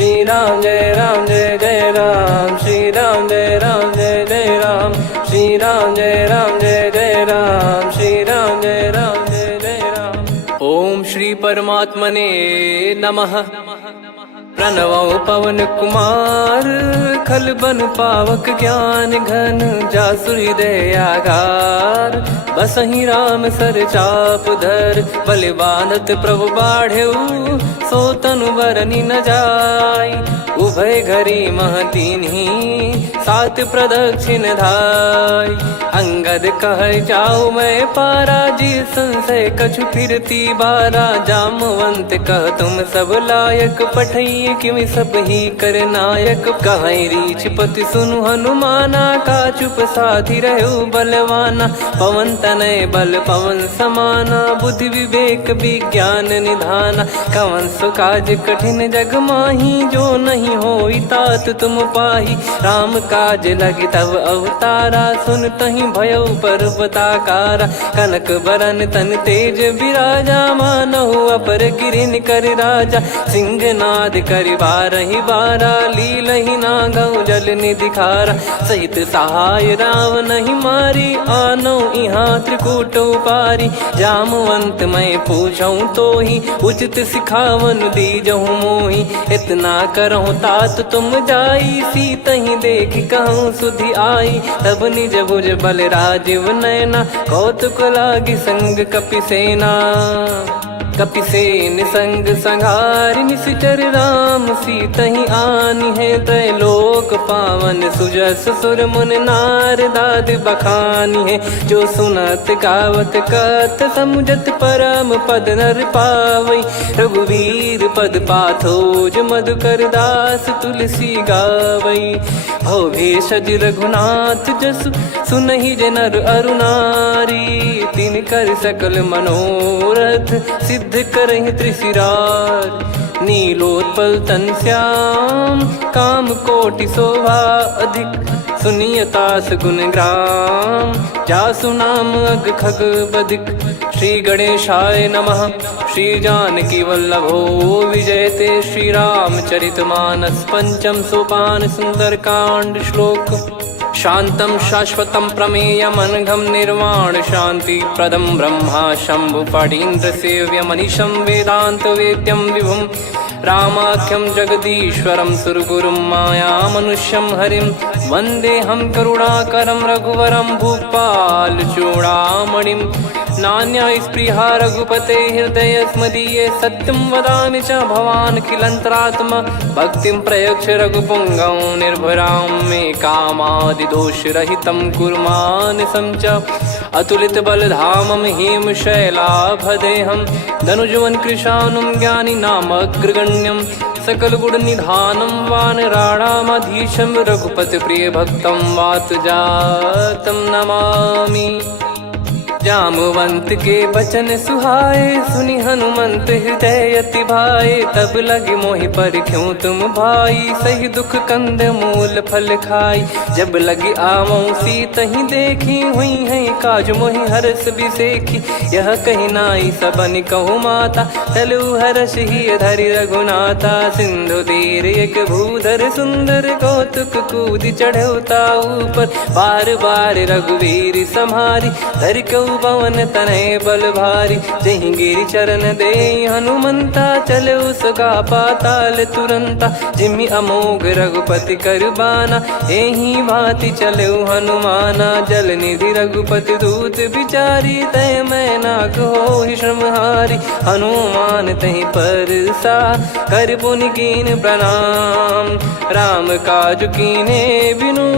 श्री राम जय जय राम, श्री राम जय जय राम, श्री राम जय जय राम, श्री राम जय जय राम। ओम श्री परमात्मने नमः। प्रणवो पवन कुमार, खल बन पावक ज्ञान घन, जासु हृदय आगार। बसहि राम सर चाप धर, बल बांधत प्रभु बाढ़ेऊ, सो तनु बरनि न जाय। उभय घरी मह दीन्ही, सात प्रदक्षिण धाय। अंगद कह जाऊ मैं पारा, जी संशय कछु फिरती बारा। जामवंत कह तुम सब लायक, पठई किमि सब ही कर नायक। कहीं रीछ पति सुनु हनुमाना, का चुप साधि रहु बलवाना। पवन तनय बल पवन समाना, बुद्धि विवेक विज्ञान निधाना। कवन सो काज कठिन जग माही, जो नहीं होई तात तुम पाही। राम काज लगी तब अवतारा, सुन तहि भयउ पर्वताकारा। कनक बरन तन तेज बिराजा, मानहु अपर गिरिन कर राजा। सिंहनाद करि बारहि बारा, लीलहि नागौ जल निधि खारा। सहित सहाय रावण ही मारी, आनो इहाँ त्रिकूट उपारी। जामवंत मैं पूछऊँ तो ही, उचित सिखावन दीजहु मोहि। इतना करहु तात तुम जाई, सीतहि देख कहूँ सुधि आई। तब निज भुज बल राजीव नैना, कौतुक लागी संग कपिसेना। कपिसेन संग संहारि, निशिचर राम सीतहि आनि है। त्रैलोक पावन सुजस सुर मुन नार, दाद बखानी है। जो सुनत गावत कथ, समुझत परम पद नर पावई। रघुवीर पद पाथोज, मधुकर दास तुलसी गावई। भव भेषज रघुनाथ जसु, सुनहि जे नर अरु नारी। तिन कर सकल मनोरथ, सिद्ध करहि त्रिशिरार। नीलोत्पल तन श्याम, काम कोटि शोभा अधिक। सुनियतास गुण ग्राम, जासु नाम अग खग बदिक। श्री गणेशाय नमः। श्री जानकी वल्लभो विजयते, श्री रामचरित मानस। पंचम सोपान सुंदरकांड श्लोक। शांतं शाश्वतं प्रमेयमनघं, निर्वाण शांति प्रदं ब्रह्मा शंभु फणीन्द्र सेव्यमनिशं। वेदांत वेद्यं विभुं रामाख्यं जगदीश्वरं, सुरगुरुं माया मनुष्यं हरिं। वन्देऽहं करुणाकरं रघुवरं, भूपाल चूडामणिं। नान्या स्पृहा रघुपते हृदय स्मदीये, सत्यं वदामि च भवान् खिलन्तरात्मा। भक्तिं प्रयच्छ रघुपुङ्गं, निर्भरां मे कामादिदोषरहितं कुर्मानसं च। अतुलित बलधामं हेमशैलाभदेहं, धनुजवन कृशानुं ज्ञानी नामग्रगण्यं। सकल गुण निधानं वानराणामधीशं, रघुपति प्रिय भक्तं वात जातं नमामि। जामवंत के बचन सुहाए, सुनि हनुमंत हृदय अति भाए। तब लगे मोहि परख्यूं तुम भाई, सही दुख कंद मूल फल खाई। जब लगे आवऊं सीतहि देखी, हुई है काज मोहि हरस बिसेखी। यह कही नाई सबन कहु माता, चलु हरष ही धरि रघुनाथा। सिंधु तीर एक भूधर सुंदर, कौतुक कूदि चढ़ौता ऊपर। बार बार रघुवीर सम्हारी, धरि कऊ पवन तनय बल भारी। जहि गिरि चरण दे हनुमंता, चले उसका पाताल तुरंता। जिमि अमोघ रघुपति कर बाना, एहि भांति चले हनुमाना। जल निधि रघुपति दूत बिचारी, तय मैं नाक होहि श्रमहारी। हनुमान तहि परसा, कर पुनि कीन प्रणाम। राम काज कीने बिनु,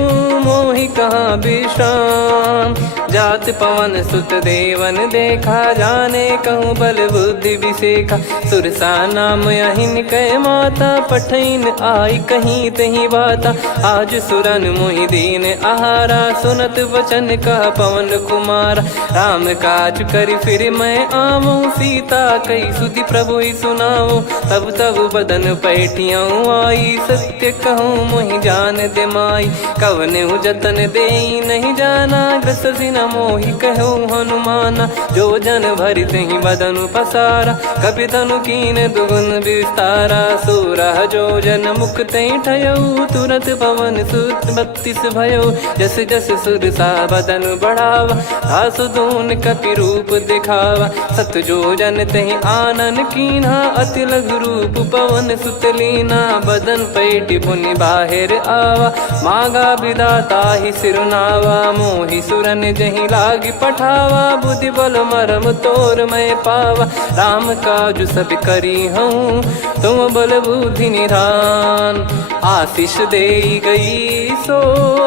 मोहि कहाँ विश्राम। जात पवन सुत देवन देखा, जाने कहूँ बल बुद्धि विसेखा। सुरसा नाम अहिन कै माता, पठैन आई कहीं तहीं बाता। आज सुरन मोहि दीन आहारा, सुनत वचन कह पवन कुमारा। राम काज करि फिर मैं आवऊं, सीता कई सुधि प्रभु ही सुनाऊं। तब तब बदन पैठियाँ आई, सत्य कहूँ मोहि जान दे माई। कवने जतन दे नहीं जाना, ग्रसि न मोहि कहो हनुमाना। जो जन भरि तहि बदनु पसारा, कपि तनु कीन दुगुन विस्तारा। सोरह जो जन मुख तहि ठयऊ, तुरत पवन सुत 32 भयऊ। जस जस सुर सा बदन बढ़ावा, आसु दून कपि रूप दिखावा। सत जो जन तहि आनन कीन्हा, अति लघु रूप पवन सुत लीना। बदन पैटि पुनि बाहिर आवा, मागा विधाता ही सिरुनावा। मोहि सुरन जहि लागी पठावा, बुद्धि बल मरम तोर मैं पावा। राम काजु सब करी हूँ, तुम बल बुद्धि निधान। आशीष देई गई सो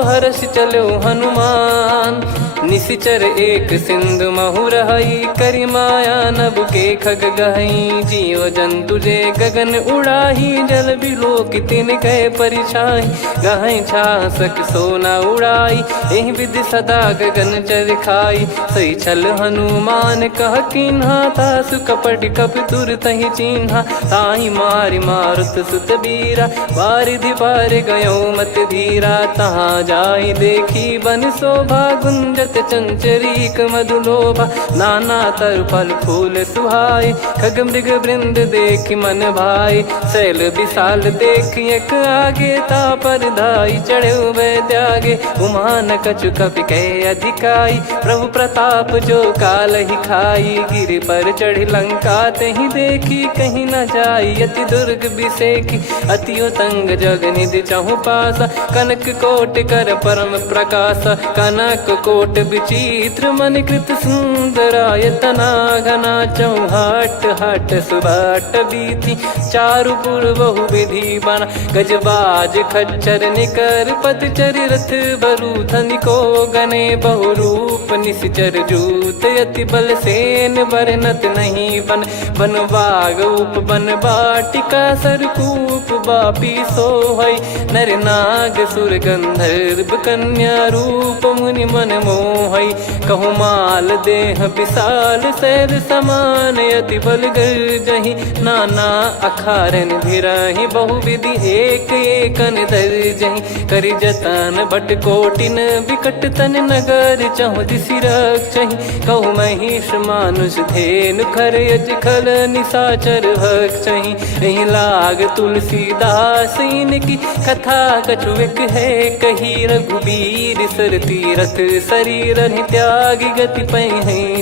हर्ष चलो हनुमान। निशिचर एक सिंधु महु रहई, करि माया नभ के खग गहई। जीव जंतु जे गगन उड़ाही, जल बिलोक तिन कह परिछाई। गहई छासक सोना उड़ाई, एहि विधि सदा गगन चर खाई। सही छल हनुमान कह कीन्हा, तासु कपट कपि तुर तहि चिन्हा। ताहि मारि मारुत सुत बीरा, वारिधि पार गयो मत धीरा। तहाँ जाई देखी बन शोभा, गुंजत चंचरीक मधुलोभा। नाना तर फल फूल सुहाई, खग मृग वृंद देखि मन भाई। शैल विशाल देखि एक आगे, तापर धाई चढ़े वै त्यागे। उमा न कछु कपि कह अधिकाई, प्रभु प्रताप जो काल ही खाई। गिरि पर चढ़ी लंका तहि देखी, कहीं न जाई अति दुर्ग बिसेकी। अति उतंग जग निधि चहु पासा, कनक कोट कर परम प्रकाशा। कनक कोट विचित्र मन कृत सुंदरायतना। घना चौहाट हाट सुबाट बीती, चारुपुर बहु विधि बना। गजबाज खच्चर निकर पतचर, रथ बरु धनिको गने। बहु रूप निशिचर जूत, अति बल सेन बरनत नहीं बन। बन बाग उप बन बाटिका, सरकूप बापी सोहई। नर नाग सुर गंधर्व कन्या, रूप मुनि मन मोहई। कहु माल देह विशाल, शैल समान अति बल गर्जहि। नाना अखारन भिरहि, बहु विधि एक एकन दर्जहि। करि जतन बट कोटिन, विकट तन नगर चहु दिसि रक्षहि। कहु महिष मानुष धेनु, खर यज खल निशाचर भक्षहि। एहि लाग तुलसीदास इनकी, कथा कछु एक है कही। रघुबीर सर तीरथ शरीर, त्यागी गति पै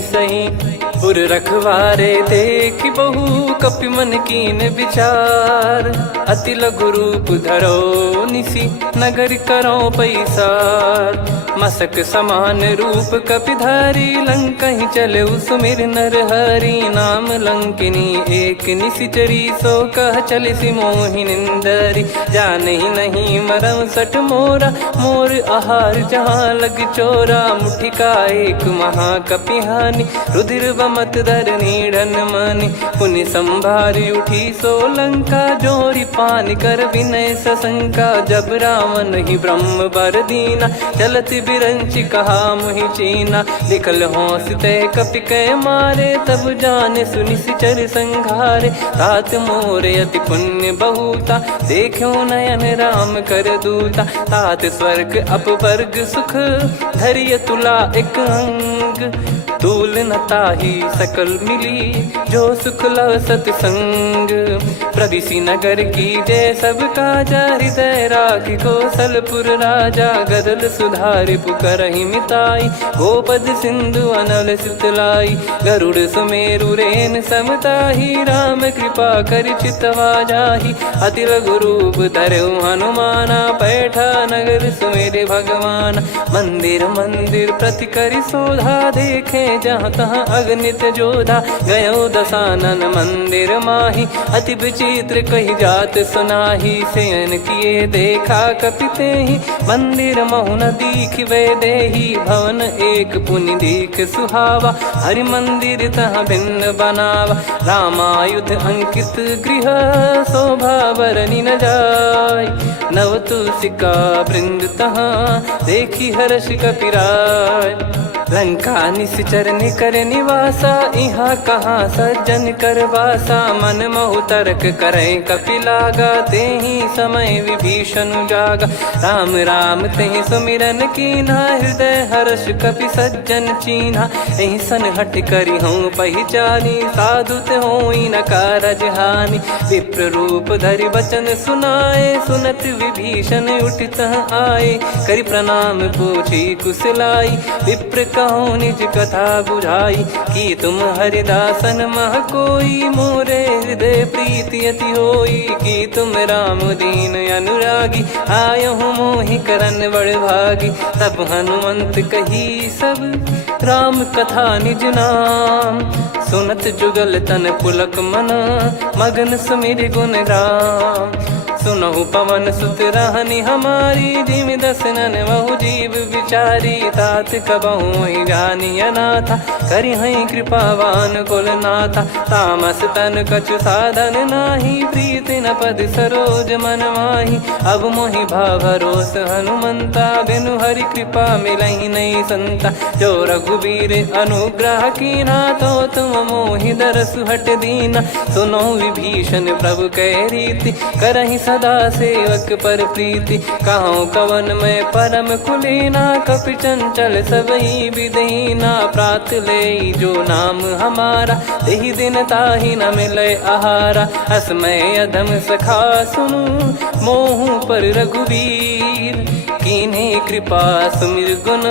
सही। उर रखवारे देखि बहु, कपि मन कीन विचार। अति लघु रूप धरो निसी, नगर करो पैसार। मसक समान रूप कपि धारी, लंकहि चले सुमिर नर हरि। नाम लंकिनी एक निशिचरी, सो कह चलिसि मोहि निंदरी। जानहि नहीं मरम सठ मोरा, मोर आहार जहाँ लग चोरा। मुठिका एक महाकपि हानि, रुधिर बमत धरनी ढन मानि। पुनि संभारी उठी सो लंका, जोरी पान कर विनय सशंका। जब रावण ही ब्रह्म बर दीना, चलति बिरंचि कहा मुहि चीना। लिखल होंस ते कपि कै मारे, तब जाने सुनि सिचर संघारे। तात मोर अति पुण्य बहुता, देखो नयन राम कर दूता। तात स्वर्ग अपवर्ग सुख, धरिय तुला एक अंग। तूल न ताहि सकल मिली, जो सुख लव सतसंग। प्रदिशि नगर की जय सब काजा, हृदय राखि कौशलपुर राजा। गदल सुधारि पुकारहि मिताई, गोपद सिंधु अनल सितलाई। गरुड़ सुमेरु रेन समताहि, राम कृपा करि चितवा जाहि। अति लघु रूप धरऊ हनुमाना, पैठा नगर सुमेरे भगवान। मंदिर मंदिर प्रति करि शोधा, देखे जहाँ तहाँ अगणित जोधा। गयो दशानन मंदिर माही, अति विचित्र कही जात सुनाही। शयन किए देखा कपि तेहि, मंदिर महु न दीख वे देही। भवन एक पुनि दीख सुहावा, हरि मंदिर तहाँ भिन्न बनावा। रामायुध अंकित गृह, शोभा बरनि न जाय। नव तुलसी का वृंद तहाँ, देखी हर्ष कपिराय। लंका निश्चर निकर निवासा, इहाँ कहाँ सज्जन कर वासा। मन महु तर्क करें कपिलागा, तेहि समय विभीषण जागा। राम राम तेहि सुमिरन कीन्हा, हृदय हर्ष कपि सज्जन चीन्हा। एहि सन हट करी हूँ पहिचानी, साधु ते होई न कारज हानि। विप्र रूप धरि बचन सुनाए, सुनत विभीषण उठित आए। करि प्रणाम पूछी कुशलाई, विप्र कहो निज कथा बुझाई। कि तुम हरिदासन मह कोई, मोरे हृदय प्रीति अति होई। कि तुम राम दीन अनुरागी, आयहु मोहि करन बड़ भागी। तब हनुमंत कही सब राम कथा निज नाम, सुनत जुगल तन पुलक मना, मगन सुमिर गुण राम। सुनहु पवन सुत रहनी हमारी, जिमि दसनन महु जीव विचारी। तात कबहु ही जानी अनाथा, करि हई कृपावान कुल नाथा। तामस तन कछु साधन नाही, प्रीति न पद सरोज मन माही। अब मोहि भाव भरोस हनुमंता, बिनु हरि कृपा मिलहि नहीं संता। जो रघुबीर अनुग्रह कीना, तो तुम मोहि दरसु हट दीना। सुनो विभीषण प्रभु कह रीति, करहि सदा सेवक पर प्रीति। कहूँ कवन में परम कुलीना, कपि चंचल सबई विदहीना। प्रात ले जो नाम हमारा, तेहि दिन ताहि न मिले आहारा। असमय अधम सखा सुनु, मोहु पर रघुवीर। कीन्हे कृपा सुमिर गुण,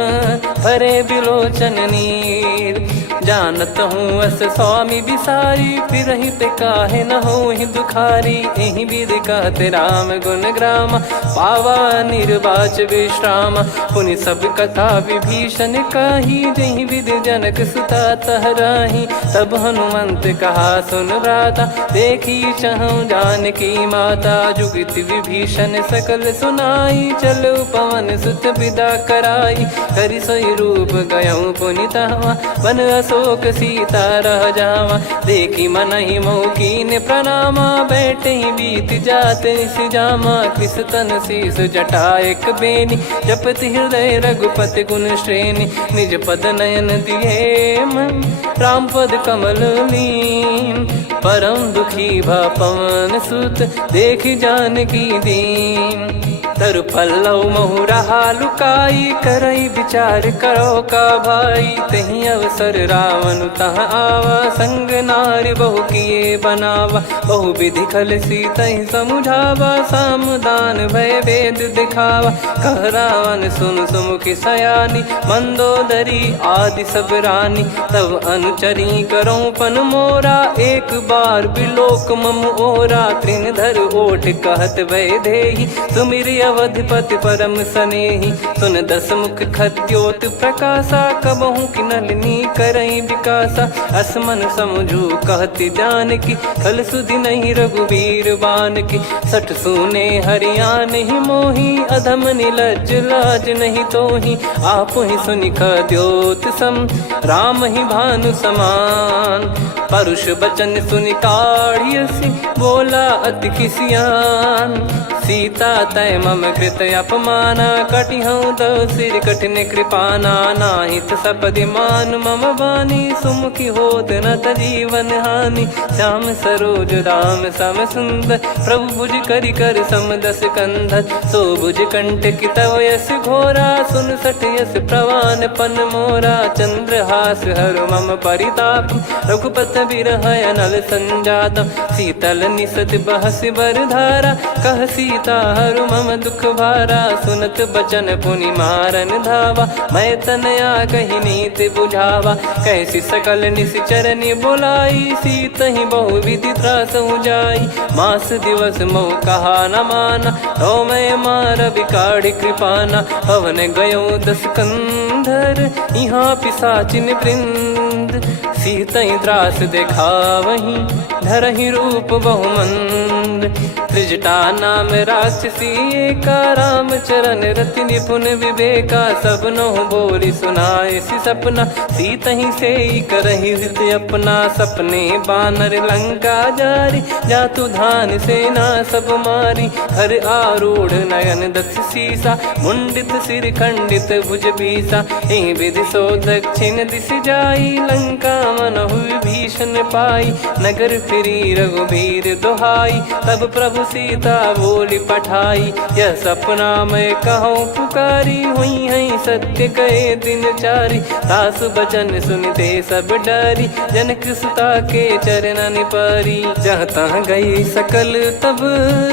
भरे बिलोचन नीर। जानत हूँ अस स्वामी बिसारी, फिरहित काहे न होहि दुखारी। एहि विधि कहते राम गुण ग्राम, पावा निर्वाच विश्राम। पुनि सब कथा विभीषण काही, जहि विधि जनक सुता तहराही। तब हनुमंत कहा सुन भ्राता, देखी चहु जानकी माता। जुगित विभीषण सकल सुनाई, चलो पवन सुत विदा कराई। करि सोई रूप गयऊँ पुनितवा, बन अशोक सीता रह जावा। देखी मनहि मोह कीन्ह प्रणामा, बैठे ही बीत जात निस जामा। कृस तन शीस जटा एक बेनी, जपति हृदय रघुपति गुण श्रेणी। निज पद नयन दिए मन, राम पद कमल लीन। परम दुखी भा पवन सुत, देखि जानकी दीन। तरु पल्लव महु रहा लुकाई, करई विचार करो का भाई। तही अवसर रावण तहाँ आवा, संग नारी बहु किए बनावा। बहु विधि खल सीतहि समुझावा, सामदान भय वेद दिखावा। कह रावण सुन सुमुखी सयानी, मंदोदरी आदि सब रानी। तब अनुचरी करो पन मोरा, एक बार बिलोक मम ओरा। तृण धर ओठ कहत भय देहि, सुमिरि अवधिपति परम सनेहि। सुन दस मुख खद्योत प्रकाशा, कबहु कि नलिनी करई विकासा। असमन समझू कहति जानकी, खल सुधि नहीं रघुबीर बानकी। सठ सूने हरियाण ही मोही, अधम निलज्ज लाज नहीं तोही। आप ही सुनि खद्योत सम, राम ही भानु समान। परुष बचन सुनि काढ़ियसि, बोला अति किसियान। सीता तय मम कृत अपमाना, कटिहऊँ तो सिर कठिन कृपाना। नाहित सपदि मान मम बानी, सुमुखी होत न जीवन हानि। श्याम सरोज राम सम सुंदर, प्रभु भुज करि कर सम दस कंधर। सो भुज कंठ की तव यस घोरा, सुन सठ यस प्रवान पन मोरा। चंद्रहास हर मम परिताप, रघुपत बिरह अनल संजात। शीतल निसत बहस बर धारा, कह सीता हरु मम दुख भारा। सुनत बचन पुनि मारन धावा, मैं तनया कही नीति बुझावा। कैसी सकल निश्चरनि बुलाई, सीतहि बहु विधि त्रासहु जाई। मास दिवस मोह कहा न माना, तो मैं मार बिकाढ़ कृपाना। हवन गयो दस कंधर, यहाँ पिशाचिन वृंद। सीतहि त्रास देखावहीं, धरहि रूप बहुमंद। त्रिजटा नाम राक्षसी एका, राम चरण रति निपुण विवेका। सब नोह बोली सुनाए सी सपना, सीत ही से करही हित अपना। सपने बानर लंका जारी, जातु धान सेना सब मारी। हर आरूढ़ नयन दक्ष सीसा, मुंडित सिर खंडित भुज बीसा। एहि विधि सो दक्षिण दिश जाई, लंका मनहु विभीषण पाई। नगर फिरी रघुबीर दुहाई, तब प्रभु सीता बोली पठाई। यह सपना मैं कहूँ पुकारी, हुई है सत्य कहे दिन चारी। सासु बचन सुनते सब डरी, जनक सुता के चरण परी। जहाँ तहाँ गई सकल तब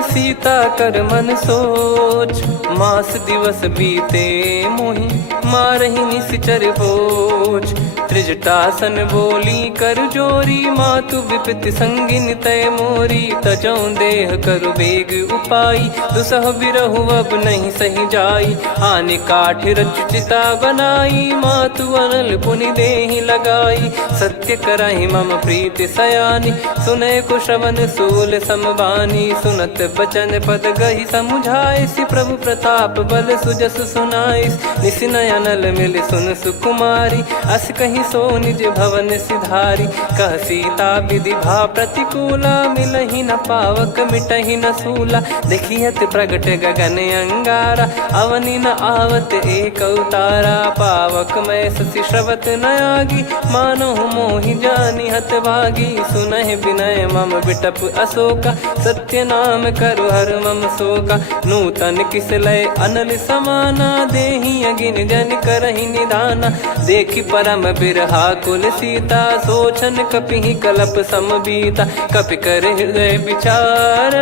सीता कर मन सोच। मास दिवस बीते मोहि मारहि निश्चर भोज। त्रिजटासन बोली कर जोरी, मातु विपति संगिन तय मोरी। तजौ देह करु बेग उपाई, दुसह बिरहु अब नहीं सही जाई। आने काठ रचिता बनाई, मातु अनल पुनि देहि लगाई। सत्य कराहि मम प्रीति सयानी, सुनै को श्रवण सूल समबानी। सुनत बचन पद गहि समुझाए, सि प्रभु प्रताप बल सुजस सुनाइस। निस नयनल मिल सुन सुकुमारी, अस कहि सो निज भवन सिधारी। कह सीता विधि भा प्रतिकूला, मिलहि न पावक मिटहि न सूला। देखियत प्रगट गगन अंगारा, अवनि न आवत एक अवतारा। पावक मैं ससि श्रवत न आगी, मानो मोहि जानि हत भागी। सुनहि विनय मम बिटप अशोका, सत्य नाम करु हर मम शोका। नूतन किस लय अनल समाना, देहि अगिन जन करहि निधाना। देखि परम बिरहा कुल सीता, सोचन कपिहि कलप समबीता। कपि कर हृदय विचार,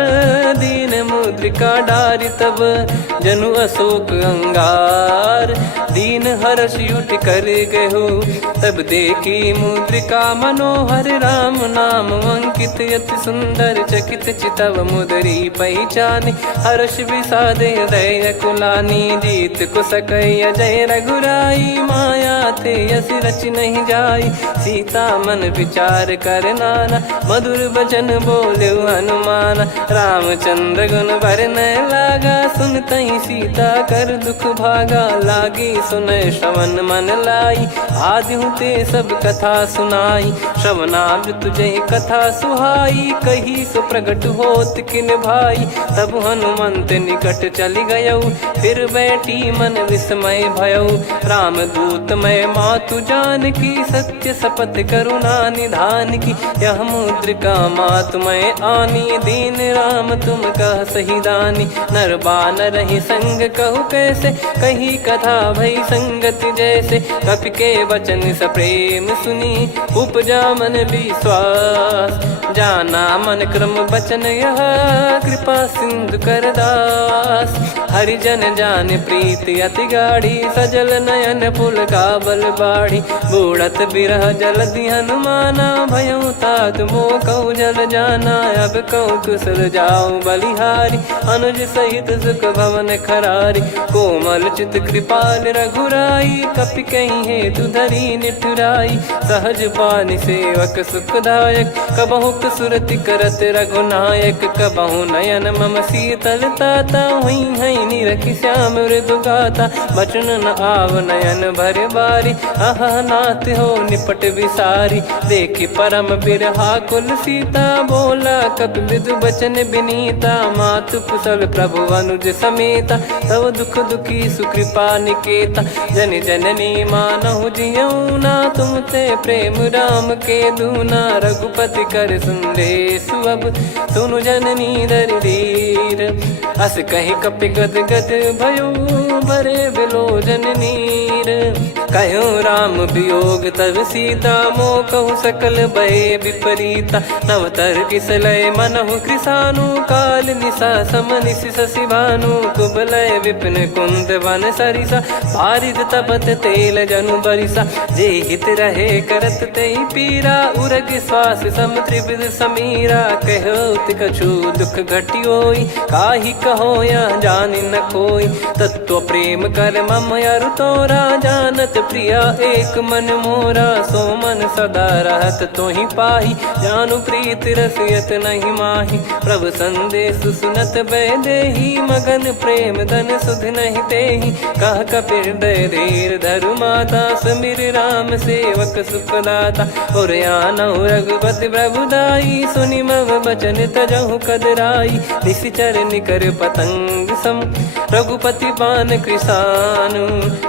दीन मुद्रिका डारि तब। जनु अशोक अंगार, दीन हर्ष युट कर गहु। तब देखी मुद्रिका मनोहर, राम नाम अंकित अति सुंदर। चकित चितव मुदरी पहचानी, हर्ष विषाद हृदय कुलानी। जीत को सकय अजय रघुराई, माया ते यस रच नहीं जाई। सीता मन विचार कर नाना, मधुर वचन बोले हनुमान। रामचंद्र गुण बरनय लागा, सुनतहि सीता कर दुख भागा। लागी सुनय श्रवण मन लाई, आदिहु ते सब कथा सुनाई। श्रवणाब तुझे कथा सुहाई, कही सो प्रगट होत किन भाई। तब हनुमंत निकट चली गयौ, फिर बैठी मन विस्मय भयौ। राम दूत मैं मातु जान की, सत्य शपथ करुणा निधान की। यह मुद्रिका मातु मैं आनी, दीन राम तुम कह सही दानी। नर बानर ही संग कहु कैसे, कही कथा भई संगति जैसे। कपि के वचन सप्रेम सुनी, उपजा मन विश्वास। जाना मन क्रम बचन यह, कृपा सिंधु कर दास। हरिजन जान प्रीति अति गाढ़ी, सजल नयन पुल काबल बाढ़ी। बूढ़त बिरह जलधि हनुमाना, भयउ तात मोह कहु जल जाना। अब कहु कुशल जाऊ बलिहारी, अनुज सहित सुख भवन खरारी। कोमल चित कृपाल रघुराई, कपि कहीं हेतु धरी निठुराई। सहज पानि सेवक सुखदायक, कबहु सुरति करत रघुनायक। कबहु नयन मम शीतल ताता, हुई है निरखि श्याम मृदु गाता। बचन न आव नयन भर बारी, अह नाथ हो निपट विसारी। देखि परम बिरहा कुल सीता, बोला कपि मृदु बचन बिनीता। मातु कुशल प्रभु अनुज समेता, तव दुख दुखी सुकृपा निकेता। जन जननी मानहु जियऊ ना, तुम ते प्रेम राम के दूना। रघुपति कर सुंदेशु अब, सुनु जननी दर धीर। अस कहि कपि गद गद भयो, भरे बिलोचन नीर। कहूँ राम वियोग तब सीता, मोह कहूँ सकल भय विपरीता। नवतर किसलय मनहु कृसानु, काल निशा समनिश शशि भानु। कुबलय विपिन कुंद वन सरिसा, पारिद तपत तेल जनु बरिसा। जे हित रहे करत ते पीरा, उरग श्वास सम त्रिविध समीरा। कहत कछु दुख घटियोई, काहि कहो या जानि न कोई। तत्व प्रेम कर मम अरु तोरा, जानत प्रिया एक मन मोरा, सो मन सदा रहत तो ही पाही। जानु प्रीत रसियत नहीं माही, प्रभु संदेश सुनत बैदेही। मगन प्रेम धन सुध नहीं तेही, कह कपिर दय धीर धरु माता। समीर राम सेवक सुखदाता, और आनौ रघुपति प्रभुदाई। सुनि मम बचन तजहु कदराई, निशिचर निकर पतंग सम। रघुपति पान कृसानु,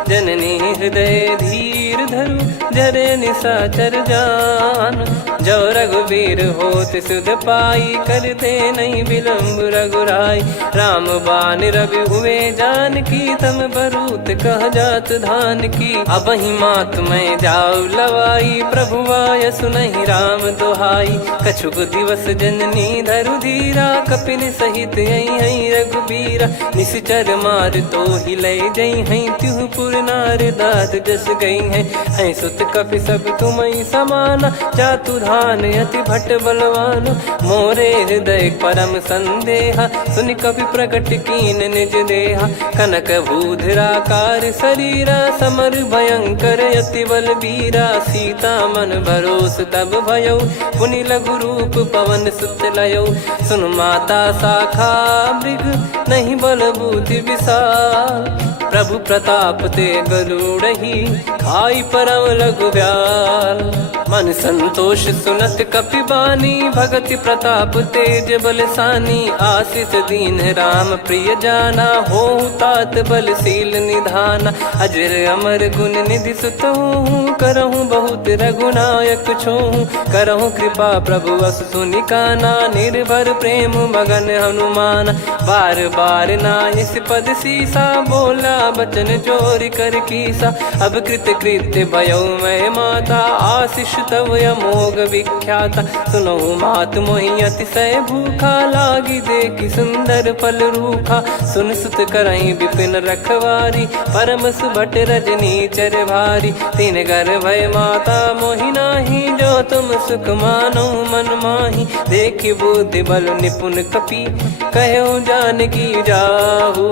जननी हृदय धीर धरु। जरे निशाचर जान, जो रघुवीर होत सुध पाई। करते नहीं विलम्ब रघुराई, राम बान रवि हुए जानकी। तम बरूत कह जात धान की, अब ही मात मैं जाऊ लवाई। प्रभु आय सुनहि राम दुहाई, कछुक दिवस जननी धरु धीरा। कपिन सहित यही रघुबीरा, निश्चर मार तो ही लय जई हैं। त्युह पुर नार दात जस गई हैं, सुत कपि सब तुमई समाना। जातु धान अति भट बलवान, मोरे हृदय परम संदेहा। सुनि कपि प्रकट कीन निज देहा, कनक भूधराकार शरीरा। समर भयंकर अति बल बीरा, सीता मन भरोस तब भयो। पुनि लघु रूप पवन सुत लयो, सुन माता शाखा मृग नहीं बल बुद्धि विशाल। प्रभु प्रताप ते गरुड़ही, खाई परम लघु ब्याल। मन संतोष सुनत कपि बानी, भगति प्रताप तेज बलसानी। आशीष दीन राम प्रिय जाना, होहु तात बलशील निधाना। अजर अमर गुण निधि सुतहु, करहु बहुत रघुनायक छोहु। करहु कृपा प्रभु अस सुनि काना, निर्भर प्रेम मगन हनुमान। बार बार नायस पद सीसा, बोला बचन चोरी कर कीसा। अब कृत कृत्य भयो मैं माता, आशीष तव अमोघ विख्याता। सुनहु मात मोहि अतिशय भूखा, लागी देखी सुंदर फल रूखा। सुन सुत करहीं विपिन रखवारी, परम सुभट रजनी चर भारी। तीन घर भय माता मोहि नाही, जो तुम सुख मानो मन माही। देखि बुद्धि बल निपुण कपि, कहो जानकी जाहू।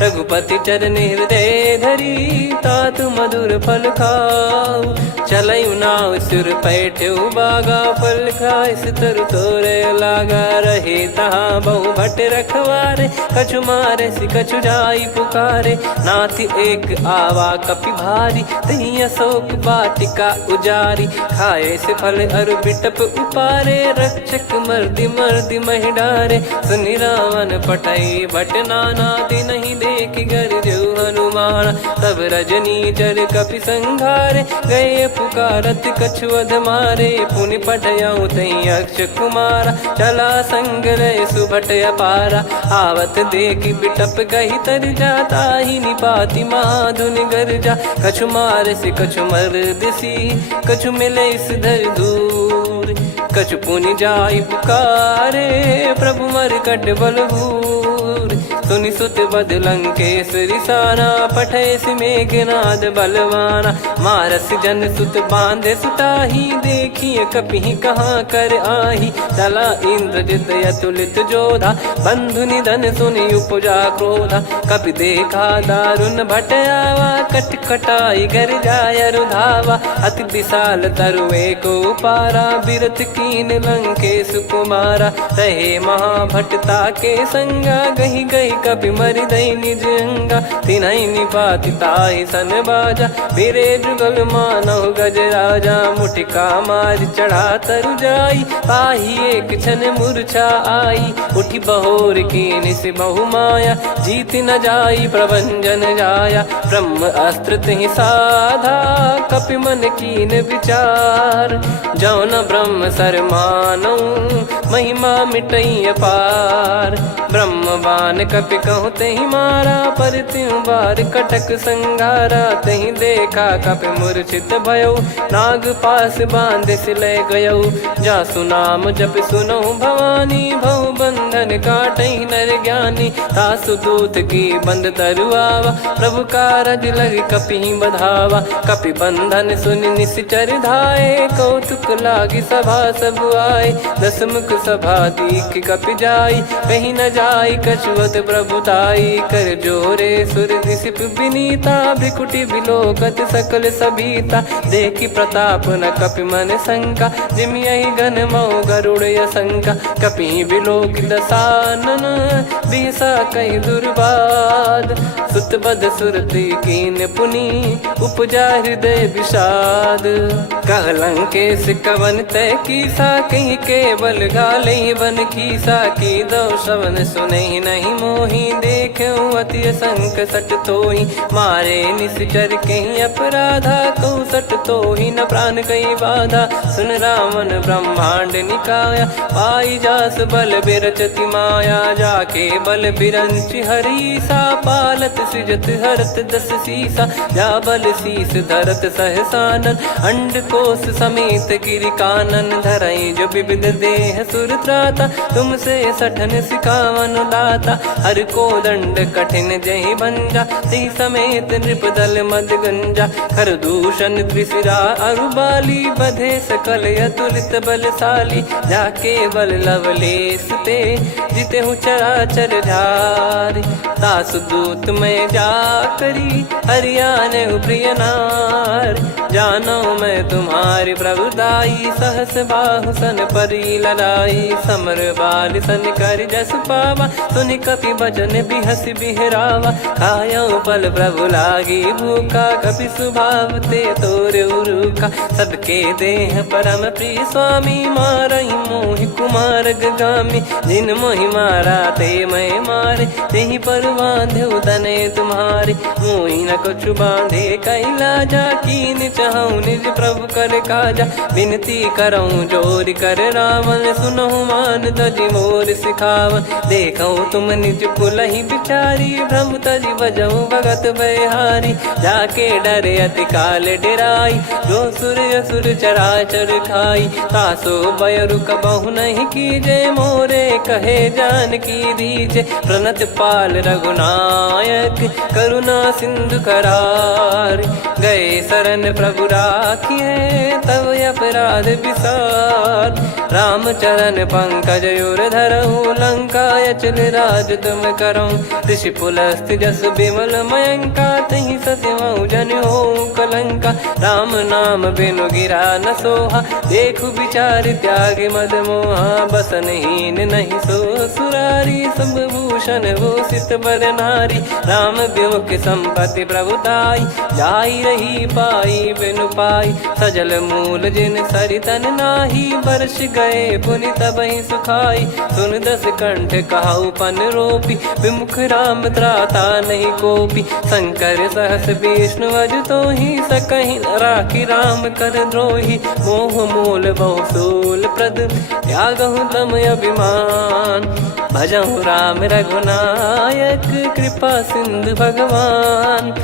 रघुपति चरण हृदय धरी, तात मधुर फल खाऊ। चलऊ नाव सुर पैठ्यु बागा, फल खाइस तरु तोरे लागा। रहे तहाँ बहु भट रखवारे, कछु मारे सि कछु जाई पुकारे। नाथ एक आवा कपि भारी, तही अशोक वाटिका उजारी। खाए से फल अर बिटप उपारे, रक्षक मर्दि मर्दि महि डारे। सुनि रावण पटई भट नाना, तिनहि देख गर जो हनुमान। तब रजनी चर कपि संघारे, गए पुकारत कछु अध मारे। पुनि पटयऊ तई अक्ष कुमारा, चला संग रय सुभट अपारा। आवत देखि बिटप कही तर जाता, ही निपाति माधुनि गर्जा। कछु मार से कछु मर्दिसी, कछु मिले इस धर दूर। कछु पुनि जाई पुकारे, प्रभु मरकट बलभूर। सुनि सुत बद लंकेश्वरी साना, पठय सि मेघनाद बलवाना। मारस जन सुत बांधे सुताही, देखिए कपि कहाँ कर आही। चला इंद्रजित अतुलित जोधा, बंधु निधन सुनि उपजा क्रोधा। कपि देखा दारुण भट आवा, कट कटाई घर जाय रुधावा। अति विशाल तरुए को पारा, बिरथ कीन लंकेश कुमारा। रहे महाभटता के संगा, गही गही कपि मरि दई निज अंगा। तिन्हि निपाति ताहि सन बाजा, बिरे जुगल मानव गज राजा। मुटिका मार चढ़ा तरु जाई, पाही एक क्षण मूर्छा आई। उठी बहोर कीन से बहु माया, जीत न जाई प्रभंजन जाया। ब्रह्म अस्त्र तिहि साधा, कपि मन कीन विचार। जौ न ब्रह्म सर मानौ, महिमा मिटई अपार। ब्रह्म बान कपि कहु तहि मारा, पर त्यों बार कटक संगारा। तहि देखा कपि मूर्छित भयो, नाग पास बांध सिलय गयो। जासु नाम जप सुनहु भवानी, भव बंधन काटहि नर ज्ञानी। तासु दूत की बंद तरुआवा, प्रभु कारज लग कपि बधावा। कपि बंधन सुनि निश्चर धाये, कौतुक लागी सभा सब आए। दस मुख सभा दीख कपि जाई, कहीं न जाई कछुअत प्रभुताई कर जोरे सुर दिसिप विनीता भ्रिकुटी बिलोकत सकल सबीता देखी प्रताप न कपि मन शंका जिमि यही गण मऊ गरुड़ असंका कपि बिलोक दसानन बिहसा कहीं दुर्बाद सुत बद सुरति कीन पुनी उपजा हृदय विषाद कहलंकेश कवन तय कीसा कहीं केवल गाले बन कीसा की दो श्रवण सुने नहीं मोही देखे अति संक सट तोही मारे निश्चर कहीं अपराधा कहूँ सट तोही न प्राण कहीं बाधा सुन रावण ब्रह्मांड निकाया पाई जास बल बिरचति माया जाके बल बिरंच हरीसा पालत सृजत हरत दस सीसा जा बल शीस धरत सहसानन अंड कोश समेत गिरि कानन धरई जो विविध देह सुर त्राता तुमसे सठन सिखावन दाता हर को दंड कठिन जहि बंजा ती समेत नृपदल मद गंजा खर दूषण त्रिशिरा अरुबाली बधे सकल अतुलित बलशाली जाके बल लवलेस ते जिते हूँ चराचर झारी दास दूत में जा करी हरियाने प्रिय नार जानो मैं तुम्हारी प्रभुदाई सहस बाहु सन परी लड़ाई समर बाल सन कर जस पावा सुनि कपि भजन बिहस बिहरावा खायो पल प्रभु लागी भूखा कपि स्वभाव ते तोर उरुका सबके देह परम प्रिय स्वामी मारई मोहि कुमार गामी जिन मोहि मारा ते मैं मारे तेहि पर बांधे उदने तुम्हारे मोहि न कुछ बांधे कैला जा कीन चाहूं निज प्रभु कर काजा विनती करऊं जोर कर रावण सुनहु मान तजि मोर सिखावन देखऊं तुम निज कुलहि बिचारी भ्रम तजि बजऊं भगत बहारी जाके डरे अति काल डेराई जो सुर असुर चराचर खाई तासो बयरु कबहु नहीं कीजे मोरे कहे जान की दीजे प्रणत पाल रघुनायक करुणा सिंधु करार गए शरण प्रभु राखिए तब अपराध विसार रामचरण पंकज उर धरहु लंका अचल राज तुम करऊं ऋषि पुलस्त जस विमल मयंका तहि ससिमऊ जन हो कलंका राम नाम बिनु गिरा न सोहा देखु विचार त्याग मद मोहा बसनहीन नहीं सो सुरारी सब भूषण भूषित बर नारी राम विमुख संपत्ति प्रभुताई जाई रही पाई बिनु पाई सजल मूल जिन सरितन नाही वर्ष गए पुनि तबहि सुखाई सुन दस कंठ कहाऊ पन रोपी विमुख राम त्राता नहीं कोपी शंकर सहस विष्णु अज तो ही सकहि राखी राम कर द्रोही मोह मूल बहुसूल प्रद त्यागहु तम अभिमान भजहु राम रघुनायक कृपा सिंधु भगवान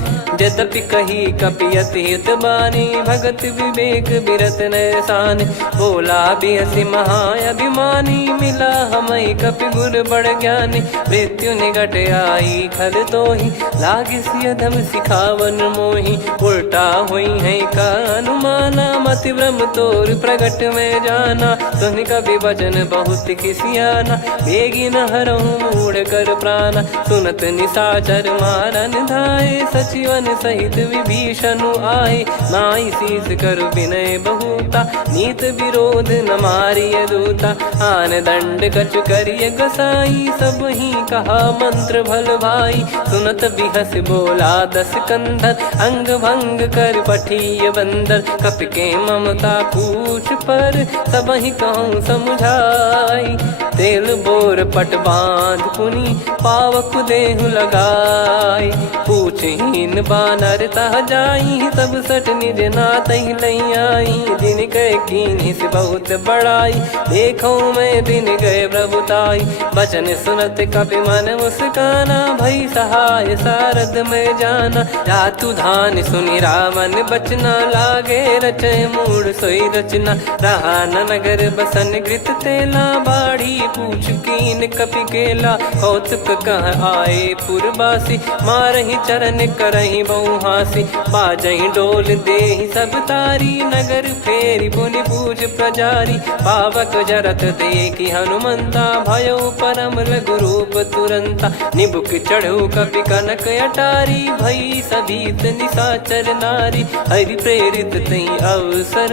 यद्यपि कही कपियति हित बानी भगत विवेक बिरत नैसान बोला बिहसी महाअभिमानी मिला हमई कपि गुर बड़ ज्ञानी मृत्यु निकट आई खल तो ही लागिस यधम सिखावन मोही उल्टा हुई है का अनुमाना मति ब्रह्म तोर प्रगट में जाना सुन कभी वचन बहुत किसियाना बेगी न हरहु मूढ़ कर प्राणा सुनत निशाचर मारन धाये सचिवन सहित विभीषणु आए नाई शीस कर विनय बहुता नीत विरोध न मारिय दूता आन दंड कछु करिय गसाई सब ही कहा मंत्र भल भाई सुनत बिहस बोला दस कंधर अंग भंग कर पठिय बंदर कपि के ममता पूछ पर सब ही कहूँ समझाई तेल बोर पट बांध पुनी पावक देहु लगाई पूछहीन बानर तह जाई तब सट निज नाथ लई आई दिन गए कीन्ही से बहुत बड़ाई देखो मैं दिन गए प्रभुताई बचन सुनत कपि मन मुस्काना भई सहाय सारद में जाना जातु धान सुनि रावण बचना लागे रचय मूड सोई रचना रहा न नगर बसन कृत तेला बाड़ी पूछ कीन कपि केला, कौतुक कह आए पुरबासी, मारहि चरण करहि बहु हासी, बाजहि डोल देहि सब तारी, नगर फेरी पुनि पूज प्रजारी, पावक जरत देखि हनुमंता, भयो परम लघु रूप तुरंता, निबुक चढ़ऊ कपि कनक अटारी, भई सभीत निशाचर नारी, हरि प्रेरित तई अवसर,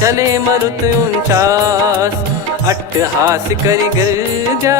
चले मरुत 49, अट्टहास करि गर्जा,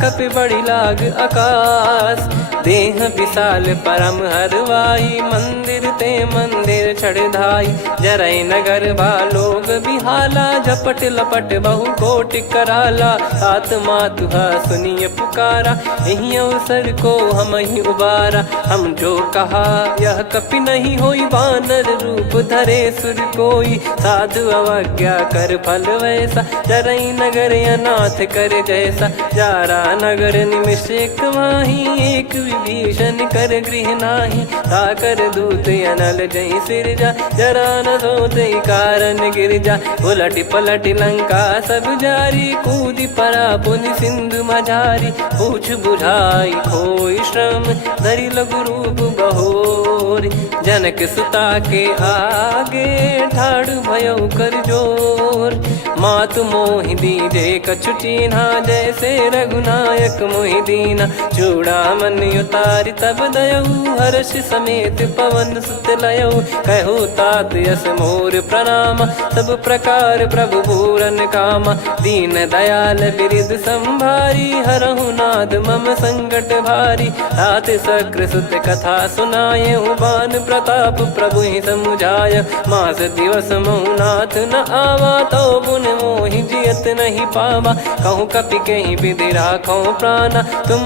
कपि बड़ी लाग आकाश, देह विशाल परम हरवाई, मंदिर ते मंदिर चढ़धाई, जरई नगर बालोग बिहाला, झपट लपट बहु कोटि कराला, सात मातुहा सुनिय पुकारा, यही अवसर को हम ही उबारा, हम जो कहा यह कपि नहीं होई, वानर रूप धरे सुर कोई, साधु अवज्ञा कर फल वैसा, जरई नगर अनाथ कर जैसा, जारा नगर निमिष एक माही, एक विभीषण कर गृह नाही, ताकर दूत अनल जय सिरजा, जरा न सोते कारण गिरजा, उलट पलट लंका सब जारी, कूदी परा पुनि सिंधु मझारी, पूछ बुझाई खोई श्रम, धरि लघु रूप बहोरी, जनक सुता के आगे, ठाड़ भयो कर जोर, मातु मोहि दीजे कछु चीन्हा, जैसे रघुनायक मोहि दीना, चूड़ामन उतारि तब दयऊ, हर्ष समेत पवन सुत लयऊ, कहो तात यस मोर प्रणाम, सब प्रकार प्रभु पूरन कामा, दीन दयाल बिरिद संभारी, हरहु नाद मम संकट भारी, तात सक्र सुत कथा सुनाये, बान प्रताप प्रभु ही समुझाय, मास दिवस महु नाथ न आवा, तो पुन मोहि जियत नहीं पावा, कहूँ कपि कहीं विधि राखो प्राणा, तुम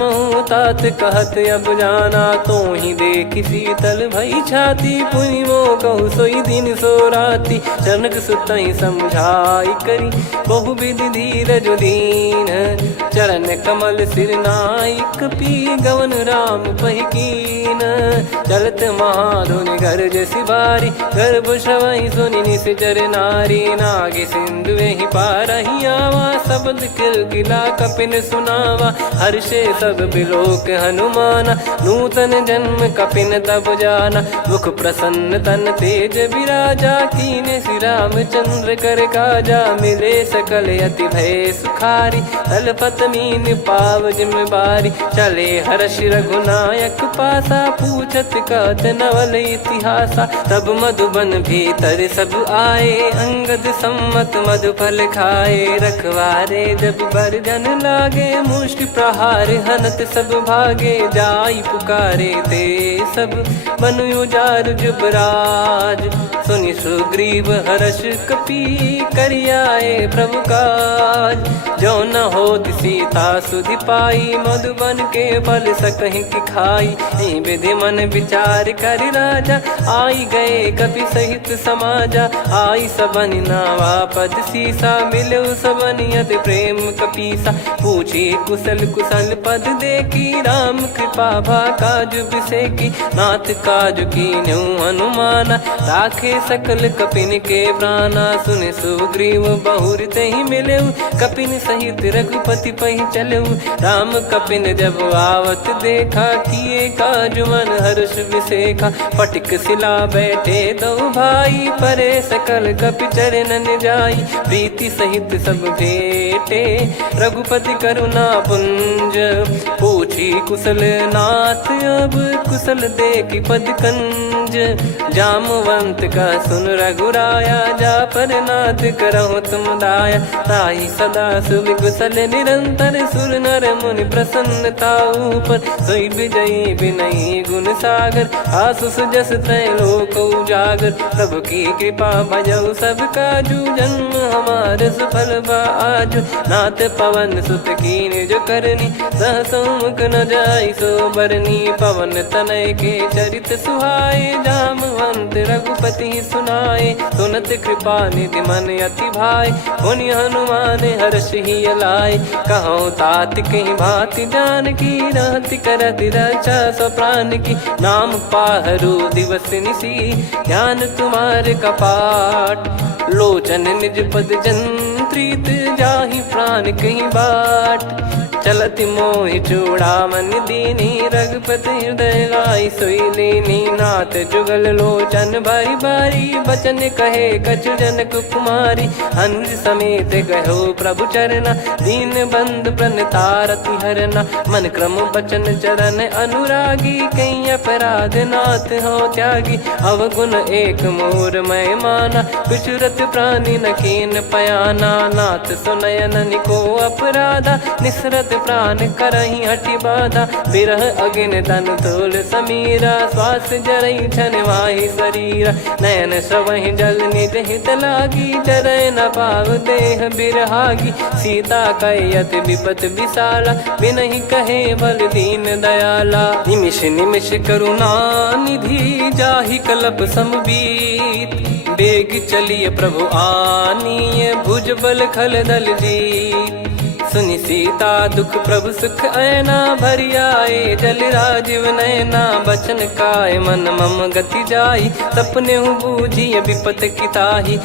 तात कहत अब जाना, तो ही देखी शीतल भई छाती, पुनि मो कहु सोई दिन सो राती, जनक सुतहि समझाई करी, बहु विधि धीरज दीन, चरण कमल सिर नाई, कपि गवन राम पहि कीन, चलत महाधुनि गर्ज सिबारी, गर्भ श्रवहि सुनि निश्चर नारी, नागे सिंधु ही पारहि आवा, शब्द किलकिला कपिन सुनावा, हर्षे सब बिलोक हनुमाना, नूतन जन्म कपिन तब जाना, मुख प्रसन्न तन तेज विराजा, कीने श्री रामचंद्र कर काजा, मिले सकल अति भय सुखारी, तलपत मीन पाव जिम बारी, चले हर्ष रघुनायक पासा, पूछत कहत नवल इतिहासा, तब मधुबन भीतर सब आए, अंगद सम्मत मधुफल खाए, रखवारे जब बरजन लागे, मुष्टि प्रहार हनत सब भागे, जाई पुकारे ते सब बन उजार जुबराज, सुनि सुग्रीव हर्ष कपि करियाए प्रभु काज, जो न होत सीता सुधि पाई, मधुबन के फल सकहि कि खाई, विधि मन विचार कर राजा, आई गए कपि सहित समाजा, आई सबन नावा पद सीसा, मिलो सबनियत प्रेम कपीसा, पूछी कुशल कुशल पद देखी, राम कृपा भा काज बिसेकी, नाथ काज कीन्हु हनुमाना, राखे सकल कपिन के प्राणा, सुन सुग्रीव बहुर तहि मिलेऊ, कपिन सहित रघुपति पहि चलेऊ, राम कपिन जब आवत देखा, किए काज मन हर्ष विसेखा, फटिक सिला बैठे दो भाई, परे सकल कपि चरणन जाई, प्रीति सहित सब भेटे, रघुपति करुणा पुंज, पूछी कुशल नाथ अब कुशल देखि पद कंज, जामवंत का सुन रघुराया, जा पर नाथ करहु तुम दाया, ताहि सदा सुभि कुशल निरंतर, सुर नर मुनि प्रसन्नता ऊपर, सोई विजयी विनयी गुण सागर, आसु सुजस त्रैलोक उजागर, प्रभु की कृपा भजऊ सब काजू, जन्म हमार सफल बा आजु, नाथ पवन सुत कीन जो करनी, सहसो मुख न जाई सो बरनी, पवन तनय के चरित सुहाए, जामवंत रघुपति सुनाए, सुनत कृपा निधि मन अति भाई, पुनि हनुमान हर्ष ही लाए, कहो तात कहीं भांति जान की, रहति करति रक्षा सो प्राण की, नाम पाहरू दिवस निसी, ज्ञान तुम्हारे कपाट, लोचन निज पद जन प्रीत जाहि प्राण कहीं बाट। चलत मोहि चूड़ामन दीनी रघुपति हृदय लाई सोई लीनी। नाथ जुगल लोचन बारी बारी बचन कहे कछु जनक कुमारी। अनुज समेत गयो प्रभु चरना दीन बंधु प्रणतारति हरना। मन क्रम बचन चरण अनुरागी कहीं अपराध नाथ हो त्यागी। अवगुण एक मोर मैं माना विचुरत प्राणी न कीन पयाना। नाथ सुनयन निको अपराधा निसरत प्राण करही हटि बाधा। बिरह अगिन तन तोल समीरा श्वास जरई छन माही शरीरा। नयन सवहि जल निज हित लागी जरय न पाव देह बिरहागी। सीता कयत विपत विशाला बिनहि कहे बल दीन दयाला। निमिष निमिष करुणा निधि जाहि कलप समबीत। बेग चलिए प्रभु आनीय भुज बल खल दल जीत। सुनि सीता दुख प्रभु सुख ऐना भरि आए जल राजीव नैना। बचन काय मन मम गति जाई सपने हूँ बूझिए विपत किताही।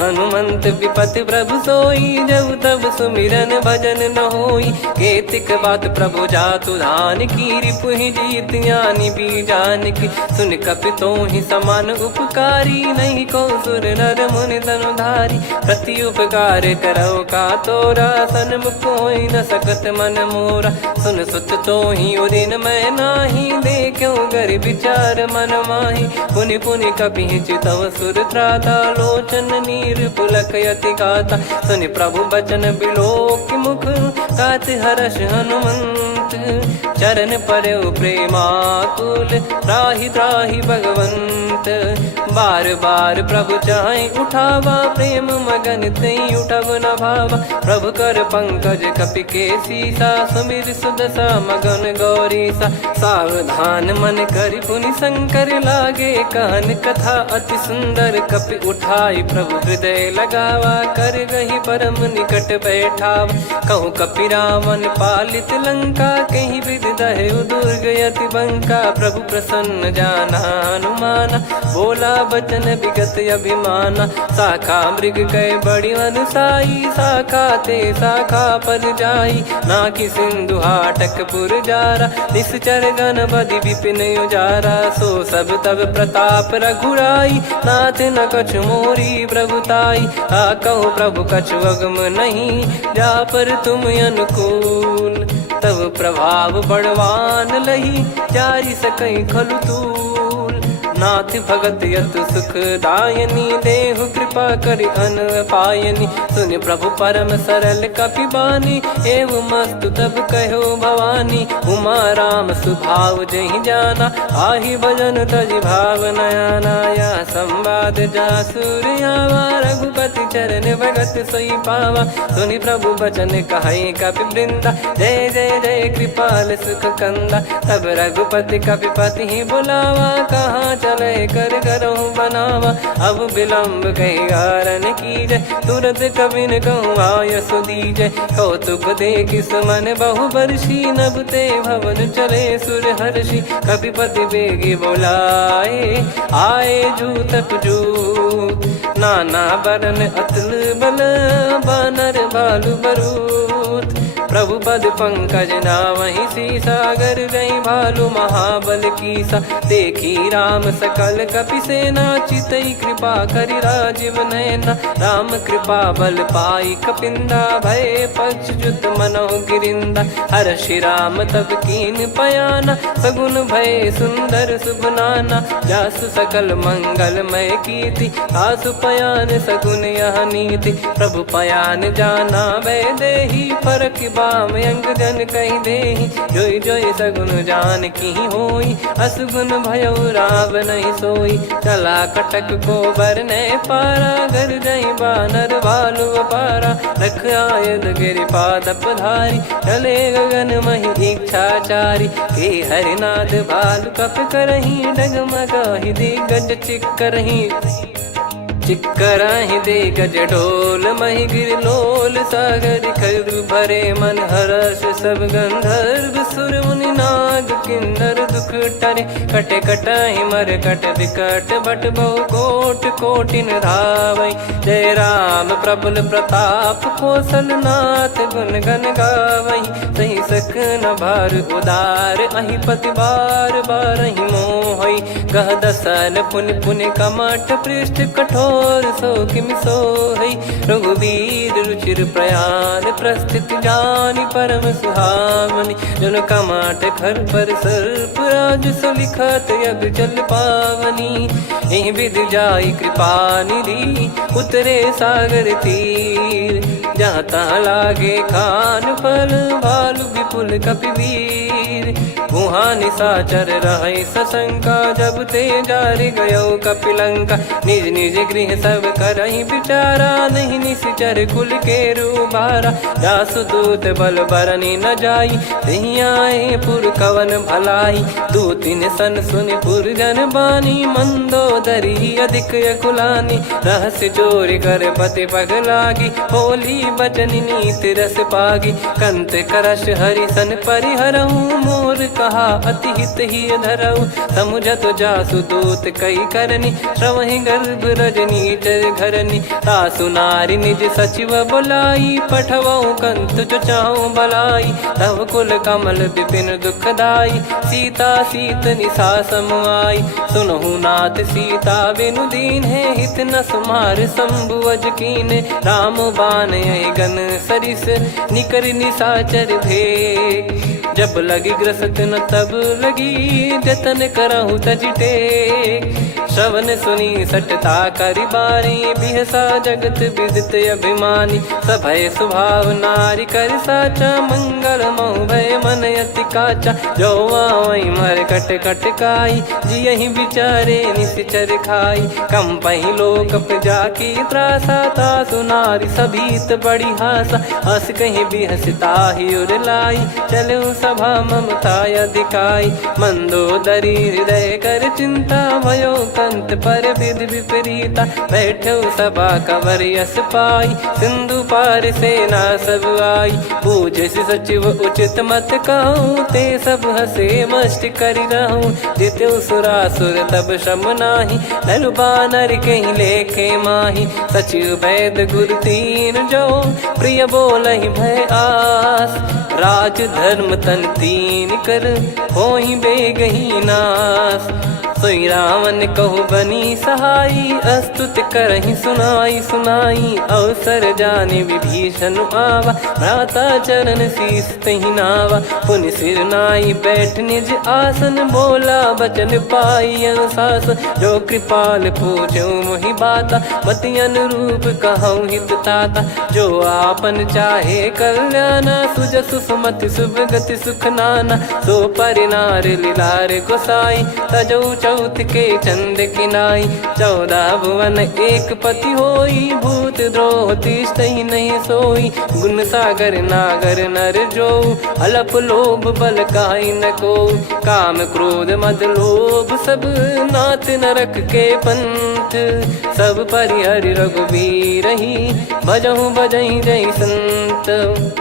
हनुमंत विपत प्रभु सोई जब तब सुमिरन भजन न होई। केतिक बात प्रभु जातु धान की रिपुहि जीत ज्ञानी बीजान की। सुन कपि तोहि समान उपकारी नहीं को सुर नर मुनि तनुधारी। प्रति उपकार करो का तोरा सन्मुख कोई न सकत मन मोरा। सुन सुत तो ही उदिन मैं नाही देखो गर विचार मन माही। पुनि पुनि कपि चितव सुर त्राता लोचन नीर पुलक यति गाता। सुनि प्रभु बचन बिलोक मुख गात हर्ष हनुमंत। चरण परयो प्रेमाकुल त्राहि त्राहि भगवंत। बार बार प्रभु चाहि उठावा प्रेम मगन तई उठब न भावा। प्रभु कर पंकज कपि के सीसा सुमिर सुदशा मगन गौरीसा। सावधान मन करि पुनि शंकर लागे कहन कथा अति सुंदर। कपि उठाई प्रभु हृदय लगावा कर गही परम निकट बैठावा। कहूँ कपि रावण पालित लंका कहीं विद दहु दुर्ग यति बंका। प्रभु प्रसन्न जाना हनुमाना बोला बचन विगत अभिमाना। शाखा मृग गए बड़ी अनुसाई शाखा ते शाखा पर जाई। ना कि सिंधु हाटक पुर जारा निश्चर गण बदि विपिन उजारा। सो सब तब प्रताप रघुराई नाथ न कछु मोरी प्रभुताई। कहो प्रभु कछु अगम नहीं जा पर तुम अनुकूल। तब प्रभाव बड़वान लही जारी सकई खलु तूल। नाथ भगत यत सुख दायनी देहु कृपा करि अन पायनी। सुनि प्रभु परम सरल कपि बानी एवं मस्तु तब कहो भवानी। उमा राम सुभाव जहि जाना आहि भजन तजि भाव नयाना। या संवाद जासुर आवा रघुपति चरण भगत सोई पावा। सुनि प्रभु बचन कहै कपि वृंदा जय जय जय कृपाल सुख कंदा। तब रघुपति कपि पति ही बुलावा कहाँ चले कर करहु बनावा। अब विलम्ब कहीं कारण की जय तुरंत कवि न कहूँ आयस दीजय। कौतुक देख सुमन बहु बरसी नभ ते भवन चले सुर हर्षि। कपिपति बेगी बोलाए आए जूतप जूत। नाना बरन अतुल बल बानर बालु बरूत। प्रभु पद पंकज नावहि सीसागर गई भालु महाबल कीसा। देखी राम सकल कपि सेना चितई कृपा करि राजीव नयना। राम कृपा बल पाई कपिंदा भय पक्ष जुत मनोह गिरिंदा। हर्षि राम तब कीन पयाना सगुन भय सुंदर सुबनाना। जासु सकल मंगलमय कीर्ति आसु पयान सगुन यह नीति। प्रभु पयान जाना वै देहि फरक बाम अंग जन कहि देहि। जोई जोई सगुन जान की होई असगुन भयो राव नहीं सोई। चला कटक को बरने पारा घर जई बानर भालु अपारा। रख आयल गिरि पाद पधारी चले गगन महि इच्छाचारी। के हरिनाथ भालु कप करही डगमगाहि दिग्गज चिक्करही। चिक्कराहि दे गज डोल महि गिर लोल सागर खरु भरे मन हर्ष सब गंधर्व सुर मुनि नाग किन्नर दुख टरे। कटे कटाहि मर कट विकट बट बहु कोट कोटिन धावई। जय राम प्रबल प्रताप कौशलनाथ गुण गण गावई। सही सक न भार उदार अहि पति बार बार ही मोहई। गह दसन पुन पुन कमठ पृष्ठ कठोर सो किम सोहई। रघुवीर रुचिर प्रयाण प्रस्थित जानि परम सुहावनी। जन कमठ खर पर सर्प राज सलिखत अब चल पावनी। एहि विध जाई कृपा निधि उतरे सागर तीर। जहाँ तहाँ लागे खान फल भालु विपुल कपिवीर। वहाँ निशाचर रहे सशंका जब ते जारि गयो कपिलंका। निज निज गृह सब करहि विचारा नहीं निश्चर कुल के रूबारा। जासु दूत बल बरनी न जाई तहि आए पुर कवन भलाई। दूतिन सन सुन पुर जन बानी मंदोदरी अधिक अकुलानी। रहस्य चोरी कर पति पग लागी होली बचन नीत रस पागी। कंत करश हरि सन परिहरहु मोर कहा अति हित ही धरऊ। समुझत जासु दूत कई करनी श्रवहि गर्भ रजनी चर घरनी। तासु नारी निज सचिव बुलाई पठवऊ कंत जो चाहू बलाई। तब कुल कमल विपिन दुखदाई सीता सीत निशा समुआई। सुनहु नाथ सीता बिनु दीन है हित न सुमार शंभु अज कीन। राम बान गन सरिस निकर निशाचर भेग। जब लगी ग्रसत न तब लगी जतन करहु तज टेक। श्रवण सुनी सटता करि बारी बिहसा जगत विदित अभिमानी। सभय स्वभाव नारी कर साचा मंगल मऊ भय मन अति काचा। जो आवई मर कट कट काई जियहि विचारे निश्चर खाई। कम पही लोक प्रजा की त्रासा तासु नारी सभीत बड़ी हासा। हस कहीं बिहसता ही उर लाई चलऊ सभा ममता अधिकाई। मंदोदरी हृदय कर चिंता भयो कंत पर विधि विपरीता। बैठो सभा कवर यस पाई सिंधु पार सेना सब आई। पूजे सचिव उचित मत कहूँ ते सब हसे मस्त करि रहूँ। जित्यु सुरासुर तब श्रम नाही धनु बानर कहीं लेखे माही। सचिव वैद गुरु तीन जो प्रिय बोलहि भय आस। राज धर्म तन तीन कर होहि बेगही नास। सोई रावण कहु बनी सहाई अस्तुत करहि सुनाई सुनाई। अवसर जाने विभीषण आवा भ्राता चरण शीस तहि नावा। पुनि सिर नाई बैठ निज आसन बोला बचन पाई अनुशासन। जो कृपाल पूछो मोहि बाता मति अनुरूप कहूँ हित ताता। जो आपन चाहे कल्याणा सुजसु सुमति शुभ गति सुख नाना। सो परिनार लीलार गोसाई तजौ चौथ के चंद किनाई। 14 भुवन एक पति होई भूत द्रोह तिष्ठहि नहीं सोई। गुण सागर नागर नर जो अलप लोभ बल काई न को। काम क्रोध मद लोभ सब नाथ नरक के पंथ। सब परिहरि रघुबीर ही भजहु भजहि जय संत।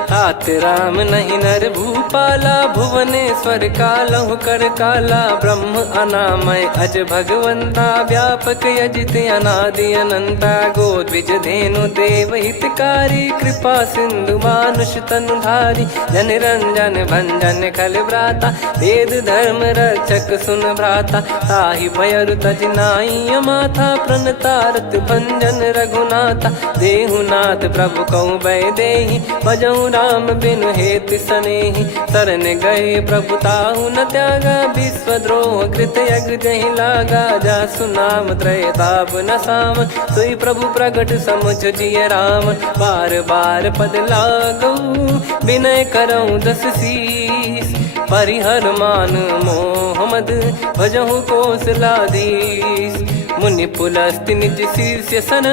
तात राम नहीं नर भूपाला भुवनेश्वर कालहु कर काला। ब्रह्म अनामय अज भगवंता व्यापक यजित अनादि अनंता। गोद्विज धेनु देव हितकारी कृपा सिंधु मानुष तनुधारी। जन रंजन भंजन खल व्राता वेद धर्म रक्षक सुन भ्राता। ताहि भयरु तज नाई माथा प्रणतारत भंजन रघुनाथा। देहुनाथ प्रभु कहु भय देहि भजहु राम बिनु हेतु सनेहि। शरण गए प्रभु ताहु न त्यागा विश्वद्रोह कृत यज्ञ जहि लागा। जासु नाम त्रय ताप न साम सोई प्रभु प्रगट समुझ जिय राम। बार बार पद लागऊ विनय करऊँ 10 शीस। परिहर मान मोह मद भजहु कौशलाधीश। मुनि पुलस्त्य निज शीर्ष सन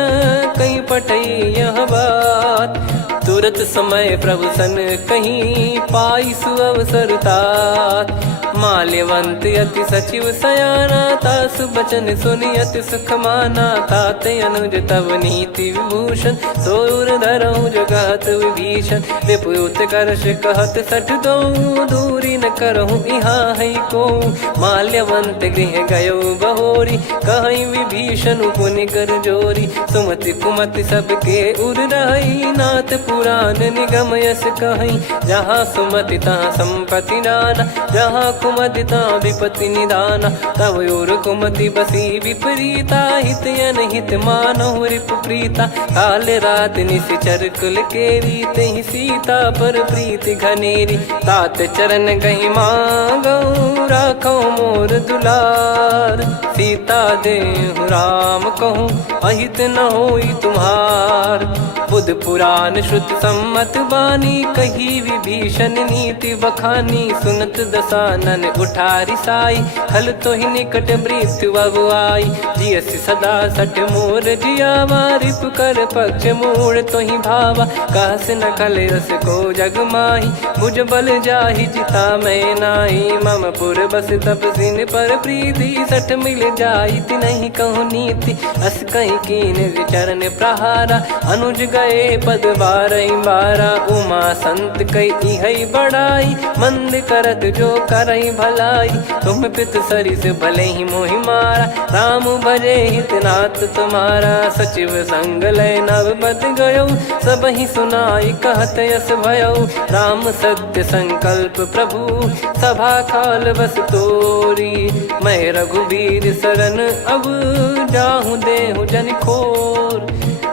कहीं पटई यह बात। तुरत समय प्रभु सन कहीं पाई सुअवसर तात। माल्यवंत अति सचिव सयाना, तासु बचन सुनि अति सुख माना। ताते अनुज तव नीति विभूषण, सोर धरहु जगत विभीषण। विपुत करश कहत सठ दो, दूरी न करहु इहाँ है को। माल्यवंत गृह गयो बहोरी, कहीं विभीषण पुनि कर जोरी। सुमति कुमति सबके उर रही, नाथ पुराण निगम यस कहीं। जहाँ सुमति तहाँ संपत्ति नाना, जहाँ कुमति तहाँ विपत्ति निदाना। तब और कुमति बसी विपरीता, हित अनहित मानहु रिपु प्रीता। काल रात निश्चर कुल केरी, तहि सीता पर प्रीति घनेरी। तात चरण गहि मांगऊ, राखो मोर दुलार। सीता देहु राम कहूँ, अहित न होई तुम्हार। बुध पुराण श्रुत सम्मत बानी, कही विभीषण नीति बखानी। सुनत दसानन उठारी साई, खल तो ही निकट मृत्यु अब आई। जियसि सदा सठ मोर जियावा, रिप कर पक्ष मूड़ तो ही भावा। कहस न खल रस को जग माही, भुज बल जाहि जिता मैं नाई। मम पुर बस तप सिन पर प्रीति, सठ मिल जाई नहीं कहूँ नीति। अस कहीं कीन चरण प्रहारा, अनुज गए पद बारही बारा। उमा संत कई है बड़ाई, मंद करत जो करई भलाई। तुम पित सरिस भले ही मोहि मारा, राम भजे हित नाथ तुम्हारा। सचिव संग लय नव बद गयो, सब ही सुनाई कहत यस भयो। राम सत्य संकल्प प्रभु, सभा खाल बस तोरी। मैं रघुबीर शरण अब, जाहु देहु जन खोर।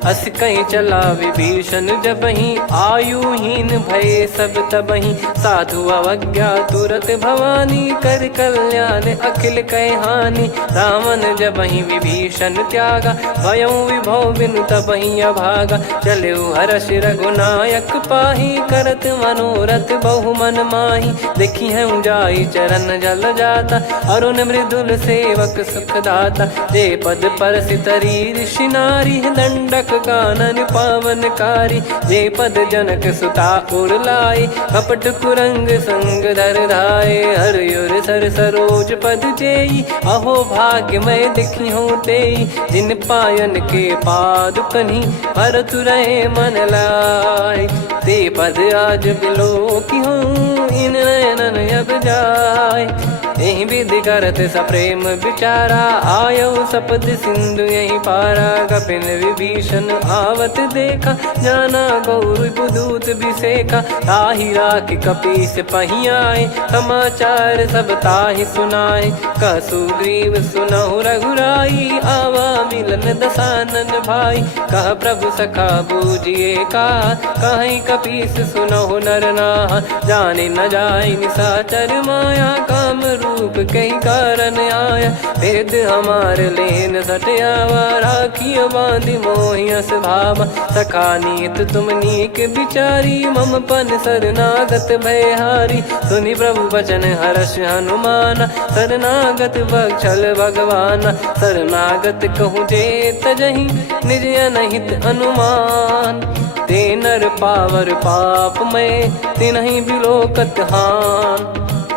अस कहीं चला विभीषण जबहि, आयुहीन भय सब तबहि। साधु अवज्ञा तुरत भवानी, कर कल्याण अखिल कह हानि। रावण जबहि विभीषण त्यागा, भयउ विभव बिनु तबहि अभागा। चलऊ हर्ष रघुनायक पाही, करत मनोरथ बहु मन माही। देखी है जाई चरण जल जाता, अरुण मृदुल सेवक सुख दाता। जे पद पर सितरी ऋषि नारी, दंडक कानन पावनकारी। जे पद जनक सुता उर लाए, कपट कुरंग संग धर धाये। हरियुर सर सरोज पद जेई, अहो भाग्य मैं दिखी हूँ तेई। जिन पायन के पाद कन्ही, भरत रहे मन लाय। ते पद आज बिलो की हूँ, इन नयनन अब जाय। यही विधि करत सप्रेम विचारा, आयो सपद सिंधु यही पारा। कपिन विभीषण आवत देखा, जाना गौर बुदूत बिसेखा। ताहि राख कपीस पही आए, समाचार सब ताहि सुनाए। कह सुग्रीव सुनहु रघुराई, आवा मिलन दसानन भाई। कह प्रभु सखा बूझिए का, कहीं कपीस सुनहु नर नाहा। जाने न जाय निशाचर माया, काम रूप कई कारण आया। भेद हमार लेन सटयावा, राखिय बांधि मोहियस भावा। सखा नीत तुम नीक बिचारी, मम पन शरणागत भयहारी। सुनि प्रभु वचन हर्ष हनुमाना, शरणागत बक्षल भगवाना। शरणागत कहूँ जे तजहि, निज अनहित अनुमान। ते नर पावर पाप में, तिन्हि बिलोकत हान।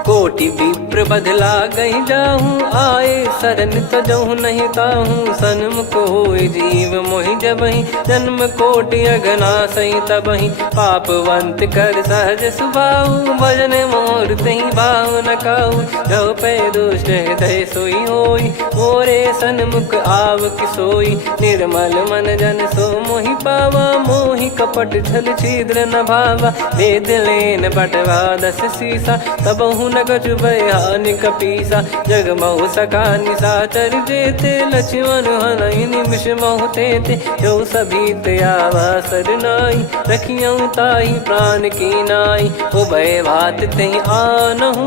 कोटि विप्र बदला गई जाहूँ, आए शरण तजहु नहीं ताहूँ। सन्मुख होय जीव मोहि जबहि, जन्म कोटि अघना सही तबहि। पापवंत कर सहज सुभाऊ, भजन मोर तहि भाव न काऊ। जो पै दुष्ट हृदय सोई होई, मोरे सन्मुख आव किसोई। निर्मल मन जन सो मोहि पावा, मोहि कपट छल छिद्र न भावा। वेद लेन बटवा दस सीसा, तबहु न कछु भयानि कपीसा। जग महु सका निशाचर जेते, लक्ष्मण हनहि निमिष महु तेते। जो सभी त्यावा सरनाई, रखियऊ ताहि प्राण की नाई। उभय भात तहि आनहु,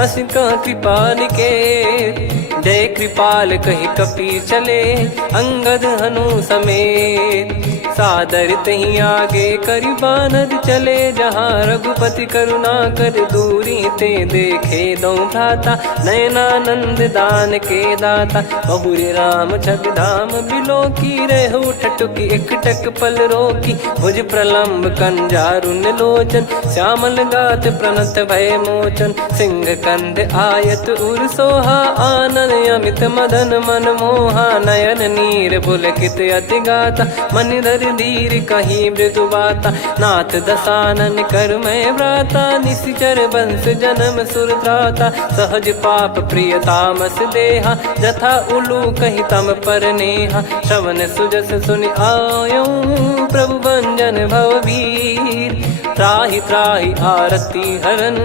हस कह कृपाल के। जय कृपाल कहि कपी चले, अंगद हनु समेत। सादर तहीं आगे करी बानर चले जहाँ रघुपति करुणा कर दूरी ते देखे दो भ्राता नयनानंद दान के दाता बहुरी राम छग धाम बिलो की रेहू ठटुकी एकटक पल रोकी भुज प्रलंब कंजारुन लोचन श्यामल गात प्रणत भय मोचन सिंह कंद आयत उर सोहा आनन अमित मदन मन मोहा नयन नीर पुलकित अति गाता मन धर धीर कहीं मृदु बाता नाथ दसानन कर मैं व्राता निशिचर बंस जन्म सुरत्राता सहज पाप प्रिय तामस देहा जथा उलू कही तम पर नेहा श्रवण सुजस सुनि आयो प्रभु भंजन भववीर त्राहि त्राहि आरती हरन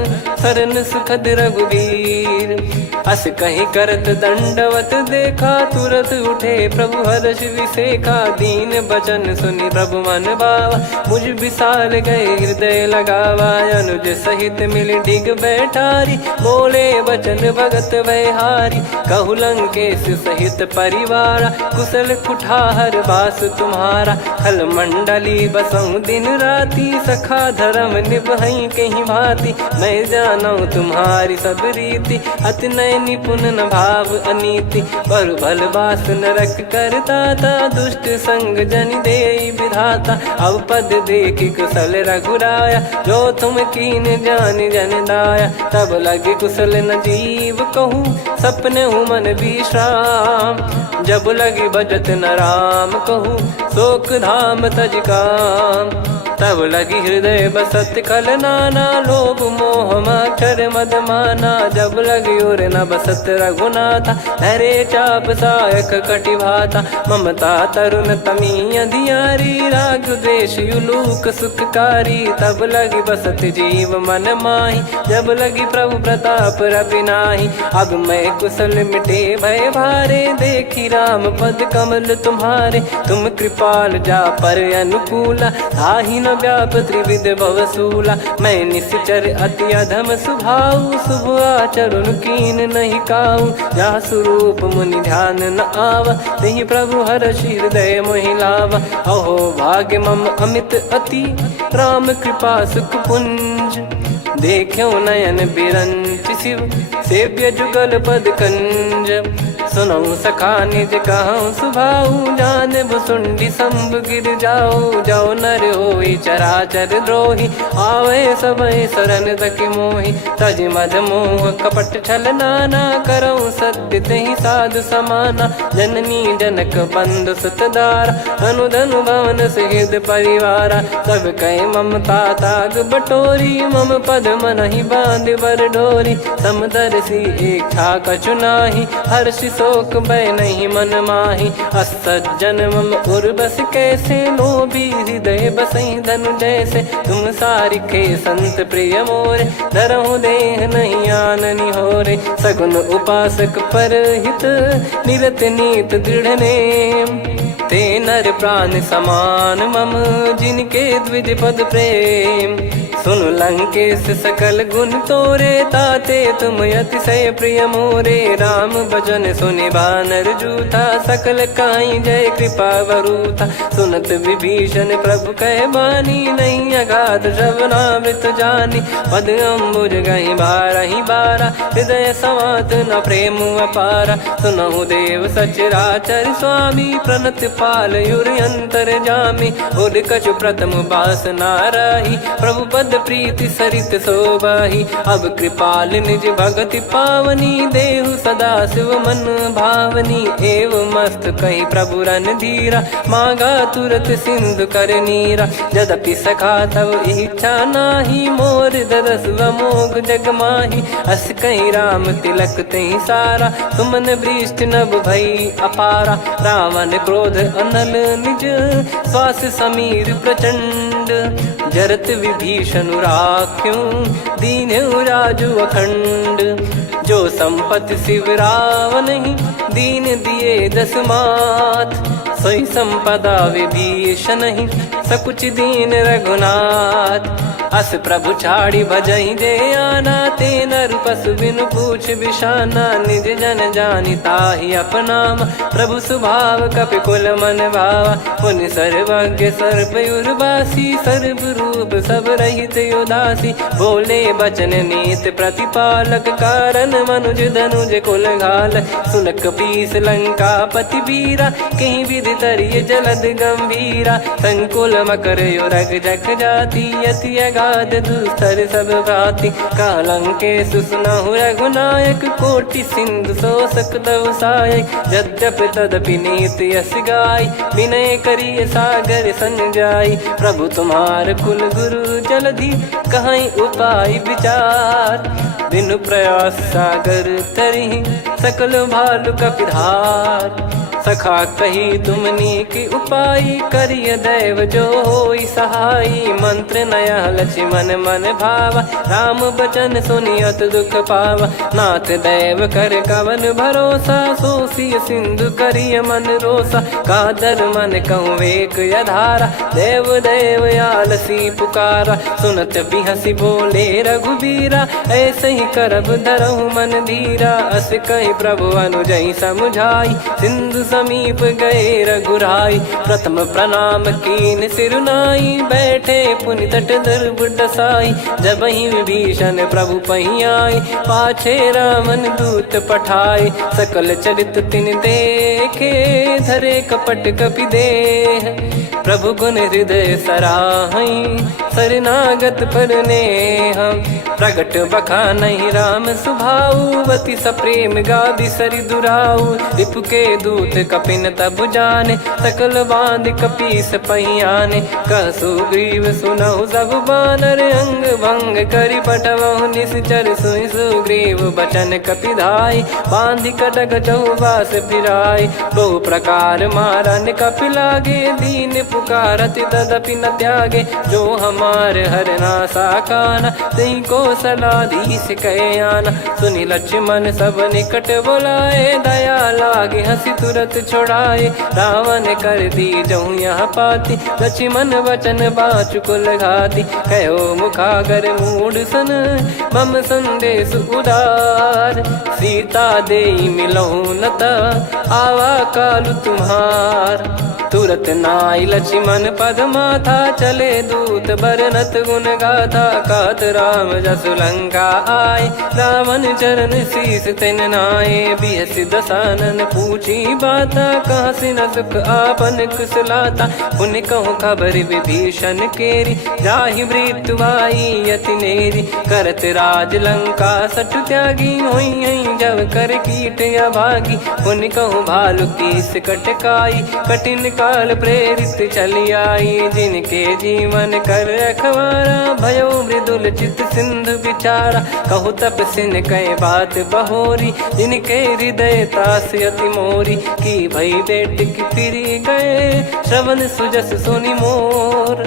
सरन सुखद रघुवीर अस कहीं करत दंडवत देखा तुरत उठे प्रभु हर्ष विसेखा दीन बचन सुनि प्रभु मन भावा मुझ विसार गए हृदय लगावा अनुज सहित मिल डिग बैठारी बोले बचन भगत वैहारी कहु लंकेश सहित परिवारा कुशल कुठार बास तुम्हारा खल मंडली बसऊं दिन राती सखा धर्म निभई कहीं भांति मैं जानू तुम्हारी सब रीति अति नय निपुण न भाव अनीति पर भल बास नरक करता था दुष्ट संग जन दे विधाता अब पद देखि कुशल रघुराया जो तुम कीन जान जन दाया तब लगे कुशल न जीव कहूँ सपने हूँ मन विश्राम जब लगे बजत न राम कहूँ शोक धाम तज काम तब लगी हृदय बसत कल नाना लोभ मोह मच्छर मद माना जब लगी उर न बसत रघुनाथा हरे चाप सायक कटि भाता ममता तरुण तमी अधियारी राग द्वेष युलूक सुखकारी तब लगी बसत जीव मन माही जब लगी प्रभु प्रताप रवि नाही अब मैं कुशल मिटे भय भारे देखी राम पद कमल तुम्हारे तुम कृपाल जा पर अनुकूला ताहि न व्याप त्रिविध भवसूला मैं निश्चर अति अधम सुभाऊ शुभ आचरण कीन नहीं काऊ जा स्वरूप मुनि ध्यान न आवा नहीं प्रभु हर्ष हृदय मोहिलावा अहो भाग्य मम अमित अति राम कृपा सुख पुंज देखो नयन बिरंच शिव सेव्य जुगल पद कंज सुनऊ सखा निज कहूँ सुभाऊ जान भुसुंडी संभ गिर जाओ जाओ नर होई चराचर द्रोही आवे सबय शरण तक मोहि तज मद मोह कपट छल नाना करऊँ सत्य तहि साधु समाना जननी जनक बंधु सुतदारा अनुधनु भवन सहित परिवारा सब कहे ममता ताग बटोरी मम पद मन ही बांध बर डोरी समदर्शी इच्छा कछु नाही हर्ष शोक भय नहीं मन माही असज्जन मम उर्वश कैसे लोभी हृदय बसई धनु जैसे तुम सारिखे संत प्रिय मोरे धरहु देह नहीं आननि होरे सगुन उपासक पर हित निरत नीत दृढ़ नेम ते नर प्राण समान मम जिनके द्विज पद प्रेम सुन लंकेश सकल गुण तोरे ताते तुम अतिशय प्रिय मोरे राम भजन सुनि बानर जूथा सकल काई जय कृपा वरूथा सुनत विभीषण प्रभु कह बानी नहीं अगाध श्रवणामृत जानी पद अम्बुज गहि बारहि बारा हृदय समात न प्रेम अपारा सुनहु देव सचराचर स्वामी प्रणत पाल युर अंतर जामी उद कछु प्रथम बास नाराही प्रभु पद प्रीति सरित शोभाही अब कृपाल निज भगति पावनी देहु सदा शिव मन भावनी एव मस्त कही प्रभु रन धीरा मांगा तुरत सिंधु कर नीरा यद्यपि सखा तब इच्छा नाही मोर दरस मोग जग माही अस कहीं राम तिलक तही सारा सुमन वृष्टि नभ भई अपारा रावण क्रोध अनल निज श्वास समीर प्रचंड जरत विभीषण राख्यूं दीन्हु राजु अखंड जो संपत्ति शिव रावण ही दीन दिए दस मात सोई संपदा विभीषण ही सकुच दीन रघुनाथ अस प्रभु छाड़ी भजई जे आना, ते नर पशु बिनु पूछ बिशाना, निज जन जानी ताहि अपनाम, प्रभु स्वभाव कपि कुल मन भावा, पुनि सर्वज्ञ सर्वयुर्वासी, सर्व रूप सब रहित उदासी, बोले बचन नीत प्रतिपालक, कारण मनुज धनुज कुल घाल, सुन कपीस लंका पति वीरा, कहीं विधि तरिय जलद गंभीरा, संकुल मकर युरग जख जाति, अति अगाध दुस्तर सब भाति, कालंके सुसनहु रघुनायक, कोटि सिंधु शोषक तव सहायक, यद्यपि तदपि नीति यस गाय, विनय करिय सागर सन जाई, प्रभु तुम्हार कुल गुरु जलधि, कहीं उपाय विचार, बिनु प्रयास सागर तरि, सकल भालु कपिधार, सखा कही तुमनी की उपाय, करिय दैव जो होई सहाई, मंत्र नया लक्ष्मण मन भावा, राम बचन सुनियत दुख पावा, नाथ दैव कर कवन भरोसा, सोसिय सिंधु करिय मन रोसा, कादर मन कहूँ एक यधारा, देव देव आलसी पुकारा, सुनत बिहसी बोले रघुबीरा, ऐसे ही करब धरहु मन धीरा, अस कही प्रभु अनुजई समुझाई, सिंधु समीप गए रघुराई, प्रथम प्रणाम कीन सिरुनाई, बैठे पुनि तट दर्भ डसाई, जब ही विभीषण प्रभु पही आए, पाछे रामन दूत पठाए, सकल चरित तिन देखे, धरे कपट कपि देह, प्रभु गुण हृदय सराहई, शरणागत पर नेह, प्रगट बखानहि राम सुभाऊ, बति सप्रेम गादि सरि दुराऊ, रिपु के दूत कपिन तब जाने, सकल बांध कपीस पहियाने, कह सुग्रीव सुनहु सब बानर, अंग भंग करि पटवहु निश्चर, सुनि सुग्रीव बचन कपिधाई, बांधि कटक चौबास फिराई, बहु प्रकार मारन कपि लागे, दीन पुकारत तदपि न त्यागे, जो हमार हरना साकाना, तई को सलाधीश कहे आना, सुनि लक्ष्मण सब निकट बुलाए, दया लागे हंसी तुरत छोड़ाए, रावण कर दी जहूँ यहाँ पाती, लक्ष्मण वचन बाचु कुल घाती, कहो मुखागर मूड सन, मम संदेश उदार, सीता देई मिलहु नता, आवा कालु तुम्हार, तुरत नाई लक्ष्मण पद माथा, चले दूत बरनत गुण गाथा, कहत राम जसु लंका आए, रावण चरण शीस तिन नाये, बिहस दसानन पूछी बाता, कहाँ से न सुख आपन कुशलाता, पुन कहूँ खबर विभीषण केरी, जाहि मृत्यु आई यति नेरी, करत राज लंका सठ त्यागी, होई जब कर कीट अभागी, पुन कहूँ भालु कीस कटकाई, कठिन काल प्रेरित चली आई, जिनके जीवन कर रखवारा, भयो मृदुल चित सिंधु विचारा, कहु तप सिन कई बात बहोरी, जिनके हृदय तास अति मोरी, की भई बेट की फिरी गए, श्रवण सुजस सुनि मोर,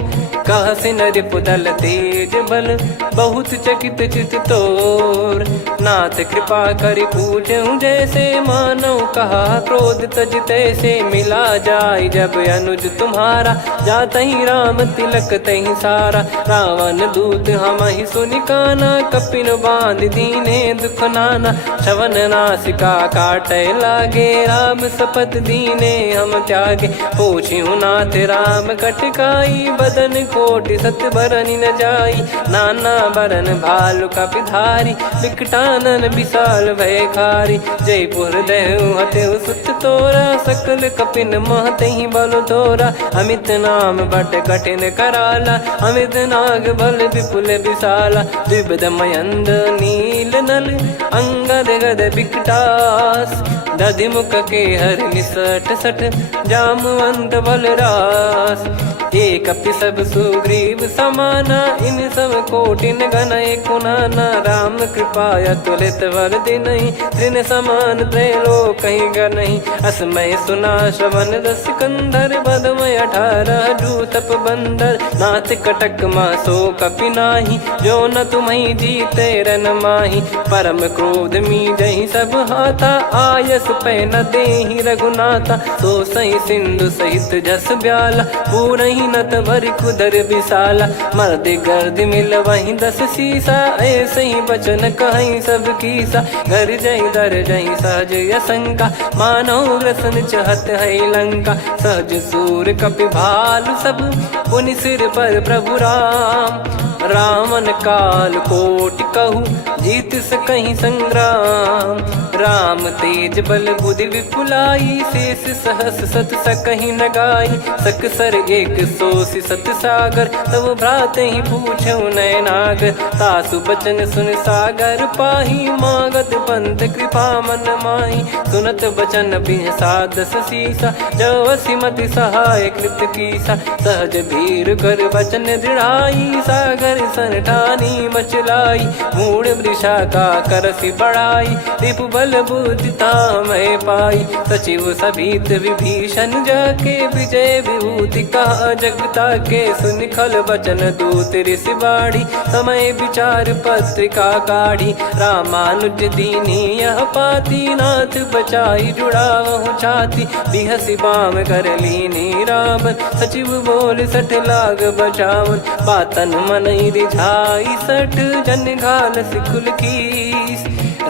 कह सिन रिपुदल तेज बल, बहुत चकित चित तोर, नाथ कृपा करि पूछऊं जैसे, मानव कहा क्रोध तज तैसे, मिला जाय जब अनुज तुम्हारा, जात ही राम तिलक तही सारा, रावण दूत हम ही सुनि काना, कपिन बांध दीने दुख नाना, श्रवण नासिका काटे लागे, राम सपत दीने हम त्यागे, पूछिहु नाथ राम कटकाई, बदन कोटि सत बरनि न जाई, नाना बरन भालु कपिधारी, विकटानन विशाल भयखारी, जयपुर देहु हतेउ सुत तोरा, सकल कपिन महतहि बल तोरा, अमित नाम बट कठिन कराला, अमित नाग बल विपुल विशाला, द्विविध मयंद नील नल, अंगद गद विकटास, दधिमुख के हर निसठ सठ, जामवंत बलरास, एक अपि सब सुग्रीव समाना, इन सब कोटिन गणय कुनाना, राम कृपा अतुलित वर दिनहि, तृण समान त्रैलोक कहीं गनहि, असमय सुना श्रवण रस कंधर, बदमय 18 जूतप बंदर, नाथ कटक मासो कपि नाही, जो न तुम्हि जीते रन माही, परम क्रोध मी जहि सब हाथा, आयस मानस पे न देहि रघुनाथा। सो सही सिंधु सहित जस ब्याला, पूरही नत भरि कुदर विशाला। मर्द गर्द मिल वही 10 सीसा, ऐसे ही बचन कहीं सब कीसा। घर जय दर जय सहज असंका, मानव ग्रसन चहत है लंका। सहज सूर कपि भालु सब, पुनि सिर पर प्रभु राम। रामन काल कोटि कहु, जीत सकहि संग्राम। राम तेज बल बुद्धि विपुलाई, शेष सहस सत सकहि न गाई। सकसर एक सोसी सत सागर, तब भ्रात ही पूछौ नयनागर। तासु बचन सुन सागर पाही, मांगत पंथ कृपा मन माही। सुनत बचन बिहसा 10 सीसा, जवसि मति सहाय कृत कीसा। सहज धीर कर बचन दृढ़ाई, सागर सन ठानी मचलाई। मूढ़ वृषा का करसि बढ़ाई, रिपु बल बुद्धि तामय पाई। सचिव सभीत विभीषण जाके, विजय विभूति कहा जगता के। सुनि खल बचन दूत ऋषि बाढ़ी, समय विचार पत्रिका काढ़ी। रामानुज दीनी यह पाती, नाथ बचाई जुड़ावहु छाती। बिहसि बाम कर लीनी रावण, सचिव बोल 60 लाग बचावन। बातन मनई रिझाई 60, जन घाल सिकुल कीस।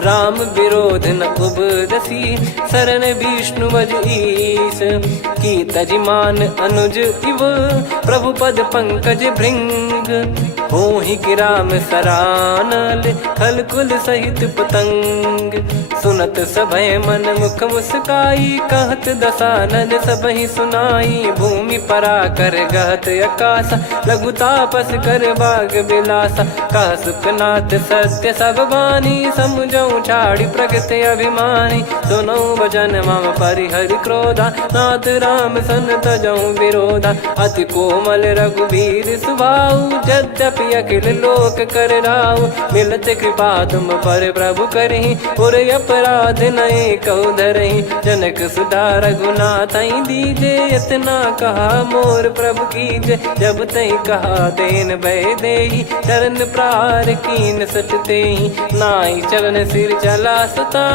राम विरोध न उपदसी, शरण विष्णु बज ईस। की तजिमान अनुज इव, प्रभु पद पंकज भृंग। होहि कि राम सरानल, खल कुल सहित पतंग। सुनत सभय मन मुख मुस्काई, कहत दसानन सबहि सुनाई। भूमि परा कर गहत आकाशा, लघु तापस कर बाग बिलासा। कह सुखनाथ सत्य सब बानी, समझौ छाड़ी प्रगति अभिमानी। सुनो भजन मम परिहरि क्रोधा, नाथ राम सन तजौ विरोधा। अति कोमल रघुवीर सुभाऊ, यद्यपि अखिल लोक कर राऊ। मिलत कृपा तुम पर प्रभु करहि, और अपराध नए कौ धरहि। जनक सुधा रघुनाथ दीजे, इतना कहा मोर प्रभु कीजे। जब तई कहा देन भय देहि, चरण प्रार कीन सटतेहि। नाई चरण सिर चला सता,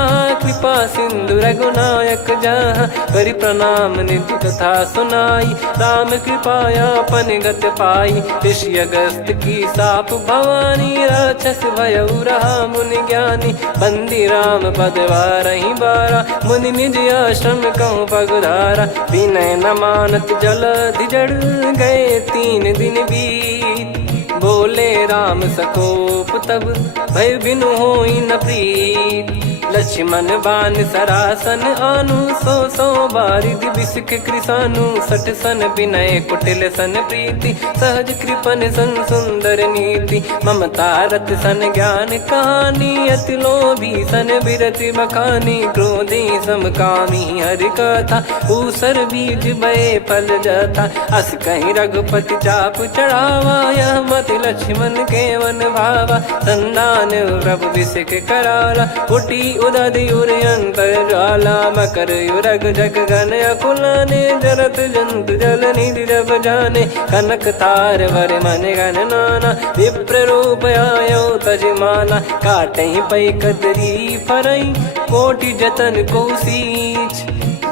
कृपा सिंधु रघुनायक जहाँ। करि प्रणाम निज कथा सुनाई, राम कृपाया पन गत पाई। ऋषि अगस्त की साप भवानी, राक्षस भयउ रहा मुनि ज्ञानी। बंदी राम पद वारहि बारा, मुनि निज आश्रम कहूँ पगधारा। विनय न मानत जलधि जड़, गए 3 दिन बीत। बोले राम सकोप तब, भय बिनु होई न प्रीत। लक्ष्मण बान सरासन आनु, 100 बारिधि बिसक कृसानु। 60 सन विनय कुटिल सन प्रीति, सहज कृपन सन सुंदर नीति। ममता रत सन ज्ञान कहानी, अति लोभी सन बिरति बखानी। क्रोधी समकामी हरि कथा, ऊसर बीज भय फल जथा। अस कहीं रघुपति चाप चढ़ावा, यह मति लक्ष्मण के वन भावा। संदान प्रभु बिसक कराला, कुटी उदधि उर अंतर ज्वाला। मकर युरग जग गन अकुलाने, जरत जंतु जल निधि जब जाने। कनक तार वर मन गण नाना, विप्र रूप आयो तजमाना। काटहि पै कतरी फरई, कोटि जतन को सींच।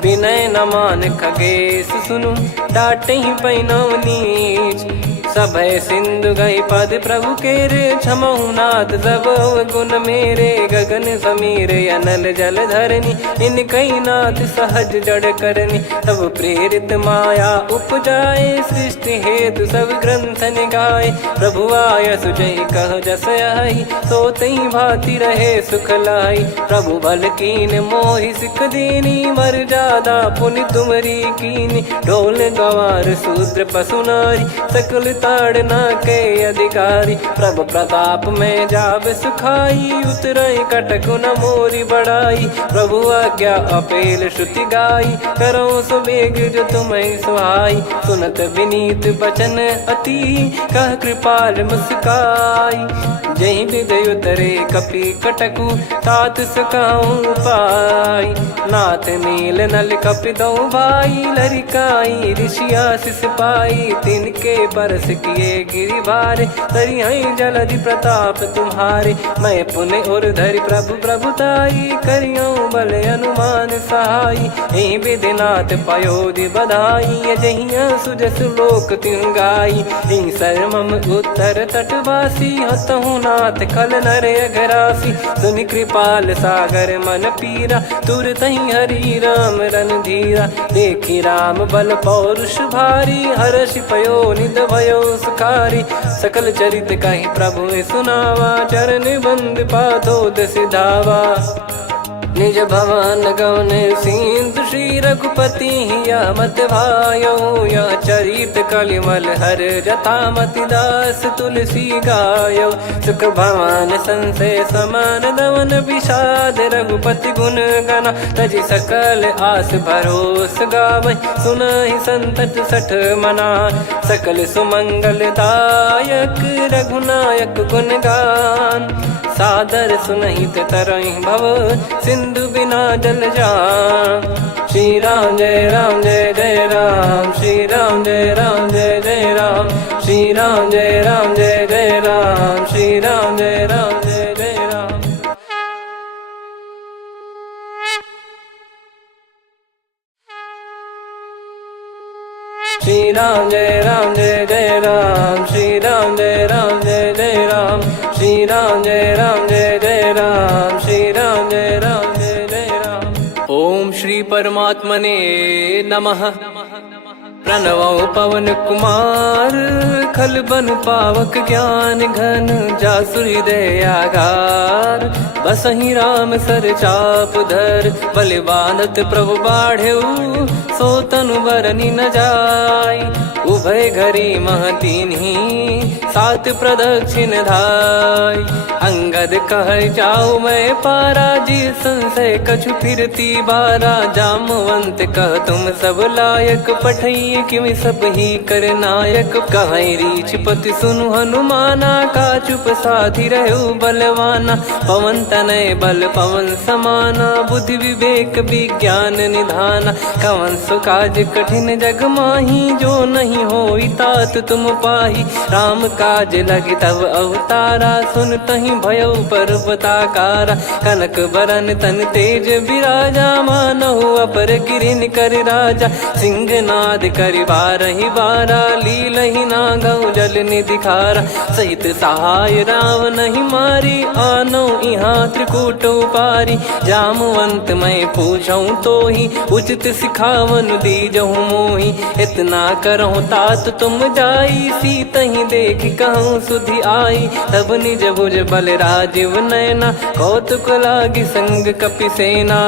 विनय न मान खगेश सुनु, डांटहि पै नव नीच। सभय सिंधु गई पद प्रभु केरे, क्षमहु नाथ सब गुण मेरे। गगन समीर अनल जल धरनी, इन कई नाथ सहज जड़ करनी। तब प्रेरित माया उपजाए, सृष्टि हेतु सब ग्रंथ निगाए। प्रभु आय सुजय कह जस आई, सोतहि भांति रहे सुख लाई। प्रभु बल कीन मोहि सिख दीनी, मर्यादा पुनि तुमरी कीनी। ढोल गवार शूद्र पशु नारी, सकल ताड़ना के अधिकारी। प्रभु प्रताप में जाब सुखाई, उतरई कटक न मोरी बढ़ाई। प्रभु आज्ञा अपेल श्रुति गाई, करो सुबेग जो तुम्हें सुहाई। सुनत विनीत बचन अति, कह कृपाल मुस्काई। जही विदय उतरे कपि कटकु, तात सकाऊं पाई। नाथ नील नल कपि दो भाई, लरिकाई ऋषि आशीष पाई। तिनके परस किए गिरि बारे, तरी हई जलधि प्रताप तुम्हारे। मैं पुण्य और धरि प्रभु प्रभुताई, करियो बल अनुमान सहाई। ए विधिनाथ पयोधि बधाई, जहिया सुजस लोक तिहु गाई। ए सरमम उत्तर तटवासी, हतहु नाथ खल नर अघरासी। सुनि कृपाल सागर मन पीरा, तुरत ही हरि राम रन धीरा। देखी राम बल पौरुष भारी, हर्षि पयो निध भयो सुखारी। सकल चरित कहि प्रभु सुनावा, चरण बंद पाथो सिधावा। निज भवन गौन सिंधु श्री रघुपति या मत भायो। या चरित कलिमल हर जथा मति दास तुलसी गायो। सुख भवन संशय समान दवन विषाद, रघुपति गुण गना तजि सकल आस भरोस गावै। सुनहि संतत सठ मना, सकल सुमंगल दायक रघुनायक गुण गान। सादर सुनहित तरहि भव, सिंधु बिना जल जान। श्री राम जय राम जय जय राम, श्री राम जय राम जय जय राम। श्री राम जय राम जय जय राम, श्री राम जय राम जय जय राम। श्री राम जय राम जय जय राम, श्री राम जय राम जय जय राम। श्री राम जय राम जय जय राम, श्री राम जय राम जय जय राम। ओम श्री परमात्मने नमः। प्रणवो पवन कुमार, खल बन पावक ज्ञान घन। जासु हृदय आगार, बसहि राम सर चाप धर। बल बांधत प्रभु बाढ़ेऊ, सो तनु बरनि न जाय। उभय घरी मह दीन्ही, सात प्रदक्षिण धाय। अंगद कह जाऊ मैं पारा, जी संशय कछु फिरती बारा। जामवंत कह तुम सब लायक, पठइये किमि सब ही कर नायक। कहै रीछ पति सुनु हनुमाना, का चुप साधि रहु बलवाना। पवन तनय बल पवन समाना, बुद्धि विवेक विज्ञान निधाना। कवन सो काज कठिन जग माही, जो नहीं होई तात तुम पाही। राम काज लगी तब अवतारा, सुन तहि भयो पर्वताकारा। कनक बरन तन तेज बिराजा, मानहु अपर गिरिन कर राजा। सिंहनाद करि बारहि बारा, लीलहि नागौ जल निधि खारा। सहित सहाय रावण नहीं मारी, आनो इहाँ त्रिकूट उपारी। जामवंत मैं पूछऊँ तोहि, उचित सिखावन दीजहु मोहि। इतना करहु तात तुम जाई, सीतहि देख कहूँ सुधि आई। तब निज भुज बल राजीव नयना, कौतुक लागी संग कपिसेना।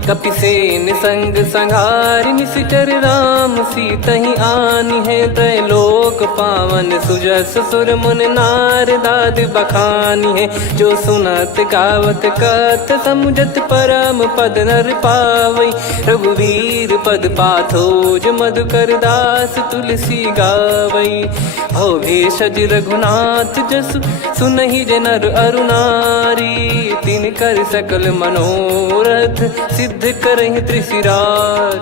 कपिसेन संग संहारि, निशिचर राम सीतहि आनि है। त्रैलोक पावन सुजस सुर मुन नार, दाद बखानी है। जो सुनत गावत कथ, समुझत परम पद नर पावै। रघुवीर पद पाथोज, मधुकर दास तुलसी गावै। भवेशज रघुनाथ जसु, सुनहि जे नर अरु नारी। तिन कर सकल मनोरथ, सिद्ध करहि त्रिशिराज।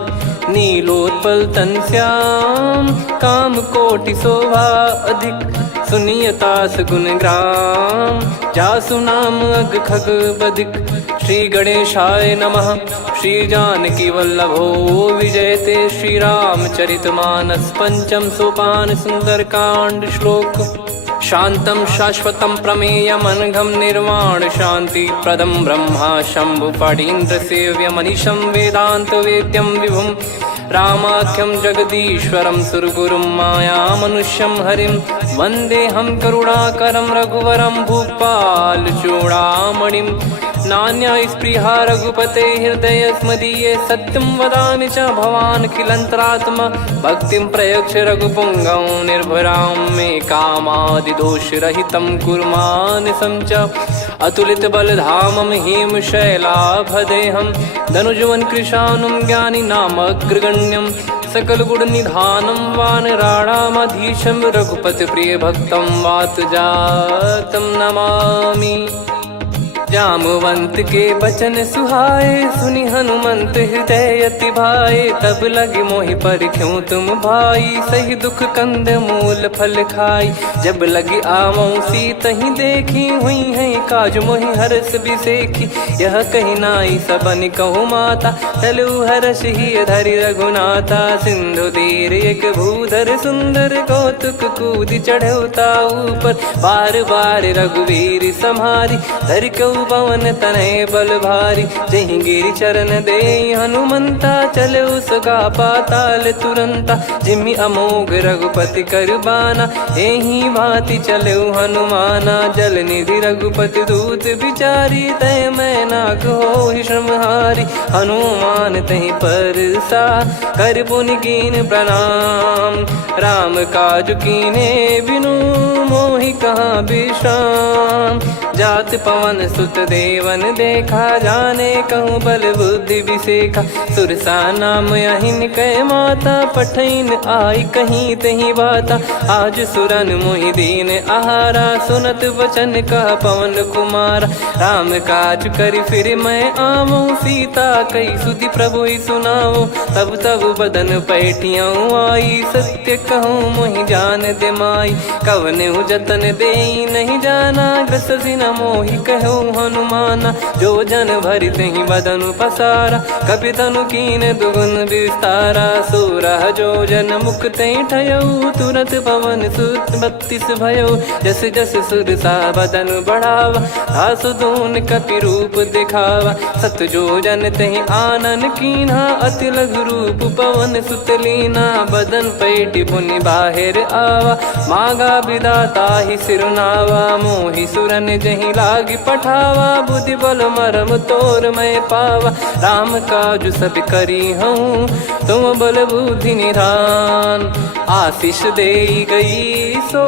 नीलोत्पल तन श्याम, काम कोटि शोभा अधिक। सुनियतास गुण ग्राम, जासु नाम अग खग बदिक। श्री गणेशाय नमः। श्री जानकी वल्लभो विजयते, श्री रामचरितमानस। पंचम सोपान सुंदरकांड श्लोक। शांतं शाश्वतं प्रमेयमनघं निर्वाण शांति प्रदं ब्रह्मा शंभु फणीन्द्र सेव्य मनीषं वेदांत वेद्यं विभुं। रामाख्यं जगदीश्वरं सुरगुरुं माया मनुष्यं हरिं। वन्देऽहं करुणाकरं रघुवरं भूपाल चूडामणिं। नान्या स्पृहा रघुपते हृदय स्मदीये, सत्यं वदामि च भवानखिलन्तरात्मा। भक्तिं प्रयच्छ रघुपुङ्गं निर्भरां मे कामादिदोषरहितं कुर्मानिसं च। अतुलितबलधामं हेमशैलाभदेहं, धनुजवन कृशानुं ज्ञानिनामग्रगण्यं। सकलगुणनिधानं वानराणामधीशं, रघुपतिप्रियभक्तं वातजातं नमामि। जामवंत के बचन सुहाए, सुनि हनुमंत हृदय अति भाए। तब लगे मोहि पर क्यों तुम भाई, सही दुख कंद मूल फल खाई। जब लगी आवऊं सीतहि देखी, हुई है काज मोहि हरस बिसेखी। यह कही नाई सबन कहु माता, चलु हरष ही धरि रघुनाथा। सिंधु तीर एक भूधर सुंदर, कौतुक कूद चढ़ौता ऊपर। बार बार रघुवीर सम्हारी, धरि कऊ पवन तनय बल भारी। जहि गिरि चरण दे हनुमंता, चले उसका पाताल तुरंता। जिमि अमोघ रघुपति कर बाना, एहि भांति चले हनुमाना। जल निधि रघुपति दूत बिचारी, तय मैं नाग होहि श्रमहारी। हनुमान तहि परसा, कर पुनि कीन प्रणाम। राम काज कीने बिनु, मोहि कहाँ विश्राम। जात पवन सुत देवन देखा, जाने कहूँ बल बुद्धि विसेखा। सुरसा नाम अहिन कै माता, पठैन आई कहीं तहीं बाता। आज सुरन मोहि दीन आहारा, सुनत वचन कह पवन कुमारा। राम काज करि फिर मैं आवऊं, सीता कई सुधि प्रभु ही सुनाऊं। तब तब बदन पैठियाँ आई, सत्य कहूँ मोहि जान दे माई। कवने जतन दे नहीं जाना, ग्रसि न मोहि कहूँ हनुमाना। जो जन भरि तहि बदनु पसारा, कपि तनु कीन दुगुन विस्तारा। सोरह जो जन मुख तहि ठयऊ, तुरत पवन सुत 32 भयऊ। जस जस सुरसा बदन बढ़ावा, आसु दून कपि रूप दिखावा। सत जो जन तहि आनन कीन्हा, अति लघु रूप पवन सुत लीना। बदन पैटि पुनि बाहिर आवा, मांगा विधाता ही सिरुनावा। मोहि सुरन जहि लागी पठावा, बुद्धि बल मरम तोर मैं पावा। राम काज सब करी हूँ, तुम बल बुद्धि निधान। आशीष दे गई सो,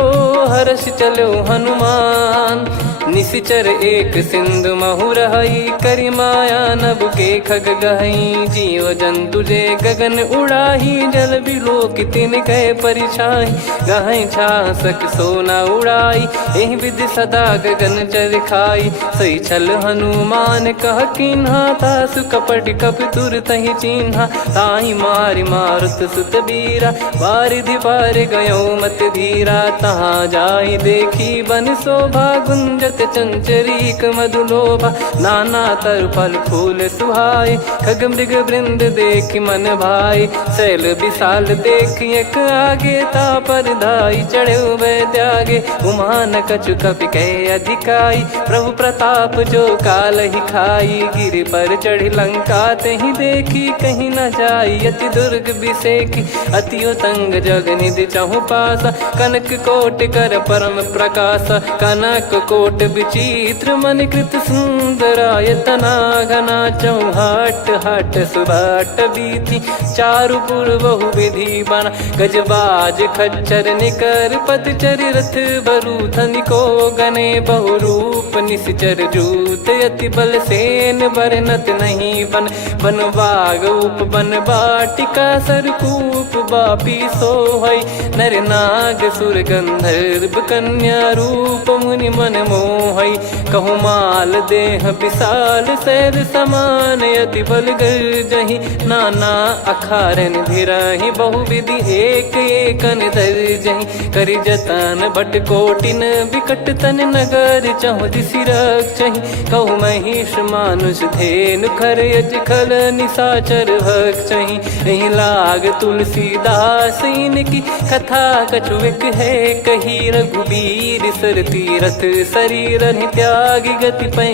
हर्ष चलो हनुमान। निशिचर एक सिंधु महु रहई, करि माया नभ के खग गहई। जीव जंतु जे गगन उड़ाही, जल बिलोक तिन कह परिछाई। गहई छासक सोना उड़ाई, एहि विधि सदा गगन चर खाई। सही छल हनुमान कह कीन्हा, तासु कपट कपि तुर तहि चिन्हा। ताहि मारि मारुत सुत बीरा, वारिधि पार गयो मत धीरा। तहाँ जाई देखी बन शोभा, गुंजत चंचरीक मधुलोभा। नाना तर फल फूल सुहाए, खग मृग वृंद देख मन भाई। शैल विशाल देख एक आगे, तापर धाई चढ़े वै त्यागे। उमा न कछु कपि कह अधिकाई, प्रभु प्रताप जो काल ही खाई। गिरि पर चढ़ी लंका तहि देखी, कहीं न जाई अति दुर्ग बिसेखी। अति उतंग जग निधि चहु पासा, कनक कोट कर परम प्रकाशा। कनक कोट विचित्र मन कृत सुंदरायतना। घना चौहाट हाट सुबाट बीती, चारु पुर बहु विधि बना। गजबाज खच्चर निकर पतचर, रथ बरु धनिको गने। बहु रूप निश्चर जूत, अति बल सेन बरनत नहीं बन। बन बाग उप बन बाटिका, सरकूप बापी सोहई। नर नाग सुर गंधर्व कन्या, रूप मुनि मन मोहई। कहु माल देह विशाल, सैर समान अति बल गर्जहि। नाना अखारन भिरहि, बहु विधि एक एकन धरजहि। करि जतन भट कोटिन, विकट तन नगर चहु दिसि रक्षहि। कहु महिष मानुष धेनु, खर यज खल निशाचर भक्षहि। एहि लाग तुलसीदास इनकी, कथा कछु एक है कही। रघुबीर सर तीरथ शरीर, त्यागी गति पै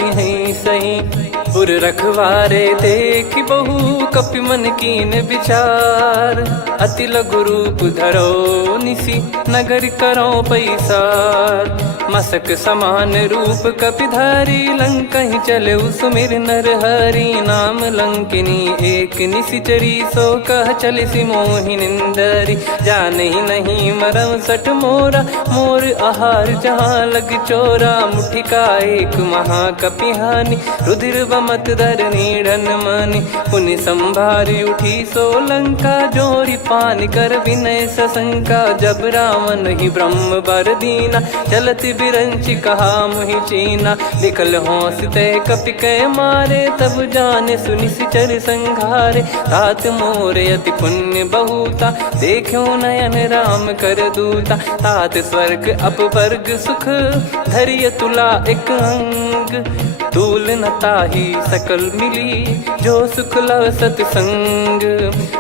सही। पुर रखवारे देखि बहु, कपि मन कीन विचार। अति लघु रूप धरो निसी, नगर करो पैसार। मसक समान रूप कपिधारी, लंकहि चले सुमिर नर हरि। नाम लंकिनी एक निशिचरी, सो कह चलिसि मोहि निंदरी। जानहि नहीं मरम सठ मोरा, मोर आहार जहाँ लग चोरा। मुठिका एक महाकपिहानि, रुधिर मत धरनी ढन मानी। पुनि संभारी उठी सोलंका, जोरी पान कर विनय सशंका। जब रावण ही ब्रह्म बर दीना, चलत बिरंच कहा मुहि चीना। निकल होंस तय कपि कै मारे, तब जाने सुनि सिचर संघारे। तात मोर अति पुण्य बहुता, देखो नयन राम कर दूता। तात स्वर्ग अपवर्ग सुख, धैर्य तुला एक अंग। तूल न ताहि सकल मिली, जो सुख लव सतसंग।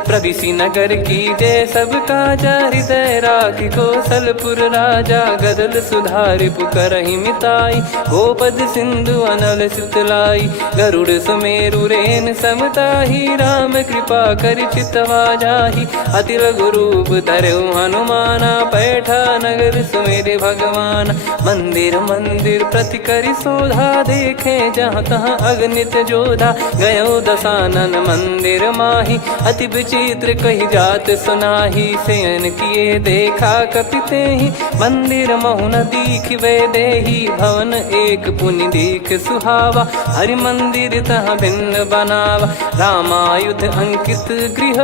प्रविसी नगर की जय सब काजा, हृदय राखि कौशलपुर राजा। गदल सुधारि पुकारहि मिताई, गोपद सिंधु अनल सितलाई। गरुड़ सुमेरु रेन समताहि, राम कृपा कर चितवा जाहि। अति लघु रूप धरऊ हनुमाना, पैठा नगर सुमेरे भगवान। मंदिर मंदिर प्रति करि शोधा, देखे जहाँ तहाँ अगणित जोधा। गयो दशानन मंदिर माही, अति विचित्र कही जात सुनाही। शयन किए देखा कपिते ही, मंदिर महु न दीख वे देही। भवन एक पुनि दीख सुहावा, हरि मंदिर तहाँ भिन्न बनावा। रामायुध अंकित गृह,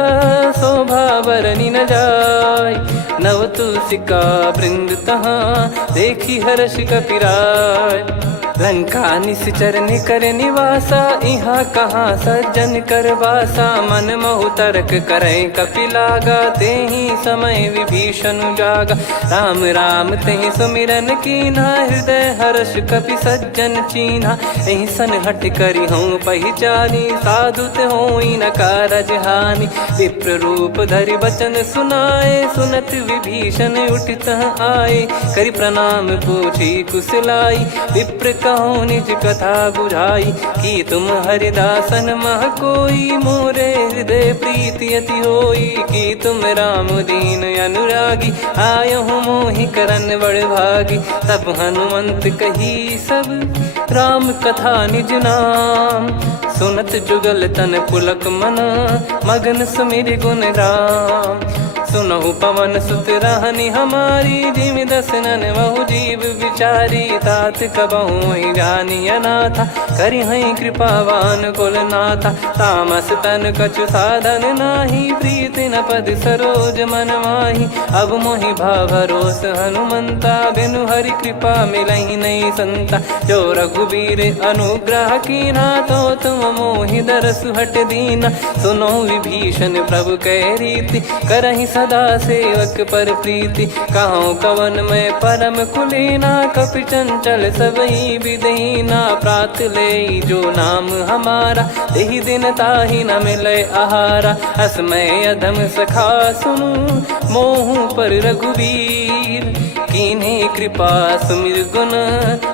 शोभा बरनी न जाय। नव तुलसी का वृंद तहाँ, देखी हर्ष कपिराय। लंका निश्चर निकर निवासा, यहाँ कहाँ सज्जन कर वासा। मन महु तर्क करें कपिलागा, तेहि समय विभीषण जागा। राम राम तेहि सुमिरन कीन्हा, हृदय हर्ष कपि सज्जन चीन्हा। एहि सन हट करि हूँ पहिचानी, साधु ते होई न कारज हानि। विप्र रूप धरि बचन सुनाए, सुनत विभीषण उठित आए। करि प्रणाम पूछी कुशलाई, विप्र कहो निज कथा बुझाई। कि तुम हरिदासन मह कोई, मोरे हृदय प्रीति अति होई। कि तुम राम दीन अनुरागी, आयहु मोहि करन बड़ भागी। तब हनुमंत कही सब, राम कथा निज नाम। सुनत जुगल तन पुलक मना, मगन सुमिर गुण राम। सुनहु पवन सुत रहनी हमारी, जिमि दसनन महु जीव विचारी। तात कबहु ही जानी अनाथा, करि हई कृपावान कुल नाथा। तामस तन कछु साधन नाही, प्रीति न पद सरोज मन माही। अब मोहि भाव भरोस हनुमंता, बिनु हरि कृपा मिलहि नहीं संता। जो रघुबीर अनुग्रह कीना, तो तुम मोहि दरसु हट दीना। सुनो विभीषण प्रभु कह रीति, करहि सदा सेवक पर प्रीति। कहूँ कवन में परम कुलीना, कपि चंचल सबई विदहीना। प्रात ले जो नाम हमारा, तेहि दिन ताहि न मिले आहारा। असमय अधम सखा सुनु, मोहु पर रघुवीर। कीन्हे कृपा सुमिर गुण,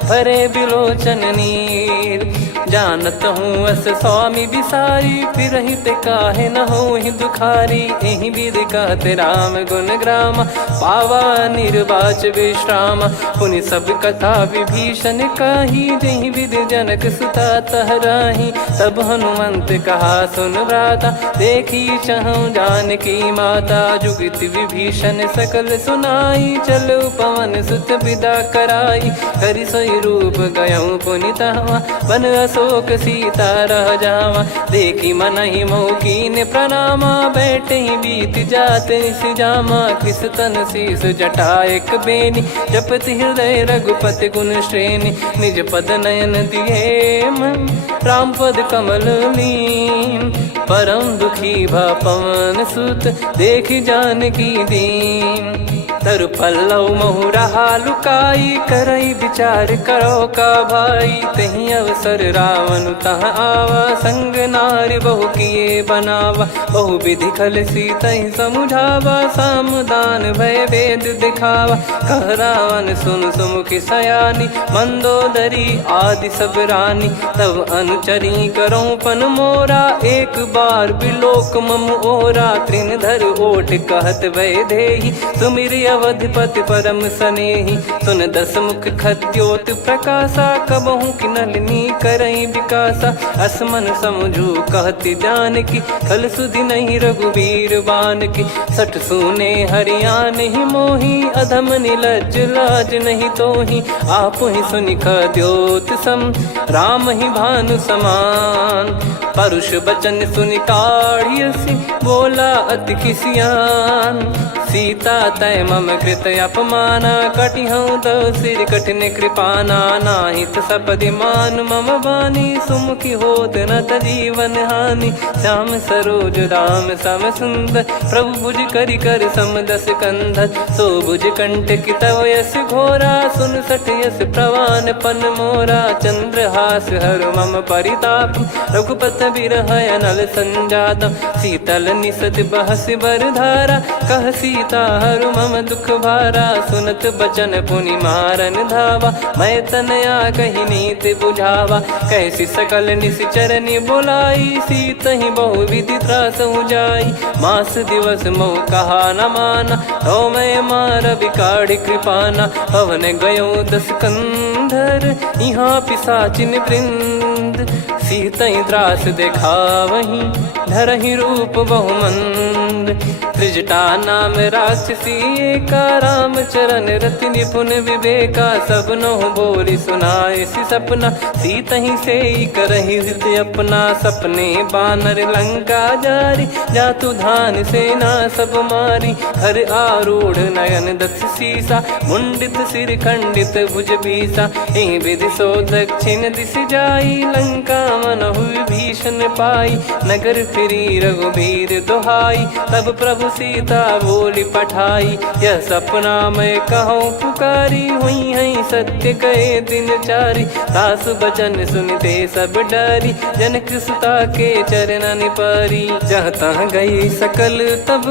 भरे बिलोचन नीर। जानत हूँ अस स्वामी बिसारी, फिर हित काहे न हो ही दुखारी। एहि विधि कहते राम गुण ग्राम, पावा निर्वाच विश्राम। पुनि सब कथा विभीषण काही, जहि विधि जनक सुता तहराही। तब हनुमंत कहा सुन भ्राता, देखी चहु जानकी माता। जुगित विभीषण सकल सुनाई, चलो पवन सुत विदा कराई। करि सोई रूप गयऊँ पुनि तहवा, बन अशोक सीता रह जावा। देखी मनहि मोह कीन्ह प्रणामा, बैठे ही बीत जात निस जामा। किस तन शीस जटा एक बेनी, जपति हृदय रघुपति गुण श्रेणी। निज पद नयन दिए मन, राम पद कमल लीन। परम दुखी भा पवन सुत, देखि जानकी दीन। तरु पल्लव महु रहा लुकाई, करई विचार करो का भाई। तहि अवसर रावण तहाँ आवा, संग नार बहु किए बनावा। बहु विधि खल सीतहि समुझावा, सामदान भय वेद दिखावा। कह रावण सुन सुमुखि सयानी, मंदोदरी आदि सब रानी। तब अनुचरी करो पन मोरा, एक बार बिलोक मम ओरा। तृण धर ओट कहत वै देहि, सुमिर अवधिपति परम सनेही। सुन दस मुख खद्योत प्रकाशा, कबहू की नलिनी करई विकासा। असमन समझू कहती जान की, खल सुधि नहीं रघुबीर बान की। सठ सुने हरियाण ही मोही, अधम निलज लाज नहीं तोही। आप ही सुनि खद्योत सम, राम ही भानु समान। परुष बचन सुनि काढ़ियसि, बोला अति किसियान। सीता तय मम कृत अपमाना, कटिहऊँ दो सिर कठिन कृपाना। नाहित सपदि मान मम बानी, सुमुखी होत न जीवन हानि। श्याम सरोज राम सम सुंदर, प्रभु भुज करि कर सम दस कंधर। सो भुज कंटक तव यस घोरा, सुन सठ यस प्रवान पन मोरा। चंद्रहास हर मम परिताप, रघुपत बिरह अनल संजातम। शीतल निसत बहस बर धारा, कह सीता हरु मम दुख भारा। सुनत बचन पुनि मारन धावा, मैं तनया कही नीत बुझावा। कैसी सकल निश्चरनि बोलाई, सीत ही बहु विधि त्रास जाई। मास दिवस मोह कहा न माना, तो मैं मार बिकाढ़ कृपाना। पवन गयो दस कंधर, यहाँ पिशाचिन वृंद। सीतई त्रास देखावहीं, धरहि रूप बहुमंद। त्रिजटा नाम राक्षसी एका, राम चरण रति निपुण विवेका। सबनो बोली सुनाए सि सपना, सीतहि से करहि हित अपना। सपने बानर लंका जारी, जातु धान सेना सब मारी। हर आरूढ़ नयन दस सीसा, मुंडित सिर खंडित भुज बीसा। एहि विधि सो दक्षिण दिश जाई, लंका मनहु भीषण पाई। नगर फिरी रघुबीर दोहाई, तब प्रभु सीता बोली पठाई। यह सपना मैं कहूँ पुकारी, हुई है सत्य कहे दिन चारी। सासु बचन सुनते सब डरी, जनक सुता के चरण परी। जहाँ तहाँ गई सकल तब,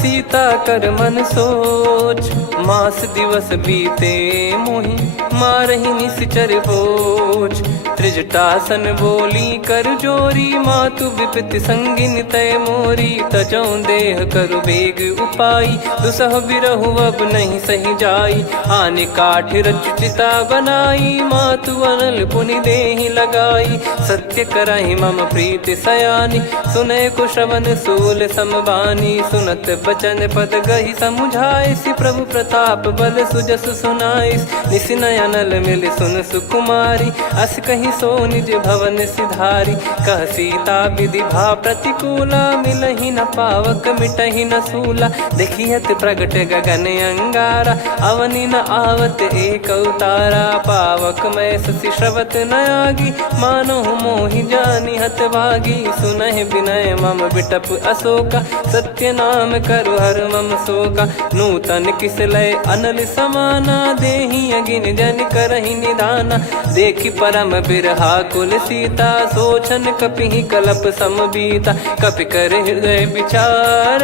सीता कर मन सोच। मास दिवस बीते मोहि, मारहि निश्चर बोझ। त्रिजटासन बोली कर जोरी, मातु विपति संगिन तय मोरी। तजौ देह करु बेग उपाई, दुसह बिरहु अब नहीं सही जाई। आने काठ रचिता बनाई, मातु अनल पुनि देहि लगाई। सत्य करहि मम प्रीति सयानी, सुनय को श्रवण सूल समबानी। सुनत बचन पद गहि समुझाए, सि प्रभु प्रताप बल सुजस सुनाइस। निस नयनल मिल सुन सुकुमारी, अस कहि सो निज भवन सिधारी। कह सीता विधि भा प्रतिकूला, मिलहि न पावक मिटहि न सूला। देखियत प्रगट गगन अंगारा, अवनि न आवत एक अवतारा। पावक मैं ससि श्रवत न आगी, मानो मोहि जानि हत भागी। सुनहि विनय मम बिटप अशोका, सत्य नाम करु हर मम शोका। नूतन किस लय अनल समाना, देहि अगिन जन करहि निदाना। देखि परम बिरहा कुल सीता, सोचन कपिहि कलप समबीता। कपि कर हृदय विचार,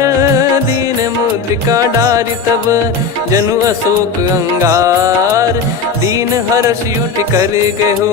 दीन मुद्रिका डारि तब। जनु अशोक अंगार, दीन हर्ष उठ कर गहु।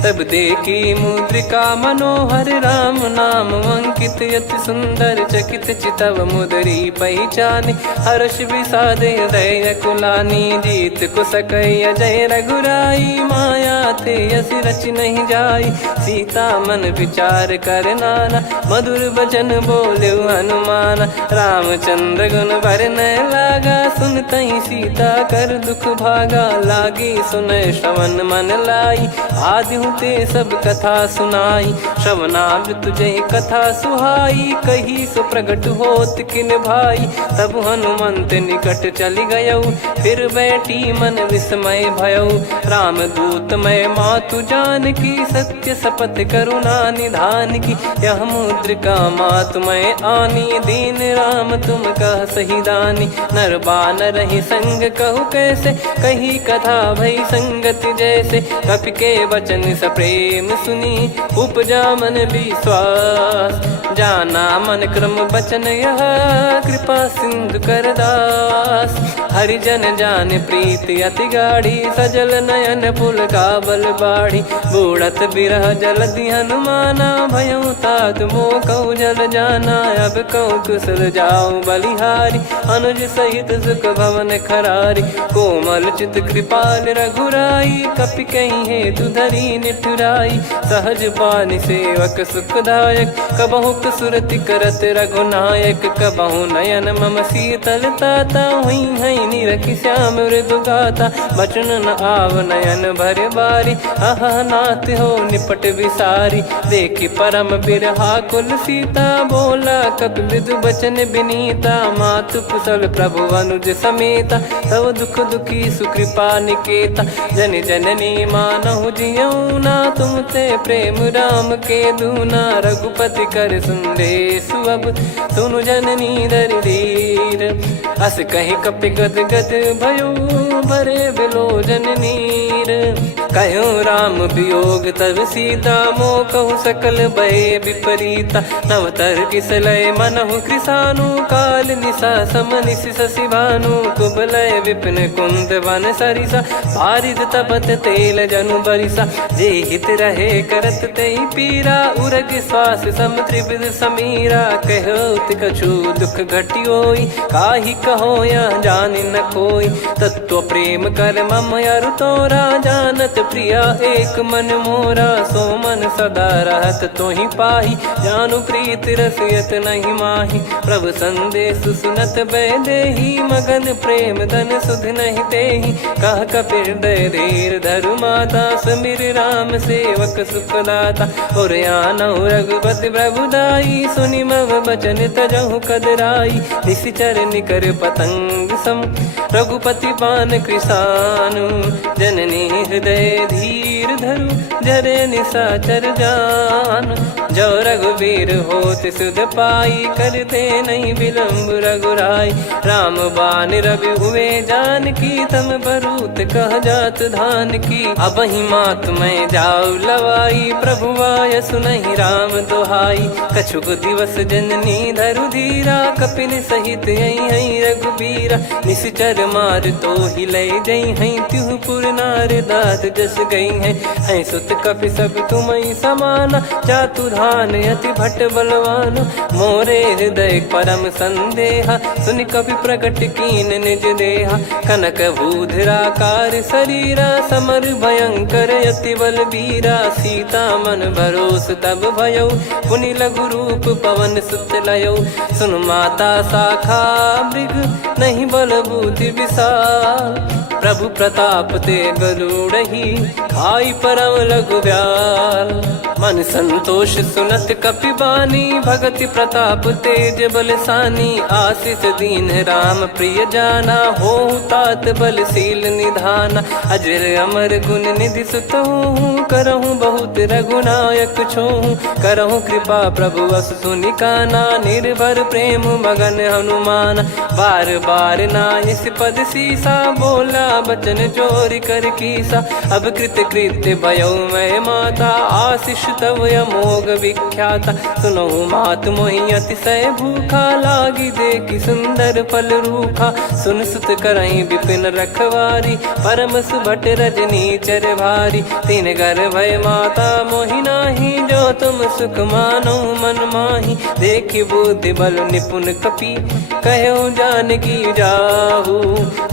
तब देखी मुद्रिका मनोहर, राम नाम अंकित अति सुंदर। चकित चितव मुदरी पहचाने, हर्ष विषाद हृदय कुलानी। जीत को सकय अजय रघुराई, माया थे यस रच नहीं जाई। सीता मन विचार कर नाना, मधुर वचन बोले हनुमान। रामचंद्र गुण भरने लागा, सुनतहि सीता कर दुख भागा। लागी सुनय श्रवण मन लाई, आदि ते सब कथा सुनाई। श्रवणाब तुझे कथा सुहाई, कही सो प्रगट होत किन भाई। तब हनुमंत निकट चली गयौ, फिर बैठी मन विस्मय भयौ। राम दूत मैं मातु जान की, सत्य शपथ करुणा निधान की। यह मुद्रिका मातु मैं आनी, दीन राम तुम कह सही दानी। नर बानर ही संग कहु कैसे, कही कथा भई संगति जैसे। कपि के वचन सप्रेम सुनी, उपजा मन विश्वास। जाना मन क्रम बचन यह, कृपा सिंधु कर दास। हरिजन जान प्रीति अति गाढ़ी, सजल नयन पुल काबल बाढ़ी। बूढ़त बिरह जलधि हनुमाना, भयउ तात मोह कहु जल जाना। अब कहु कुशल जाऊ बलिहारी, अनुज सहित सुख भवन खरारी। कोमल चित कृपाल रघुराई, कपि कहीं हेतु धरी निठुराई। सहज पानि सेवक सुखदायक, कबहु सुरति करत रघुनायक। कबहु नयन मम शीतल ताता, हुई है निरखि श्याम मृदु गाता। बचन न आव नयन भर बारी, अह नाथ हो निपट विसारी। देखि परम बिरहा कुल सीता, बोला कपि मृदु बचन बिनीता। मातु कुशल प्रभु अनुज समेता, तव दुख दुखी सुकृपा निकेता। जन जननी मानहु जियऊ ना, तुम ते प्रेम राम के दूना। रघुपति कर संदेशु अब, सुनु जननी दर धीर। अस कहीं कपि गद गद भयो, भरे बिलोचन नीर। कहूँ राम वियोग तब सीता, मोह कहूँ सकल भय विपरीता। नवतर किसलय मनहु कृसानु, काल निशा समनिश शशि भानु। कुबलय विपिन कुंद वन सरिसा, पारिद तपत तेल जनु बरिसा। जे हित रहे करत तेहि पीरा, उरग श्वास सम त्रिविध समीरा। कहत कछु दुख घटियोई, काहि कहो या जानि न कोई। तत्व प्रेम कर मम अरु तोरा, जानत प्रिया एक मन मोरा। सो मन सदा रहत तोहि पाही, जानु प्रीत रसियत नहीं माही। प्रभु संदेश सुनत बैदेही, मगन प्रेम धन सुध नहीं तेहि। कह कपिर दय धीर धरु माता, समिर राम सेवक सुखदाता। और आनहु रघुपति प्रभुदाई, सुनि मम बचन तजहु कदराई। निशिचर निकर पतंग सम, रघुपति पान कृसानु। जननी हृदय धीर धरु, जरे निशाचर जान। जो रघुवीर होत सुध पाई, करते नहीं विलम्ब रघुराई। राम बान रवि हुए जानकी, तम बरूत कह जात धान की। अब ही मात मैं जाऊ लवाई, प्रभु आय सुनहि राम दोहाई। कछुक दिवस जननी धरु धीरा, कपिन सहित यही रघुबीरा। निश्चर मार तो ही लय जई हैं, त्युह पुर नार दात जस गई हैं। सुत कपि सब तुमहि समाना, जातु धान अति भट बलवान। मोरे हृदय परम संदेहा, सुनि कपि प्रकट कीन निज देहा। कनक भूधराकार शरीरा, समर भयंकर अति बल बीरा। सीता मन भरोस तब भयउ, पुनि लघु रूप पवन सुत लयउ। सुन माता शाखा मृग, नहीं बल बुद्धि विशाल। प्रभु प्रताप ते गरुड़हि, खाई परम लघु ब्याल। मन संतोष सुनत कपि बानी, भगति प्रताप तेज बलसानी। आशीष दीन राम प्रिय जाना, होहु तात बलशील निधाना। अजर अमर गुण निधि सुतहु, करहु बहुत रघुनायक छोहु। करहु कृपा प्रभु अस सुनि काना, निर्भर प्रेम मगन हनुमान। बार बार नायस पद सीसा, बोला बचन चोरी कर कीसा। अब कृत कृत्य भयो मैं माता, आशीष तव अमोघ विख्याता। सुनहु मात मोहि अतिशय भूखा, लागी देखि सुंदर फल रूखा। सुन सुत करहि विपिन रखवारी, परम सुभट रजनी चर भारी। तीन घर भय माता मोहि नाही, जो तुम सुख मानो मन माही। देखि बुद्धि बल निपुण कपि, कहु जानकी जाहू।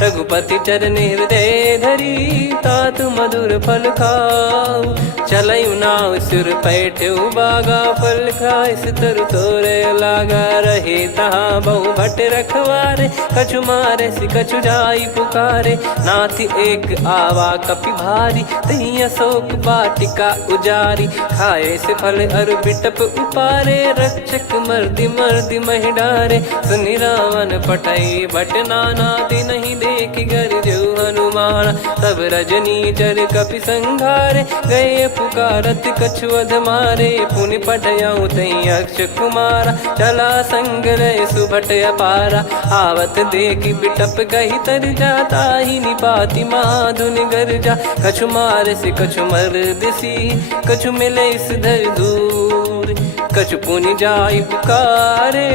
रघुपति चरण हृदय धरी, तात मधुर फल खाऊ। चलयु नाव सुर पैठ्यु बागा, फल खाय सितर तोरे लागा। रहे तहाँ बहु भट रखवारे, कछु मारे सि कछु जाई पुकारे। नाथ एक आवा कपि भारी, तही अशोक वाटिका उजारी। खाए से फल अर बिटप उपारे, रक्षक मर्दि मर्दि महि डारे। सुनि रावण पटई भट नाना, तिनहि देखि गरजउ हनुमान। तब रजनी चर कपि संघारे, गए पुकारत कछु अध मारे। पुनि पटयउ तई अक्ष कुमारा, चला संग रहे सुभट अपारा। आवत देखि बिटप गहि तर जाता, ही निपाति माधुनि गर्जा। कछु मार से कछु मर्दिसी, कछु मिले इस धर दूर। कछु पुनि जाई पुकारे,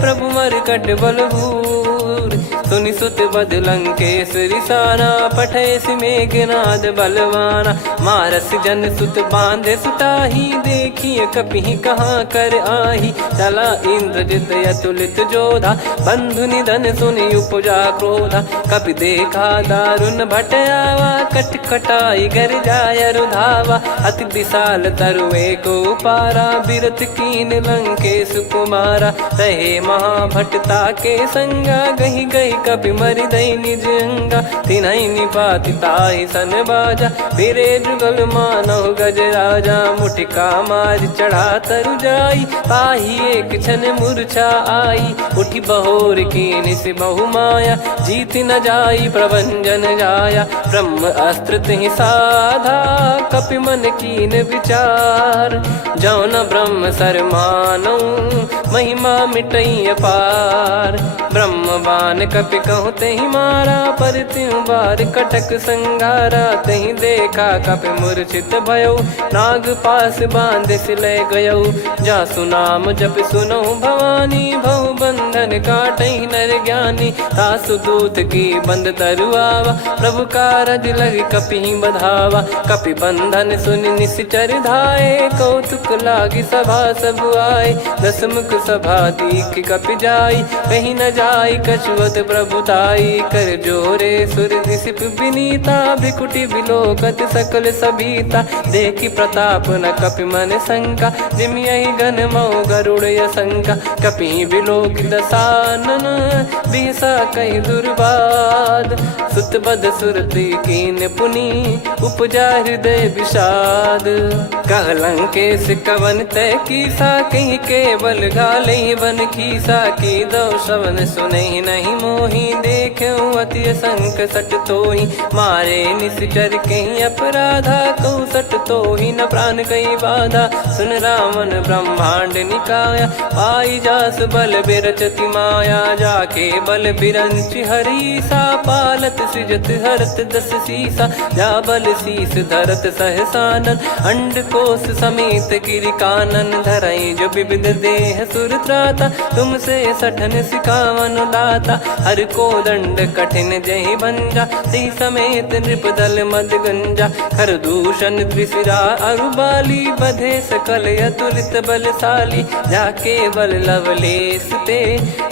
प्रभु मरकट बलभूर। सुनि सुत बद लंकेश्वरी साना, पठेसि मेघनाद बलवाना। मारस जन सुत बांधे सुताही, देखिए कपि कहाँ कर आही। चला इंद्रजित अतुलित जोधा, बंधु निधन सुनि उपजा क्रोधा। कपि देखा दारुण भट आवा, कट कटाई घर जाय रुधावा। अति विशाल तरुए को पारा, बिरत कीन लंकेश कुमारा। रहे महाभटता के संगा, गही गही कपि मरि दई निज अंगा। तिन्हि निपाति ताहि सन बाजा, फिरे जुगल मानव गज राजा। मुटिका मार चढ़ा तरु जाई, पाही एक क्षण मूर्छा आई। उठी बहोर कीन से बहु माया, जीत न जाई प्रभंजन जाया। ब्रह्म अस्त्र तिहि साधा, कपि मन कीन विचार। जौ न ब्रह्म सर मानौ, महिमा मिटई अपार। ब्रह्म बान कपि कहूँ तेहि मारा, पर त्यों बार कटक संगारा। तहि देखा कपि मूर्छित भयौ, नाग पास बांध सिले गयौ। जासु नाम जप सुनौ भवानी, भव बंधन काटहि नर ज्ञानी। तासु दूत की बंद तरुआवा, प्रभु कारज लग कपि बधावा। कपि बंधन सुनि निश्चर धाये, कौतुक लागी सभा सब आए। दसमुख सभा दीख कपि जाई, कहीं न जाई कछुअत प्रभुताई। कर जोरे सुर दिसिप विनीता, भिकुटी बिलोकत सकल सबीता। देखी प्रताप न कपि मन शंका, जिमियहि गन मऊ गरुड़ असंका। कपि बिलोक दसानन, बिहसा कहि दुर्बाद। सुत बद सुरति कीन पुनि, उपजा हृदय विषाद। कह लंकेश कवन तय कीसा, कहीं केवल गाले बन खीसा। की दो श्रवण सुनहि नहीं मोही, देखऊं अति संक सट तोहि। मारे निश्चर कहीं अपराधा, कहूँ सट तोहि न प्राण कहीं बाधा। सुन रावण ब्रह्मांड निकाया, पाई जास बल बिरचति माया। जाके बल बिरंच हरीसा, पालत सृजत हरत दस सीसा। जा बल शीस धरत सहसानन, अंड कोश समेत गिरि कानन। धरई जो विविध देह सुर त्राता, तुमसे सठन सिखावन दाता। हर को दंड कठिन जहि भंजा, ती समेत नृपदल मद गंजा। खर दूषण त्रिशिरा अरुबाली, बधे सकल अतुलित बलशाली। जाके बल लवलेस ते,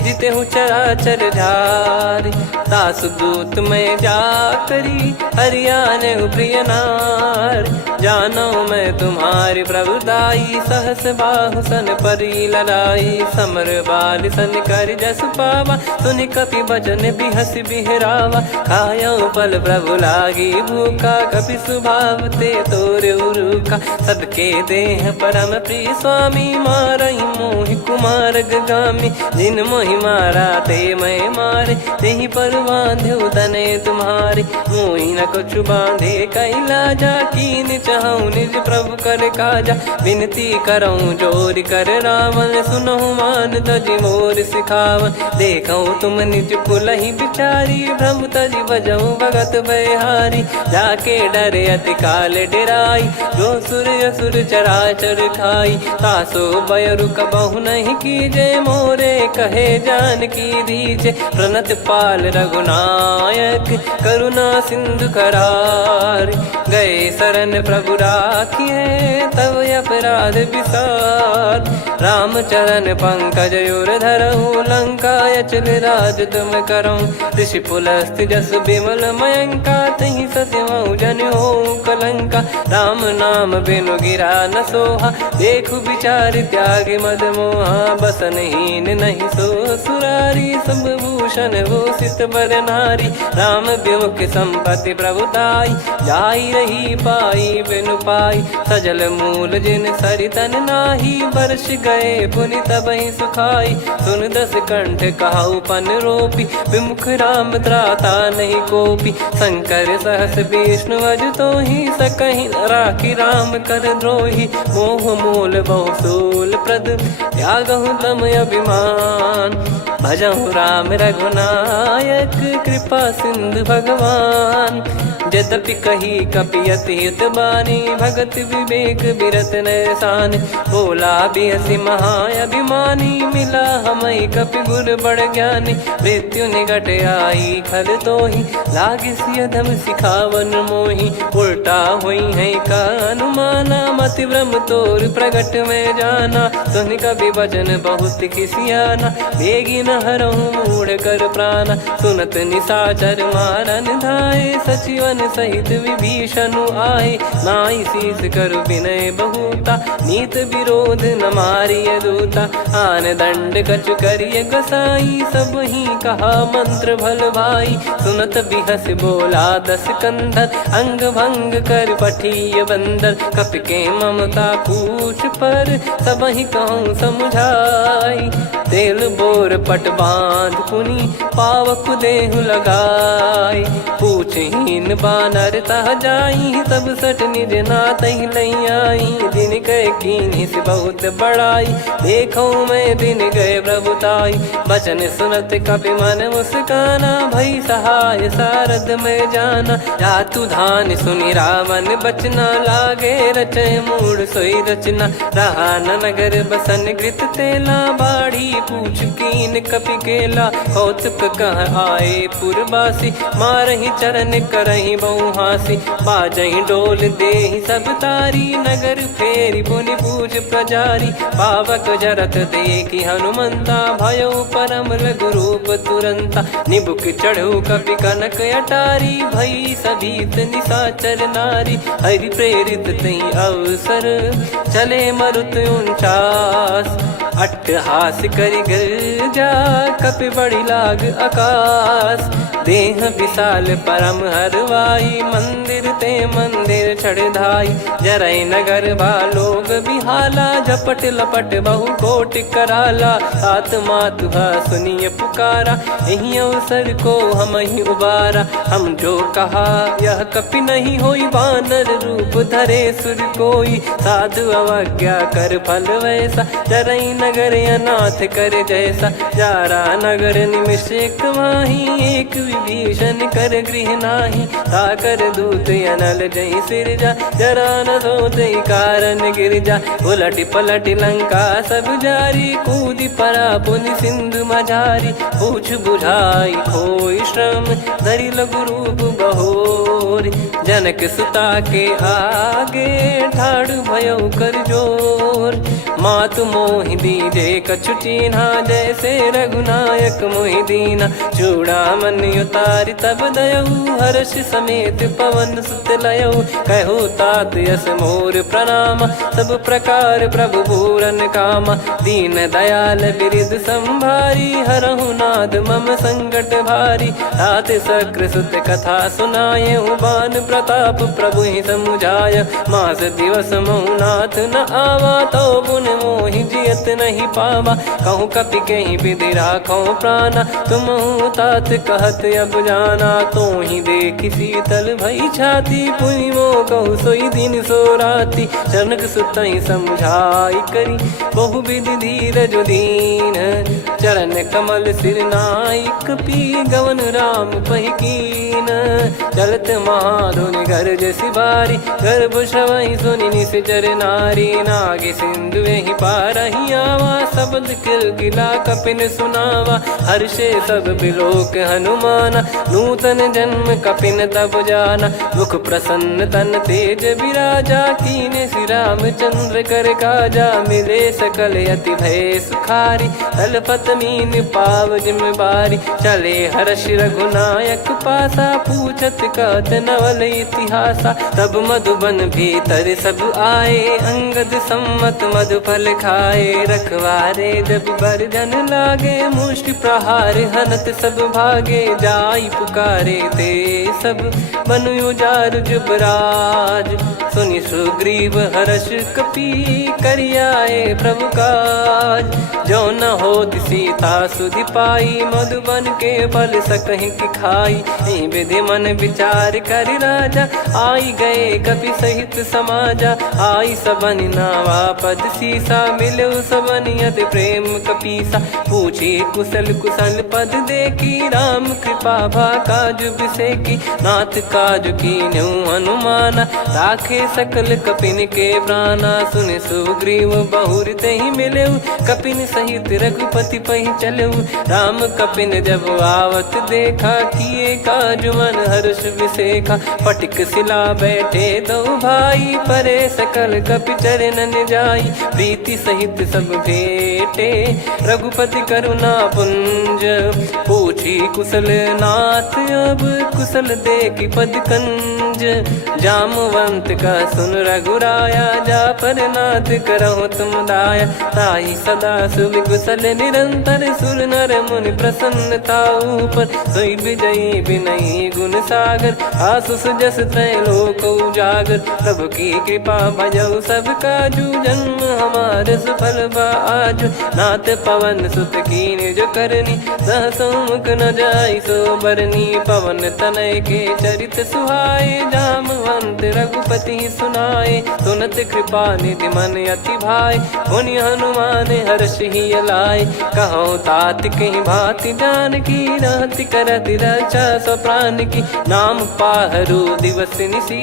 जिते हूँ चराचर झारी। तासु दूत मैं जा करी, हरियाने प्रिय नार। जानो मैं तुम्हारी प्रभुताई, सहस बाहु सन परी ललाई। समर बाल सन कर जस पावा, सुनि कपि बचन बिहस बिहरावा। खायौ पल प्रभु लागी भूखा, कपि स्वभाव ते तोरे उरुखा। सबके देह परम प्रिय स्वामी, मारहि मोहि कुमार गामी। जिन मोहि मारा ते मैं मारे, तेहि पर बांधो तनय तुम्हारे। मोहि न कुछ बांधे कैलाजा, कीन चाहूं निज प्रभु कर काजा। विनती करऊं जोर कर रावण, सुनहु मान तजि मोर सिखावन। देखऊं तुम निज कुलहि बिचारी, भ्रम तजि बजऊं भगत बहारी। जाके डरे अति काल डेराई, जो सुर असुर चराचर खाई। तासो बयरु कबहु नहीं कीजे, मोरे कहे जान की दीजे। प्रणत पाल रघुनायक, करुणा सिंधु करार। गए शरण प्रभु राखिए, तब अपराध विसार। राम चरण पंकज उर धरऊं, लंका अचल राज तुम करऊं। ऋषि पुलस्त जस विमल मयंका, तहि सत्यमऊ जन हो कलंका। राम नाम बिनु गिरा न सोहा, देखु विचार त्याग मद मोहा। बसनहीन नहीं सो सुरारी, सब भूषण भूषित बर नारी। राम विमुख संपत्ति प्रभुताई, जाई रही पाई बिनु पाई। सजल मूल जिन सरितन नाही, वर्ष गए पुनि तबहि सुखाई। सुन दस कंठ कहाऊ पन रोपी, विमुख राम त्राता नहीं कोपी। शंकर सहस विष्णु अज तोहि, सकहि न राखी राम कर द्रोही। मोह मूल बहु सूल प्रद, त्यागहु तम अभिमान। भजहु राम रघुनायक, कृपा सिंधु भगवान। यद्यपि कही कपियत हित बानी, भगत विवेक बिरत नैसान। बोला बिहसी महाअभिमानी, मिला हमई कपि गुर बड़ ज्ञानी। मृत्यु निकट आई खल तोहि, लागे सिय धम सिखावन मोहि। उल्टा हुई है का अनुमाना, मति भ्रम तोर प्रगट में जाना। सुन कवि वचन बहुत खिसियाना, बेगी न हरहु मूढ़ कर प्राण। सुनत निशाचर मारन धाये, सचिवन सहित विभीषण आए। नाई शीस कर विनय बहुता, नीत विरोध न मारिय दूता। आन दंड कछु करिय गोसाई, सब ही कहा मंत्र भल भाई। सुनत बिहस बोला दस कंधर, अंग भंग कर पठिय बंदर। कपि के ममता पूछ पर, सब ही कहूँ समझाई। तेल बोर पट बांध पुनि, पावक देहु लगाई। पूछहीन बानर तह जाई, तब सट निज नाथ लई आई। दिन गए कीन्ही से बहुत बड़ाई, देखो मैं दिन गए प्रभुताई। बचन सुनत कपि मन मुस्काना, भई सहाय सारद में जाना। जातु धान सुनि रावण बचना, लागे रचय मूढ़ सोई रचना। रहा न नगर बसन कृत तेला, बाढ़ी पूछ कीन कपि केला। कौतुक कह आए पुरबासी, मारहि चरण करहि बहु हासी। बाजहि डोल देहि सब तारी, नगर फेरी पुनि पूज प्रजारी। पावक जरत देखि हनुमंता, भयो परम रघुरूप तुरंता। निबुक चढ़ऊ कपि कनक अटारी, भई सभीत निशाचर नारी। हरि प्रेरित तई अवसर, चले मरुत 49। अट्टहास करि गर्जा, कपि बड़ी लाग आकाश। देह विशाल परम हरवाई, मंदिर ते मंदिर चढ़ धाई। जरई नगर बालोग बिहाला, झपट लपट बहु कोटि कराला। आत्मातु सुनिय पुकारा, यही अवसर को हम ही उबारा। हम जो कहा यह कपि नहीं होई, वानर रूप धरे सुर कोई। साधु अवज्ञा कर फल वैसा, जरई नगर अनाथ कर जैसा। जारा नगर निमिष एक माही, एक विभीषण कर गृह नाही। ताकर दूत अनल जय सिरजा, जरा न सोते कारण गिर जा। उलट पलट लंका सब जारी, कूदी परा पुनि सिंधु मझारी। पूछ बुझाई खोई श्रम, धरि लघु रूप बहोरी। जनक सुता के आगे, ठाड़ भयो कर जोर। मातु मोहि दीजे कछु चीन्हा, जैसे रघुनायक मोहि दीना। चूड़ामन उतारि तब दयऊ, हर्ष समेत पवन सुत लयऊ। कहु तात यस मोर प्रणाम, सब प्रकार प्रभु पूरन कामा। दीन दयाल बिरिद संभारी, हरहु नाद मम संकट भारी। तात सक्र सुत कथा सुनायहु, बान प्रताप प्रभु ही समुझाय। मास दिवस महु नाथ न आवा, तो पुन मोहि जियत नहीं पावा। कहूँ कपि कहीं विधि राखो प्राणा, तुम तात कहत अब जाना। तो ही देखी शीतल भई छाती, पुनि मो कहु सोई दिन सो राती। जनक सुतहि समझाई करी, बहु विधि धीरज दीन। चरण कमल सिर नाई, कपि गवन राम पहि कीन। चलत महाधुनि गरज सिबारी, गर्भ श्रवहि सुनि निश्चर नारी। नागे सिंधु ही पारहि आवा, शब्द किलकिला कपिन सुनावा। हर्षे सब बिलोक हनुमाना, नूतन जन्म कपिन तब जाना। मुख प्रसन्न तन तेज विराजा, कीने श्री रामचंद्र कर काजा। मिले सकल अति भय सुखारी, तलपत मीन पाव जिम बारी। चले हर्ष रघुनायक पासा, पूछत कहत नवल इतिहासा। तब मधुबन भीतर सब आए, अंगद सम्मत मधुफल खाए। रखवारे जब बरजन लागे, मुष्टि प्रहार हनत सब भागे। जाई पुकारे ते सब, बनु उजार जुबराज। सुनि सुग्रीव हर्ष कपि, करियाए प्रभु काज। जो न होत सीता सुधि पाई, मधुबन के फल सकहि कि खाई। विधि मन विचार कर राजा, आई गए कपि सहित समाजा। आई सबन नावा पद सीसा, मिलो सबन यति प्रेम कपीसा। पूछी कुशल कुशल पद देखी राम कृपा भा काज बिसेकी। नाथ काज कीन्हु हनुमाना राखे सकल कपिन के प्राणा। सुन सुग्रीव बहुर तेहि मिलेउ कपिन सहित रघुपति पहि चलेउ। राम कपिन जब आवत देखा किए काज मन हर्ष विसेखा। फटिक सिला बैठे दो भाई परे सकल कपि चरणन जाई। प्रीति सहित सब भेटे रघुपति करुणा पुंज। पूछी कुशल नाथ अब कुशल देखि पद कंज। जामवंत का सुन रघुराया जा पर नाथ करहु तुम दाया। ताहि सदा सुविकुशल निरंतर सुर नर मुनि प्रसन्नता ऊपर। सोई विजयी विनयी गुण सागर आसु सुजस त्रैलोक उजागर। प्रभु की कृपा भजऊ सब काजू जन्म हमार सफल बा आजु। नाथ पवन सुत कीन्ह जो करनी सहसो मुख न जाई सो बरनी। पवन तनय के चरित सुहाए जामवंत रघुपति सुनाए। सुनत कृपा निधि मन अति भाई पुनि हनुमान हर्ष ही लाए। कहूँ तात कहीं भांति जानकी रहति करति रक्षा सो प्राण की। नाम पाहरु दिवस निसी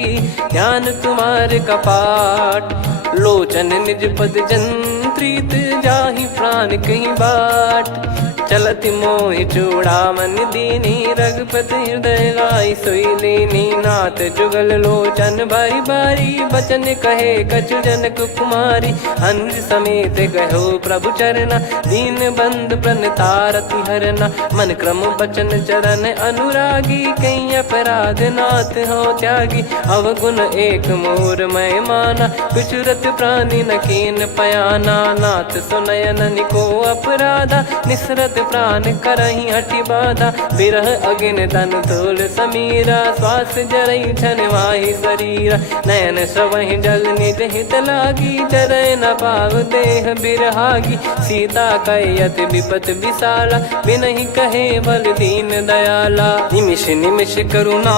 ध्यान तुम्हारे कपाट। लोचन निज पद जंत्रित जाहि प्राण कहीं बाट। चलति मोहि चूड़ामन दीनी रघुपति हृदय लाई सोई लीनी। नाथ जुगल लोचन बारी बारी बचन कहे कछु जनक कुमारी। अनुज समेत गहो प्रभु चरना दीन बंधु प्रणतारति हरना। मन क्रम बचन चरण अनुरागी कहीं अपराध नाथ हो त्यागी। अवगुण एक मोर मैं माना कुछुरत प्राणी न कीन पयाना। नाथ सुनयन को अपराधा निसरत प्राण करही हटि बाधा। बिरह अगिन तन तोल समीरा श्वास जरई छन वाहि शरीरा। नयन सवहि जल निज हित लागी चरय न पाव देह बिरहागी। सीता कयत विपत विशाला बिनहि कहे बल दीन दयाला। निमिष निमिष करुणा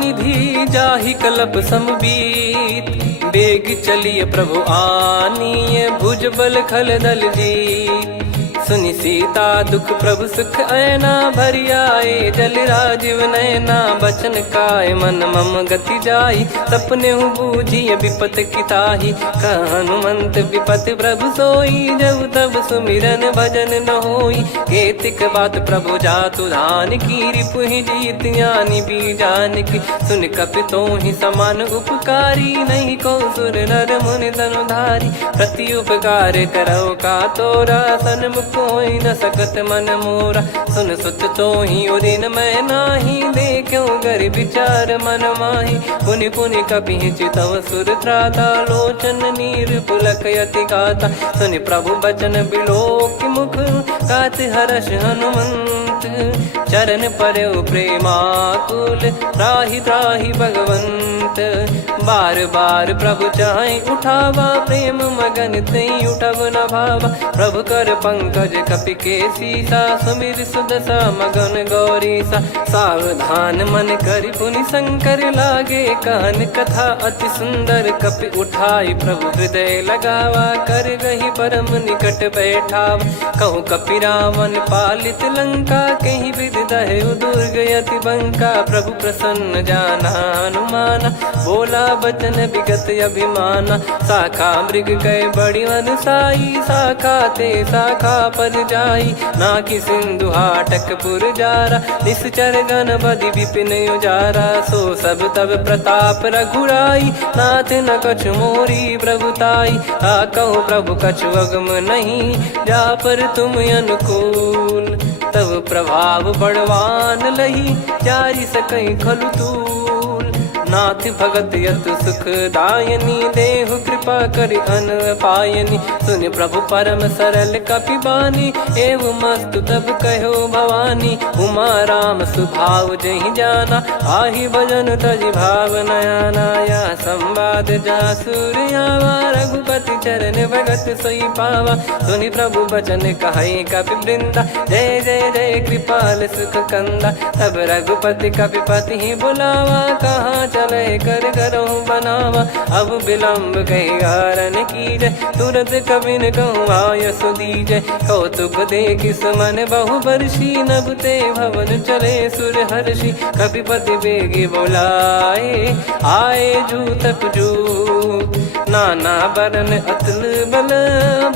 निधि जाहि कलप समबीत। बेग चलिए प्रभु आनीय भुज बल खल दल जी। सुनि सीता दुख प्रभु सुख ऐना भरि आए। जल राजीव नैना बचन काय मन मम गति जाई। सपने हूँ बूझिए विपत किताही हनुमंत विपत प्रभु सोई। जब तब सुमिरन भजन न होई। केतिक बात प्रभु जातु धान की रिपुहि जीत ज्ञानी बीजान की। सुन कपि तोहि समान उपकारी नहीं को सुर नर मुनि तनुधारी। प्रति उपकार करो का तोरा सन्मुख कोई न सकत मन मोरा। सुन सुत तो ही उदिन मैं नाही देखो गर विचार मन माही। पुनि पुनि कपि चितव सुर त्राता लोचन नीर पुलक यति गाता। सुनि प्रभु बचन बिलोक मुख गात हर्ष हनुमंत। चरण परउ प्रेमाकुल त्राहि त्राहि भगवंत। बार बार प्रभु चाहि उठावा प्रेम मगन तई उठब न भावा। प्रभु कर पंकज कपि के सीसा सुमिर सुदशा मगन गौरीसा। सावधान मन करि पुनि शंकर लागे कहन कथा अति सुंदर। कपि उठाई प्रभु हृदय लगावा कर गही परम निकट बैठावा। कहूँ कपि रावण पालित लंका कहीं विधि दहेउ दुर्ग यति बंका। प्रभु प्रसन्न जाना हनुमाना बोला बचन विगत अभिमाना। शाखा मृग गए बड़ी अनुसाई शाखा ते शाखा पर जाई। नाकि सिंधु हाटक पुर जारा निश्चर गण बदि विपिन उजारा। सो सब तब प्रताप रघुराई नाथ न कछु मोरी प्रभुताई। कहो प्रभु कछु अगम नहीं जा पर तुम अनुकूल। तब प्रभाव बड़वान लही जारी सकई खलु तूल। नाथ भगत यत सुख दायनी देहु कृपा करि अन पायनी। सुन प्रभु परम सरल कपि बानी एव मस्तु तब कहो भवानी। उमा राम सुभाव जहि जाना आहि भजन तजि भाव नयाना। या संवाद जासुर आवा रघुपति चरण भगत सोई पावा। सुनि प्रभु बचन कहै कपि वृंदा जय जय जय कृपाल सुख कंदा। तब रघुपति कपि पति ही बुलावा कहाँ चले कर करहु बनावा। अब विलम्ब कही कारण की जय तुरंत कबिन कहूँ आयस दीजय। कौतुक देखि सुमन बहु बरसी नभते भवन चले सुर हर्षि। कपिपति बेगी बोलाए आए जूतक जू। नाना बरन अतुल बल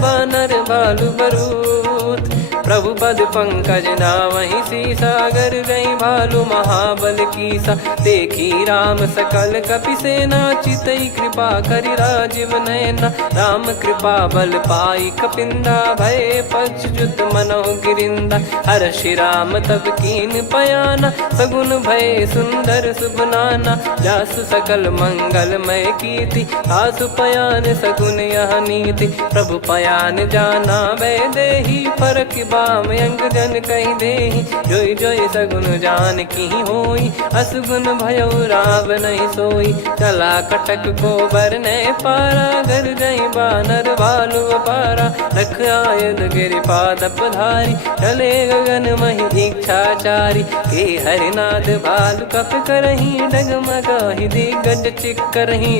बानर बालु बरूथ। प्रभु पद पंकज नावहि सीसागर गई भालु महाबल कीसा। देखी राम सकल कपि सेना चितई कृपा करि राजीव नयना। राम कृपा बल पाई कपिंदा भय पक्षजुत मनो गिरिंदा। हर्षि राम तब कीन पयाना सगुन भय सुंदर शुभ नाना। जासु सकल मंगलमय कीर्ति आसु पयान सगुन यह नीति। प्रभु पयान जाना वै देहि फरक बाम अंग जन कहि देहि। जोई जोई सगुन जान की होई असगुन भयो राव नहीं सोई। चला कटक को बरने पारा घर गई बानर भालु अपारा। रख आयल गिरि पाद पधारी चले गगन महि इच्छाचारी। के हरिनाथ भालु कप करही डगमगाहि दिग्गज चिक्करही।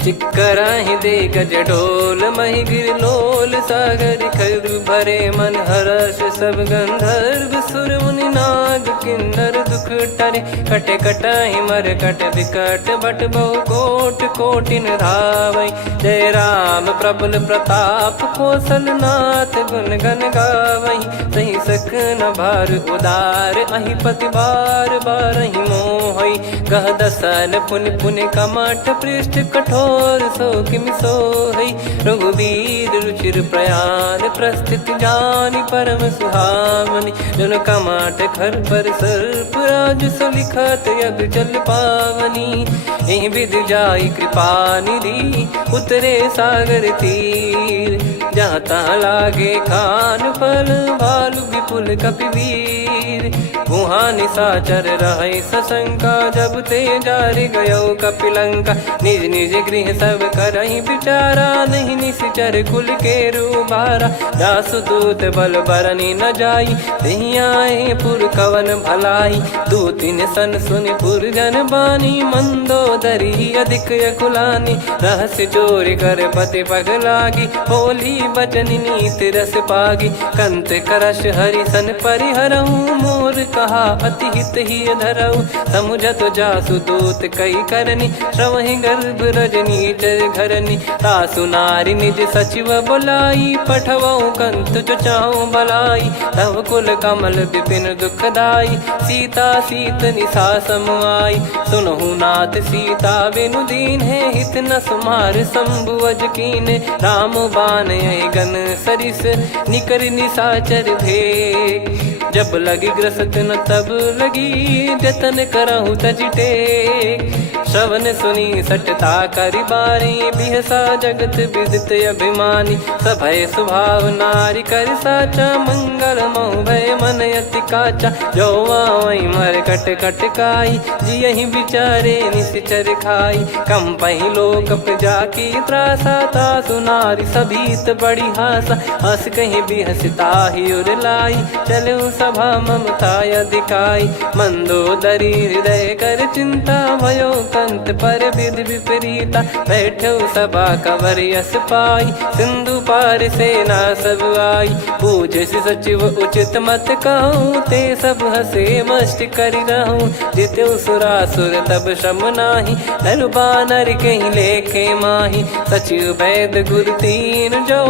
चिक्कराहि दिग्गज डोल महि गिर लोल सागर खरु भरे मन हर्ष सब गंधर्व सुर मुनि नाग किन्नर दुख टरे। कटे कटाहि मर कट विकट बट बहु कोट कोटिन धावै। जय राम प्रबल प्रताप कौशल नाथ गुण गण गावै। सही सकन भार उदार अहि पति बार बारहि मोहै। गह दसन पुनि पुनि कमठ पृष्ठ कठोर सो किमि सोहै। रघुवीर रुचिर प्रयाण प्रस्थित जानि परम सुहावनि। जन कमाट खर पर सर्प राज सलिखत यग जल पावनी। एहि विध जाई कृपा निधि उतरे सागर तीर। जहाँ तहाँ लागे खान फल भालु विपुल कपिवीर। गुहा निशाचर रहै सशंका जब ते जारि गयो कपिलंका। निज निज गृह सब करहि विचारा नहीं निश्चर कुल के रूबारा। जासु दूत बल बरनी न जाई तेहि आए पुर कवन भलाई। दूतिन सन सुनि पुर जन बानी मंदोदरी अधिक अकुलानी। रहस्य चोरी कर पति पग लागी बोली बचन नीत रस पागी। कंत करश हरि सन परिहरहु मोर कहा अति हित ही धरऊ। समुझत जासु दूत कई करनी श्रवहि गर्भ रजनी चर घरनी। तासु नारी निज सचिव बुलाई पठवऊ कंत जो चाहूं भलाई। तव कुल कमल विपिन दुखदाई सीता सीत निशा समुआई। सुनहु नाथ सीता बिनु दीन है हित न सुमार शंभु अज कीने। राम बान यही गन सरिस निकर निशाचर भेग। जब लगी ग्रसत न तब लगी जतन करहु तज टेक। श्रवण सुनी सटता करि बारी बिहसा जगत विदित अभिमानी। सभय स्वभाव नारी कर साचा मंगल मोह भय मन अति काचा। जो आवई मर कट कट काई जियहि विचारे निश्चर खाई। कम पहि लोक प्रजा की त्रासा तासु नारी सभीत बड़ी हासा। हस कहीं बिहसता ही उर लाई चलो सभा ममता अधिकाई। मंदोदरी हृदय कर चिंता भयो कंत पर विध विपरीता। बैठो सभा कवर यस पाई सिंधु पार सेना सब आई। पूज सचिव उचित मत कहूँ ते सब हसे मस्त करि रहूं। जित्यु सुरासुर तब श्रम नाही धनु बानर कहीं लेखे माही। सचिव वैद गुरु तीन जो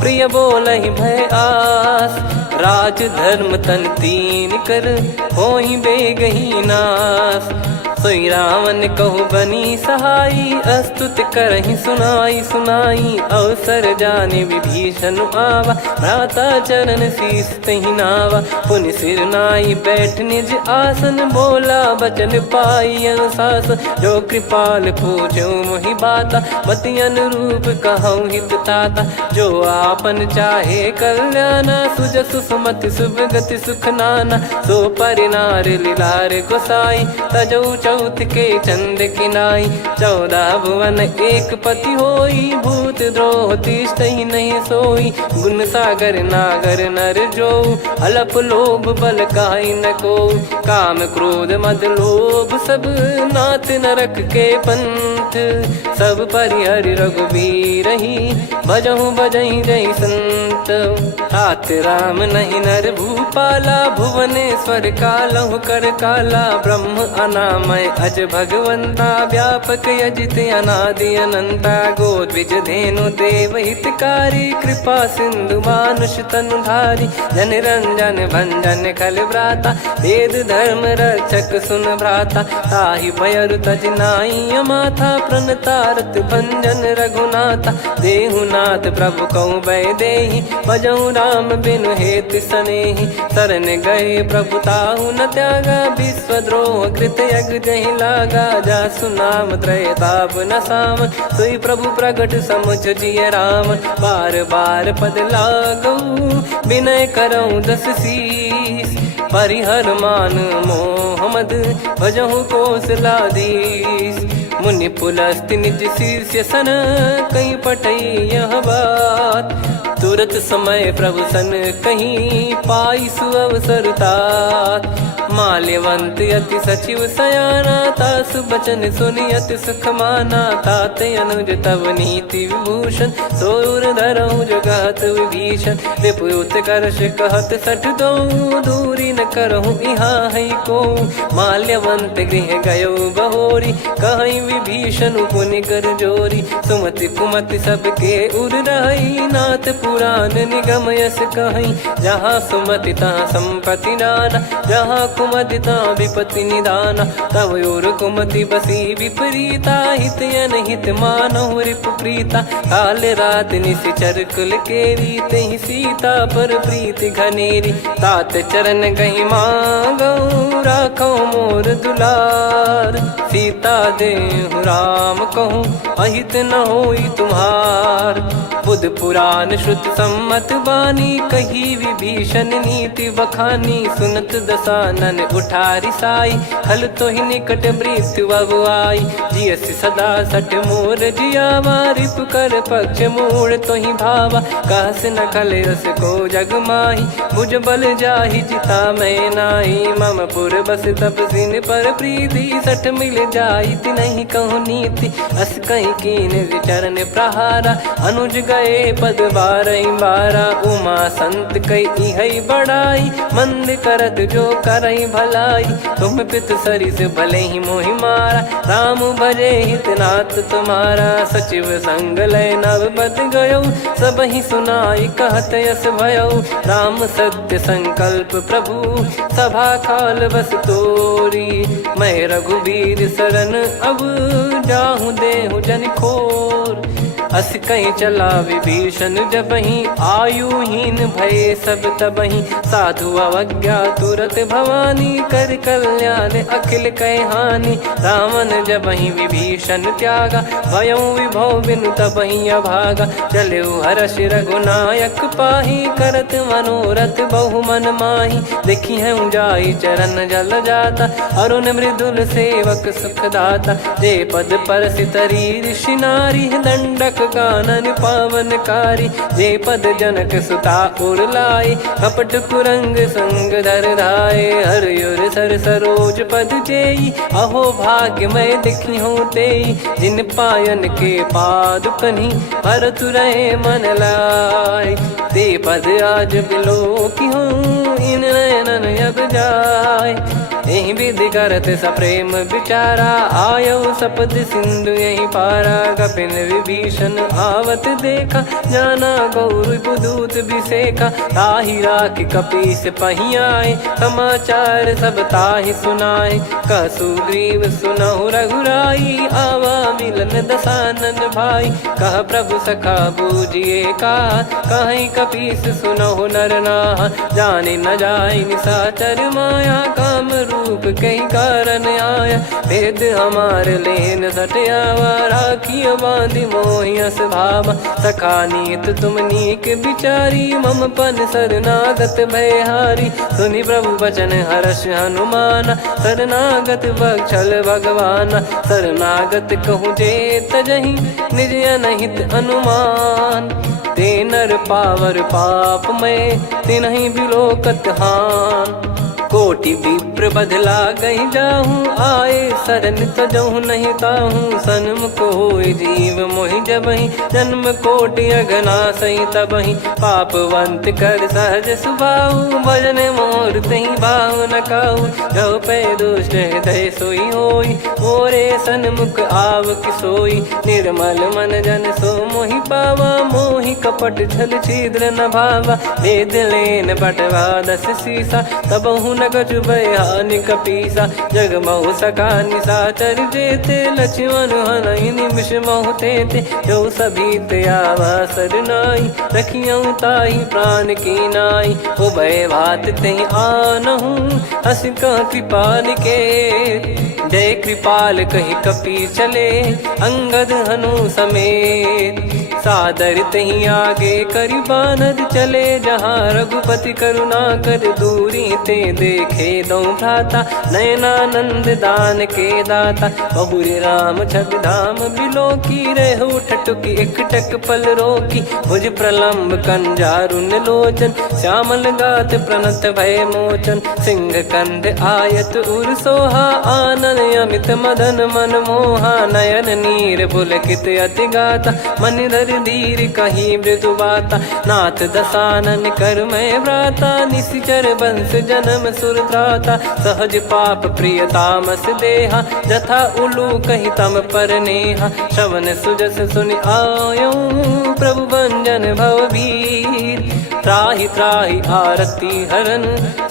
प्रिय बोलहि भय आस। राज धर्म तन तीन कर होहि बेगहि नाश। सोई रावण कहु बनी सहाई अस्तुत करहि सुनाई सुनाई। अवसर जाने विभीषण आवा भ्राता चरण शीस तहि नावा। पुनि सिर नाई बैठ निज आसन बोला बचन पाई अनुशासन। जो कृपाल पूछो मोहि बाता मति अनुरूप कहूँ हित ताता। जो आपन चाहे कल्याणा सुजसु सुमति शुभ गति सुख नाना। सो परिनार लीलार गोसाई तजौ चौथ के चंद किनाई 14 भुवन एक पति होई भूत द्रोह तीष्टहि नहीं सोई गुण सागर नागर नर जो अलप लोभ बल काई न को काम क्रोध मद लोभ सब नाथ नरक के पंथ सब परिहरि रघुबीर ही भजहु भजहि जय संत हाथ राम नहीं नर भूपाला भुवनेश्वर कालहु कर काला ब्रह्म अनामय अज भगवंता व्यापक यजित अनादि अनंता गोद्विज धेनु देव हितकारी कृपा सिंधु मानुष तनुधारी जन रंजन भंजन खल भ्राता वेद धर्म रक्षक सुन भ्राता ताहि भयरु तज नाई माथा प्रणतारत भंजन रघुनाथा देहुनाथ प्रभु कहु बै देहि भजहु राम बिनु हेत सनेहि शरण गए प्रभु ताहु न त्यागा विश्वद्रोह कृत यज्ञ जहि लागा जासु नाम त्रयताप न सामन सोई प्रभु प्रगट समुझ जिय रामन बार बार पद लागऊ विनय करऊँ दस शीस परिहर मान मोहम्मद भजहु कौशलाधीश मुनि पुलस्ति निज शीर्ष सन कहीं पटई यह बात तुरत समय प्रभु सन कहीं पाई सुअवसर तात माल्यवंत अति सचिव सयाना तासु बचन सुनियत सुख माना तात अनुज तव नीति विभूषण सोर धरहु जगत विभीषण विपुत करश कहत सठ दो दूरी न करहु यहाँ है को माल्यवंत गृह गयो बहोरी कहीं विभीषण पुनि कर जोरी सुमति कुमति सबके उर रही नाथ पुराण निगम यस कहीं जहाँ सुमति तहाँ संपत्ति नाना जहाँ कुमति तहाँ विपत्ति निदाना तव और कुमति बसी विपरीता हित अनहित मानहु रिपु प्रीता काल रात निशिचर कुल केरी तहि सीता पर प्रीति घनेरी तात चरण गही मांगऊ राखो मोर दुलार सीता देहु राम कहूँ अहित न होई तुम्हार बुध पुराण श्रुत सम्मत बानी कही विभीषण नीति बखानी सुनत दसानन उठारी साई खल तो ही निकट मृत्यु अब आई जियस सदा सठ मोर जियावा रिप कर पक्ष मूड़ तो ही भावा कहस न खल रस को जग माही भुज बल जाहि जिता मैं नाई मम पुर बस तप सिन पर प्रीति सठ मिल जाई नहीं कहूँ नीति अस कहीं कीन चरण प्रहारा अनुज गए पद बारई बारा उमा संत कई है बड़ाई मंद करत जो करई भलाई तुम पित सरिस भले ही मोहि मारा राम भजे हितनाथ तुम्हारा सचिव संग लय नव बद गयो सब ही सुनाई कहत यस भयो राम सत्य संकल्प प्रभु सभा काल बस तोरी मैं रघुबीर शरण अब जाहू देहु जन खोर अस कहीं चला विभीषण जब ही आयुहीन भय सब तबही साधु अवज्ञा तुरत भवानी कर कल्याण अखिल कह हानि रावण जब ही विभीषण त्यागा भयउ विभव बिनु तबही अभागा चले हर्ष रघुनायक पाही करत मनोरथ बहु मन माही देखी है जाई चरण जल जाता अरुण मृदुल सेवक सुखदाता जे पद पर सितरी ऋषि नारी दंडक कानन पावनकारी जे पद जनक सुता उर लाए कपट कुरंग संग धर धाये हरियुर सर सरोज पद जेई अहो भाग्य मैं दिखी हूँ तेई जिन पायन के पादुकनी भरत रहे मन लाए ते पद आज बिलो की हूँ इन नयनन अब जाय यही विधि करत सप्रेम विचारा आयो सपद सिंधु यही पारा कपिन विभीषण आवत देखा जाना गौर बुदूत विसेखा ताहि राख कपीस पहियाए समाचार सब ताहि सुनाए कसु ग्रीव सुनहु रघुराई आवा मिलन दसानन भाई कह प्रभु सखा बूझिए का कहीं कपीस सुनहु नर नाहा जाने न जाय निशाचर माया काम रूप कई कारण आया, भेद हमार लेन सटयावा, राखिया बांधि मोहियस भावा, सखा नीत तुम नीक बिचारी, मम पन शरणागत भयहारी, सुनि प्रभु वचन हर्ष हनुमाना, शरणागत बक्षल भगवाना, शरणागत कहूँ जे तजहि निज अनहित अनुमान, ते नर पावर पाप में तिन्हि बिलोकत हान, कोटि विप्र बदला गई जाहूँ, आए शरण तजहु नहीं ताहूँ, सन्मुख होय जीव मोहि जबहि, जन्म कोटि अघना सही तबहि, पापवंत कर सहज सुभाऊ, भजन मोर तहि भाव न काहू, जो पै दुष्ट हृदय सोई होई, मोरे सन्मुख आव किसोई, निर्मल मन जन सो मोहि पावा, मोहि कपट छल छिद्र न भावा, भेद लेन बटवा दस सीसा, तबहु न कछु बयानि कपीसा, जग महु सका निशाचर जेते, लक्ष्मण हनहि निमिष महु तेते, जो सभी त्यावा सरनाई, रखियऊ ताहि प्राण की नाई, उभय भात तेहि आनहु, हस कह कृपाल के, जय कृपाल कहि कपी चले, अंगद हनु समेत, सादर तही आगे करि बानर चले, जहाँ रघुपति करुणा कर दूरी ते देखे दो भ्राता, नयनानंद दान के दाता, बहुरी राम छग धाम बिलो की, रेहु ठटुकी एकटक पल रोकी, भुज प्रलम्ब कंजारुन लोचन, श्यामल गात प्रणत भय मोचन, सिंह कंद आयत उर सोहा, आनन अमित मदन मन मोहा, नयन नीर पुलकित अति गाता, मन धर धीर कहीं मृदु बाता, नाथ दसानन कर मैं व्राता, निशिचर वंश जन्म सुरत्राता, सहज पाप प्रिय तामस देहा, जथा उलू कही तम पर नेहा, श्रवण सुजस सुनि आयो, प्रभु भंजन भवबीर, त्राहि त्राहि आरती हरन,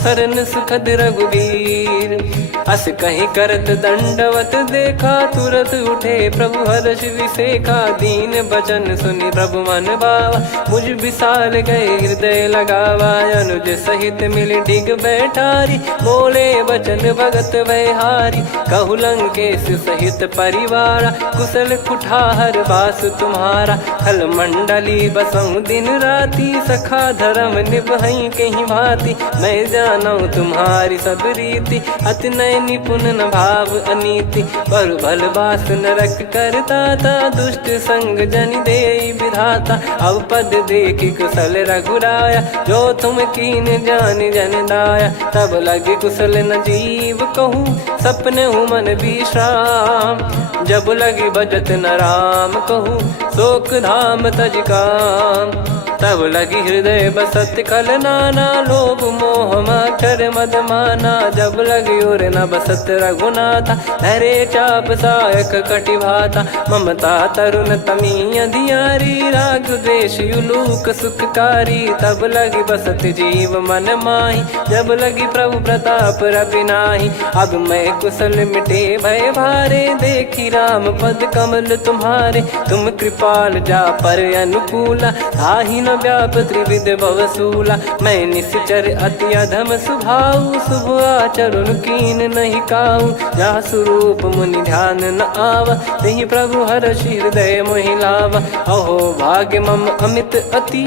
शरण सुखद रघुबीर, अस कहीं करत दंडवत देखा, तुरत उठे प्रभु हर्ष विसेखा, दीन बचन सुनि प्रभु मन भावा, मुझ विसार गए हृदय लगावा, अनुज सहित मिल डिग बैठारी, बोले बचन भगत वैहारी, कहु लंकेश सहित परिवारा, कुशल कुठार बास तुम्हारा, खल मंडली बसऊं दिन राती, सखा धर्म निभई कहीं भांति, मैं जानू तुम्हारी सब रीति, अति नय निपुण न भाव अनीति, पर भल बास नरक करताता, दुष्ट संग जन दे विधाता, अब पद देखि कुशल रघुराया, जो तुम कीन जान जन दाया, तब लगे कुशल न जीव कहूँ, सपने मन विश्राम, जब लगे भजत न राम कहूँ, शोक धाम तज काम, तब लगी हृदय बसत कल नाना, लोभ मोह मच्छर मद माना, जब लगी उर न बसत रघुनाथा, धरे चाप सायक कटि भाता, ममता तरुण तमी अधियारी, राग द्वेष युलूक सुखकारी, तब लगी बसत जीव मन माही, जब लगी प्रभु प्रताप रवि नाही, अब मैं कुशल मिटे भय भारे, देखी राम पद कमल तुम्हारे, तुम कृपाल जा पर अनुकूला, ताहि न व्याप त्रिविध भवसूला, मैं निश्चर अति अधम सुभाऊ, शुभ आचरण कीन नहीं काऊ, जा स्वरूप मुनि ध्यान न आवा, तहि प्रभु हर्षि हृदय मोहि लावा, अहो भाग्य मम अमित अति,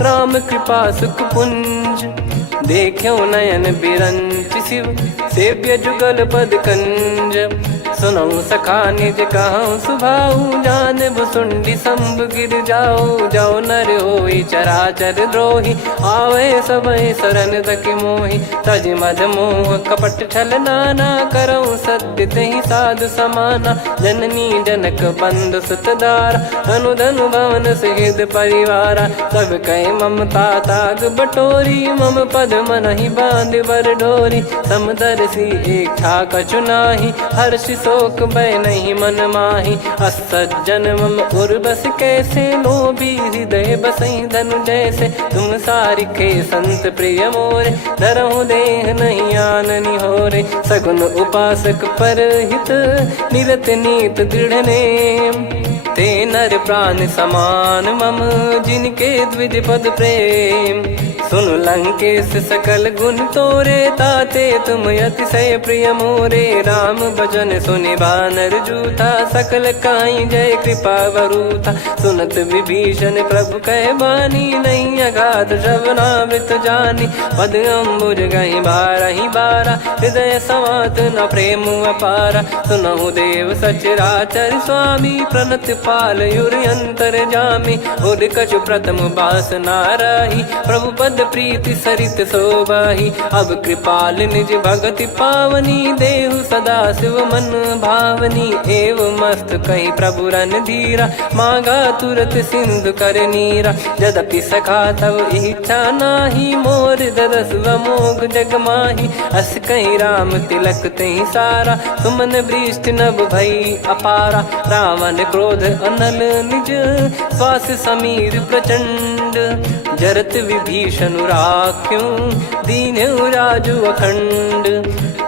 राम कृपा सुख पुंज, देख्यो नयन बिरंच शिव, सेव्य जुगल पद कंज, सुनऊ सखा निज कहूँ सुभाऊ, जान भुसुंडी शंभ गिर जाओ, जाओ नर होई चराचर द्रोही, आवे सबय शरण तक मोहि, तज मद मोह कपट छल नाना, करऊँ सत्य तहि साधु समाना, जननी जनक बंधु सुतदारा, धनु धनु भवन सहित परिवारा, सब कहे ममता ताग बटोरी, मम पद मनहि बांध बर डोरी, समदर्शी इच्छा कछु नाही, हर्षि शोक भय नहीं मन माही, असज्जन मम उर्वश कैसे, लोभी हृदय बसई धनु जैसे, तुम सारिखे संत प्रिय मोरे, धरहु देह नहीं आननि होरे, सगुन उपासक पर हित, निरत नीत दृढ़ नेम, ते नर प्राण समान मम, जिनके द्विज पद प्रेम, सुन लंकेश सकल गुण तोरे, ताते तुम अतिशय प्रिय मोरे। राम भजन सुनि बानर जूथा, सकल काई जय कृपा वरूथा। सुनत विभीषण प्रभु कह बानी, नहीं अगाध श्रवणामृत जानी। पद अम्बुज गहि बारहि बारा, हृदय समात न प्रेम अपारा। सुनहु देव सचराचर स्वामी, प्रणत पाल युरि अंतर जामी। उर कछु प्रथम बास नाराही, प्रभु पद प्रीति सरित शोभाही। अब कृपाल निज भगति पावनी, देहु सदा शिव मन भावनी। एव मस्त कही प्रभु रन धीरा, मांगा तुरत सिंधु कर नीरा। यद्यपि सखा तब इच्छा नाही, मोर दरस मोग जग माही। अस कही राम तिलक तही सारा, सुमन वृष्टि नभ भई अपारा। रावण क्रोध अनल निज, श्वास समीर प्रचंड। जरत विभीषण राख्यों, दीन्हु राजु अखंड।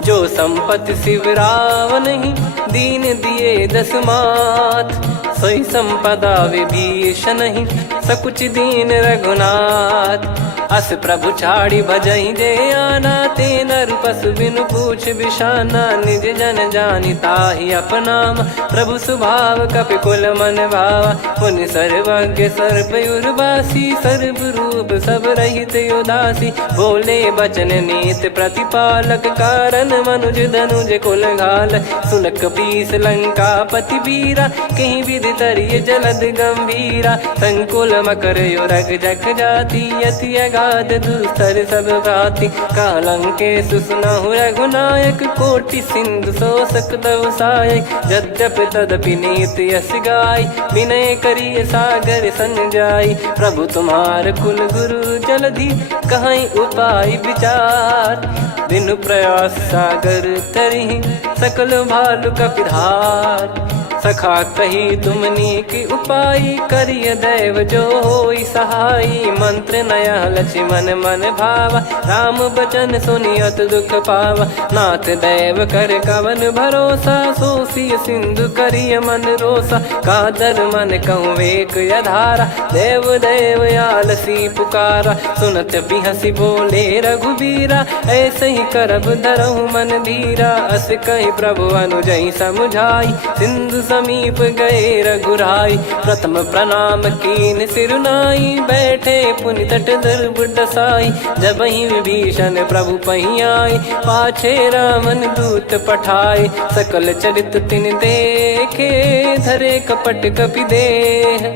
जो संपत्ति शिव रावण ही, दीन दिए दस मात। सोई संपदा विभीषण ही, सकुच दीन रघुनाथ। अस प्रभु छाड़ी भजहि जे आना, ते नर पशु बिनु पूछ बिशाना। निज जन जानि ताहि अपनाम, प्रभु स्वभाव कपि कुल मन भावा। मुनि सर्वज्ञ सर्वयुर्वासी, सर्व रूप सब रहित उदासी। बोले बचन नीत प्रतिपालक, कारण मनुज धनुज कुल घाल। सुन कपीस लंका पति बीरा, कहीं विधि तरिय जलद गंभीरा। संकुल मकर युरग जख जाति, यति अगाध दुस्तर सब भाति। कालंकेश सुनहु रघुनायक, कोटि सिंधु शोषक तव सहायक। यद्यपि तदपि नीति यस गाय, विनय करिय सागर सन जाई। प्रभु तुम्हार कुल गुरु जलधि, कहीं उपाय विचार। बिनु प्रयास सागर तरि, सकल भालु कपिधार। सखा कही तुमनी की उपाय, करिय दैव जो होई सहाई। मंत्र नया लक्ष्मण मन भावा, राम बचन सुनियत दुख पावा। नाथ दैव कर कवन भरोसा, सोसिय सिंधु करिय मन रोसा। कादर मन कहूँ एक यधारा, देव देव आलसी पुकारा। सुनत बिहसी बोले रघुबीरा, ऐसे ही करब धरहु मन धीरा। अस कही प्रभु अनुजई समुझाई, सिंधु समीप गए रघुराई। प्रथम प्रणाम कीन सिरुनाई, बैठे पुनि तट दर्भ डसाई। जब ही विभीषण प्रभु पही आए, पाछे रावण दूत पठाए। सकल चरित तिन देखे, धरे कपट कपि देह।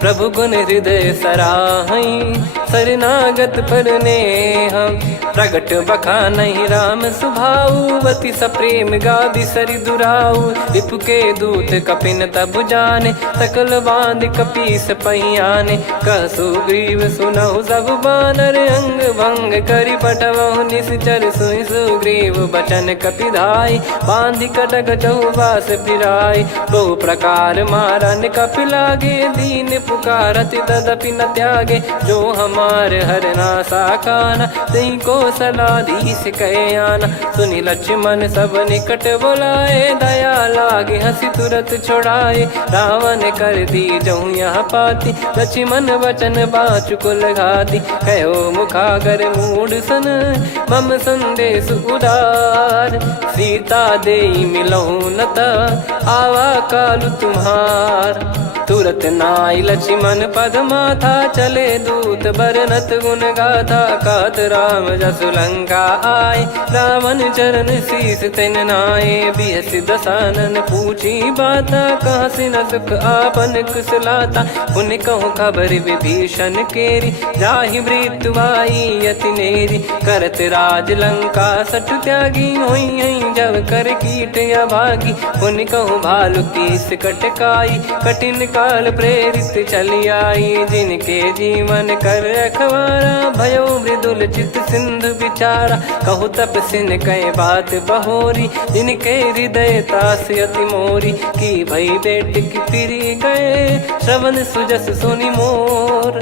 प्रभु गुण हृदय सराहई, शरणागत पर नेह। प्रगट बखानहि राम सुभाऊ, अति सप्रेम गादि सरि दुराऊ। रिपु के दूत कपिन तब जाने, सकल बांध कपीस पहियाने। कह सुग्रीव सुनहु सब बानर, अंग भंग करि पटवहु निश्चर। सुनि सुग्रीव बचन कपिधाई, बांधि कटक चौबास फिराई। बहु प्रकार मारन कपि लागे, दीन पुकारत तदपि न त्यागे। जो हमार हरना साकाना, तही को सलाधीश कहे आना। सुनि लक्ष्मण सब निकट बुलाए, दया लागे हंसी तुरत छुड़ाए। रावण कर दी जहु यह पाती, लक्ष्मण वचन बाचु कुल घाती। कहो मुखागर मूढ़ सन, मम संदेश उदार। सीता देई मिलहु नता, आवा कालु तुम्हार। तुरत नाई लक्ष्मण पद माथा, चले दूत बरनत गुण गाथा। कहत राम जसु लंका आए, रावण चरण शीस तिन नाये। बिहस दसानन पूछी बाता, कहाँ से न सुख आपन कुशलाता। पुन कहूँ खबर विभीषण केरी, जाहि मृत्यु आई यति नेरी। करत राज लंका सठ त्यागी, होई जब कर कीट अभागी। पुन कहूँ भालु कीस कटकाई, कठिन काल प्रेरित चली आई। जिनके जीवन कर रखवारा, भयो मृदुल चित सिंधु विचारा। कहु तपसिन कह बात बहोरी, जिनके हृदय तास अति मोरी। की भई बेट की फिरी गए, श्रवण सुजस सुनि मोर।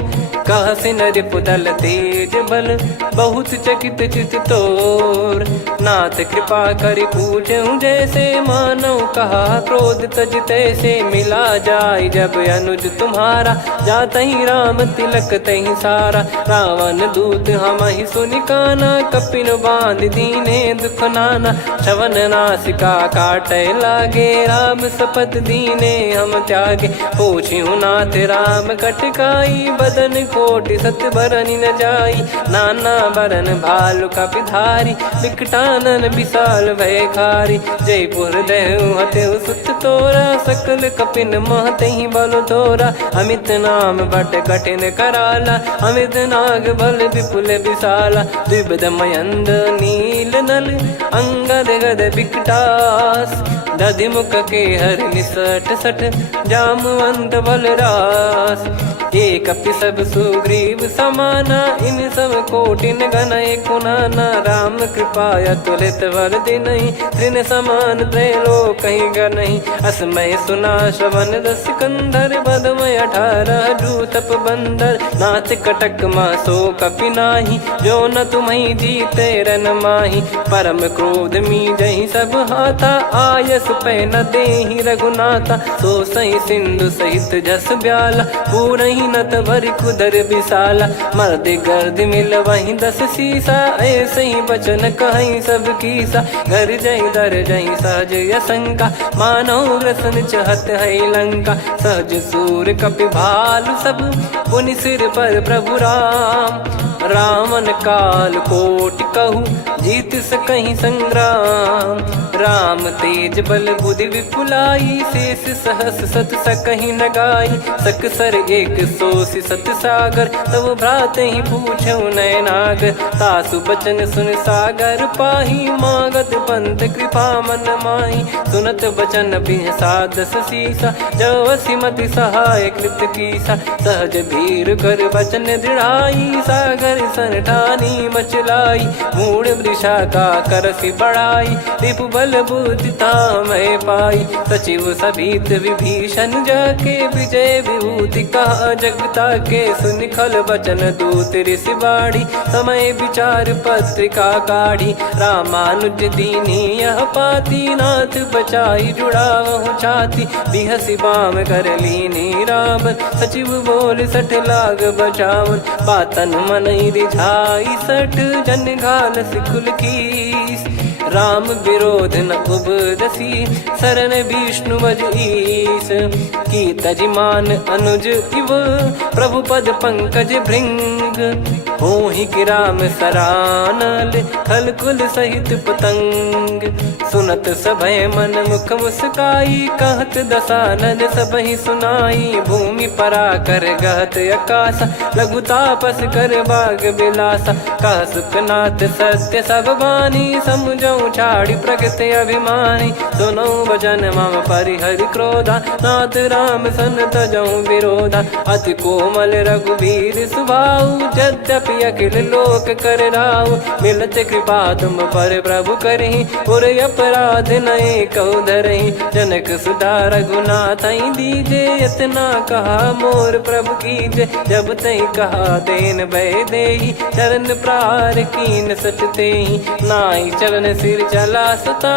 कहसि नरिपुदल तेज बल बहुत चकित चित तोर। नाथ कृपा करि पूछऊं जैसे मानव कहा क्रोध तज तैसे। मिला जाय जब अनुज तुम्हारा जातहि राम तिलक तहि सारा। रावण दूत हमहि सुनि काना कपिन बांध दीने दुख नाना। श्रवण नासिका काटे लागे राम सपत दीने हम त्यागे। पूछिहु नाथ राम कटकाई बदन कोटि सत बरनि न जाई। नाना बरन भालु कपिधारी विकटानन विशाल भयखारी। जयपुर देहु हतेउ सुत तोरा सकल कपिन महतहि बल तोरा। अमित नाम बट कठिन कराला अमित नाग बल विपुल विशाला। द्विविध मयंद नील नल अंगद गद विकटास। दधिमुख के हर निसठ सठ जामवंत बलरास। एक कपि सब सुग्रीव समाना इन सब कोटिन गणय कुनाना। राम कृपा अतुलित बल दिनहि तृण समान त्रैलोक कहीं गनहि। असमय सुना श्रवण रस कंधर बदमय 18 जूतप बंदर। नाथ कटक मासो कपि नाही जो न तुम्हि जीते रन माही। परम क्रोध मी जहि सब हाथा आयस पै न देहि रघुनाथा। सो सही सिंधु सहित जस ब्याला पूरहि नत भरि कुदर विशाला। मर्द गर्द मिल वही 10 सीसा ऐसे ही बचन कहीं सब कीसा। घर जय दर जय सहज यसंका मानो ग्रसन चहत है लंका। सहज सूर कपि भालु सब पुनि सिर पर प्रभु राम। रावण काल कोटि कहु जीत सकहि संग्राम। राम तेज बल बुद्धि विपुलाई शेष सहस सत सकहि न गाई। सकसर एक सोसि सत सागर तब भ्रात ही पूछऊ नयनागर। तासु बचन सुन सागर पाही मागत पंथ कृपा मन माही। सुनत बचन बिहसा 10 सीसा जवसि मति सहाय कृत कीसा। सहज भीर कर बचन दृढ़ाई सागर सन ठानी मचलाई। मूढ़ वृषा का करसि बढ़ाई रिपु बल बुद्धि तामय पाई। सचिव सभीत विभीषण जाके विजय विभूति कहा जगता के। सुनि खल बचन दूत ऋषि बाड़ी समय विचार पत्रिका काढ़ी। रामानुज दीनी यह पाती नाथ बचाई जुड़ावहु छाती। बिहसि बाम कर लीनी रावण सचिव बोल सठ लाग बचावन। बातन मनहि रिझाई सठ जन घाल सिकुल कीस। राम विरोध न उपदसी शरण विष्णु मज ईस। की तजिमान अनुज इव प्रभु पद पंकज भृंग। होहि कि राम सरानल खल कुल सहित पतंग। सुनत सभय मन मुख मुस्काई कहत दसानन सबहि सुनाई। भूमि परा कर गहत आकाशा लघु तापस कर बाग बिलासा। कह सुखनाथ सत्य सब बानी समझौ छाड़ी प्रकृति अभिमानी। सुनो वचन मम परिहरि क्रोधा नाथ राम सन तजौ विरोधा। अति कोमल रघुवीर सुभाऊ यद्यपि अखिल लोक कर राव। मिलत कृपा तुम पर प्रभु करहि पुर अपराध नए कहु धरहि। जनक सुधा रघुनाथ दीजे इतना कहा मोर प्रभु कीजे। जब तई कहा देन भय देहि चरण प्रार कीन सटतेहि। नाई चरण सिर चला सता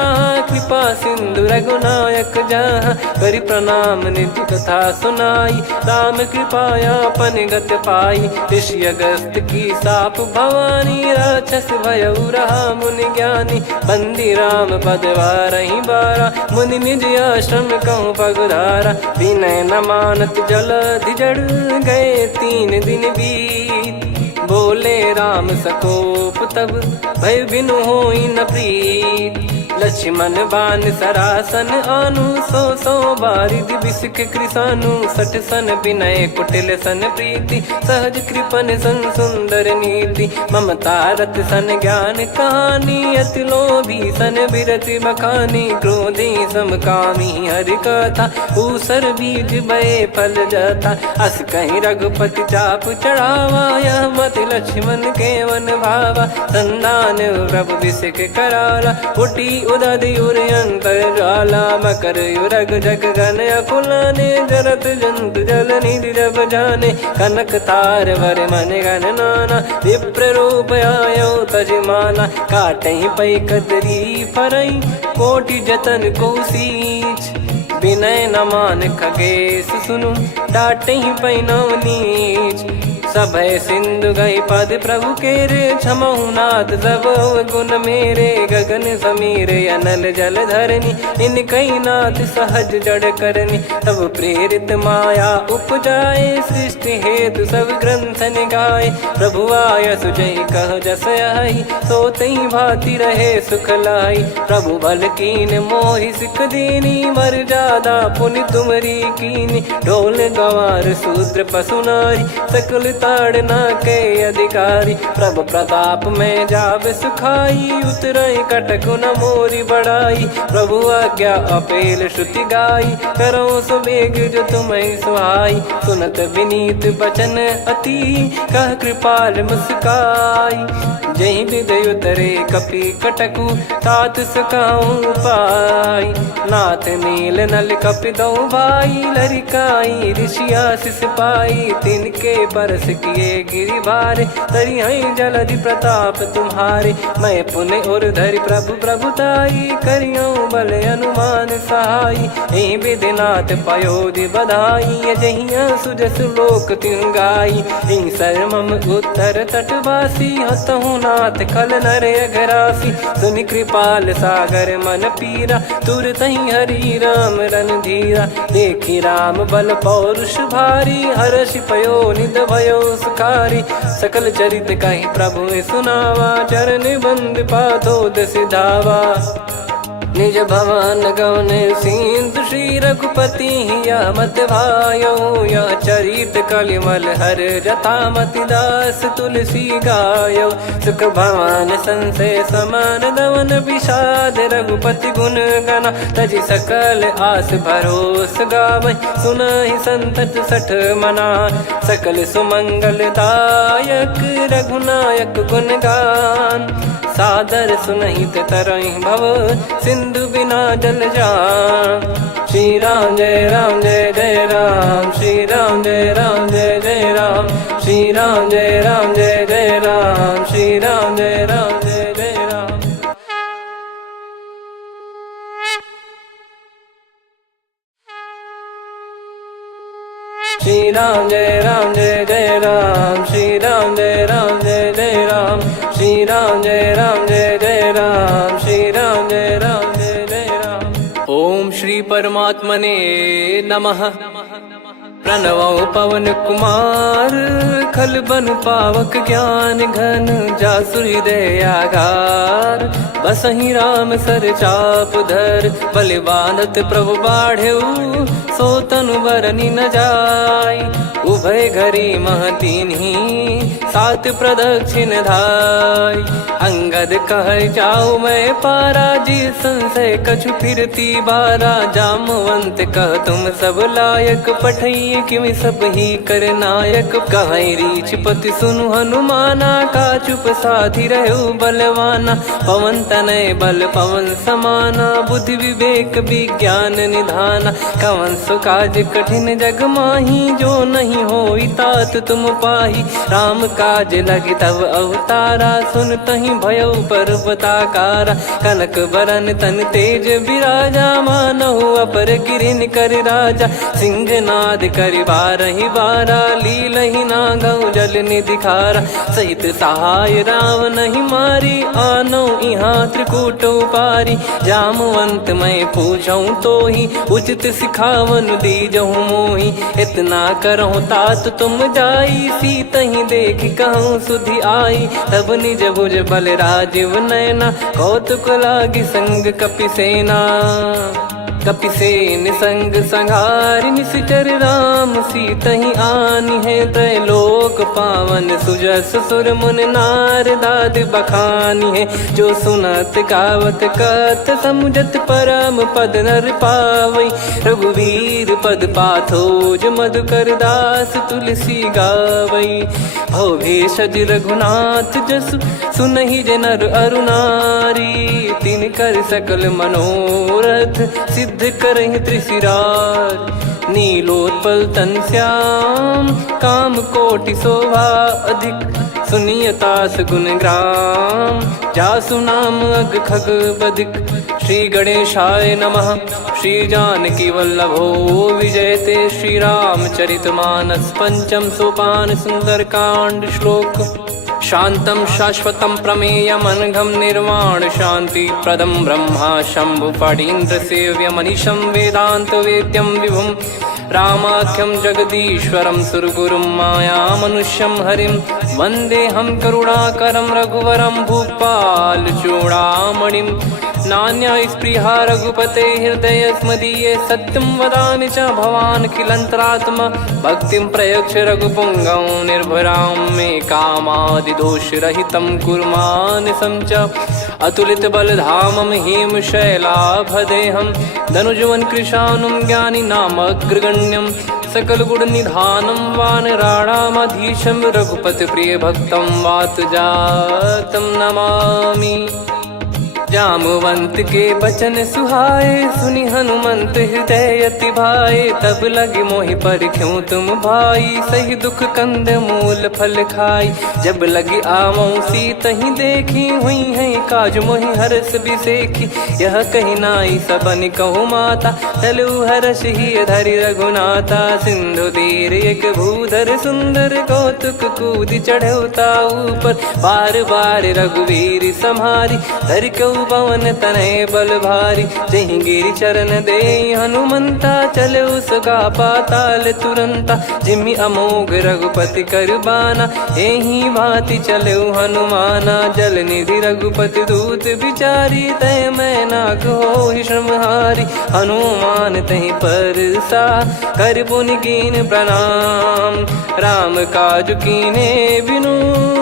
कृपा सिंधु रघुनायक जहाँ। करि प्रणाम निधि कथा सुनाई राम कृपाया पन गत पाई। ऋषि अगस्त की साप भवानी राक्षस भयउ रहा मुनि ज्ञानी। बंदी राम पदवारहि बारा मुनि निज आश्रम कहूँ पगुधारा। विनय न मानत जलधि जड़ गए 3 दिन बीत। बोले राम सकोप तब भय बिनु होई न प्रीत। लक्ष्मण बान सरासन आनु 100 बारिद बिसक कृसानु। 60 सन विनय कुटिल सन प्रीति सहज कृपन सन सुंदर नीति। ममता रत सन ज्ञान कहानी अति लोभी सन बिरति बखानी। क्रोधी समकामी हरि कथा ऊसर बीज भय फल जता। अस कहीं रघुपति चाप चढ़ावा यह मति लक्ष्मण के वन भावा। संदान प्रभु बिसक कराला उठी उदधि उर अंतर ज्वाला मकर युरग जग गन अकुलाने जरत जंतु जल निधि जब जाने कनक तार वर मन गण नाना विप्र रूप आयो तजमाना काटे पै कदरी फरई कोटि जतन को सींच विनय न मान खगेश सुनु डाटे ही पैनव नीच सभय सिंधु गई पद प्रभु केरे क्षमहु नाथ सब गुण मेरे गगन समीर अनल जल धरनी इन कई नाथ सहज जड़ करनी तब प्रेरित माया उपजाए सृष्टि हेतु सब ग्रंथ निगाए प्रभु आय सुजय कह जस आई सो तई भांति रहे सुख लाई प्रभु बल कीन मोहि सिख दीनी मर जादा पुनि तुमरी कीनी ढोल गवार शूद्र पशु नारी सकल ताड़ना के अधिकारी प्रभु प्रताप में जाब सुखाई उतरई कटक न मोरी बढ़ाई प्रभु आज्ञा अपेल श्रुति गाई करो सुबेग जो तुम्हें सुहाई सुनत विनीत बचन अति कह कृपाल मुस्काई जही विद उतरे कपि कटकु तात सकाऊं पाई नाथ नील नल कपि दो भाई लरिकाई ऋषि आशीष पाई तिनके परस किए गिरि भारे तरी हई जलधि प्रताप तुम्हारे मैं पुण्य और धरि प्रभु प्रभुताई करियो बल अनुमान सहाई यही विधिनाथ पयोधि बधाई जहिया सुजस लोक तिन गाई यही सरमम उत्तर तटवासी हतहु नाथ खल नर अघरासी सुनि कृपाल सागर मन पीरा तुरत ही हरि राम रन धीरा देखी राम बल पौरुष भारी हर्ष पयो निध भयो सुखारी सकल चरित कहीं प्रभु सुनावा चरण बंद पाथोद सिधावा निज भवन गौन सिंधु श्री रघुपति या मत भायो या चरित कलिमल हर जता मति दास तुलसी गायो सुख भवन संशय समान दवन विषाद रघुपति गुण गना तजि सकल आस भरोस गावै सुनहि संतत सठ मना सकल सुमंगल दायक रघुनायक गुण गान सादर सुनहित तरहि भव सिंधु बिना जल जान श्री राम जय राम श्री राम जय जय राम श्री राम जय जय राम श्री राम जय जय राम श्री राम जय जय राम श्री राम जय जय राम श्री राम जय जय राम श्री राम जय जय राम। ओम श्री परमात्मने नमः। प्रणवो पवन कुमार खल बन पावक ज्ञान घन जासु हृदय आगार बसहि राम सर चाप धर बलि बांधत प्रभु बाढ़ेऊ सो तनु बरनि न जाय उभय घरी महतीन्ही सात प्रदक्षिण धाय अंगद कह जाऊ मैं पारा जी संशय कछु फिरती बारा जामवंत कह तुम सब लायक पठई किमि सब ही कर नायक कह रीछ पति सुनु हनुमाना का चुप साधि रहु बलवाना पवन तनय बल पवन समाना बुद्धि विवेक विज्ञान निधाना कवन सो काज कठिन जग माही जो नहीं होई तात तुम पाही राम काज लगी तब अवतारा सुन तहि भयो पर्वताकारा कनक बरन तन तेज विराजा मानहु अपर गिरिन कर राजा सिंहनाद करि बारहि बारा लीलहि नागौ जल निधि खारा सहित सहाय राम नहीं मारी आनो इहाँ त्रिकूट उपारी जामवंत मैं पूछऊं तो ही उचित सिखावन दीजहु मोही इतना करहु तात तुम जाई सीतहि देख कहूँ सुधि आई तब निज भुज बल राजीव नैना कौतुक लागी संग कपि सेना कपि से निसंग संहारि निश्चर राम सीतहि आनी है। त्रैलोक पावन सुजस सुर मुन नार दाद बखानी है। जो सुनत गावत कथ समुझत परम पद नर पावई। रघुवीर पद पाथोज मधुकर दास तुलसी गावई। भव भेषज रघुनाथ जसु सुनहि जे नर अरु नारी। तिन कर सकल मनोरथ सिद्ध करहि त्रिशिरार। नीलोत्पल तन श्याम काम कोटि शोभा अधिक। सुनियतास गुण ग्राम जासु नाम अग खग बधिक। श्री गणेशाय नमः। श्री जानकी वल्लभो विजयते। श्री रामचरित मानस पंचम सोपान सुंदरकांड श्लोक। शांतं शाश्वतं प्रमेयमनघं निर्वाण शांति प्रदं ब्रह्मा शंभु फणीन्द्र सेव्य मनीषं वेदांत वेद्यं विभुं। रामाख्यं जगदीश्वरं सुरगुरुं माया मनुष्यं हरिं। वन्देऽहं करुणाकरं रघुवरं भूपाल चूडामणिं। नान्या स्पृहा रघुपते हृदय स्मदीये। सत्यं वदामि च भवान् खिलन्तरात्मा। भक्तिं प्रयच्छ रघुपुङ्गं निर्भरां मे कामादिदोषरहितं कुर्मानिसं च। अतुलित बलधामं हेमशैलाभदेहं। धनुजवन कृशानुं ज्ञानी नामग्रगण्यं। सकल गुण निधानं वानराणामधीशं। रघुपति प्रिय भक्तं वात जातं नमामि। जामवंत के बचन सुहाए सुनि हनुमंत हृदय अति भाए। तब लगे मोहि परख्यूं तुम भाई सही दुख कंद मूल फल खाई। जब लगे आवऊं सीतहि देखी हुई है काज मोहि हरस बिसेखी। यह कही नाई सबन कहु माता चलु हरष ही धरि रघुनाथा। सिंधु तीर एक भूधर सुंदर कौतुक कूद चढ़ौता ऊपर। बार बार रघुवीर सम्हारी धरि कऊ पवन तनय बल भारी। जहि गिरि चरण दे हनुमंता चले उसका पाताल तुरंता। जिमि अमोघ रघुपति कर बाना एहि भांति चले हनुमाना। जल निधि रघुपति दूत बिचारी तय मैं नाग होहि श्रमहारी। हनुमान तहि परसा कर पुनि कीन प्रणाम। राम काज कीने बिनु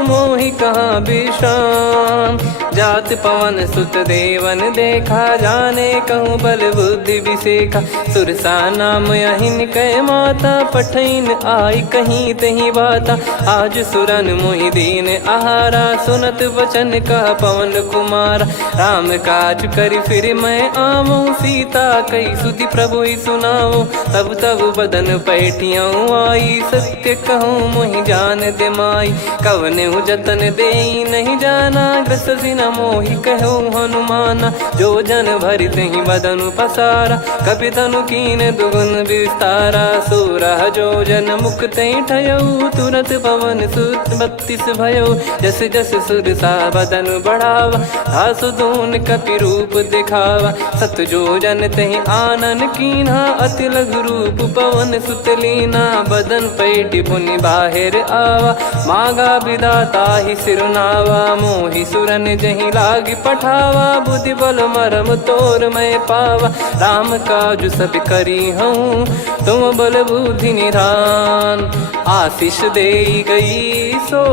मोहि कहाँ विश्राम। जात पवन सुत देवन देखा जाने कहूँ बल बुद्धि विसेखा। सुरसा नाम अहिन कै माता पठैन आई कहीं तही बाता। आज सुरन मोहि दीन आहारा सुनत वचन कह पवन कुमारा। राम काज करि फिर मैं आवऊं सीता कई सुधि प्रभु सुनाओ। तब तब बदन पैठियाँ आई सत्य कहूँ मोहि जान दे माई। कवने जतन दे नहीं जाना ग्रसि न मोहि कहो हनुमाना। जो जन भरि तहि बदनु पसारा कपि तनु कीन दुगुन विस्तारा। सोरह जो जन मुख तहि ठयऊ तुरत पवन सुत 32 भयऊ। जस जस सुरसा बदनु बढ़ावा धासु दून कपि रूप दिखावा। सत जो जन तहि आनन कीन्हा अति लघु रूप पवन सुत लीना। बदन पैटि पुनि बाहिर आवा मागा विधाता ही सिरुनावा। मोहि सुरन जहि लागी पठावा बुद्धि बल मरम तोर मैं पावा। राम काजु सब करी हूँ तुम बल बुद्धि निधान। आशीष दे गई सो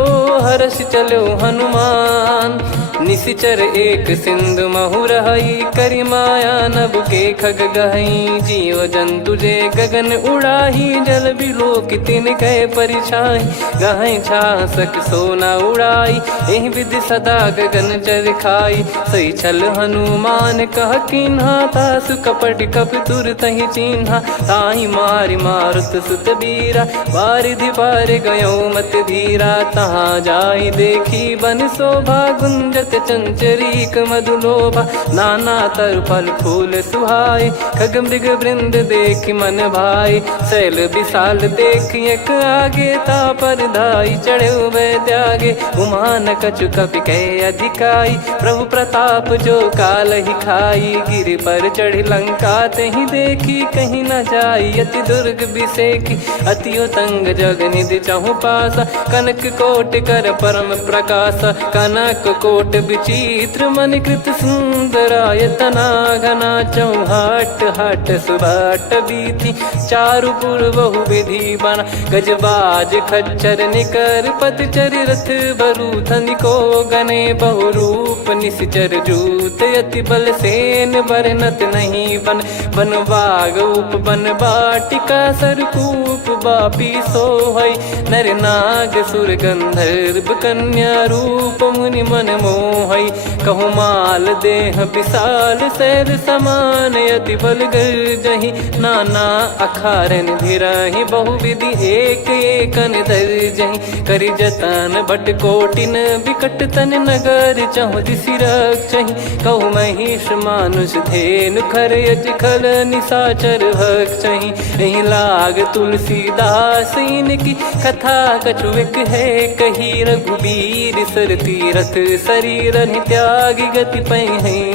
हर्ष चलो हनुमान। निशिचर एक सिंधु महु रहई करि माया नभ के खग गहई। जीव जंतु जे गगन उड़ाही जल बिलो तिन कह परिछाई। गहई छासक सोना उड़ाई एहि विधि सदा गगन चर खाई। सही छल हनुमान कह किन्हा तासु कपट कप तुर तहि चिन्हा। ताहि मारि मारुत सुत बीरा वारिधि पार गयो मत धीरा। तहाँ जाई देखी बन शोभा गुंजत चंचरीक मधुलोभा। नाना तर फल फूल सुहाए खग मृग वृंद देख मन भाई। शैल विशाल देख एक आगे ता पर धाई चढ़े वै त्यागे। उमान कछु कपि कह अधिकारी गाई, प्रभु प्रताप जो काल ही खाई। गिर पर चढ़ी लंका ते ही देखी, कहीं न जाई अति दुर्ग बिसेखी। अति उतंग जग निधि चहु पासा, कनक कोट कर परम प्रकाश। कनक कोट विचित्र मनि कृत सुंदरायतना घना। चौहाट हाट सुबाट बीथी, चारु पुर बहु विधि बना। गजबाज खच्चर निकर पतचर रथ बरु धनिको गने। बहु रूप निश्चर जूत अति बल सेन बरनत नहीं बन। बन बाग उप बन बाटिका सरकूप बापी सोहई। नर नाग सुर गंधर्व कन्या रूप मुनि मन मोहई। कहु माल देह विशाल शैल समान, अति बल गर्जहि नाना अखारन भिरहि। बहु विधि एक एकन दर्जहि, करि जतन भट कोटिन विकट तन नगर। चहु दिसि रक्षहि, कहु महिष मानुष धेनु खर यज खल निशाचर भक्षहि। एहि लाग तुलसीदास इनकी कथा कछुक है कही। रघुबीर सर तीरथ शरीर त्यागी, गति पै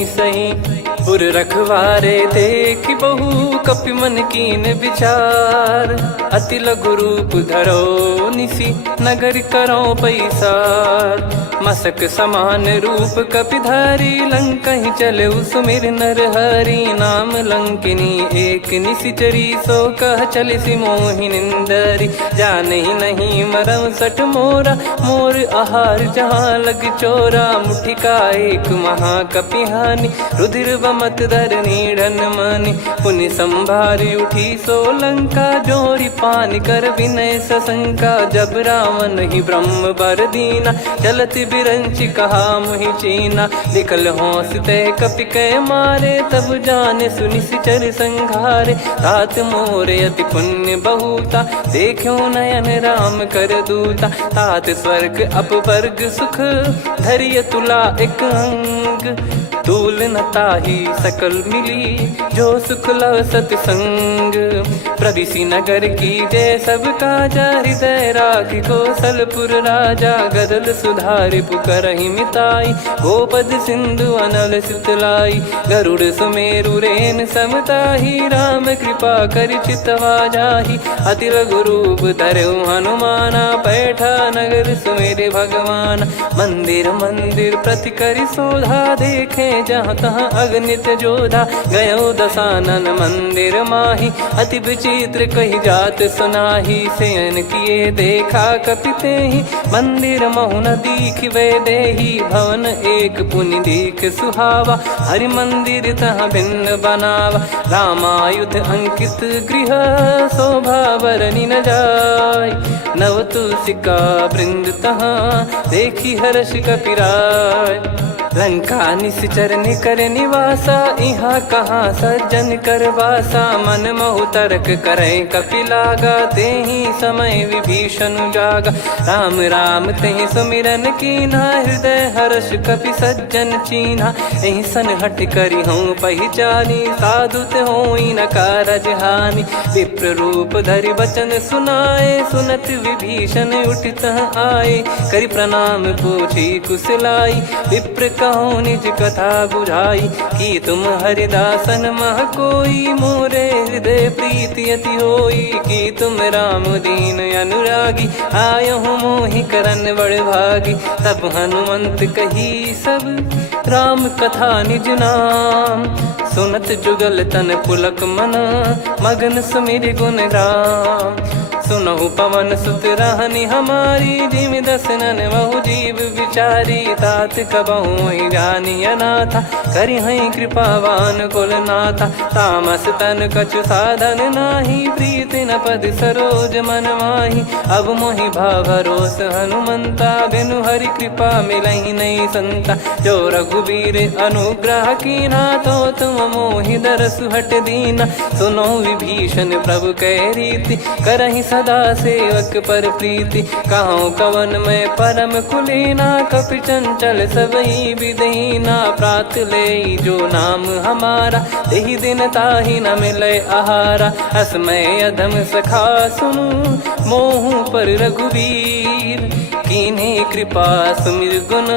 सही। पुर रखवारे देखि बहु कपि मन कीन विचार। अति लघु रूप धरो निसि नगर करो पैसार। मसक समान रूप कपिधारी, लंकहि चले सुमिर नर हरि। नाम लंकिनी एक निशिचरी, सो कह चलिसि मोहि निंदरी। जानहि नहीं मरम सठ मोरा, मोर आहार जहाँ लग चोरा। मुठिका एक महाकपिहानि, रुधिर बमत धरनी ढन मानि। पुनि संभारी उठी सो लंका, जोरी पान कर विनय सशंका। जब रावण ही ब्रह्म बर दीना, चलति बिरंचि कहा मुहि चीना। निकल होंस तय कपि कै मारे, तब जाने सुनिश्चर संघारे। तात मोर अति पुण्य बहुता, देखो नयन राम कर दूता। तात स्वर्ग अपवर्ग सुख, धैर्य तुला एक अंग। तूल न ताहि सकल मिली, जो सुख लव सतसंग। प्रविशि नगर की जय सब काजा, हृदय राखि कौशलपुर राजा। गदल सुधारि पुकारहि मिताई, गोपद सिंधु अनल सितलाई। गरुड़ सुमेरु रेन समताहि, राम कृपा करि चितवा जाहि। अति लघु रूप धरऊ हनुमाना, पैठा नगर सुमेरे भगवान। मंदिर मंदिर प्रति करि शोधा, देखे जहाँ तहाँ अगणित जोधा। गयो दशानन मंदिर माही, अति विचित्र कही जात सुनाही। शयन किए देखा कपिते ही, मंदिर महु न दीख वे देही। भवन एक पुनि दीख सुहावा, हरि मंदिर तहाँ भिन्न बनावा। रामायुध अंकित गृह, शोभा बरनि न जाय। नव तुलसिका वृंद तहाँ, देखी हर्ष कपिराय। लंका निश्चर निकर निवासा, यहाँ कहाँ सज्जन कर वासा। मन महु तर्क करें कपिलागा, तेहि समय विभीषण जागा। राम राम तेहि सुमिरन कीन्हा, हृदय हर्ष कपि सज्जन चीन्हा। एहि सन हट करि हूँ पहिचानी, साधु ते होई न कारज हानि। विप्र रूप धरि बचन सुनाए, सुनत विभीषण उठित आए। करि प्रणाम पूछी कुशलाई, विप्र कहो निज कथा बुझाई। कि तुम हरिदासन मह कोई, मोरे हृदय प्रीति अति होई। कि तुम राम दीन अनुरागी, आयहु मोहि करन बड़ भागी। तब हनुमंत कही सब राम कथा निज नाम। सुनत जुगल तन पुलक मना, मगन सुमिर गुण राम। सुनहु पवन सुत रहनि हमारी, जिमि दसनन बहु जीव विचारी। तात कबहुँ जानिय नाथा, करिहै कृपावान कुल नाथा। तामस तन कछु साधन नाही, प्रीति न पद सरोज मन माही। अब मोहि भरोस हनुमंता, बिनु हरि कृपा मिलहि नहीं संता। जो रघुबीर अनुग्रह कीन्हा, तो तुम मोहि दरसु हट दीना। सुनो विभीषण प्रभु कै रीति, करहि सदा सेवक पर प्रीति, कहूँ कवन में परम कुलीना, कपि चंचल सबई विदहीना, प्रात ले जो नाम हमारा, यही दिन ताहि न मिले आहारा, असमय अधम सखा सुनु, मोहु पर रघुवीर, कीन्हे कृपा सुमिर गुण,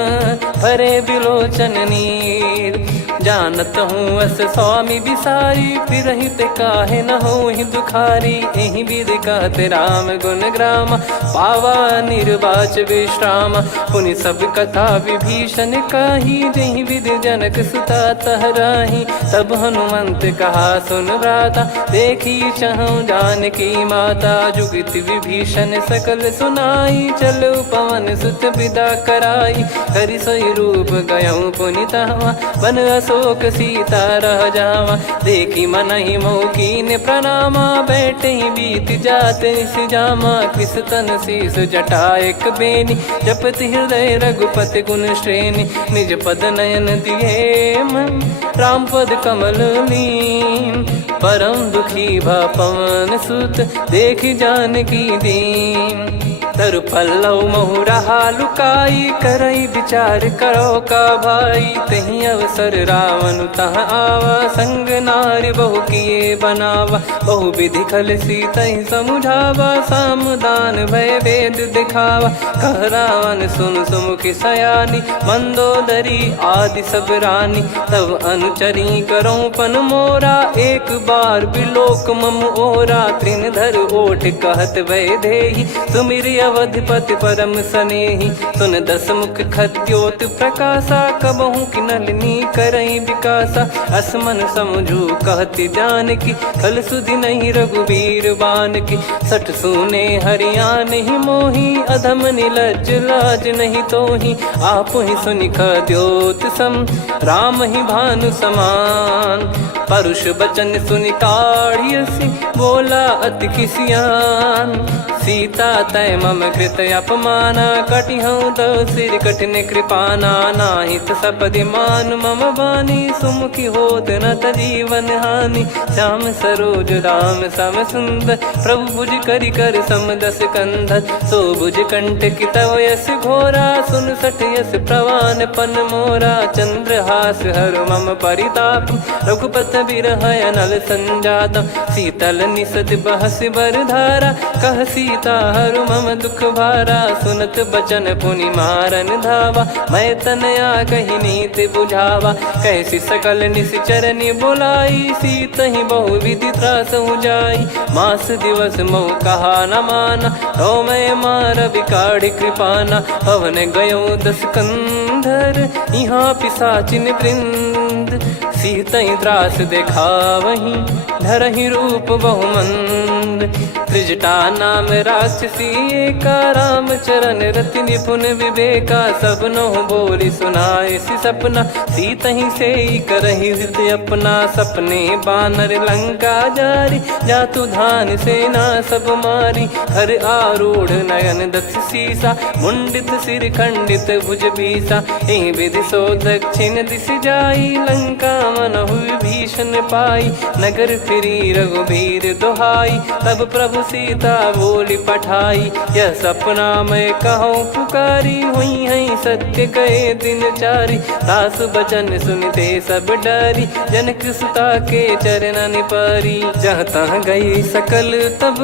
भरे बिलोचन नीर, जानत हूँ अस स्वामी बिसारी, फिरहित काहे न होहि दुखारी, एहि विधि कहते राम गुण ग्राम, पावा निर्वाच विश्राम, पुनि सब कथा विभीषण काही, जहि विधि जनक सुता तहराही, तब हनुमंत कहा सुन भ्राता, देखी चहु जानकी माता, जुगित विभीषण सकल सुनाई, चलो पवन सुत विदा कराई, हरि सोई रूप गयऊँ पुनि तहवा, बन अशोक सीता रह जावा, देखी मनहि मौकीन प्रणामा, बैठे ही बीत जात निस जामा, किस तन शीस जटा एक बेनी, जपति हृदय रघुपति गुण श्रेणी, निज पद नयन दिए मन, राम पद कमल लीन, परम दुखी भा पवन सुत, देखि जानकी दीन, तरु पल्लव महु रहा लुकाई, करई विचार करो का भाई, तही अवसर रावण तह आवा, संग नारी बहु किए बनावा, बहु विधि खल सीतहि समुझावा, सामदान भय वेद दिखावा, कह रावण सुन सुमुखि सयानी, मंदोदरी आदि सब रानी, तब अनुचरी करो पन मोरा, एक बार बिलोक मम ओरा, त्रिन धर ओठ कहत भय देहि, सुमिर अवधिपति परम सनेहि, सुन दस मुख खद्योत प्रकाशा, कबहु कि नलिनी करई विकासा, असमन समझू कहति जानकी, कल सुधि नहीं रघुबीर बान की, सठ सुने हरियान ही मोही, अधम निलज लाज नहीं तोही, आप ही सुनि खद्योत सम, राम ही भानु समान, परुष बचन सुनि काढ़ियसि, बोला अति किसियान, सीता तय मम कृत अपमाना, कटिहऊँ तो सिर कठिन कृपाना, नाहित सपदि मान मम बानी, सुमुखी होत न जीवन हानि, श्याम सरोज राम सम सुंदर, प्रभु भुज करि कर समदस कंधर, सो भुज कंठ की तव यस घोरा, सुन सठ यस प्रवान पन मोरा, चंद्रहास हर मम परिताप, रघुपत बिरह अनल संजातम, शीतल निसत बहस बर धारा, कह सीता हरु मम दुख भारा, सुनत बचन पुनि मारन धावा, मैं तनया कही नीति बुझावा, कैसी सकल निश्चरनि बुलाई, सीतहि बहु विधि त्रास जाई, मास दिवस मोह कहा न माना, तो मैं मार बिकाढ़ कृपाना, पवन गयो दस कंधर, यहाँ पिशाचिन वृंद, सीतहि त्रास देखावहीं, धरहि रूप बहुमंद, त्रिजटा नाम राक्षसी एका, राम चरण रति निपुण विवेका, सबनो बोली सुनाए सि सपना, सीतहि से करहि हृदय अपना, सपने बानर लंका जारी, जातु धान सेना सब मारी, हर आरूढ़ नयन दस सीसा, मुंडित सिर खंडित भुज बीसा, एहि विधि सो दक्षिण दिश जाई, लंका मनहु विभीषण पाई, नगर फिरी रघुबीर दुहाई, तब प्रभु सीता बोली पठाई, यह सपना मैं कहूँ पुकारी, हुई है सत्य कहे दिन चारी, दास बचन सुनते सब डरी, जनक सुता के चरण पारी, जहाँ तहाँ गई सकल तब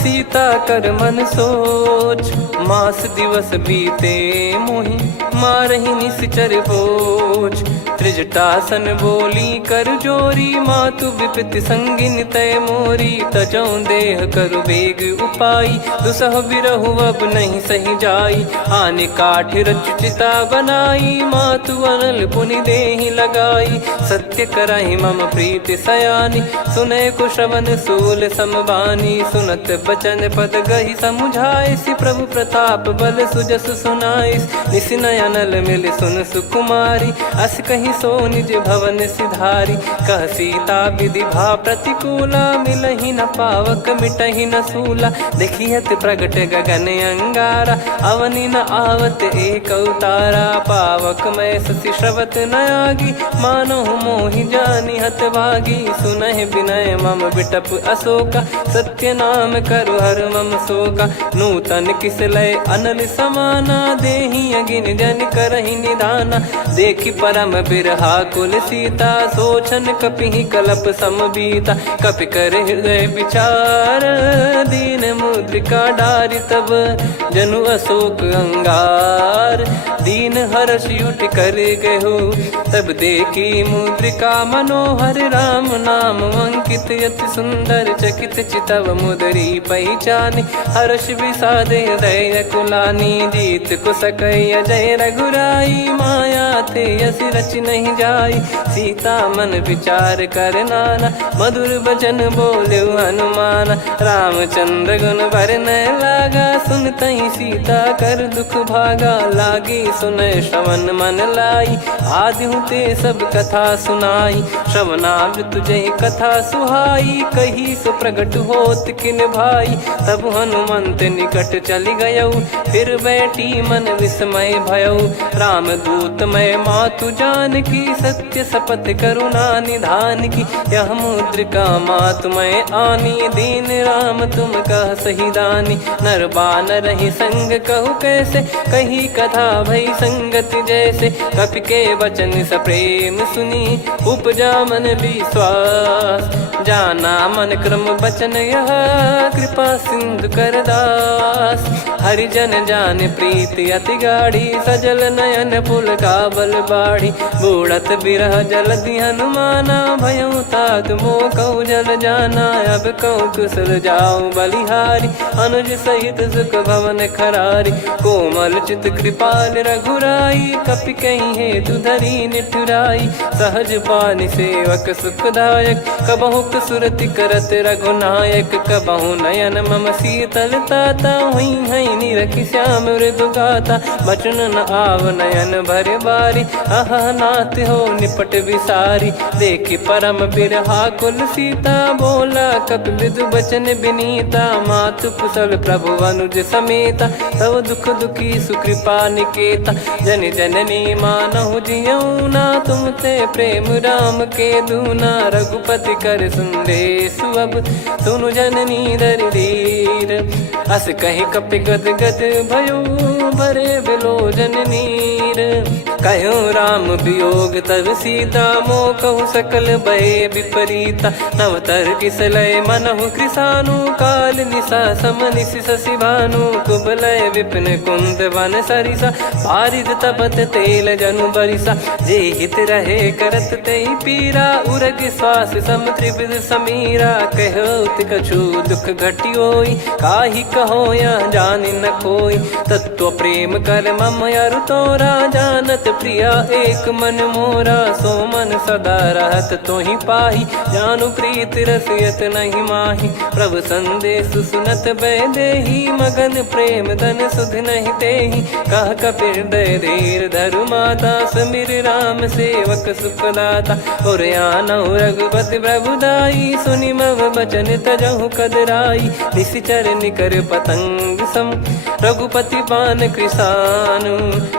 सीता कर मन सोच, मास दिवस बीते मोहि मारहि निश्चर बोझ, त्रिजटासन बोली कर जोरी, मातु विपति संगिन तय मोरी, तजौ देह करु बेग उपाई, दुसह बिरहु अब नहीं सही जाई, आने काठ रचिता बनाई, मातु अनल पुनि देहि लगाई, सत्य कराई मम प्रीति सयानी, सुने को श्रवण सूल समबानी, सुनत बचन पद गहि समुझाए, सि प्रभु प्रताप बल सुजस सुनाइस, निस नयनल मिल सुन सुकुमारी, अस कहि नहीं सो निज भवन सिधारी। कह सीता विधि भा प्रतिकूला, मिलहि न पावक मिटहि न सूला। देखियत प्रगट गगन अंगारा, अवनि न आवत एक अवतारा। पावक मैं शशि श्रवत न आगी, मानो मोहि जानि हत भागी। सुनहि विनय मम बिटप अशोका, सत्य नाम करु हर मम शोका। नूतन किस लय अनल समाना, देहि अगिन जन करहि निधाना। देखि परम बिरहा कुल सीता, सोचन कपिहि कलप समबीता। कपि कर हृदय विचार, दीन मुद्रिका डारि तब। जनु अशोक अंगार, दीन हर्ष उठ कर गहु। तब देखी मुद्रिका मनोहर, राम नाम अंकित अति सुंदर। चकित चितव मुदरी पहचानी, हर्ष विषाद हृदय कुलानी। जीत को सकय जय रघुराई, माया थे यस रच नहीं जाई। सीता मन विचार कर नाना, मधुर बचन बोले हनुमान। रामचंद्र गुण बरनय लागा, सुनतहि सीता कर दुख भागा। लागी सुनय श्रवण मन लाई, आदिहु ते सब कथा सुनाई। श्रवणामृत जय कथा सुहाई, कही सो प्रगट होत किन भाई। तब हनुमंत निकट चली गयौ, फिर बैठी मन विस्मय भयौ। राम दूत मैं मातु जान की, सत्य शपथ करुणा निधान की। यह मुद्रिका मातु मैं आनी, दीन राम तुम कह सही दानी। नर बानर ही संग कहु कैसे, कही कथा भई संगति जैसे। कपि के वचन सप्रेम सुनी, उपजा मन विश्वास। जाना मन क्रम बचन यह, कृपा सिंधु कर दास। हरिजन जान प्रीति अति गाढ़ी, सजल नयन पुलकावल बाढ़ी। बूढ़त बिरह जलधि हनुमाना, भयउ तात मोह कहु जल जाना। अब कहु कुशल जाऊं बलिहारी, अनुज सहित सुख भवन खरारी। कोमल चित कृपाल रघुराई, कपि कहीं हेतु धरी निठुराई। सहज पानि सेवक सुखदायक, कबहु सुरति करत रघुनायक। कबहु नयन मम शीतल ताता, हुई है निरखि श्याम मृदु गाता। बचन न आव नयन भर बारी, अह नाथ हो निपट विसारी। देखि परम बिरहा कुल सीता, बोला कपि मृदु बचन विनीता। मातु कुशल प्रभु अनुज समेता, तव दुख दुखी सुकृपा निकेता। जन जननी मानहु जियऊ ना, तुम ते प्रेम राम के दूना। रघुपति कर संदेश अब, सुनु जननी दर धीर। अस कहि कपि गद गद भयो, भरे बिलोचन नीर। कहो राम वियोग तब सीता, मोह कहु सकल भय विपरीता। नवतर किसलय मनहु कृसानु, काल निशा समनिश शशि भानु। कुबलय विपिन कुंद वन सरिसा, पारिद तपत तेल जनु बरिसा। जे हित रहे करत तेहि पीरा, उरग श्वास सम त्रिविध समीरा। कहो कछु दुख घटियोई, काहि कहो या जानि न कोई। तत्व प्रेम कर मम अरु तोरा, जानत प्रिया एक मन मोरा। सो मन सदा रहत तोहि पाही, जानु प्रीत रसियत नहीं माही। प्रभु संदेश सुनत बैदेही, मगन प्रेम धन सुध नहीं तेहि। कह कपि हृदय धीर धरु माता, समिर राम सेवक सुखदाता। और आनहु रघुपति प्रभुदाई, सुनि मम बचन तजहु कदराई। निशिचर निकर पतंग सम, रघुपति पान कृसानु।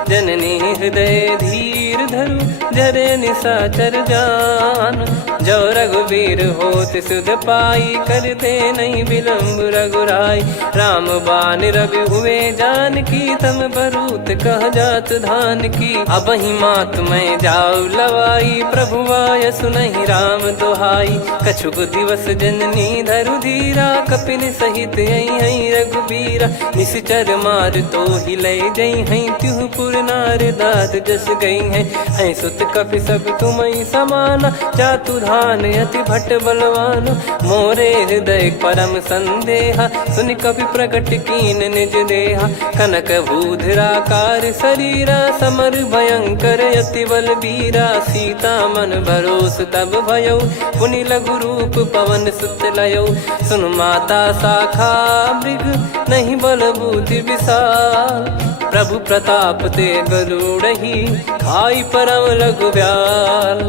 जननी हृदय धीर धरु, जरे निशाचर जान। जो रघुवीर होत सुध पाई, करते नहीं विलंब रघुराई। राम बान रवि हुए जान की, तम बरूत कह जात धान की। अब ही मात मैं जाऊ लवाई, प्रभु आय सुनहि राम दोहाई। कछुक दिवस जननी धरु धीरा, कपिन सहित यही रघुबीरा। निश्चर मार तो ही ले जई हैं, त्युह पुर नार दाद जस गई हैं। सुत कपि सब तुमहि समाना, जातु धान अति भट बलवान। मोरे हृदय परम संदेहा, सुनि कपि प्रकट कीन निज देहा। कनक भूधराकार शरीरा, समर भयंकर अति बल बीरा। सीता मन भरोस तब भयौ, पुनि लघु रूप पवन सुत लयौ। सुन माता शाखा मृग, नहीं बल बुद्धि विशाल। प्रभु प्रताप ते गरुड़ ही खाई परम लघु ब्याल।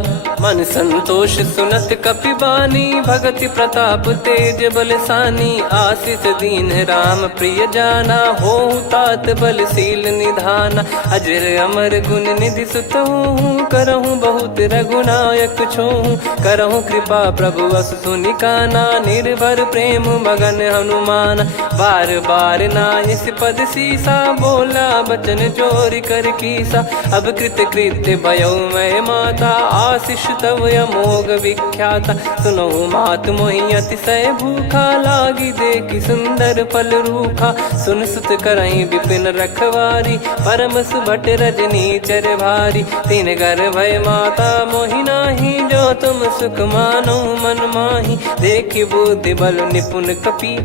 मन संतोष सुनत कपिबानी, भगति प्रताप तेज बलसानी। आशीष दीन राम प्रिय जाना, हो तात बलशील निधाना। अजर अमर गुण निधि सुत हूँ, करहूँ बहुत रघुनायक छोहूँ। करहूँ कृपा प्रभु अस सुनि काना, निर्भर प्रेम मगन हनुमान। बार बार नायस पद सीसा, बोला बचन जोर कर कीसा। अब कृत कृत्य भयो मैं माता, आशीष तव अमोघ विख्याता। सुनो मात मोहि अतिशय भूखा, लागी देखी सुंदर फल रूखा। सुन सुत करई विपिन रखवारी, परम सुभट रजनी चर भारी। तीन घर भय माता मोहि नाही, जो तुम सुख मानो मन माही। देखी बुद्धि बल निपुण कपि,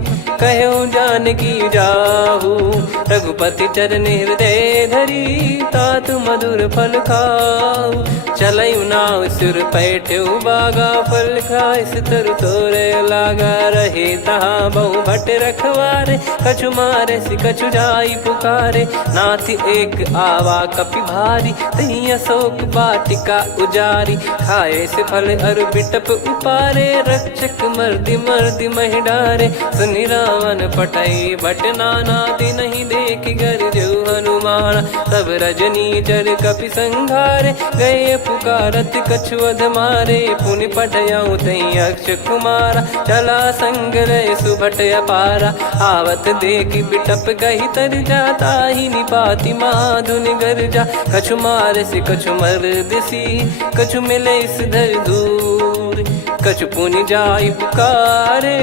कहो जानकी जाहू। रघुपति चरण हृदय धरी, तात मधुर फल खाऊ। चलऊ नाव सिर पैठ्यु बागा, फल खाय सितर तोरे लागा। रहे तहाँ बहु भट रखवारे, कछु मारे सि कछु जाई पुकारे। नाथ एक आवा कपि भारी, तही अशोक वाटिका उजारी। खाए से फल अरु बिटप उपारे, रक्षक मर्दि मर्दि महि डारे। सुनि रावण पटई भट नाना, तिनहि देख गर जो हनुमान। तब रजनी चर कपि संघारे, गए पुकारत कछु अध मारे। पुनि पटयऊ तई अक्ष कुमारा, चला संग रहे सुभट अपारा। आवत देखी बिटप गही तर जाता, ही निपाति माधुनि गर्जा। कछु मार से कछु मर्दिसी, कछु मिले इस धर दूर। कछु पुनि जाई पुकारे,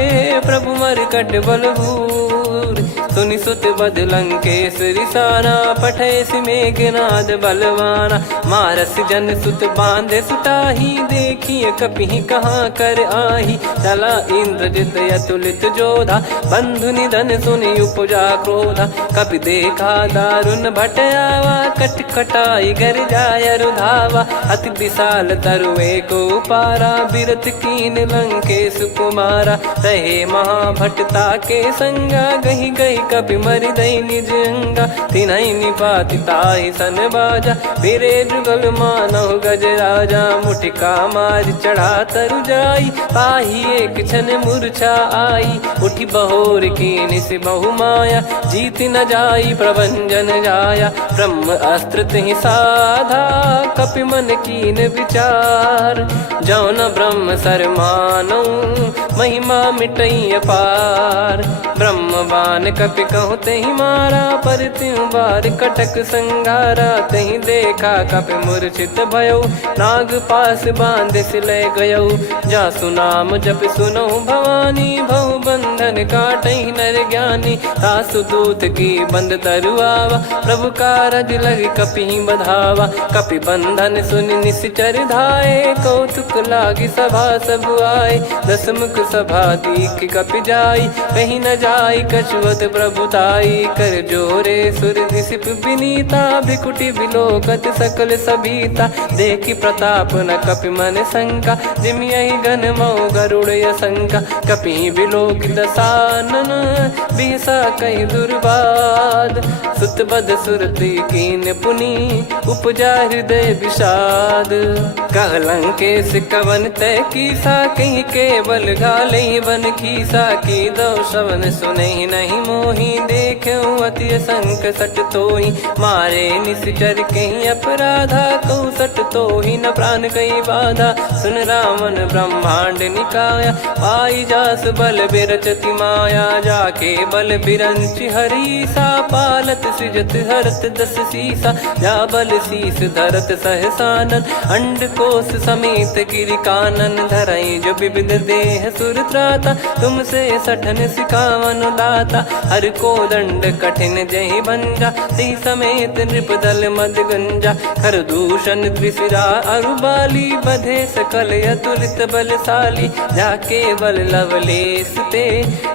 प्रभु मरकट बलभूर। सुनि सुत बद लंकेश्वरी साना, पठैसि मेघनाद बलवाना। मारस जन सुत बांधे सुताही, देखिए कपिहि कहाँ कर आही। चला इंद्रजित अतुलित जोधा, बंधु निधन सुनि उपजा क्रोधा। कपि देखा दारुण भट आवा, कट कटाई घर जाय रुधावा। अति विशाल तरुए को पारा, बिरत कीन लंकेश कुमारा। रहे महाभटता के संगा, गही गही कपि मरि दई निज अंगा। तिन्हि निपाति ताहि सन बाजा, फिरे जुगल मानव गज राजा। मुटिका मार चढ़ा तरु जाई, पाही एक क्षण मूर्छा आई। उठी बहोर कीन से बहु माया, जीत न जाई प्रभंजन जाया। ब्रह्म अस्त्र तिहि साधा, कपि मन कीन विचार। जौ न ब्रह्म सर मानौ, महिमा मिटई अपार। ब्रह्म बान कपि कहु तहि मारा, पर त्यों बार कटक संगारा। तहि देखा कपि मूर्छित भयो, नाग पास बांध सिले गयो। जासु नाम जप सुनहु भवानी, भव बंधन काटहि नर ज्ञानी। तासु दूत की बंद तरुआवा, प्रभु कारज लग कपि बधावा। कपि बंधन सुनि निश्चर धाये, कौतुक लागी सभा सब आए। दसमुख सभा दीख कपि जाई, कहीं न जाई कछुअत प्रभुताई। कर जोरे सुर दिसिप विनीता, भिकुटी बिलोकत सकल सबीता। देखी प्रताप न कपि मन शंका, जिमियहि गन मऊ गरुड़ असंका। कपि बिलोक दसानन, बिहसा कहि दुर्बाद। सुत बद सुरति कीन पुनि, उपजा हृदय विषाद। कह लंकेश कवन तय कीसा, कहीं केवल घाले बन खीसा। की दो श्रवण सुनहि नहीं मोहि, देखऊँ अति संक सट तोहि। मारे निश्चर कहीं अपराधा, कहूँ सट तोहि न प्राण कहीं बाधा। सुन रावण ब्रह्मांड निकाया, पाई जास बल बिरचति माया। जाके बल बिरंचि हरीसा, पालत सृजत हरत दस सीसा। जा बल शीस धरत सहसानन, अंड कोश समेत गिरि कानन। धरई जो विविध देह सुर त्राता, तुमसे सठन सिखावन दाता। हर को दंड कठिन जहि भंजा, ती समेत नृप दल मद गंजा। खर दूषण त्रिशिरा अरु बाली, बधे सकल अतुलित बलशाली। जाके बल लवलेस ते,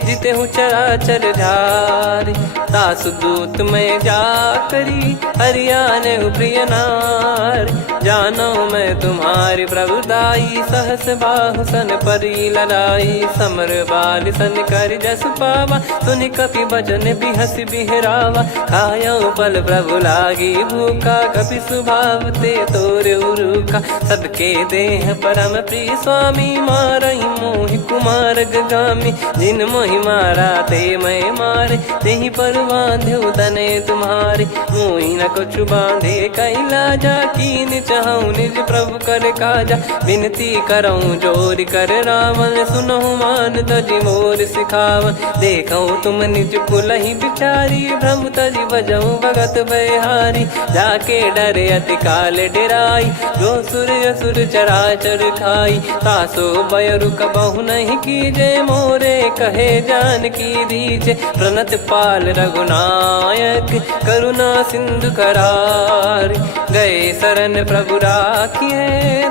जिते हूँ चराचर झारी। तासु दूत में जा करी, हरियाने प्रिय नार। जानो मैं तुम्हारी प्रभुताई। सहस बाहु सन परी ललाई, समर बाल सन कर जस पावा। सुन कपि बचन बिहस बिहरावा, खायो पल प्रभु लागी भूखा। कपि स्वभाव ते तोरे उरुखा, सबके देह परम प्रिय स्वामी। मारई मोहि कुमार गगामी, जिन मोहि मारा ते मैं मारे। तेहि पर बांध्यो तने तुम्हारे, मोहि न कुछ बांधे कैला जा। कीन चाहूं निज प्रभु कर काजा, विनती करऊं जोर कर रावण। सुनहु मान तजि मोर सिखावन, देखऊं तुम निज कुलहि बिचारी। भ्रम तजि बजऊं भगत बहारी, जाके डरे अति काल डेराई। जो सुर असुर चराचर खाई, तासो बयरु कबहु नहीं कीजे। मोरे कहे जान की दीजे, प्रणत पाल रघुनायक करुणा सिंधु करार। गए शरण प्रभु राखिए,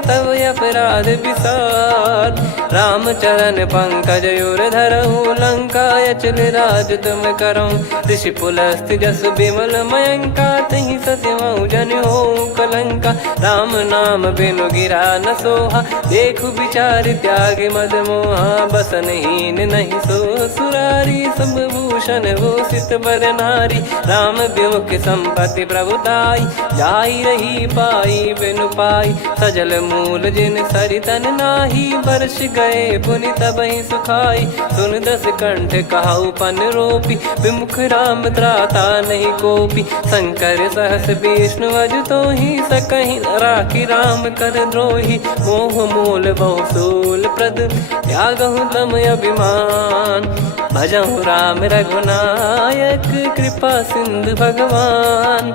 तब अपराध विसार। राम चरण पंकज उर धरऊ, लंका अचल राज तुम करऊं। ऋषि पुलस्त्य जस विमल मयंका, तहि सत्यमऊ जन हो कलंका। राम नाम बिनु गिरा न सोहा, देखु विचार त्याग मद मोहा। बसनहीन नहीं सो सुरारी, सब भूषण भूषित बर नारी। राम विमुख संपत्ति प्रभुताई, जाई रही पाई बिनु पाई। सजल मूल जिन सरितन नाही, वर्ष गए पुनि तबहि सुखाई। सुन दस कंठ कहाऊ पन रोपी, विमुख राम त्राता नहीं कोपी। शंकर सहस विष्णु अज तोहि, सकहि न राखी राम कर द्रोही। मोह मोल बहु सूल प्रद, त्यागहु तम अभिमान। भजहु राम रघुनायक, कृपा सिंधु भगवान।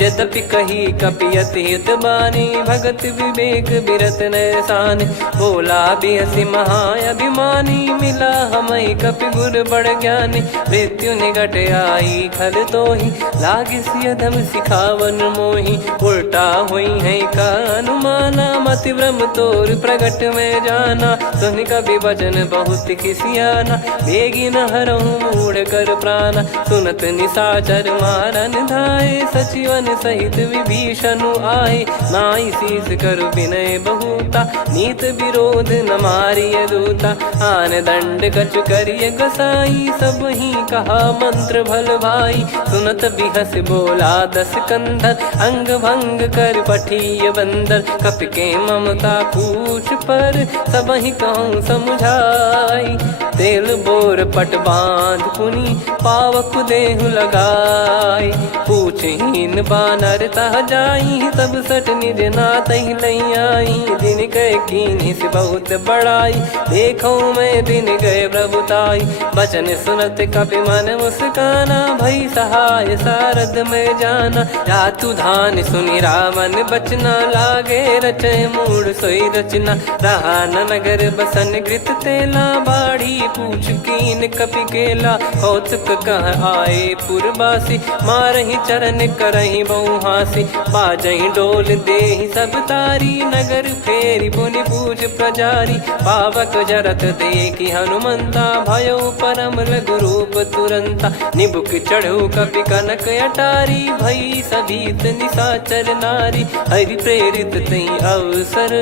यद्यपि कही कपियत हित बानी, भगत विवेक बिरत नैसानी। बोला बिहसी महाअभिमानी, मिला हमई कपि गुर बड़ ज्ञानी। मृत्यु निकट आई खल तोहि, लागे सियधम सिखावन मोहि। उल्टा हुई है का अनुमाना, मति भ्रम तोर प्रगट में जाना। सुन कपि वचन बहुत खिसियाना, बेगी न हरहु मूढ़ कर प्राणा। सुनत निशाचर मारन धाये, सचिवन सहित विभीषणु आए। नाई शीस करु विनय बहुता, नीत विरोध न मारिय दूता। आन दंड कछु करिय गसाई, सब ही कहा मंत्र भल भाई। सुनत बिहस बोला दस कंधर, अंग भंग कर पठिय बंदर। कपि के ममता पूछ पर, सब ही कहूँ समझाई। तेल बोर पट बांध पुनि, पावक देहु लगाई। पूछहीन बानर तह जाई, सब सट निज नातहि लई आई। दिन गए कीन्हि से बहुत बड़ाई, देखो मैं दिन गए प्रभुताई। बचन सुनत कपि मन मुस्काना, भई सहाय सारद में जाना। जातु धान सुनि रावण बचना, लागे रचय मूढ़ सोई रचना। रहा न नगर बसन कृत तेला, बाढ़ी पूछ कीन कपि केला। कौतुक कह आए पुरबासी, मारहि चरण करहि बहु हासी। बाजहि डोल देहि सब तारी, नगर फेरी पुनि पूज प्रजारी। पावक जरत देखि हनुमंता, भयो परम लघु रूप तुरंता। निबुक चढ़ऊ कपि कनक अटारी, भई सभीत निशाचर नारी। हरि प्रेरित तई अवसर,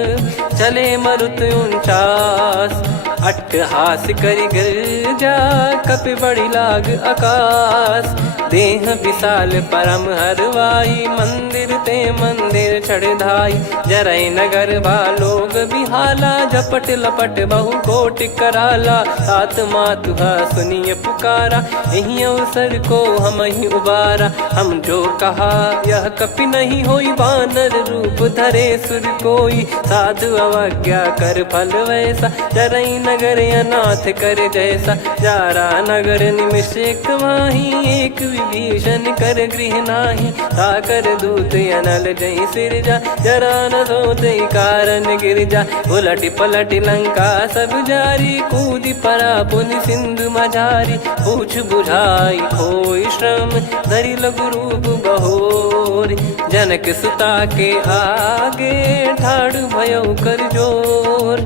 चले मरुत 49। अट्टहास करि गिरजा, कपि बड़ी लाग आकाश। देह विशाल परम हरवाई, मंदिर ते मंदिर चढ़धाई। जरई नगर भालोग बिहाला, झपट लपट बहु कोटि कराला। सात मातुहा सुनिय पुकारा, यही अवसर को हम ही उबारा। हम जो कहा यह कपि नहीं होई, वानर रूप धरे सुर कोई। साधु अवज्ञा कर फल वैसा, जरई नगर अनाथ कर जैसा। जारा नगर निमिष एक माही, एक विभीषण कर गृह नाही। ताकर दूत अनल जई सिरजा, जरा न सोते कारण गिरजा। उलट पलट लंका सब जारी, कूदी परा पुनि सिंधु मझारी। पूछ बुझाई खोई श्रम, धरि लघु रूप बहोरी। जनक सुता के आगे, ठाड़ भयो कर जोर।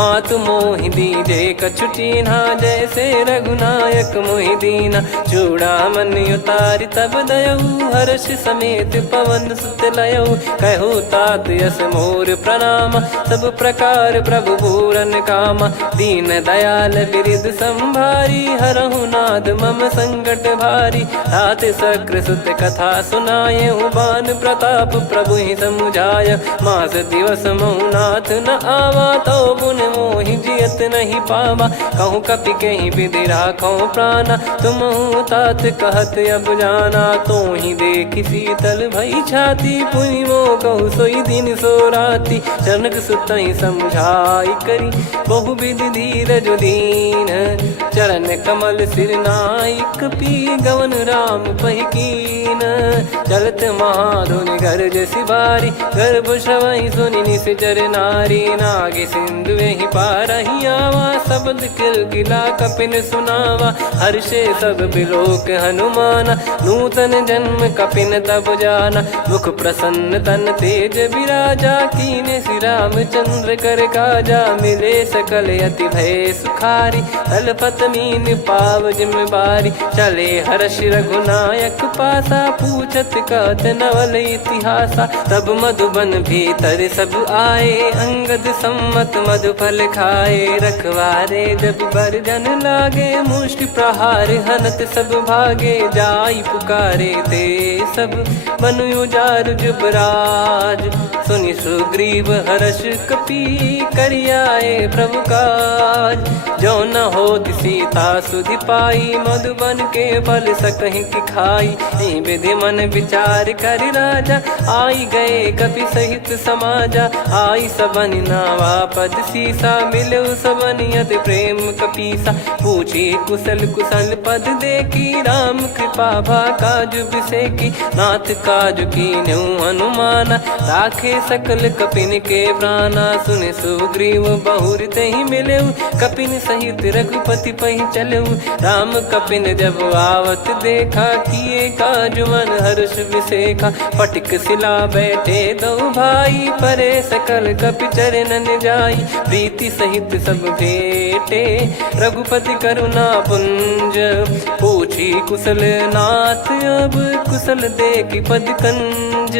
मातु मोहि दीजे कछु चीन्हा, जैसे रघुनायक मोहि दीना। चूड़ामन उतारि तब दयऊ, हर्ष समेत पवन सुत लयऊ। कहु तात यस मोर प्रणाम, सब प्रकार प्रभु पूरन कामा। दीन दयाल बिरिद संभारी, हरहु नाद मम संकट भारी। तात सक्र सुत कथा सुनाए, बान प्रताप प्रभु ही समुझाय। मास दिवस महु नाथ न आवा, तो पुन मोहि जियत नहीं पावा। कहूँ कपि कहीं विधि राखो प्राणा, तुम तात कहत अब जाना। तो ही देखी शीतल भई छाती, पुनि मो कहु सोई दिन सो राती। जनक सुत ही समझाई करी, बहु विधि धीरज दीन। चरण कमल सिर नाई, कपि गवन राम पहिकीन। चलत महाधुनि गरज सिबारी, गर्भ श्रवहि सुनि निश्चर नारी। नागे सिंधु ही पारहि आवा, शब्द किलकिला कपिन सुनावा। हर्षे सब बिलोक हनुमाना, नूतन जन्म कपिन तब जाना। मुख प्रसन्न तन तेज विराजा, कीने श्री रामचंद्र कर काजा। मिले सकल अति भय सुखारी, तलपत मीन पाव जिम्मेवारी। चले हर्ष रघुनायक पासा, पूछत कहत नवल इतिहासा। तब मधुबन भीतर सब आए, अंगद सम्मत मधुफल खाए। रखवारे जब बरजन लागे, मुष्टि प्रहार हनत सब भागे। जाई पुकारे ते सब बन उजार जुबराज। सुनि सुग्रीव हर्ष कपि, करियाए प्रभु काज। जो न होत सीता सुधि पाई, मधुबन के फल सकहि की खाई। विधि मन विचार कर राजा, आई गए कपि सहित समाजा। आई सबन नावा पद सीसा, मिलो सबन यत प्रेम कपीसा। पूछी कुशल कुशल पद देखी, राम कृपा भा काजु बिसेकी। नाथ काजु कीन्हु हनुमाना, राखे सकल कपिन के प्राणा। सुन सुग्रीव बहुर तहि मिलेऊ, कपिन सहित रघुपति पहि चलेऊ। राम कपिन जब आवत देखा, किए काजु मन हर्ष विसेखा। फटिक सिला बैठे दो भाई, परे सकल कपि चरणन जाई। प्रीति सहित सब भेटे, रघुपति करुणा पुंज। पूछी कुशल नाथ अब, कुशल देखि पद कंज।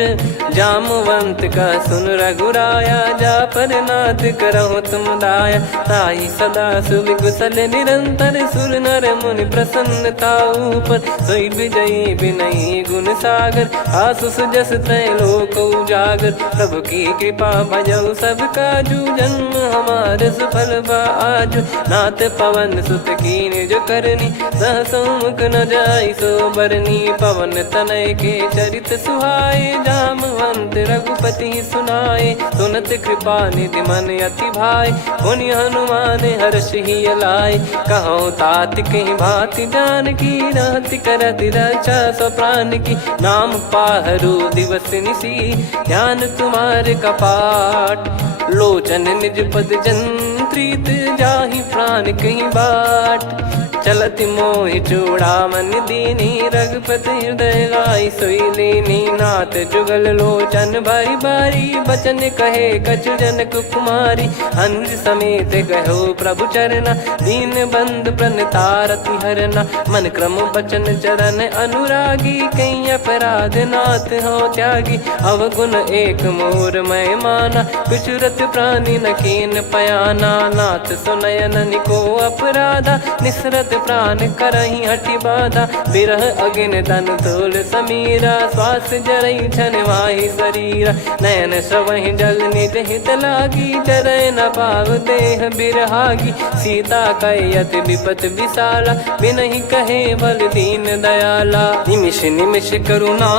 जामवंत का सुन रघुराया, जा पर नाथ करहु तुम दाया। ताई सदा सुविकुशल निरंतर, सुर नर मुनि प्रसन्नता ऊपर। सोई विजयी विनयी गुण सागर, आसुस जस तय लोक उजागर। प्रभु की कृपा भजऊ सब काजू, जन्म हमार सफल बा आजु। नाथ पवन सुत कीन जो करनी, सहसो मुख न जाई सो बरनी। पवन तनय के चरित सुहाए, जामवंत रघुपति सुनाए। सुनत कृपा निधि मन अति भाई, पुनि हनुमान हर्ष ही अलाय। कहो तात कहीं भांति जान की, रहति करति रक्षा सो प्राण की। नाम पाहरु दिवस निसी, ध्यान तुम्हारे कपाट। लोचन निज पद जंत्रित, जाहि प्राण कहीं बाट। चलति मोहि चूड़ामन दीनी, रघुपति हृदय लाई सोई लीनी। नाथ जुगल लोचन बारी बारी, बचन कहे कछु जनक कुमारी। अनुज समेत कहो प्रभु चरना, दीन बंद प्रणतारति हरना। मन क्रम बचन चरण अनुरागी, कहीं अपराध नाथ हो त्यागी। अवगुण एक मोर मैं माना, विचुरत प्राणी न कीन पयाना। नाथ सुनयन निको अपराधा, निसरत प्राण करहि हटि बाधा। बिरह अगिन तन तोल समीरा, श्वास जरई छन वाहि शरीरा। नयन श्रवहि जल निज हित लागी, चरय न पाव देह बिरहागी। सीता कयत विपत विशाला, बिनहि कहे बल दीन दयाला। निमिष निमिष करुणा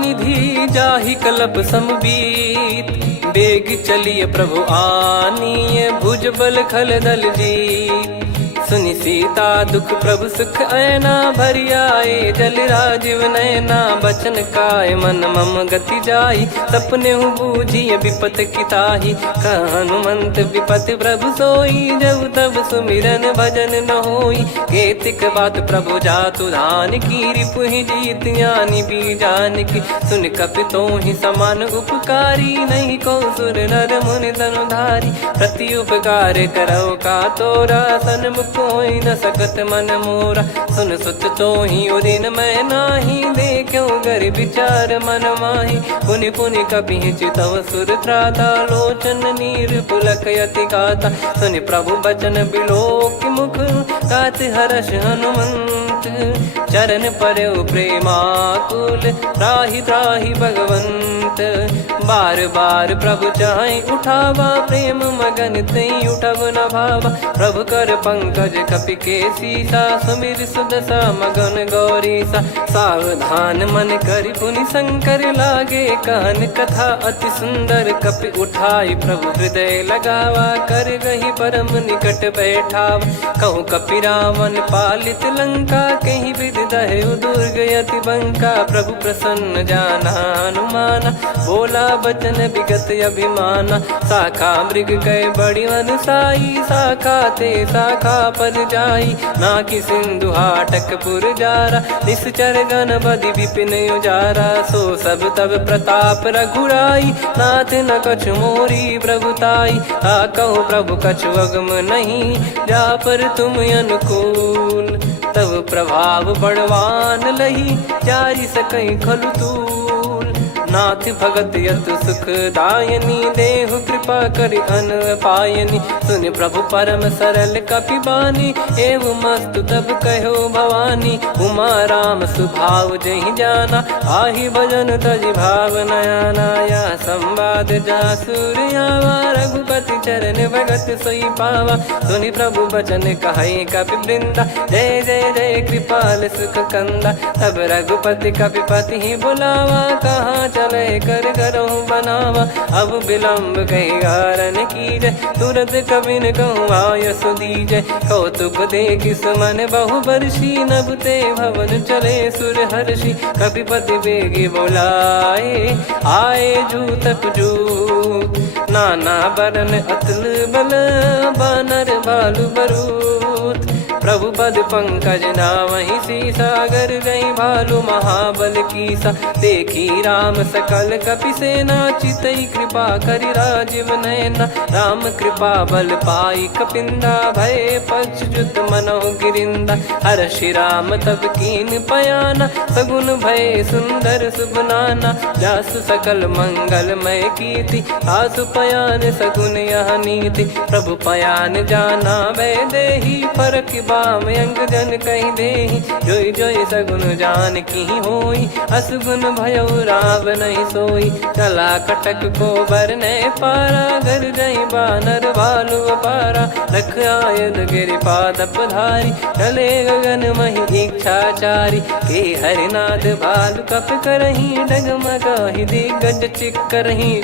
निधि, जाहि कलप समबीत। बेग चलिय प्रभु आनीय, भुज बल खल दल जीत। सुनि सीता दुख प्रभु सुख ऐना, भरि आए जल राजीव नैना। बचन काय मन मम गति जाई, सपने हूँ बूझिय विपत किताही। हनुमंत विपत प्रभु सोई, जब तब सुमिरन भजन न होई। केतिक बात प्रभु जातु धान की, रिपुहि जीत यानी बीजान की। सुन कपि तो ही समान उपकारी, नहीं को सुर नर मुनि तनुधारी। प्रति उपकार करौ का तोरा, सन्मुख होई न सकत मन मोरा। सुन सुत तो ही उदिन मैं नाही, देखो गर विचार मन माही। पुनि पुनि कपि चितव सुर त्राता, लोचन नीर पुलक यति गाता। सुनि प्रभु बचन बिलोक मुख, गात हर्ष हनुमंत। चरण परौ प्रेमाकुल, त्राहि त्राहि भगवंत। बार बार प्रभु चाहि उठावा, प्रेम मगन तई उठब न भावा। प्रभु कर पंकज कपि के सीसा, सुमिर सुदशा मगन गौरीसा। सावधान मन करि पुनि शंकर लागे, कहन कथा अति सुंदर। कपि उठाई प्रभु हृदय लगावा, कर गही परम निकट बैठावा। कहूँ कपि रावण पालित लंका, कहीं विधि दहु दुर्ग यति बंका। प्रभु प्रसन्न जाना हनुमाना, बोला बचन विगत अभिमाना। शाखा मृग कह बड़ी अनुसाई, शाखा ते शाखा पर जाई। नाकि सिंधु हाटक पुर जारा, निश्चर गण बदि विपिन उजारा। सो सब तब प्रताप रघुराई, नाथ न कछु मोरी प्रभुताई। कहो प्रभु कछु अगम नहीं, जा पर तुम अनुकूल। तब प्रभाव बड़वान लही, जारी सकई खलु तूल। नाथ भगत यत सुख दायनी, देहु कृपा करि अन पायनी। सुनि प्रभु परम सरल कपि बानी, एव मस्तु तब कहो भवानी। उमा राम सुभाव जहि जाना, आहि भजन तजि भाव नयाना। या संवाद जासुर आवा, रघुपति चरण भगत सोई पावा। सुनि प्रभु बचन कहै कपि वृंदा, जय जय जय कृपाल सुख कंदा। तब रघुपति कपि पति ही बुलावा, कहाँ चले कर करहु बनावा। अब विलम्ब कही कारण कीजय, तुरत कबिन कहूँ आयस दीजय। कौतुक देखि सुमन बहु बरसी, नभ ते भवन चले सुर हर्षि। कपिपति बेगी बोलाए, आए जूतक जूत। नाना बरन अतुल बल, बानर बालु बरूत। प्रभु पद पंकज नावहि सीसा, गर गई भालु महाबल कीसा। देखी राम सकल कपि सेना, चितई कृपा करि राजीव नयना। राम कृपा बल पाई कपिंदा, भय पक्षजुत मनोह गिरिंदा। हर्षि राम तब कीन पयाना, सगुन भय सुंदर सुगुनाना। जासु सकल मंगलमय कीर्ति, आसु पयान सगुन यह नीति। प्रभु पयान जाना वै देहि, परख बाम अंग जन कहि देहि। जोई जोई सगुन जान की होई, असगुन भयो राव नहीं सोई। चला कटक को बरने पारा, घर जई बानर भालु अपारा। लख आयल गिरि पाद पधारी, चले गगन महि इच्छाचारी। के हरिनाथ भालु कप करही, डगमगाहि दिग्गज चिक्करही।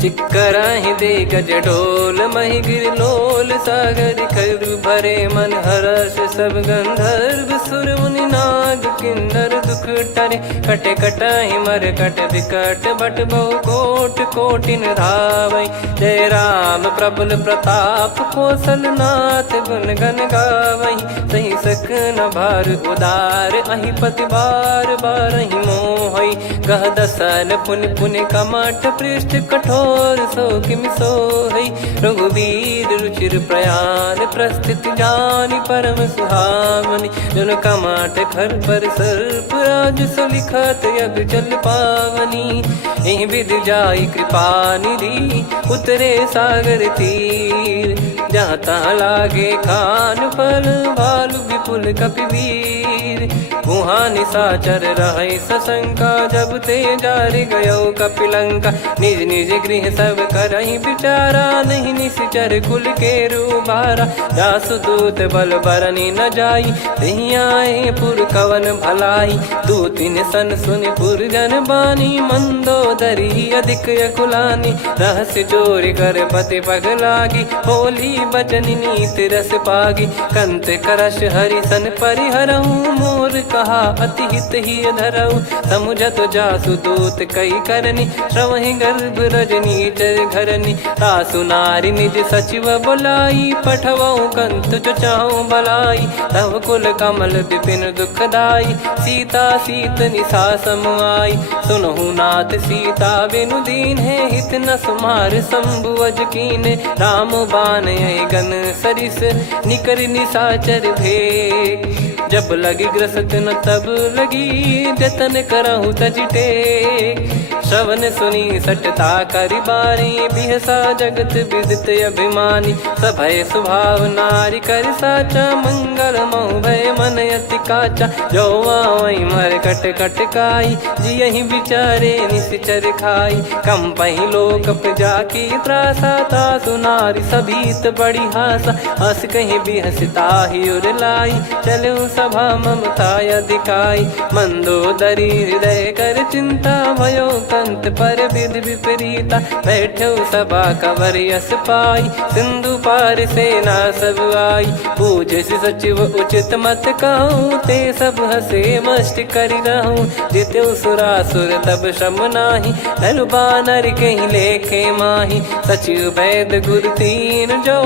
चिक्कराहि दिग्गज डोल, महि गिर लोल। सागर करु भरे मन हर्ष, सब गंधर्व सुर मुनि नाग किन्नर दुख टरे। कटे कटाहि मर कट विकट, बट बहु कोट कोटिन धावै। जय राम प्रबल प्रताप, कौशल नाथ गुण गन गावै। सही सकन भार उदार, अहि पति बार बारहि मोहै। गह दसन पुनि पुनि कमठ, पृष्ठ कठोर सो किम सोहै। रघुवीर रुचिर प्रयाण, प्रस्थित जानि परम सुहावनी। जन कमाट खर पर सर्प, राज सलिखत यग चल पावनी। एहि विधि जाई कृपा निधि, उतरे सागर तीर। जहाँ तहाँ लागे खान फल, भालु विपुल कपि वीर। वहाँ निशाचर रहै सशंका, जब ते जारि गयो कपिलंका। निज निज गृह सब करहि विचारा, नहीं निश्चर कुल के रूबारा। जासु दूत बल बरनि न जाई, तेहि आए पुर कवन भलाई। दूतिन सन सुनि पुर जन बानी, मंदोदरी अधिक अकुलानी। रहस्य चोरी कर पति पग लागी, होली बचन नीत रस पागी। कंत करश हरि सन परिहरऊ मोर कहा अति हित ही धरऊ। समुझत जासु दूत कई करनी श्रवहि गर्भ रजनी चर घरनी। तासु नारी निज सचिव बुलाई पठवऊ कंत जो चाहूं बलाई। तव कुल कमल विपिन दुखदाई सीता सीत निशा समाई। सुनहु नाथ सीता बिनु दीन है हित न सुमार शंभु अज कीने। राम बान गन सरिस निकर निशाचर भेग। जब लगी ग्रसत न तब लगी जतन करहु तज टेक। श्रवण सुनी सटता करि बारी बिहसा जगत विदित अभिमानी। सभय स्वभाव नारी कर साचा मंगल मऊ भय मन अति काचा। जो आवई मर कट कट काई जियहि विचारे निश्चर खाई। कम पही लोक जाकी त्रासा तासु नारी सभीत बड़ी हासा। हस कहीं बिहसता ही उर लाई चलऊ सभा ममता अधिकाई। मंदोदरी हृदय कर चिंता भयो कंत पर विधि विपरीता। बैठो सभा कवर यस पाई सिंधु पार सेना सब आई। पूज सचिव उचित मत कहूँ ते सब हसे मस्त करि रहूं। जित्यु सुरासुर तब श्रम नाही धनु बानर कहीं लेखे माही। सचिव वैद गुरु तीन जो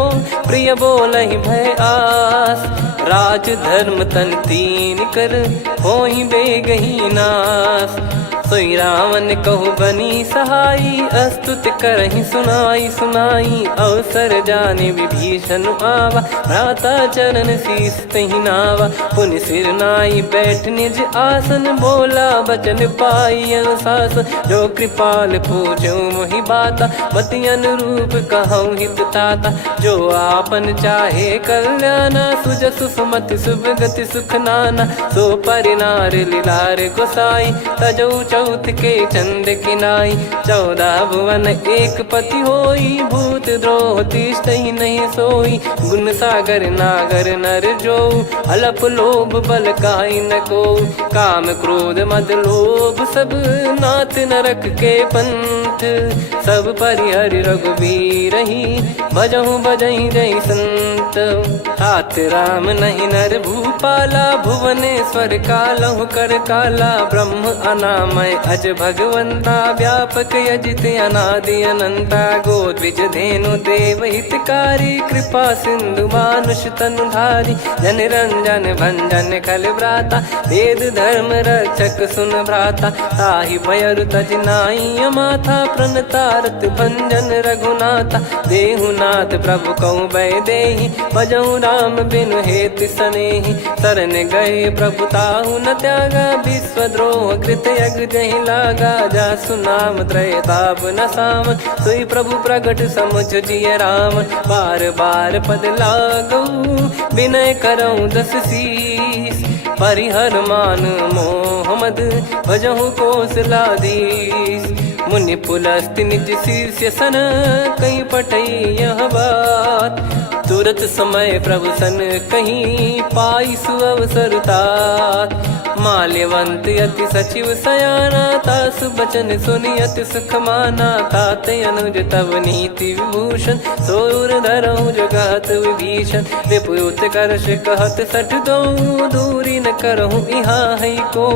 प्रिय बोलहि भय आस। राज धर्म तन तीन कर होई बेगही नास। सोई रावण कहु बनी सहाई अस्तुत करहि सुनाई सुनाई। अवसर जाने विभीषण आवा भ्राता चरण शीस तहि नावा। पुनि सिर नाई बैठ निज आसन बोला बचन पाई अनुशासन। जो कृपाल पूछो मोहि बाता मति अनुरूप कहूँ हित ताता। जो आपन चाहे कल्याणा सुजसु सुमति शुभ गति सुख नाना। सो परिनार लीलार गोसाई तजौ चौथ के चंद किनाई। 14 भुवन एक पति होई भूत द्रोह तिष्ठहि नहीं सोई। गुण सागर नागर नर जो अलप लोभ बल काई न को। काम क्रोध मद लोभ सब नाथ नरक के पंथ। सब परिहरि रघुबीर ही भजहु भजहि जय संत। तात राम नहीं नर भूपाला भुवनेश्वर कालहु कर काला। ब्रह्म अनामय अज भगवंता व्यापक यजित अनादि अनंता। गोद्विज धेनु देव हितकारी कृपा सिंधु मानुष तनुधारी। जन रंजन भंजन खल भ्राता वेद धर्म रक्षक सुन भ्राता। ताहि भयरु तज नाई माथा प्रणतारत भंजन रघुनाथा। देहुनाथ प्रभु कहु भय देहि भजहु राम बिनु हेति सनेहि। शरण गए प्रभु ताहु न त्यागा विश्वद्रोह कृत यज्ञ जहि लागा। जासु नाम त्रयताप न सावन सोई प्रभु प्रगट समुझ जिय रामन। बार बार पद लागऊ विनय करऊँ 10 शीस। परिहर मान मोह मद भजहु कौशलाधीश। मुनि पुलस्त्य निज शीर्ष सन कहीं पटई यह बात। तुरत समय प्रभु सन कहीं पाई सुअवसर तात। माल्यवंत अति सचिव सयाना तासु बचन सुनि अति सुख माना। तात अनुज तव नीति विभूषण सोर धरहु जगत विभीषण। विपुत करश कहत सठ दो दूरी न करहु यहाँ है को।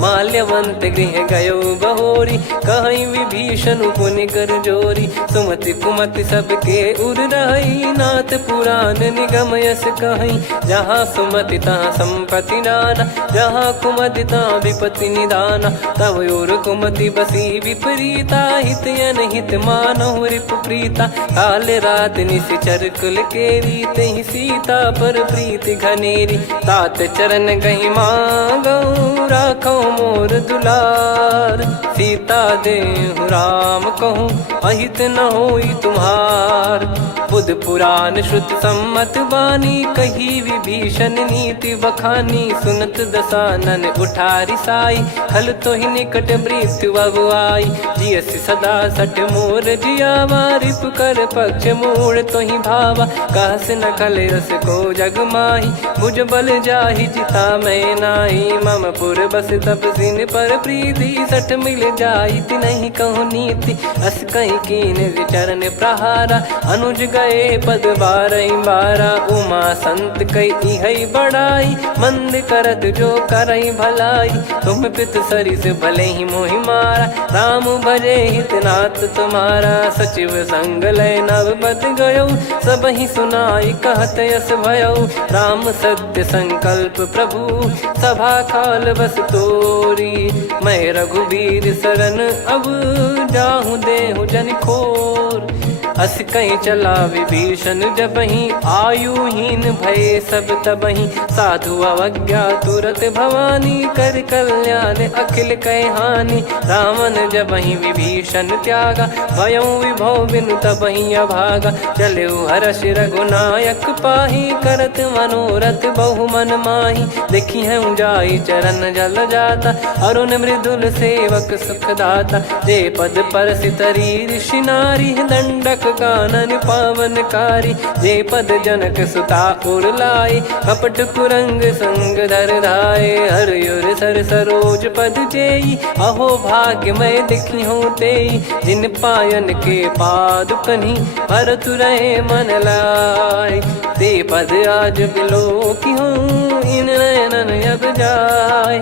माल्यवंत गृह गयो बहोरी कहीं विभीषण पुनि कर जोरी। सुमति कुमति सबके उर रही नाथ पुराण निगम यस कहीं। जहाँ सुमति तहाँ संपत्ति नाना जहाँ कुमति तहाँ विपत्ति निदाना। तव और कुमति बसी विपरीता हित अनहित मानहु रिपु प्रीता। काल रात निशिचर कुल केरी तहि सीता पर प्रीति घनेरी। तात चरण गहि मांगऊ राखो मोर दुलार। सीता देहु राम कहूँ अहित न होई तुम्हार। बुध पुराण श्रुत सम्मत बानी कही विभीषण नीति बखानी। सुनत दसानन उठारी साई खल तो ही निकट मृत्यु अब आई। जियसि सदा सठ मोर जियावा रिप कर पक्ष मूड़ तो ही भावा। कहस न खल रस को जग माही भुज बल जाहि जिता मैं नाई। मम पुर बस तप सिन पर प्रीति सठ मिल जाई ति नहीं कहूँ नीति। अस कहीं कही कीन चरण प्रहारा। अनुज गए पद बारई बारा, उमा संत कई हई बड़ाई। मंद करत जो करई भलाई, तुम पित सरिस भले ही मोहि मारा। राम भजे हितनाथ तुम्हारा, सचिव संग लय नव बद गयो। सब ही सुनाई कहत यस भयो, राम सत्य संकल्प प्रभु। सभा काल बस तोरी, मैं रघुबीर शरण अब जाहूँ देहु जन खोर। अस कहीं चला विभीषण जबहि, आयुहीन भय सब तबहि। साधु अवज्ञा तुरत भवानी, कर कल्याण अखिल कह हानि। रावण जबहि विभीषण त्यागा, भयउ विभव बिनु तबहि अभागा। चलऊ हर्ष रघुनायक पाहि, करत मनोरथ बहु मन माहि। देखी हूँ जाई चरण जल जाता, अरुण मृदुल सेवक सुखदाता। जे पद परसि तरी ऋषि नारी, दंडक कानन पावनकारी। जे पद जनक सुता उर लाए, कपट कुरंग संग धर धाये। हरियुर सर सरोज पद जेई, अहो भाग्य मैं दिखी हूँ तेई। जिन पायन के पादुकनि, भरत रहे मन लाय। ते पद आज बिलो की हूँ, इन नयनन अब जाय।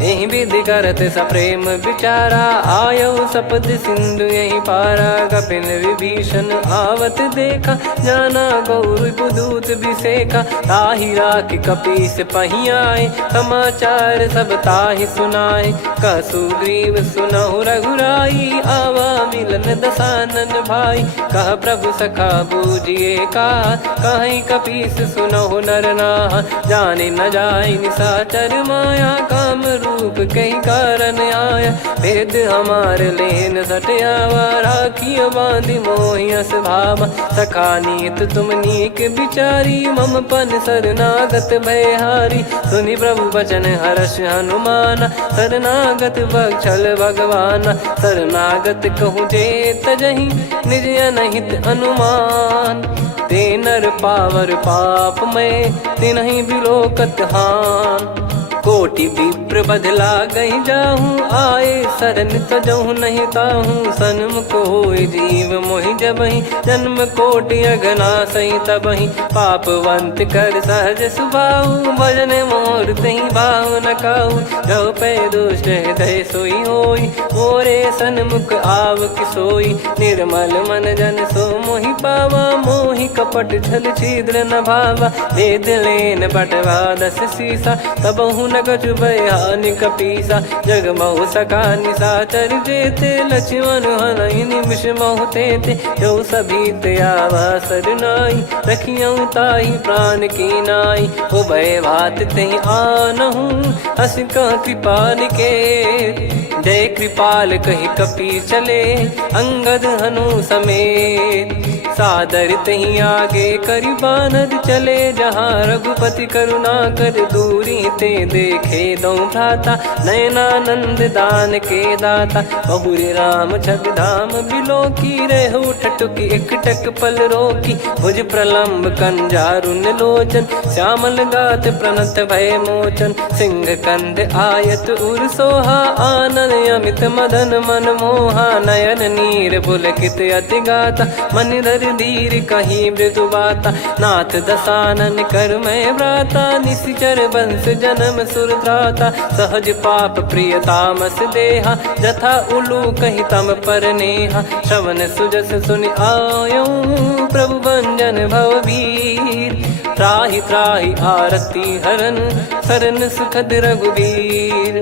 यही विधि करत सप्रेम विचारा, आयऊ सपद सिंधु यही पारा। कपिन विभीषण आवत देखा, जाना गौर बुदूत बिसेखा। ताहि राखि कपीस पही आए, समाचार सब ताहि सुनाए। कह सुग्रीव सुनहु रघुराई, आवा मिलन दसानन भाई। कह प्रभु सखा बूझिए का, कहीं कपीस सुनहु नर नाहा। जाने न जाय निशाचर माया, काम रूप कई कारण आया। भेद हमार लेन सटयावा, राखिय बांधि मोहियस भावा। सखा नीत तुम नीक बिचारी, मम पन शरणागत भयहारी। सुनि प्रभु वचन हर्ष हनुमाना, शरणागत बक्षल भगवाना। शरणागत कहूँ जे तजहि, निज अनहित अनुमान। ते नर पावर पाप में, तिन्हि बिलोकत हान। कोटि विप्र बदला गई जाहूँ, आए शरण तजहु नहीं ताहूँ। सन्मुख होय जीव मोहि जबहि, जन्म कोटि अगना सही तबहि। पापवंत कर सहज सुभाऊ, भजन मोर तहि भाव न काऊ। जो पै दुष्ट हृदय सोई होई, मोरे सन्मुख आव किसोई। निर्मल मन जन सो मोहि पावा, मोहि कपट छल छिद्र न भावा। वेद लेन बटवा दस सीसा, तबहु न कछु भयानि कपीसा। जग महु सका निशाचर जेते, लक्ष्मण हनहि निमिष महु तेते। जो सभी ते आवा सरनाई, रखियऊ ताहि प्राण की नाई। उभय भात तेहि आनहु, हस कह कृपाल के। जय कृपाल कहि कपी चले, अंगद हनु समेत। सादर तही आगे करि बानर चले, जहाँ रघुपति करुणा कर दूरी ते देखे दो भ्राता। नयनानंद दान के दाता, बहुरी राम छवि धाम बिलो की। रहु ठटुकी एकटक पल रोकी, भुज प्रलम्ब कंजारुन लोचन। श्यामल गात प्रणत भय मोचन, सिंह कंद आयत उर सोहा। आनन अमित मदन मन मोहा, नयन नीर पुलकित अति गाता। मन धर धीर कहीं मृदु बाता, नाथ दसानन कर मैं व्राता। निश्चर वंश जन्म सुरत्राता, सहज पाप प्रिय तामस देहा। जथा उलू कही तम पर नेहा, श्रवण सुजस सुनि आयो। प्रभु भंजन भववीर, त्राहि त्राहि आरती हरन। शरण सुखद रघुबीर,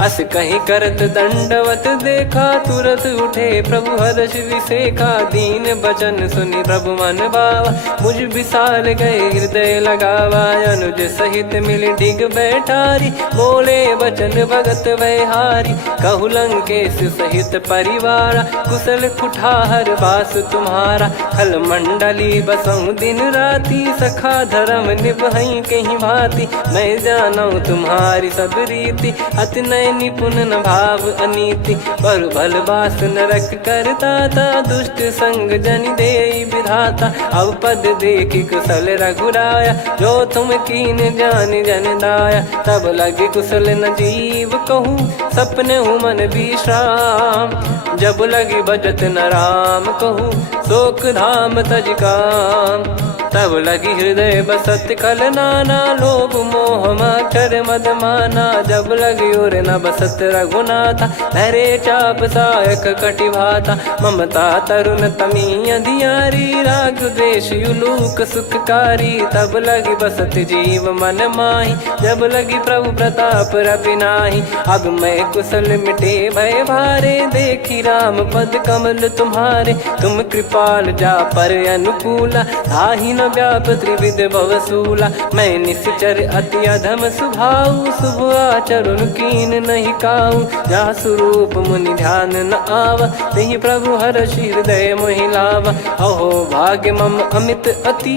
अस कहीं करत दंडवत देखा। तुरत उठे प्रभु हर्ष विसेखा, दीन बचन सुनि प्रभु मन भावा। मुझ विशाल गए हृदय लगावा, अनुज सहित मिल डिग बैठारी। बोले बचन भगत वैहारी, कहु लंकेश सहित परिवारा। कुशल कुठार बास तुम्हारा, खल मंडली बसऊं दिन राती। सखा धर्म निभई कहीं भांति, मैं जानऊ तुम्हारी सब रीति। अति नय हृदय निपुण न भाव अनीति, पर भल बास नरक करता था, दुष्ट संग जनि देई विधाता। अब पद देखी कुशल रघुराया, जो तुम कीन जान जन दाया। तब लगे कुशल न जीव कहूँ, सपने हूँ मन विश्राम। जब लगी बजत न राम कहूँ, शोक धाम तज काम। तब लगी हृदय बसत खल नाना, लोभ मोह मकर मद माना। जब लगी उर न बसत रघुनाथा, धरे चाप सायक कटि भाता। ममता तरुण तमी अधियारी, राग द्वेष युलूक सुखकारी। तब लगी बसत जीव मन माही, जब लगी प्रभु प्रताप रवि नाही। अब मैं कुशल मिटे भय भारे, देखी राम पद कमल तुम्हारे। तुम कृपाल जा पर अनुकूला, ताहि न व्याप त्रिविध भवसूला। मैं निश्चर अति अधम सुभाऊ, शुभ आचरण कीन नहीं काऊ। जा स्वरूप मुनि ध्यान न आवा, तेहि प्रभु हर्षि हृदय मोहि लावा। अहो भाग्य मम अमित अति,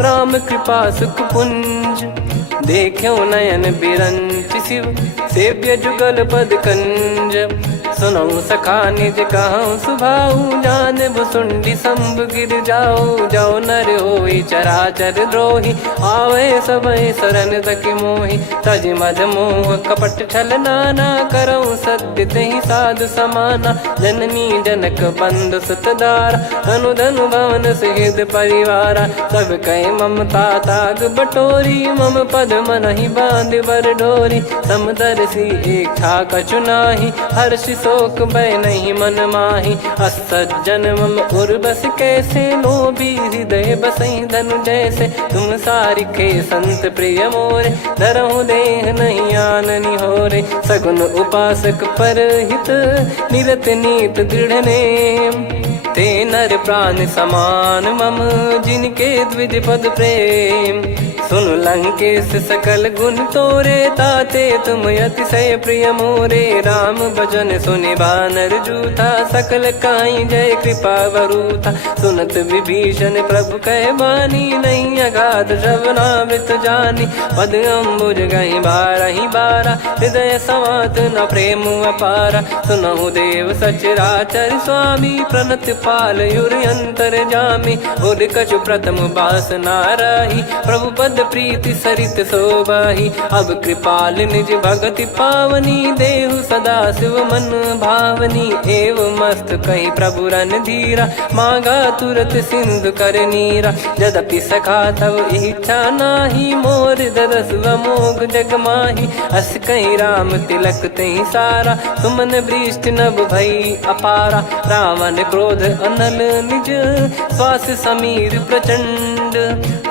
राम कृपा सुख पुंज। देख्यो नयन बिरंच शिव, सेव्य जुगल पद कंज। सुनऊ सखा निज कहूँ सुभाऊ, जान भुसुंडी संभ गिर जाओ। जाओ नर होई चराचर द्रोही, आवे सबय शरण तक मोहि। तज मद मोह कपट छल नाना, करऊँ सत्य तेहि साधु समाना। जननी जनक बंधु सुतदारा, धनु धनु भवन सहित परिवारा। सब कहे ममता ताग बटोरी, मम पद मनहि बांध बर डोरी। समदर्शी इच्छा कछु नाही, हर्षि शोक भय नहीं मन माही। असज्जन मम उर्वश कैसे, लोभी हृदय बसई धनु जैसे। तुम सारिखे संत प्रिय मोरे, धरहु देह नहीं आननि होरे। सगुन उपासक पर हित, निरत नीत दृढ़ नेम। ते नर प्राण समान मम, जिनके द्विज पद प्रेम। सुन लंकेश सकल गुण तोरे, ताते तुम अतिशय प्रिय मोरे। राम भजन सुनि बानर जूथा, सकल काई जय कृपा वरूथा। सुनत विभीषण प्रभु कह बानी, नहीं अगाध श्रवणामृत जानी। पद अम्बुज गहि बारहि बारा, हृदय समात न प्रेम अपारा। सुनहु देव सचराचर स्वामी, प्रणत पाल युर अंतर जामी। उर कछु प्रथम बास नाराही, प्रभु पद प्रीति सरित शोभाही। अब कृपाल निज भगति पावनी, देहु सदा शिव मन भावनी। एव मस्त कही प्रभु रन धीरा, मांगा तुरत सिंधु कर नीरा। यद्यपि सखा तब इच्छा नाही, मोर दरस मोग जग माही। अस कही राम तिलक तहि सारा, सुमन वृष्टि नभ भई अपारा। रावण क्रोध अनल निज, श्वास समीर प्रचंड।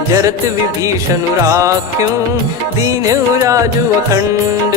जरत विभीषण राख्यों, दीन्हु राजु अखंड।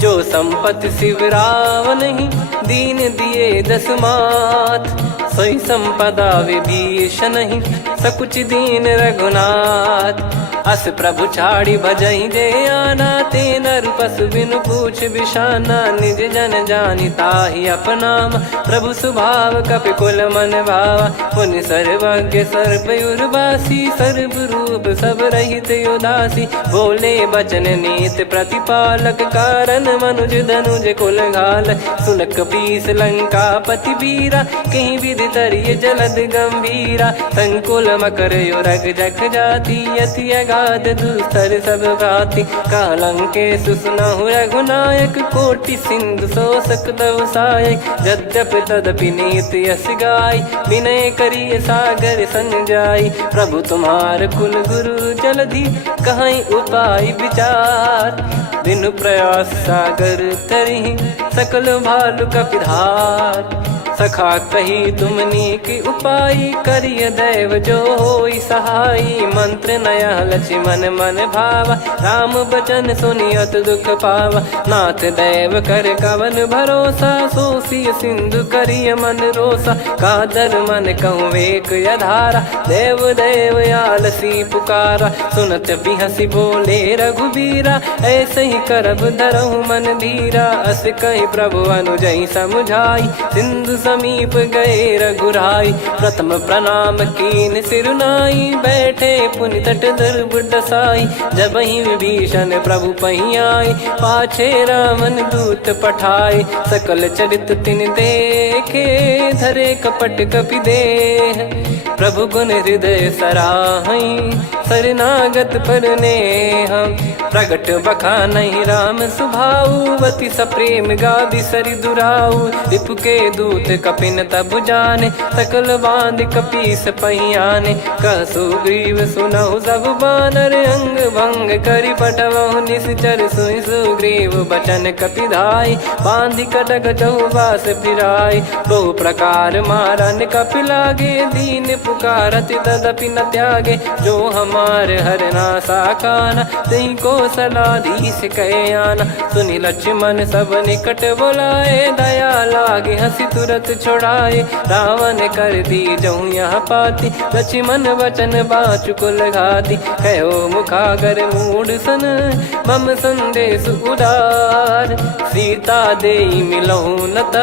जो संपत्ति शिव रावण ही, दीन दिए दस मात। सोई संपदा विभीषण ही, सकुच दीन रघुनाथ। अस प्रभु छाड़ी भजई जे आना, ते नर पशु बिनु पूछ बिशाना। निज जन जानि ताहि अपनामा, प्रभु स्वभाव कपि कुल मन भावा। पुनि सर्वज्ञ सर्वयुर्वासी, सर्व रूप सब रहित उदासी। बोले बचन नीत प्रतिपालक, कारण मनुज धनुज कुल घाल। सुन कपीस लंका पति वीरा, कहीं विधि तरिय जलद गंभीरा। संकुल मकर युरग जग जाति, यति अगाध दुस्तर सब भाति। कालंकेश सुनहु रघुनायक, कोटि सिंधु शोषक तव सहायक। यद्यपि तदपि नीति यस गाय, विनय करिय सागर संग जाई। प्रभु तुम्हार कुल गुरु जलधि, कहीं उपाय विचार। बिनु प्रयास सागर तरि, सकल भालु कपिधार। सखा कही तुमनी की उपाय, करिय दैव जो होई सहाई। मंत्र नया लक्ष्मण मन भावा, राम बचन सुनियत दुख पावा। नाथ दैव कर कवन भरोसा, सोसिय सिंधु करिय मन रोसा। कादर मन कहूँ एक यधारा, देव देव आलसी पुकारा। सुनत बिहसी बोले रघुबीरा, ऐसे ही करब धरहु मन धीरा। अस कही प्रभु अनुजई समुझाई, सिंधु समीप गए रघुराई। प्रथम प्रणाम कीन सिरुनाई, बैठे पुनि तट दुर्ब डसाई। जब ही विभीषण प्रभु पही आए, पाछे रावण दूत पठाए। सकल चरित तिन देखे, धरे कपट कपि देह। प्रभु गुण हृदय सराहई, शरणागत पर नेह। प्रगट बखानहि राम सुभाऊ, अति सप्रेम गाबि सरि दुराऊ। रिपु के दूत कपिन तब जाने, सकल बांध कपीस पहियाने। कह सुग्रीव सुनहु सब बानर, अंग भंग करि पठवहु निश्चर। सुनि सुग्रीव बचन कपिधाई, बांधि कटक चौबास फिराई। बहु प्रकार मारन कपि लागे, दीन पुकारत तदपि न त्यागे। जो हमार हरना साखाना, तही को सलाधीश कहे आना। सुनि लक्ष्मण सब निकट बोलाए, दया लागे हंसी तुरत छोड़ाए। रावण कर दी जहु यहाँ पाती, लक्ष्मण वचन बाचु कुल घाती। कहो मुखागर मूढ़ सन, मम संदेश उदार। सीता देई मिलहु नत,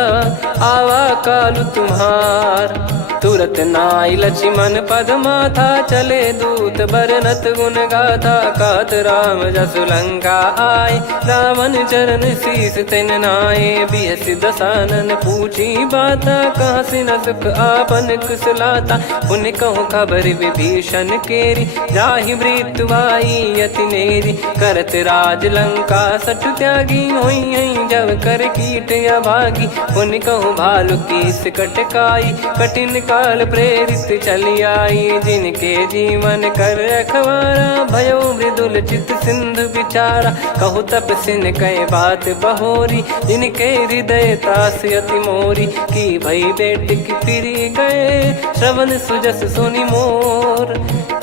आवा कालु तुम्हार। तुरत नाई लक्ष्मण पद माथा, चले दूत बरनत गुण गाथा। कहत राम जसु लंका आए, रावण चरण शीस तिन नाये। बिहस दसानन पूछी बाता, कहाँ से न सुख आपन कुशलाता। पुन कहूँ खबर विभीषण केरी, जाहि मृत्यु आई अति नेरी। करत राज लंका सठ त्यागी, होई जब कर कीट अभागी। पुन कहूँ भालु कीस कटकाई, कठिन काल प्रेरित चली आई। जिनके जीवन कर रखवारा, भयो मृदुल चित सिंधु विचारा। कहु तप सिन कह बात बहोरी, जिनके हृदय तास अति मोरी। की भई बेट की फिरी गए, श्रवण सुजस सुनि मोर।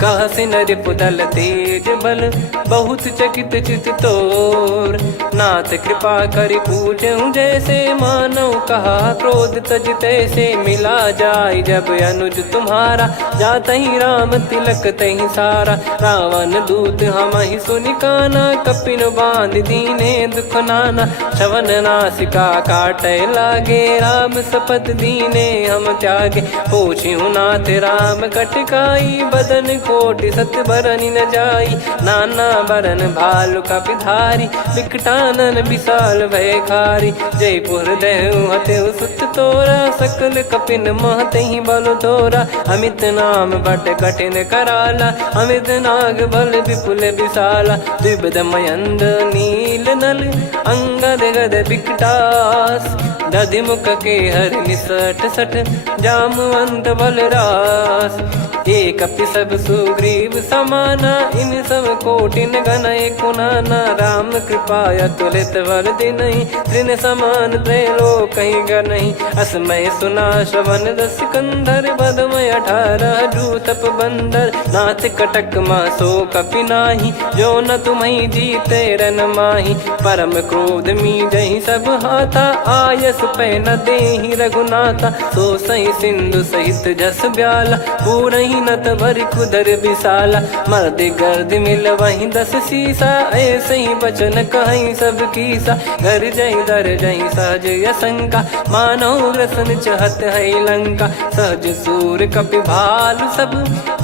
कह सिन रिपुदल तेज बल, बहुत चकित चित तोर। नाथ कृपा करि पूजहु जैसे, मानव कहा क्रोध तज तैसे। मिला जाय जब अनुज तुम्हारा, जातहि राम तिलक तहि सारा। रावण दूत हमहि सुनि काना, कपिन बांध दीने दुख नाना। श्रवण नासिका काटै लागे, राम शपथ दीने हम त्यागे। पूछिहु नाथ राम कटकाई, बदन कोटि सत बरनि न जाई। नाना बरन भालु कपिधारी, विकटानन विशाल भयकारी। जयपुर देहु हतेउ सुत तोरा, सकल कपिन महतहि बल तोरा। अमित नाम बट कठिन कराला, अमित नाग बल विपुल विशाला। द्विविध मयंद नील नल, अंगद गद विकटास। दधिमुख के हर निसठ सठ, जामवंत बलरास। एक कपि सब सुग्रीव समाना, इन सब कोटिन गणय कुनाना। राम कृपा अतुलित बल दिनहि, तृण समान त्रैलोकहि गणहि। असमय सुना श्रवण दस कंधर, बदमय 18 जूतप बंदर। नाथ कटक मां सो कपि नाही, जो न तुम्हि जीते रन माही। परम क्रोध मीजहि सब हाथा, आयस पै न देहि रघुनाथा। सो सही सिंधु सहित जस ब्याला, पूरहि नत भरि कुदर विशाला। मर्द गर्द मिल वही 10 सीसा, ऐसे ही बचन कहीं सब कीसा। घर जय दर जय सहज यसंका, मानव ग्रसन चहत है लंका। सहज सूर कपि भालु सब,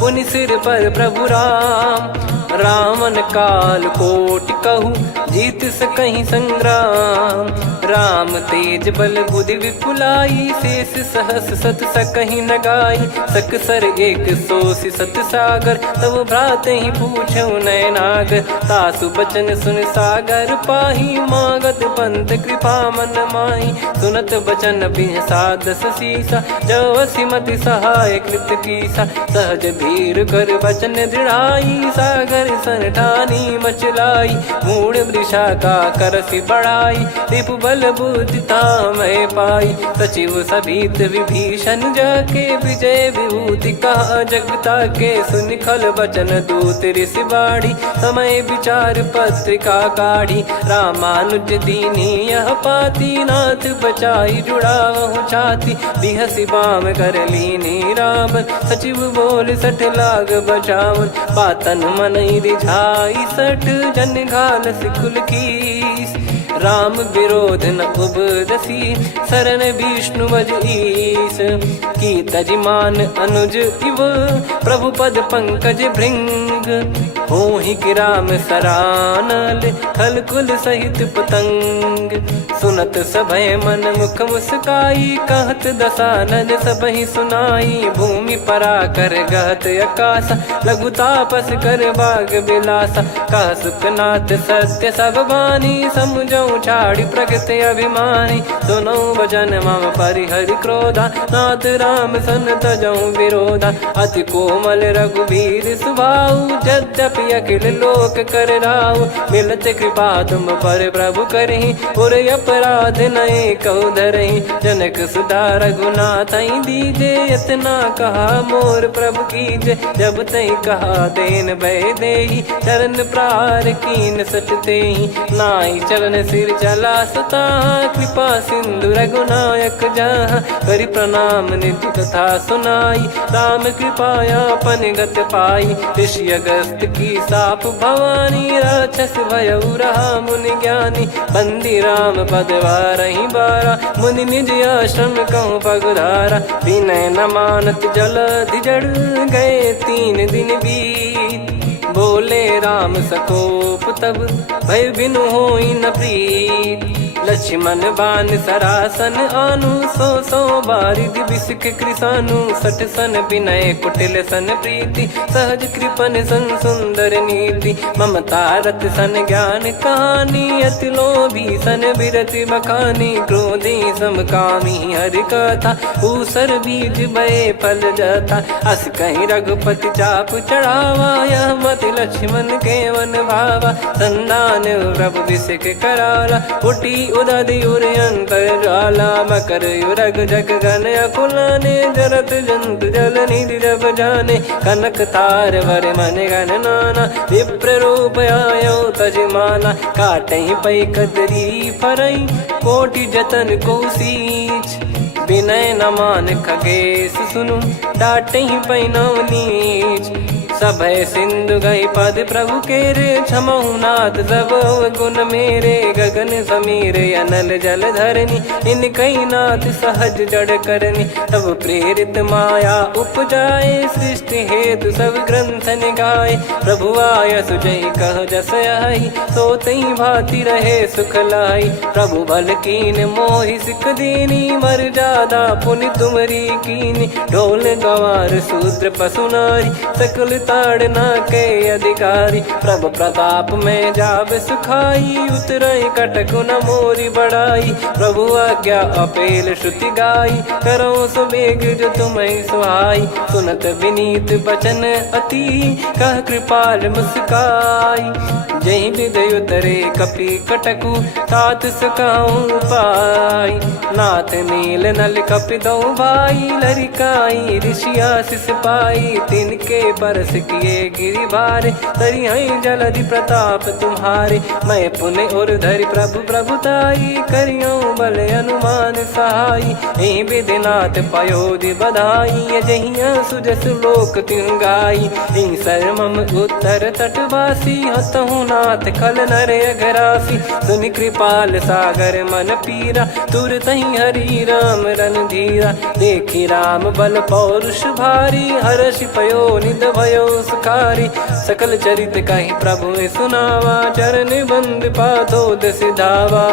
पुनि सिर पर प्रभु राम। रावण काल कोटि कहूँ, जीत सकहि संग्राम। राम तेज बल बुद्धि विपुलाई, शेष सहस सत सकहि न गाई। सकसर एक सोसि सत सागर, तब भ्रात ही पूछऊ नयनागर। तासु बचन सुन सागर पाही, मागत पंथ कृपा मन माही। सुनत बचन बिहसा 10 सीसा, जो सिमति सहाय कृत कीसा। सहज भीर कर बचन दृढ़ाई, सागर सन ठानी मचलाई। मूढ़ वृषा का करसि बढ़ाई, रिपु बल बुद्धि तामय पाई। सचिव सभीत विभीषण जाके, विजय विभूति कहा जगता के। सुनि खल बचन दूत ऋषि बाड़ी, समय विचार पत्रिका काढ़ी। रामानुज दीनी यह पाती, नाथ बचाई जुड़ावहु छाती। बिहसि बाम कर लीनी राम, सचिव बोल सठ लाग बचावन। बातन मनहि रिझाई सठ, जन घाल सिकुल कीस। राम विरोध न उपदसी, शरण विष्णु मज ईस। की तजिमान अनुज इव, प्रभु पद पंकज भृंग। होहि कि राम सरानल, खल कुल सहित पतंग। सुनत सभय मन मुख मुस्काई, कहत दसानन सबहि सुनाई। भूमि पराकर गहत आकाशा, लघु तापस कर बाग बिलासा। कह सुखनाथ सत्य सब बानी, समझऊ छाड़ी प्रकृति अभिमानी। सुनऊ भजन मम परिहरि क्रोधा, नाथ राम सन तजऊ विरोधा। अति कोमल रघुवीर सुभाऊ, यद्यपि अखिल लोक कर राऊ। मिलत कृपा तुम पर प्रभु करहि, पुर अपराध नए कहु धरहि। जनक सुता रघुनाथ दीजे, इतना कहा मोर प्रभु कीजे। जब तई कहा देन भय देहि, चरण प्रार कीन सटतेहि। नाई चरण सिर चला सता, कृपा सिंधु रघुनायक जहाँ। करि प्रणाम निधि कथा सुनाई, राम कृपाया अपन गत पाई। ऋषि अगस्त की साप भवानी, राक्षस भयउ रहा मुनि ज्ञानी। बंदी राम पद वारहि बारा, मुनि निज आश्रम कहूँ पगुधारा। विनय न मानत जलधि जड़, गए 3 दिन बीत। बोले राम सकोप तब, भय बिनु होई न प्रीत। लक्ष्मण बान सरासन आनु, 100 बारिधि बिसक कृसानु। 60 सन विनय कुटिल सन प्रीति, सहज कृपन सन सुंदर नीति। ममता रत सन ज्ञान कहानी, अति लोभी सन बिरति बखानी। क्रोधी समकामी हरि कथा, ऊसर बीज भय फल जथा। अस कहीं रघुपति चाप चढ़ावा, यह मति लक्ष्मण के वन भावा। संदान प्रभु बिसक कराला, उठी उदधि उर अंतर ज्वाला। मकर युरग जग गण अकुलाने, जरत जंतु जल निधि जब जाने। कनक तार वर मन गण नाना, विप्र रूप आयो तजमाना। काटहि पै कदरी फरई, कोटि जतन को सींच। विनय न मान खगेश सुनु, डांटहि पै नव नीच। सभय सिंधु गई पद प्रभु केरे, क्षमहु नाथ सब गुण मेरे। गगन समीर अनल जल धरनी, इनकई नाथ सहज जड़ करनी। तब प्रेरित माया उपजाए, सृष्टि हेतु सब ग्रंथ निगाए। प्रभु आय सुजय कह जस आई, सोतई भांति रहे सुख लाई। प्रभु बल कीन मोहि सिख दीनी, मर्यादा पुनि तुमरी कीनी। ढोल गवार शूद्र पशु नारी, सकल ताड़ना के अधिकारी। प्रभु प्रताप में जाब सुखाई, उतरई कटक न मोरी बढ़ाई। प्रभु आज्ञा अपेल श्रुति गाई, करो सुबेग जो तुम्हें सुहाई। सुनत विनीत बचन अति, कह कृपाल मुस्काई। जही विद उतरे कपि कटकु, तात सकाऊं पाई। नाथ नील नल कपि दो भाई, लरिकाई ऋषि आशीष पाई। तिनके परस किए गिरि भारे, तरी हई जलधि प्रताप तुम्हारे। मैं पुण्य और धरि प्रभु प्रभुताई, करियो बल अनुमान सहाई। एहि विधिनाथ पयोधि बधाई, जहिया सुजस लोक तिहुँ गाई। एहि सरमम उत्तर तटवासी, हतहु नाथ खल नर अघरासी। सुनि कृपाल सागर मन पीरा, तुरत ही हरि राम रन धीरा। देखी राम बल पौरुष भारी, हर्ष पयो निध भयो सुखारी। सकल चरित कहि प्रभु सुनावा, चरण बंद पाथोद सिधावा।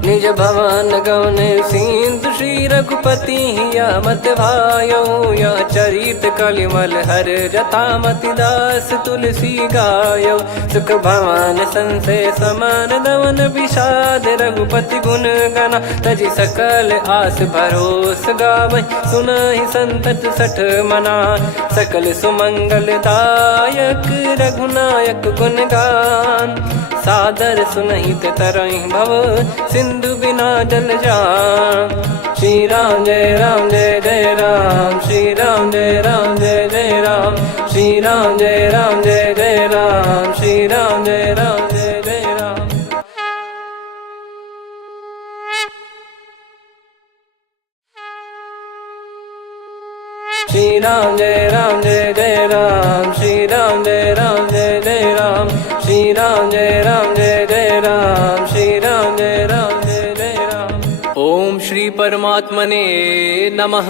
निज भवन गवन सिंधु, श्री रघुपति हिया मत भायो। यह चरित कलिमल हर जथा, मति दास तुलसी गायो। सुख भवन संशय समान दवन, विषाद रघुपति गुण गना। तजि सकल आस भरोस गावै, सुनहि संतत सठ मना। सकल सुमंगल दायक, रघुनायक गुण गान। सादर सुनहित तरहि भव, सिंधु बिना जल जान। श्री राम जय राम जय जय राम, श्री राम जय राम जय जय राम। श्री राम जय राम जय जय राम, श्री राम जय राम जय जय राम। श्री राम जय राम जय जय राम, श्री राम जय राम जय जय राम। श्री राम जय राम जय जय राम, श्री राम परमात्मने नमः।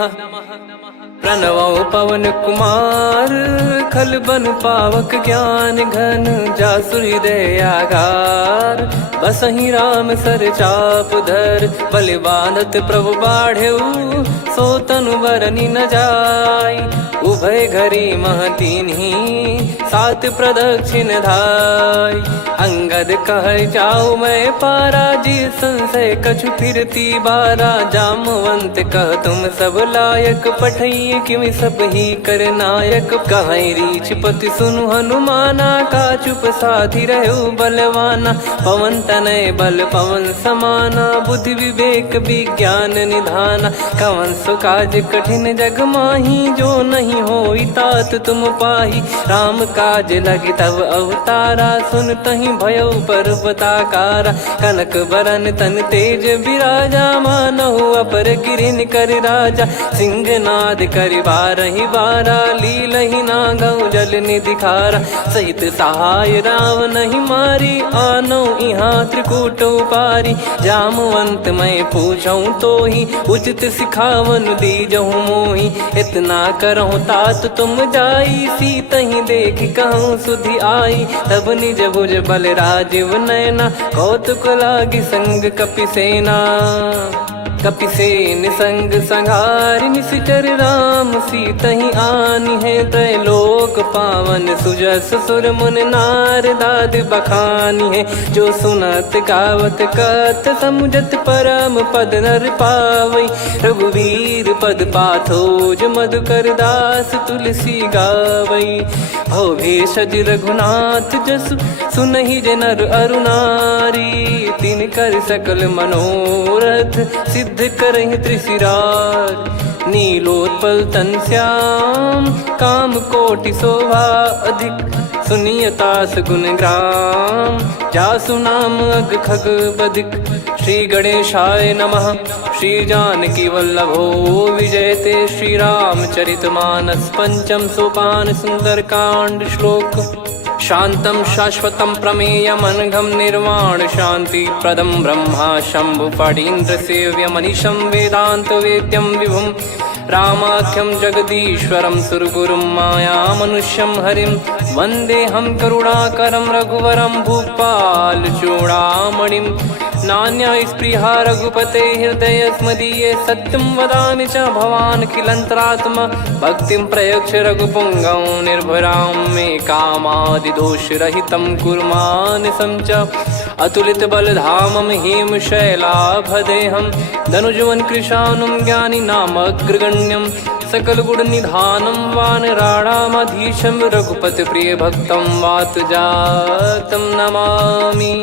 प्रणवो पवन कुमार खल बन पावक ज्ञान घन जासु हृदय आगार। बसहि राम सर चाप धर बलि बांधत प्रभु बाढ़ेऊ सो तनु बरनि न जाय। उभय घरी महतीन्ही सात प्रदक्षिण धाय। अंगद कह जाऊ मैं पारा जी संशय कछु फिरती बारा। जामवंत कह तुम सब लायक पठई किमि सब ही कर नायक। कहीं रीछ पति सुनु हनुमाना का चुप साधि रहु बलवाना। पवन तनय बल पवन समाना बुद्धि विवेक विज्ञान निधाना। कवन सो काज कठिन जग माही जो नहीं होई तात तुम पाही। राम काज लगी तब अवतारा सुन तहीं भयो पर्वताकारा। कनक बरन तन तेज विराजा मानहु अपर गिरिन कर राजा। सिंहनाद करि बारहि बारा लीलहि नागौ जल निधि खारा। सहित सहाय राव नहीं मारी आनो इहाँ त्रिकूट उपारी। जामवंत मैं पूछऊँ तो ही उचित सिखावन दीजहु मोही। इतना करहु तात तुम जाई सीतहि देख कहूँ सुधि आई। तब निज भुज बल राजीव नयना कौतुक लागी संग कपिसेना। कपिसेन संग संघारि निशिचर राम सीतहि आनी है। त्रैलोक पावन सुजस सुर मुन नार दाद बखानी है। जो सुनत गावत कथ समुझत परम पद नर पावई। रघुवीर पद पाथोज मधुकर दास तुलसी गावई। भव भेषज रघुनाथ जसु सुनहि जे नर अरु नारी। तिन कर सकल मनोरथ सिद्ध करहि त्रिशिरार। नीलोत्पल तन श्याम काम कोटि शोभा अधिक। सुनियतास गुण ग्राम जासु नाम अग खग बदिक। श्री गणेशाय नमः। श्री जानकी वल्लभो विजयते। श्री रामचरित मानस पंचम सोपान सुंदरकांड श्लोक। शांतं शाश्वतं प्रमेयमनघं निर्वाण शांति प्रदं ब्रह्मा शंभु फणीन्द्र सेव्यमनिशं वेदांत वेद्यं विभुं। रामाख्यं जगदीश्वरं सुरगुरुं मायामनुष्यं हरिं। वन्देऽहं करुणाकरं रघुवरं भूपाल चूडामणिं। नान्या स्पृहा रघुपते हृदय स्मदीये। सत्यं वदामि च भवान् खिलन्तरात्मा। भक्तिं प्रयच्छ रघुपुङ्गं निर्भरां मे कामादिदोषरहितं कुर्मानिसं च। अतुलित बलधामं हेमशैलाभदेहं धनुजवन कृशानुं ज्ञानी नामग्रगण्यं। सकल गुण निधानं वानराणामधीशं। रघुपति प्रिय भक्तं वात जातं नमामि।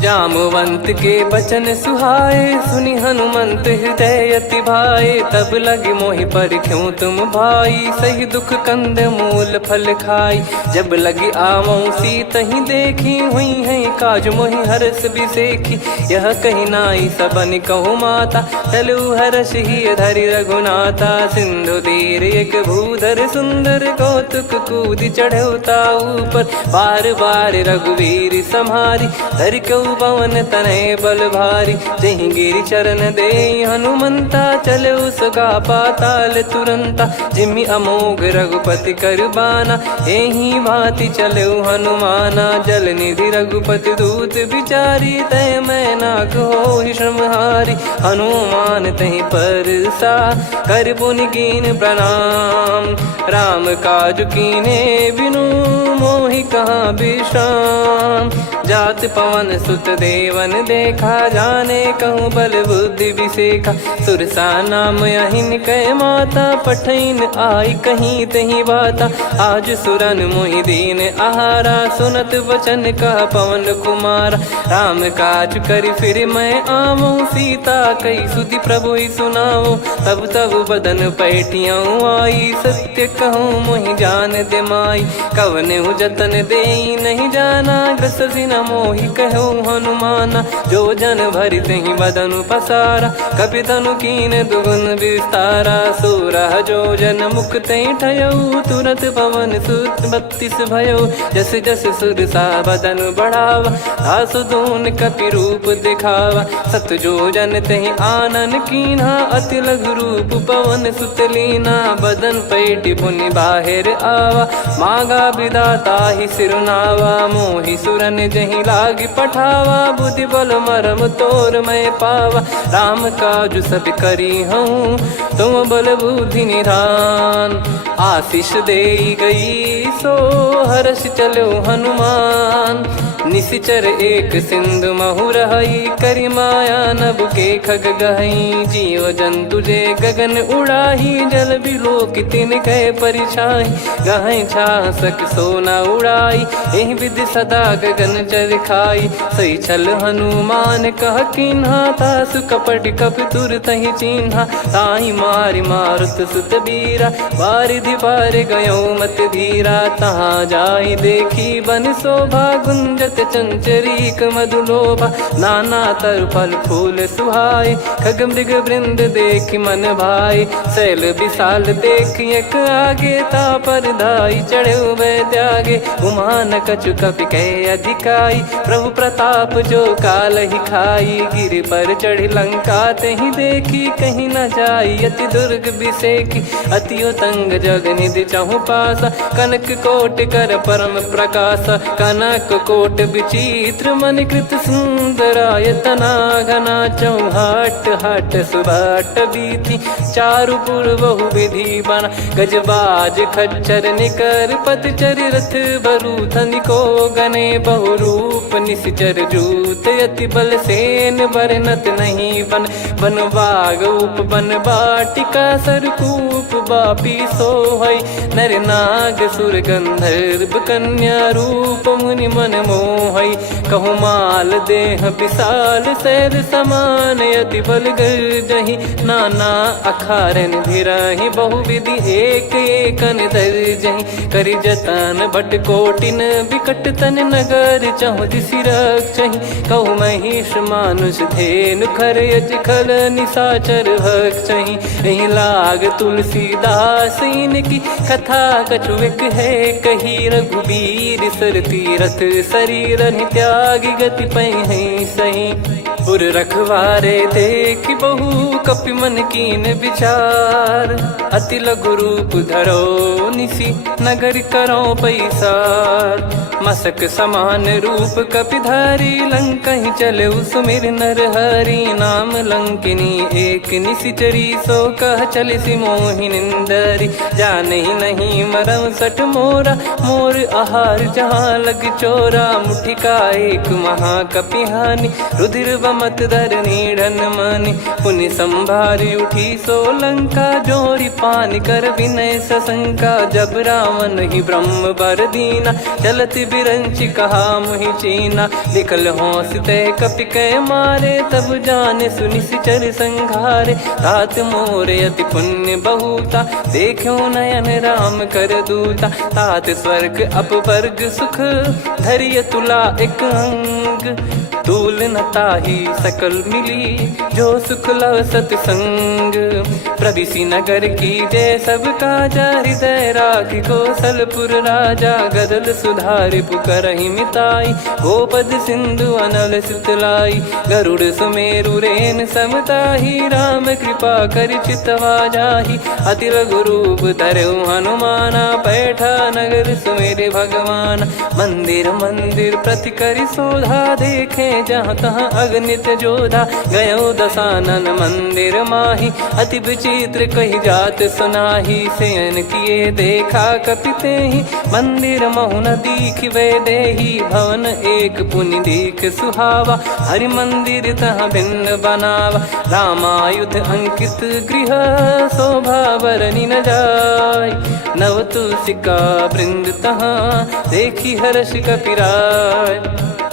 जामवंत के बचन सुहाए सुनि हनुमंत हृदय अति भाए। तब लगे मोहि पर क्यों तुम भाई सही दुख कंद मूल फल खाई। जब लगी आवऊं सीतहि देखी हुई है काज मोहि हरस बिसेखी। यह कही नाई सबन कहु माता चलु हरष ही धरि रघुनाथा। सिंधु तीर एक भूधर सुंदर कौतुक कूद चढ़ौता ऊपर। बार बार रघुवीर सम्हारी धरि कऊ पवन तनय बल भारी। जहि गिरि चरण दे हनुमंता चले उसका पाताल तुरंता। जिमि अमोघ रघुपति कर बाना एहि भांति चले हनुमाना। जल निधि रघुपति दूत बिचारी तय मैं नाग होहि श्रमहारी। हनुमान तहि परसा कर पुनि कीन प्रणाम। राम काज कीने बिनु मोहि कहाँ विश्राम। जात पवन सुत देवन देखा जाने कहूँ बल बुद्धि विसेखा। सुरसा नाम अहिन कै माता पठैन आई कहीं तहीं बाता। आज सुरन मोहि दीन आहारा सुनत वचन कह पवन कुमारा। राम काज करि फिर मैं आवऊं सीता कई सुधि प्रभु ही सुनाऊं। तब तब बदन पैठियाँ आई सत्य कहूँ मोहि जान दे माई। कवने जतन दे नहीं जाना ग्रस न मोहि कहो हनुमाना। जो जन भरि तहि बदनु पसारा, कपि तनु कीन दुगुन विस्तारा। 16 जो जन मुख तहि ठयऊ, तुरत पवन सुत 32 भयऊ। जस जस सुरसा बदन बढ़ावा, दासु दून कपि रूप दिखावा। 7 जो जन तहि आनन कीन्हा, अति लघु रूप पवन सुत लीना। बदन पैटि पुनि बाहिर आवा, मांगा विधाता ही सिरनावा। मोहि सुरन जहि लागी पठावा, बुद्धि बल मरम तोर मैं पावा। राम काजु सब करी हूँ, तुम बल बुद्धि निधान। आशीष देई गई सो हर्ष चलो हनुमान। निशिचर एक सिंधु महु रहई, करि माया नभ के खग गहई। जीव जंतु जे गगन उड़ाही, जल बिलो कि तिन कह परिछाई। गहई छासक सोना उड़ाई, एहि विधि सदा गगन चर खाई। सही छल हनुमान कह कीन्हा, तासु कपट कप तुर तहि चिन्हा। ताहि मारि मारुत सुत बीरा, बारिधि पार गयो मत धीरा। तहाँ जाई देखी बन शोभा, गुंजत चंचरीक मधुलोभा। नाना तर फल फूल सुहाए, खग मृग वृंद देख मन भाई। शैल विशाल देख एक आगे, तापर धाई चढ़े वै त्यागे। उमान कछु कपि कह अधिकाई, प्रभु प्रताप जो काल ही खाई। गिर पर चढ़ी लंका तहि देखी, कहीं न जाई अति दुर्ग बिसेकी। अति उतंग जग निधि चहु पासा, कनक कोट कर परम प्रकाश। कनक कोट विचित्र मन कृत सुंदरायतना। घना चौहाट हाट सुबाट बीती, चारु पुर बहु विधि बना। गजबाज खच्चर निकर पतचर, रथ बरु धनिको गने। बहु रूप निशिचर जूत, अति बल सेन बरनत नहीं बन। बन बाग उप बन बाटिका, सरकूप बापी सोहई। नर नाग सुर गंधर्व कन्या, रूप मुनि मन मोहई। कहु माल देह विशाल, सैल समान अति बल गर्जहि। नाना अखारन भिरहि, बहु विधि एक एकन दर्जहि। करि जतन भट कोटिन, विकट तन नगर चहु दिसि रक्षहि। कहु महिष मानुष धेनु, खर यज खल निशाचर भक्षहि। एहि लाग तुलसीदास इनकी, कथा कछु एक है कही। रघुबीर सर तीरथ शरीर त्यागी, गति पै सही। पुर रखवारे देख बहु, कपि मन कीन विचार। अति लघु रूप धरो निसी, नगर करो पैसार। मसक समान रूप कपिधारी, लंकहि चले सुमिर नर हरि। नाम लंकिनी एक निशिचरी, सो कह चलिसि मोहि निंदरी। जानहि नहीं मरम सठ मोरा, मोर आहार जहाँ लग चोरा। मुठिका एक महाकपिहानि, रुधिर बमत धरनी ढन मानि। पुनि संभारी उठी सो लंका, जोरी पान कर विनय सशंका। जब रावण ही ब्रह्म बर दीना, चलत बिरंचि कहा मुहि चीना। निकल होंस तय कपि कै मारे, तब जाने सुनिशिचर संघारे। तात मोर अति पुण्य बहुता, देखो नयन राम कर दूता। तात स्वर्ग अपवर्ग सुख, धैर्य तुला एक अंग। तूल न ताहि सकल मिली, जो सुख लव सतसंग। प्रविशि नगर की जय सब काजा, हृदय राखि कौशलपुर राजा। गदल सुधारि पुकारहि मिताई, गोपद सिंधु अनल सितलाई। गरुड़ सुमेरु रेन समताहि, राम कृपा करि चितवा जाहि। अति लघु रूप धरऊ हनुमाना, पैठा नगर सुमेरे भगवान। मंदिर मंदिर प्रति करि शोधा, देखे जहाँ तहाँ अगणित जोधा। गयो दशानन मंदिर माही, अति विचित्र कही जात सुनाही। शयन किए देखा कपि तेहि, मंदिर महु न दीख वे देहि। भवन एक पुनि दीख सुहावा, हरि मंदिर तहाँ भिन्न बनावा। रामायुध अंकित गृह, शोभा बरनि न जाय। नव तुलसिका वृंद तहाँ, देखी हर्ष कपिराय।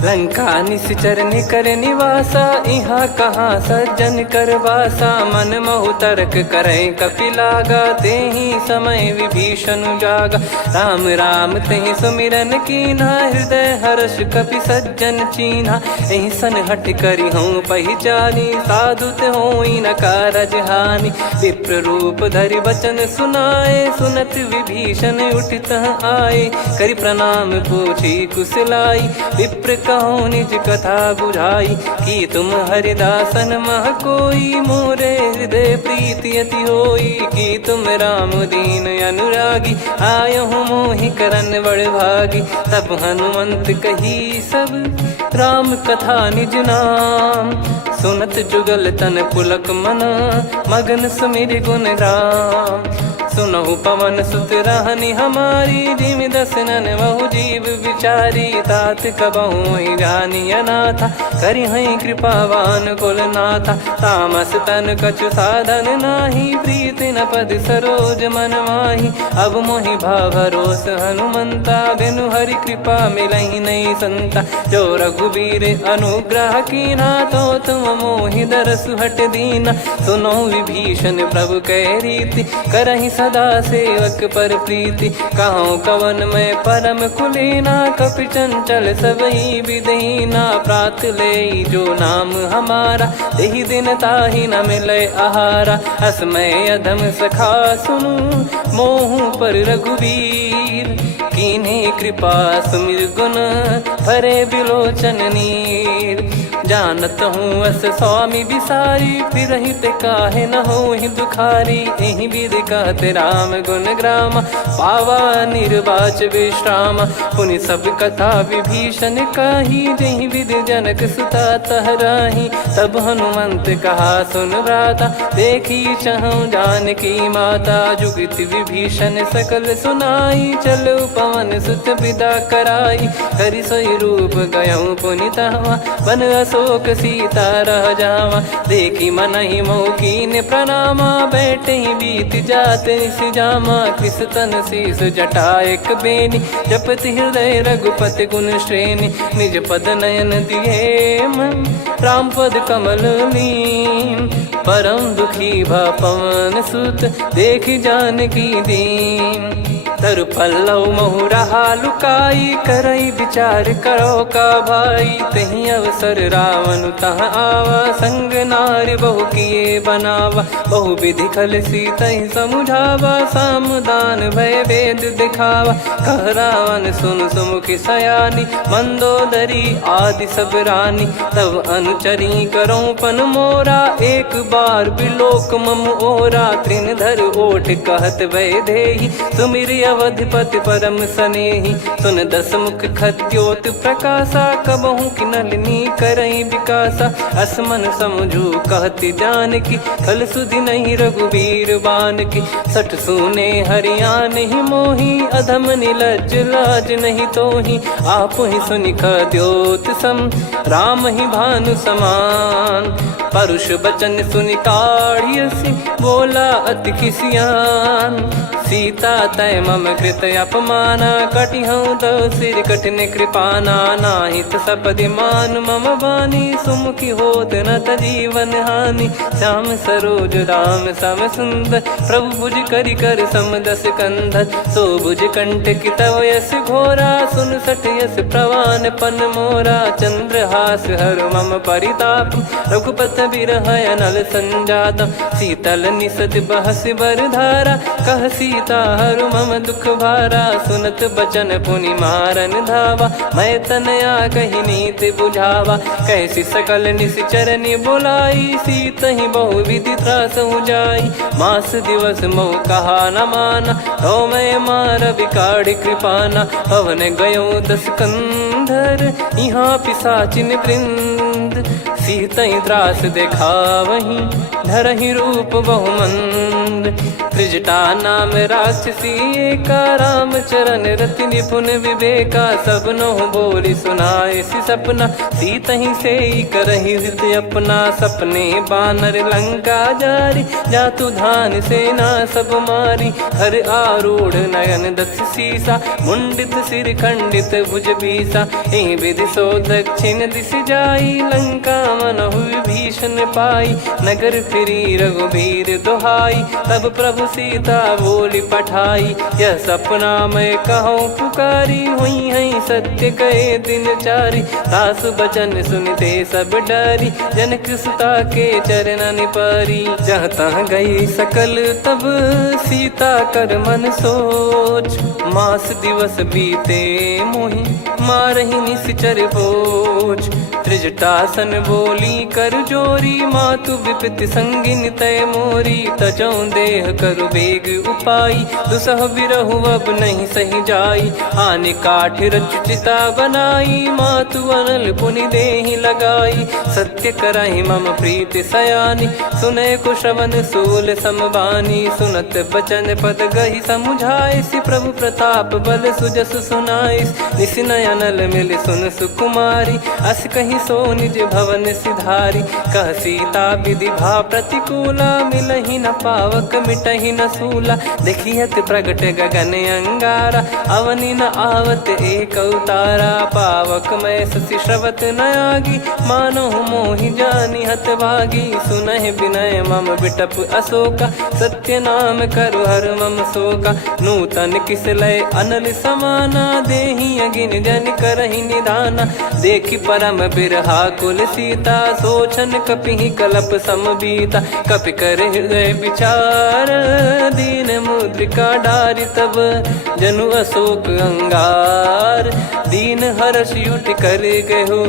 लंका निश्चर निकर निवासा, यहाँ कहाँ सज्जन कर वासा। मन महु तर्क करें कपिलागा, तेहि समय विभीषण जागा। राम राम तेहि सुमिरन कीन्हा, हृदय हर्ष कपि सज्जन चीन्हा। एहि सन हट करि हूँ पहिचानी, साधु ते होई न कारज हानि। विप्र रूप धरि बचन सुनाए, सुनत विभीषण उठित आए। करि प्रणाम पूछी कुशलाई, विप्र कहो निज कथा बुझाई। कि तुम हरिदासन मह कोई, मोरे हृदय प्रीति अति होई। कि तुम राम दीन अनुरागी, आयहु मोहि करन बड़ भागी। तब हनुमंत कही सब राम कथा निज नाम, सुनत जुगल तन पुलक मना, मगन सुमिर गुण राम। सुनहु पवन सुत रहनी हमारी, जिमि दसनन बहु जीव विचारी। तात कबहु जानी अनाथा, करि हई कृपावान कुल नाथा। तामस तन कछु साधन नाही, प्रीति न पद सरोज मन माही। अब मोहि भावरोस हनुमंता, बिनु हरि कृपा मिलहि नहीं संता। जो रघुबीर अनुग्रह कीन्हा, तो तुम मोहि दरसु हट दीना। सुनो विभीषण प्रभु कह रीति, करहि सदा सेवक पर प्रीति। कहूँ कवन में परम कुलीना, कपि चंचल सबही विदहीना। प्रात ले जो नाम हमारा, तेहि दिन ताहि न मिले आहारा। असमय अधम सखा सुनु, मोहु पर रघुवीर। कीन्हे कृपा सुमिर गुण, भरे बिलोचन नीर। जानत हूँ अस स्वामी बिसारी, फिरहित काहे न होहि दुखारी। एहि विधि कहत राम गुण ग्राम, पावा निर्वाच विश्राम। पुनि सब कथा विभीषण कही, जहि विधि जनक सुता तहराही। तब हनुमंत कहा सुन भ्राता, देखी चहु जानकी माता। जुगति विभीषण सकल सुनाई, चलो पवन सुत विदा कराई। हरि सोई रूप गयऊँ पुनि तहवा, बन अशोक सीता रह जावा। देखी मनहि मौकीन प्रणामा, बैठे ही बीत जात निस जामा। कृस तन शीस जटा एक बेनी, जपति हृदय रघुपति गुण श्रेणी। निज पद नयन दिए मन, राम पद कमल लीन। परम दुखी भा पवन सुत, देखि जानकी दीन। तरु पल्लव महु रहा लुकाई, करई विचार करो का भाई। तहि अवसर रावण तह आवा, संग नारी बहु किए बनावा। बहु विधि खल सीतहि समुझावा, सामदान भय वेद दिखावा। कह रावण सुन सुमुखि सयानी, मंदोदरी आदि सब रानी। तब अनुचरी करो पन मोरा, एक बार बिलोक मम ओरा। तृण धर ओठ कहत भय देहि, सुमिर अवधिपति परम सनेहि। सुन दस मुख खद्योत प्रकाशा, कबहु कि नलिनी करई विकासा। असमन समझू कहति जानकी, खल सुधि नहीं रघुबीर बान की। सठ सुने हरियाण ही मोही, अधम निलज्ज लाज नहीं तोही। आप ही सुनि खद्योत सम, राम ही भानु समान। परुष बचन सुनि काढ़ियसि, बोला अति किसियान। सीता तय मम कृत अपमाना, कटिहऊँ तो सिर कठिन कृपाना। नाहित सपदि मान मम बानी, सुमुखी होत न जीवन हानि। श्याम सरोज राम सम सुंदर, प्रभु भुज करि कर सम दस कंधर। सो भुज कंठ की तव यस घोरा, सुन सठ यस प्रवान पन मोरा। चंद्रहास हर मम परिताप, रघुपत बिरह अनल संजातम। शीतल निसत बहस बर धारा, कह सीता हर मम दुख भारा। सुनत बचन पुनि मारन धावा, मैं तनया कही नीति बुझावा। कैसी सकल निश्चरनि बुलाई, सीतहि बहु विधि त्रासहु जाई। मास दिवस मोह कहा न माना, तो मैं मार बिकाढ़ कृपाना। पवन गयो दस कंधर, यहाँ पिशाचिन वृंद। सीतहि त्रास देखावहीं, धरहि रूप बहुमंद। त्रिजटा नाम राक्षसी एका, राम चरण रति निपुण विवेका। सबनो बोली सुनाए सी सपना, सीत ही से करही हृदय अपना। सपने बानर लंका जारी, जातु धान सेना सब मारी। हर आरूढ़ नयन दस सीसा, मुंडित सिर खंडित भुज बीसा। एहि विधि सो दक्षिण दिश जाई, लंका मनहु विभीषण पाई। नगर फिरी रघुबीर दुहाई, तब प्रभु सीता बोली पठाई। यह सपना मैं कहूँ पुकारी, हुई है सत्य कहे दिन चारी। सासु बचन सुनते सब डरी, जनक सुता के चरण पारी। जहाँ तहाँ गई सकल तब सीता कर मन सोच। मास दिवस बीते मोहि मारहि निश्चर बोझ। त्रिजटासन बोली कर जोरी, मातु विपित संगिन तय मोरी। तजौ देह करु बेग उपाई, दुसह बिरहु अब नहीं सही जाई। आने काठ रचिता बनाई, मातु अनल पुनि देहि लगाई। सत्य करहि मम प्रीति सयानी, सुनय कुशवन सूल समबानी। सुनत बचन पद गहि समुझाए, सि प्रभु प्रताप बल सुजस सुनाइस। निस नयनल मिल सुन सुकुमारी, अस कहि सो निज भवन सिधारी। कह सीता विधि भा प्रतिकूला, मिलहि न पावक मिटहि न सूला। देखियत प्रगट गगन अंगारा, अवनि न आवत एक अवतारा। पावक मैं शशि श्रवत न आगी, मानो मोहि जानि हत भागी। सुनहि विनय मम बिटप अशोका, सत्य नाम करु हर मम शोका। नूतन किस लय अनल समाना, देहि अगिन जन करहि निदाना। देखि परम बिरहा कुल सीता, सोचन कपिहि कलप समबीता। कपि कर हृदय विचार, दीन मुद्रिका डारि तब जनु अशोक अंगार। दीन हर्ष युट कर गहु,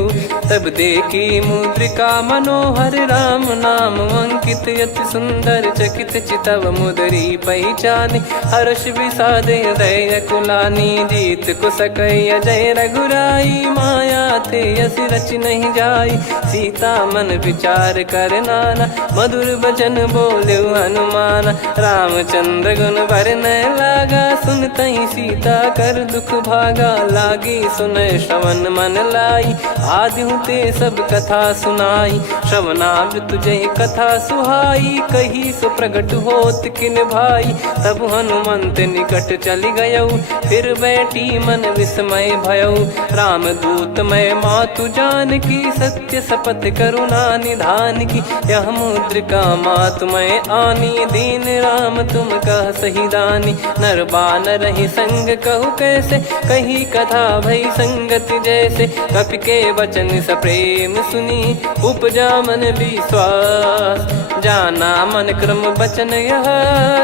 तब देखी मुद्रिका मनोहर। राम नाम अंकित अति सुंदर, चकित चितव मुदरी पहचानी। हर्ष विषाद हृदय कुलानी, जीत को सकय जय रघुराई। माया थे यस रच नहीं जाई, सीता मन विचार कर नाना। मधुर बचन बोले हनुमान, रामचंद्र गुण वरन लागा। सुनतहि सीता कर दुख भागा, लागी सुनय श्रवण मन लाई। आदि ते सब कथा सुनाई, श्रवणामृत जय कथा सुहाई। कही सो प्रगट होत किन भाई, तब हनुमंत निकट चली गयऊ। फिर बैठी मन विस्मय भयऊ, राम दूत मैं मातु जान की। सत्य शपथ करुणा निधान की, यह मुद्रिका मातु मैं आनी। दीन राम तुम कह सही दानी, नर बानर ही संग कहु कैसे। कही कथा भई संगति जैसे, कपि के वचन सप्रेम सुनी। उपजा मन विश्वास, जाना मन क्रम बचन यह।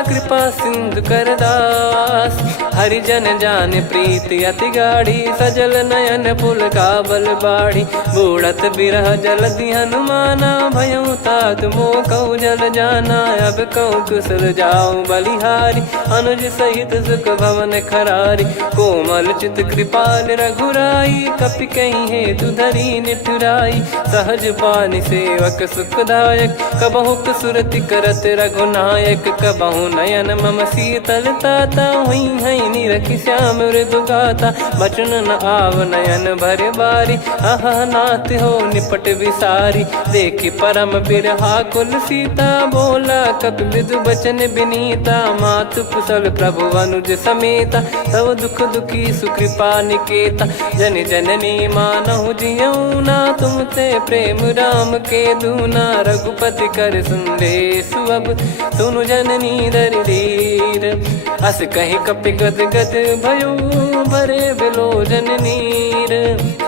कृपा सिंधु कर दास, हरिजन जान प्रीति अति गाढ़ी। सजल नयन पुल काबल बाढ़ी, बूढ़त बिरह जलधि हनुमाना। भयउ तात मोह कहु जल जाना, अब कहु कुशल जाऊं बलिहारी। अनुज सहित सुख भवन खरारी, कोमल चित कृपाल रघुराई। कपि कहीं हेतु धरी निठुराई, सहज पानि सेवक सुखदायक। कबहु सुरति करत रघुनायक, कबहु नयन मम शीतल ताता। हुई है निरखि श्याम मृदु गाता, बचन न आव नयन भर बारी। अह नाथ हो निपट विसारी, देखि परम बिरहा कुल सीता। बोला कपि मृदु बचन बिनीता, मातु कुशल प्रभु अनुज समेता। तव दुख दुखी सुकृपा निकेता, जन जननी मानहु जियऊ ना। तुम ते प्रेम राम के दूना, रघुपति कर संदेशु अब सुनु जननी दर धीर। अस कहि कपि गद गद भयो, भरे विलोचन नीर।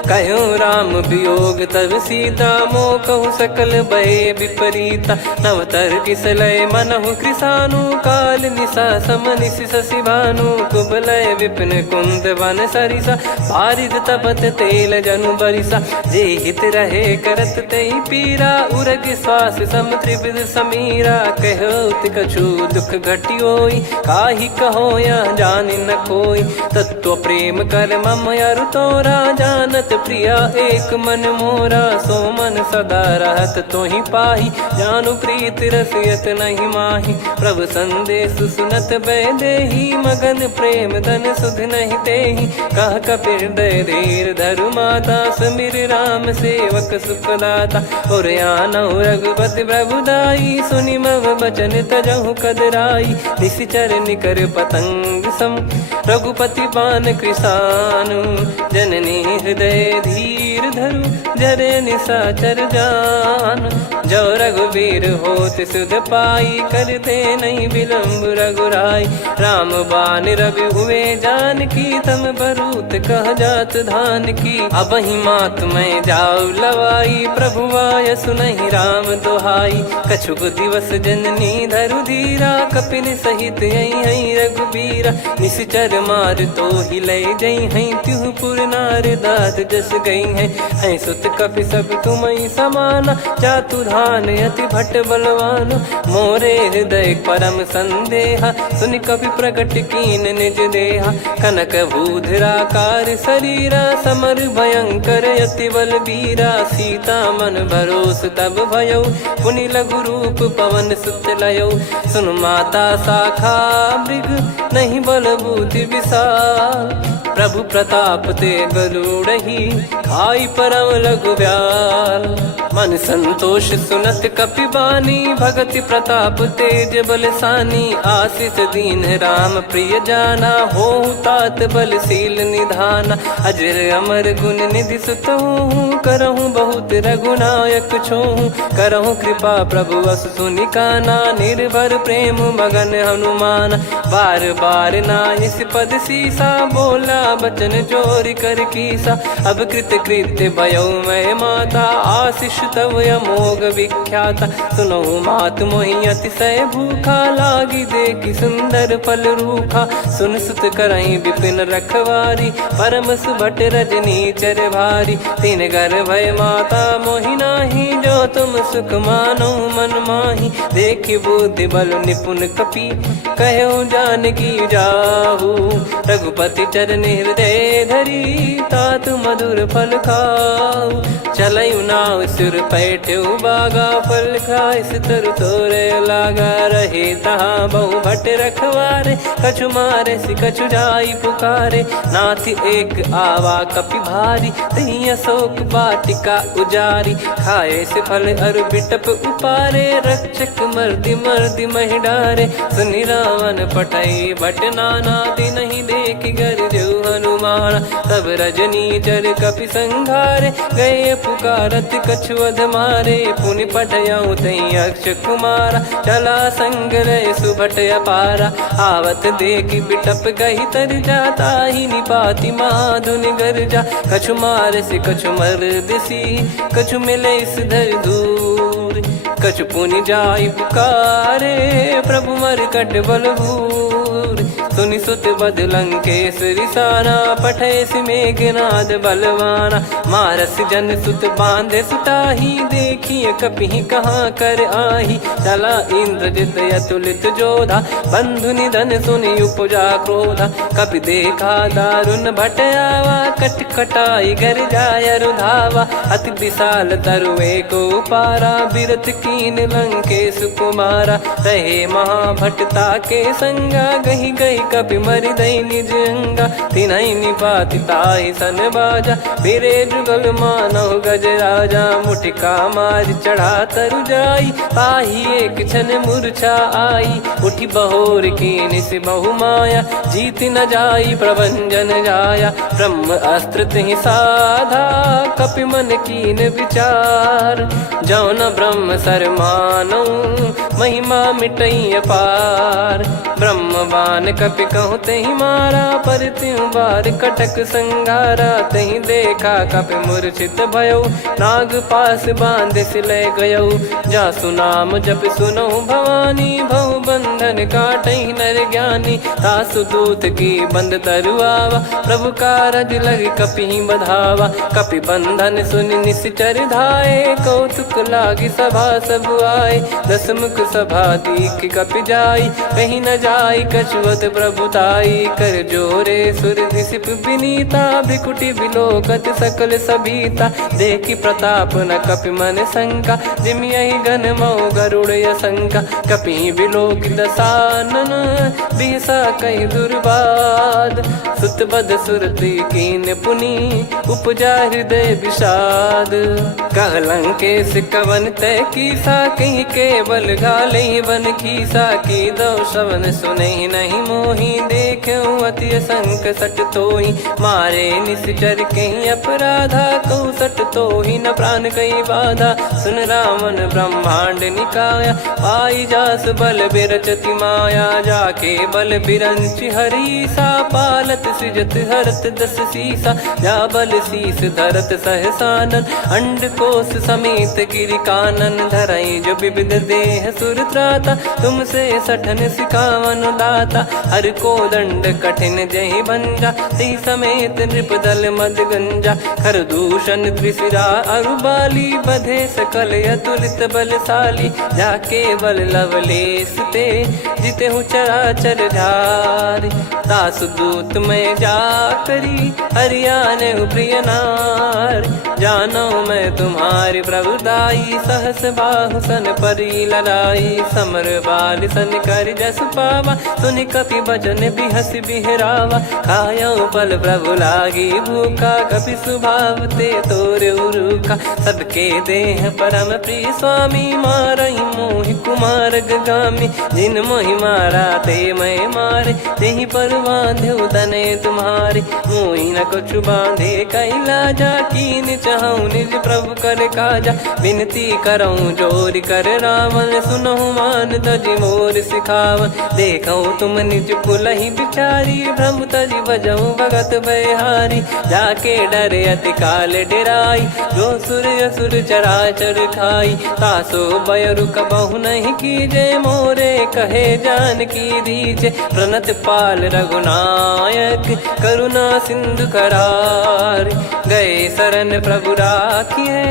कहो राम वियोग तब सीता, मोह कहु सकल भय विपरीता। नवतर किसलय मनहु कृसानु, काल निशा समनिश शशि भानु। कुबलय विपिन कुंद वन सरिसा, पारिद तपत तेल जनु बरिसा। जे हित रहे करत तेहि पीरा, उरग श्वास सम त्रिविध समीरा। कहो कछु दुख घटियोई, काहि कहो या जानि न कोई। तत्व प्रेम कर मम अरु तोरा, जानत प्रिया एक मन मोरा। सो मन सदा रहत तोहि पाही, जानु प्रीत रसियत नहीं माही। प्रभु संदेश सुनत बैदेही, मगन प्रेम धन सुध नहीं तेहि। कह कपिर हृदय धीर धरु माता, सुमिर राम सेवक सुखदाता। और आनौ रघुपति प्रभुदाई, सुनि मम बचन तजहु कदराई। निशिचर निकर पतंग सम, रघुपति पान कृसानु। जननी हृदय धीर धरु, जरे निशाचर जान। जो रघुवीर होत सुध पाई, करते नहीं विलम्ब रघुराई। राम बान रवि हुए जानकी, तम बरूत कह जात धान की। अब ही मात मैं जाऊ लवाई, प्रभु आय सुनहि राम दोहाई। कछुक दिवस जननी धरु धीरा, कपिन सहित यही रघुबीरा। निशिचर मार तो ही ले जई हैं, त्युह पुर नार दाद जस गई हैं। सुत कपि सब तुमहि समाना, जातु धान अति भट बलवान। मोरे हृदय परम संदेहा, सुनि कपि प्रकट कीन निज देहा। कनक भूधराकार शरीरा, समर भयंकर अति बलबीरा। सीता मन भरोस तब भयौ, पुनि लघु रूप पवन सुत लयौ। सुन माता शाखा मृग, नहीं बल बुद्धि विशाल। प्रभु प्रताप ते गरुड़हि, खाई परम लघु ब्याल। मन संतोष सुनत कपि बानी, भगति प्रताप तेज बलसानी। आशीष दीन राम प्रिय जाना, होहु तात बलशील निधाना। अजर अमर गुण निधि सुतहु, करहु बहुत रघुनायक छोहु। करहु कृपा प्रभु अस सुनि काना, निर्भर प्रेम मगन हनुमान। बार बार नायस पद सीसा, बोला बचन चोरी कर कीसा। अब कृत कृत्य भयो मैं माता, आशीष तव अमोघ विख्याता। सुनो मात मोहि अतिशय भूखा, लागी देखी सुंदर फल रूखा। सुन सुत करई विपिन रखवारी, परम सुभट रजनी चर भारी। तीन घर भय माता मोहि नाही, जो तुम सुख मानो मन माही। देखी बुद्धि बल निपुण कपि, कहु जानकी जाहू। रघुपति चरण हृदय धरी, तात मधुर फल खाऊ। चलयु नाव सिर पैठ्यु बागा, फल खाय तरु तोरे लागा। रहे तहाँ बहु भट रखवारे, कछु मारे सि कछु जाई पुकारे। नाथ एक आवा कपि भारी, तही अशोक वाटिका उजारी। खाए से फल अरु बिटप उपारे, रक्षक मर्दि मर्दि महि डारे। सुनि रावण पठई भट नाना, तिनहि देखि गर देउ हनुमान। तब रजनी चर कपि संघारे, गए पुकारत कछु अध मारे। पुनि पठयउ तई अक्ष कुमारा, चला संग रहे सुभट अपारा। आवत देखि बिटप गही तर जाता, ही निपाति माधुनि गर्जा। कछु मार से कछु मर्दिसी, कछु मिले इस धर दूर। कछु पुनि जाई पुकारे, प्रभु मरकट बलभूर। सुनि सुत बद लंकेश रिसाना, पठयसि मेघनाद बलवाना। मारस जन सुत बांधे सुताही, देखिए कपिहि कहाँ कर आही। चला इंद्रजित अतुलित जोधा, बंधु निधन सुनि उपजा क्रोधा। कपि देखा दारुण भट आवा, कट कटाई घर जाय रुधावा। अति विशाल तरुए को पारा, बिरत कीन लंकेश कुमारा। रहे महाभटता के संगा, गही गही कपि मरि दई निज अंगा। तिनहि निपाति ताहि सन बाजा, फिरे जुगल मानव गज राजा। मुटिका मार चढ़ा तरु जाई, पाही एक क्षण मूर्छा आई। उठी बहोर कीन से बहु माया, जीत न जाई प्रभंजन जाया। ब्रह्म अस्त्र तिहि साधा, कपि मन कीन विचार। जौ न ब्रह्म सर मानौ, महिमा मिटई अपार। ब्रह्म बान कपि कहु तहि मारा, पर त्यों बार कटक संगारा। तहि देखा कपि मूर्छित भयो, नाग पास बांध सिले गयो। जासु नाम जप सुनहु भवानी, भव बंधन काटहि नर ज्ञानी। तासु दूत की बंद तरुआवा, प्रभु कारज लग कपि बधावा। कपि बंधन सुनि निश्चर धाये, कौतुक लागी सभा सब आए। दसमुख सभा दीख कपि जाई, कहीं न जाई कछुअत प्रभुताई कर जोरे सुर दिसिप विनीता भ्रिकुटी विलोकत सकल सबीता देखी प्रताप न कपि मन शंका जिमि यही गण मऊ गरुड़ असंका कपि विलोकित सानन बिहसा कही दुर्बाद सुत बद सुरति कीन पुनि उपजा हृदय विषाद कहलंकेश कवन तय कीसा कहीं केवल घाले बन खीसा की दो शवन सुने नहीं मोही देख अति संक सट तोही मारे निश्चर कहीं अपराधा कहू सट तोही न प्राण कहीं बाधा सुन रावण ब्रह्मांड निकाया पाई जास बल बिरचति माया जाके बल बिरंच हरीसा पालत सृजत हरत दस सीसा जा बल शीस धरत सहसानन अंड कोश समेत गिरि कानन धरई जो विविध देह सुर त्राता तुमसे सठन सिखावन दाता हर को दंड कठिन जहि भंजा ती समेत नृपदल मद गंजा खर दूषण त्रिशिरा अरुबाली बधे सकल अतुलित बलशाली जाके बल लवलेस ते जिते हूँ चराचर झारी दास दूत में जा करी हरियाने प्रिय नार जानो मैं तुम्हारी प्रभुताई सहस बाहु सन परी ललाई समर बाल सन कर जस पावा सुन कपि भजन बिहस बिहरावा खायो पल प्रभु लागी भूखा कपि स्वभाव ते तोर उरुखा सबके देह परम प्रिय स्वामी मारई मोहि कुमार गगामी जिन मोहि मारा ते मैं मारे तेहि पर बांधे तने तुम्हारे मोहि न कुछ बांधे कैला जा कीन चाहूं निज प्रभु कर काजा विनती करऊं जोर कर रावण सुनहु मान तज मोर सिखावन देखऊं तुम निज कुलहि बिचारी भ्रम तज बजऊं भगत बहारी जाके डरे अति काल डेराई जो सुर असुर चराचर खाई तासो बयरु कबहु नहीं कीजे मोरे कहे जान की दीजे प्रणत पाल रघुनायक करुणा सिंधु करार गए शरण प्रभु राखिए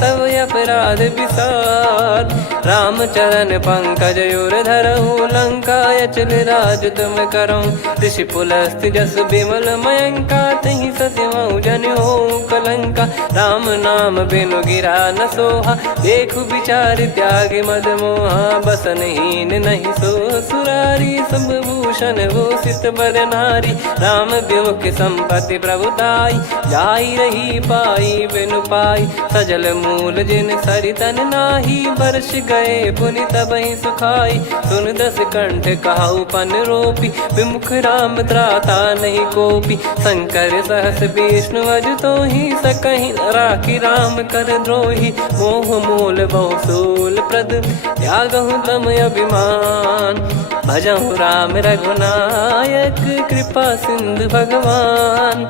तब अपराध विसार राम चरण पंकज उर धरहु लंका अचल राज तुम करऊं ऋषि पुलस्त्य जस विमल मयंका तहि ससिमऊ जन हो कलंका राम नाम बिनु गिरा न सोहा देखु विचार त्याग मद मोहा बसनहीन नहीं सो सुरारी सब भूषण भूषित बर नारी राम विमुख संपत्ति प्रभुताई जाई रही पाई बिनु पाई सजल मूल जिन सरितन नाही बरस गए पुनि तबहि सुखाई सुन दस कंठ कहाऊ पन रोपी विमुख राम त्राता नहीं कोपी शंकर सहस विष्णु अज तो ही सकहि राखी राम कर द्रोही मोह मूल बहु सूल प्रद त्यागहु तम अभिमान भजहु राम रघुनायक कृपा सिंधु भगवान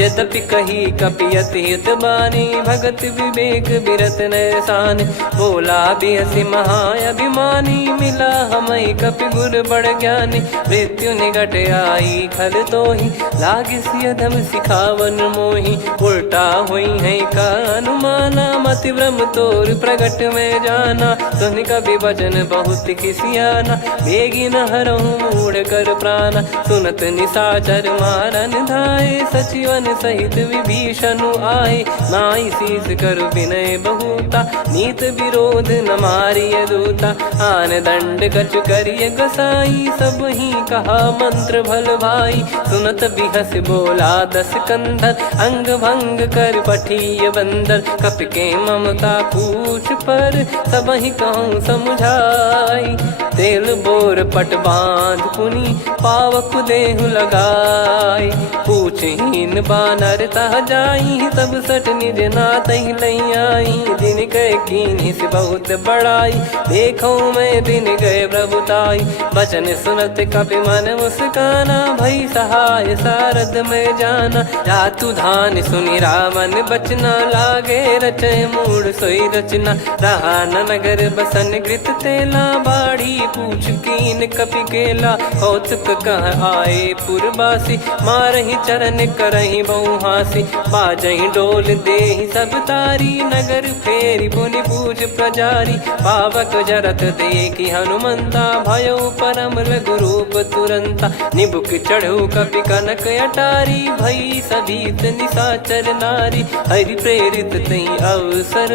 यद्यपि कही कपियत हित बानी भगत विवेक बिरत नैसान बोला बिहसी महाअभिमानी मिला हमई कपि गुर बड़ ज्ञानी मृत्यु निकट आई खल तो ही लागे सियधम सिखावन मोही उल्टा हुई है का अनुमाना मति ब्रह्म तोर प्रगट में जाना सुन कभी भजन बहुत किसियाना बेगी न हरहु मूढ़ कर प्राणा सुनत निशाचर मारन धाये सचिवन सहित विभीषणु आए नाई शीस कर विनय बहुता नीत विरोध न मारिय दूता आन दंड कछ करिय गसाई सब ही कहा मंत्र भल भाई सुनत बिहस बोला दस कंधर अंग भंग कर पठिय बंदर कप के ममता पूछ पर सब ही कहूँ समझाई तेल बोर पट बांध पुनि पावक देहु लगाई पूछहीन बानर तह जाई सब सट निज नाथ लई आई दिन गए कीनी से बहुत बड़ाई देखो मैं दिन गए प्रभुताई बचन सुनत कपि मन मुस्काना भई सहाय सारद में जाना जातु धान सुनि रावण बचना लागे रचय मूड सोई रचना रहा न नगर बसन कृत तेला बाड़ी पूछ कीन कपि केला कौतुक कह आए पुरबासी मारहि चरण कर सुनहि बहु हासी बाजहि डोल देहि सब तारी नगर फेरी पुनि पूज प्रजारी पावक जरत देखी हनुमंता भयो परम रघुरूप तुरंता निबुक चढ़ऊ कपि कनक अटारी भई सभीत निशाचर नारी हरि प्रेरित तई अवसर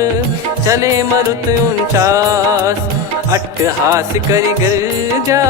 चले मरुत 49 अट्टहास करि गिरजा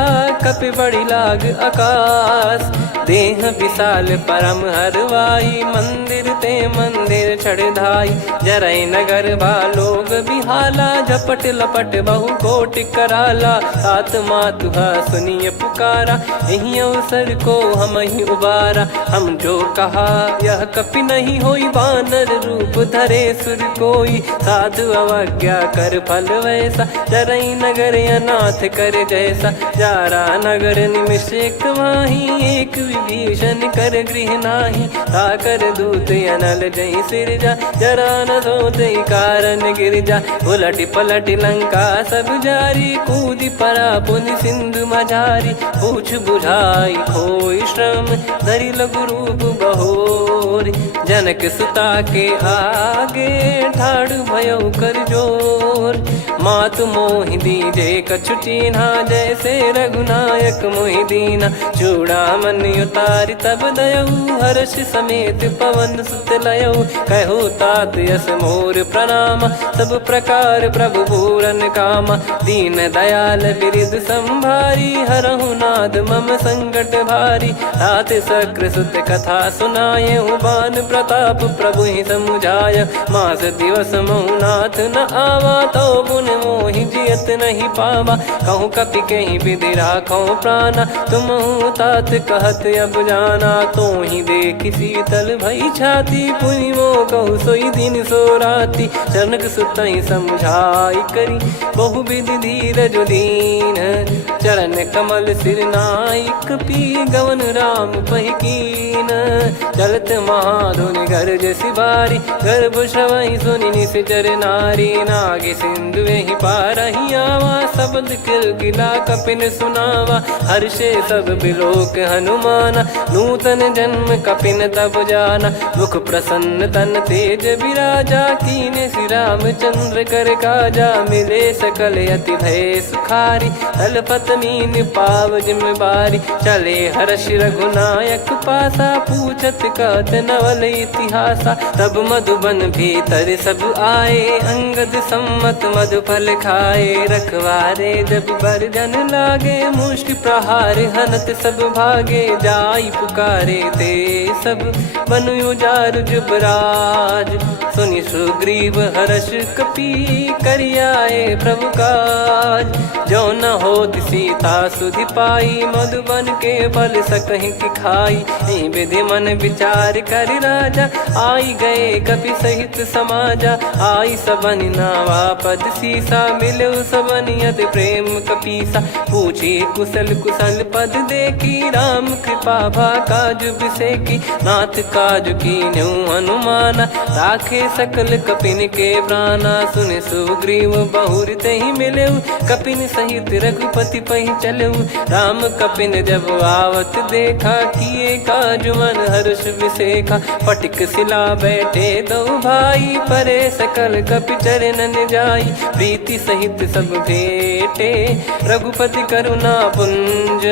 कपि बड़ी लाग आकाश देह विशाल परम हरवाई मंदिर ते मंदिर चढ़धाई जरई नगर बालोग बिहाला झपट लपट बहु कोटि कराला सात मातुहा सुनिय पुकारा यही अवसर को हम ही उबारा हम जो कहा यह कपि नहीं होई वानर रूप धरे सुर कोई साधु अवज्ञा कर फल वैसा जरई नगर अनाथ कर जैसा जारा नगर निमिष एक माही एक विभीषण कर गृह नाही ताकर दूत अनल जय सिर जा जरा न सोते कारण गिर जा उलट पलट लंका सब जारी कूदी परा पुनि सिंधु मझारी पूछ बुझाई खोई श्रम धरि लघु रूप बहोरी जनक सुता के आगे ठाड़ भयो कर जोर मातु मोहि दीजे कछु चीन्हा जैसे रघुनायक मोहि दीना चूड़ामन उतारि तब दयऊ हर्ष समेत पवन सुत लयऊ कहो तात यस मोर प्रणाम सब प्रकार प्रभु पूरन कामा दीन दयाल बिरिद संभारी हरहु नाद मम संकट भारी तात सक्र सुत कथा सुनाये बान प्रताप प्रभु ही समुझाय मास दिवस महुनाथ न आवा तो गुण मोहि जियत नहीं पावा कहूँ कपि कहीं विधि राखो प्राणा तुम तात कहत अब जाना तो ही देख शीतल भई छाती पुनि मो कहु सोई दिन सो राती जनक सुतई समझाई करी बहु विधि धीरज दीन चरण कमल सिर नायक पी गवन राम पहिकीन चलत महाधुनि गर्ज सिबारी गर्भ श्रवई सुनि निश्चर नारी नागे सिंधु ही पारही आवा शब्द किलकिला कपिन सुनावा हर्षे सब बिलोक हनुमाना नूतन जन्म कपिन तब जाना मुख प्रसन्न तन तेज विराजा कीने श्री रामचंद्र कर काजा मिले सकल अति भय सुखारी तलपत मीन पाव जिम्मेवारी चले हर्ष रघुनायक पासा पूछत कहत नवल इतिहासा तब मधुबन भीतर सब आए अंगद सम्मत मधुफल खाए रखवारे जब बरजन लागे मुष्टि प्रहार हनत सब भागे जाई पुकारे ते सब बनु उजार जुबराज सुनि सुग्रीव हर्ष कपि करियाए प्रभु काज जो न होत सीता सुधि पाई मधुबन के फल सकहि की खाई विधि मन विचार कर राजा आई गए कपि सहित समाजा आई सबन नावा पद सीसा मिलो सबनियत प्रेम कपीसा पूछी कुशल कुशल पद देखी राम कृपा भा काज बिसेकी नाथ काज की न्यू हनुमाना राखे सकल कपिन के प्राणा सुन सुग्रीव बहुर ही मिले कपिन सहित रघुपति पही चले राम कपिन जब आवत देखा किए काज मन हर्ष विसेखा फटिक सिला बैठे दो भाई परे सकल कपि चरणन जाई प्रीति सहित सब भेटे रघुपति करुणा पुंज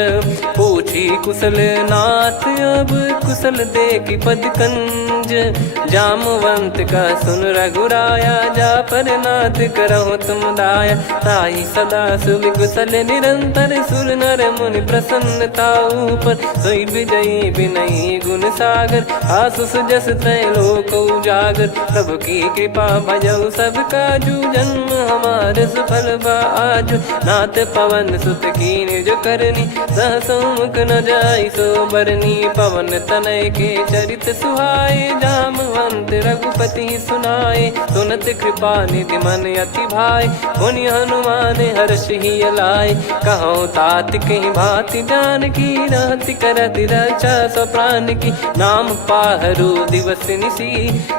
पूछी कुशल नाथ अब कुशल देखी पद कंज जामवंत का सुन रघुराया जा पर नाथ करहु तुम दाया ताई सदा सुभि कुशल निरंतर सुर नर मुनि प्रसन्नता ऊपर सोई विजयी विनयी गुण सागर आसुस जस तय लोक उजागर प्रभु की कृपा भजऊ सब काजू जन्म हमार सफल आज नाथ पवन सुत की निज करनी सहसमुख न जाय सो बरनी पवन तनय के चरित सुहाए जामवंत रघुपति सुनाए सुनत कृपा निधि मन अति भाई पुनि हनुमान हर्ष ही अलाय कहो तात कहीं भांति जान की रहति करति रक्षा सो प्राण की नाम पाहरू दिवस निसी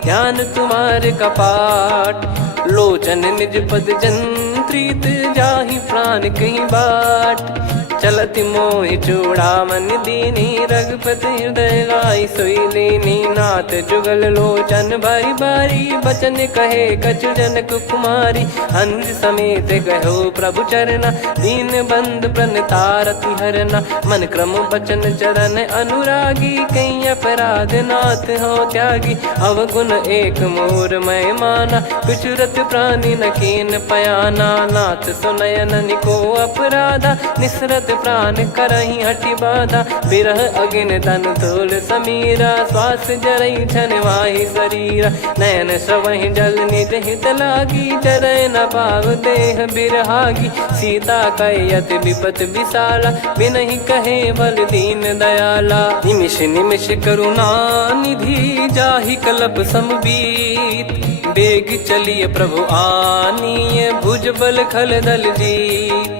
ध्यान तुम्हारे कपाट लोचन निज पद जंत्रित जाहि प्राण कहीं बाट चलति मोहि चूड़ामणि दीनी रघुपति हृदय लाई सोई लीनी नाथ जुगल लोचन बारी बारी बचन कहे कछु जनक कुमारी अनुज समेत गहो प्रभु चरना दीन बंद प्रणतारति हरना मन क्रम बचन चरण अनुरागी कई अपराध नाथ हो त्यागी अवगुण एक मोर मैं माना विचुरत प्राणी न कीन पयाना नाथ सुनयन निको अपराधा निसरत प्राण करही हटि बाधा बिरह अगिन तन तोल समीरा श्वास जरई छन वाहि शरीरा नयन सवहि जल निज हित लागी जरय न पाव देह बिरहागी सीता कयत विपत विशाला बिनहि कहे बल दीन दयाला निमिष निमिष करुणा निधि जाहि कलप समबीत बेग चलिए प्रभु आनीय भुज बल खल दल जीत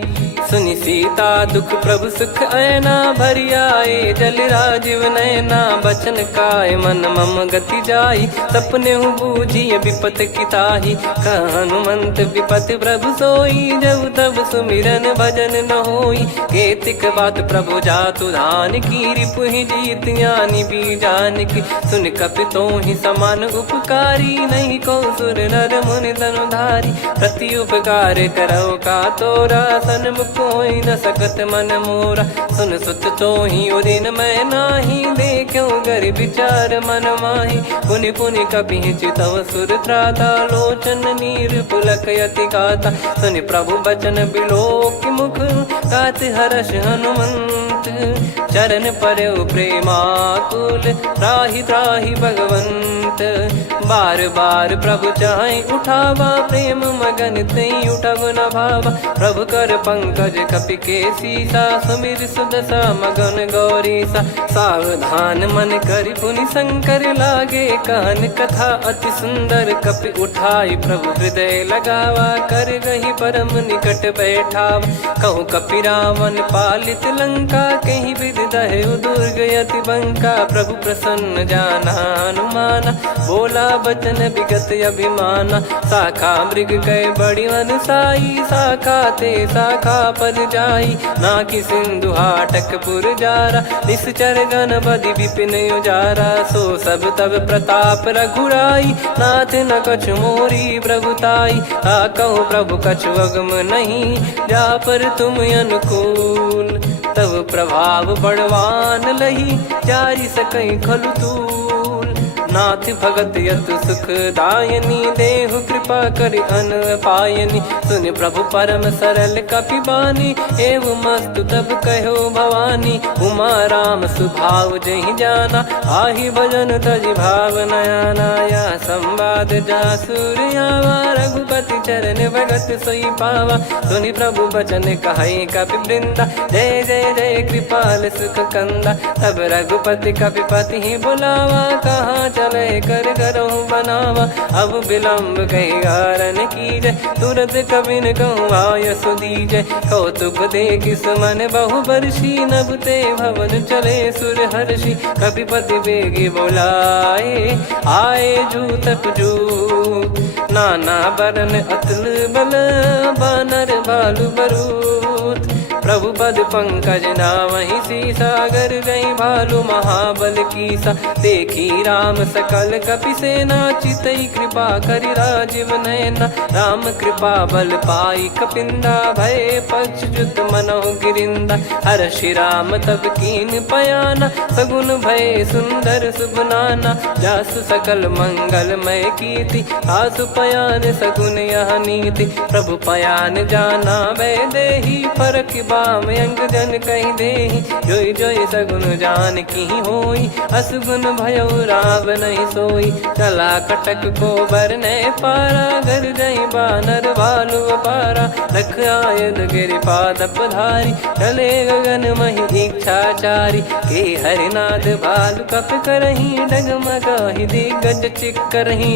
सुनि सीता दुख प्रभु सुख ऐना भरि आए जल राजीव नैना बचन काय मन मम गति जाई सपने हूँ बूझिय विपत किताही हनुमंत विपत प्रभु सोई जब तब सुमिरन भजन न होई केतिक बात प्रभु जातु धान की रिपु ही जीत यानी भी जान की सुन कपितो ही समान उपकारी नहीं को सुर नर मुनि तनुधारी प्रति उपकार करो का तोरा सन्मुख कोई न सकत मन मोरा सुन सुत तो ही उदिन मैं नाही देखो गर विचार मन माही पुनि पुनि कपि चितव सुर त्राता लोचन नीर पुलक यति गाता सुनि प्रभु बचन बिलोक मुख गात हर्ष हनुमंत चरण परयो प्रेमाकुल त्राहि त्राहि भगवंत बार बार प्रभु चाहे उठावा प्रेम मगन तई उठब न भावा प्रभु कर पंकज कपि के सीसा सुमिर सुदशा मगन गौरीसा सावधान मन करि पुनि शंकर लागे कान कथा अति सुंदर कपि उठाई प्रभु हृदय लगावा कर गही परम निकट बैठाव कहूँ कपि रावण पालित लंका कहीं विधि दहु दुर्ग यति बंका प्रभु प्रसन्न जाना हनुमाना बोला बचन विगत अभिमाना शाखा मृग गए बड़ी अनुसाई शाखा ते शाखा पर जाई नाकि सिंधु हाटक पुर जारा निश्चर गण बदि विपिन उजारा सो सब तब प्रताप रघुराई नाथ न कछु मोरी प्रभुताई कहो प्रभु कछु अगम नहीं जा पर तुम अनुकूल तब प्रभाव बड़वान लही जारी सकई खलु तूल नाथ भगत यत सुख दायनी देहु कृपा करि अन पायनी सुन प्रभु परम सरल कपि बानी एव मस्तु तब कहो भवानी उमा राम सुभाव जहि जाना आहि भजन तजि भाव नयाना या संवाद जासुर आवा रघुपति चरण भगत सोई पावा सुनि प्रभु बचन कहै कपि वृंदा जय जय जय कृपाल सुख कंदा तब रघुपति कपि पति ही बुलावा कहाँ चले कर करहूँ बनावा अब विलम्ब कही कारण कीजय तुरंत कबिन कहूँ आयस दीजय कौतुक देखि सुमन बहु बरसी नभ ते भवन चले सुर हर्षि कपिपति बेगी बोलाए आए जूतक जूत नाना बरन अतुल बल बानर भालु बरूत प्रभु पद पंकज नावहि सीसागर गई भालु महाबल कीसा देखी राम सकल कपि सेना चितई कृपा करि राजीव नयना राम कृपा बल पाई कपिंदा भय पक्ष जुत मनोह गिरिंदा हर्षि राम तब कीन पयाना सगुन भय सुंदर सुगुनाना जासु सकल मंगलमय कीर्ति आसु पयान सगुन यह नीति प्रभु पयान जाना वै देही फरक बाम अंग जन कही देही जोई जोई सगुन जान की होई असगुन भयो राव नहीं सोई चला कटक को बरने पारा घर जई बानर भालु पारा लख आयद गिरि पाद पधारी चले गगन मही इच्छाचारी के हरिनाथ भालु कप करही डगमगाही दिग्गज चिक करही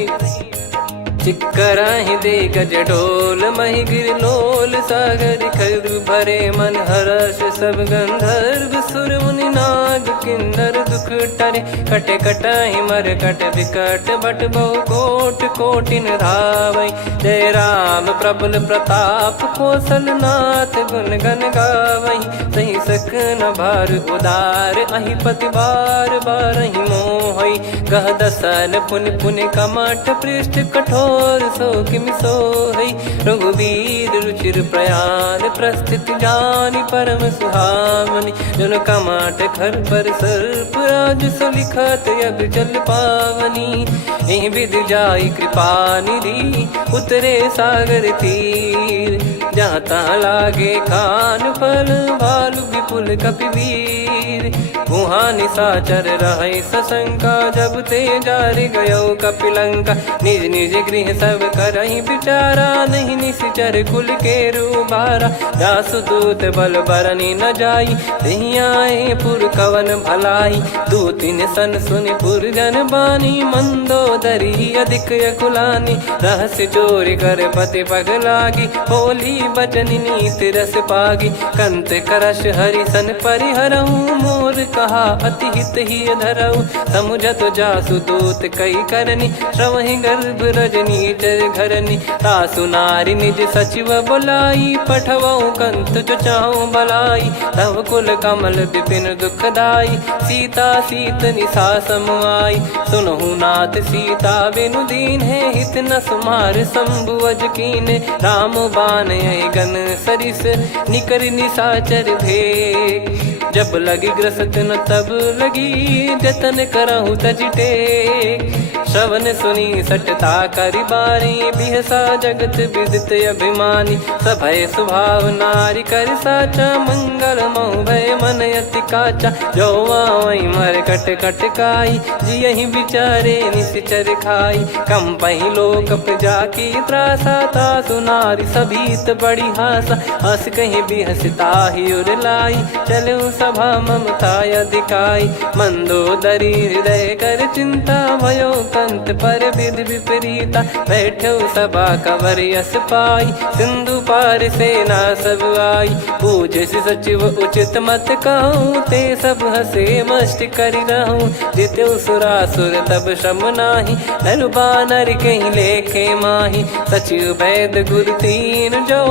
चिक्कराहि दे गज ढोल मही गिर लोल सागर खर भरे मन हर्ष सब गंधर्व सुर मुनि नाग किन्नर दुख टरे कटे कटाहि मर कट विकट बट बहु कोट कोटिन धावै जय राम प्रबल प्रताप कौशल नाथ गुण गन गावै सही सकन भार उदार अहि पति बार बारहि मोहै गह दसन पुन पुन कमठ पृष्ठ कठोर सो किम सोहै रघुवीर रुचिर प्रयाण प्रस्थित जानि परम सुहावनि जन कमठ खर पर सर्प राज सलिखत अब जल पावनी एहि विधि जाई कृपा निधि उतरे सागर तीर जहाँ तहाँ लागे खान फल भालु विपुल कपिवीर वहाँ निशाचर रहे सशंका जब ते जारि गयो कपिलंका निज निज गृह सब करहि बिचारा नहीं निश्चर कुल के रूबारा जासु दूत बल बरनी न जाई तहि आए पुर कवन भलाई दूतिन सन सुनि पुर जन बानी मंदोदरी अधिक अकुलानी रहस्य चोरी कर पति पग लागी होली बचन नीति रस पागी कंत करश हरि सन परिहरहु मोर कहा अति हित ही धरऊ समुझत जासु दूत कई करनी श्रवहि गर्भ रजनी चर घरनी तासु नारी निज सचिव बुलाई पठवऊ कंत जो चाहूं बलाई तव कुल कमल विपिन दुखदाई सीता सीत निशा समुआई सुनहु नाथ सीता बिनु दीन है हित न सुमार शंभु अज कीने राम बान गन सरिस निकर निशाचर भेग जब लगी ग्रसत न तब लगी जतन करहु तज टेक श्रवण सुनी सटता करि बारी बिहसा जगत विदित अभिमानी सभय स्वभाव नारी कर साचा मंगल मऊ भय मन अति काचा जो आवई मर कट कट काई जियहि बिचारे निश्चर खाई कम पही लोक जाकी त्रासा तासु नारी सभीत बड़ी हासा हस कहीं बिहसता ही उर लाई चलऊ सभा ममता अधिकाई मंदोदरी हृदय कर चिंता भयो कंत पर विध विपरीता बैठो सभा कवर यस पाई सिंधु पार सेना सब आई पूज सचिव उचित मत कहूँ ते सब हसे मस्त करि रहूं जित्यो सुरासुर तब श्रम नाही नर बानर कहीं लेखे माही सचिव वैद गुरु तीन जो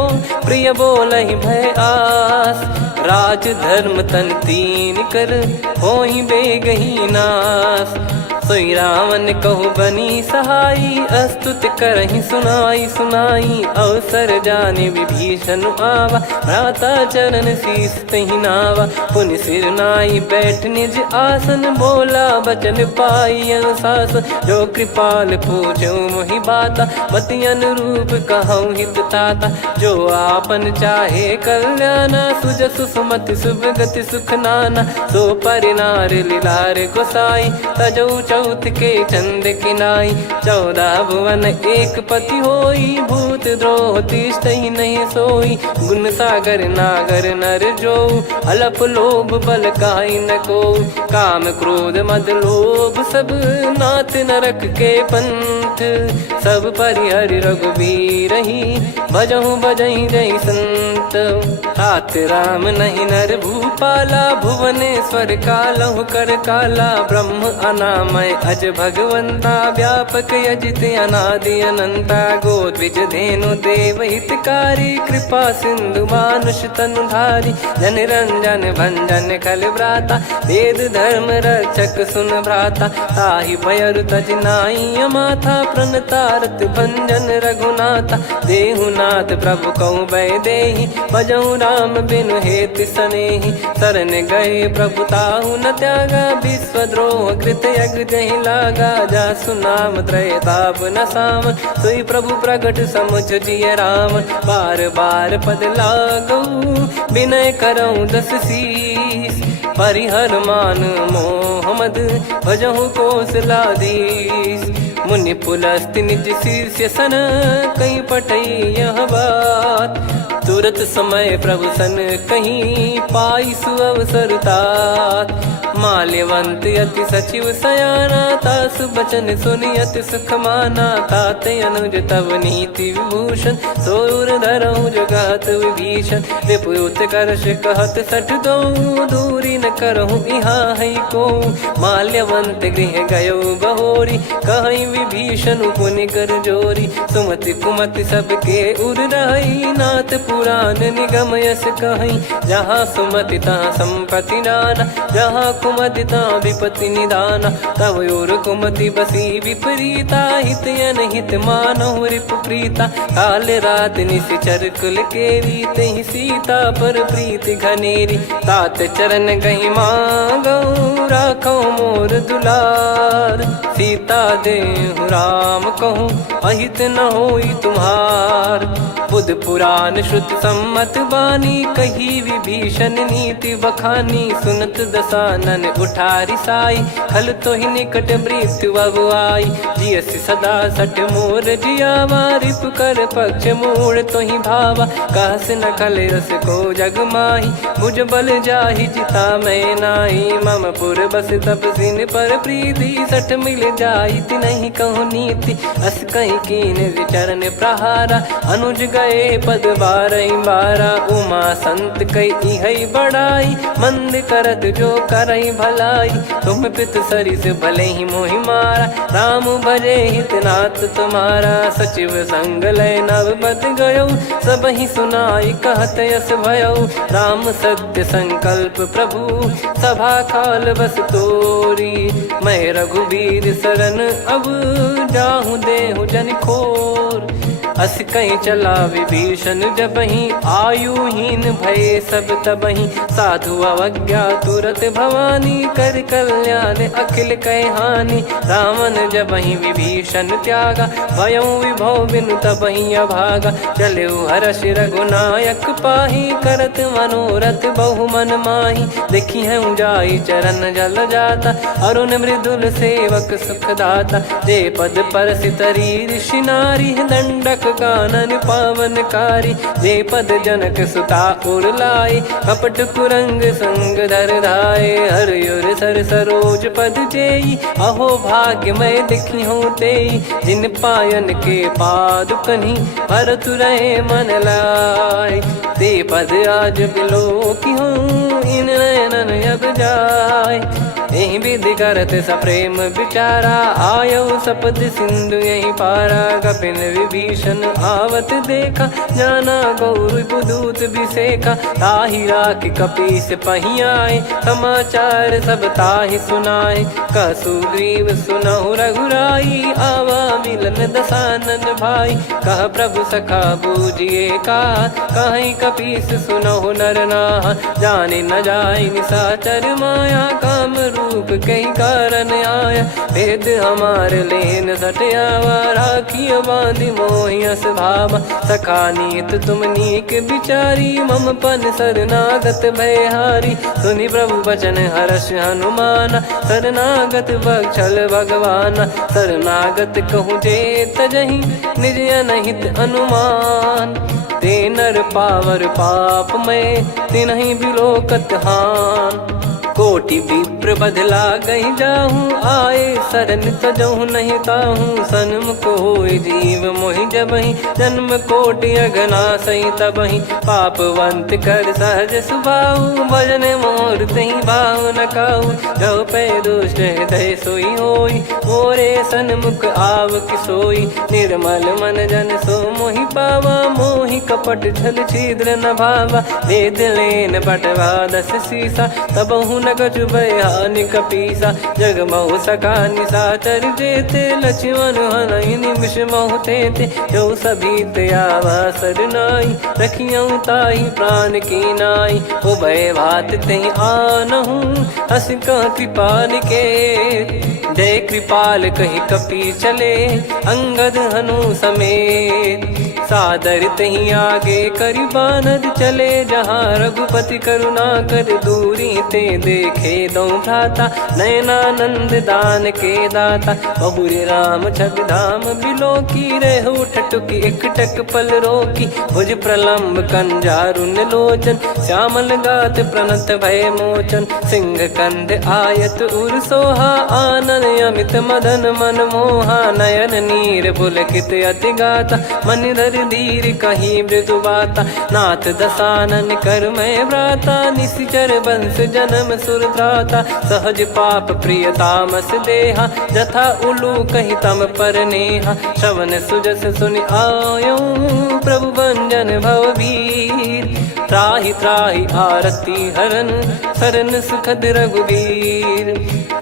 प्रिय बोलहि भय आस राज धर्म तन तीन कर होई बेगही नास सोई रावण कहु बनी सहाई अस्तुत करहि सुनाई सुनाई अवसर जाने विभीषण आवा भ्राता चरण शीस तहि नावा पुनि सिर नाई बैठ निज आसन बोला बचन पाई अनुशास जो कृपाल पूछो मोहि बाता मति अनुरूप कहूँ हित ताता जो आपन चाहे कल्याणा सुजसु सुमति शुभ गति सुख नाना सो परिनार लीलार गोसाई तजौ चौथ के चंद किनाई 14 भुवन एक पति होई भूत द्रोह तिष्ठहि नहीं सोई गुण सागर नागर नर जो अलप लोभ बल काई न को काम क्रोध मद लोभ सब नाथ नरक के पंथ सब परिहरि रघुबीर ही भजहु बजहि जय संत तात राम नहीं नर भूपाला भुवनेश्वर कालहु कर काला ब्रह्म अनामय अज भगवंता व्यापक यजित अनादि अनंता गोद्विज धेनु देव हितकारी कृपा सिंधु मानुष तनुधारी जन रंजन भंजन खल भ्राता वेद धर्म रक्षक सुन भ्राता ताहि भयर तज नाई माथा प्रणतारत भंजन रघुनाथा देहुनाथ प्रभु कहु भय देहि भजहु राम बिनु हेति सनेहि शरण गए प्रभु ताहु न त्यागा विश्वद्रोह कृत यज्ञ जहि लागा जासु नाम त्रय ताप न सावन सोई प्रभु प्रगट समुझ जिय राम बार बार पद लागऊ विनय करऊँ 10 शीस परिहर मान मोहम्मद भजहु कौशलाधीश मुनि पुलस्ति निज शीर्ष सन कहीं पटई यह बात तुरत समय प्रभु सन कहीं पाई सुअवसर तात माल्यवंत अति सचिव सयाना तासु बचन सुनियत सुख माना। ताते अनुज तव नीति विभूषण सोर धरहु जगत विभीषण। रिपुत करश कहत सठ दो दूरी न करहु यहाँ है को। माल्यवंत गृह गयो बहोरी कहीं विभीषण पुनि कर जोरी। सुमति कुमति सबके उर रही नाथ पुराण निगम यस कहीं। जहाँ सुमति तहाँ संपत्ति नाना जहाँ कुमति तहाँ विपत्ति निदाना। तव और कुमति बसी विपरीता हित अनहित मानहु रिपु प्रीता। काल रात निशिचर कुल केरी तहि सीता पर प्रीति घनेरी। तात चरण गही मांगऊ राखो मोर दुलार। सीता देहु राम कहूँ अहित न होई तुम्हार। बुध पुराण श्रुति सम्मत बानी कही विभीषण नीति बखानी। सुनत दसानन उठारी साई खल तो ही निकट मृत्यु अब आई। जियसि सदा सठ मोर जियावा रिप कर पक्ष मूड़ तो ही भावा। कहस न कलेस को जग माही भुज बल जाहि जिता मैं नाई। मम पुर बस तब सिन पर प्रीति सठ मिल जाई नहीं कहूँ नीति। अस कहीं कीन विचरण प्रहारा अनुज गए पद बारही बारा। उमा संत कई है बड़ाई मंद करत जो करई भलाई। तुम पित सरिस भले ही मोहि मारा राम भजे हितनाथ तुम्हारा। सचिव संग लय नव बद गयो सब ही सुनाई कहत यस भयो। राम सत्य संकल्प प्रभु सभा काल बस तोरी। मैं रघुबीर शरण अब जाहूँ देहु जन खोर। अस कहीं चला विभीषण जबहि आयुहीन भय सब तबहि। साधु अवज्ञा तुरत भवानी कर कल्याण अखिल कह हानि। रावण जबहि विभीषण त्यागा भयउ विभव बिनु तबहि अभागा। चलऊ हर्ष रघुनायक पाही करत मनोरथ बहु मन माही। देखी हूँ जाई चरण जल जाता अरुण मृदुल सेवक सुखदाता। जे पद पर सितरी ऋषि नारी दंडक कानन पावनकारी। जे पद जनक सुता उर लाए कपट कुरंग संग धर धाये। हरियुर सर सरोज पद जेई अहो भाग्य मैं दिखी हूँ तेई। जिन पायन के पादुकनी भरत रहे मन लाए। ते पद आज बिलो की हूँ इन नयनन अब जाय। यही विधि करत सप्रेम विचारा आयो सपद सिंधु यही पारा। कपिन विभीषण आवत देखा जाना गौर बुदूत बिसेखा। ताहि राख कपीस पही आए समाचार सब ताहि सुनाए। कह सुग्रीव सुनहु रघुराई आवा मिलन दसानन भाई। कह प्रभु सखा बूझिए का कहीं कपीस सुनहु नर नाहा। जाने न जाय निशाचर माया काम रूप कई कारण आया। भेद हमार लेन सटयावा राखिय बांधि मोहियस भावा। सखा नीत तुम नीक बिचारी मम पन शरणागत भयहारी। सुनि प्रभु वचन हर्ष हनुमाना शरणागत बक्षल भगवाना। शरणागत कहूँ जे तजहि निज अनहित अनुमान। ते नर पावर पाप में तिन्हि बिलोकत हान। कोटि विप्र बदला गई जाहूँ आए शरण तजहूँ नहीं ताहूँ। सन्मुख होय जीव मोहि जबहि जन्म कोटि अघना सही तबहि। पापवंत कर सहज सुभाऊ भजन मोर तहि भाव न काऊ। जो पै दुष्ट हृदय सोई होई मोरे सन्मुख आव किसोई। निर्मल मन जन सो मोहि पावा मोहि कपट छल छिद्र न भावा। वेद लेन बटवा दस सीसा तबहु न कछु भयानि कपीसा। जग महु सखा निशाचर जेते लक्ष्मण हनहि निमिष महु तेते। जो सभी त्यावा सरनाई रखियऊ ताहि प्राण की नाई। उभय भात तहि आनहु हस कह कृपाल के। जय कृपाल कहि कपी चले अंगद हनु समेत। सादर तही आगे करी बानर चले जहाँ रघुपति करुणा कर दूरी ते देखे दो भ्राता नयनानंद दान के दाता बहुरे राम छग धाम बिलो की रेहु ठटुकी एकटक पल रोकी भुज प्रलंब कंजारुन लोचन श्यामल गात प्रणत भय मोचन सिंह कंध आयत उर सोहा आनन अमित मदन मन मोहा नयन नीर पुलकित अति गाता मन धर धीर कहीं मृदु बाता नाथ दसानन कर मैं व्राता निशिचर बंस जन्म सुर त्राता सहज पाप प्रिय तामस देहा जथा उलू कही तम पर नेहा श्रवण सुजस सुनि आयो प्रभु भंजन भववीर त्राहि त्राहि आरती हरन सरन सुखद रघुवीर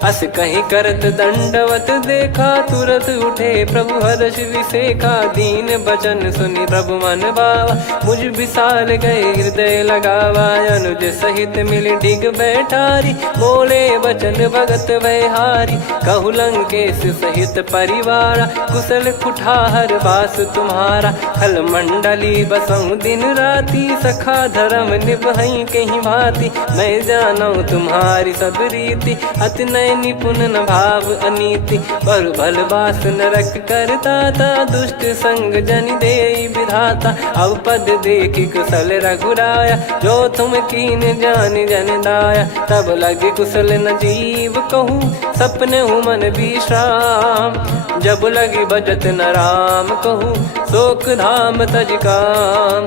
अस कहीं करत दंडवत देखा तुरत उठे प्रभु हर्ष विसेखा दीन बचन सुनि प्रभु मन भावा मुझ विशाल गए हृदय लगावा अनुज सहित मिल डिग बैठारी बोले बचन भगत वैहारी कहु लंकेश सहित परिवारा कुशल कुठार बास तुम्हारा खल मंडली बसऊं दिन राती सखा धर्म निभई कहीं भांति मैं जानू तुम्हारी सब रीति अति नय निपुण न भाव अनीति पर भल बास नरक करता था दुष्ट संग जन दे विधाता अब पद देखी कुशल रघुराया जो तुम कीन जान जन दाया तब लगे कुशल न जीव कहूँ सपने मन विश्राम जब लगी बजत न राम कहूँ शोक धाम तज काम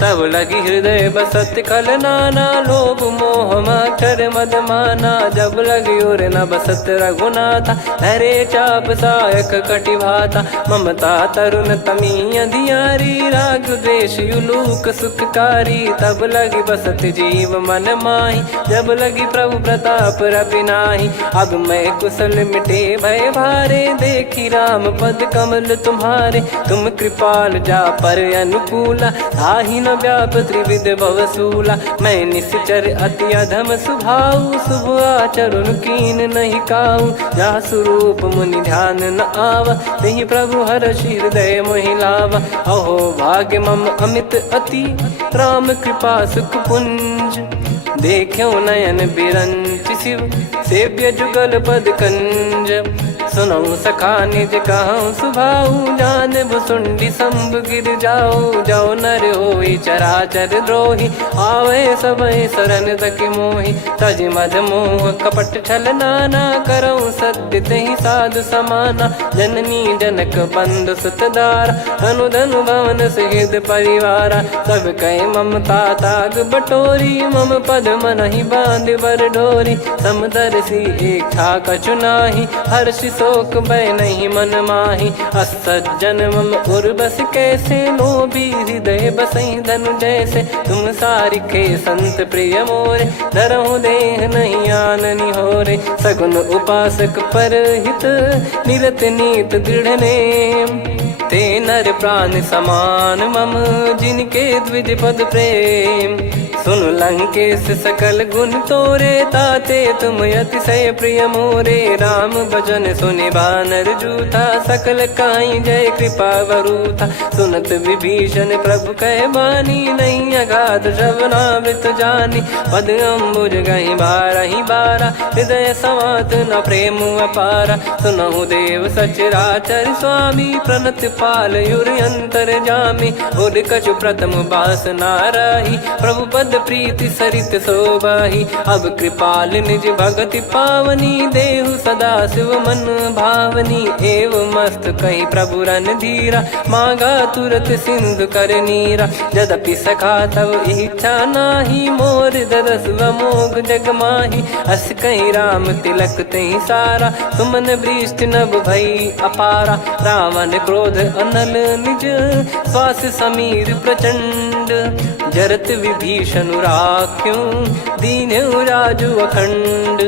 तब लगी हृदय बसत खल नाना लोभ मोह मच्छर मद माना जब लगी और न बसत रघुनाथा धरे चाप सायक कटि भाता ममता तरुण तमी अधियारी राग द्वेष युलूक सुखकारी तब लगी बसत जीव मन माही जब लगी प्रभु प्रताप रविनाही अब मैं कुशल मिटे भय भारे देखी राम पद कमल तुम्हारे तुम कृपाल जा पर अनुकूला ताहि न व्याप त्रिविध भवसूला मैं निश्चर अति अधम सुभाऊ शुभ आचरण कीन नहीं काऊ जा स्वरूप मुनि ध्यान न आवा नहीं प्रभु हर्ष हृदय मोहि लावा अहो भाग्य मम अमित अति राम कृपा सुख पुंज देखो नयन बिरंच शिव सेव्य जुगल पद कंज सुनऊ सखा निज कहूँ सुभाऊ जान भुसुंडी संभ गिर जाओ जाओ नर होई चराचर द्रोही आवे सबय शरण तक मोहि तज मद मोह कपट छल नाना करऊँ सत्य तहि साधु समाना जननी जनक बंधु सुतदारा धनु धनु भवन सहित परिवारा सब कहे ममता ताग बटोरी मम पद मनहि बांध बर डोरी समदर्शी इच्छा कछु नाही हर्षि शोक भय नहीं मन माही असज्जन मम उर बस कैसे लोभी हृदय बसई धनु जैसे तुम सारिखे संत प्रिय मोरे धरहु देह नहीं आननि होरे सगुन उपासक पर हित निरत नीत दृढ़ नेम ते नर प्राण समान मम जिनके द्विज पद प्रेम सुन लंकेश सकल गुण तोरे ताते तुम अतिशय प्रिय मोरे राम भजन सुनि बानर जूथा सकल काई जय कृपा वरूथा सुनत विभीषण प्रभु कह बानी नहीं अगाध श्रवणामृत जानी पद अम्बुज गहि बारहि बारा हृदय समात न प्रेम अपारा सुनहु देव सचराचर स्वामी प्रणत पाल युर अंतर जामी उर कछु प्रथम बास नाराही प्रभु पद प्रीति सरित शोभाही अब कृपाल निज भगति पावनी देहु सदा शिव मन भावनी एव मस्त कही प्रभु रन धीरा मांगा तुरत सिंधु कर नीरा यद्यपि सखा तब इच्छा नाही मोर दरस मोग जग माही अस कहीं राम तिलक तही सारा सुमन वृष्ट नभ भई अपारा रावण क्रोध अनल निज श्वास समीर प्रचंड जरत विभीषण राख्यों दीन राजु अखंड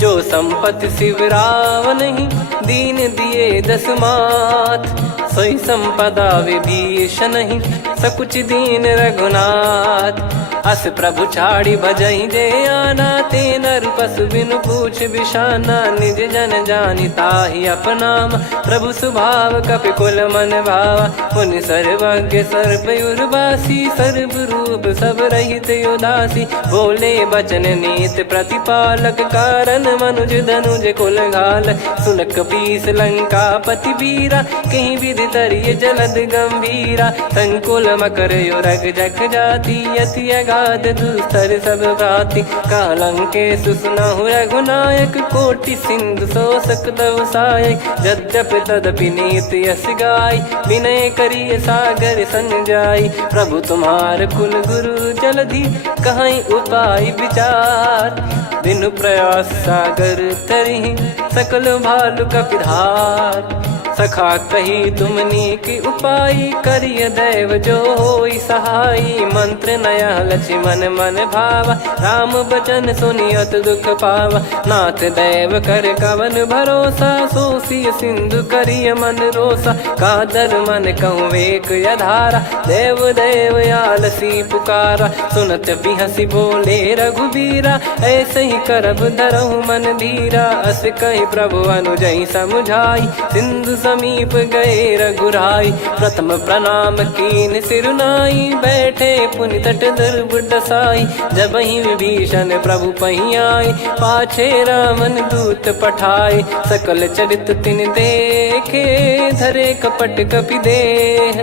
जो संपत्ति शिव रावण ही दीन दिए दस मात सोई संपदा विभीषण ही सकुच दीन रघुनाथ अस प्रभु छाड़ी भजई जे आना, ते नर पशु बिनु पूछ बिशाना, निज जन जानि ताहि अपनाम, प्रभु स्वभाव कपि कुल मन भावा, मुनि सर्वज्ञ सर्प उर्वासी, सर्व रूप सब रहित उदासी, बोले बचन नीत प्रतिपालक, कारण मनुज धनुज कुल घाल, सुन कपीस लंका पति वीरा, कहीं विधि तरिय जलद गंभीरा, संकुल मकर युरग जख जाति, यति अगाध दुस्तर सब भ्राति, कालंके सुसुनहु रघुनायक, कोटि सिंधु शोषक तव सहायक, यद्यपि तदपि नीति यस गाय, विनय करिय सागर संजाई, प्रभु तुम्हार कुल गुरु जलधि, कहीं उपाय विचार, बिनु प्रयास सागर तरिहि, सकल भालु कपिधार, सखा कही तुमनी की उपाय, करिय दैव जो होई सहाई, मंत्र नया लक्ष्मण मन भावा, राम बचन सुनियत दुख पावा, नाथ दैव कर कवन भरोसा, सोसी सिंधु करिय मन रोसा, कादर मन कहूँ वेक यधारा, देव देव आलसी पुकारा, सुनत बिहसी बोले रघुबीरा, ऐसे ही करब धरहु मन धीरा, अस कही प्रभु अनुजई समुझाई, सिंधु समीप गए रघुराई, प्रथम प्रणाम कीन सिरुनाई, बैठे पुनि तट दर्भ डसाई, जब ही विभीषण प्रभु पहियाई, पाछे रामन दूत पठाए, सकल चरित तिन देखे, धरे कपट कपि देह,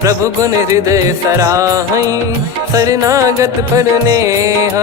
प्रभु गुण हृदय सराहई, शरणागत पर नेह,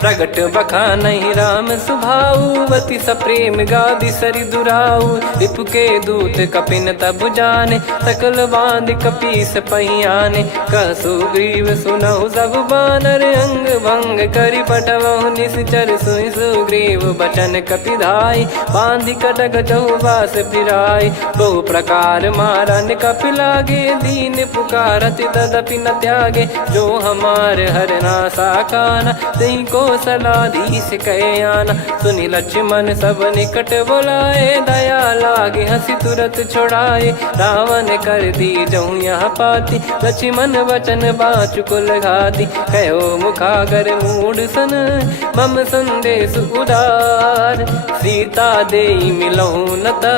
प्रगट बखानहि राम सुभाऊ, अति सप्रेम गादि सरि दुराऊ, रिपु के दूत कपिन तब जाने, सकल बांध कपीस पहियाने, कह सुग्रीव सुनहु सब बानर, अंग भंग करि पठवहु निश्चर, सुनि सुग्रीव बचन कपिधाई, बांधि कटक चौबास फिराई, बहु प्रकार मारन कपि लागे, दीन पुकारत तदपि न त्यागे, जो हमार हरना साकाना, तही को सलाधीश कहे आना, सुनि लक्ष्मण सब निकट बोलाए, दया लागे हंसी तुरत छोड़ाए, रावण कर दी जऊँ यहाँ पाती, लक्ष्मण वचन बाचु कुल घाती, कहो मुखागर मूढ़ सन, मम संदेश उदार, सीता देई मिलहु नता,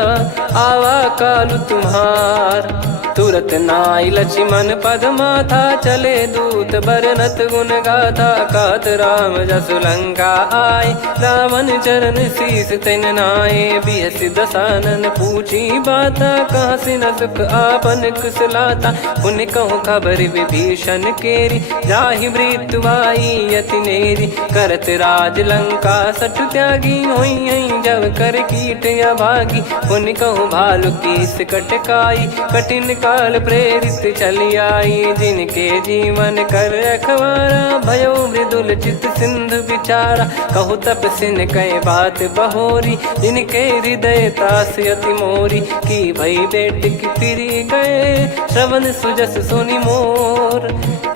आवा कालु तुम्हार, तुरत नाई लक्ष्मण पद माथा, चले दूत बरनत गुण गाथा, कात राम जसु लंका आए, रावण चरण शीस तिन नाये, बिहस दसानन पूछी बाता, कहाँ से न सुख आपन कुशलाता, पुन कहूँ खबर विभीषण केरी, जाहि मृत्यु आई यति नेरी, करत राज लंका सठ त्यागी, होई जब कर कीट अभागी, पुन कहूँ भालु कीस कटकाई, कठिन काल प्रेरित चली आई, जिनके जीवन कर रखवारा, भयो मृदुल चित सिंधु विचारा, कहु तपसिन कई बात बहोरी, जिनके हृदय तास यति मोरी, की भई बेट की फिरी गए, श्रवण सुजस सुनि मोर,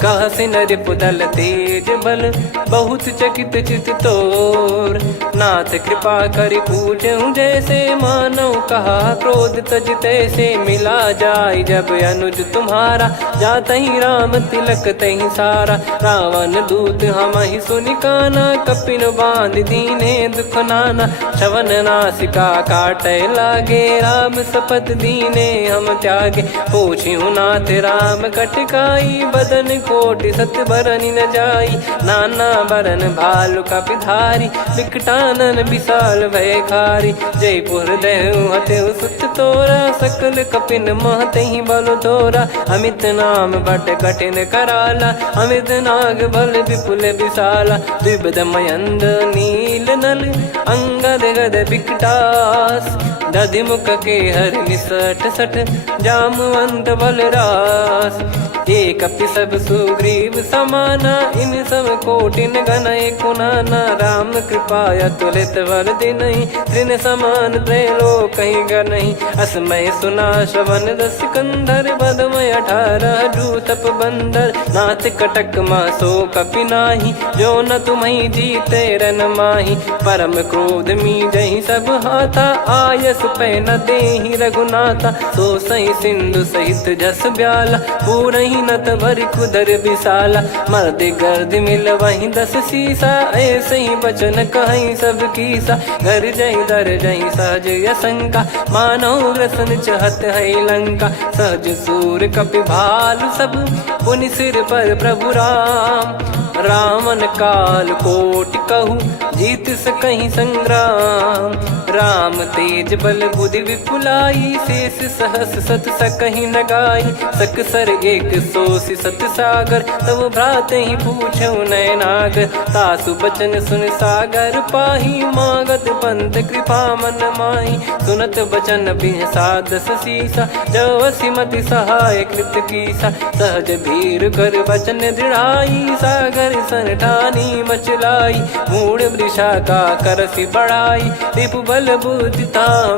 कह सिन रिपुदल तेज बल, बहुत चकित चित तोर, नाथ कृपा करि पूजहु जैसे, मानव कहा क्रोध तज तैसे, मिला जाय जब अनुज तुम्हारा, जातहि राम तिलक तहि सारा, रावण दूत हमहि सुनि काना, कपिन बांध दीने दुख नाना, श्रवण नासिका काटे लागे, राम शपथ दीने हम त्यागे, पूछिहु नाथ राम कटकाई, बदन कोटि सत बरनि न जाई, नाना बरन भालु कपिधारी, विकटानन विशाल भयखारी, जयपुर देहु हतेहु सुत तोरा, सकल कपिन महतहि बल तोरा, अमित नाम बट कठिन कराला, अमित नाग बल विपुल विशाला, द्विविध मयंद नील नल, अंगद गद विकटास, दधिमुख के हर निसठ सठ, जामवंत बलरास, एक कपि सब सुग्रीव समाना, इन सब कोटिन गणय कुनाना, राम कृपा अतुलित वर दिनहि, तृण समान त्रैलोक कहीं गनहि, असमय सुना श्रवण दस कंधर, बदमय 18 जूतप बंदर, नाथ कटक मासो कपि नाही, जो न तुम्हि जीते रन माही, परम क्रोध मी जहि सब हाथा, आयस पे न देहि रघुनाथा, सो सही सिंधु सहित जस ब्याला, पूरही नत भरि कुदर विशाला, मर्द गर्द मिल वही 10 सीसा, ऐसे ही बचन कहीं सब कीसा, घर जय दर जय सहज यसंका, मानव रसन चहत है लंका, सहज सूर कपि भालु सब, पुनि सिर पर प्रभु राम, रावण काल कोटि कहूँ जीत सकहीं संग्राम, राम तेज बल बुद्धि विपुलाई, शेष सहस सत सकहीं न गाई, सकसर एक सोसी सत सागर, तब भ्रात ही पूछो नयनागर, तासु बचन सुन सागर पाही, मागत पंथ कृपा मन माही, सुनत बचन बिहसा 10 सीसा, जो सिमति सहाय कृत कीसा, सहज भीर कर बचन दृढ़ाई, सागर सन ठानी मचलाई, मूड वृषा का करसी बढ़ाई, रिपु बल बुद्धि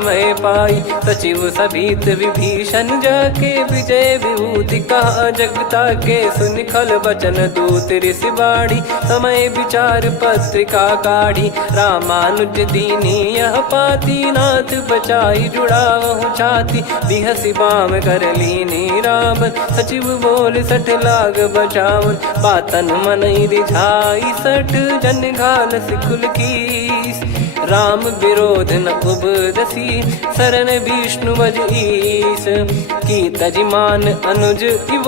मैं पाई, सचिव सभीत विभीषण जाके, विजय विभूति कहा जगता के, सुन खल बचन दूत ऋषि बाड़ी, समय विचार पत्रिका काढ़ी, रामानुज दीनी यह पाती, नाथ बचाई जुड़ावहु छाती, बिहसी बाम कर लीनी राम, सचिव बोल 60 लाग बचावन, बातन मन रिझाई 60 जन घाल सिकुल कीस, राम विरोध न उपदसी, शरण विष्णु बज ईस, की तजिमान अनुज इव,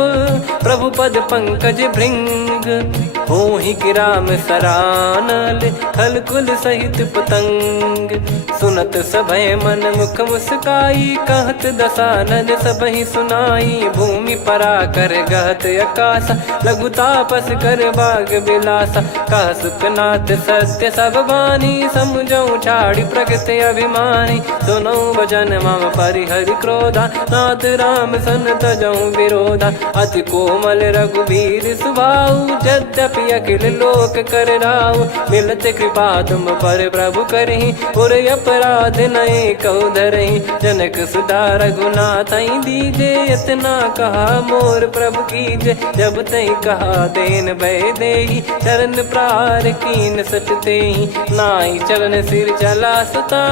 प्रभु पद पंकज भृंग, होहि कि राम सरानल, खल कुल सहित पतंग, सुनत सभय मन मुख मुस्काई, कहत दसानन सबहि सुनाई, भूमि परा कर गहत आकाशा, लघु तापस कर बाग बिलासा, कह सुखनाथ सत्य सब बानी, समझौ छाड़ी प्रगति अभिमानी, सुनो भजन मम परिहरि क्रोधा, नाथ राम सन तजौ विरोधा, अति कोमल रघुवीर सुभाऊ, यद्यपि अखिल लोक कर राऊ, मिलत कृपा तुम पर प्रभु करहि, पुर अपराध नए कौ धरहि, जनक सुता रघुनाथ दीजे, इतना कहा मोर प्रभु कीजे, जब तई कहा देन भय देहि, चरण प्रार कीन सटते, नाई चरण सिर चला सता,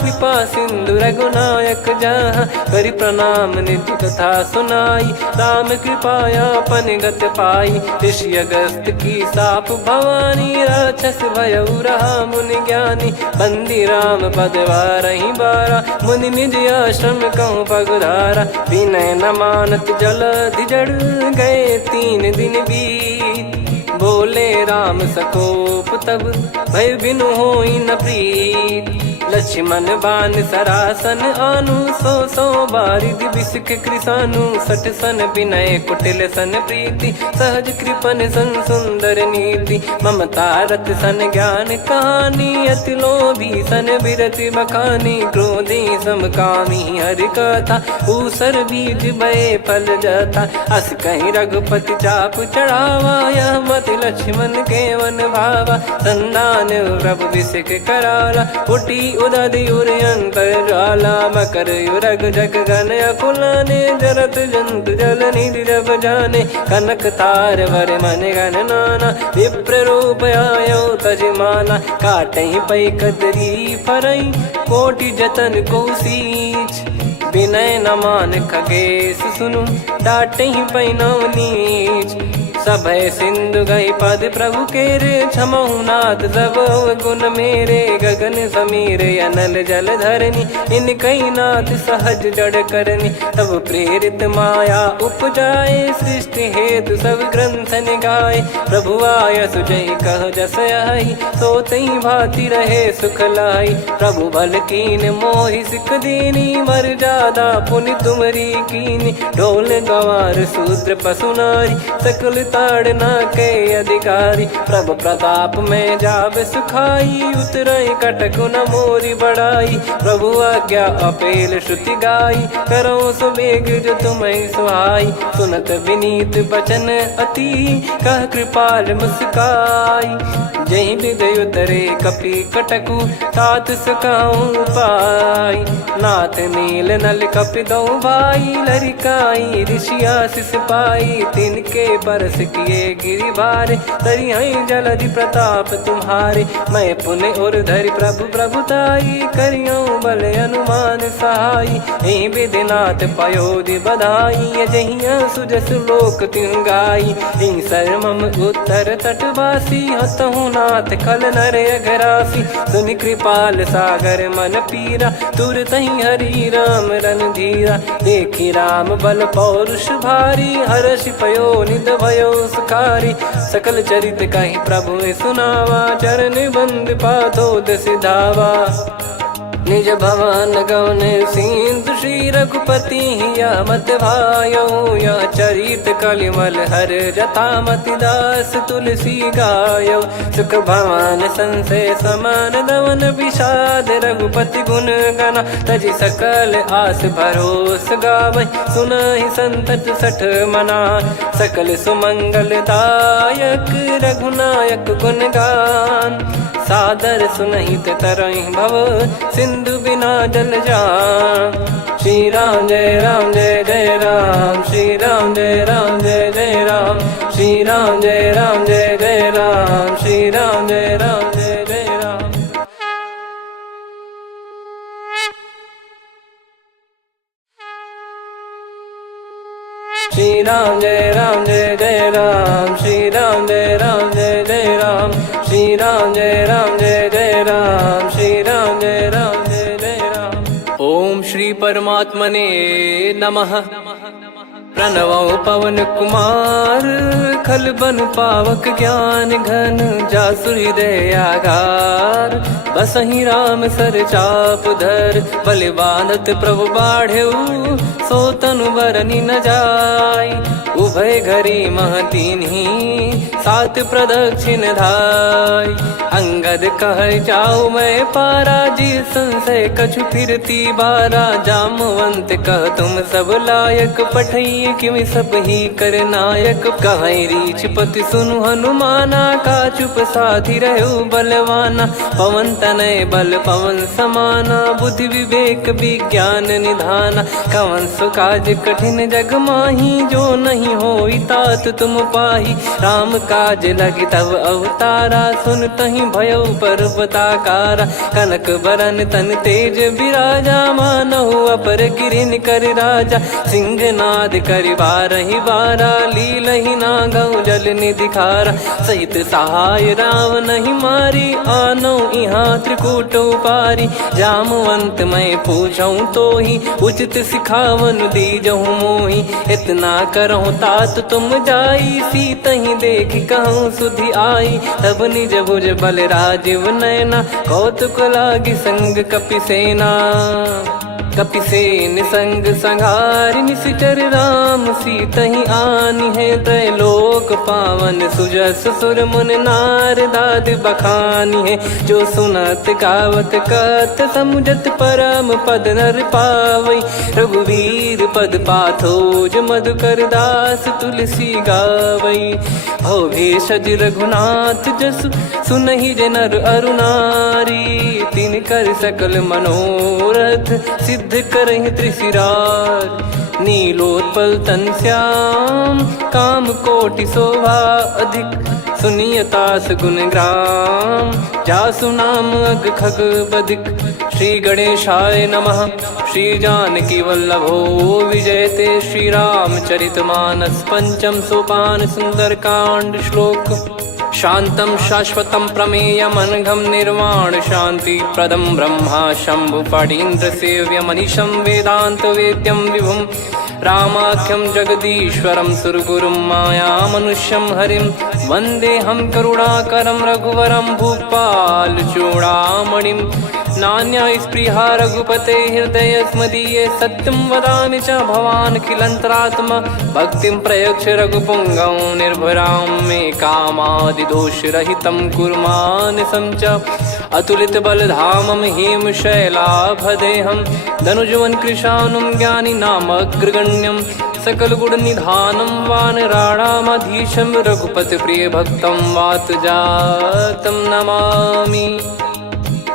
कृपा सिंधु रघुनायक जहाँ, करि प्रणाम नित्य कथा सुनाई, राम कृपाया अपन गत पाई, ऋषि अगस्त की साप भवानी, राक्षस भयउ रहा मुनि ज्ञानी, बंदी राम पदवारहि बारा, मुनि निज आश्रम कहूँ पगुधारा, विनय न मानत जलधि जड़ गए 3 दिन बीत, बोले राम सकोप तब भय बिनु होई न प्रीत, लक्ष्मण बान सरासन आनु, 100 बारिद बिसक कृसानु, 60 सन विनय कुटिल सन प्रीति, सहज कृपन सन सुंदर नीति, ममता रत सन ज्ञान कहानी, अति लोभी सन बिरति बखानी, क्रोधी समकामी हरि कथा, ऊसर बीज बये फल जथा, अस कहीं रघुपति चाप चढ़ावा, यह मत लक्ष्मण के वन भावा, संदान प्रभु बिसक कराला, उठी उदधि उर अंतर ज्वाला, मकर युरग जग गन अकुलाने, जरत जंतु जल निधि जब जाने, कनक तार वर मन गण नाना, विप्र रूप आयो तजमाना, काटहि पै कदरी फरई, कोटि जतन को सींच, विनय न मान खगेश सुनु, डांटहि पै नव नीच, सभय सिंधु गई पद प्रभु केरे, क्षमहु नाथ सब गुण मेरे, गगन समीर अनल जल धरनी, इन कई नाथ सहज जड़ करनी, तब प्रेरित माया उपजाए, सृष्टि हेतु सब ग्रंथ निगाए, प्रभु आय सुजय कह जस आई, सोतई भांति रहे सुख लाई, प्रभु बल कीन मोहि सिख दीनी, मर जादा पुनि तुमरी कीनी, ढोल गवार शूद्र पशु नारी, सकल ताड़ना के अधिकारी, प्रभु प्रताप में जाब सुखाई, उतरई कटक न मोरी बढ़ाई, प्रभु आज्ञा अपेल श्रुति गाई, करो सुबेग जो तुम्हें सुहाई, सुनत विनीत बचन अति, कह कृपाल मुस्काई, जही विदय उतरे कपि कटकु, तात सकाऊं पाई, नाथ नील नल कपि दो भाई, लरिकाई ऋषि आशीष पाई, तिनके पर किए गिरिबारे, तरियाई जलधि प्रताप तुम्हारे। मैं पुण्य और धरि प्रभु प्रभुताई, करियो बल अनुमान सहाई। यही विधिनाथ पयोधि बधाई, जहिया सुजस लोक तिहुँ गाई। यही सरमम उत्तर तटवासी, हतहु नाथ खल नर अघरासी। सुनि कृपाल सागर मन पीरा, तुरतहि हरि राम रणधीरा। देखि राम बल पौरुष भारी, हर्षि पयो निध भयो सुखारी। सकल चरित कहि प्रभु सुनावा, चरण बंद पाथोद सिधावा। निज भवन गवन सिंधु श्री रघुपति, यह मत भायो यह चरित कलिमल हर जथा मति दास तुलसी गायो। सुख भवन संशय समान दवन, विषाद रघुपति गुण गना। तजि सकल आस भरोस गावै, सुनहि संतत सठ मना। सकल सुमंगल दायक रघुनायक गुण गान, सादर सुनहित तरहि भव सिंधु बिना जल जान। श्री राम जय राम जय जय राम, श्री राम जय राम जय जय राम, श्री राम जय राम जय जय राम, श्री राम जय राम जय जय राम। श्री राम जय राम जय जय राम, श्री राम जय राम जय जय राम, श्री राम जय राम जय जय राम, श्री राम जय राम जय जय राम। ओम श्री परमात्मने नमः। प्रणवो पवन कुमार, खल बन पावक ज्ञान घन। जासु हृदय आगार, बसहि राम सर चाप धर। बलि बांधत प्रभु बाढ़ऊ, सो तनु बरनि न जाय। उभय घरी महतीन्ही, सात प्रदक्षिण धाय। अंगद कह जाऊ मैं पारा, जी संशय कछु फिरती बारा। जामवंत कह तुम सब लायक, पठई किमि सब ही कर नायक। कहीं रीछ पति सुनु हनुमाना, का चुप साधि रहु बलवाना। पवन तनय बल पवन समाना, बुद्धि विवेक विज्ञान निधाना। कवन सो काज कठिन जग माही, जो नहीं होई तात तुम पाही। राम काज लगी तब अवतारा, सुन तहि भयो पर्वताकारा। कनक बरन तन तेज विराजा, मानहु अपर गिरिन कर राजा। सिंहनाद करि बारहि बारा, लीलहि नागौ जल निधि खारा। सहित सहाय राम नहीं मारी, आनो इहाँ त्रिकूट उपारी। जामवंत मैं पूछऊँ तोहि, उचित सिखावन दीजहु मोहि। इतना करहु तात तुम जाई, सीतहि देखि कहूँ सुधि आई। तब निज भुज बल राजीव नयना, कौतुक लागी संग कपिसेना। कपिसेन संग संघारि, निशिचर राम सीतहि आनि है। त्रैलोक पावन सुजस सुर मुन नार, दाद बखानी है। जो सुनत गावत कथ, समुझत परम पद नर पावै। रघुवीर पद पाथोज, मधुकर दास तुलसी गावै। भव भेषज रघुनाथ जसु, सुनहि जे नर अरु नारी। तिन कर सकल मनोरथ, सिद्ध करहि त्रिशिरार। नीलोत्पल तन श्याम, काम कोटि शोभा अधिक। सुनियतास गुण ग्राम, जासु नाम अग खग बदिक। श्री गणेशाय नमः। श्री जानकी वल्लभो विजयते, श्री रामचरितमानस। पंचम सोपान सुंदरकांड श्लोक। शांतं शाश्वतं प्रमेयमनघं निर्वाण शांति प्रदं ब्रह्मा शंभु फणीन्द्र सेव्यमनिशं वेदांत वेद्यं विभुं। रामाख्यं जगदीश्वरं सुरगुरुं मायामनुष्यं हरिं। वन्देऽहं करुणाकरं रघुवरं भूपाल चूडामणिं। नान्या स्पृहा रघुपते हृदय स्मदीये, सत्यं वदामि च भवान् खिलन्तरात्मा। भक्तिं प्रयच्छ रघुपुङ्गं निर्भरां मे कामादिदोषरहितं कुर्मानसं च। अतुलित बलधामं हेमशैलाभदेहं, धनुजवन कृशानुं ज्ञानी नामग्रगण्यं। सकल गुण निधानं वानराणामधीशं, रघुपति प्रिय भक्तं वात जातं नमामि।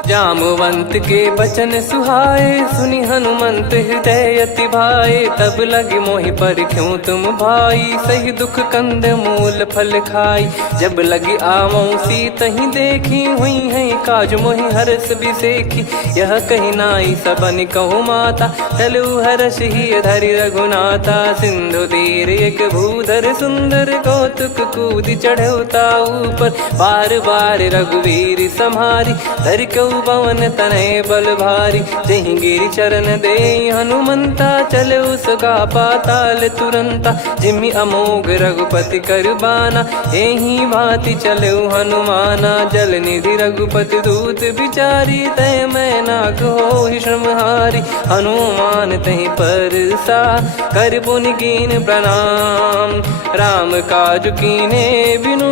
जामवंत के बचन सुहाए, सुनि हनुमंत हृदय अति भाए। तब लगे मोहि पर क्यों तुम भाई, सही दुख कंद मूल फल खाई। जब लगी आवऊं सीतहि देखी, हुई है काज मोहि हरस बिसेखी। यह कही नाई सबन कहु माता, चलु हरष ही धरि रघुनाथा। सिंधु तीर एक भूधर सुंदर, कौतुक कूद चढ़ौता ऊपर। बार बार रघुवीर सम्हारी, धरि कऊ पवन तनय बल भारी। जहि गिरि चरण दे हनुमंता, चले उसका पाताल तुरंता। जिमि अमोघ रघुपति कर बाना, एहि भांति चले हनुमाना। जल निधि रघुपति दूत बिचारी, तय मैं नाक होहि श्रमहारी। हनुमान तहि परसा, कर पुनि कीन प्रणाम। राम काज कीने बिनु,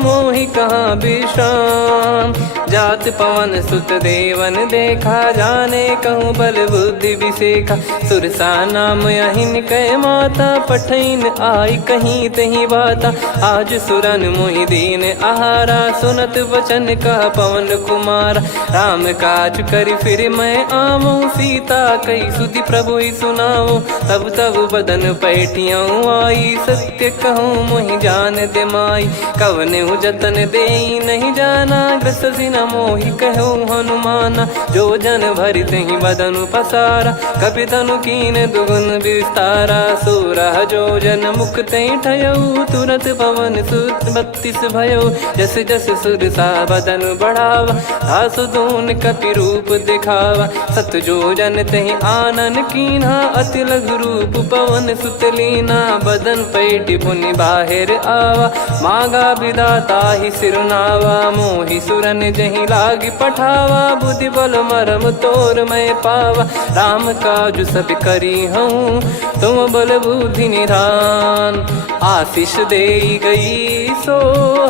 मोहि कहाँ विश्राम। जात पवन सुत देवन देखा, जाने कहूँ बल बुद्धि विसेखा। सुरसा नाम अहिन कै माता, पठैन आई कहीं तहीं बाता। आज सुरन मोहि दीन आहारा, सुनत वचन कह पवन कुमारा। राम काज करि फिर मैं आवऊं, सीता कई सुधि प्रभु ही सुनाओ। तब तब बदन पैठियाँ आई, सत्य कहूँ मोहि जान दे माई। कवने जतन दे नहीं जाना, ग्रसि न मोहि कहूँ हनुमाना। जो जन भरि तहि बदन पसारा, कपि तनु कीन दुगुन विस्तारा। 16 जो जन मुख तहि ठयऊ, तुरत पवन सुत 32 भयऊ। जस जस सुरसा बदन बढ़ावा, आसु दून कपि रूप दिखावा। 7 जो जन तहि आनन कीन्हा, अति लघु रूप पवन सुत लीना। बदन पैठि पुनि बाहिर आवा, मांगा विधाता ही सिरुनावा। मोहि सुरन जहि लागी पठावा, बुद्धि बल मरम तोर मैं पावा। राम काज सब करी हूँ, तुम बल बुद्धि निधान। आशीष दे गई सो,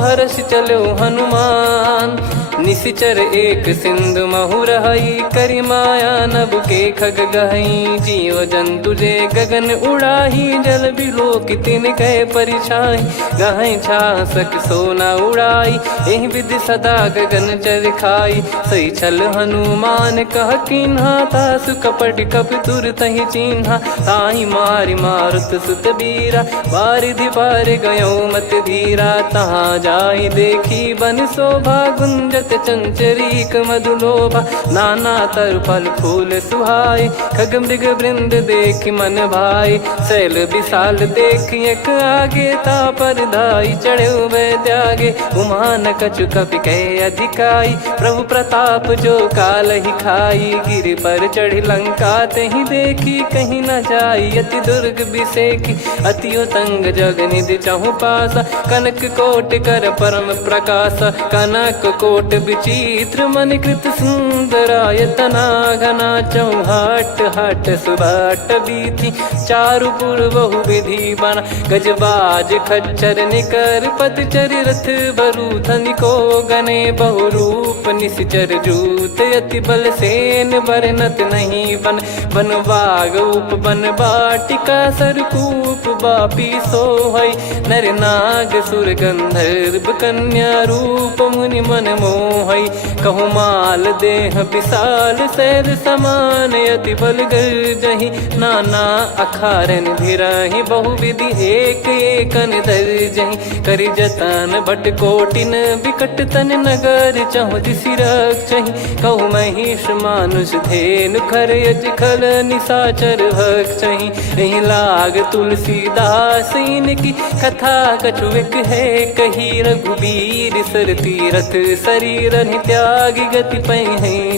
हर्ष चलो हनुमान। निशिचर एक सिंधु महु रहई, करि माया नभ के खग गहई। जीव जंतु जे गगन उड़ाही, जल बिलो की तिन कह परिछाई। गहई छासक सोना उड़ाई, एहि विधि सदा गगन चर खाई। सही छल हनुमान कह कीन्हा, तासु कपट कप तुर तहि चिन्हा। ताहि मारि मारुत सुत बीरा, बारिधि पार गयो मत धीरा। तहाँ जाई देखी बन शोभा, गुंजत चंचरीक मधुलोभा। नाना तरु फल फूल सुहाई, खग मृग वृंद देख मन भाई। शैल विशाल देख एक आगे, तापर धाई चढ़े वै त्यागे। उमान कछु कपि कह अधिकाई, प्रभु प्रताप जो काल ही खाई। गिरि पर चढ़ी लंका तहि देखी, कहीं न जाई अति दुर्ग बिसेखी। अति उतंग जग निधि चहु पासा, कनक कोट कर परम प्रकाश। कनक कोट विचित्र मन कृत सुंदरायतना। घना चौहाट हाट सुबाट बीथी, चारु पुर बहु विधि बना। गजबाज खच्चर निकर पतचर, रथ बरु धनिको गने। बहु रूप निश्चर जूत, अति बल सेन बरनत नहीं बन। बन बाग उप बन बाटिका, सरकूप बापी सोहई। नर नाग सुर गंधर्व कन्या, रूप मुनि मन मोहई। कहु माल देह विशाल, शैल समान अति बल गर्जहि। नाना अखारन भिरहि, बहु विधि एक एकन दर्जहि। करि जतन भट कोटिन, विकट तन नगर चहु दिसि रक्षहि। कहु महिष मानुष धेनु, खर यज खल निशाचर भक्षहि। एहि लाग तुलसीदास इनकी, कथा कछु एक है कही। रघुबीर सर तीरथ शरीर त्यागी, गति पै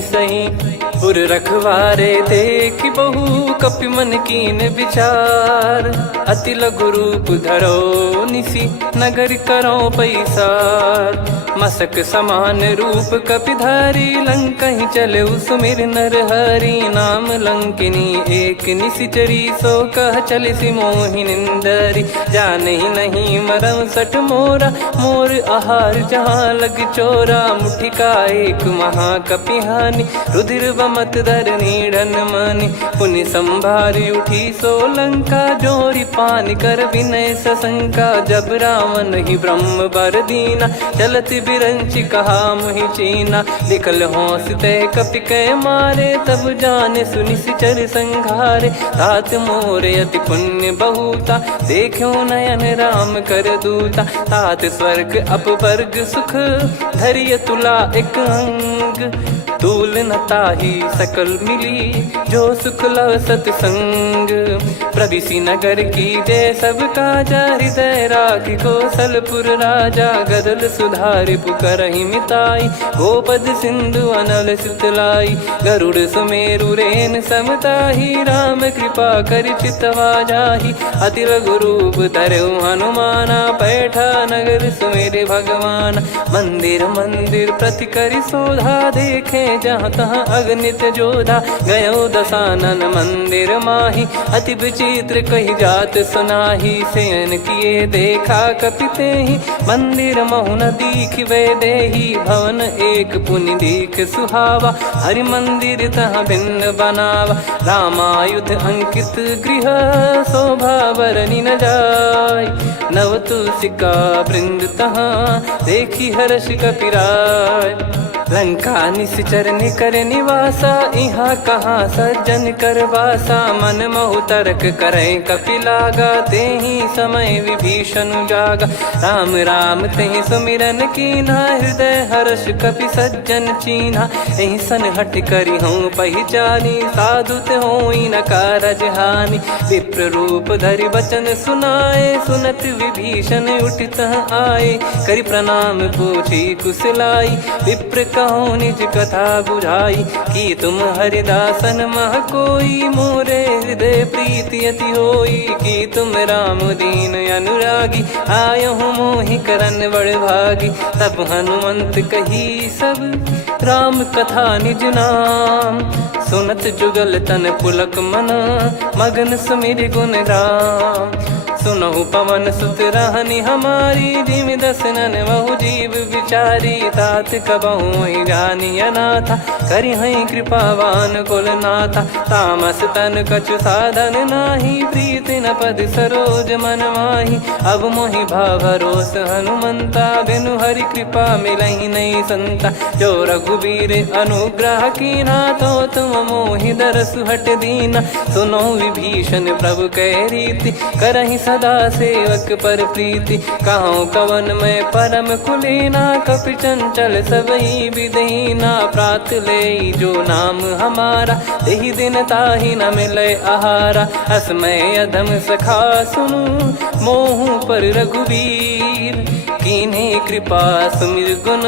सही। उर रखवारे देखि बहु, कपि मन कीन विचार। अति लघु रूप धरो निसी, नगर करो पैसार। मसक समान रूप कपिधारी, लंकहि चले सुमिर नर हरि। नाम लंकिनी एक निशिचरी, सो कह चलिसि मोहि निंदरी। जानहि नहीं मरम सठ मोरा, मोर आहार जहाँ लग चोरा। मुठिका एक महाकपिहानि, रुधिर कमत धरनी ढन मानी। पुनि संभारी उठी सोलंका, जोरी पान कर विनय सशंका। जब रावण ही ब्रह्म बर दीना, चलत बिरंच कहा मुहि चीना। निकल होंस तय कपि कै मारे, तब जाने सुनि सिचर संघारे। तात मोर अति पुण्य बहुता, देखो नयन राम कर दूता। तात स्वर्ग अपवर्ग सुख, धैर्य तुला एक अंग। तूल न ताहि सकल मिली, जो सुख लव सतसंग। प्रविशि नगर की जय सब काजा, हृदय राखि कौशलपुर राजा। गदल सुधारि पुकारहि मिताई, गोपद सिंधु अनल सितलाई। गरुड़ सुमेरु रेन समताहि, राम कृपा करि चितवा जाहि। अति लघु रूप धरऊ हनुमाना, बैठा नगर सुमेरे भगवान। मंदिर मंदिर प्रति करि शोधा, देखे जहाँ तहाँ अगणित जोधा। गयो दशानन मंदिर माही, अति विचित्र कही जात सुनाही। शयन किए देखा कपिते ही, मंदिर महु न दीख वे देही। भवन एक पुनि दीख सुहावा, हरि मंदिर तहाँ भिन्न बनावा। रामायुध अंकित गृह, शोभा बरनी न जाय। नव तुलसिका वृंद तहाँ, देखी हर्ष कपिराय। लंका निश्चर निकर निवासा, यहाँ कहाँ सज्जन कर वासा। मन महु तर्क करें कपिलागा, तेहि समय विभीषण जागा। राम राम तेहि सुमिरन कीन्हा, हृदय हर्ष कपि सज्जन चीन्हा। एहि सन हट करि हूँ पहिचानी, साधु होई न कारज हानि। विप्र रूप धरि वचन सुनाए, सुनत विभीषण उठित आए। करि प्रणाम पूछी कुशलाई, विप्र कहो निज कथा बुझाई। कि तुम हरिदासन मह कोई, मोरे हृदय प्रीति अति होई। कि तुम राम दीन अनुरागी, आयो हूँ मोहि करन बड़ भागी। तब हनुमंत कही सब, राम कथा निज नाम। सुनत जुगल तन पुलक मन, मगन सुमिर गुण राम। सुनहु पवन सुत रहनी हमारी, जिमि दसनन महु जीव विचारी। तात कबहु जानी अनाथा, करि हई कृपावान कुल नाथा। तामस तन कछु साधन नाही, प्रीति न पद सरोज मन माही। अब मोहि भावरोस हनुमंता, बिनु हरि कृपा मिलहि नहीं संता। जो रघुबीर अनुग्रह कीन्हा, तो तुम मोहि दरसु हट दीना। सुनो विभीषण प्रभु कह रीति, करहि सदा सेवक पर प्रीति। कहूँ कवन में परम कुलीना, कपि चंचल सबई विदहीना। प्रात ले जो नाम हमारा, तेहि दिन ताहि न मिले आहारा। असमय अधम सखा सुनु, मोहु पर रघुवीर। कीन्हे कृपा सुमिर गुण,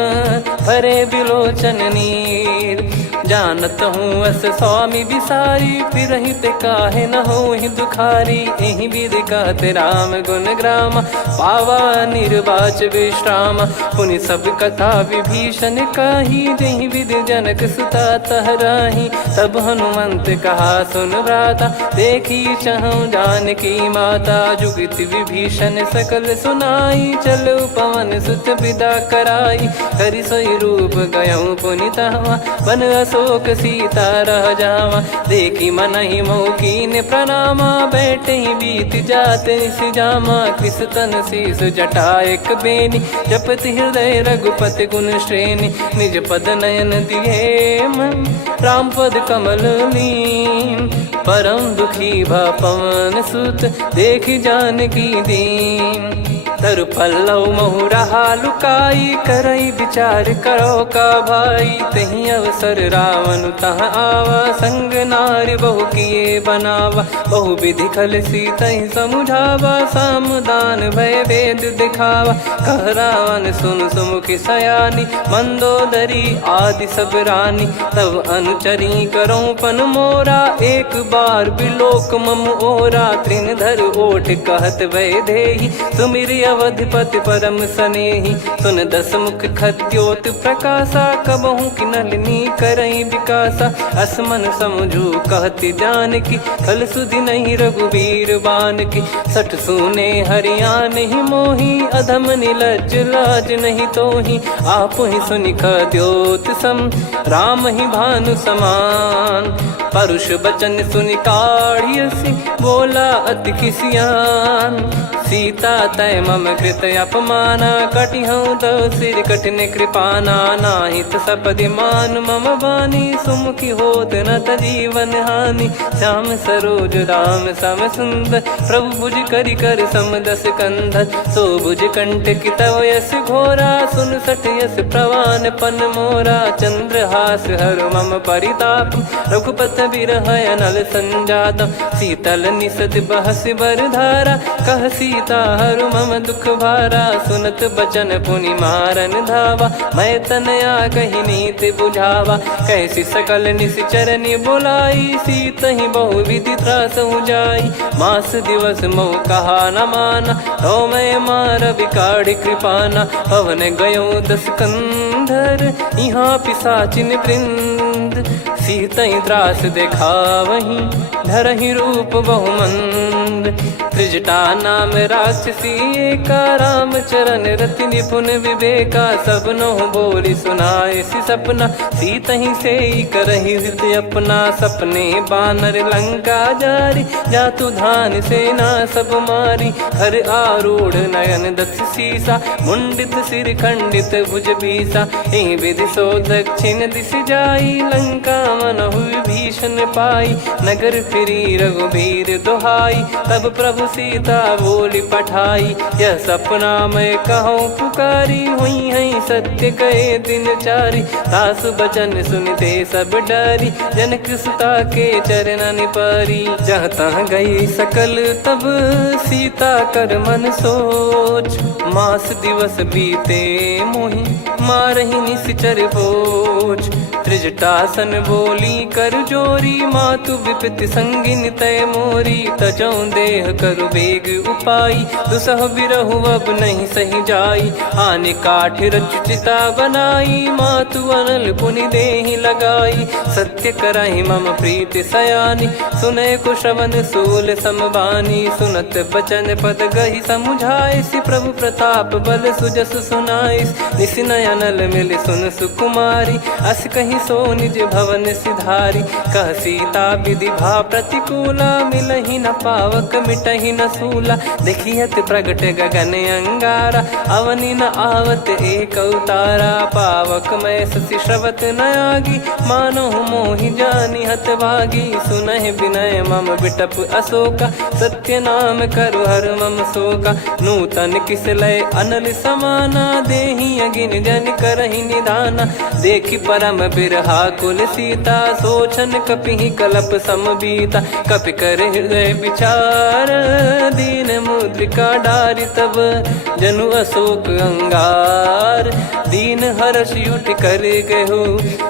भरे बिलोचन नीर। जानत हूँ अस स्वामी बिसारी, फिरहि ते काहे न होहि दुखारी। एहि विधि कहते राम गुण ग्राम, पावा निर्वाच विश्राम। पुनि सब कथा विभीषण कही, जेहि विधि जनक सुता तहराही। तब हनुमंत कहा सुन भ्राता, देखी चहु जानकी माता। जुगति विभीषण सकल सुनाई, चलो पवन सुत विदा कराई। हरि सोई रूप गयऊँ पुनि तहवा, बन अशोक सीता रह जावा। देखी मनहि मोह कीन्ह प्रणामा, बैठे ही बीत जात निस जामा। कृस तन शीस जटा एक बेनी, जपति हृदय रघुपति गुण श्रेणी। निज पद नयन दिए मन, राम पद कमल लीन। परम दुखी भा पवन सुत, देखि जानकी दीन। तरु पल्लव महु रहा लुकाई, करई विचार करो का भाई। तही अवसर रावण तह आवा, संग नारी बहु किए बनावा। बहु विधि खल सीतहि समुझावा, सामदान भय वेद दिखावा। कह रावण सुन सुमुखि सयानी, मंदोदरी आदि सब रानी। तब अनुचरी करो पन मोरा, एक बार बिलोक मम ओरा। तृण धर ओठ कहत भय देहि, सुमिर अवधिपति परम स्नेही। सुन दस मुख खद्योत प्रकाशा, कबहू की नलिनी करई विकासा। असमन समझू कहती जान की, खल सुधि नहीं रघुवीर बान की। सठ सुने हरियाण ही मोही, अधम निलज लाज नहीं तोही। आप ही सुनि खद्योत सम, राम ही भानु समान। परुष बचन सुनि काढ़ियसि, बोला अति किसियान। सीता तय मम कृत अपमाना, कटिहऊँ तो सिर कठिन कृपाना। नाहित सपदि मान मम बानी, सुमुखी होत न त जीवन हानि। श्याम सरोज राम सम सुंदर, प्रभु भुज करि कर सम दस कंधर। सो भुज कंठ की तव यस घोरा, सुन सठ यस प्रवान पन मोरा। चंद्रहास हर मम परिताप, रघुपत बिरह अनल संजात। शीतल निसत बहस बर धारा, कह सीता हर मम दुख भारा। सुनत बचन पुनि मारन धावा, मैं तनया कही नीति बुझावा। कैसी सकल निश्चर बुलाई, सीत ही बहु विधि त्रास जाई। मास दिवस मोह कहा न माना, तो मैं मार बिकाढ़ कृपाना। पवन गयो दस कंधर, यहाँ पिशाचिन वृंद। सीतई त्रास देखा वहीं, धरहि रूप बहुमंद। त्रिजटा नाम राक्षसी एका, राम चरण रति निपुण विवेका। सबनो बोली सुनाए सि सपना, सीतहि से करहि हृदय अपना। सपने बानर लंका जारी, जातु धान सेना सब मारी। हर आरूढ़ नयन दस सीसा, मुंडित सिर खंडित भुज बीसा। एहि विधि सो दक्षिण दिश जाई, लंका मनहु भीषण पाई। नगर फिरी रघुबीर दुहाई, तब प्रभु सीता बोली पठाई। यह सपना मैं कहूँ पुकारी, हुई है सत्य कहे दिन चारी। सासु बचन सुनते सब डरी, जनक सुता के चरण पारी। जहाँ तहाँ गई सकल तब, सीता कर मन सोच। मास दिवस बीते मोहि, मारहि निश्चर बोझ। त्रिजटासन बोली कर जोरी, मातु विपति संगिन तय मोरी। तजौ देह करु बेग उपाई, दुसह बिरहु अब नहीं सही जाई। आने काठ रचिता बनाई, मातु अनल पुनि देहि लगाई। सत्य करहि मम प्रीति सयानी, सुनय को श्रवण सूल समबानी। सुनत बचन पद गहि समुझाइसि, प्रभु प्रताप बल सुजस सुनाइस। निसिनय अनल मिल सुन सुकुमारी, अस कहि सो निज भवन सिधारी। कह सीता विधि भा प्रतिकूला, मिलहि न पावक मिटहि न सूला। देखियत प्रगट गगन अंगारा, अवनि न आवत एक अवतारा। पावक मैं शशि श्रवत न आगी, मानो मोहि जानि हत भागी। सुनहि विनय मम बिटप अशोका, सत्य नाम करु हर मम शोका। नूतन किस लय अनल समाना, देहि अगिन जन करहि निदाना। देखि परम बिरहा कुल सीता, सोचन कपिहि कलप समबीता। कपि कर हृदय विचार, दीन मुद्रिका डारि तब। जनु अशोक अंगार, दीन हर्ष युट कर गहु।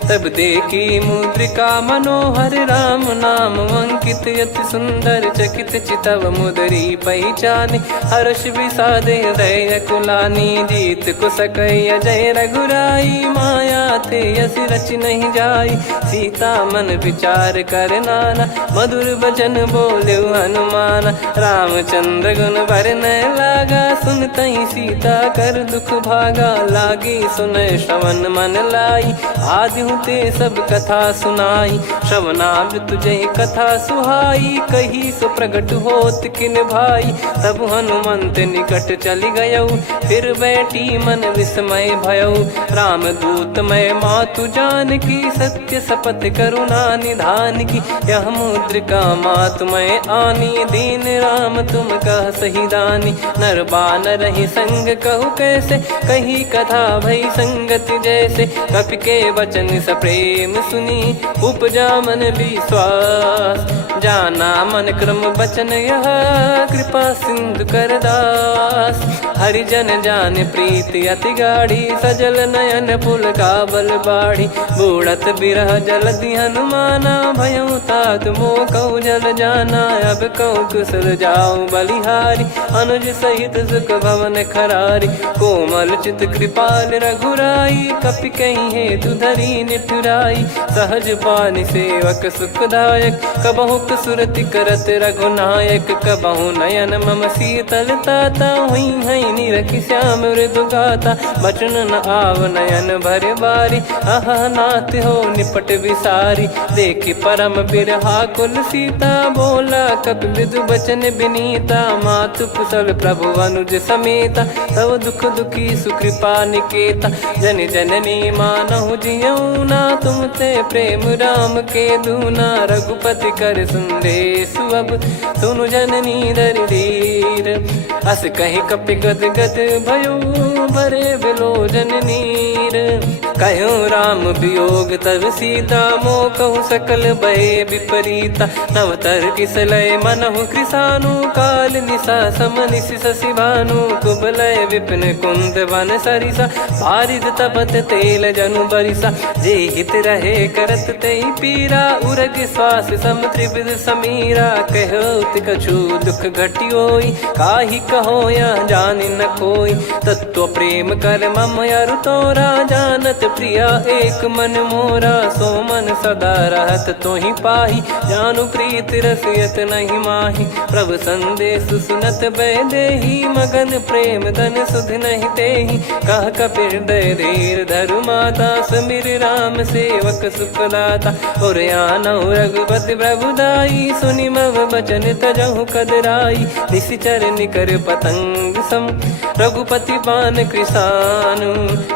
तब देखी मुद्रिका मनोहर, राम नाम अंकित अति सुंदर। चकित चितव मुदरी पहचाने, हर्ष विषाद हृदय कुलानी। जीत को सकय जय रघुराई, माया थे यस रच नहीं जाई। सीता मन विचार कर नाना, मधुर बचन बोले हनुमान। रामचंद्र गुण भरने लागा, सुनतहि सीता कर दुख भागा। लागी सुनय श्रवण मन लाई, आदि ते सब कथा सुनाई। श्रवणामृत तुझे कथा सुहाई, कही सो प्रगट होत किन भाई। तब हनुमंत निकट चली गयौ, फिर बैठी मन विस्मय भयौ। राम दूत मैं मातु जान की, सत्य शपथ करुणा निधान की। यह मुद्रिका मातु मैं आनी, दीन राम तुम कह सही दानी। नर बानर ही संग कहु कैसे, कही कथा भई संगति जैसे। कपि के वचन सप्रेम सुनी, उपजा मन विश्वास। जाना मन क्रम बचन यह, कृपा सिंधु कर दास। हरिजन जान प्रीति अति गाढ़ी, सजल नयन पुल काबल बाढ़ी। उड़त बिरह जलधि हनुमाना, भयउ तात मोह कहु जल जाना। अब कहु कुशल जाऊं बलिहारी, अनुज सहित सुख भवन खरारी। कोमल चित कृपाल रघुराई, कपि कहीं हेतु धरी निठुराई। सहज पानि सेवक सुखदायक, कबहु सुरति करत रघुनायक। कबहु नयन मम शीतल ताता, हुई हई निरखि श्याम मृदु गाता। बचन न आव नयन भर बारी, आह नाथ हो निपट विसारी। देखि परम बिरहा कुल सीता, बोला कपि मृदु बचन बिनीता। मातु कुशल प्रभु अनुज समेता, तव दुख दुखी सुकृपा निकेता। जन जननी मानहु जियऊ ना, तुम ते प्रेम राम के दूना। रघुपति कर संदेशु अब, सुनु जननी दर धीर। अस कहीं कपि गद गद भयो, भरे विलोचन नीर। कहूँ राम वियोग तब सीता, मोह कहूँ सकल भय विपरीता। नवतर किसलय मनहु कृसानु, काल निशा समनिशि शशि भानु। कुबलय विपिन कुंद वन सरिसा, पारिद तपत तेल जनु बरिसा। जे हित रहे करत तेहि पीरा, उरग श्वास सम त्रिविध समीरा। कहो कछु दुख घटियोई, काहि कहो या जानि न कोई। तत्व प्रेम कर मम अरु तोरा, जानत प्रिया एक मन मोरा। सो मन सदा रहत तोहि पाही, जानु प्रीत रसियत नहीं माही। प्रभु संदेश सुनत बैदेही, मगन प्रेम धन सुध नहीं तेहि। कह कपि हृदय धीर धरु माता, सुमिर राम सेवक सुखदाता। और आनौ रघुपति प्रभुदाई, सुनि मव बचन तजहु कदराई। निशिचर निकर पतंग सम, रघुपति पान कृसानु।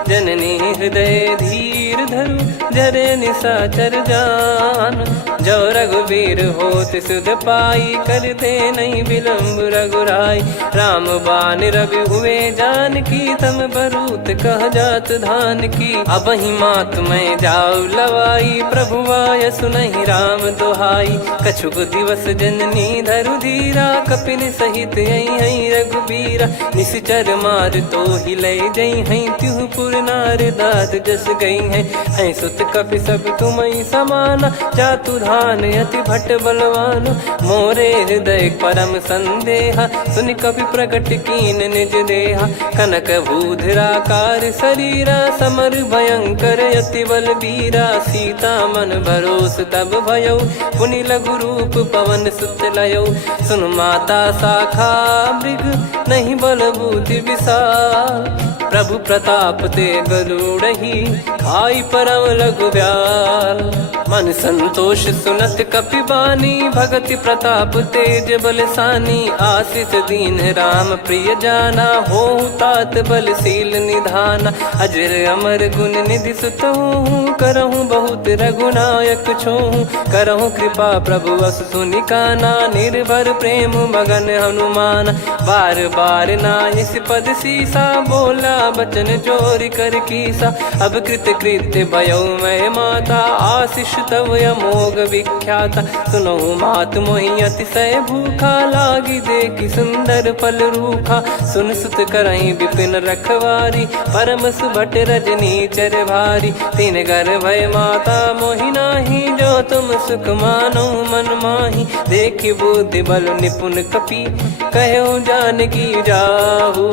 जननी हृदय धीर धरु, जरे निशाचर जान। जो रघुबीर होत सुध पाई, कर दे नहीं विलम्ब रघुराई। राम बान रवि हुए जानकी, तम बरूत कह जात धान की। अब ही मात मैं जाऊ लवाई, प्रभु आय सुनहि राम दोहाई। कछुक दिवस जननी धरु धीरा, कपिन सहित यही रघुबीरा। निशिचर मार तो ही ले जई हैं, त्युह पुर नार दाद जस गई हैं। सुत कपि सब तुमहि समाना, जातु धान अति भट बलवान। मोरे हृदय परम संदेहा, सुनि कपि प्रकट कीन निज देहा। कनक भूधराकार शरीरा, समर भयंकर अति बलबीरा। सीता मन भरोस तब भयउ, पुनि लघु रूप पवन सुत लयौ। सुन माता शाखा मृग, नहीं बल बुद्धि विशाल। प्रभु प्रताप ते गरुड़हि, खाई परम लघु ब्याल। मन संतोष सुनत कपि बानी, भगति प्रताप तेज बलसानी। आशीष दीन राम प्रिय जाना, होहु तात बलशील निधाना। अजर अमर गुण निधि सुतहु, करहु बहुत रघुनायक छोहु। करहु कृपा प्रभु अस सुनि काना, निर्भर प्रेम मगन हनुमान। बार बार नायस पद सीसा, बोला बचन चोरी कर कीसा। अब कृत कृत्य भयो मैं माता, आशीष तव अमोघ विख्याता। सुनो मात मोहि अतिशय भूखा, लागी देखि सुंदर फल रूखा। सुन सुत करहि विपिन रखवारी, परम सुभट रजनी चर भारी। तीन घर भय माता मोहि नाही, जो तुम सुख मानो मन माही। देखि बुद्धि बल निपुण कपि, कहु जानकी जाहु।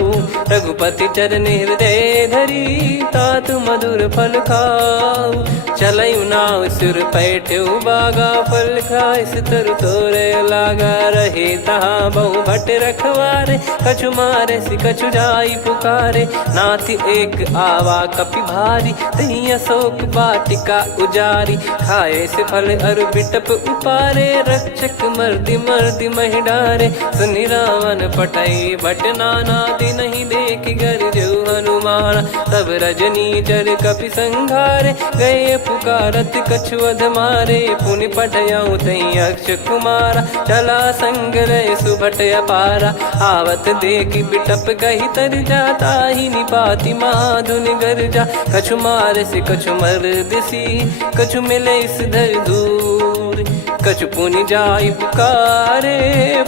रघुपति चरण हृदय धरी, तात मधुर फल खाऊ। चलऊ नाव सुर पैठऊ बागा, फल खाइस तरु तोरे लागा। रहे तहाँ बहु भट रखवारे, कछु मारे सि कछु जाई पुकारे। नाथ एक आवा कपि भारी, तही अशोक वाटिका उजारी। खाए से फल अरु बिटप उपारे, रक्षक मर्दि मर्दि महि डारे। सुनि रावण पटई भट नाना, तिनहि देखि गरजऊ हनुमान। तब रजनी चर कपि संघारे, गए पुकारत कछु अध मारे। पुनि पठयऊ तई अक्ष कुमारा, चला संग रहे सुभट अपारा। आवत देखि बिटप गही तर जाता, ही निपाति माधुनि गर्जा। कछु मार से कछु मर्दिसी, कछु मिले इस धर दूर। कछु पुनि जाई पुकारे,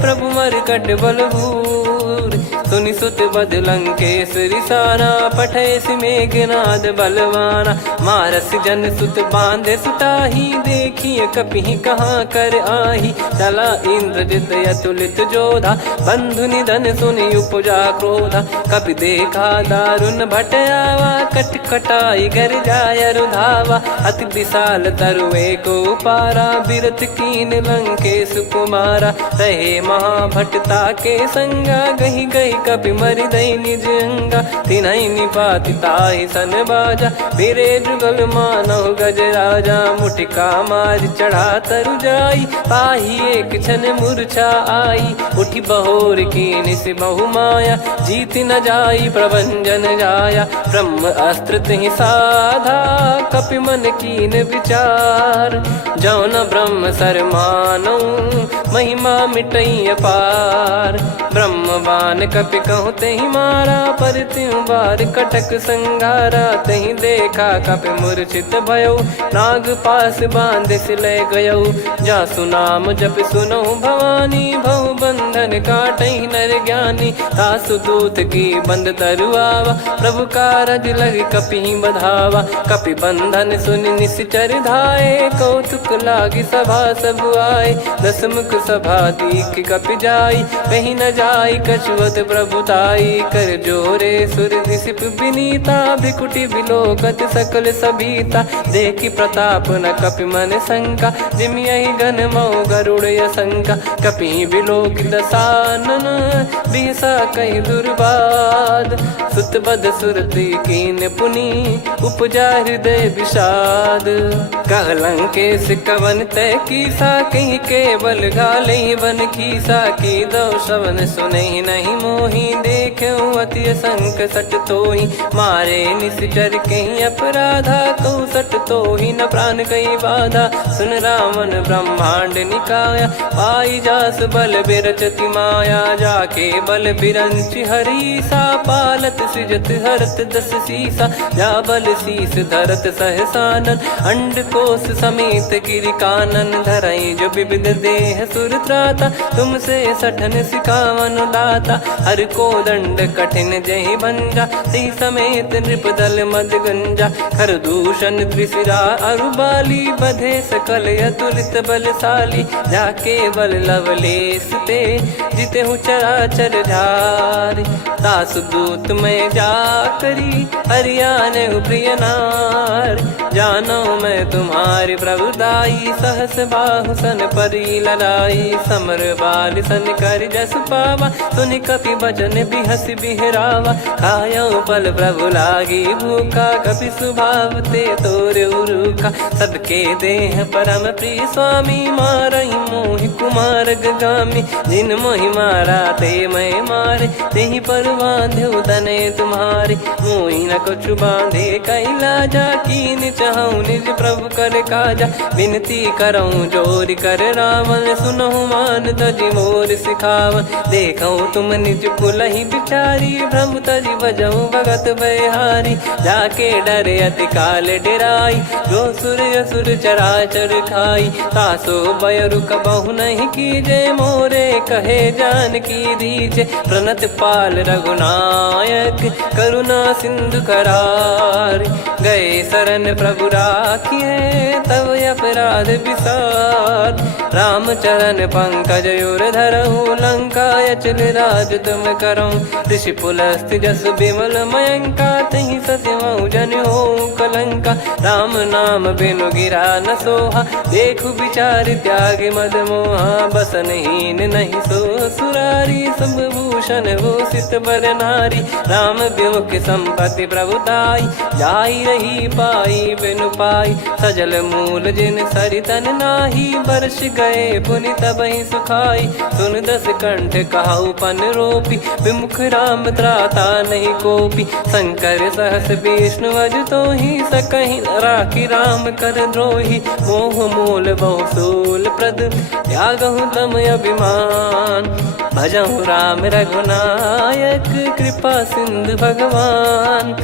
प्रभु मरकट बलभूर। सुनि सुत बद लंकेश्वरी साना, पठैसि मेघनाद बलवाना। मारस जन सुत बांधे सुताही, देखिए कपिहि कहाँ कर आही। चला इंद्रजित अतुलित जोधा, बंधु निधन सुनि उपजा क्रोधा। कपि देखा दारुण भट आवा, कट कटाई घर जाय रुधावा। अति विशाल तरुए को पारा, बिरथ कीन लंकेश कुमारा। रहे महाभटता के संगा, गही गही कपि मरि दई निज अंगा। तिन्हि निपाति ताहि सन बाजा, फिरे जुगल मानव गज राजा। मुटिका मार चढ़ा तरु जाई, पाही एक क्षण मूर्छा आई। उठी बहोर कीन से बहु माया, जीत न जाई प्रभंजन जाया। ब्रह्म अस्त्र तिहि साधा, कपि मन कीन विचार। जौ न ब्रह्म सर मानौ, महिमा मिटई अपार। ब्रह्मवान कपि कहु तेहि मारा, पर त्यों बार कटक संगारा। तहि देखा कपि मूर्छित भयो, नाग पास बांध सिले गयो। जासु नाम जप सुनहु भवानी, भव बंधन काटहि नर ज्ञानी। तासु दूत की बंद तरुआवा, प्रभु कारज लग कपि बधावा। कपि बंधन सुनि निश्चर धाये, कौतुक लागी सभा सब आए। दस मुख सभा दीख कपि जाई, कहीं न जाई कछुवत प्रभुताई। कर जोरे सुर दिसिप विनीता, भ्रिकुटि बिलोकत सकल सबीता। देखि प्रताप न कपि मन शंका, जिमियहि गन मऊ गरुड़ असंका। कपि बिलोक दसानन, बिहसा कहि दुर्बाद। सुत बद सुरति कीन पुनि, उपजा हृदय विषाद। कह लंकेश कवन तय कीसा, कहीं केवल घाले बन खीसा। की दो श्रवण सुनहि नहीं मोहि, देखऊं अति संक सट तोहि। मारे निश्चर कहीं अपराधा, कहूँ सट तोहि न प्राण कहीं बाधा। सुन रावण ब्रह्मांड निकाया, पाई जास बल बिरचति माया। जाके बल बिरंच हरीसा, पालत सृजत हरत दस सीसा। जा बल शीस धरत सहसानन, अंड कोश समेत गिरि कानन। धरई जो विविध देह सुर त्राता, तुमसे सठन सिखावन दाता। हर को दंड कठिन जहि भंजा, सी समेत नृप दल मद गंजा। खर दूषण त्रिशिरा अरुबाली, बधे सकल अतुलित बलशाली। जाके बल लवलेस ते, जिते हूँ चराचर झारी। दास दूत में जा करी, हरियाण प्रिय नार। जानो मैं तुम्हारी प्रभुताई, सहस बाहु सन परी ललाई। समर बाल सन कर जस पावा, सुनि कपि बचन बिहस बिहरावा। खायो पल प्रभु लागी भूखा, कपि स्वभाव ते तोर उरुखा। सबके देह परम प्रिय स्वामी, मारई मोहि कुमार गगामी। जिन मोहि मारा ते मैं मारे, तेहि पर बांध्यो तने तुम्हारे। मोहि न कछु बांधे कैलाजा, कीन चाहूं निज प्रभु कर काजा। विनती करऊं जोरि कर रावण, सुनहु मान तजि मोर सिखावन। देखऊं तुम निज कुलहि बिचारी, भ्रम तजि बजऊं भगत बयहारी। जाके डरे अति काल डेराई, जो सुर असुर चराचर खाई। तासो भय रुक बहु नहीं कीजे, मोरे कहे जान की दीजे। प्रणत पाल रघुनायक, करुणा सिंधु करार। गए शरण प्रभु राखिए, तब अपराध विसार। राम चरण पंकज उर धरहु, लंका अचल राज तुम करऊं। ऋषि पुलस्त्य जस विमल मयंका, तहि सत्यमऊ जन हो कलंका। राम नाम बिनु गिरा न सोहा, देखु विचार त्याग मद मोहा। बसनहीन नहीं सो सुरारी, सब भूषण भूषित बर नारी। राम विमुख संपत्ति प्रभुताई, जाई रही पाई बिनु पाई। सजल मूल जिन सरितन नाही, बरस गए पुनि तबहि सुखाई। सुन दस कंठ कहाऊ पन रोपी, विमुख राम त्राता नहीं कोपी। शंकर सहस विष्णु अज तोहि, सकहि न राखी राम कर द्रोही। मोह मूल बहु सूल प्रद, त्यागहु तम अभिमान। भजहु राम रघुनायक कृपा सिंधु भगवान।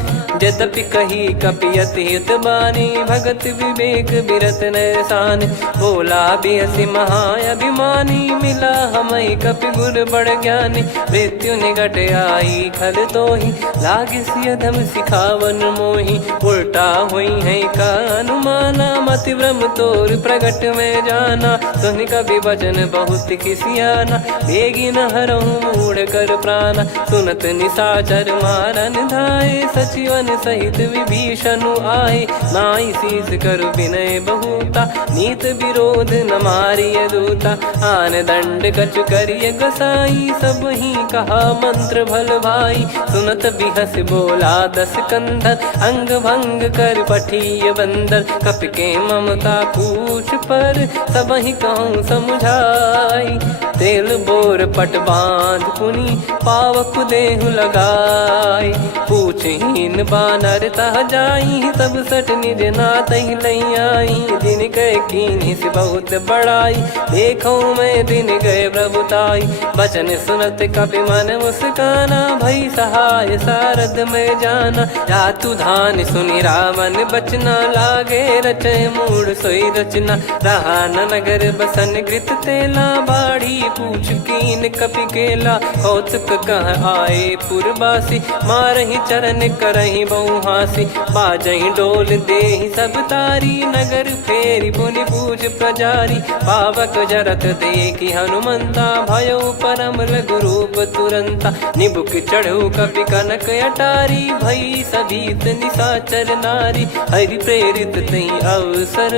यद्यपि कही कपियत हित बानी भगत विवेक बिरत नरसान। बोला बिहसी महाअभिमानी मिला हमई कपि गुर बड़ ज्ञानी। मृत्यु निकट आई खल तोहि लागे सिय धम सिखावन मोहि। उल्टा हुई है का अनुमाना मति ब्रह्म तोर प्रगट में जाना। सुन कवि वचन बहुत किसियाना बेगी न हरहु मूढ़ कर प्राणा। सुनत निशाचर मारन धाये सचिवन सहित विभीषणु आए। नाई शीस कर विनय बहुता नीत विरोध न मारिय दूता। आन दंड कछु करिय गोसाई सब ही कहा मंत्र भल भाई। सुनत बिहस बोला दस कंधर अंग भंग कर पठिय बंदर। कपि के ममता पूछ पर सब ही कहूँ समझाई। तेल बोर पट बांध पुनि पावक देहु लगाई। पूछहीन बानर तह जाई सब सट निज नाथ लई आई। दिन गए कीन्ही से बहुत बड़ाई देखो मैं दिन गए प्रभुताई। बचन सुनत कपि मन मुस्काना भई सहाय सारद में जाना। जातु धान सुनि रामन बचना लागे रचय मूढ़ सोई रचना। रहा न नगर बसन कृत तेला बाड़ी पूछ कीन कपि केला। कौतुक कह आए पुरबासी मारहि चरण करहि बहु हासी। बाजहि डोल देहि सब तारी नगर फेरी पुनि पूज प्रजारी। पावक जरत देखि हनुमंता भयो परम लघु रूप तुरंता। निबुक चढ़ऊ कपि कनक अटारी भई सभीत निशाचर नारी। हरि प्रेरित तई अवसर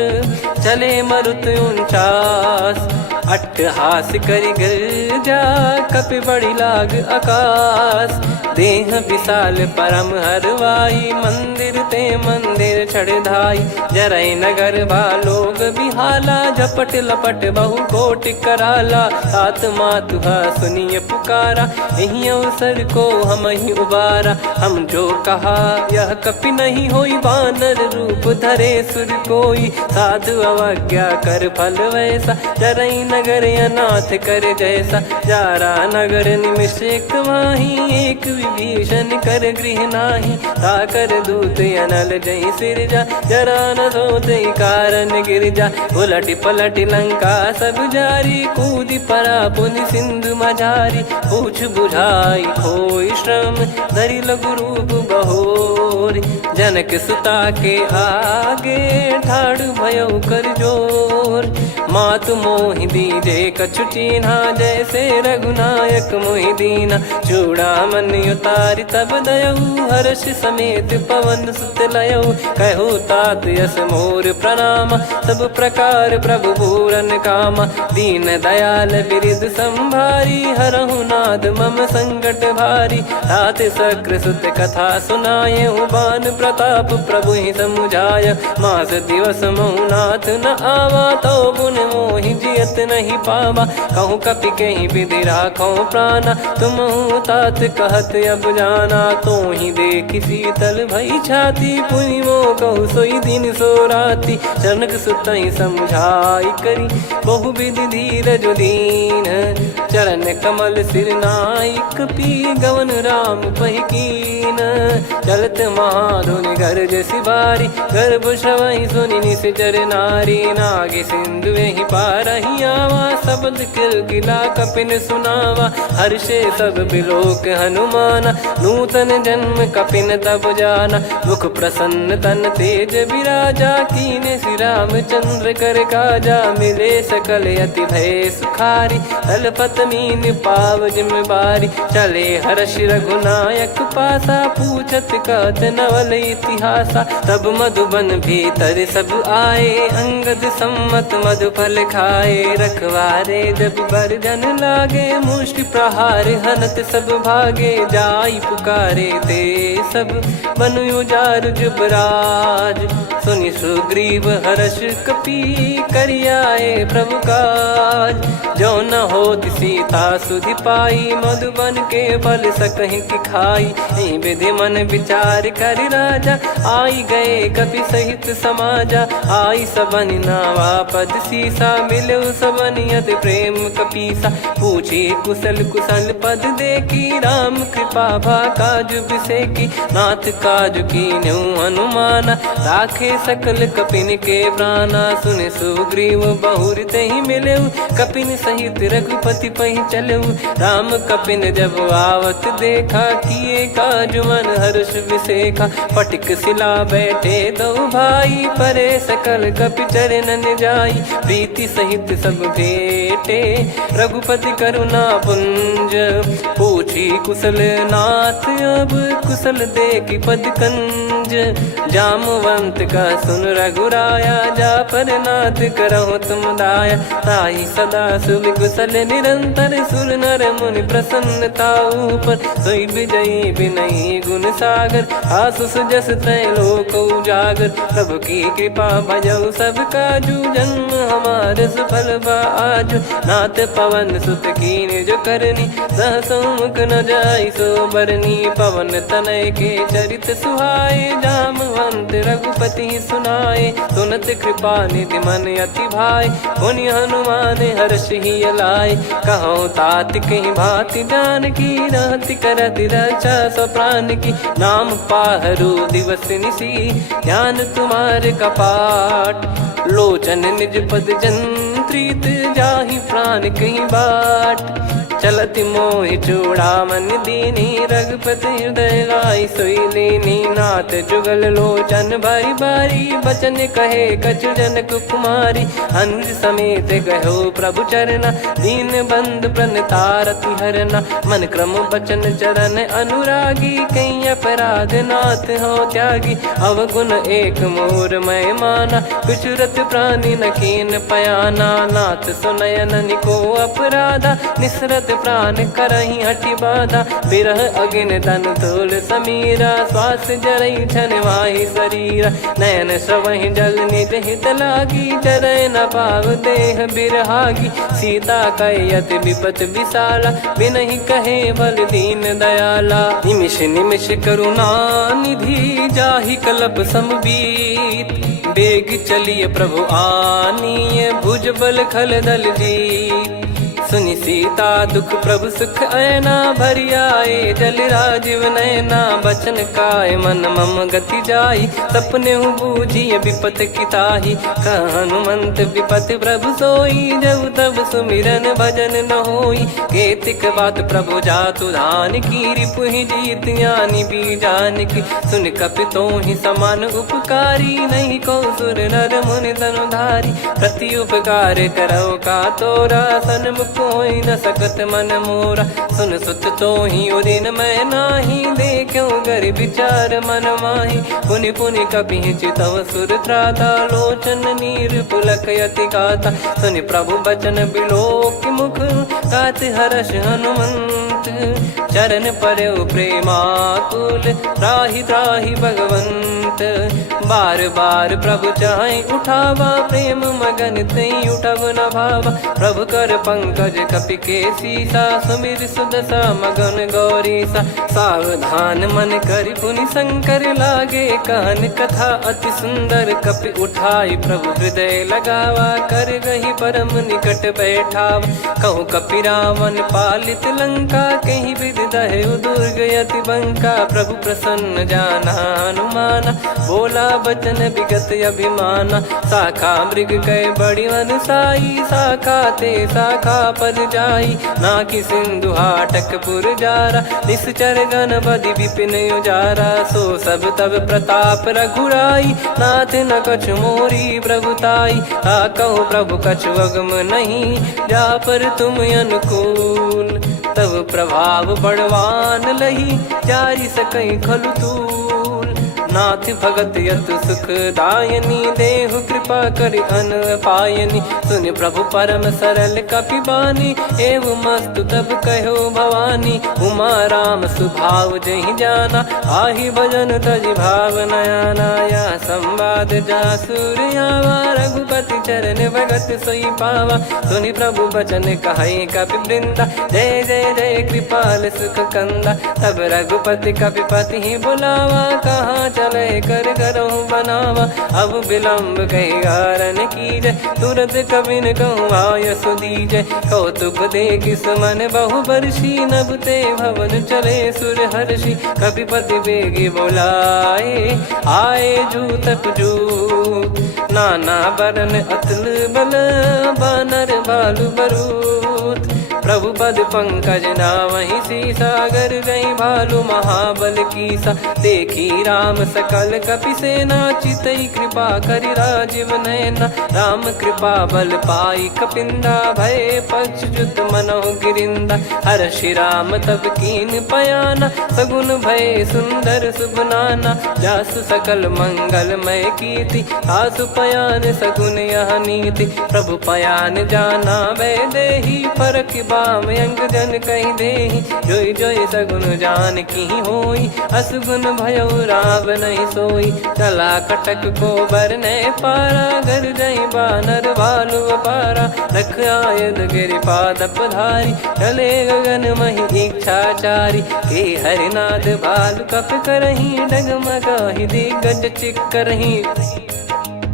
चले मरुत 49। अट्टहास करि गिरजा कपि बड़ी लाग आकाश। देह विशाल परम हरवाई मंदिर ते मंदिर चढ़ाई। जरई नगर भालोग बिहाला झपट लपट बहु कोट कराला। सात मातुहा सुनिय पुकारा यही अवसर को हम ही उबारा। हम जो कहा यह कपि नहीं होई बानर रूप धरे सुर कोई। साधु अवज्ञा कर फल वैसा जरई नगर अनाथ कर जैसा। जारा नगर निमिष एक माही एक विभीषण कर गृह नाही। ताकर दूत अनल जय सिरजा जरा न सोते कारण गिरजा। उलट पलट लंका सब जारी कूद परा पुनि सिंधु मझारी। पूछ बुझाई खोई श्रम धरि लघु रूप बहोरी। जनक सुता के आगे ठाड़ भयो कर जोर। मातु मोहि दीजे कछु चीन्हा जैसे रघुनायक मोहि दीना। चूड़ामन उतारि तब दयऊ हर्ष समेत पवन सुत लयऊ। कहु तात यस मोर प्रणाम सब प्रकार प्रभु पूरन कामा। दीन दयाल बिरिद संभारी हरहु नाद मम संकट भारी। तात सक्र सुत कथा सुनाये बान प्रताप प्रभु ही समुझाय। मास दिवस महु नाथ न आवा तो गुण मोहि जियत नहीं पावा। कहूँ कपि कहीं विधि राखो प्राणा तुम तात कहत अब जाना। तो ही देख शीतल भई छाती पुनि मो कहु सोई दिन सो राती। जनक सुतहि समझाई करी बहु विधि धीरज दीन। चरण कमल सिर नाइक पी गवन राम पहिकीन। चलत महाधुनि गरज सिबारी गर्भ श्रवहि सुनि निश्चर नारी। नागे सिंधु ही पारहि आवा शब्द किल गिला कपिन सुनावा। हर्षे सब बिलोक हनुमाना नूतन जन्म कपिन तब जाना। मुख प्रसन्न तन तेज विराजा कीने श्री रामचंद्र कर काजा। मिले सकल अति भय सुखारी तलपत मीन पाव जिम्मेवारी। चले हर्ष रघुनायक पासा पूछत कहत नवल इतिहासा। तब मधुबन भीतर सब आए अंगद सम्मत मधुफल खाए। रखवारे जब बरजन लागे मुष्टि प्रहार हनत सब भागे। जाई पुकारे ते सब बनु उजार जुबराज। सुनि सुग्रीव हर्ष कपि करियाए प्रभु काज। जो न होत सीता सुधि पाई मधुबन के फल सकहि कि खाई। विधि मन विचार कर राजा, आई गए कपि सहित समाजा। आई सबन नावा पद सीसा, मिलो सबन यत प्रेम कपीसा। पूछी कुशल कुशल पद देखी, राम कृपा भा काज बिसेकी। नाथ काज कीन्हु हनुमाना, राखे सकल कपिन के प्राणा। सुने सुग्रीव बहुर तेहि मिलेउ, कपिन सहित रघुपति पहि चलेउ। राम कपिन जब आवत देखा, किए काज मन हर्ष विसेखा। फटिक सिला बैठे दो भाई, परे सकल कपि चरणन जाई। प्रीति सहित सब भेटे, रघुपति करुणा पुंज। पूछी कुशल नाथ, अब कुशल देखि पद कंज। जामवंत का सुन रघुराया, जा पर नाथ करहु तुम दाया। ताई सदा सुविकुशल निरंतर, सुर नर मुनि प्रसन्नता ऊपर। सोई विजयी विनयी गुण सागर, आसुस जस त्रैलोक उजागर। प्रभु की कृपा भजऊ सब काजू, जन्म हमार सफल बा आजु। नाथ पवन सुत कीन्ह जो करनी, सहसो मुख न जाई सो बरनी। पवन तनय के चरित सुहाए, जामवंत रघुपति सुनाए। सुनत कृपा निधि मन अति भाई, पुनि हनुमान हर्ष ही लाए। कहो तात कहीं भांति जानकी, रहति करति रक्षा सो प्राण की। नाम पाहरु दिवस निसी, ध्यान तुम्हारे कपाट। लोचन निज पद जंत्रित, जाहि प्राण कहीं बाट। चलति मोहि चूड़ामन दीनी, रघुपति हृदय लाई सोई लीनी। नाथ जुगल लोचन बारी बारी, बचन कहे कछु जनक कुमारी। अनुज समेत गयो प्रभु चरना, दीन बंद प्रणतारति हरना। मन क्रम बचन चरण अनुरागी, कहीं अपराध नाथ हो त्यागी। अवगुण एक मोर मैं माना, कुछुरत प्राणी न कीन पयाना। नाथ सुनयन निको अपराधा, निसरत प्राण करही हटि बाधा। बिरह अगिन तन तोल समीरा, श्वास जरई छन वाहि शरीरा। नयन श्रवहि जल निज हित लागी, जरय न पाव देह बिरहागी। सीता कयत विपत विशाला, बिनहि कहे बल दीन दयाला। निमिष निमिष करुणा निधि, जाहि कलप समबीत। बेग चलिए प्रभु आनीय, भुज बल खल दल जीत। सुनि सीता दुख प्रभु सुख ऐना, भरि आए जल राजीव नैना। बचन काय मन मम गति जाई, सपने हूँ बूझिए विपत किताही। हनुमंत विपत प्रभु सोई, जब तब सुमिरन भजन न होई। केतिक बात प्रभु जातु धान की, रिपुहि जीत ज्ञानी बीजान की। सुन कपि तोहि समान उपकारी, नहीं को सुर नर मुनि तनुधारी। प्रति उपकार करौ का तोरा, सन्मुख कोई न सकत मन मोरा। सुन सुत तो ही उदिन मैं नाही, देखो गर विचार मन माही। पुनि पुनि कपि चितव सुर त्राता, लोचन नीर पुलक यति गाता। सुनि प्रभु बचन बिलोक मुख, गात हर्ष हनुमंत। चरण परौ प्रेमाकुल, त्राहि त्राहि भगवंत। बार बार प्रभु चाहि उठावा, प्रेम मगन तई उठब न भावा। प्रभु कर पंकज कपि के सीसा, सुमिर सुदशा मगन गौरीसा। सावधान मन करि पुनि शंकर लागे, कहन कथा अति सुंदर। कपि उठाई प्रभु हृदय लगावा, कर गही परम निकट बैठावा। कहूँ कपि रावण पालित लंका, कहीं विधि दहु दुर्ग यति बंका। प्रभु प्रसन्न जाना हनुमाना, बोला बचन विगत अभिमाना। शाखा मृग कै बड़ी अनुसाई, शाखा ते शाखा पर जाई। नाकि सिंधु हाटक पुर जारा, निश्चर गण बदि विपिन उजारा। सो सब तब प्रताप रघुराई, नाथ न कछु मोरी प्रभुताई। कहो प्रभु कछु अगम नहीं, जा पर तुम अनुकूल। तब प्रभाव बड़वान लही, जारी सकई खलु तूल। नाथ भगत यत सुख दायनी, देहु कृपा करि अन पायनी। सुन प्रभु परम सरल कपि बानी, एव मस्तु तब कहो भवानी। भवानी उमा राम सुभाव जहि जाना आहि भजन तजि भाव नया नाया संवाद जासुर आवा रघुपति चरण भगत सोई पावा सुनि प्रभु बचन कहे कपि वृंदा जय जय जय कृपाल सुख कंदा तब रघुपति कपिपति ही बुलावा कहाँ चले कर करहु बनावा अब विलम्ब कही कारण कीजय तुरंत कबिन कहूँ आयस दीजय कौतुक देखि सुमन बहु बरसी नभ ते भवन चले सुर हर्षि कपिपति बेगी बोलाए आए जूतक जूत नाना बरन अतुल बल बानर बालु बरूत प्रभु पद पंकज नावहि सी सागर गई भालू महाबल कीसा देखी राम सकल कपि सेना चितई कृपा करि राजीव नयना राम कृपा बल पाई कपिंदा भय पक्ष जुत मनोह गिरिंदा हर्षि राम तब कीन पयाना सगुन भय सुंदर सुबनाना जासु सकल मंगलमय कीर्ति आसु पयान सगुन यह नीति प्रभु पयान जाना वै देहि फरक बाम अंग जन कहि देहि जोई जोई सगुन जान की होई असगुन भयो राव नहीं सोई चला कटक को बरने पारा घर जई बानर भालु पारा लख आयद गिरिपाद पधारी चले गगन मही इच्छाचारी के हरिनाथ भालु कप करही डगमगाहि दिग्गज चिक्करही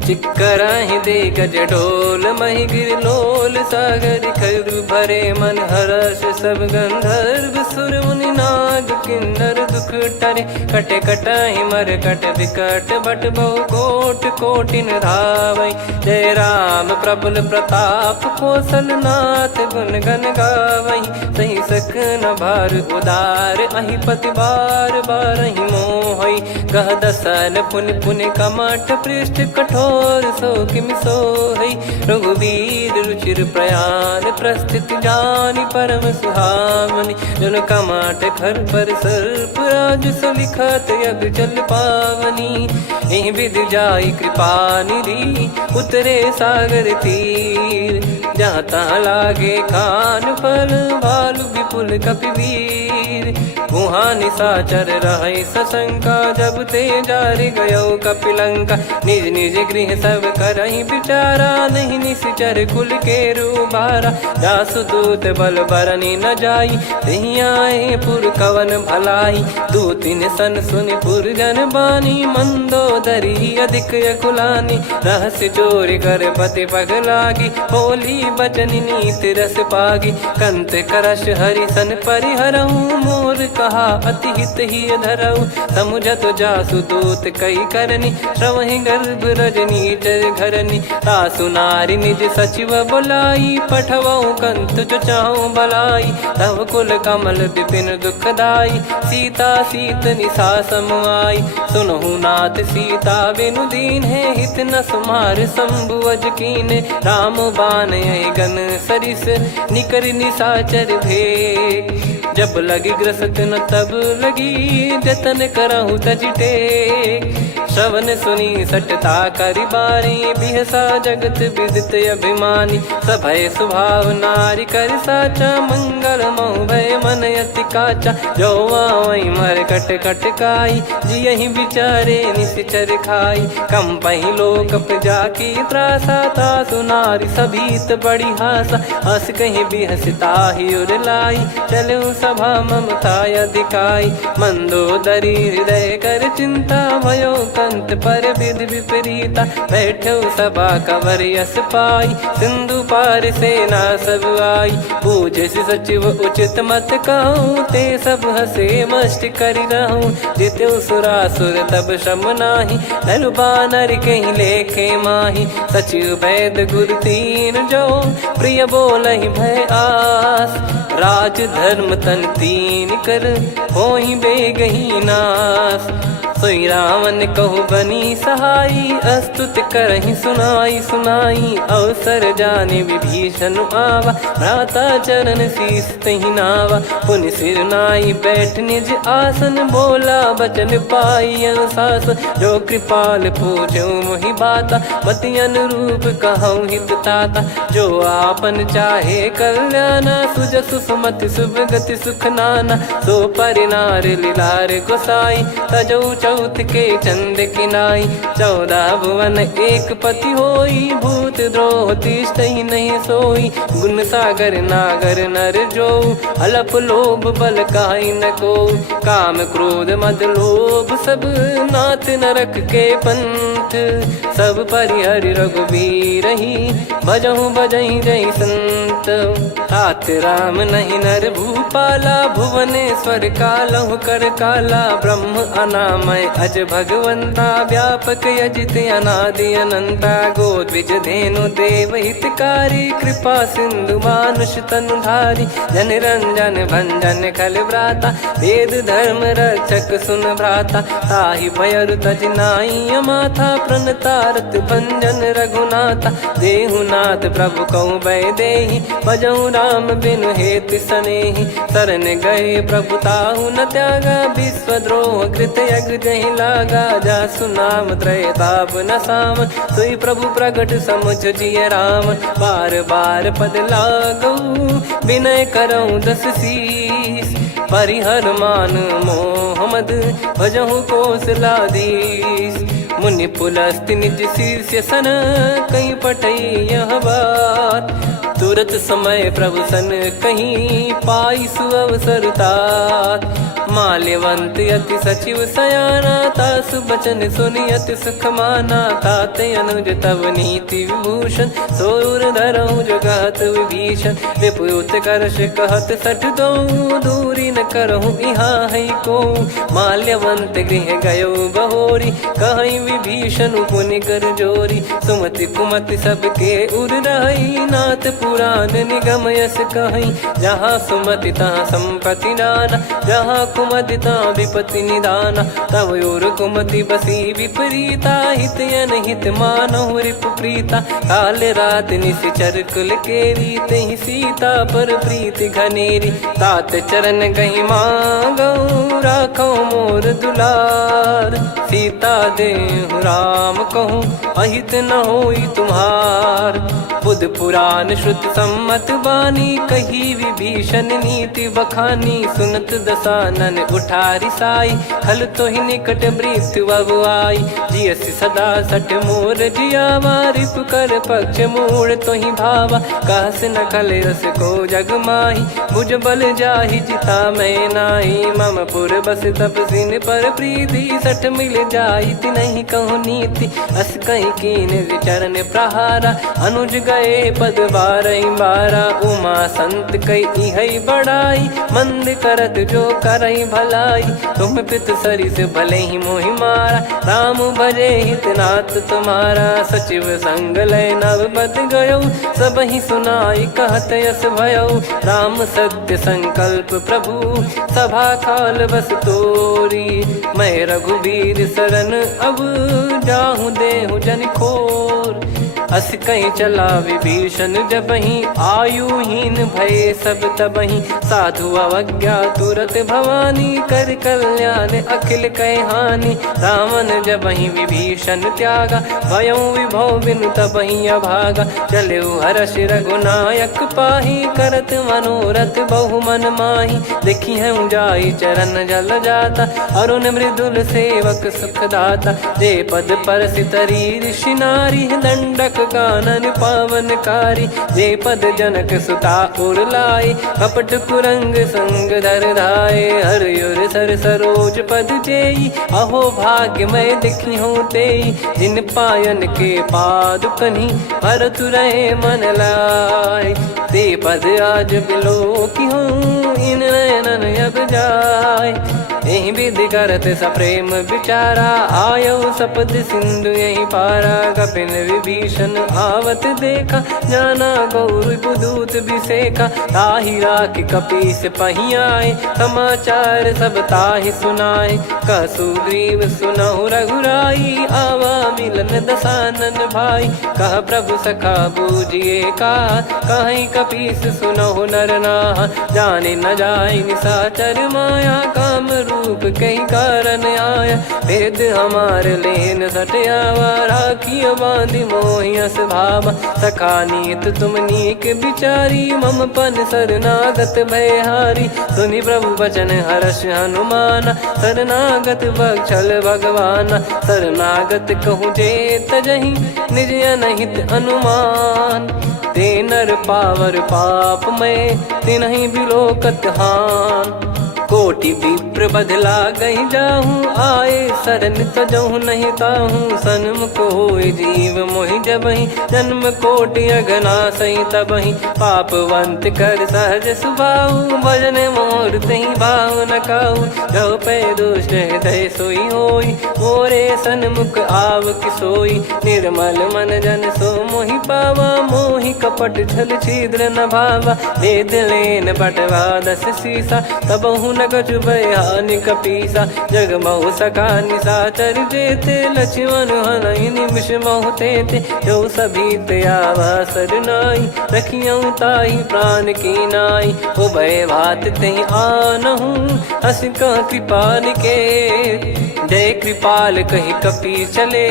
चिक्कराहि दे गज ढोल महि गिर लोल सागर खर भरे मन हर्ष सब गंधर्व सुर मुनि नाग किन्नर दुख टरे कटे कटाहि मर कट विकट बट बहु कोट कोटिन धावै जय राम प्रबल प्रताप कौशल नाथ गुण गन गावै सही सकन भार उदार अहि पति बार बारहि मोहै गह दसन पुन पुन कमठ पृष्ठ कठोर सो किम सोहै रघुवीर रुचिर प्रयाण प्रस्थित जानि परम सुहावनि जन कमाट घर पर सर्प राज सलिखत अब चल पावनी एहि विधि जाई कृपा निधि उतरे सागर तीर जहाँ तहाँ लागे खान फल भालु विपुल कपिवीर वहाँ निशाचर रहे सशंका जब ते जारि गयो कपिलंका निज निज गृह सब करहि बिचारा नहीं निश्चर कुल के रूबारा जासु दूत बल बरनी न जाई तहि आए पुर कवन भलाई दूतिन सन सुनि पुर जन बानी मंदोदरी अधिक अकुलानी रहस्य चोरी कर पति पग लागी होली बचन नीति रस पागी कंत करश हरि सन परिहरहु मोर कहा अति हित ही धरऊ समुझत जासु दूत कई करनी श्रवहि गर्भ रजनी चर घरनी तासु नारी निज सचिव बुलाई पठवऊ कंत जो चाहूं भलाई तव कुल कमल विपिन दुखदाई सीता सीत निशा समाई सुनहु नाथ सीता बिनु दीन है हित न सुमार शंभु अज कीने राम बान गन सरिस निकर निशाचर भेग जब लगी ग्रसत न तब लगी जतन करहु तजिटे श्रवण सुनी सटता करि बारी बिहसा जगत विदित अभिमानी सभय स्वभाव नारी कर साचा मंगल मऊ भय मन अति काचा जो आवई मर कट कट काई जियहि बिचारे निश्चर खाई कम पही लोक प्रजा की त्रासा तासु नारी सभीत बड़ी हासा हस कहीं बिहसता ही उर लाई चलऊ सभा ममता अधिकाई मंदोदरी हृदय कर चिंता भयो कंत पर विधि विपरीता बैठो सभा कवर यस पाई सिंधु पार सेना सब आई पूजे सचिव उचित मत कहूँ ते सब हसे मस्त करि रहूँ जित्यु सुरासुर तब श्रम नाही नरु बानर कहीं लेखे माही सचिव वैद गुरु तीन जो प्रिय बोलहि भय आस राज धर्म तन तीन कर होहि बेगही नास सोई रावण कहु बनी सहाई, अस्तुत करहि सुनाई सुनाई। अवसर जाने विभीषण आवा, भ्राता चरण शीस तहि नावा। पुनि सिर नाई बैठ निज आसन, बोला बचन पाई अनुशासन। जो कृपाल पूछो मोहि बाता, मति अनुरूप कहूँ हित ताता। जो आपन चाहे कल्याणा, सुजसु सुमति शुभ गति सुख नाना। सो परिनार लीलार गोसाई, तजौ चौथ के चंद किनाई। 14 भुवन एक पति होई, भूत द्रोह तिष्ठहि नहीं सोई। गुण सागर नागर नर जो, अलप लोभ बल काई न को। काम क्रोध मद लोभ सब, नाथ नरक के पंथ। सब परिहरि रघुबीर ही, भजहु भजहि जय संत। तात राम नहीं नर भूपाला, भुवनेश्वर कालहु कर काला। ब्रह्म अनामय अज भगवंता, व्यापक यजित अनादि अनंता। गोद्विज धेनु देव हितकारी, कृपा सिंधु मानुष तनुधारी। जन रंजन भंजन खल भ्राता, वेद धर्म रक्षक सुन भ्राता। ताहि भयरु तज नाई माथा, प्रणतारत भंजन रघुनाथा। देहुनाथ प्रभु कहु बै देहि, भजहु राम बिनु हेतु सनेहि। शरण गए प्रभु ताहु न त्यागा, विश्वद्रोह कृत यज्ञ जहि लागा। जासु नाम त्रय ताप न सावन, सोई प्रभु प्रगट समुझ जिय रामन। बार बार पद लागऊ, विनय करऊँ 10 शीस। परिहर मान मोह मद, भजहु कौशलाधीश। मुनि पुलस्त्य निज शीर्ष सन, कहीं पटई यह बात। तुरत समय प्रभु सन कहीं, पाई सुअवसर तात। माल्यवंत अति सचिव सयाना, तासु बचन सुनि अति सुख माना। ताते अनुज तव नीति विभूषण, सोर धरहु जगत विभीषण। विपुत करश कहत सठ दो, दूरी न करहु यहाँ है को। माल्यवंत गृह गयो बहोरी, कहीं विभीषण पुनि कर जोरी। सुमति कुमति सबके उर रही, नाथ पुराण निगम यस कहीं। जहाँ सुमति तहाँ संपत्ति नाना, जहाँ कुमति तहाँ विपत्ति निदाना। तव और कुमति बसी विपरीता, हित अनहित मानहु रिपु प्रीता। काल रात निशिचर कुल केरी, तेहि सीता पर प्रीति घनेरी। तात चरण गहि मांगऊ, राखो मोर दुलार। सीता देहु राम कहूँ, अहित न होई तुम्हार। बुध पुराण श्रुत सम्मत बानी, कही विभीषण नीति बखानी। सुनत दसानन उठारी साई, खल तो ही निकट मृत्यु अब आई। जियसि सदा सठ मोर जियावा, रिपु कर पक्ष मूड़ तो ही भावा। कहस न खल रस को जग माही, भुज बल जाहि जिता मैं नाई। मम पुर बस तपसिन पर प्रीति, सठ मिल जाई तिनहि कहु नीति। अस कहीं कीन विचरण प्रहारा, अनुज गए पद बारहि बारा। उमा संत कई है बड़ाई, मंद करत जो करई भलाई। तुम पित सरिस भले ही मोहि मारा, राम भजे हितनाथ तुम्हारा। सचिव संग लय नव बद गयो, सब ही सुनाई कहत यस भयो। राम सत्य संकल्प प्रभु, सभा काल बस तोरी। मैं रघुबीर शरण अब, जाहु देहु जन खोर। अस कहीं चला विभीषण जबहि, आयुहीन भय सब तबहि। साधु अवज्ञा तुरत भवानी, कर कल्याण अखिल कह हानि। रावण जबहि विभीषण त्यागा, भयउ विभव बिनु तबहि अभागा। चलऊ हर्ष रघुनायक पाहि, करत मनोरथ बहु मन माहि। देखी हूँ जाई चरण जल जाता, अरुण मृदुल सेवक सुखदाता। जे पद पर सितरी ऋषि नारी, दंडक कानन पावनकारी। जे पद जनक सुता उर लाए, कपट कुरंग संग धर धाये। हरियुर सर सरोज पद जेई, अहो भाग्य मैं दिखी हूँ तेई। जिन पायन के पाद कन्ही, भरत रहे मन लाए। ते पद आज बिलो की हूँ, इन नयनन अब जाए। यही विधि करत सप्रेम विचारा, आयो सपद सिंधु यही पारा। कपिन विभीषण आवत देखा, जाना गौर बुदूत बिसेखा। ताहि राख कपीस पहियाए, समाचार सब ताहि सुनाए। कह सुग्रीव सुनहु रघुराई, आवा मिलन दसानन भाई। कह प्रभु सखा बूझिए का, कहीं कपीस सुनहु नर नाहा। जाने न जाय निशाचर माया, काम रूप कई कारण आया। भेद हमार लेन सटयावा, राखियो बांधि मोहियस भावा। सखा नीत तुम नीक बिचारी, मम पन शरणागत भयहारी। सुनि प्रभु वचन हर्ष हनुमाना, शरणागत बक्षल भगवाना। शरणागत कहूँ जे तजहि, निज अनहित अनुमान। ते नर पावर पाप में, तिन्हि बिलोकत हान। कोटि विप्र बदला गई जाहूँ, आए शरण तजहु नहीं ताहूँ। सन्मुख होय जीव मोहि जबहि, जन्म कोटि अगना सही तबहि। पापवंत कर सहज सुभाऊ, भजन मोर तहि भाव न काऊ। जो पै दुष्ट हृदय सोई होई, मोरे सन्मुख आव किसोई। निर्मल मन जन सो मोहि पावा, मोहि कपट छल छिद्र न भावा। वेद लेन बटवा 10 सीसा, तबहु न कछु भय हानि कपीसा। जग महु सखा निशाचर जेते, लक्ष्मण हनहि निमिष महु तेते। जो सभी त्यावा सरनाई, रखियऊ ताहि प्राण की नाई। उभय भात तेहि आनहु, हस कह कृपाल के। जय कृपाल कहि कपी चले,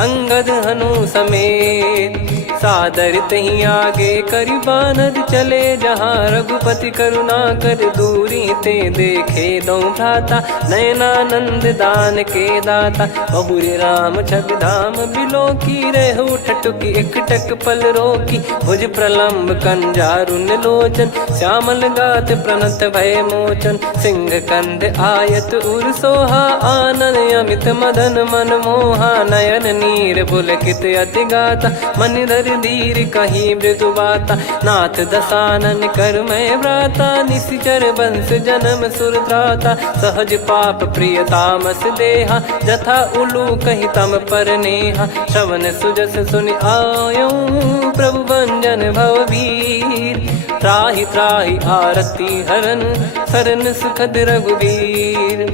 अंगद हनु समेत। सादर तही आगे करि बानर चले, जहाँ रघुपति करुणा कर दूरी ते देखे। दो भ्राता नयनानंद दान के दाता, बहुरे राम छवि धाम बिलो की। रेहु ठटुकी एकटक पल रोकी, भुज प्रलम्ब कंजारुन लोचन। श्यामल गात प्रणत भय मोचन, सिंह कंध आयत उर सोहा। आनन अमित मदन मन मोहा, नयन नीर पुलकित अति गाता। मन धर धीर कहीं मृदु बाता, नाथ दसानन कर मैं व्राता। निशिचर बंस जन्म सुर त्राता, सहज पाप प्रिय तामस देहा। जथा उलू कहि तम पर नेहा, श्रवण सुजस सुनि आयो। प्रभु भंजन भवभीर, त्राहि त्राहि आरती हरन। शरण सुखद रघुवीर,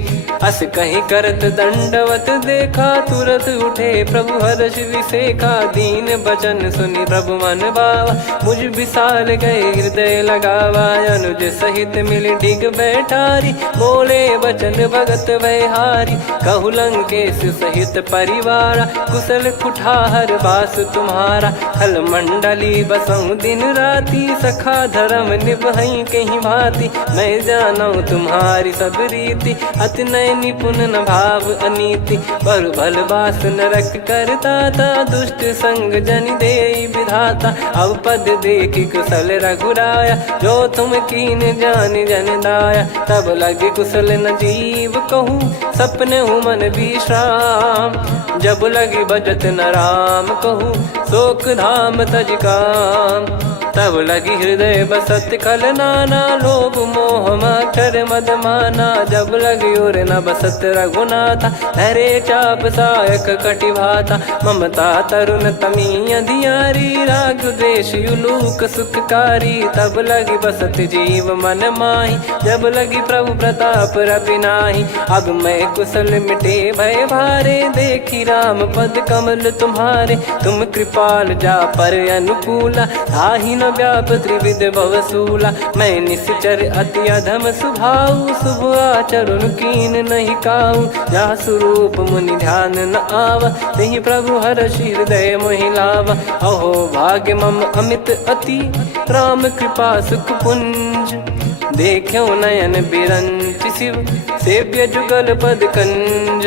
अस कहीं करत दंडवत देखा। तुरत उठे प्रभु हर्ष विसेखा, दीन बचन सुनि प्रभु मन भावा। मुझ विशाल गए हृदय लगावा, अनुज सहित मिल डिग बैठारी। बोले बचन भगत भयहारी, कहु लंकेश सहित परिवारा। कुशल कुठार बास तुम्हारा, खल मंडली बसऊं दिन राती। सखा धर्म निभई कहीं भांति, मैं जानू तुम्हारी सब रीति। अति नय निपुण न भाव अनीति, पर भल बास नरक करता था। दुष्ट संग जन दे विधाता, अब पद देखी कुशल रघुराया। जो तुम कीन जान जन दाया, तब लगे कुशल न जीव कहूँ। सपने हूँ मन विश्राम, जब लगी बजत न राम कहूँ। शोक धाम तज काम, तब लगी हृदय बसत खल नाना। लोभ मोह मक्षर मद माना, जब लगी उर न बसत रघुनाथा। हरे चाप सायक कटि भाता, ममता तरुण तमी अधियारी। राग द्वेष युलूक सुखकारी, तब लगी बसत जीव मन माही। जब लगी प्रभु प्रताप रवि नाही, अब मैं कुशल मिटे भय भारे। देखी राम पद कमल तुम्हारे, तुम कृपाल जा पर अनुकूला। ताहि न व्याप त्रिविध भवसूला, मैं निश्चर अति अधम सुभाऊ। शुभ आचरण कीन नहीं काऊ, जा स्वरूप मुनि ध्यान न आवा। तेहि प्रभु हर्षि हृदय मोहि लावा। अहो भाग्य मम अमित अति, राम कृपा सुख पुंज। देखो नयन बिरंच शिव, सेव्य जुगल पद कंज।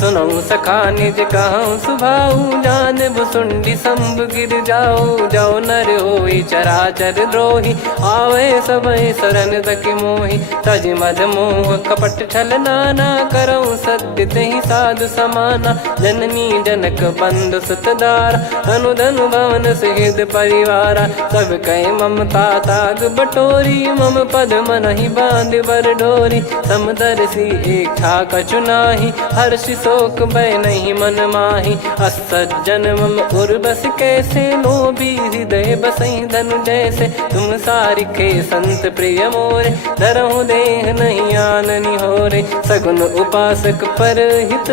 सुनऊ सखा निज कहूँ सुभाऊ, जान भुसुंडी संभ गिर जाओ। जाओ नर होई चराचर द्रोही, आवे सबय शरण तक मोहि। तज मद मोह कपट छल नाना, करऊँ सत्य तेहि साधु समाना। जननी जनक बंधु सुतदारा, धनु धनु भवन सहित परिवारा। सब कहे ममता ताग बटोरी, मम पद मनहि बांध बर डोरी। समदर्शी इच्छा कछु नाही, हर्षि शोक भय नहीं मन माही। असज्जन मम उर बस कैसे, लोभी हृदय बसई धनु जैसे। तुम सारिखे संत प्रिय मोरे, धरहु देह नहीं आननि होरे। सगुन उपासक परहित,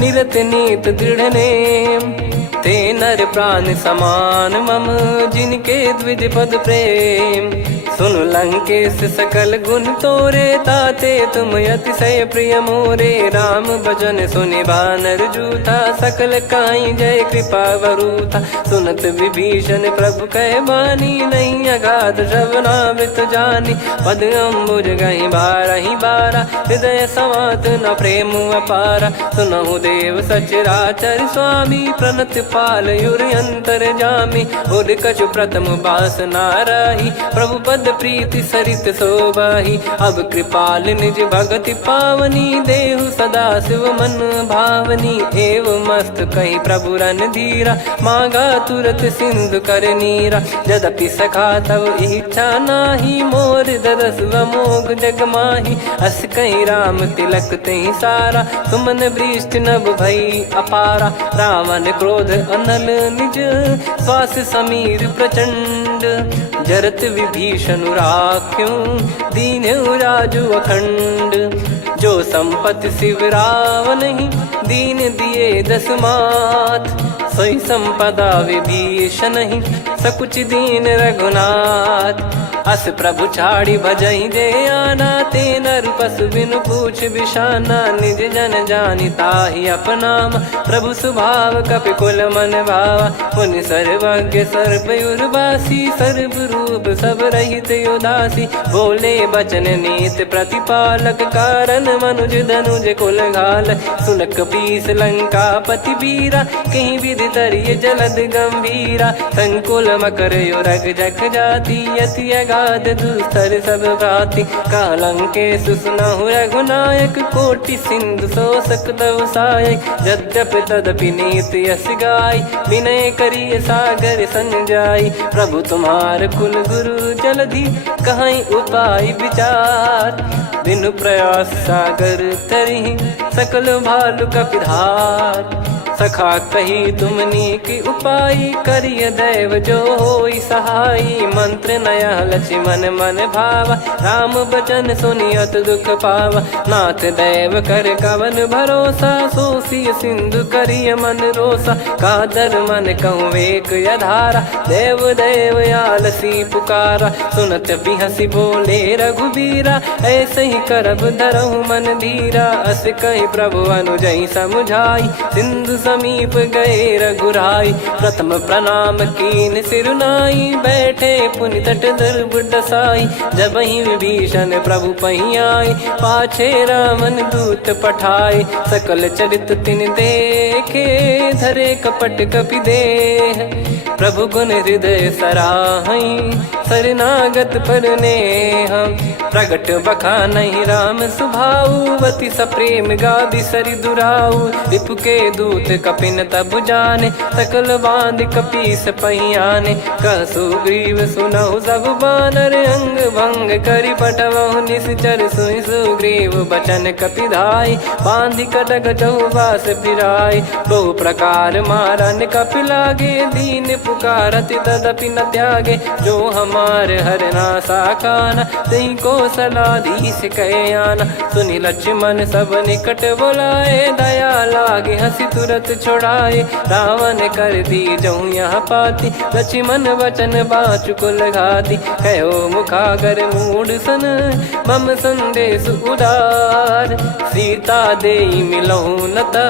निरत नीत दृढ़ नेम। ते नर प्राण समान मम, जिनके द्विज पद प्रेम। सुन लंकेश सकल गुण तोरे, ताते तुम अतिशय प्रिय मोरे। राम भजन सुनि बानर जूथा, सकल काई जय कृपा वरूथा। सुनत विभीषण प्रभु कह बानी, नहीं अगाध श्रवणामृत जानी। पद अम्बुज गहि बारहि बारा, हृदय समात न प्रेम अपारा। सुनहु देव सचराचर स्वामी, प्रणत पाल युर अंतर जामी। उर कछु प्रथम बास नाराही, प्रभु पद प्रीति सरित शोभाही। अब कृपाल निज भगति पावनी, देहु सदा शिव मन भावनी। एव मस्त कही प्रभु रन धीरा, मांगा तुरत सिंधु कर नीरा। यद्यपि सखा तब इच्छा नाही, मोर दरस मोग जग माही। अस कही राम तिलक तहि सारा, सुमन वृष्ट नभ भई अपारा। रावण क्रोध अनल निज, श्वास समीर प्रचंड। जरत विभीषण राख्यों, दीन्हु राजु अखंड। जो संपत्ति शिव रावण ही, दीन दिए दस मात। सोई संपदा विभीषण ही, सकुच दीन रघुनाथ। अस प्रभु छाड़ी भजहि जे आना, ते नर पशु बिनु पूछ बिशाना। निज जन जानि ताहि अपनाम, प्रभु स्वभाव कपि कुल मन भावा। मुनि सर्वज्ञ सर्वयुर्वासी, सर्व रूप सब रहित उदासी। बोले बचन नीत प्रतिपालक, कारण मनुज धनुज कुल घाल। सुन कपीस लंका पति वीरा, कहीं विधि तरिय जलद गंभीरा। संकुल मकर युरग जख जाति, यति अगाध दुस्तर सब भांति। कालंकेश सुनहु रघुनायक, कोटि सिंधु शोषक तव सहायक। यद्यपि तदपि नीति यस गाय, विनय करिय सागर सन जाई। प्रभु तुम्हार कुल गुरु जलधि, कहीं उपाय विचार। बिनु प्रयास सागर तरिहि, सकल भालु कपिधार। सखा कही तुमनी की उपाय, करिय दैव जो होई सहाई। मंत्र नया लक्ष्मण मन भावा, राम बचन सुनियत दुख पावा। नाथ दैव कर कवन भरोसा, सोसिय सिंधु करिय मन रोसा। कादर मन कहूँ एक यधारा, देव देव आलसी पुकारा। सुनत बिहसी बोले रघुबीरा, ऐसे ही करब धरहु मन धीरा। अस कही प्रभु अनुजहि समुझाई, सिंधु समीप गए रघुराई। प्रथम प्रणाम कीन सिरुनाई, बैठे पुनि तट दर्भ डसाई। जब ही विभीषण प्रभु पही आए, पाछे रावण दूत पठाए। सकल चरित तिन देखे, धरे कपट कपि देह। प्रभु गुण हृदय सराहई, शरणागत पर नेह। प्रगट बखानहि राम सुभाऊ, अति सप्रेम गाबि सरि दुराऊ। रिपु के दूत कपिन तब जाने, सकल बांध कपीस पहियाने। कह सुग्रीव सुनहु सब बानर, अंग भंग करि पठवहु निश्चर। सुनि सुग्रीव बचन कपिधाई, बांधि कटक चौबास फिराई। बहु प्रकार मारन कपि लागे, दीन पुकारत तदपि न त्यागे। जो हमार हरनासा खाना, तही को सलाधीश कहे आना। सुनि लक्ष्मण सब निकट बुलाए, दया लागे हंसी तुरत छुड़ाए। रावण कर दी जऊँ यहाँ पाती, लक्ष्मण वचन बाचु कुल घाती। कहो मुखागर मूड सन, मम संदेश उदार। सीता देई मिलहु न ता,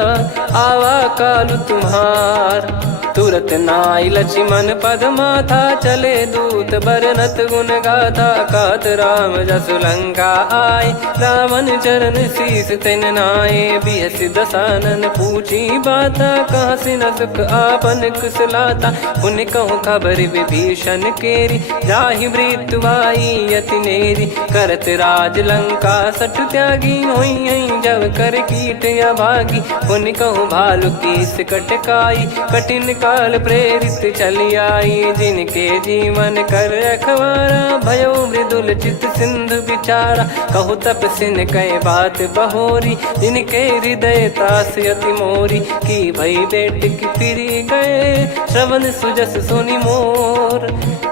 आवा कालु तुम्हार। तुरत नाई लक्ष्मण पद माथा, चले दूत बरनत गुण गाथा। कहत राम जसु लंका आए, रावण चरण शीस तिन नाये। बिहस दसानन पूछी बाता, कहाँ से न सुख आपन कुशलाता। पुन कहूँ खबर विभीषण केरी, जाहि मृत्यु आई अति नेरी। करत राज लंका सठ त्यागी, होई जब कर कीट अभागी। पुन कहूँ भालु कीस कटकाई, कठिन काल प्रेरित चली आई। जिनके जीवन कर रखवारा, भयो मृदुल चित सिंधु बिचारा। कहु तपसिन कह बात बहोरी, जिनके हृदय त्रास अति मोरी। की भई बेट की फिरी गए, श्रवण सुजस सुनि मोर।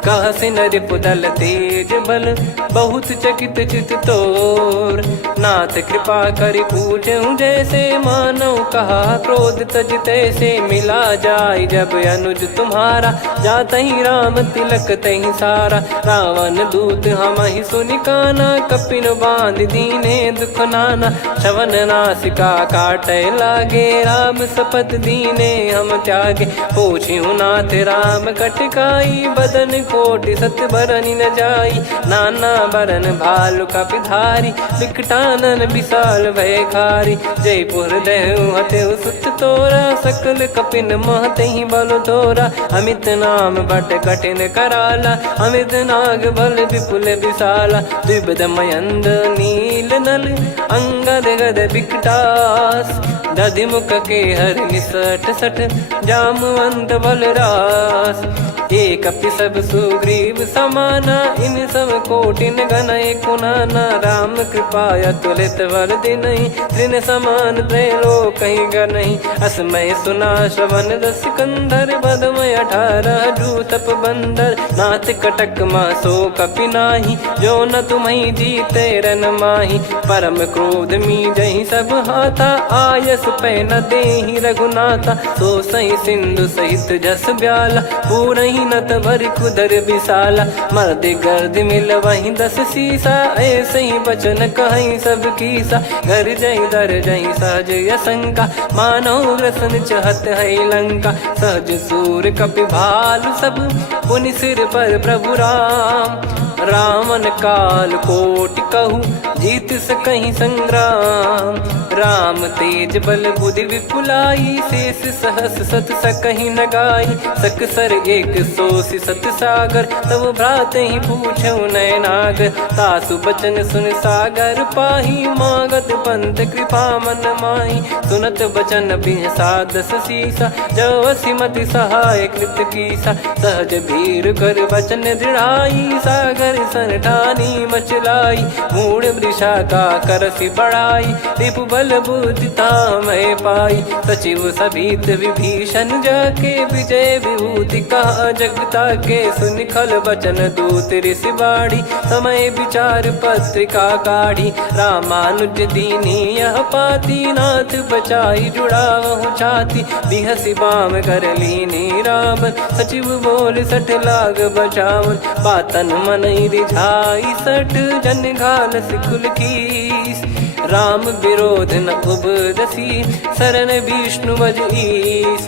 कह सिन रिपुदल तेज बल, बहुत चकित चित तोर। नाथ कृपा करि पूछऊं जैसे, मानव कहा क्रोध तज तैसे। मिला जाय जब अनुज तुम्हारा, जाता ही राम तिलक तही सारा। रावण दूत हम ही सुनि काना, कपिन बांध दीने दुख नाना। श्रवण नासिका काटे लागे, राम शपथ दीने हम त्यागे। पूछियो नाथ राम कटकाई, बदन कोटि सत बरनि न जाई। नाना बरन भालु कपिधारी, विकटानन विशाल भयकारी। जयपुर देहु हतेउ सुत तोरा, सकल कपिन महतहि बल तोरा। अमित नाम बट कठिन कराला, अमित नाग बल विपुल विशाला। द्विविध मयंद नील नल, अंगद गद विकटास। दधिमुख के हर निसठ सठ, जामवंत बलरास। एक कपि सब सुग्रीव समाना, इन सब कोटिन गनय कुनाना। राम कृपा अतुलित वर दिनहि, तृण समान त्रैलोक कहीं गनहि। असमय सुना श्रवण रस कंधर, बदमय 18 जूतप बंदर। नाथ कटक मां सो कपि नाही, जो न तुम्हि जीते रन माही। परम क्रोध मी जहि सब हाथा, आयस पै न देहि रघुनाथा। सो सही सिंधु सहित जस ब्याला, पूरहि नत भरि कुदर विशाला। मर्द गर्द मिल वहीं 10 सीसा, ऐसे ही बचन कहीं सब कीसा। घर जय दर जय सहज यसंका, मानव रसन चहत है लंका। सहज सूर कपि भालु सब, पुनि सिर पर प्रभु राम। रावण काल कोटि कहूँ, जीत सकहीं संग्राम। राम तेज बल बुद्धि विपुलाई, शेष सहस सत सकहीं न गाई। सकसर 180 सत सागर, तब भ्रात ही पूछो नयनाग। तासु बचन सुन सागर पाही, मागत पंथ कृपा मन माही। सुनत बचन बिहसा 10 सीसा, जो असिमति सहाय कृत कीसा। सहज भीर कर बचन दृढ़ाई, सागर सन ठानी मचलाई। मूढ़ वृषा का करसि बढ़ाई, रिपु बल बुद्धि तामय पाई। सचिव सभीत विभीषण जाके, विजय विभूति कहा जगता के। सुनि खल बचन दूत ऋषि बाड़ी, समय विचार पत्रिका काढ़ी। रामानुज दीनी यह पाती, नाथ बचाई जुड़ावहु छाती। बिहसि बाम कर लीनी राम, सचिव बोल 60 लाग बचावन। बातन मन रिझाई 60, जन घाल सिकुल कीस। राम विरोध न उपजसी, शरण विष्णु बज ईस।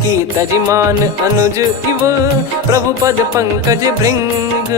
की तजिमान अनुज इव, प्रभु पद पंकज भृंग।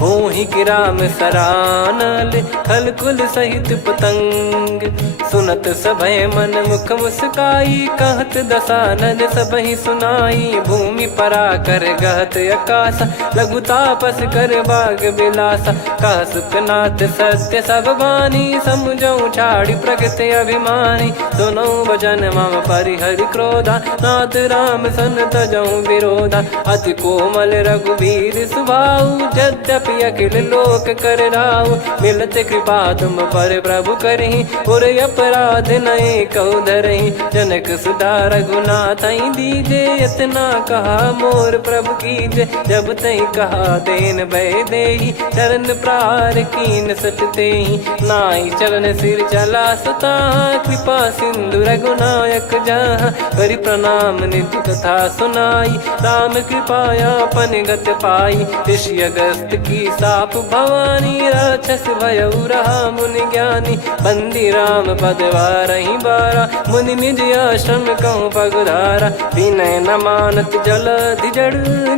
होहि कि राम सरानल, खल कुल सहित पतंग। सुनत सभय मन मुख मुस्काई, कहत दसानन सबहि सुनाई। भूमि परा कर गहत आकाश, लघु तापस कर बाग बिलासा। कह सुखनाथ सत्य सब बानी, समुझौ छाड़ी प्रगति अभिमानी। सुनो भजन मम परिहरि क्रोधा, नाथ राम सन तजौ विरोधा। अति कोमल रघुवीर सुभाऊ, यद्यपि अखिल लोक कर राऊ। मिलत कृपा तुम पर प्रभु करहि, पुर अपराध नए कौ धरहि। जनक सुधा रघुनाथ दीजे, इतना कहा मोर प्रभु कीजे। जब तई कहा देन भय देहि, चरण प्रार कीन सट तेहि। नाई चरण सिर चला सता, कृपा सिंधु रघुनायक जहाँ। करि प्रणाम नित्य कथा सुनाई, राम कृपाया अपन गत पाई। ऋषि अगस्त की साप भवानी राक्षस भयउ रहा मुनि ज्ञानी बंदी राम पदवारहि बारा मुनि निज आश्रम कहूँ पगधारा विनय न मानत जलधि जड़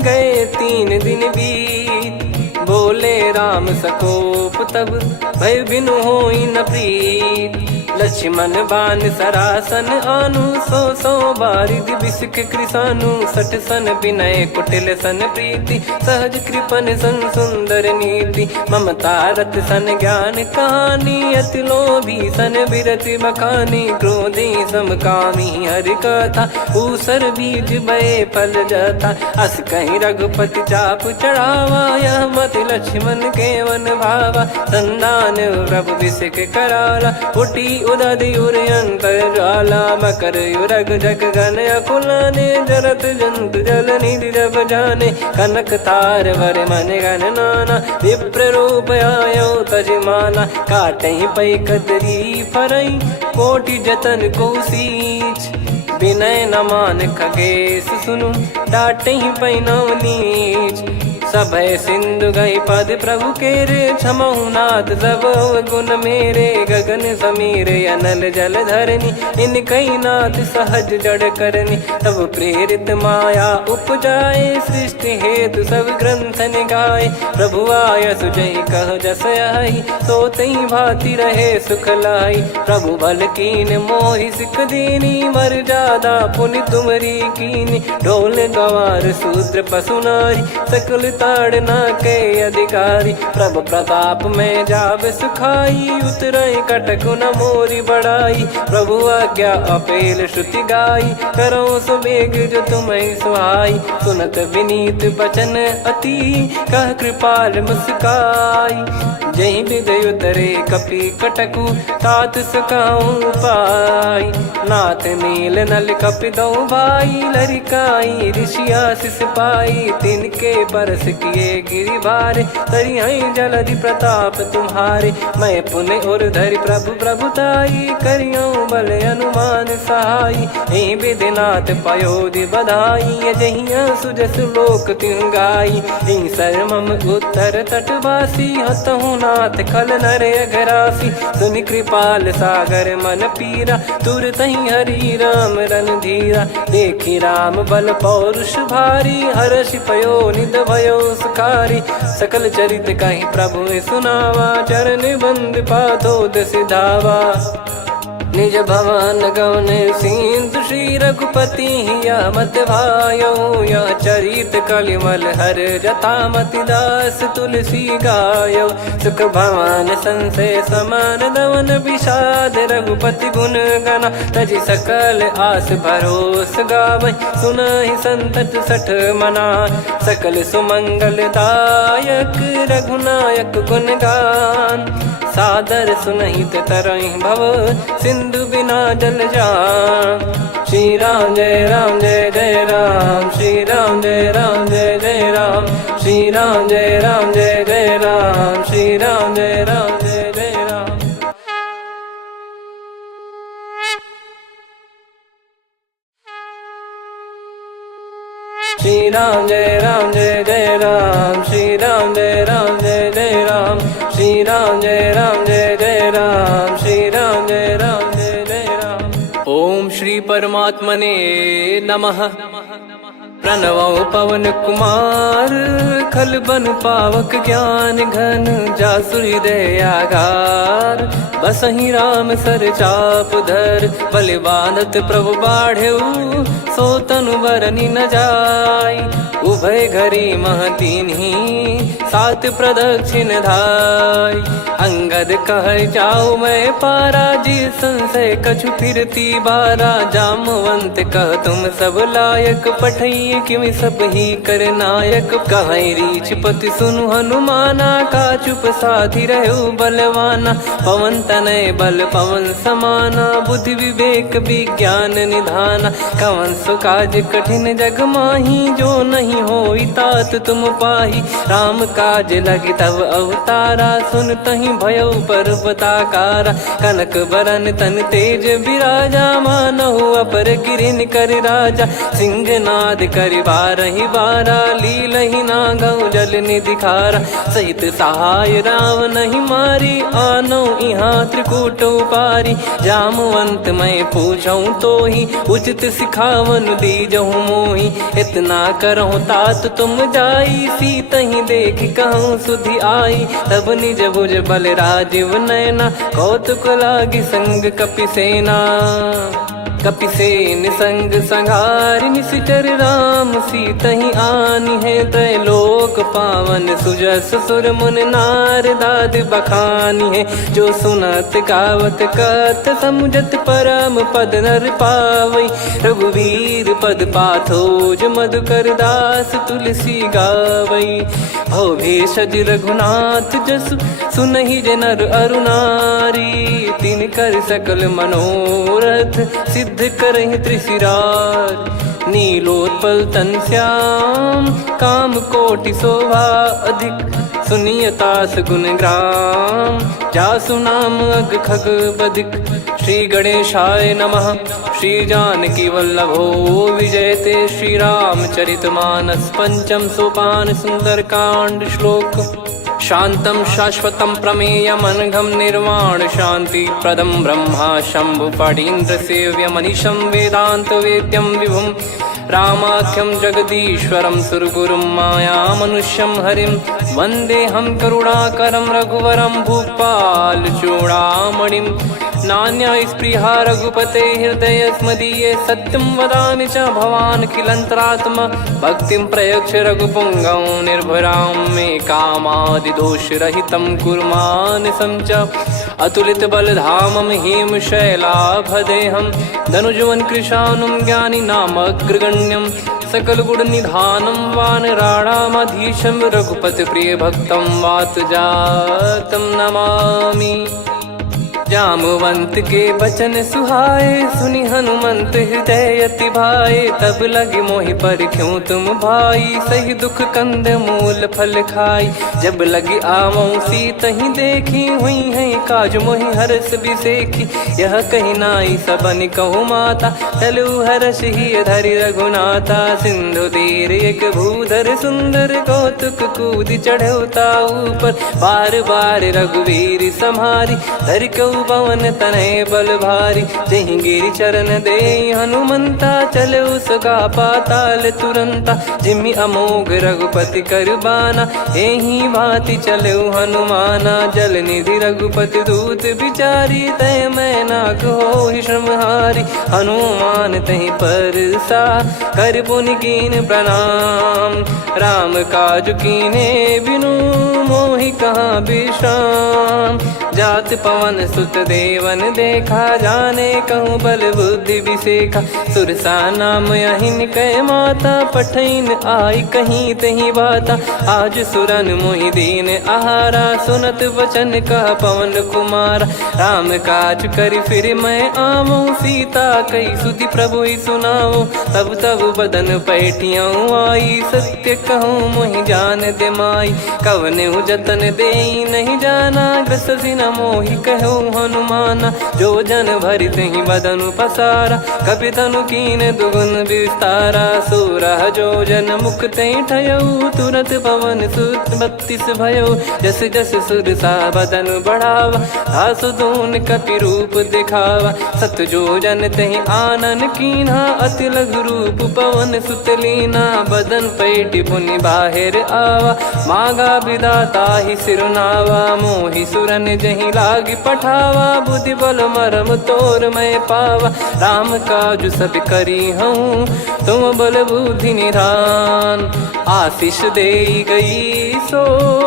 गए 3 दिन बीत बोले राम सकोप तब भय बिनु होई न प्रीत लक्ष्मण बान सरासन आनु 100 बारिद बिसक कृसानु 60 सन विनय कुटिल सन प्रीति सहज कृपन सन सुंदर नीति ममता रत सन ज्ञान कहानी अति लोभी सन बिरति बखानी क्रोधी समकामी हरि कथा ऊसर बीज बये फल जथा अस कहीं रघुपति चाप चढ़ावा यह मत लक्ष्मण के वन भावा संदान प्रभु बिसक कराला उठी उदधि उर अंतर ज्वाला मकर युरग जग गन अकुलाने जरत जंतु जल निधि जब जाने कनक तार वर मन गन नाना विप्र रूप आयो तजमाना काटे पै कदरी फरई कोटि जतन को सींच विनय न मान खगेश सुनु डाटे पै नव नीच सभय सिंधु गई पद प्रभु के रे क्षमहु नाथ सब गुण मेरे गगन समीरे अनल जल धरनी इन कई नाथ सहज जड़ करनी तब प्रेरित माया उपजाए सृष्टि हेतु सब ग्रंथ निगाए प्रभु आय सुजय कह जस आई सोतई भांति रहे सुख लाई प्रभु बल कीन मोहि सिख दीनी मर जादा पुनि तुमरी कीनी ढोल गवार शूद्र पशु नारी सकल ताड़ना के अधिकारी प्रभु प्रताप में जाब सुखाई उतरई कटक न मोरी बढ़ाई प्रभु आज्ञा अपेल श्रुति गाई करो सुबेग जो तुम्हें सुहाई सुनत विनीत बचन अति कह कृपाल मुस्काई जही विदय उतरे कपि कटकु तात सकाऊं पाई नाथ नील नल कपि दो भाई लरिकाई ऋषि आशीष पाई तिनके परस किए गिरि भारे तरी हई जलधि प्रताप तुम्हारे मैं पुण्य और धरि प्रभु प्रभुताई करियो बल अनुमान सहाई ए विधिनाथ पयोधि बधाई जहिया सुजस लोक तिहु गाई ए सरमम उत्तर तटवासी हतहु नाथ खल नर अघरासी सुनि कृपाल सागर मन पीरा तुरत ही हरि राम रन धीरा देखी राम बल पौरुष भारी हर्ष पयो निध भयो सुखारी सकल चरित कहीं प्रभु सुनावा चरण बंद पाथोद सिधावा निज भवन गवन सिंधु श्री रघुपति या मत भायो या चरित कलिमल हर जथा मति दास तुलसी गायो सुख भवन संशय समान दवन विषाद रघुपति गुण गना तजि सकल आस भरोस गावै सुनहि संतत सठ मना सकल सुमंगल दायक रघुनायक गुण गान सादर सुनहित तरहि भव सिंधु बिना जल जान श्री राम जय जय राम श्री राम जय जय राम श्री राम जय राम श्री राम जय जय राम श्री राम जय जय राम श्री राम जय जय राम श्री राम जय जय राम श्री राम जय जय राम। ओम श्री परमात्मने नमः। प्रणवौ पवन कुमार खल बन पावक ज्ञान घन जासु हृदय आगार बसहि राम सर चाप धर बलिवानत प्रभु बाढ़ेऊ सो तनु बरनि न जाय उभय घरी महतीन्ही सात प्रदक्षिण धाय अंगद कह जाऊ मैं पारा जी संशय कछु फिरती बारा जामवंत कह तुम सब लायक पठई किमि सब ही कर नायक कहीं रीछ पति सुनु हनुमाना का चुप साधि रहु बलवाना पवन तनय बल पवन समाना बुद्धि विवेक विज्ञान निधाना कवन सो काज कठिन जग माही जो नहीं होई तात तुम पाही राम काज लगी तब अवतारा सुन तही भयो पर्वताकारा कनक बरन तन तेज विराजा मानहु अपर गिरिन कर राजा सिंहनाद कर करि बारहि बारा, लीलहि नागौ जल निधि खारा। सहित सहाय रावणहि मारी, आनौ इहाँ त्रिकूट उपारी। जामवंत मैं पूछऊँ तोहि, उचित सिखावन दीजहु मोहि। इतना करहु तात तुम जाई, सीतहि देख कहूँ सुधि आई। तब निज भुज बल राजीव नयना, कौतुक लागी संग कपिसेना। कपिसेन संग संघारि निशिचर राम, सीतहि आनी है त्रैलोक पावन। सुजस सुर मुन नार दाद बखानी है, जो सुनत गावत कथ समुझत परम पद नर पावई। रघुवीर पद पाथोज मधुकर दास तुलसी गावई। भव भेषज रघुनाथ जसु, सुनहि जे नर अरु नारी। तिन कर सकल मनोरथ, सिद्ध करहि त्रिशिरार। नीलोत्पल तन श्याम, काम कोटि शोभा अधिक। सुनियतास गुण ग्राम, जासु नाम अग खग बदिक। श्री गणेशाय नमः। श्री जानकी वल्लभो विजयते, श्री रामचरित मानस पंचम सोपान सुंदरकांड श्लोक। शांतं शाश्वतं प्रमेयमनघं निर्वाण शांति प्रदं ब्रह्मा शंभु फणीन्द्र सेव्यमनिशं वेदांत वेद्यं विभुं। रामाख्यं जगदीश्वरं सुरगुरुं मायामनुष्यं हरिं। वन्देऽहं करुणाकरं रघुवरं भूपाल चूडामणिं। नान्या स्पृहा रघुपते हृदय स्मदीये, सत्यं वदामि च भवान् खिलन्तरात्मा। भक्तिं प्रयच्छ रघुपुङ्गं निर्भरां मे कामादिदोषरहितं कुर्मानसं च। अतुलित बलधामं हेमशैलाभदेहं, धनुजवन कृशानुं ज्ञानी नामग्रगण्यं। सकल गुण निधानं वानराणामधीशं, रघुपति प्रिय भक्तं वातजातं नमामि। जामवंत के बचन सुहाए, सुनि हनुमंत हृदय अति भाए। तब लगे मोहि पर क्यों तुम भाई, सही दुख कंद मूल फल खाई। जब लगे आवऊँ सीतहि देखी, हुई है काज मोहि हरस बिसेखी। यह कही नाई सबन कहु माता, चलु हरष ही धरि रघुनाथा। सिंधु तीर एक भूधर सुंदर, कौतुक कूद चढ़ौता ऊपर। बार बार रघुवीर सम्हारी, धरि कऊ पवन तनय बल भारी। जहि गिरि चरण दे हनुमंता, चले उसका पाताल तुरंता। जिमि अमोघ रघुपति कर बाना, एहि भांति चले हनुमाना। जल निधि रघुपति दूत बिचारी, तय मैं नाग होहि श्रमहारी। हनुमान तहि परसा, कर पुनि कीन प्रणाम। राम काज कीने बिनु, मोहि कहाँ विश्राम। जात पवन सुत देवन देखा, जाने कहूँ बल बुद्धि विसेखा। सुरसा नाम अहिन कै माता, पठैन आई कहीं तहीं बाता। आज सुरन मोहि दीन आहारा, सुनत वचन कह पवन कुमारा। राम काज करि फिर मैं आवऊँ, सीता कई सुधि प्रभु ही सुनाऊँ। तब तब बदन पैठियाँ आई, सत्य कहूँ मोहि जान दे माई। कवने जतन दे नहीं जाना, ग्रसि न मोहि कहूँ हनुमाना। जो जन भरि तहि बदनु पसारा, कपि तनु कीन दुगुन विस्तारा। सोरह जो जन मुख तहि ठयऊ, तुरत पवन सुत 32 भयऊ। जस जस सुरसा बदन बढ़ावा, आसु दून कपि रूप दिखावा। सत जो जन तहि आनन कीन्हा, अति लघु रूप पवन सुत लीना। बदन पैठि पुनि बाहिर आवा, मागा विधाता ही सिरुनावा। मोहि सुरन जहि लागी पठावा, बुद्धि बल मरम तोर मैं पावा। राम काज सब करी हूँ, तुम बल बुद्धि निधान। आशीष दे गई सो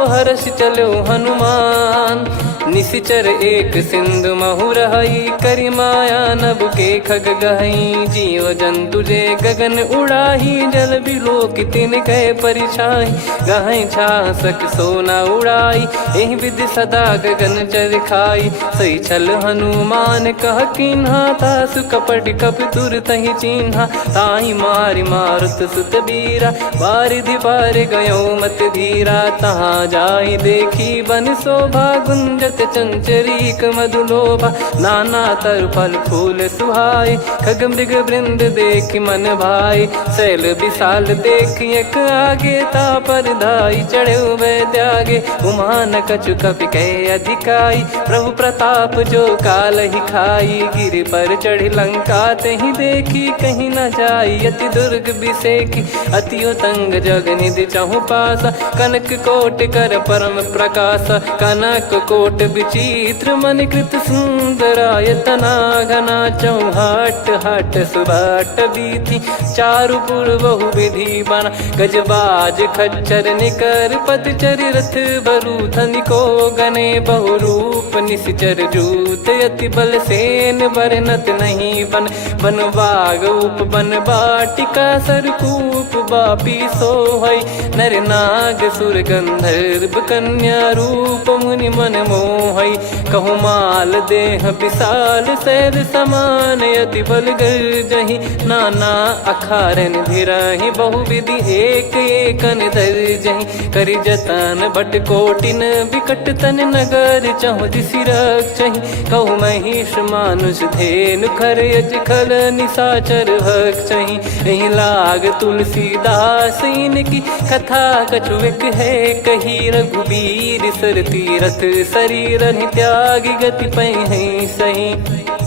हर्ष चलो हनुमान। निशिचर एक सिंधु महु रहई, करि माया नभ के खग गहई। जीव जंतु जे गगन उड़ाही, जल बिलोक तिन गए परिछाई। गहई छासक सोना उड़ाई, एहि विधि सदा गगन निश्चर खाई। सही छल हनुमान कह कीन्हा, तासु कपट कप तुर तहि चिन्हा। ताहि मारि मारुत सुत बीरा, बारिधि पार गयो मत धीरा। तहाँ जाई देखी बन शोभा, गुंजत चंचरीक मधुलोभा। नाना तर फल फूल सुहाए, खग मृग वृंद देख मन भाई। शैल विशाल देख एक आगे, तापर धाई चढ़े वै त्यागे। उमान कछु कपि कहे अधिकाई, प्रभु प्रताप जो काल ही खाई। गिर पर चढ़ी लंका तहि देखी, कहीं न जाई अति दुर्ग बिसेकी। अति उतंग जग निधि चहु पासा, कनक कोट कर परम प्रकाश। कनक कोट विचित्र मन कृत सुंदरायतना घना। चौहाट हाट सुबाट बीथी, चारु पुर बहु विधि बना। गजबाज खच्चर निकर पदचर, रथ बरु धनिको गने। बहु रूप निश्चर जूत, अति बल सेन बरनत नहीं बन। बन बाग उप बन बाटिका, सरकूप बापी सोहई। नर नाग सुर गंधर्व कन्या, रूप मुनि मन मोहई। कहु माल देह विशाल, शैल समान अति बल गर्जहि। नाना अखारन भिरहि, बहु विधि एक एकन दर्जहि। करि जतन भट कोटिन, विकट तन नगर चहु दिसि रक्षहि। कहु महिष मानुष धेनु, खर यज खल निशाचर भक्षहि। एहि लाग तुलसीदास इनकी, कथा कछु एक है कही। रघुबीर सर तीरथ शरीर, त्यागी गति पहि सही।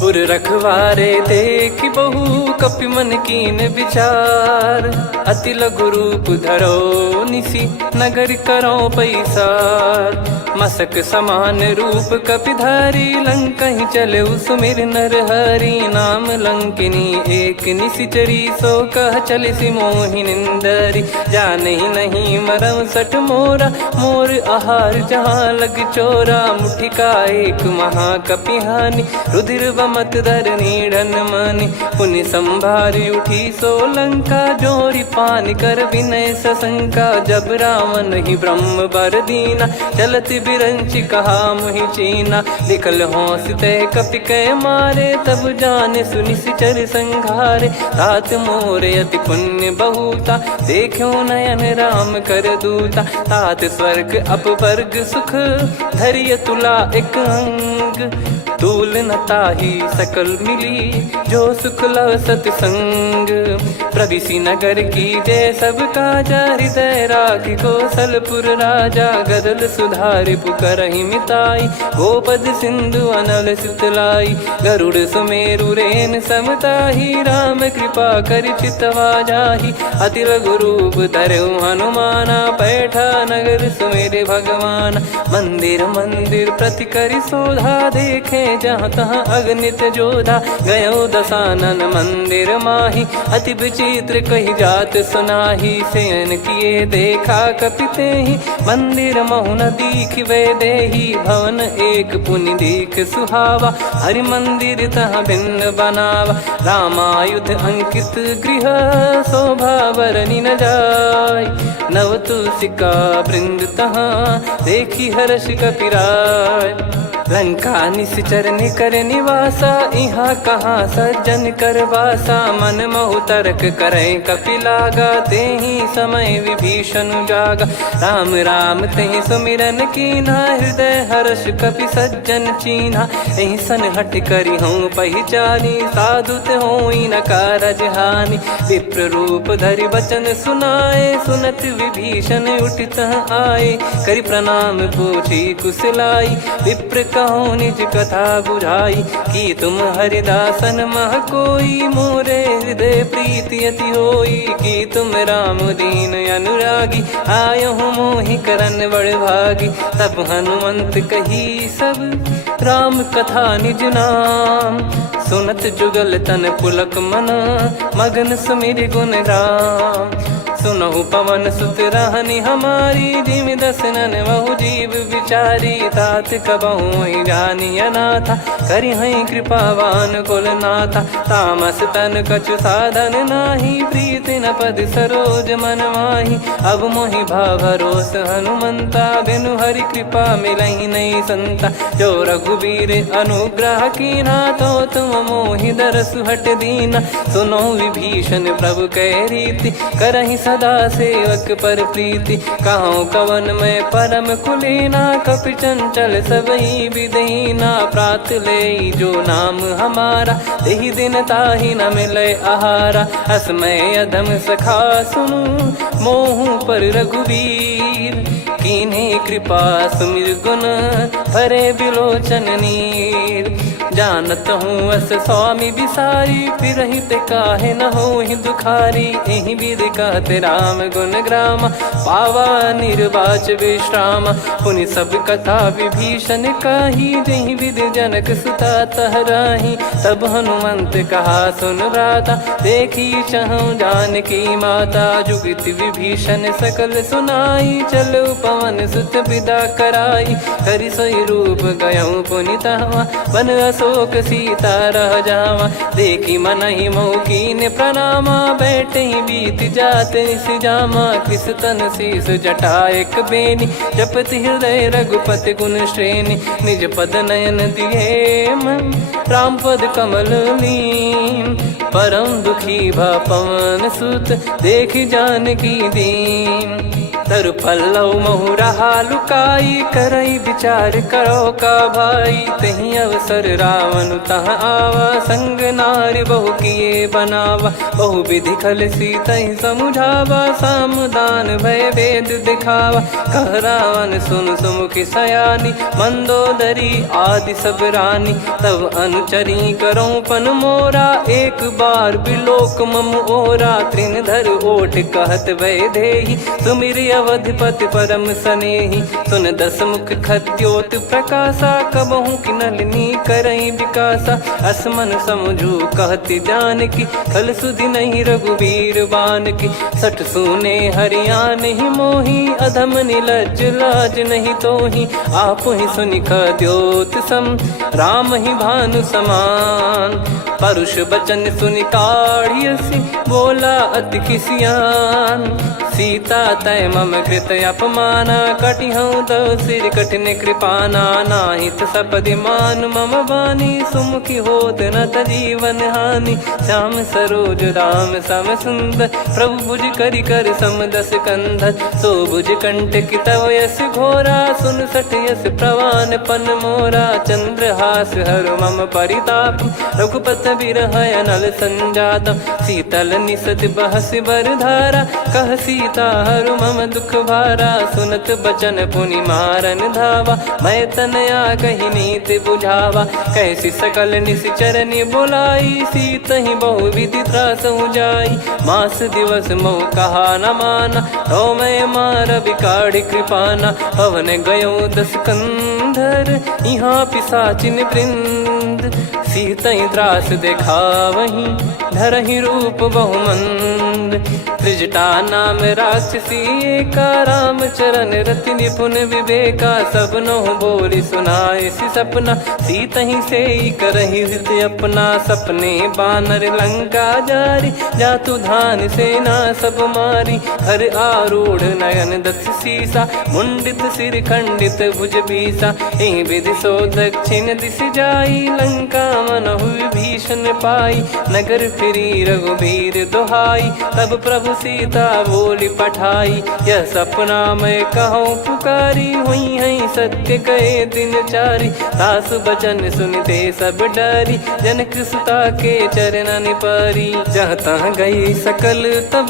पुर रखवारे देखि बहु, कपि मन कीन विचार। अति लघु रूप धरो निसी, नगर करो पैसार। मसक समान रूप कपिधारी, लंकहि चले सुमिर नर हरि। नाम लंकिनी एक निशिचरी, सो कह चलिसि मोहि निंदरी। जानहि नहीं मरम सठ मोरा, मोर आहार जहाँ लग चोरा। मुठिका एक महाकपिहानि, रुधिर बमत धरनी ढन मानि। पुनि संभारी उठी सो लंका, जोरी पान कर विनय सशंका। जब रावण ही ब्रह्म बर दीना, चलत बिरंचि कहा मुहि चीना। लिखल होंस तय कपि कै मारे, तब जाने सुनिश्चर संघारे। तात मोरे अति पुण्य बहुता, देखो नयन राम कर दूता। तात स्वर्ग अपवर्ग सुख, धैर्य तुला एक अंग। तूल न ताहि सकल मिली, जो सुख लव सतसंग। प्रविशि नगर की जय सब काजा, हृदय राखि कौशलपुर राजा। गदल सुधारि पुकारहि मिताई, गोपद सिंधु अनल सितलाई। गरुड़ सुमेरु रेन समताहि, राम कृपा करि चितवा जाहि। अति लघु रूप धरऊ हनुमाना, बैठा नगर सुमेरे भगवान। मंदिर मंदिर प्रति करि शोधा, देखे जहाँ तहाँ अगणित जोधा। गयो दशानन मंदिर माही, अति विचित्र कही जात सुनाही। शयन किए देखा कपिते ही, मंदिर महु न दीख वे देही। भवन एक पुनि दीख सुहावा, हरि मंदिर तहाँ भिन्न बनावा। रामायुध अंकित गृह, शोभा बरनि न जाय। नव तुलसिका वृंद तहाँ, देखी हर्ष कपिराय। लंका निश्चर निकर निवासा, इहाँ कहाँ सज्जन कर वासा। मन महु तर्क करे कपिलागा, तेहि समय विभीषण जागा। राम राम तेहि सुमिरन कीन्हा, हृदय हर्ष कपि सज्जन चीन्हा। एहि सन हठ करि हूँ पहिचानी, साधु ते होई न कारज हानि। विप्र रूप धरि वचन सुनाए, सुनत विभीषण उठित आए। करि प्रणाम पूछी कुशलाई, विप्र कहो निज कथा बुझाई। कि तुम हरिदासन मह कोई, मोरे हृदय प्रीति अति होई। कि तुम राम दीन अनुरागी, आयो हूँ मोहि करन बड़ भागी। तब हनुमंत कही सब, राम कथा निज नाम। सुनत जुगल तन पुलक मन, मगन सुमिर गुण राम। सुनहु पवन सुत रहनी हमारी, जिमि दसनन बहु जीव विचारी। तात कबहु ही जानी अनाथा, करि हई कृपावान कुलनाथा। तामस तन कछु साधन नाही, प्रीति न पद सरोज मन माही। अब मोहि भाव भरोस हनुमंता, बिनु हरि कृपा मिलहि नहीं संता। जो रघुबीर अनुग्रह कीना, तो तुम मोहि दरसु हट दीना। सुनो विभीषण प्रभु कह रीति, करहि सदा सेवक पर प्रीति। कहूँ कवन में परम कुलीना, कपि चंचल सबई विदहीना। प्रात ले जो नाम हमारा, तेहि दिन ताहि न मिले आहारा। असमय अधम सखा सुनु, मोहु पर रघुवीर। कीन्हे कृपा सुमिर गुण, भरे बिलोचन नीर। जानत हूँ अस स्वामी बिसारी, फिरहित काहे न होहि दुखारी। एहि विधि कहते राम गुण ग्राम, पावा निर्वाच विश्राम। पुनि सब कथा विभीषण कही, जहि विधि जनक सुता तहराही। तब हनुमंत कहा सुन भ्राता, देखी चहु जानकी माता। जुगति विभीषण सकल सुनाई, चलो पवन सुत विदा कराई। करि सोई रूप गयऊँ पुनि तहवा, वन अशोक सीता रह जावा। देखी मनहि मौकीन प्रणामा, बैठे ही बीत जात निस जामा। कृस तन शीस जटा एक बेनी, जपति हृदय रघुपति गुण श्रेणी। निज पद नयन दिए मन, राम पद कमल लीन। परम दुखी भा पवन सुत, देखि जानकी दीन। तरु पल्लव महु रहा लुकाई, करई विचार करो का भाई। तहि अवसर रावण तह आवा, संग नारी बहु किए बनावा। बहु विधि खल सीतहि समुझावा, सामदान भय वेद दिखावा। कह रावण सुन सुमुखि सयानी, मंदोदरी आदि सब रानी। तब अनुचरी करो पन मोरा, एक बार बिलोक मम ओरा। तृण धर ओठ कहत भय देहि, सुमिर अवधिपति परम सनेहि। सुन दस मुख खद्योत प्रकाशा, कबहु कि नलिनी करई विकासा। असमन समझू कहति जानकी, खल सुधि नहीं रघुवीर बानकी। सठ सुने हरियाण ही मोही, अधम निलज्ज लाज नहीं तोही। आप ही सुनि खद्योत सम, राम ही भानु समान। परुष बचन सुनि काढ़ियसि, बोला अति किसियान। सीता तय मम कृत अपमाना, कटिहऊँ तो सिर कठिन कृपाना। नाहित सपदि मान मम बानी, सुमुखी होत न जीवन हानि। श्याम सरोज राम सम सुंदर, प्रभु भुज करि कर सम दस कंधर। सो भुज कंटक तव यस घोरा, सुन सठ यस प्रवान पन मोरा। चंद्रहास हर मम परिताप, रघुपत बिरह अनल संजात। शीतल निसत बहस बर धारा, कह सीता हरु मम दुख भारा। सुनत बचन पुनि मारन धावा, मैं तनया कही नीति बुझावा। कैसी सकल निश्चरनि बुलाई, सीतहि बहु विधि त्रासहु जाई। मास दिवस मोह कहा न माना, तो मैं मार बिकाढ़ि कृपाना। पवन गयो दस कंधर, यहाँ पिशाचिन वृंद। सीतहि त्रास देखावहीं, धरहि रूप बहुमंद। त्रिजटा नाम राक्षसी एका, राम चरण रति निपुण विवेका। सब नोह बोली सुनाए सि सपना, सीतहि सेई करहि हित अपना। सपने बानर लंका जारी, जातु धान सेना सब मारी। हर आरूढ़ नयन दस सीसा, मुंडित सिर खंडित भुज बीसा। एहि विधि सो दक्षिण दिस जाई, लंका मनहु विभीषण पाई। नगर फिरी रघुबीर दुहाई, तब प्रभु सीता बोली पठाई। यह सपना मैं कहूँ पुकारी, हुई है सत्य कहे दिन चारी। सासु बचन सुनते सब डरी, जनक सुता के चरण पारी। जहाँ तहाँ गई सकल तब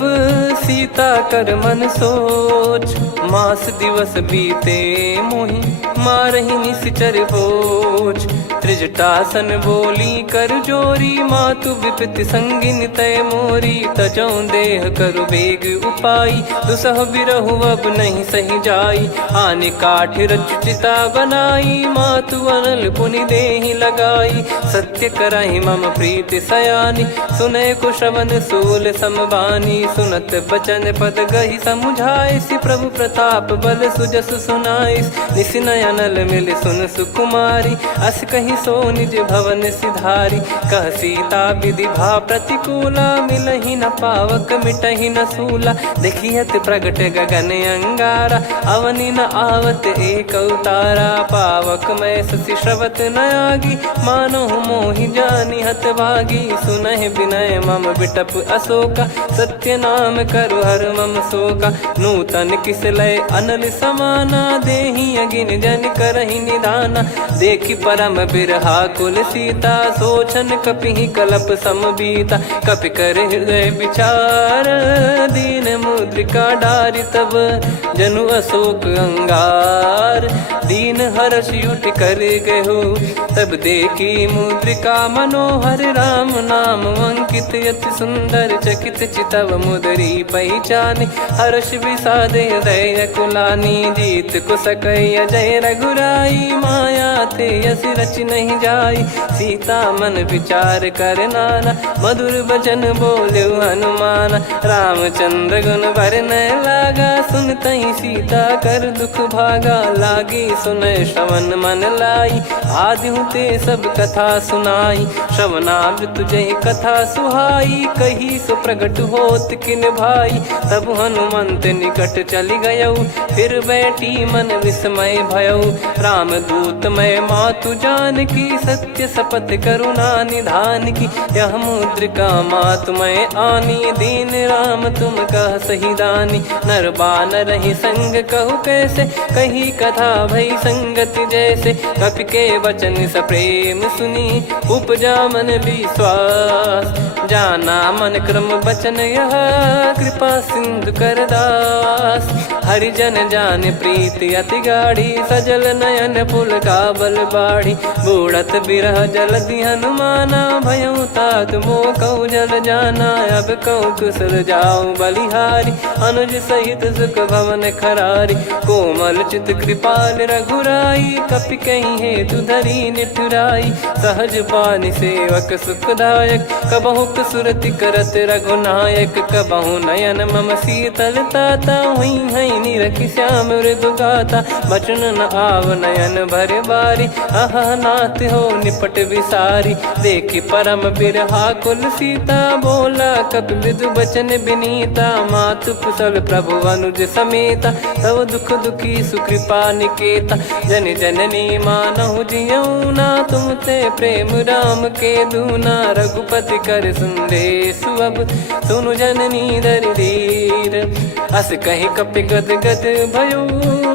सीता कर मन सोच। मास दिवस बीते मोहि, मारहि निश्चर बोझ। त्रिजटासन बोली कर जोरी, मातु विपति संगिन तय मोरी। तजौ देह करु बेग उपाई, दुसह बिरहु अब नहीं सही जाई। आने काठ रच चिता बनाई, मातु अनल पुनि देहि लगाई। सत्य करहि मम प्रीति सयानी, सुनय को श्रवण सूल समबानी। सुनत बचन पद गहि समुझाइसि, प्रभु प्रताप बल सुजस सुनाइस। निस नयनल मिल सुन सुकुमारी, अस कहि सो निज भवन सिधारी। कह सीता विधि भा प्रतिकूला, मिलहि न पावक मिटहि न सूला। देखियत प्रगट गगन अंगारा, अवनि न आवत एक अवतारा। पावक मैं शशि श्रवत न आगी, मानो मोहि जानि हत भागी। सुनहि विनय मम बिटप अशोका, सत्य नाम करु हर मम शोका। नूतन किस लय अनल समाना, देहि अगिन जन करहि निदाना। देखि परम बिरहा कुल सीता, सोचन कपिहि कलप समबीता। कपि कर हृदय विचार, दीन मुद्रिका डारि तब जनु अशोक अंगार। दीन हर्ष उठ कर गहु, तब देखी मुद्रिका मनोहर। राम नाम अंकित अति सुंदर, चकित चितव मुदरी पहचान। हर्ष विषाद हृदय कुलानी, जीत को सकय जय रघुराई। माया थे यस रच नहीं जाई, सीता मन विचार कर नाना। मधुर वचन बोल्यो हनुमान, रामचंद्र गुण बरनय लागा। सुनतहि सीता कर दुख भागा, लागी सुनय श्रवण मन लाई। आदिहु ते सब कथा सुनाई, श्रवणामृत जय कथा सुहाई। कही सो प्रगट होत किन भाई, तब हनुमंत निकट चली गयौ। फिर बैठी मन विस्मय भयौ, राम दूत मैं मातु जानकी। सत्य शपथ करुणा निधान की, यह मुद्रिका मातु मैं आनी। दीन राम तुम कह सही दानी, नर बानर ही संग कहु कैसे। कही कथा भई संगति जैसे, कपि के वचन सप्रेम सुनी। उपजा मन विश्वास, जाना मन क्रम बचन यह। कृपा सिंधु कर दास, हरिजन जान प्रीति अति गाढ़ी। सजल नयन पुल का बल बाढ़ी, बूढ़त बिरह जल दी हनुमाना। भयउ तात मो कहु जल जाना, अब कहु कुशल जाऊं बलिहारी। अनुज सहित सुख भवन खरारी, कोमल चित कृपाल रघुराई। कपि कहीं हेतु धरी निठुराई, सहज पानि सेवक सुखदायक। कबहु सुरति करत रघुनायक, कबहु नयन मम शीतल ताता। हुई हई निरखि श्याम मृदु गाता, बचन न आव नयन भर बारी। अह नाथ हो निपट विसारी, देखि परम बिरहा कुल सीता। बोला कपि विदु बचन बिनीता, मातु कुशल प्रभु अनुज समेता। तव दुख दुखी सुकृपा निकेता, जन जननी मानहु जियऊ ना। तुम ते प्रेम राम के दूना, रघुपति कर संदेशु अब सुनु जननी दरि धीर। अस कहि कपि गद गद भयो,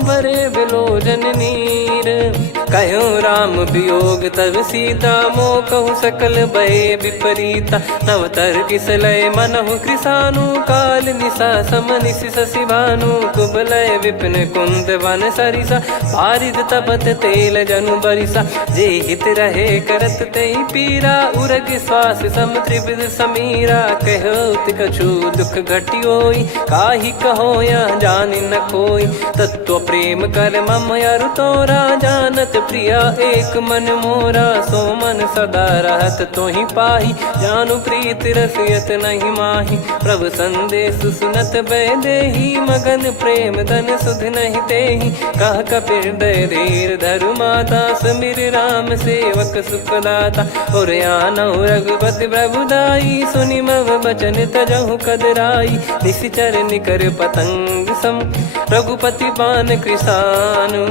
भरे बिलोचन नीर। कहूँ राम वियोग तब सीता, मोह कहूँ सकल भय विपरीता। नवतर किसलय मनहु कृसानु, काल निशा समनिशि शशि भानु। कुबलय विपिन कुंद वन सरिसा, पारिद तपत तेल जनु बरिसा। जे हित रहे करत तेहि पीरा, उरग श्वास सम त्रिविध समीरा। कहो कछु दुख घटियोई, काहि कहो या जानि न कोई। तत्व प्रेम कर मम अरु तोरा, जानत प्रिया एक मन मोरा। सो मन सदा रहत तोहि पाहि, जानु प्रीत रसियत नहीं माहि। प्रभु संदेश सुनत बैदेहि, मगन प्रेम धन सुध नहीं तेहि। कह कपिर हृदय धीर धरु माता, सुमिर राम सेवक सुखदाता। और आनौ रघुपति प्रभुदाई, सुनि मम बचन तजहु कदराई। निशिचर निकर पतंग सम, रघुपति पान कृसानु।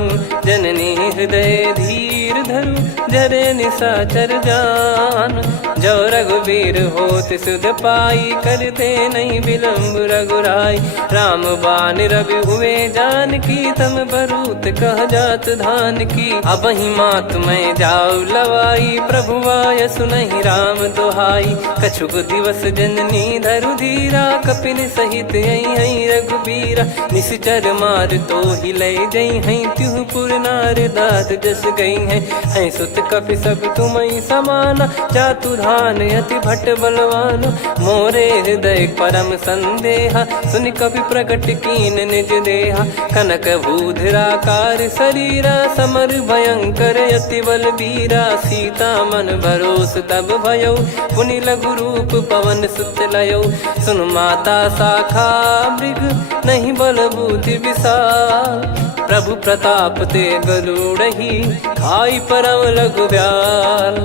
जननी हृदय धीर धरु, जरे निशाचर जान। जो रघुबीर होत सुध पाई, करते नहीं विलम्ब रघुराई। राम बान रवि हुए जानकी, तम बरूत कह जात धान की। अब ही मात मैं जाऊ लवाई, प्रभु आय सुनहि राम दोहाई। कछुक दिवस जननी धरु धीरा, कपिन सहित आई रघुबीरा। निश्चर मार तो ही ले जई हैं, त्युह पुर नार दात जस गई हैं। सुत कपि सब तुमई समाना, जातु धान अति भट बलवान। मोरे हृदय परम संदेहा, सुनि कपि प्रकट कीन निज देहा। कनक भूधराकार शरीरा, समर भयंकर अति बलबीरा। सीता मन भरोस तब भयो, पुनि लघु रूप पवन सुत लयो। सुन माता शाखा मृग, नहीं बल बुद्धि विशाल। प्रभु प्रताप ते गरुड़हि, खाई परम लघु ब्याल।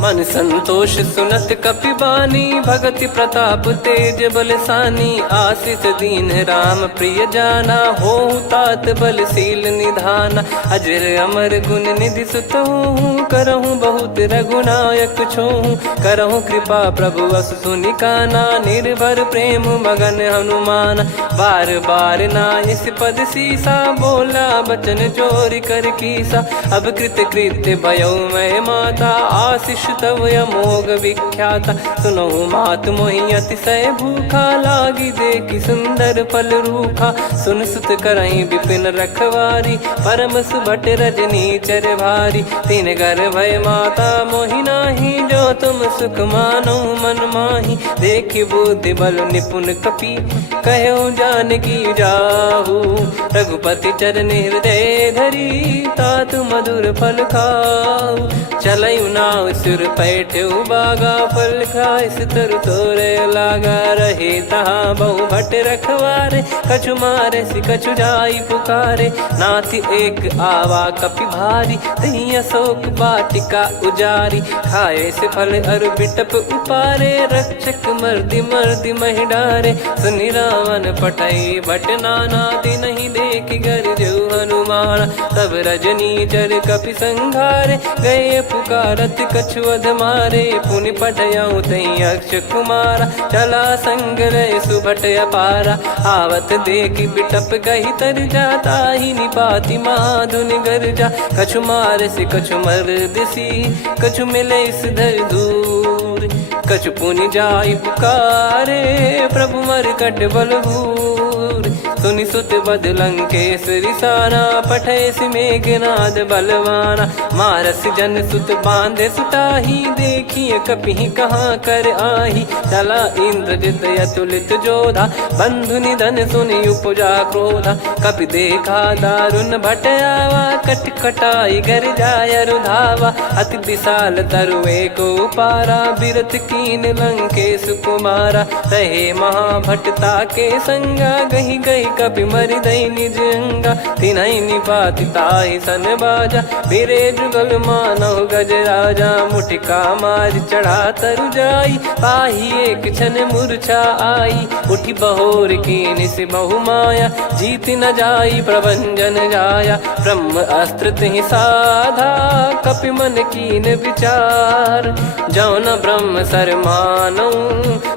मन संतोष सुनत कपि बानी, भगति प्रताप तेज बलसानी। आशीष दीन राम प्रिय जाना, होहु तात बलशील निधाना। अजर अमर गुण निधि सुत हूँ, करहूँ बहुत रघुनायक छोहूँ। करहूँ कृपा प्रभु अस सुनि काना, निर्भर प्रेम मगन हनुमान। बार बार नायस पद सीसा, बोला बचन चोरी कर कीसा। अब कृत कृत्य भयो मैं माता, आशीष तव अमोघ विख्याता। सुनो मात मोहि अतिशय भूखा, लागी देखी सुंदर फल रूखा। सुन सुत करई विपिन रखवारी, परम सुभट रजनी चर भारी। तीन घर भय माता मोहि नाही, जो तुम सुख मानो मन माही। देखि बुद्धि बल निपुण कपि, कहो जानकी जाहू। रघुपति चरण हृदय धरी, तात मधुर फल खाऊ। चलऊ नाव सिर पैठऊ बागा, फल खाइस तरु तोरे लागा। रहे तहाँ बहु भट रखवारे, कछु मारे सि कछु जाई पुकारे। नाथि एक आवा कपि भारी, तही अशोक वाटिका उजारी। खाए से फल अरु बिटप उपारे, रक्षक मर्दि मर्दि महि डारे। सुनि रावण पटई भट नाना, नहीं देखि गर जो हनुमान। तब रजनी चर कपि संघारे, गए पुकारत कछु अध मारे। पुनि पटयऊ तई अक्ष कुमारा, चला संग रहे सुभट अपारा। आवत देखि बिटप गही तर जाता, ही निपाति माधुनि गर्जा। कछु मार से कछु मर्दिसी, कछु मिले इस धर दूर। कछु पुनि जाई पुकारे, प्रभु मरकट बलभूर। सुनि सुत बद लंकेश्वरी साना, पठैस मेघनाद बलवाना। मारस जन सुत बांधे सुताही, देखिए कपिहि कहाँ कर आही। चला इंद्रजित अतुलित जोधा, बंधु निधन सुनि उपजा क्रोधा। कपि देखा दारुण भट आवा, कट कटाई गर जाय रुधावा। अति विशाल तरुए को पारा, बिरत कीन लंकेश कुमारा। रहे महाभटता के संगा, गही गही कपि मरि दई निज अंगा। तिन्हि निपाति ताहि सन बाजा, बिरे जुगल मानव गज राजा। मुटिका मार चढ़ा तरु जाई, पाही एक क्षण मूर्छा आई। उठि बहोर कीन से बहु माया, जीत न जाई प्रभंजन जाया। ब्रह्म अस्त्र तिहि साधा, कपि मन कीन विचार। जौ न ब्रह्म सर मानौ,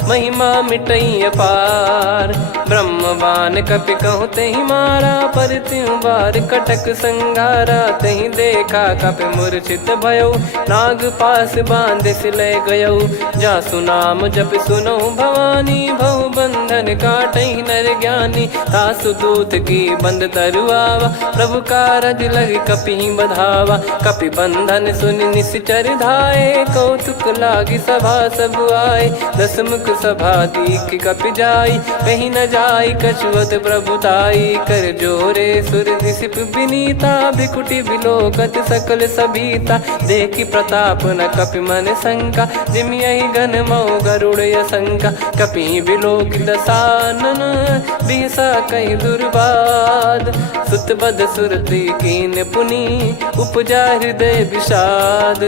महिमा मिटई अपार। ब्रह्म बान कपि कहु तहि मारा, पर त्यों बार कटक संगारा। तहि देखा कपि मूर्छित भयो, नाग पास बांध सिले गयो। जासु नाम जप सुनौ भवानी, भव बंधन काटहि नर ज्ञानी। तासु दूत की बंद तरुआवा, प्रभु कारज लग कपि बधावा। कपि बंधन सुनि निश्चर धाये, कौतुक लागी सभा सब आए। दस मुख सभा दीख कपि जाई, कहीं न जाई कछुअत प्रभुताई। कर जोरे सुर दिसिप विनीता, भिकुटी बिलोकत सकल सबीता। देखि प्रताप न कपि मन शंका, जिमियहि गन मऊ गरुड़ असंका। कपि बिलोक दसानन, बिहसा कहि दुर्बाद। सुत बद सुरति की दीन पुनी उपजा हृदय विषाद।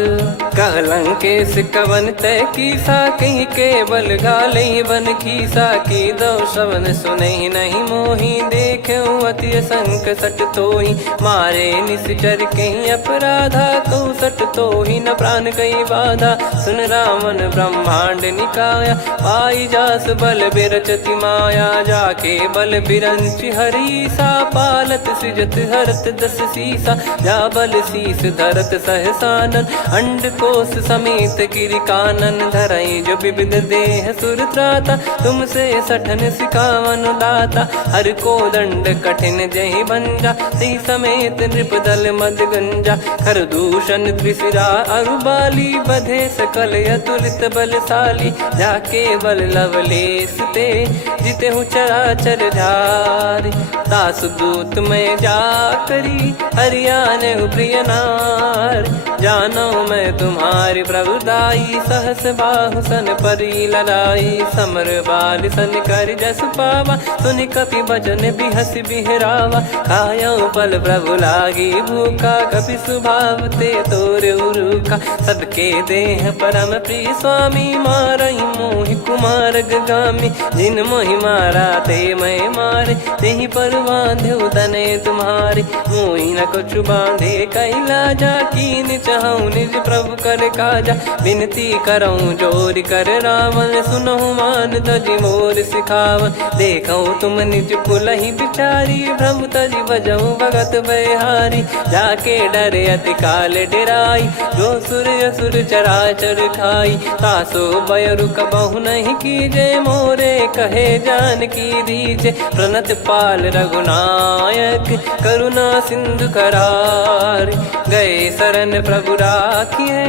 कहलंकेश कवन तय कीसा कहीं केवल गाले बन खीसा की दो शवन सुने नहीं मोही देखे अति संक सट तोही मारे निश्चर कहीं अपराधा को सट तोही न प्राण कई बाधा। सुन रावण ब्रह्मांड निकाया पाई जास बल बिरचति माया जाके बल बिरंच हरीसा पालत सृजत हरत दस सीसा जा बल शीस धरत सहसानन अंड कोश समेत गिरि कानन धरई जो विविध देह सुर त्राता तुमसे सठन सिखावन दाता हर को दंड कठिन जहि भंजा सी समेत नृप दल मद गंजा खर दूषण त्रिशिरा अरुबाली बधे सकल अतुलित बलशाली जाके बल लवलेस ते जिते हूँ चराचर झारी दास दूत में जा करी हरियाने प्रिय नार जानो मैं तुम्हारी प्रभुदाई सहस बाहु सन परी लड़ाई समर बाल सन कर जस पावा सुनि कपि भजन बिहस बिहरावा खायो पल प्रभु लागी भूखा कपि स्वभाव ते तोर उरुखा सबके देह परम प्रिय स्वामी मारई मोहि कुमार गामी जिन मोहि मारा ते मैं मारे तेहि पर बांधो तने तुम्हारे मोहि न कुछ बांधे कैला जा कीन चाहूं निज प्रभु कर काजा विनती करऊं जोर कर रावण सुनो मान तजी मोर सिखावन देखो तुम निज पुलहि बिचारी भ्रम तजी बजऊं भगत बहारी जाके डरे अति काल डेराई जो सुर असुर चराचर खाई तासो बयरु कबहु नहीं कीजे मोरे कहे जान की दीजे प्रणत पाल रघुनायक करुणा सिंधु करार गए शरण प्रभु राखिए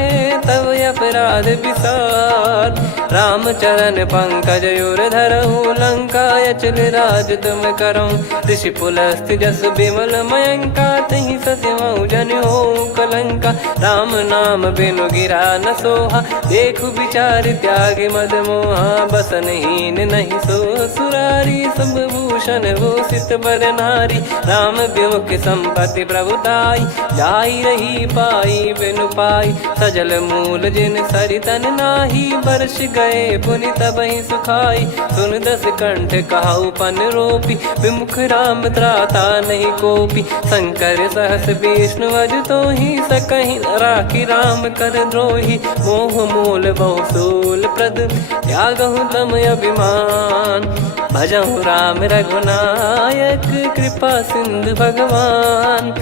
तब अपराध विसार राम चरण पंकज उर धरहु लंका अचल राज तुम करऊं ऋषि पुलस्त जस विमल मयंका तहि ससिमऊ जन हो कलंका राम नाम बिनु गिरा न सोहा देखु विचार त्याग मद मोहा बसनहीन नहीं सो सुरारी सब भूषण भूषित बर नारी राम विमुख संपत्ति प्रभुताई जाई रही पाई बिनु पाई सजल मूल जिन सरितन नाही वर्ष गए पुनि तबहि सुखाई सुन दस कंठ कहाऊ पन रोपी विमुख राम त्राता नहीं कोपी शंकर सहस विष्णु अज तो ही सकहि राखी राम कर द्रोही मोह मूल बहु सूल प्रद त्यागहु तम अभिमान भजहु राम रघुनायक कृपा सिंधु भगवान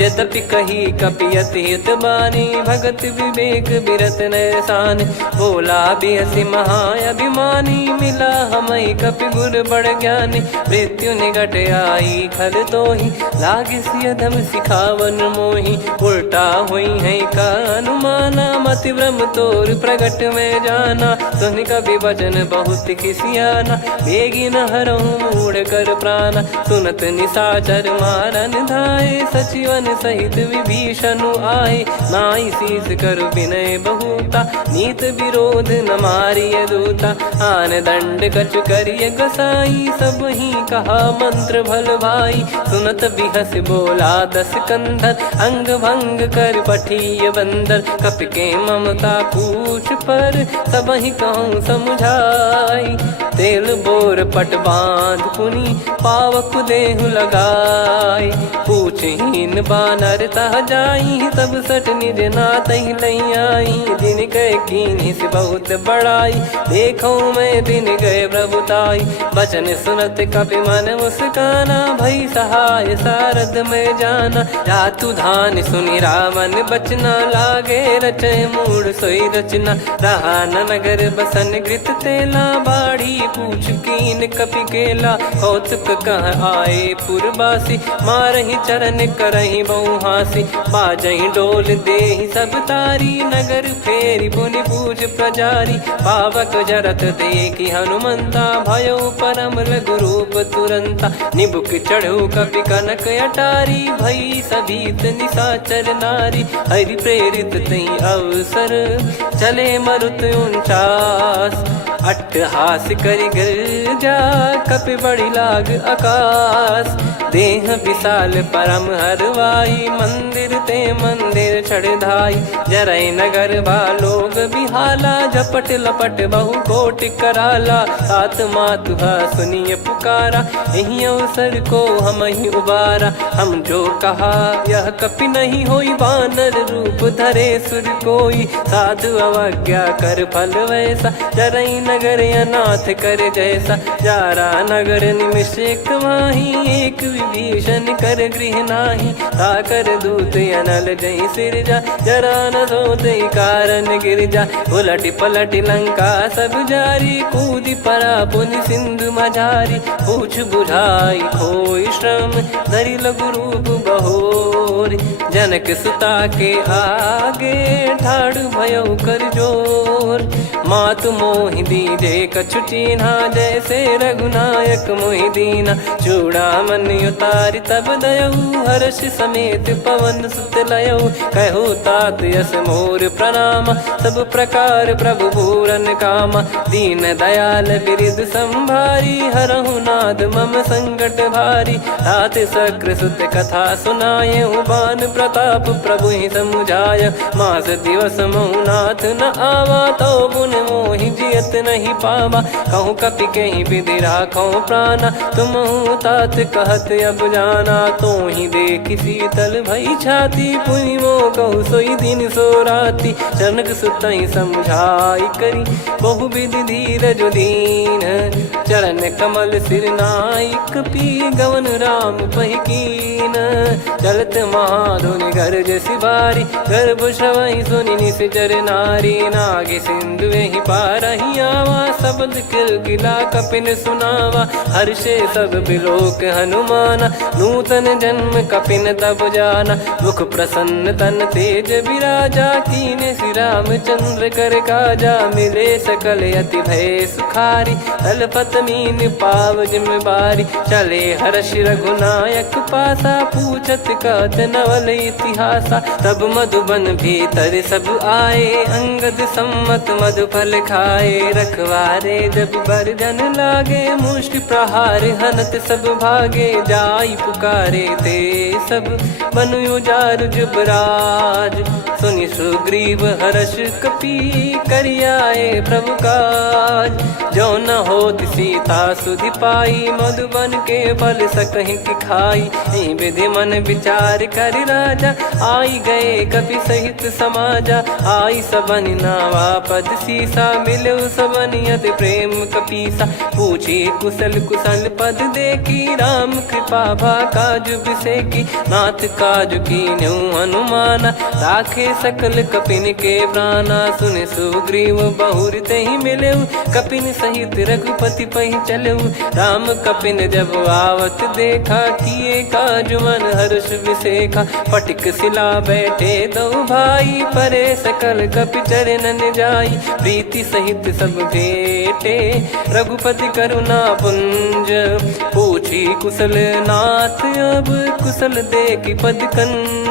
यद्यपि कही कपियति हित बानी भगत विवेक बिरत नैसान बोला बिहसी महाअभिमानी मिला हमई कपि गुर बड़ ज्ञानी मृत्यु निकट आई खल तो ही लागे सियधम सिखावन मोही उल्टा हुई है का अनुमाना मति ब्रह्म तोर प्रगट में जाना सुन कभी वचन बहुत खिसियाना बेगी न हरहु मूढ़ कर प्राणा सुनत निशाचर मारन धाये सचिवन सहित विभीषणु आए नाई शीस कर विनय बहुता नीत विरोध न मारिय दूता आन दंड कछु करिय गसाई सब ही कहा मंत्र भल भाई सुनत बिहस बोला दस कंधर अंग भंग कर पठिय बंदर कप के ममता पूछ पर सब ही कहूँ समझाई तेल बोर पट बांध पुनी पावक देहु लगाई पूछहीन बानर तह जाई सब सट निज नाथ लई आई दिन गए कीनी से बहुत बड़ाई देखो मैं दिन गए प्रभुताई बचन सुनत कपि मन मुस्काना भई सहाय सारद में जाना जातु धान सुनि रावण बचना लागे रचे मूड सोई रचना रहा न नगर बसन घृत तेला बाड़ी पूछ कीन कपि केला कौतुक कह आए पुरबासी मारहि चरण करहि बहु हासी बाजहि डोल देहि सब तारी नगर फेरी पुनि पूज प्रजारी पावक जरत देखि हनुमंता भयो परम लघु रूप तुरंता निबुक चढ़ु कपि कनक अटारी भई सभीत निशाचर नारी हरि प्रेरित तई अवसर चले मरुत 49 अट्टहास करि गिर जा कपि बड़ी लाग आकाश देह विशाल परम हरवाई, मंदिर ते मंदिर चढ़ाई। जरई नगर बा लोग बिहाला, झपट लपट बहु कोट कराला। सात मातुहा सुनिए पुकारा, यही अवसर को हम ही उबारा। हम जो कहा यह कपि नहीं होई, वानर रूप धरे सुर कोई। साधु अवज्ञा कर फल वैसा, जरई नगर अनाथ कर जैसा। जारा नगर निमिष एक माही, एक विभीषण कर गृह नाही। ताकर दूत अनल जय सिरजा, जरा न सोते कारण गिरजा। उलट पलट लंका सब जारी, कूदी परा पुनि सिंधु मझारी। पूछ बुझाई खोई श्रम, धरि लघु रूप बहोर। जनक सुता के आगे, ठाड़ भयो कर जोर। मातु मोहि दीजे कछु चीन्हा, जैसे रघुनायक मोहि दीना। चूड़ामणि उतारि तब दयऊ, हर्ष समेत पवन सुत लयऊ। कहु तात यस मोर प्रणाम, सब प्रकार प्रभु पूरन कामा। दीन दयाल बिरिद संभारी, हरहु नाद मम संकट भारी। तात सक्र सुत कथा सुनाए, बान प्रताप प्रभु ही समुझाय। मास दिवस महु नाथ न आवा, तो गुण मोहि जियत नहीं पावा। कहूँ कपि कहीं विधि राखो प्राणा, तुम तात कहत अब जाना। तो ही देख शीतल भई छाती, पुनि मो कहु सोई दिन सो राती। जनक सुतहि समुझाई करी, बहु विधि धीरज दीन। चरण कमल सिर नाई, कपि गवन राम पहिकीन। चलत महाधुनि गरज सिबारी, गर्भ श्रवहि सुनि निश्चर नारी। नागे सिंधु ही पारहि आवा, शब्द किलकिला कपिन सुनावा। हर्षे सब बिलोक हनुमाना, नूतन जन्म कपिन तब जाना। मुख प्रसन्न तन तेज विराजा, कीने श्री रामचंद्र कर काजा। मिले सकल अति भय सुखारी, तलपत मीन पाव जिम्मेवारी। चले हर्ष रघुनायक पासा, पूछत कहत नवल इतिहासा। तब मधुबन भीतर सब आए, अंगद सम्मत मधुफल खाए। रखवारे जब बरजन लागे, मुष्टि प्रहार हनत सब भागे। जाई पुकारे ते सब, बनु उजार जुबराज। सुनि सुग्रीव हर्ष कपि, करियाए प्रभु काज। जो न होत सीता सुधि पाई, मधुबन के फल सकहि की खाई। विधि मन विचार कर राजा, आई गए कपि सहित समाजा। आई सबनि नावा पद सीसा, मिलो सबनि अति प्रेम कपीसा। पूछी कुशल कुशल पद देखी, राम कृपा भा काज बिसेकी। नाथ काज कीन्हु हनुमाना, राखे सकल कपिन के प्राणा। सुन सुग्रीव बहुर तेहि मिलेऊ, कपिन सहित रघुपति पहि चलेऊ। राम कपिन जब आवत देखा, किए काज मन हर्ष विसेखा। फटिक सिला बैठे दो भाई, परे सकल कपि चरणन जाई। प्रीति सहित सब भेटे, रघुपति करुणा पुंज। पूछी कुशल नाथ अब, कुशल देखि पद कंज।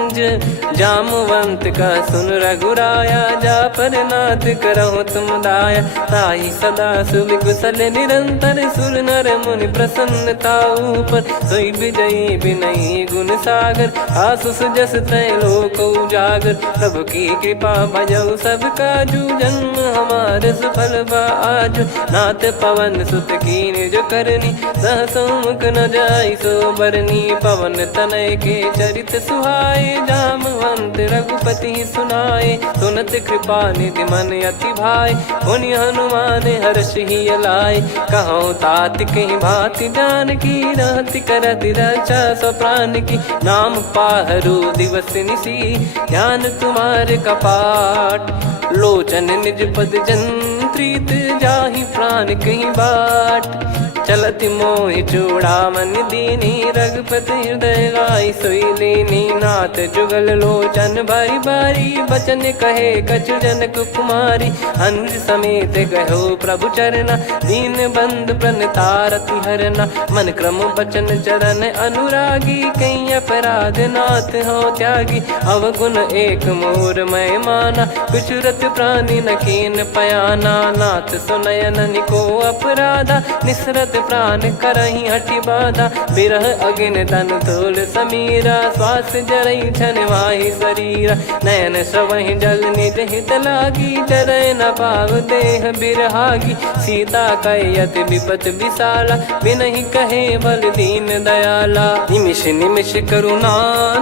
जामवंत का सुन रघुराया, जा पर नाथ करहु तुम दाया। ताहि सदा सुभि कुशल निरंतर, सुर नर मुनि प्रसन्नता ऊपर। सोई विजयी विनयी गुण सागर, आसु सुजस तय लोक उजागर। प्रभु की कृपा भजऊ सब काजू, जन्म हमार सफल बा आजु। नाथ पवन सुत कीन्ह जो करनी, सहसो मुख न जाई सो बरनी। पवन तनय के चरित सुहाए, जामवंत रघुपति सुनाए। सुनत कृपा निधि मन अति भाई, पुनि हनुमान हर्ष ही लाए। कहो तात कहीं भांति जान की, रहति करति रक्षा सो प्राण की। नाम पाहरु दिवस निसी, ध्यान तुम्हारे कपाट। लोचन निज पद जंत्रित, जाहि प्राण कहीं बाट। चलति मोहि चूड़ामणि दीनी, रघुपति हृदय लाई सोई लीनी। नाथ जुगल लोचन बारी बारी, बचन कहे कछु जनक कुमारी। अनुज समेत गहो प्रभु चरना, दीन बंद प्रणतारति हरना। मन क्रम बचन चरण अनुरागी, कहीं अपराध नाथ हो त्यागी। अवगुण एक मोर मैं माना, कुछुरत प्राणी न कीन पयाना। नाथ सुनयन निको अपराधा, निसरत सत प्राण करही हटि बाधा, बिरह अगिन तन तोल समीरा, श्वास जरई छन माही शरीरा, नयन सवहि जल निज हित लागी, जरय न पाव देह बिरहागी, सीता कहि अति विपत विशाला, बिनहि कहे बल दीन दयाला, निमिष निमिष करुणा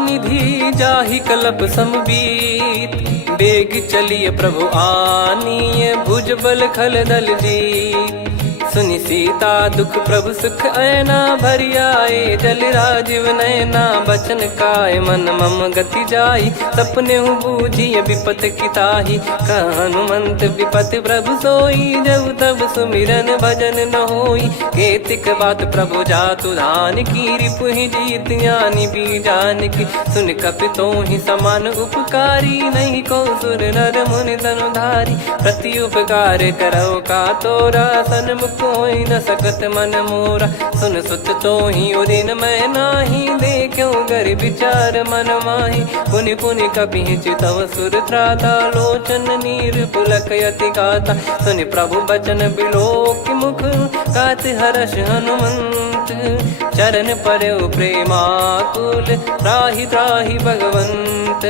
निधि, जाहि कल्प समबीत, बेग चलिए प्रभु आनीय, भुज बल खल दल जीत, सुनि सीता दुख प्रभु सुख ऐना, भरि आए जल राजीव नैना, बचन काय मन मम गति जाई, सपने हूँ बूझिए विपत किताही, हनुमंत विपत प्रभु सोई, जब तब सुमिरन भजन न होई, केतिक बात प्रभु जातु धान की, रिपुहि जीत ज्ञानी बीजान की, सुन कपितो ही समान उपकारी, नहीं को सुर नर मुनि तनुधारी, प्रति उपकार करो का तोरा, सन्मुख कोई न सकत मन मोरा, सुन सुत तो ही उदिन मैं नाही, देखो गर विचार मन माही, पुनि पुनि कपि चितव सुर त्राता, लोचन नीर पुलक यति गाता, सुनि प्रभु बचन बिलोक मुख, गात हर्ष हनुमंत, चरण परयो प्रेमाकुल, त्राहि त्राहि भगवंत,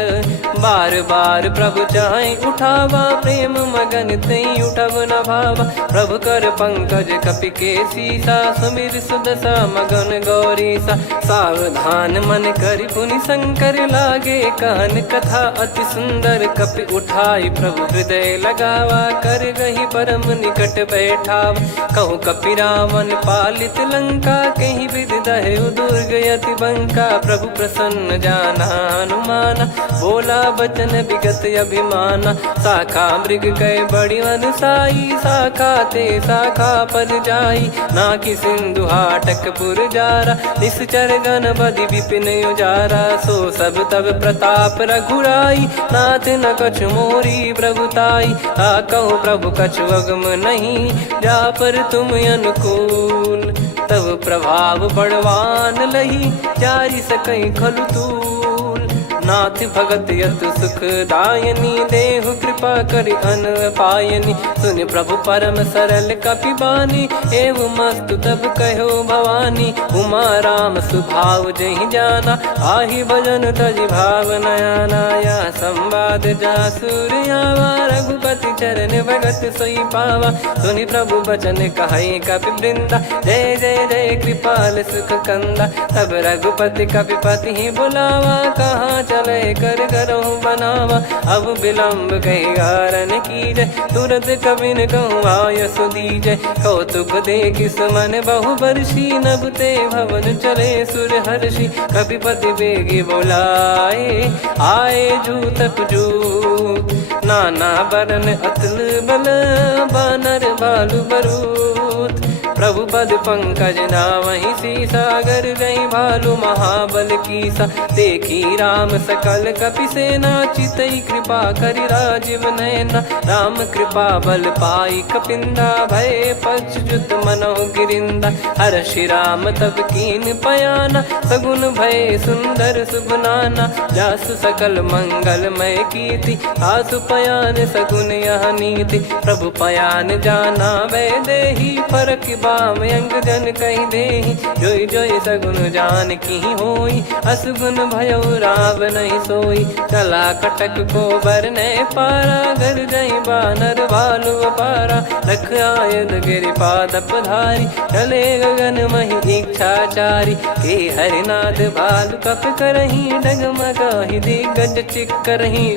बार बार प्रभु चाहि उठावा, प्रेम मगन तई उठब न भावा, प्रभु कर पंकज कपि के सीसा, सुमिर सुदशा मगन गौरीसा, सावधान मन करि पुनि शंकर लागे, कहन कथा अति सुंदर, कपि उठाई प्रभु हृदय लगावा, कर गही परम निकट बैठावा, कहूँ कपि रावण पालित लंका, कहीं विधि दहु दुर्ग यति बंका, प्रभु प्रसन्न जाना हनुमाना, बोला बचन विगत अभिमाना, शाखा मृग कह बड़ी अनुसाई, शाखा ते शाखा पर जाई, ना कि सिंधु हाटक पुर जारा, निश्चर गण बदि विपिन उजारा, सो सब तब प्रताप रघुराई, नाथ न कछु मोरी प्रभुताई, कहो प्रभु कछु अगम नहीं, जा पर तुम अनुकूल, तब प्रभाव बड़वान लही, जारी सकई खलु तूल, नाथ भगत यत सुख दायनी, देहु कृपा करि अन पायनी, सुन प्रभु परम सरल कपिबानी, एवं मस्तु तब कहो भवानी, उमा राम सुभाव जहि जाना, आहि भजन तजि भाव नयाना, या संवाद जासुर आवा, रघुपति चरण भगत सोई पावा, सुनि प्रभु बचन कहै कपि वृंदा, जय जय जय कृपाल सुख कंदा, तब रघुपति कपिपति ही बुलावा, कहाँ चले कर करहु बनावा, अब विलम्ब कही कारण कीजय, तुरत कबिन कहूँ आयस दीजय, कौतुक देखि सुमन बहु बरसी, नभ ते भवन चले सुर हर्षि, कपिपति बेगी बोलाए, आए जूतक जूत, नाना बरन अतुल बल, बानर भालु बरूत, प्रभु पद पंकज नावहि सीसागर, गई भालु महाबल कीसा, देखी राम सकल कपि सेना, चितई कृपा करि राजीव नयना, राम कृपा बल पाई कपिंदा, भय पक्षजुत मनोह गिरिंदा, हर्षि राम तब कीन पयाना, सगुन भय सुंदर सुबनाना, जासु सकल मंगलमय कीर्ति, आसु पयान सगुन यह नीति, प्रभु पयान जाना वै देहि, फरक बाम अंग जन कहि देहि, जोई जोई सगुन जान की होई, असगुन भयो राव नहीं सोई, चला कटक को बरने पारा, घर जई बानर भालु पारा, लख आयद गिरि पाद पधारी, चले गगन महि इच्छाचारी, के हरिनाथ भालु कप करही, डगमगाहि दिग्गज चिक्करही,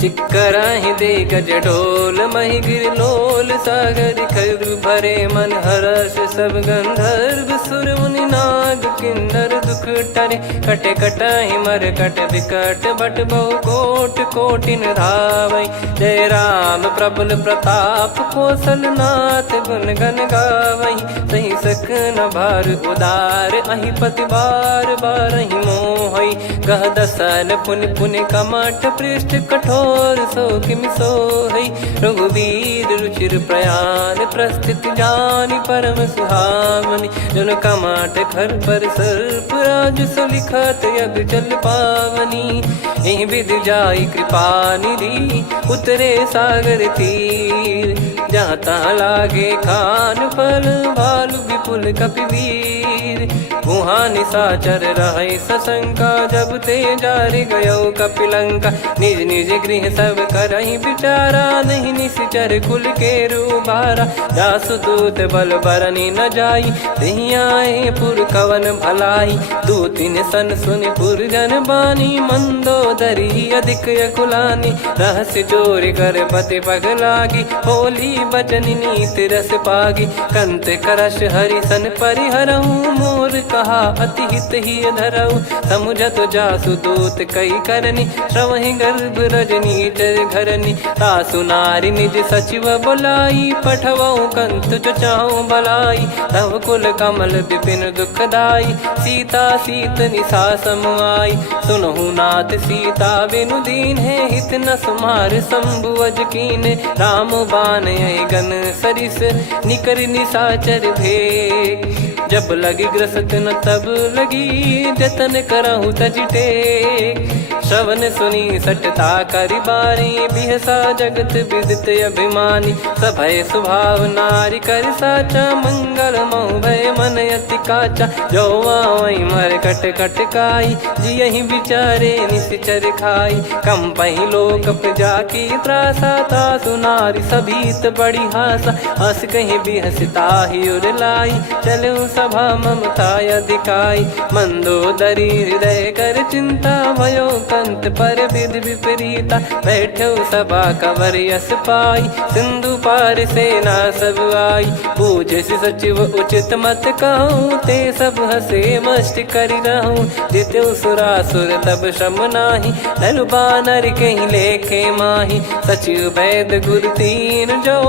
चिक्कराहि दे गज ढोल, महि गिर लोल, सागर खर भरे मन हर्ष, सब गंधर्व सुर मुनि नाग किन्नर दुख टरे, कटे कटाहि मर कट विकट, बट बहु कोट कोटिन धावै, जय राम प्रबल प्रताप, कौशल नाथ गुण गन गावै, सही सक न भार उदार, अहि पति बार बारहि मोहै, गह दसन पुनि पुनि कमठ पृष्ठ कठोर, सो किम सोहै, रघुवीर रुचिर प्रयाण, प्रस्थित जानि परम सुहावनी, जन कमाट खर पर सर्प राज, सलिखत यग जल पावनी, एहि विधि जाई कृपा निधि, उतरे सागर तीर, जहाँ जहाँ तहाँ लागे खान फल भालु विपुल कपिवीर। वहाँ निशाचर रहे सशंका जब ते जारि गयो कपिलंका। निज निज गृह सब करहि विचारा नहीं निश्चर कुल के रूबारा। जासु दूत बल बरनी न जाई तेहि आए पुर कवन भलाई। दूतिन सन सुनि पुर जन बानी मंदोदरी अधिक अकुलानी। रहस्य चोरी कर पति पग लागी होली बचन नीति रस पागी। कंत करश हरिसन परिहरऊ मोर कहा अति हित ही धरऊ। समुझत जासु दूत कई करनी श्रवहि गर्भ रजनी चर घरनी। तासु नारी निज सचिव बुलाई पठवऊ कंत जो चाहूं भलाई। तव कुल कमल विपिन दुखदाई सीता सीत निशा समाई। सुनहु नाथ सीता बिनु दीन है हित न सुमार शंभु अज कीन। राम बाण गन सरिस निकर निशाचर भेग। जब लगी ग्रसत न तब लगी जतन करहु तज टेक। श्रवण सुनी सटता करि बारी बिहसा जगत विदित अभिमानी। सभय स्वभाव नारी कर साचा मंगल मऊ भय मन अति काचा। जो आवई मर कट कट काई जियहि विचारे निश्चर खाई। कम पही लोक प्रजा की त्रासा तासु नारी सभीत बड़ी हासा। हस कहीं बिहसता ही उर लाई चलऊ सभा ममता अधिकाई। मंदोदरी हृदय कर चिंता भयो कंत पर विध विपरीता। बैठो सभा कवर यस पाई सिंधु पार सेना सब आई। पूजे सचिव उचित मत कहूँ ते सब हसे मष्ट करि रहूँ। जित्यु सुरासुर तब श्रम नाही नरु बानर कहीं लेखे माही। सचिव वैद गुरु तीन जो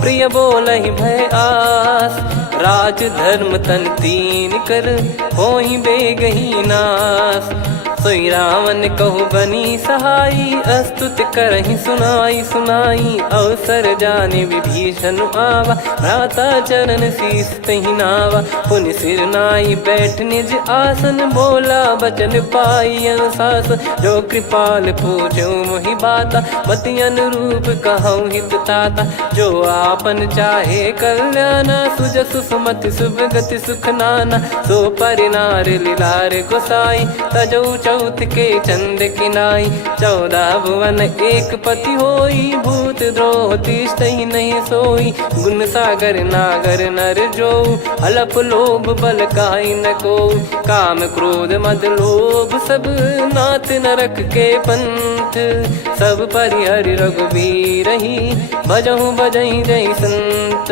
प्रिय बोलहि भय आस। राज धर्म तन तीन कर होहि बेगही नास। सोई रावण कहु बनी सहाई अस्तुत करहि सुनाई सुनाई। अवसर जाने विभीषण आवा भ्राता चरण शीस तहि नावा। पुनि सिर नाई बैठ निज आसन बोला बचन पाई अनुशासन। जो कृपाल पूछो मोहि बाता मति अनुरूप कहूँ हित ताता। जो आपन चाहे कल्याणा सुजसु सुमति शुभ गति सुख नाना। सो परिनार लीलार गोसाई तजौ चौथ के चंद किनाई। 14 भुवन एक पति होई भूत द्रोह तिष्ठहि नहीं सोई। गुण सागर नागर नर जो अलप लोभ बल काई न को। काम क्रोध मद लोभ सब नाथ नरक के पंथ। सब परिहरि रघुबीर ही भजहु भजहि जय संत।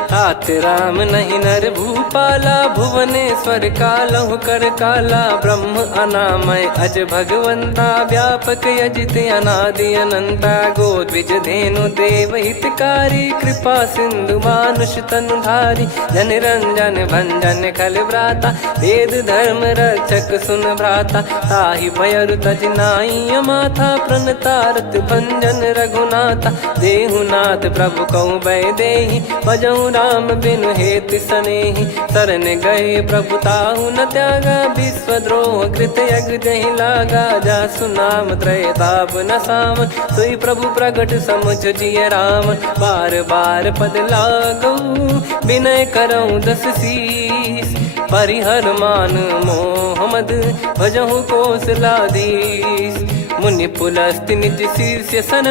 तात राम नहीं नर भूपाला भुवनेश्वर कालहु कर काला। ब्रह्म अनामय अज भगवंता व्यापक यजित अनादि अनंता। गोद्विज धेनु देव हितकारी कृपा सिंधु मानुष तनुधारी। जन रंजन भंजन खल भ्राता वेद धर्म रक्षक सुन भ्राता। ताहि भयरु तज नाई माथा प्रणतारत भंजन रघुनाथा। देहुनाथ प्रभु कहु भय देहि भजहु राम बिनु हेति सनेहि। शरण गए प्रभु ताहु न त्यागा विश्वद्रोह कृत यज्ञ जहि लागा। जासु नाम त्रयताप न साम सोई प्रभु प्रगट समुझ जिय राम। बार बार पद लागऊ विनय करऊँ 10 शीस। परिहर मान मोह मद भजहु कौशलाधीश। मुनि पुलस्त्य निज शीर्ष सन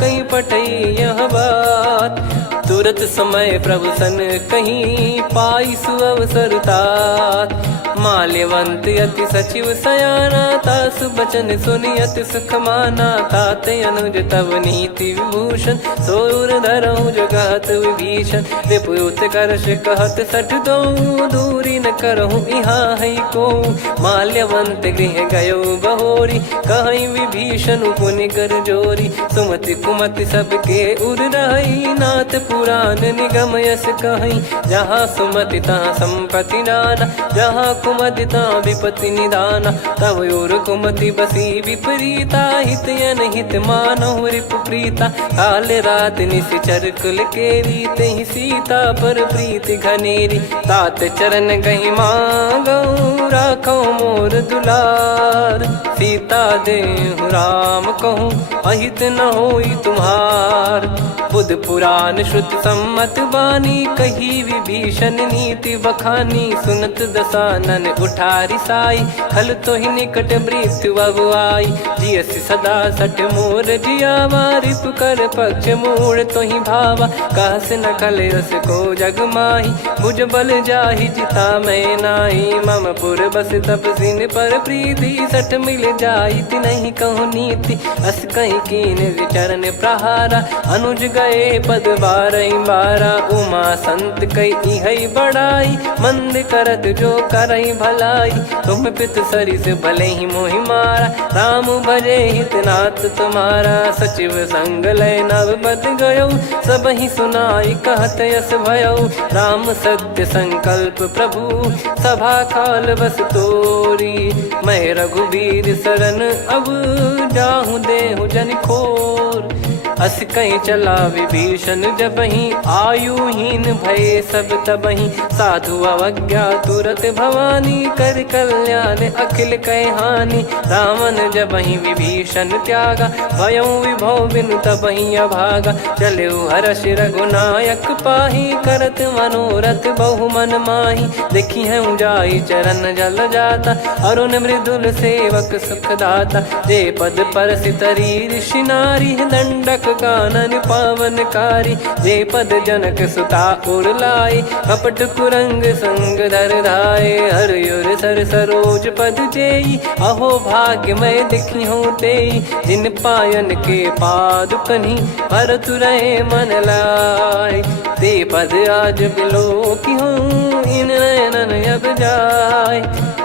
कहीं पटई यह बात। तुरत समय प्रभु सन कहीं पाई सुअवसर तात। माल्यवंत अति सचिव सयाना तासु बचन सुनि अति सुख माना। ताते अनुज तव नीति विभूषण सोर धरऊ जगत विभीषण। विपुत करश कहत सठ दो दूरी न करहु यहाँ है को। माल्यवंत गृह गयो बहोरी कहीं विभीषण पुनि कर जोरी। सुमति कुमति सबके उर रही नाथ पुराण निगम यस कहीं। जहाँ सुमति तहाँ संपत्ति नाना जहाँ कुमति तहाँ विपत्ति निदाना। तव और कुमति बसी विपरीता हित अनहित मानहु रिपु प्रीता। काल रात निश्चर कुल केरी तेहि सीता पर प्रीति घनेरी। तात चरण गहि मांगऊ राखो मोर दुलार। सीता देहु राम कहूँ अहित न होई तुम्हार। बुध पुराण श्रुत सम्मत बानी, कही विभीषण नीति बखानी। सुनत दसानन उठारी साई, खल तो ही निकट मृत्यु अब आई। जियसि सदा सठ मोर जियावा, रिप कर पक्ष मूड़ तो ही भावा। कहस न खल रस को जग माही, भुज बल जाहि जिता मैं नाई। मम पुर बस तपसिन पर प्रीति, सठ मिल जाई नहीं कहूँ नीति। अस कहीं कीन विचरण प्रहारा, अनुज गए पद बारही बारा। उमा संत कई है बड़ाई, मंद करत जो करई भलाई। तुम पित सरिस भले ही मोहि मारा, राम भजे हितनाथ तुम्हारा। सचिव संग लय नव बद गयो, सब ही सुनाई कहत यस भयो। राम सत्य संकल्प प्रभु, सभा काल बस तोरी। मैं रघुबीर शरण अब, जाहूँ देहु जन खोर। अस कहीं चला विभीषण जबहि, आयुहीन भय सब तबहि। साधु अवज्ञा तुरत भवानी, कर कल्याण अखिल कह हानि। रावण जबहि विभीषण त्यागा, भयउ विभव बिनु तबहि अभागा। चले हर्ष रघुनायक पाही, करत मनोरथ बहु मन माही। देखी है जाई चरण जल जाता, अरुण मृदुल सेवक सुखदाता। जे पद पर सितरी ऋषि नारी, दंडक कानन पावनकारी। जे पद जनक सुता उर लाई, कपट कुरंग संग धर धाये। हरियुर सर सरोज पद जेई, अहो भाग्य मैं दिखी हूँ तेई। जिन पायन के पाद कन्ही, भरत रहे मन लाय। ते पद आज बिलो की हूँ, इन नयनन अब जाय।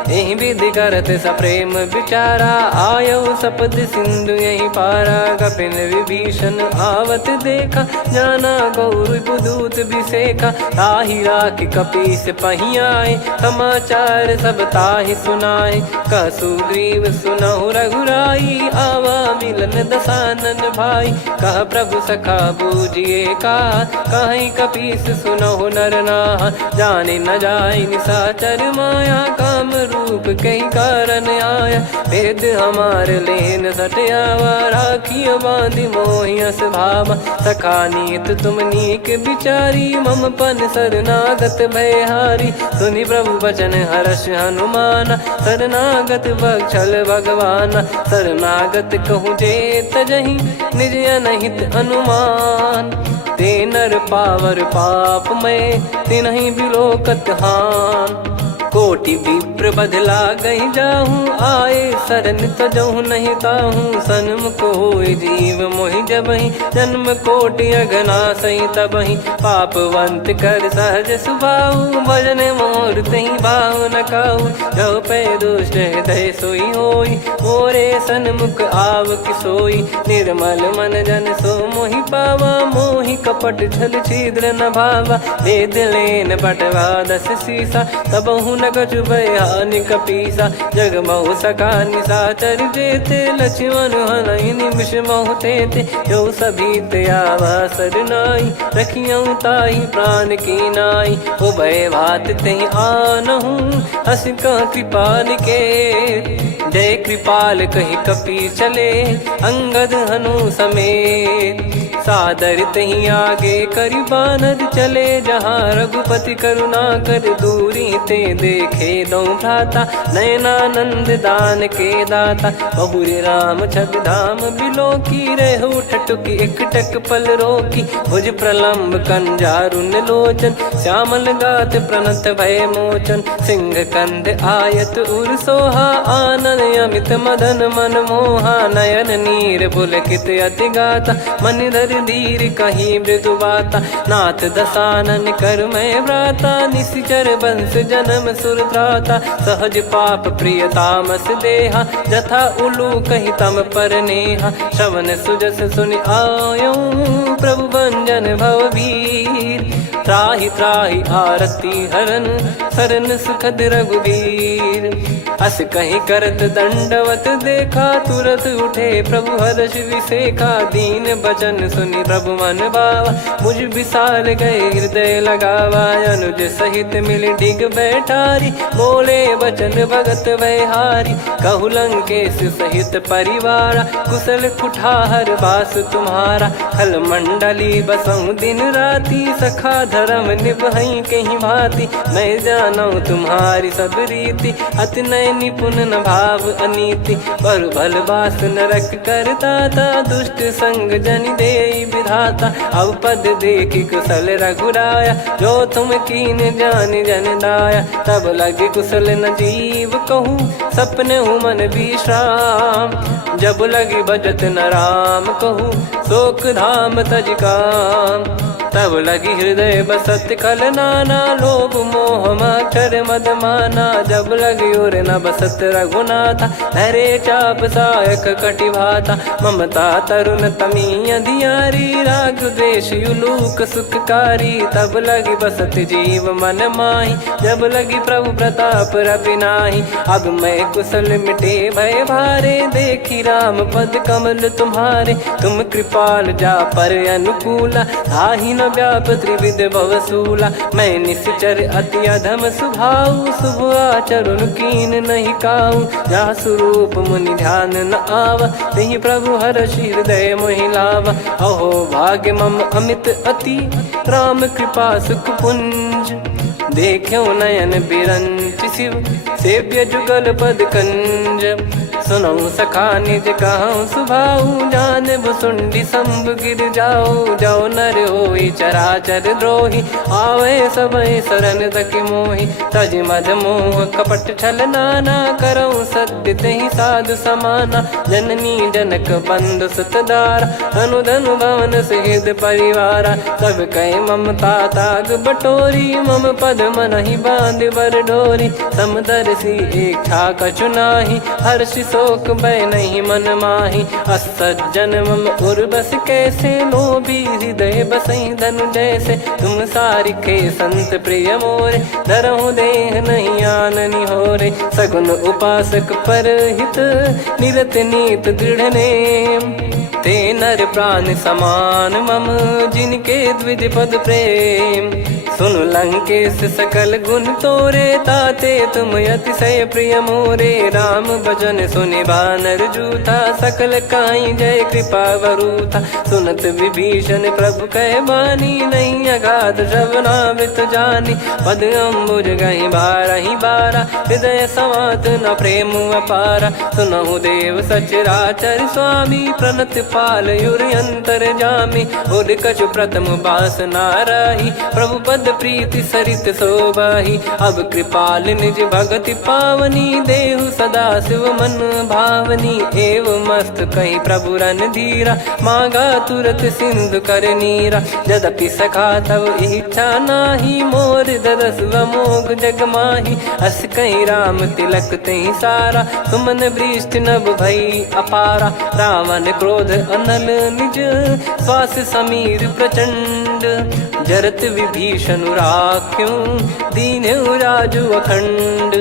यही विधि करत सप्रेम विचारा, आयो सपद सिंधु यही पारा। कपिन विभीषण आवत देखा, जाना गौर बुदूत बिसेखा। ताहि राखि कपीस पही आए, समाचार सब ताहि सुनाए। कह सुग्रीव सुनहु रघुराई, आवा मिलन दसानन भाई। कह प्रभु सखा बूझिए का, कहीं कपीस सुनहु नर नाहा। जाने न जाय निशाचर माया, काम रूप कई कारण आया। वेद हमार लेन सटयावा, राखियो बांधि मोहियस भावा। सखा नीत तुम नीक बिचारी, मम पन शरणागत भयहारी। सुनि प्रभु वचन हर्ष हनुमाना, शरणागत बक्षल भगवाना। शरणागत कहूँ जे तजहि, निज अनहित अनुमान। ते नर पावर पाप में, तिन्हि बिलोकत हान। कोटि विप्र बदला गई जाहूँ, आए शरण तजहु नहीं ताहूँ। सन्मुख होय जीव मोहि जबहि, जन्म कोटि अगना सही तबहि। पापवंत कर सहज सुभाऊ, भजन मोर तहि भाव न काऊ। जो पै दुष्ट हृदय सोई होई, मोरे सन्मुख आव किसोई। निर्मल मन जन सो मोहि पावा, मोहि कपट छल छिद्र न भावा। वेद लेन बटवा दस सीसा, तबहु न कछु भयानि कपीसा। जग महु सका निशाचर जेते, लक्ष्मण हनहि निमिष महु तेते। जो सभी त्यावा सरनाई, रखियऊ ताहि प्राण की नाई। उभय भात तेहि आनहु, हस कह कृपाल के। जय कृपाल कहि कपी चले, अंगद हनु समेत। सादर तही आगे करि बानर चले, जहाँ रघुपति करुणा कर दूरी ते देखे दो भ्राता। नयनानंद दान के दाता, बहुरे राम छग धाम बिलो की। रहु ठटुकी एकटक पल रोकी, भुज प्रलम्ब कंजारुन लोचन। श्यामल गात प्रणत भय मोचन, सिंह कंध आयत उर सोहा। आनन अमित मदन मन मोहा, नयन नीर पुलकित अति गाता। मन धर धीर कहीं मृदु बाता, नाथ दसानन कर मैं व्राता। निश्चर वंश जन्म सुर त्राता, सहज पाप प्रिय तामस देहा। जथा उलू कही तम पर नेहा, श्रवण सुजस सुन आयो। प्रभु भंजन भवभीर, त्राहि त्राहि आरती हरन। शरण सुखद रघुबीर, अस कहीं करत दंडवत देखा, तुरत उठे प्रभु हर्ष विसेखा। दीन बचन सुनी प्रभु मन भावा, मुझ विसार गए हृदय लगावा। अनुज सहित मिल डिग बैठारी, बोले वचन भगत वैहारी। कहु लंकेश सहित परिवारा, कुशल कुठार बास तुम्हारा। खल मंडली बसऊं दिन राती, सखा धर्म निभई कहीं भांति। मैं जानू तुम्हारी सब रीति, अति नय निपुण न भाव अनीति। पर भल बास नरक करता था, दुष्ट संग जन दे विधाता। अब पद देखी कुशल रघुराया, जो तुम कीन जान जन दाया। तब लगे कुशल न जीव कहूँ, सपने हूँ मन विश्राम। जब लगी बजत न राम कहूँ, शोक धाम तज काम। तब लगी हृदय बसत खल नाना, लोभ मोह मकर मद माना। जब लगी और न बसत रघुनाथा, धरे चाप सायक कटि भाता। ममता तरुण तमी अधियारी, राग द्वेष युलूक सुखकारी। तब लगी बसत जीव मन माही, जब लगी प्रभु प्रताप रवि नाही। अब मैं कुशल मिटे भय भारे, देखी राम पद कमल तुम्हारे। तुम कृपाल जा पर अनुकूला, आही न व्याप त्रिविध भवसूला। मैं निश्चर अति अधम स्वभाव, शुभ आचरण कीन नहीं काऊ। जा स्वरूप मुनि ध्यान न आवा, नहीं प्रभु हर्ष हृदय मोहि लावा। अहो भाग्य मम अमित अति, राम कृपा सुख पुंज। देखो नयन बिरंच शिव, सेव्य जुगल पद कंज। सुनऊ सखा निज कहूँ सुभाऊ, जान भुसुंडी संभ गिर जाओ। जाओ नर होई चराचर द्रोही, आवे सबय शरण तक मोहि। तज मद मोह कपट छल नाना, करऊँ सत्य तेहि साधु समाना। जननी जनक बंधु सुतदारा, अनुधनु भवन सहित परिवारा। सब कहे ममता ताग बटोरी, मम पद मनहि बांध बर डोरी। समदर्शी इच्छा कछु नाही, हर्षि शोक भय नहीं मन माही। असज्जन मम उर्वश कैसे, लोभी हृदय बसई धनु जैसे। तुम सारिखे संत प्रिय मोरे, धरहु देह नहीं आननि होरे। सगुन उपासक पर हित, निरत नीत दृढ़ नेम। ते नर प्राण समान मम, जिनके द्विज पद प्रेम। सुन लंकेश सकल गुण तोरे, ताते तुम अतिशय प्रिय मोरे। राम भजन सुनि बानर जूथा, सकल काई जय कृपा वरूथा। सुनत विभीषण प्रभु कह बानी, नहीं अगाध श्रवणामृत जानी। पद अम्बुज गहि बारहि बारा, हृदय समात न प्रेम अपारा। सुनहु देव सचराचर स्वामी, प्रणत पाल युर अंतर जामी। उद कछु प्रथम बास नाराही, प्रभु पद प्रीति सरित शोभाही। अब कृपाल निज भगति पावनी, देहु सदा शिव मन भावनी। एव मस्त कहीं प्रभु रन धीरा, मांगा तुरत सिंधु कर नीरा। यद्यपि सखा तब इच्छा नाही, मोर दरस मोग जग माही। अस कहीं राम तिलक तही सारा, सुमन वृष्ट नभ भई अपारा। रावण क्रोध अनल निज, श्वास समीर प्रचंड। जरत विभीषण राख्यों, दीन्हु राजु अखंड।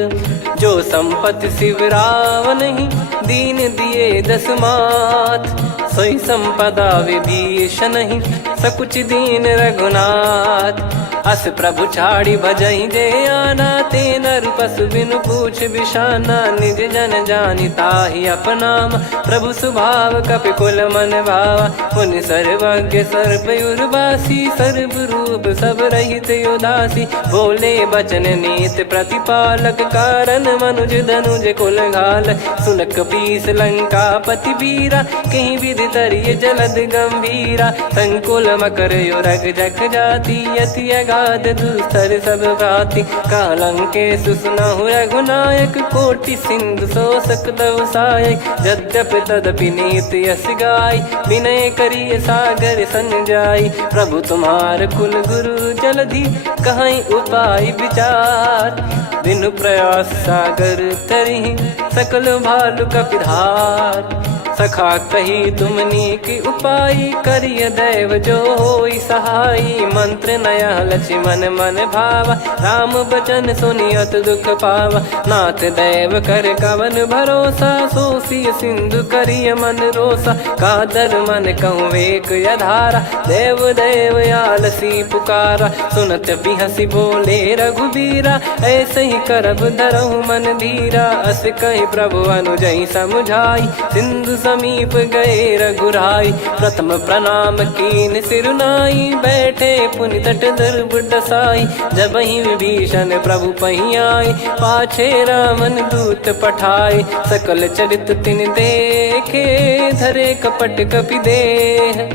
जो संपत्ति शिव रावण ही, दीन दिए दस मात। सोई संपदा विभीषण ही, सकुच दीन रघुनाथ। अस प्रभु छाड़ी भजई जे आना, ते नर पशु बिनु पूछ बिशाना। निज जन जानि ताहि अपनाम, प्रभु स्वभाव कपि कुल मन भावा। मुनि सर्वज्ञ सर्वयुर्वासी, सर्व रूप सब रहित उदासी। बोले बचन नीत प्रतिपालक, कारण मनुज धनुज कुल घाल। सुन कपीस लंका पति वीरा, कहीं विधि तरिय जलद गंभीरा। संकुल मकर युरग जग जाति, यति अगाध दुस्तर सब भांति। कालंकेश सुनहु रघुनायक, कोटि सिंधु शोषक तव सहायक। यद्यपि तदपि नीत यस गाय, विनय करिय सागर सन जाई। प्रभु तुम्हार कुल गुरु जलधि, कहीं उपाय विचार। बिनु प्रयास सागर तरिहि, सकल भालु कपिधार। सखा कही तुमनी की उपाई, करिय दैव जो होई सहाई। मंत्र नया लक्ष्मण मन भावा, राम बचन सुनियत दुख पावा। नाथ दैव कर कवन भरोसा, सोसी सिंधु करिय मन रोसा। कादर मन कहूँ एक यधारा, देव देव आलसी पुकारा। सुनत बिहसी बोले रघुबीरा, ऐसे ही करब धरहु मन धीरा। अस कहि प्रभु अनुजहि समुझाई, सिंधु समीप गए रघुराई। प्रथम प्रणाम कीन सिरुनाई, बैठे पुनि तट दर्भ डसाई। जब ही विभीषण प्रभु पही आए, पाछे रामन दूत पठाए। सकल चरित तिन देखे, धरे कपट कपि देह।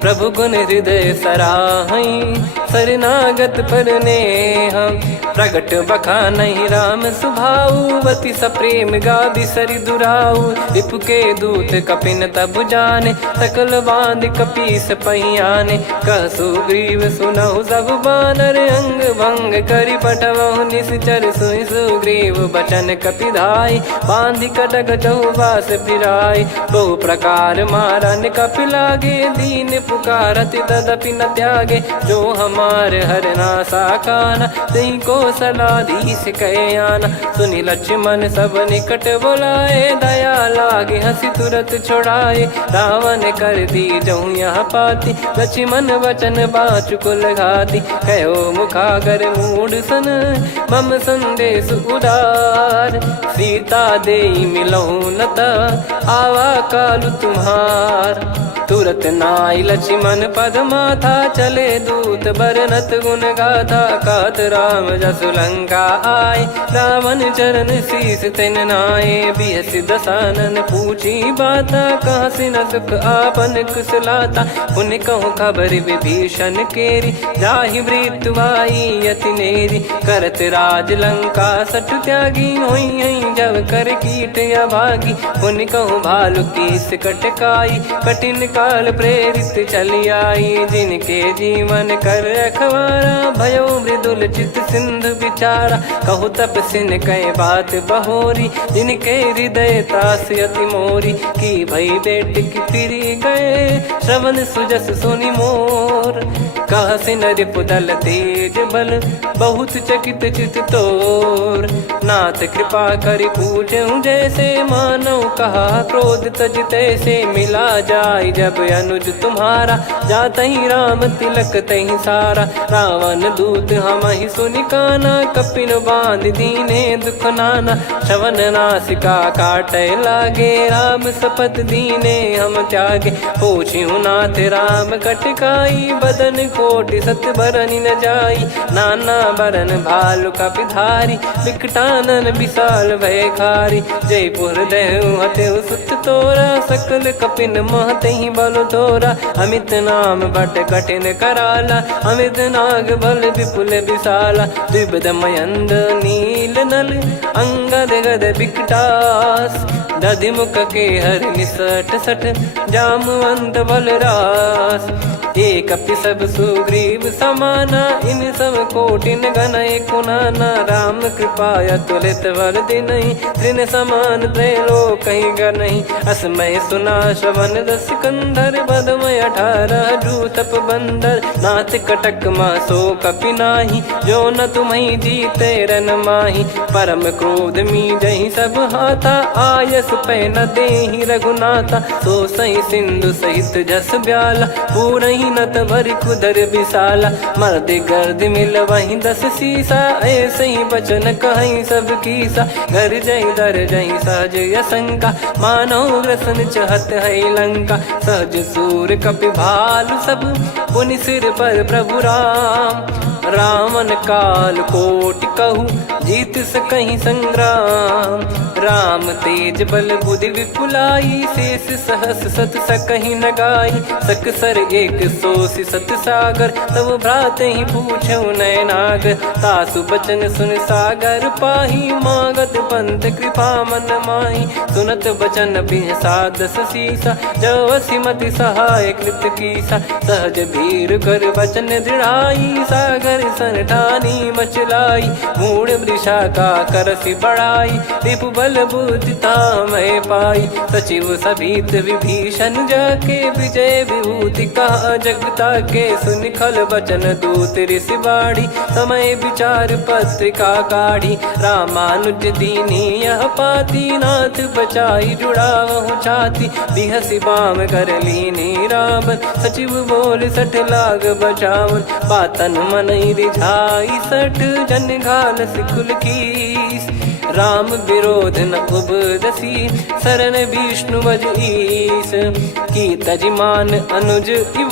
प्रभु गुण हृदय सराहई, शरणागत पर नेह। प्रगट बखानहि राम सुभाऊ, बति सप्रेम गादि सरि दुराऊ। रिपु के दूत कपिन तब जाने, सकल बांध कपीस पहियाने। कह सुग्रीव सुनहु सब बानर, अंग भंग करि पठवहु निश्चर। सुनि सुग्रीव बचन कपिधाई, बांधि कटक चौबास फिराई। बहु प्रकार मारन कपि लागे, दीन पुकारत तदपि न त्यागे। जो हमार हरनासा काना, तई को सलाधीश कहे आना। सुनि लक्ष्मण सब निकट बोलाए, दया लागे हंसी तुरत छोड़ाए। रावण कर दी जहु यहाँ पाती, लक्ष्मण वचन बाचु कुल घाती। कहो मुखागर मूढ़ सन, मम संदेश उदार। सीता देई मिलहु नता, आवा कालु तुम्हार। तुरत नाई लक्ष्मण पद माथा, चले दूत बरनत गुण गाथा। कहत राम जसु लंका आए, रावण चरण शीस तिन नाए। बिहसि दसानन पूछी बाता, कहाँ से न सुख आपन कुशलाता। पुनि कहूँ खबर विभीषण केरी, जाहि मृत्यु आई अति नेरी। करत राज लंका सठ त्यागी, होई जब कर कीट अभागी। पुनि कहूँ भालु कीस कटकाई, कठिन काल प्रेरित चली आई। जिनके जीवन कर रखवारा, भयो मृदुल चित सिंधु विचारा। कहु तपसिन कह बात बहोरी, जिनके हृदय त्रास अति मोरी। की भई बेट की फिरी गए, श्रवण सुजस सुनि मोर। कह सिन रिपुदल तेज बल, बहुत चकित चित तोर। नाथ कृपा करि पूछऊँ जैसे, मानव कहा क्रोध तज तैसे। मिला जाय जब अनुज तुम्हारा, जातहि राम तिलक तहि सारा। रावण दूत हमहि सुनि काना, कपिन बांध दीने दुख नाना। श्रवण नासिका काटय लागे, राम शपथ दीने हम त्यागे। पूछिहु नाथ राम कटकाई, बदन कोटि सत बरनि न जाई। नाना बरन भालु कपिधारी, विकटानन विशाल भयखारी। जयपुर देहु हतेउ सुत तोरा, सकल कपिन महतहि बल तोरा। अमित नाम बट कठिन कराला, अमित नाग बल विपुल विशाला। द्विविध मयंद नील नल, अंगद गद विकटास। दधिमुख के हर निसठ सठ, जामवंत बलरास। एक अपि सब सुग्रीव समाना, इन सब कोटिन गण कुनाना। राम कृपा अतुलित बल दिनहि, तृण समान त्रैलोक गनहि। असमय सुना श्रवण दस कंधर, बदमय 18 जूतप बंदर। नाथ कटक मासो कपि नाही, जो न तुम्हि जीते रन माही। परम क्रोध मीजहि सब हाथा, आयस पै न देहि रघुनाथा। सो सही सिंधु सहित जस ब्याला, पूरहि नत भरि कुदर विशाला। मर्द गर्द मिल वहीं 10 सीसा, ऐसे ही बचन कहीं सब कीसा। घर जय दर जय सहज यसंका, मानो रसन चहत है लंका। सहज सूर कपि भालु सब, पुनि सिर पर प्रभु राम। रावण काल कोटि कहु, जीत सकहि संग्राम। राम तेज बल बुद्धि विपुलाई, शेष सहस सत सकहि न गाई। सकसर एक सोसि सत सागर, तब भ्रात ही पूछौ नयनाग। तासु बचन सुन सागर पाही, मागत पंथ कृपा मन माही। सुनत बचन बिहसा 10 सीसा, जवसि मति सहाय कृत कीसा। सहज भीर कर बचन दृढ़ाई, सागर सन ठानी मचलाई। मूढ़ दिशा का करसी बढ़ाई, रिपु बल बुद्धि मैं पाई। सचिव सभीत विभीषण जाके, विजय विभूति कहा जगता के। सुन खल बचन दूत ऋषि बाड़ी, समय विचार पत्रिका काढ़ी। रामानुज दीनी यह पाती, नाथ बचाई जुड़ावहु छाती। बिहसी बाम कर लीनी रावण, सचिव बोल 60 लाग बचावन। बातन मनई रिझाई 60, जन घाल सिकुल कीस। राम विरोध न उपदसी, शरण विष्णु बज ईस। की तजिमान अनुज इव,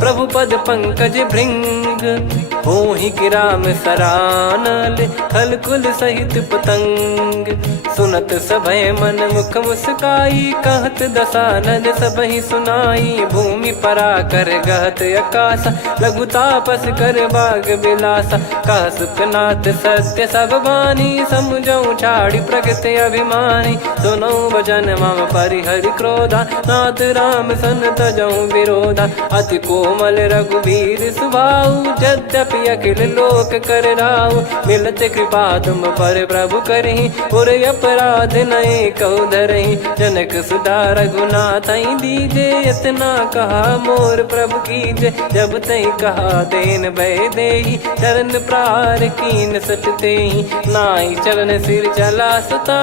प्रभु पद पंकज भृंग। होहि कि राम सरानल, खल कुल सहित पतंग। सुनत सभय मन मुख मुस्काई, कहत दसानन सबहि सुनाई। भूमि परा कर गहत आकाश, लघु तापस कर बाग बिलासा। कह सुखनाथ सत्य सब बानी, समुझौ छाड़ी प्रगति अभिमानी। सुनो भजन मम परिहरि क्रोधा, नाथ राम सन तजौ विरोधा। अति कोमल रघुवीर सुभाऊ, यद्यपि अखिल लोक कर राऊ। मिलत कृपा तुम पर प्रभु करहि, पुर अपराध नए कौ धरहि। जनक सुधा रघुनाथ दीजे, इतना कहा मोर प्रभु कीजे। जब तई कहा देन भय देहि, चरण प्रार कीन सट तेहि। नाई चरण सिर चला सता,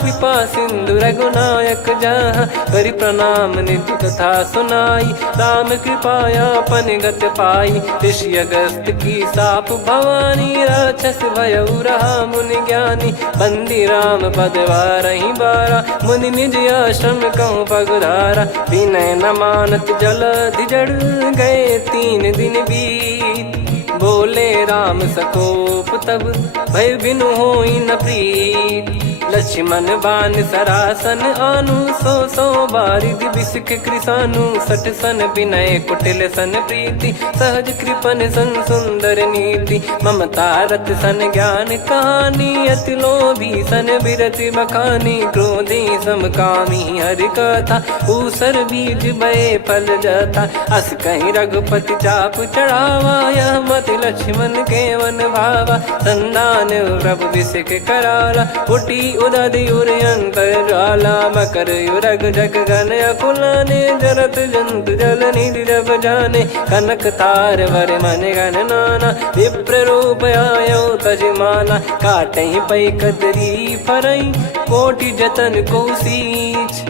कृपा सिंधु रघुनायक जहाँ। करि प्रणाम निज कथा सुनाई, राम कृपाया पन गत पाई। ऋषि अगस्त की साप भवानी, राक्षस भयउ रहा मुनि ज्ञानी। बंदी राम पद वारहि बारा, मुनि निज आश्रम कहूँ पगधारा। विनय न मानत जलधि जड़, गए 3 दिन बीत। बोले राम सकोप तब, भय बिनु होई न प्रीत। लक्ष्मण बान सरासन आनु, 100 बारिधि बिसिख कृसानु। 60 सन विनय कुटिल सन प्रीति, सहज कृपन सन सुंदर नीति। ममता रत सन ज्ञान कहानी, अति लोभी सन बिरति बखानी। क्रोधी समकामी हरि कथा, ऊसर बीज भय फल जथा। अस कहीं रघुपति चाप चढ़ावा, यह मत लक्ष्मण के मन भावा। संदान प्रभु बिसिख कराला, उठी उदधि उर अंतर ज्वाला। मकर युरग जग गन अकुलाने, जरत जंतु जल निधि जब जाने। कनक तार वर मन गण नाना, विप्र रूप आयो तजमाना। काटहि पै कदरी फरई, कोटि जतन को सींच।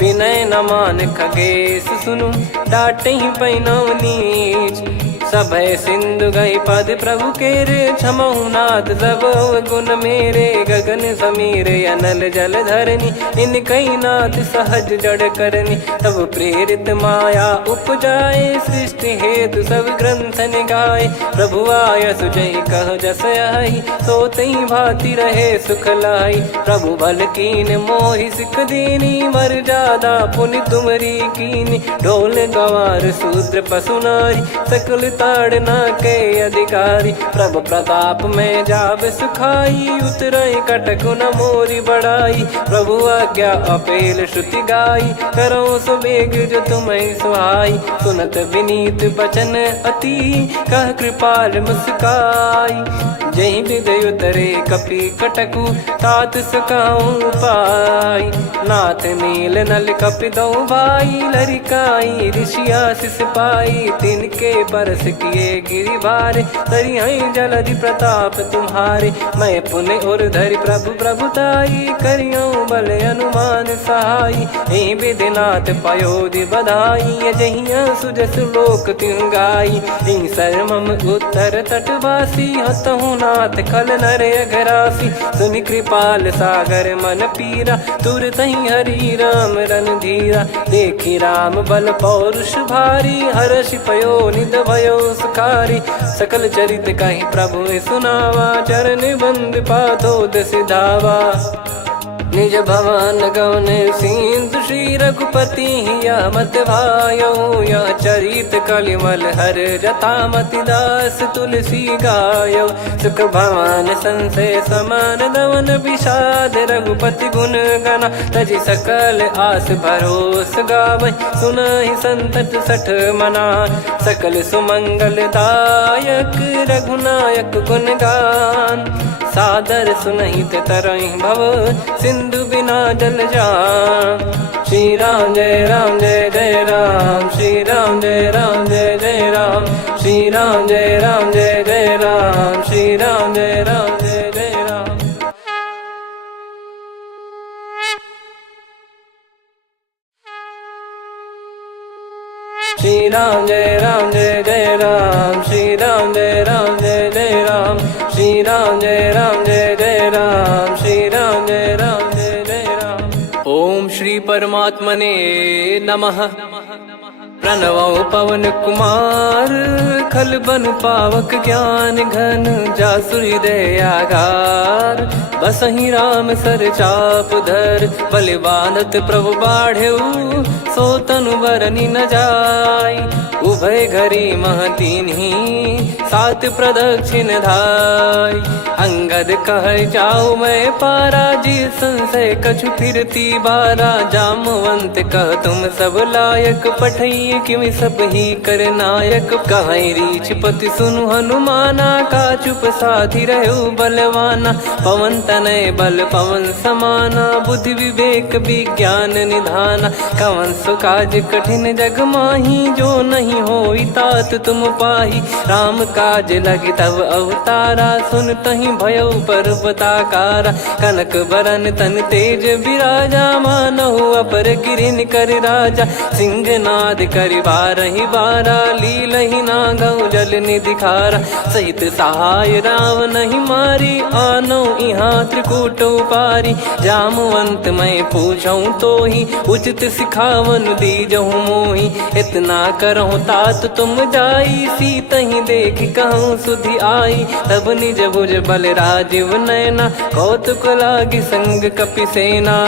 विनय न मान खगेश सुनु, डांटहि पै नव नीच। सभय सिंधु गई पद प्रभु केरे, क्षमहु नाथ सब गुण मेरे। गगन समीरे अनल जल धरनी, इन कई नाथ सहज जड़ करनी। तब प्रेरित माया उपजाए, सृष्टि हेतु सब ग्रंथ निगाए। प्रभु आय सुजय कह जस आई, सोतई भांति रहे सुख लाई। प्रभु बल कीन मोहि सिख दीनी, मर्यादा पुनि तुमरी कीनी। ढोल गवार शूद्र पशु नारी, सकल ताड़ना के अधिकारी। प्रभु प्रताप में जाब सुखाई, उतरई कटक न मोरी बढ़ाई। प्रभु आज्ञा अपेल श्रुति गाई, करो सुबेग जो तुम्हें सुहाई। सुनत विनीत बचन अति, कह कृपाल मुस्काई। जही विदय उतरे कपि कटकु, तात सकाऊं पाई। नाथ नील नल कपि दो भाई, लरिकाई ऋषि आशीष पाई। तिनके परस किए गिरि भारे, तरि हई जलधि प्रताप तुम्हारे। मैं पुण्य और धरि प्रभु प्रभुताई, करियऊं बल अनुमान सहाई। एहि विधिनाथ पयोधि बधाई, जहिया सुजस लोक तिहुँ गाई। एहि सरमम उत्तर तटवासी, हतहु नाथ खल नर अघरासी। सुनि कृपाल सागर मन पीरा, तुरत ही हरि राम रन धीरा। देखी राम बल पौरुष भारी, हर्षि पयो निध भयो सुखारी। सकल चरित कहि प्रभु सुनावा, चरण बंद पादोद सिधावा। निज भवन गौन सिंधु, श्री रघुपति हिया मत भायो। यह चरित कलिमल हर जथा, मति दास तुलसी गायो। सुख भवन संशय समान दवन, विषाद रघुपति गुण गना। तजि सकल आस भरोस गावै, सुनहि संतत सठ मना। सकल सुमंगल दायक, रघुनायक गुण गान। सादर सुनहित तरहि भव सिंधु बिना जल जान। श्री राम जय राम जय जय राम, श्री राम जय राम जय जय राम, श्री राम जय राम जय जय राम, श्री राम जय राम जय जय राम। श्री राम जय राम जय जय राम, श्री राम जय राम जय जय राम, श्री राम जय राम जय जय राम, श्री राम जय राम जय जय राम। ओम श्री परमात्मने नमः। प्रणवो पवन कुमार खल बन पावक ज्ञान घन जासु हृदय आगार। बसहि राम सर चाप धर बलि बांधत प्रभु बाढ़ेऊ सो तनु बरनि न जाय। उभय घरी महतीन्ही सात प्रदक्षिण धाय। अंगद कह जाऊ मैं पारा जी संशय कछु फिरती बारा। जामवंत कह तुम सब लायक पठइये किमि सब ही कर नायक। कहीं रीछ पति सुनु हनुमाना का चुप साधि रहु बलवाना। पवन तनय बल पवन समाना बुद्धि विवेक विज्ञान निधाना। कवन सो काज कठिन जग माही जो नहीं होई तात तुम पाही। राम काज लगी तब अवतारा सुन तहि भयउ पर्वताकारा। कनक बरन तन तेज विराजा मानहु अपर गिरिन कर राजा। सिंहनाद करि बारहि बारा लीलहि नागौ जल निधि खारा। सहित सहाय राम नहीं मारी आनो इहाँ त्रिकूट उपारी। जामवंत मैं पूछऊँ तो ही उचित सिखावन दीजहु मोही। इतना करहु तात तुम जाई सीतहि देख कहूँ सुधि आई। तब निज भुज बल राजीव नयना कौतुक लागी संग कपिसेना।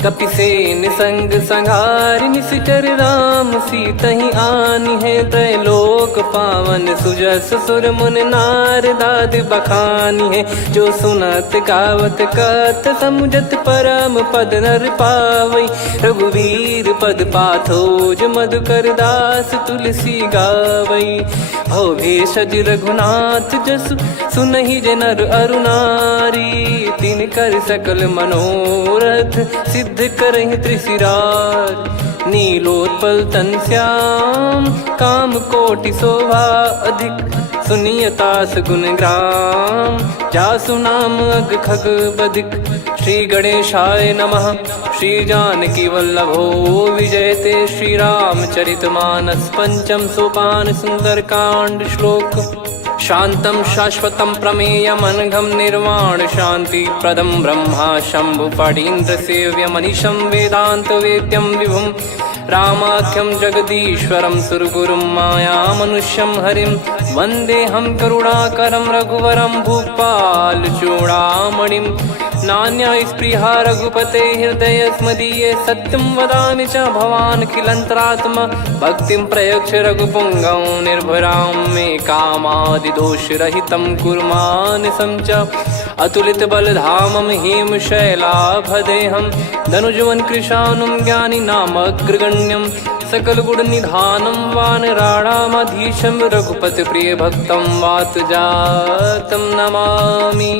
कपिसेन संग संघारि निश्चर राम सीतहि आनि है। त्रैलोक पावन सुजस सुर मुन नार दाद बखानी है। जो सुनत गावत कथ समुझत परम पद नर पावई। रघुवीर पद पाथोज मधुकर दास तुलसी गावई। भव भेषज रघुनाथ जसु सुनहि जे नर अरु नारी। तिन कर सकल मनोरथ सिद्ध करहि त्रिशिरार। नीलोत्पल तन श्याम काम कोटि शोभा अधिक। सुनियतास गुण ग्राम जासु नाम अग खग बदिक। श्री गणेशाय नमः। श्री जानकी वल्लभो विजयते श्री रामचरित मानस। पंचम सोपान सुंदर कांड श्लोक। शांतं शाश्वतं प्रमेयमनघं निर्वाण शांति प्रदं ब्रह्मा शंभु फणीन्द्र सेव्य मनीषं वेदांत वेद्यं विभुं। रामाख्यं जगदीश्वरं सुरगुरुं माया मनुष्यं हरिं। वन्देऽहं करुणाकरं रघुवरं भूपाल चूडामणिं। नान्या स्पृहा रघुपते हृदय स्मदीये। सत्यं वदामि च भवान् खिलन्तरात्मा। भक्तिं प्रयच्छ रघुपुङ्गं निर्भरां मे कामादिदोषरहितं कुर्मानसं च। अतुलित बलधामं हेमशैलाभदेहं। धनुजवन कृशानुं ज्ञानी नामग्रगण्यं। सकल गुण निधानं वानराणामधीशं। रघुपति प्रिय भक्तं वातजातं नमामि।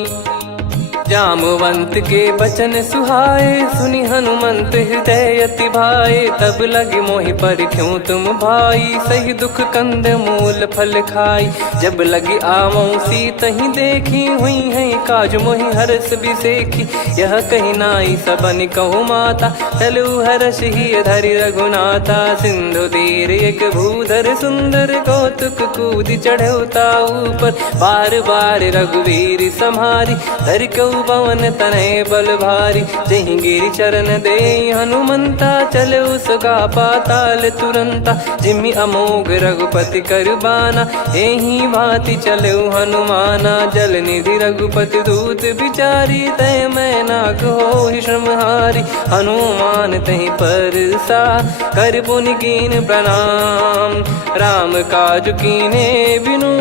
जामवंत के बचन सुहाए सुनि हनुमंत हृदय अति भाए। तब लगे मोहि परख्यूं तुम भाई सही दुख कंद मूल फल खाई। जब लगी आवऊं सीतहि देखी हुई है काज मोहि हरस बिसेखी। यह कही नाई सबन कहु माता चलु हरष ही धरि रघुनाथा। सिंधु तीर एक भूधर सुंदर कौतुक कूद चढ़ौता ऊपर। बार बार रघुवीर सम्हारी धरि कऊ पवन तनय बल भारी। जहि गिरि चरण दे हनुमंता चले उसका पाताल तुरंता। जिमि अमोघ रघुपति कर बाना एहि भांति चले हनुमाना। जल निधि रघुपति दूत बिचारी तय मैं नाग होहि श्रमहारी। हनुमान तहि परसा कर पुनि कीन प्रणाम। राम काज कीने बिनु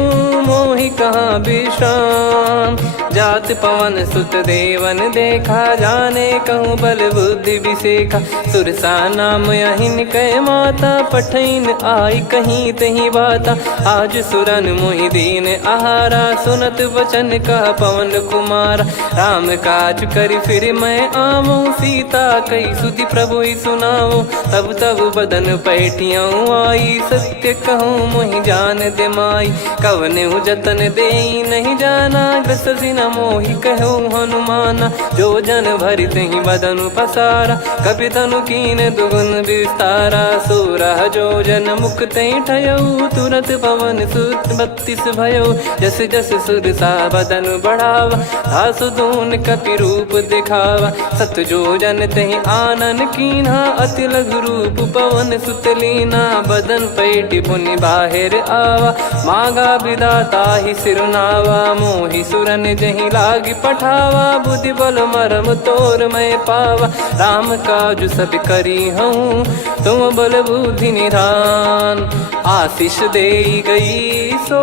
मोहि कहाँ विश्राम। जात पवन सुत देवन देखा, जाने कहूँ बल बुद्धि विसेखा। सुरसा नाम अहिन कै माता, पठैन आई कहीं तहीं बाता। आज सुरन मोहि दीन आहारा, सुनत वचन कह पवन कुमारा। राम काज कर फिर मैं आऊँ, सीता कई सुधि प्रभु ही सुनाऊँ। तब तब बदन पैठियाँ आई, सत्य कहूँ मोहि जान दे माई। कवने जतन दे नहीं जाना, ग्रसि न मोहि कहूँ हनुमाना। जो जन भरि तहि बदन पसारा, कपि तनु कीन दुगुन विस्तारा। सोरह जो जन मुख तहि ठयऊ, तुरत पवन सुत 32 भयऊ। जस जस सुरसा बदन बढ़ावा, आसु दून कपि रूप दिखावा। सत जो जन तहि आनन कीन्हा, अति लघु रूप पवन सुत लीना। बदन पैठि पुनि बाहिर आवा, मांगा विधाता ही सिरुनावा। मोहि सुरन जहि लागी पठावा, बुद्धि बल मरम तोर मैं पावा। राम काज सब करी हूँ, तुम बल बुद्धि निधान। आशीष दे गई सो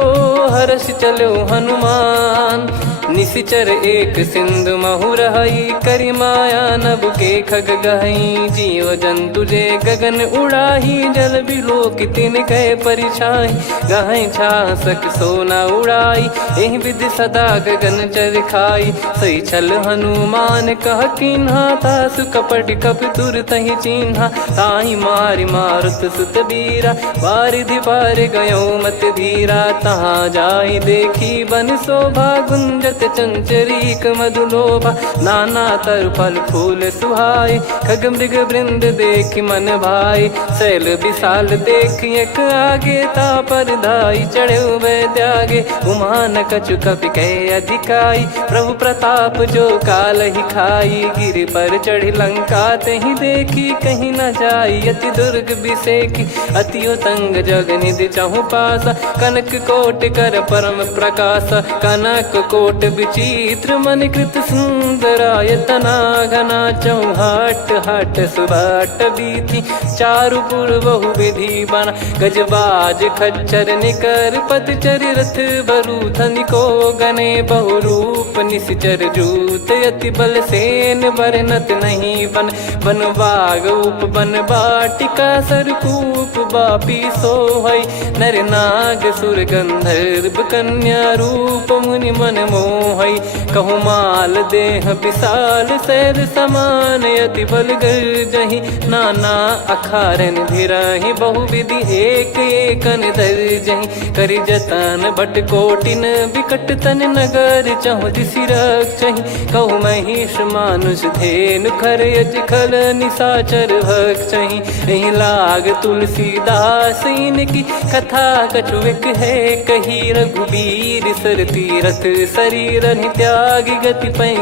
हर्ष चलो हनुमान। निशिचर एक सिंधु महु रहई, करी माया नभ के खग गहई। जीव जंतु जे गगन उड़ाही, जल बिलो तिन गए परिछाई। गहई छासक सोना उड़ाई, एहि विधि सदा गगन चर खाई। सही छल हनुमान कह कीन्हा, तासु कपट कप तुर तहि चिन्हा। ताहि मारि मारुत सुत बीरा, बारिधि पार गयो मत धीरा। तहाँ जाई देखी बन शोभा, गुंजत चंचरीक मधुलोभा। नाना तर फल फूल सुहाई, खग मृग वृंद देख मन भाई। शैल विशाल देख एक आगे, तापर धाई चढ़े वै त्यागे। उमा न कछु कपि कह अधिकाई, प्रभु प्रताप जो काल ही खाई। गिर पर चढ़ी लंका तहि देखी, कहीं न जाई अति दुर्ग बिसेकी। अति उतंग जग निधि चहु पासा, कनक कोट कर परम प्रकाश। कनक कोट विचित्र मन कृत सुंदरायतना। घना चौहाट हाट सुबाट बीथी, चारु पुर बहु विधि बना। गजबाज खच्चर निकर पतचर, रथ बरु धनिको गने। बहु रूप निश्चर जूत, अति बल सेन बरनत नहीं बन। बन बाग उप बन बाटिका, सरकूप बापी सोहई। नर नाग सुर गंधर्व कन्या, रूप मुनि मन मोहई। कहु माल देह विशाल, शैल समान अति बल गर्जहि। नाना अखारन भिराहि, बहु विधि एक एकन दर्जहि। करि जतन बट कोटिन, विकट तन नगर चहु दिसि रक्षहि। कहु महिष मानुष धेनु, खर यज खल निशाचर भक्षहि। एहि लाग तुलसीदास इनकी, कथा कछु एक है कही। रघुबीर सर तीरथ शरीर, त्यागी गति पै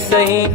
सही।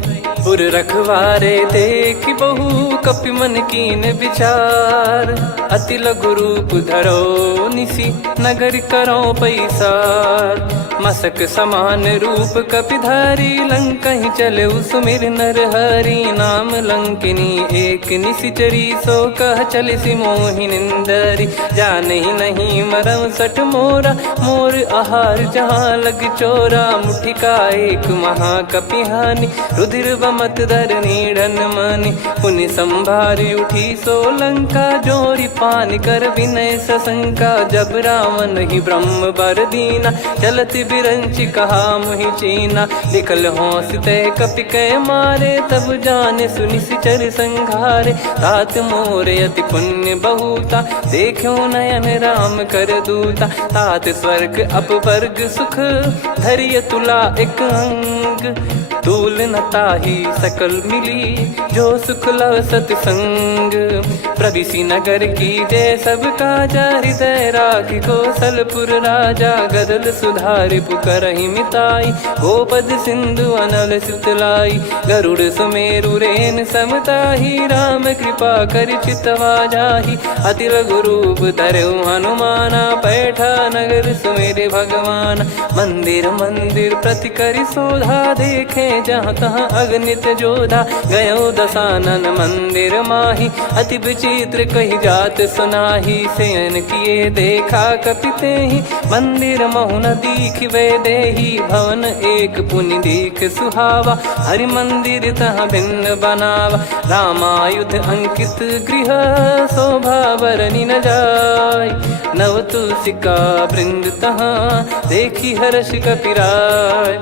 पुर रखवारे देख बहु, कपि मन कीन विचार। अति लघु रूप धरो निसी, नगर करो पैसार। मसक समान रूप कपिधारी, लंकहि चले सुमिर नर हरि। नाम लंकिनी एक निशिचरी, सो कह चलिसि मोहि निंदरी। जानहि नहीं मरम सठ मोरा, मोर आहार जहाँ लग चोरा। मुठिका एक महाकपिहानि, रुधिर बमत धरनी ढन मानि। पुनि संभारी उठी सो लंका, जोरी पान कर विनय सशंका। जब रावण ही ब्रह्म बर दीना, चलत बिरंचि कहा मुहि चीना। निकल होंस तय कपि कै मारे, तब जाने सुनि सिचर संघारे। तात मोर अति पुण्य बहुता, देखो नयन राम कर दूता। तात स्वर्ग अपवर्ग सुख, धरिय तुला एक अंग। तूल न ताहि सकल मिली, जो सुख लव सतसंग। प्रविशि नगर की जय सब काजा, हृदय राखि कौशलपुर राजा। गदल सुधारि पुकरहि मिताई, गोपद सिंधु अनल सितलाई। गरुड़ सुमेरु रेन समताहि, राम कृपा करि चितवा जाहि। अति लघु रूप धरऊ हनुमाना, पैठा नगर सुमेरे भगवान। मंदिर मंदिर प्रति करि शोधा, देखे जहाँ तहाँ अगणित जोधा। गयो दसानन मंदिर माही, अति विचित्र कही जात सुनाही। शयन किए देखा कपितेहि, मंदिर महु न दीखि वैदेही भवन एक पुनि देख सुहावा। हरि मंदिर तह भिन्न बनावा, रामायुध अंकित गृह शोभा बरनी न जाय। नव तुलसी का वृंद तहाँ देखी हर्ष कपिराय।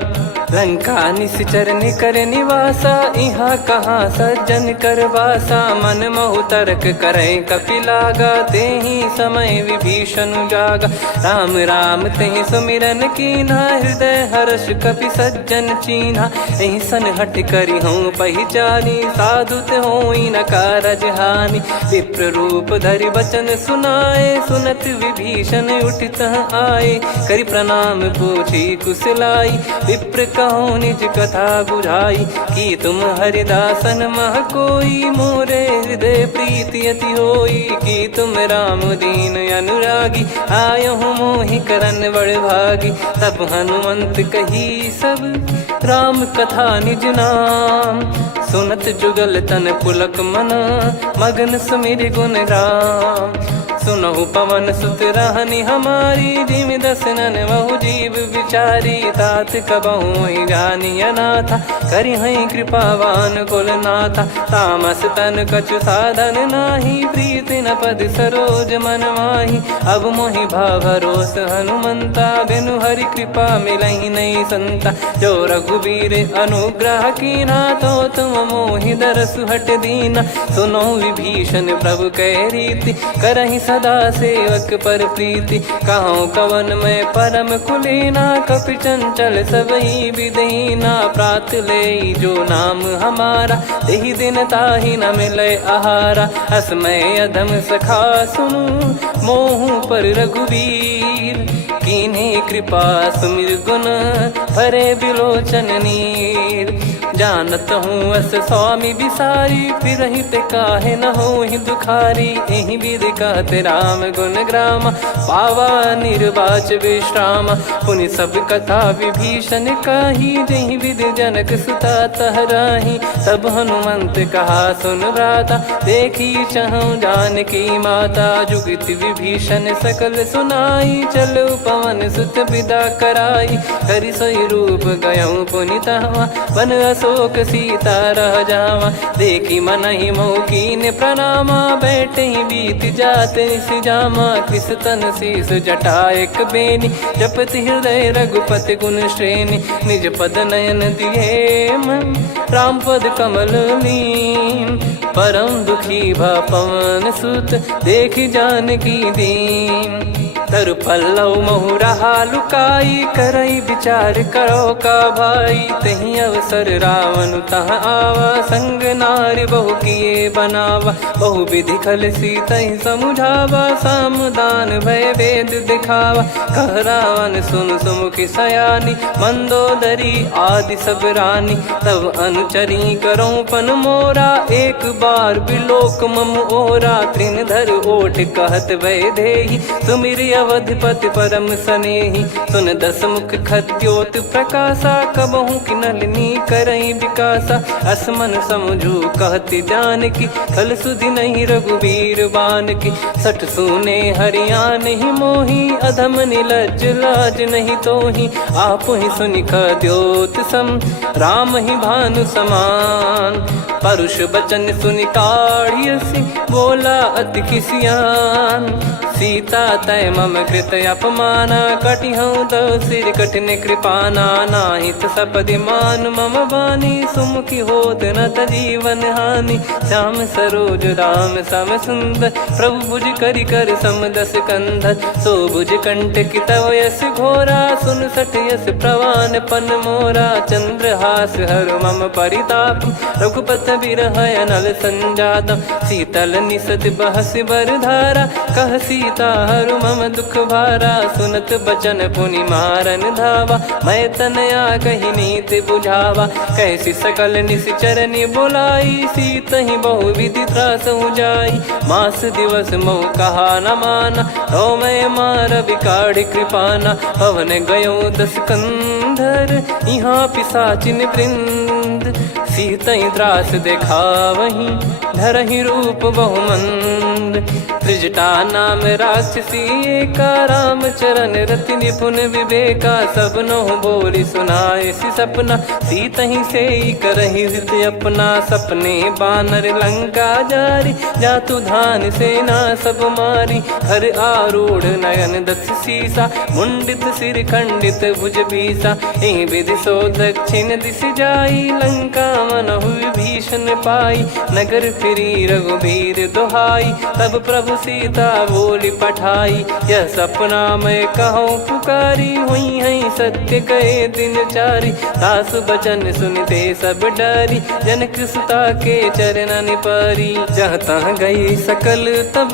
लंका निश्चर कर निवासा, यहाँ कहाँ सज्जन कर वासा। मन महु तर्क करे कपिलागा, ते ही समय विभीषण जागा। राम राम ते सुमिरन कीन्हा, हृदय हर्ष कपि सज्जन चीन्हा। एहि सन हट करी हूँ पहिचानी, साधु ते होई न कारज हानि। विप्र रूप धरि वचन सुनाए, सुनत विभीषण उठित आए। करि प्रणाम पूछी कुशलाई, विप्र कहो निज कथा बुझाई। कि तुम हरिदासन मह कोई, मोरे हृदय प्रीति अति होई। कि तुम राम दीन अनुरागी, आयो हूँ मोहि करन बड़ भागी। तब हनुमंत कही सब राम कथा निज नाम। सुनत जुगल तन पुलक मन, मगन सुमिर गुण राम। सुनहु पवन सुत रहनी हमारी, जिमि दसनन महु जीव विचारी। तात कबहु ही जानी अनाथा, करि हई कृपावान कुल नाथा। तामस तन कछु साधन नाही, प्रीति न पद सरोज मन माही। अब मोहि भाव भरोस हनुमंता, बिनु हरि कृपा मिलहि नहीं संता। जो रघुबीर अनुग्रह कीन्हा, तो तुम मोहि दरसु हट दीना। सुनो विभीषण प्रभु कह रीति, करहि सदा सेवक पर प्रीति। कहूँ कवन में परम कुलीना, कपि चंचल सबही विदहीना। प्रात ले जो नाम हमारा, तेहि दिन ताहि न मिले आहारा। असमय अधम सखा सुनु, मोहु पर रघुवीर। कीन्हे कृपा सुमिर गुण, भरे बिलोचन नीर। जानत हूँ अस स्वामी बिसारी, फिर ही ते काहे न हो ही दुखारी। एहि विधि कहते राम गुण ग्राम, पावा निर्वाच विश्राम। पुनि सब कथा विभीषण कही, जहि विधि जनक सुता तहराही। तब हनुमंत कहा सुन भ्राता, देखी चहु जानकी माता। जुगति विभीषण सकल सुनाई, चलो पवन सुत विदा कराई। करि सोई रूप गयऊँ पुनि तहवा, वन अशोक सीता रह जावा। देखी मन ही मौकीन प्रणामा, बैठे ही बीत जात निस जामा। कृष तन शीस जटा एक बेनी, जपति हृदय रघुपति गुण श्रेणी। निज पद नयन दिए मन, राम पद कमल लीन। परम दुखी भा पवन सुत, देखी जानकी दीन। तरु पल्लव महु रहा लुकाई, करई विचार करो का भाई। तही अवसर रावण तह आवा, संग नारी बहु किए बनावा। बहु विधि खल सीतहि समुझावा, सामदान भय वेद दिखावा। कह रावण सुन सुमुखी सयानी, मंदोदरी आदि सब रानी। तब अनुचरी करो पन मोरा, एक बार बिलोक मम ओरा। तृण धर ओट कहत भय देहि, सुमिर अवधिपति परम सनेहि। सुन दस मुख खद्योत प्रकाशा, कबहु की नलिनी करई विकासा। असमन समझू कहती जानकी, खल सुधि नहीं रघुवीर बान की। सठ सुने हरियाण ही मोही, अधम निलज्ज लाज नहीं तोही। आप ही सुनि खद्योत सम, राम ही भानु समान। परुष बचन सुनि काढ़ियसि, बोला अति किसियान। सीता तय मम कृत अपमाना, कटिहऊँ तो सिर कठिन कृपाना। नाहित सपदि मान मम बानी, सुमुखी होत न जीवन हानि। श्याम सरोज राम सम सुंदर, प्रभु भुज करि कर सम दस कंधर। सो भुज कंटक तव यस घोरा, सुन सठ यस प्रवान पन मोरा। चंद्रहास हर मम परिताप, रघुपत बिरह अनल संजात। शीतल निसत बहस बर धारा, कह सीता हरु मम दुख भारा। सुनत बचन पुनि मारन धावा, मैं तनया कही नीति बुझावा। कैसी सकल निश्चरनि बुलाई, सीत ही बहु विधि त्रासहु जाई। मास दिवस मोह कहा न माना, तो मैं मार बिकाढ़ कृपाना। पवन गयो दस कंधर, यहाँ पिशाचिन वृंद। सीत त्रास देखा वहीं, धरहि रूप बहुमंद। त्रिजटा नाम राक्षसी एका, राम चरण रति निपुण विवेका। सबनो बोली सुनाए सी सपना, सीत ही से करहि हित अपना। सपने बानर लंका जारी, जातु धान सेना सब मारी। हर आरूढ़ नयन दस सीसा, मुंडित सिर खंडित भुज बीसा। एहि विधि सो दक्षिण दिश जाई, लंका मनहु भीषण पाई। नगर फिरी रघुबीर दुहाई, तब प्रभु सीता बोली पठाई। यह सपना मैं कहूँ पुकारी, हुई है सत्य कहे दिन चारी। सासु बचन सुनते सब डरी, जनक सुता के चरण परी। जहाँ तहाँ गई सकल तब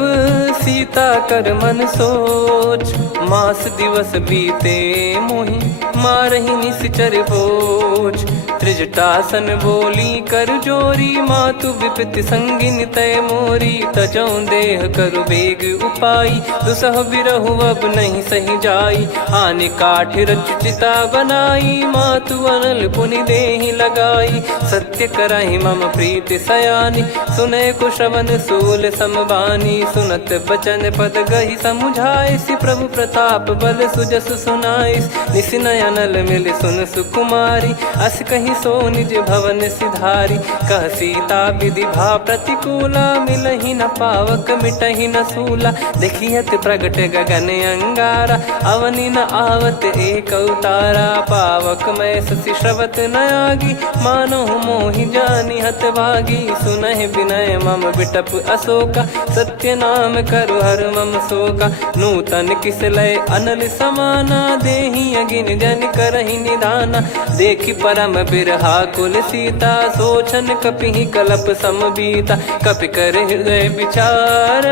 सीता कर मन सोच। मास दिवस बीते मोहि मारहि निश्चर बोझ। त्रिजटासन बोली कर जोरी, मातु विपत्ति संगिन तय मोरी। तजौ देह करु बेग उपाई, दुसह बिरहु अब नहीं सही जाई। आने काठ रचिता बनाई, मातु अनल पुनि देहि लगाई। सत्य करहि मम प्रीति सयानी, सुनय को श्रवण सूल समबानी। सुनत बचन पद गहि समुझाई, सि प्रभु प्रताप बल सुजस सुनाइस। निस नयनल मिल सुन सुकुमारी, अस कहि सो निज भवन सिधारी। कह सीता विधि भा प्रतिकूला, मिलहि न पावक मिटहि न सूला। देखियत प्रगट गगन अंगारा, अवनि न आवत एक उतारा। पावक मैं ससि श्रवत न आगी, मानो मोहि जानि हत भागी। सुनहि विनय मम बिटप अशोका, सत्य नाम करु हर मम शोका। नूतन किस लय अनल समाना, देहि अगिन जन करहि निदाना। देखि परम बिरहा कुल सीता, सोचन कपिहि कलप समबीता। कपि कर हृदय विचार,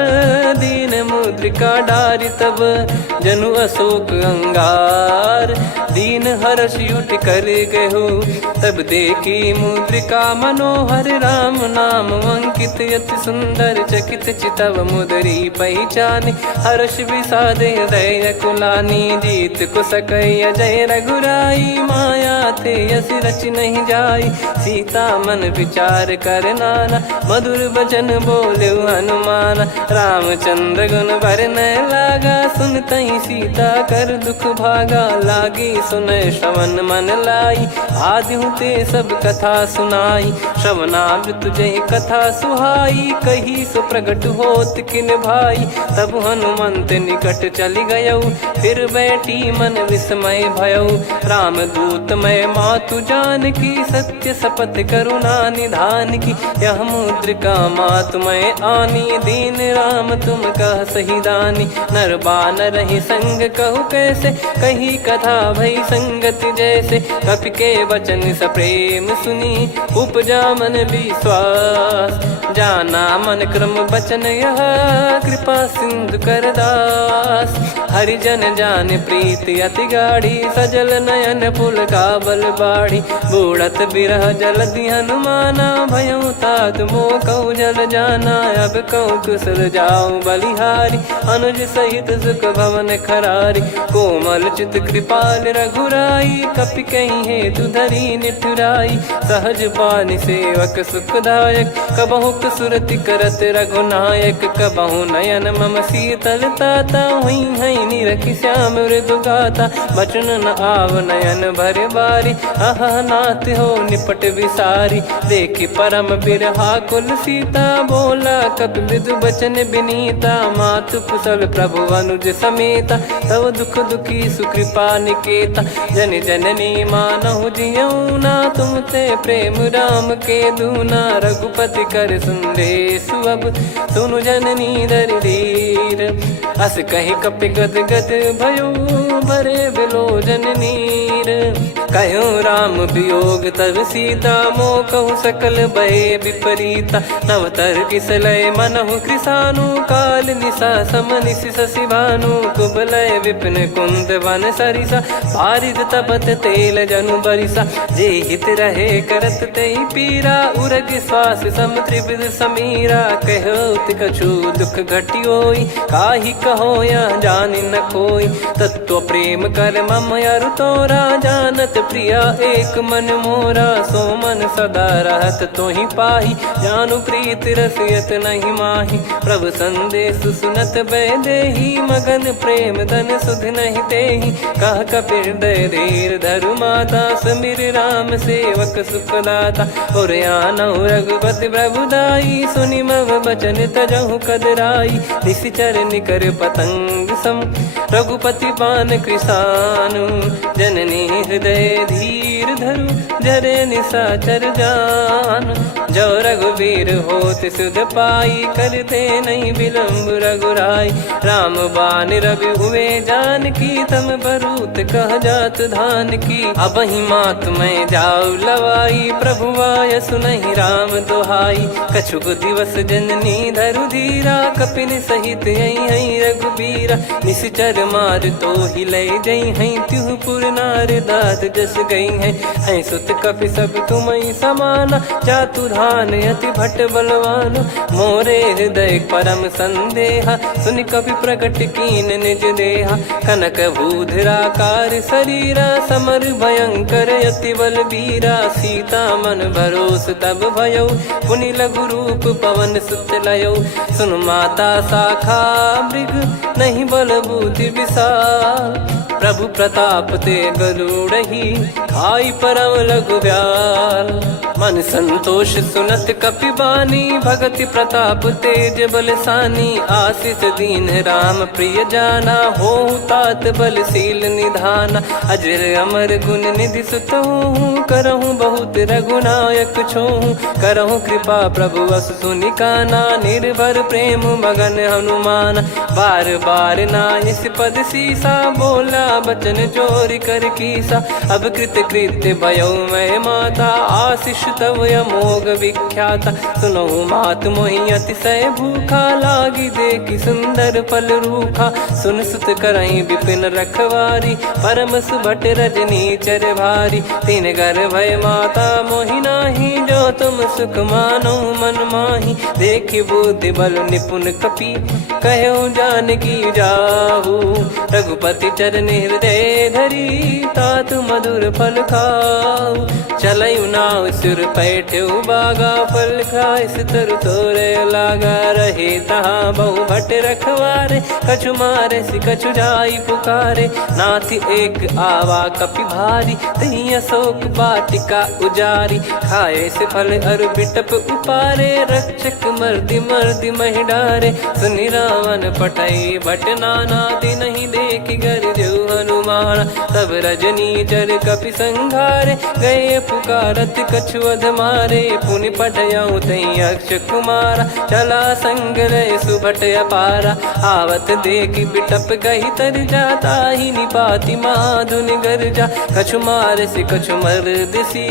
दीन मुद्रिका डारि तब जनु अशोक अंगार। दीन हर्ष युट कर गहु, तब देखी मुद्रिका मनोहर। राम नाम अंकित अति सुंदर, चकित चितव मुदरी पहचान। हर्ष विषाद हृदय कुलानी, जीत को सकय जय रघुराई। माया थे यस रच नहीं जाई, सीता मन विचार कर नाना। मधुर वचन बोले हनुमान, रामचंद्र गुण बरनै लागा। सुनतहि सीता कर दुख भागा, लागी सुनय श्रवण मन लाई। आदिहु ते सब कथा सुनाई, श्रवणामृत जय कथा सुहाई। कही सो प्रगट होत किन भाई, तब हनुमंत निकट चली गयौ। फिर बैठी मन विस्मय भयौ, राम दूत मैं मातु जानकी। सत्य शपथ करुणा निधान की, यह मुद्रिका मातु मैं आनी। दीन राम तुम कह सही दानी, नर बानर ही संग कहु कैसे। कही कथा भई संगति जैसे, कपि के वचन सप्रेम सुनी। उपजा मन विश्वास, जाना मन क्रम बचन यह। कृपा सिंधु कर दास, हरिजन जान प्रीति अति गाढ़ी। सजल नयन पुल का बल बाढ़ी, बूढ़त बिरह जल दी हनुमाना। भयउ तात मोह कहु जल जाना, अब कहु कुशल जाऊं बलिहारी। अनुज सहित सुख भवन खरारी, कोमल चित कृपाल रघुराई। कपि कहीं हेतु धरी निठुराई, सहज पानि सेवक सुखदायक। कबहु सुरति करत रघुनायक, कबहु नयन मम शीतल ताता। हुई है निरखि श्याम मृदु गाता, बचन न आव नयन भर बारी। आहा नाथ हो निपट विसारी, देखि परम बिरहा कुल सीता। बोला कपि मृदु बचन बिनीता, मातु कुशल प्रभु अनुज समेता। तव दुख दुखी सुकृपा निकेता, जन जननी मानहु जियऊ ना। तुम ते प्रेम राम के दूना, रघुपति कर संदेशु अब सुनु जननी दर धीर। अस कहि कपि गद गद भयो, भरे बिलोचन नीर। कहूँ राम वियोग तब सीता, मोह कहूँ सकल भय विपरीता। नवतर किसलय मनहु कृसानु, काल निशा समनिशि शशि भानु। कुबलय विपिन कुंद वन सरिसा, पारिद तपत तेल जनु बरिसा। जे हित रहे करत तेहि पीरा, उरग श्वास सम त्रिविध समीरा। कहत कछु दुख घटियोई, काहि कहो या जानि न कोई। तत्व प्रेम कर मम अरु तोरा, जानत प्रिया एक मन मोरा, सो मन सदा रहत तो ही पाही। जानु प्रीत रसियत नहीं माही, प्रभु संदेश सुनत बैदेही। मगन प्रेम धन सुध नहीं तेहि, कह कपिर दय धीर धरु माता। समीर राम सेवक सुखदाता, और आनौ रघुपति प्रभुदाई। सुनि मव बचन तजहु कदराई, निशिचर निकर पतंग सम। रघुपति पान कृसानु, जननी हृदय धीर धरु। जरे निशाचर जान, जो रघुवीर होत सुध पाई। करते नहीं विलम्ब रघुराई, राम बान रवि हुए जानकी। तम बरूत कह जात धान की, अब ही मात मैं जाऊ लवाई। प्रभु आय सुनहि राम दोहाई, कछुक दिवस जननी धरु धीरा। कपिन सहित यही रघुबीरा, निशिचर मार तो ही ले जई हैं। त्युह पुर नार दाद जस गई हैं, सुत कपि सब तुमहि समाना। जातु धान अति भट बलवान, मोरे हृदय परम संदेहा। सुनि कपि प्रकट कीन निज देहा, कनक भूधराकार शरीरा। समर भयंकर अति बलबीरा, सीता मन भरोस तब भयौ। पुनि लघु रूप पवन सुत लयौ, सुन माता शाखा मृग नहीं बल बुद्धि विशाल। प्रभु प्रताप ते गरुड़हि, खाई परम लघु ब्याल। मन संतोष सुनत कपि बानी, भगति प्रताप तेज बलसानी। आशीष दीन राम प्रिय जाना, होहु तात बलशील निधाना। अजर अमर गुण निधि सुतहु, करहु बहुत रघुनायक छोहु। करहु कृपा प्रभु असु सुनि काना, निर्भर प्रेम मगन हनुमान। बार बार नायस पद सीसा, बोला बचन चोरी कर कीसा। अब कृत कृत्य भयो मैं माता, आशीष तव अमोघ विख्याता। सुनहु मात मोहि अतिशय भूखा, लागी देखी सुंदर फल रूखा। सुन सुत करहि विपिन रखवारी, परम सुभट रजनी चर भारी। तीन घर भय माता मोहि नाही, जो तुम सुख मानो मन माही। देखि बुद्धि बल निपुण कपि, कहु जानकी जाहु। रघुपति चरण हृदय धरी, तात मधुर फल खाऊ। चलयु नाव सुर पैठ्यु बागा, फल खाइस तरु तोरे लागा। रहे तहाँ बहु भट रखवारे, कछु मारे सि कछु जाई पुकारे। नाथि एक आवा कपि भारी, तही अशोक वाटिका उजारी। खाए से फल अरु बिटप उपारे, रक्षक मर्दि मर्दि महि डारे। सुनि रावण पटई भट नाना, तिनहि देखि गरजु हनुमान। तब रजनी चर कपि संघारे, गए पुकारत कछुअध मारे। पुनि पटयउ तई अक्ष कुमारा, चला संग रहे सुभट अपारा। आवत देखि बिटप गही तर जाता, ही निपाति माधुन गर्जा। कछु मारे से कछु मर्दिसी,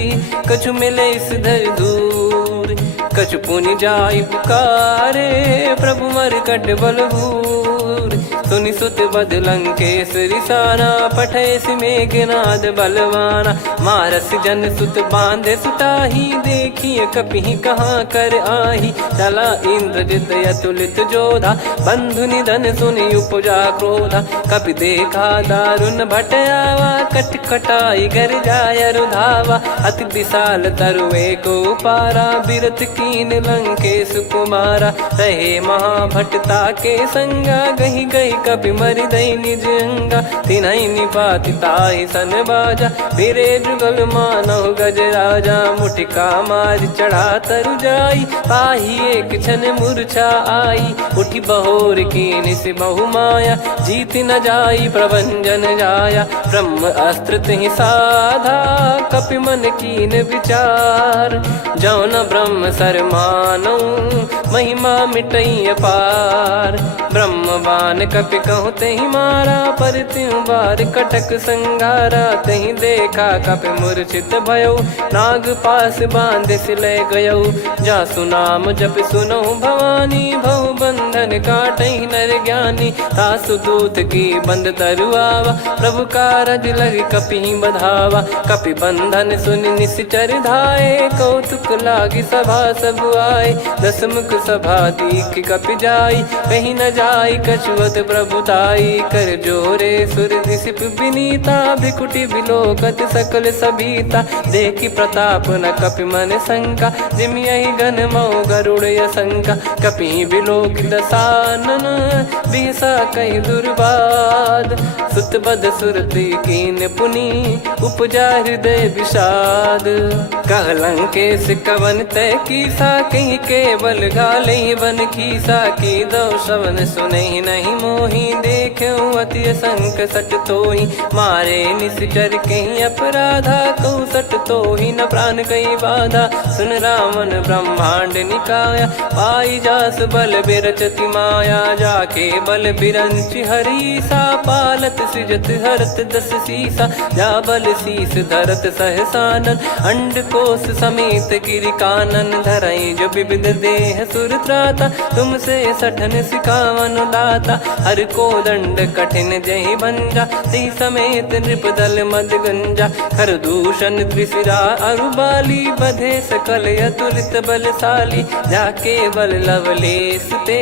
कछु मिले इस धर दूर। कछु पुनि जाई पुकारे, प्रभु मरकट बलभूर। सुनि सुत बद लंकेश रिसाना, पठय मेघनाद बलवाना। मारस जन सुत बांधे सुताही, देखिए कपि कहाँ कर आही। चला इंद्रजित अतुलित जोधा, बंधु निधन सुनि उपजा क्रोधा। कपि देखा दारुण भट आवा, कट कटाई घर जाय रुधावा। अति विशाल तरुए को पारा, बिरत कीन लंकेश कुमारा। रहे महाभटता के संगा, गही गही कपि मरि दई निज अंगा। तिन्हि निपाति ताहि सन बाजा, फिरे जुगल मानव गज राजा। मुटिका मार चढ़ा तरु जाई, ताहि एक क्षण मूर्छा आई। उठि बहोर कीन से बहु माया, जीत न जाई प्रभंजन जाया। ब्रह्म अस्त्र तिहि साधा, कपि मन कीन विचार। जौ न ब्रह्म सर मानौ, महिमा मिटई अपार। ब्रह्म बान कपि कहु तहि मारा, पर त्यों बार कटक संगारा। तहि देखा कपि मूर्छित भयो, नाग पास बांध सिले गयौ। जासु नाम जप सुनहु भवानी, भव बंधन काटहि नर ज्ञानी। तासु दूत की बंद तरुआवा, प्रभु कारज लग कपि बधावा। कपि बंधन सुनि निश्चर धाये, कौतुक लागी सभा सब आए। दस मुख सभा दीख कपि जाई, कहीं न जाई कछुअत प्रभुताई कर जोरे सुर दिसिप विनीता भिकुटी बिलोकत सकल सबीता देखी प्रताप न कपि मन शंका जिम यही गन मऊ गरुड़ शंका कपि बिलोक दसानन बिहसा कई दुर्बाद सुत बद सुरति कीन पुनी उपजा हृदय विषाद कहलंके सिकवन तय कीसा कहीं केवल गाले बन खीसा की दो श्रवण सुने नहीं मोही देखे अति संक सट तोही मारे निश्चर कहीं अपराधा कहूँ सट तोही न प्राण कहीं बाधा सुन रावण ब्रह्मांड निकाया पाई जास बल बिरचति माया जाके बल बिरंच हरी सा पालत सृजत हरत दस सीसा जा बल शीस धरत सहसानन अंड कोश समेत गिरि कानन धरई जो विविध देह सुर त्राता तुमसे सठन सिखावन दाता हर को दंड कठिन जय भंजा ती समेत नृप दल मद गंजा खर दूषण त्रिशिरा अरुबाली बधे सकल अतुलित बलशाली जाके बल लवलेस ते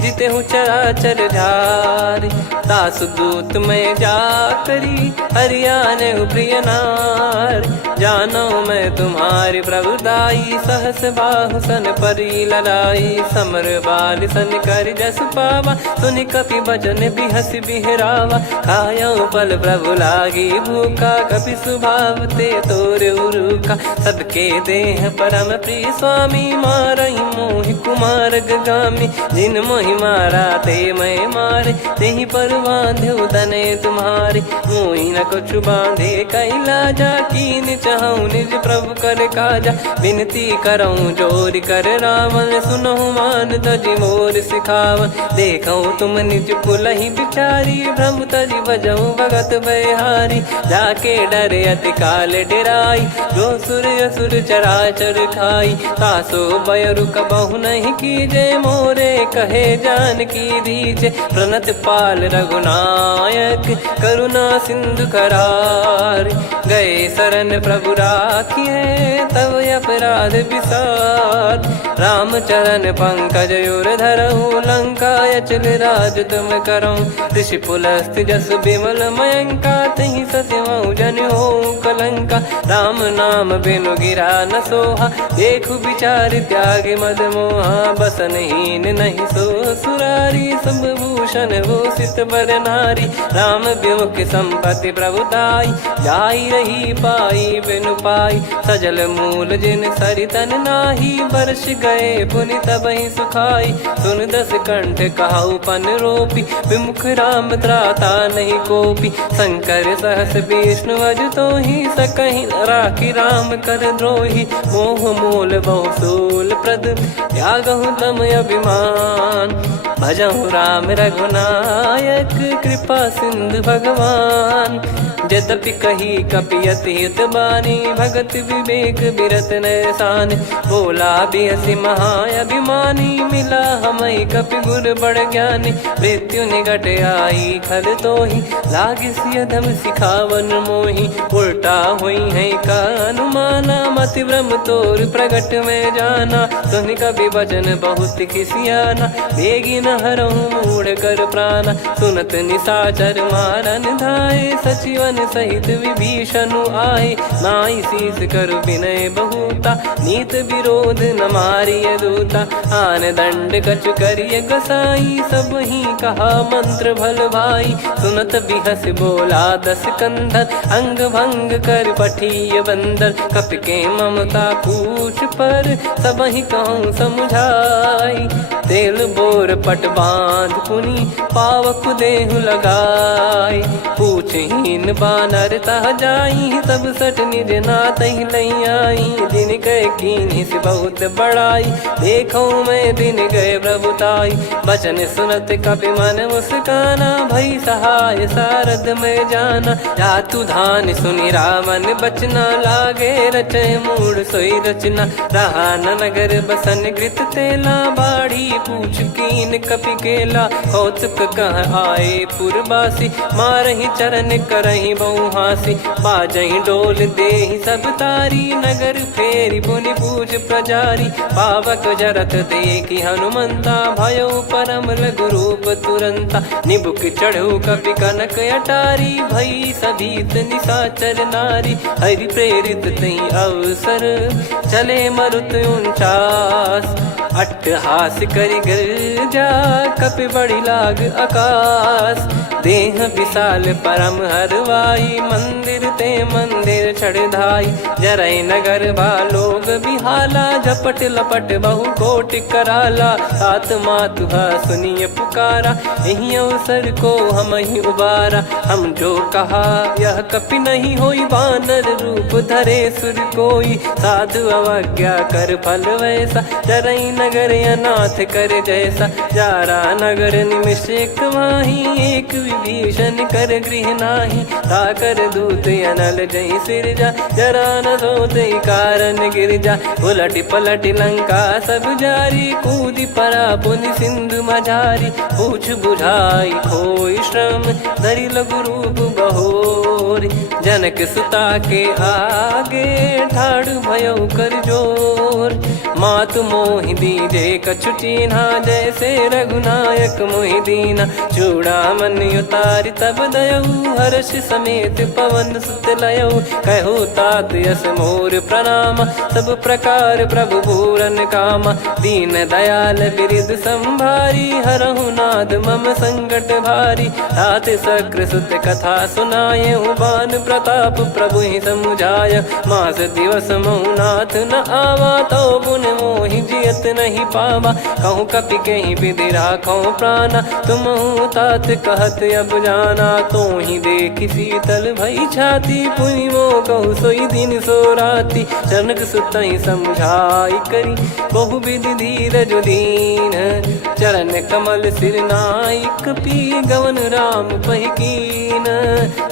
जिते हूँ चराचर झारी दास दूत में जा करी हरियाणे प्रिय नार जानो मैं तुम्हारी प्रभुताई सहस बाहु सन परी लड़ाई समर बाल सन कर जस पावा सुनि कपि भजन बिहस बिहरावा खायो पल प्रभु लागी भूखा कपि स्वभाव ते तोर उरुका सबके देह परम प्रिय स्वामी मारई मोहि कुमार गामी जिन मोहि मारा ते मैं मारे तेहि पर बांधो तने तुम्हारे मोहि न कुछ बांधे कैला जा कीन चाहूं निज प्रभु कर काजा विनती करऊं जोर कर रावण सुनो मान तजी मोर सिखावन देखो तुम निज पुलहि बिचारी भ्रम तजी बजऊं भगत बहारी जाके डरे अति काल डेराई जो सुर असुर चराचर खाई तासो बयरु कबहु नहीं कीजे मोरे कहे जान की दीजे प्रणत पाल रघुनायक करुणा सिंधु करार गए शरण प्रभु राखिए तब अपराध विसार राम चरण पंकज उर धरऊं लंका अचल राज तुम करऊं ऋषि पुलस्त जस विमल मयंका तहि ससिमऊ जन हो कलंका राम नाम बिनु गिरा न सोहा देखु विचार त्याग मद मोहा बसनहीन नहीं सो सुरारी सब भूषण भूषित बर नारी राम विमुख संपत्ति प्रभुताई जाई रही पाई बिनु पाई सजल मूल जिन सरितन नाही वर्ष गए पुनि तबहि सुखाई सुन दस कंठ कहाऊ पन रोपी विमुख राम त्राता नहीं कोपी शंकर सहस विष्णु अज तो ही सकहि राखी राम कर द्रोही मोह मूल बहुसूल प्रद त्यागहु तम अभिमान भजहु राम रघुनायक कृपा सिंधु भगवान यद्यपि कही कपियति हित बानी भगत विवेक बिरत नैसान बोला बिहसी महाअभिमानी मिला हमई कपि गुर बड़ ज्ञानी मृत्यु निकट आई खल तो ही लागी सियधम सिखावन मोही उल्टा हुई है का अनुमाना मति ब्रह्म तोर प्रगट में जाना सुन कभी भजन बहुत खिसियाना बेगी न हरहूँ मूढ़ कर प्राणा सुनत निशाचर मारन धाये सचिवन सहित विभीषणु आए नाई शीस कर विनय बहुता नीत विरोध न मारिय दूता आन दंड कछु करिय गसाई सब ही कहा मंत्र भल भाई सुनत बिहस बोला दस कंधर अंग भंग कर पठिय बंदर कपि के ममता पूछ पर सब ही कहूँ समझाई तेल बोर पट बांध पुनी पावक देहु लगाई पूछहीन बानर तह जाई सब सट निज नाथ लई आई दिन कह कीनी से बहुत बड़ाई देखो मैं दिन गए प्रभुताई बचन सुनत कपि मन मुस्काना भई सहाय सारद में जाना जातु धान सुनि रावण बचना लागे रचे मूड सोई रचना रहा न नगर बसन कृत तेला बाड़ी पूछ कीन कपि केला कौतुक कह आए पुरबासी मारहि चरण करहि बहु हासी बाजही डोल देहि सब तारी नगर फेरी पुनि पूज प्रजारी पावक जरत देखी हनुमंता भयो परम लघु रूप तुरंता निबुक चढ़ो कपि कनक अटारी भई सभीत निशाचर नारी हरि प्रेरित तई अवसर चले मरुत 49 अट्टहास करि गिरजा कपि बड़ी लाग आकाश देह विशाल परम हरवाई मंदिर ते मंदिर चढ़ाई जरई नगर लोग बिहाला झपट लपट बहु कोट कराला सात मातुहा सुनिय पुकारा यही अवसर को हम ही उबारा हम जो कहा यह कपि नहीं होई वानर रूप धरे सुर कोई साधु अवज्ञा कर फल वैसा जरई नगर अनाथ कर जैसा जारा नगर निमिष एक माही एक विभीषण कर गृह नाही ताकर दूत अनल जय सिरजा जरा न सोते कारण गिरजा उलट पलट लंका सब जारी कूदी परा पुनि सिंधु मझारी पूछ बुझाई खोई श्रम धरि लघु रूप बहोरी जनक सुता के आगे ठाड़ भयो कर जोर मातु मोहि दीजे कछु चिन्हा जैसे रघुनायक मोहि दीना चूड़ामन उतारि तब दयऊ हर्ष समेत पवन सुत लयऊ कहु तात यस मोर प्रणाम सब प्रकार प्रभु पूरन कामा दीन दयाल बिरिद संभारी हरहु नाद मम संकट भारी तात सक्र सुत कथा सुनाये बान प्रताप प्रभु ही समुझाय मास दिवस मौनाथ न आवा तो गुण मोहि जियत नहीं पावा कहूँ कपि कहीं विधि राखो प्राणा तुम तात कहत अब जाना तो ही देख शीतल भई छाती पुनि मो कहु सोई दिन सो राती जनक सुतई समझाई करी बहु विधि धीरज दीन चरण कमल सिर नाइक पी गवन राम पहिकीन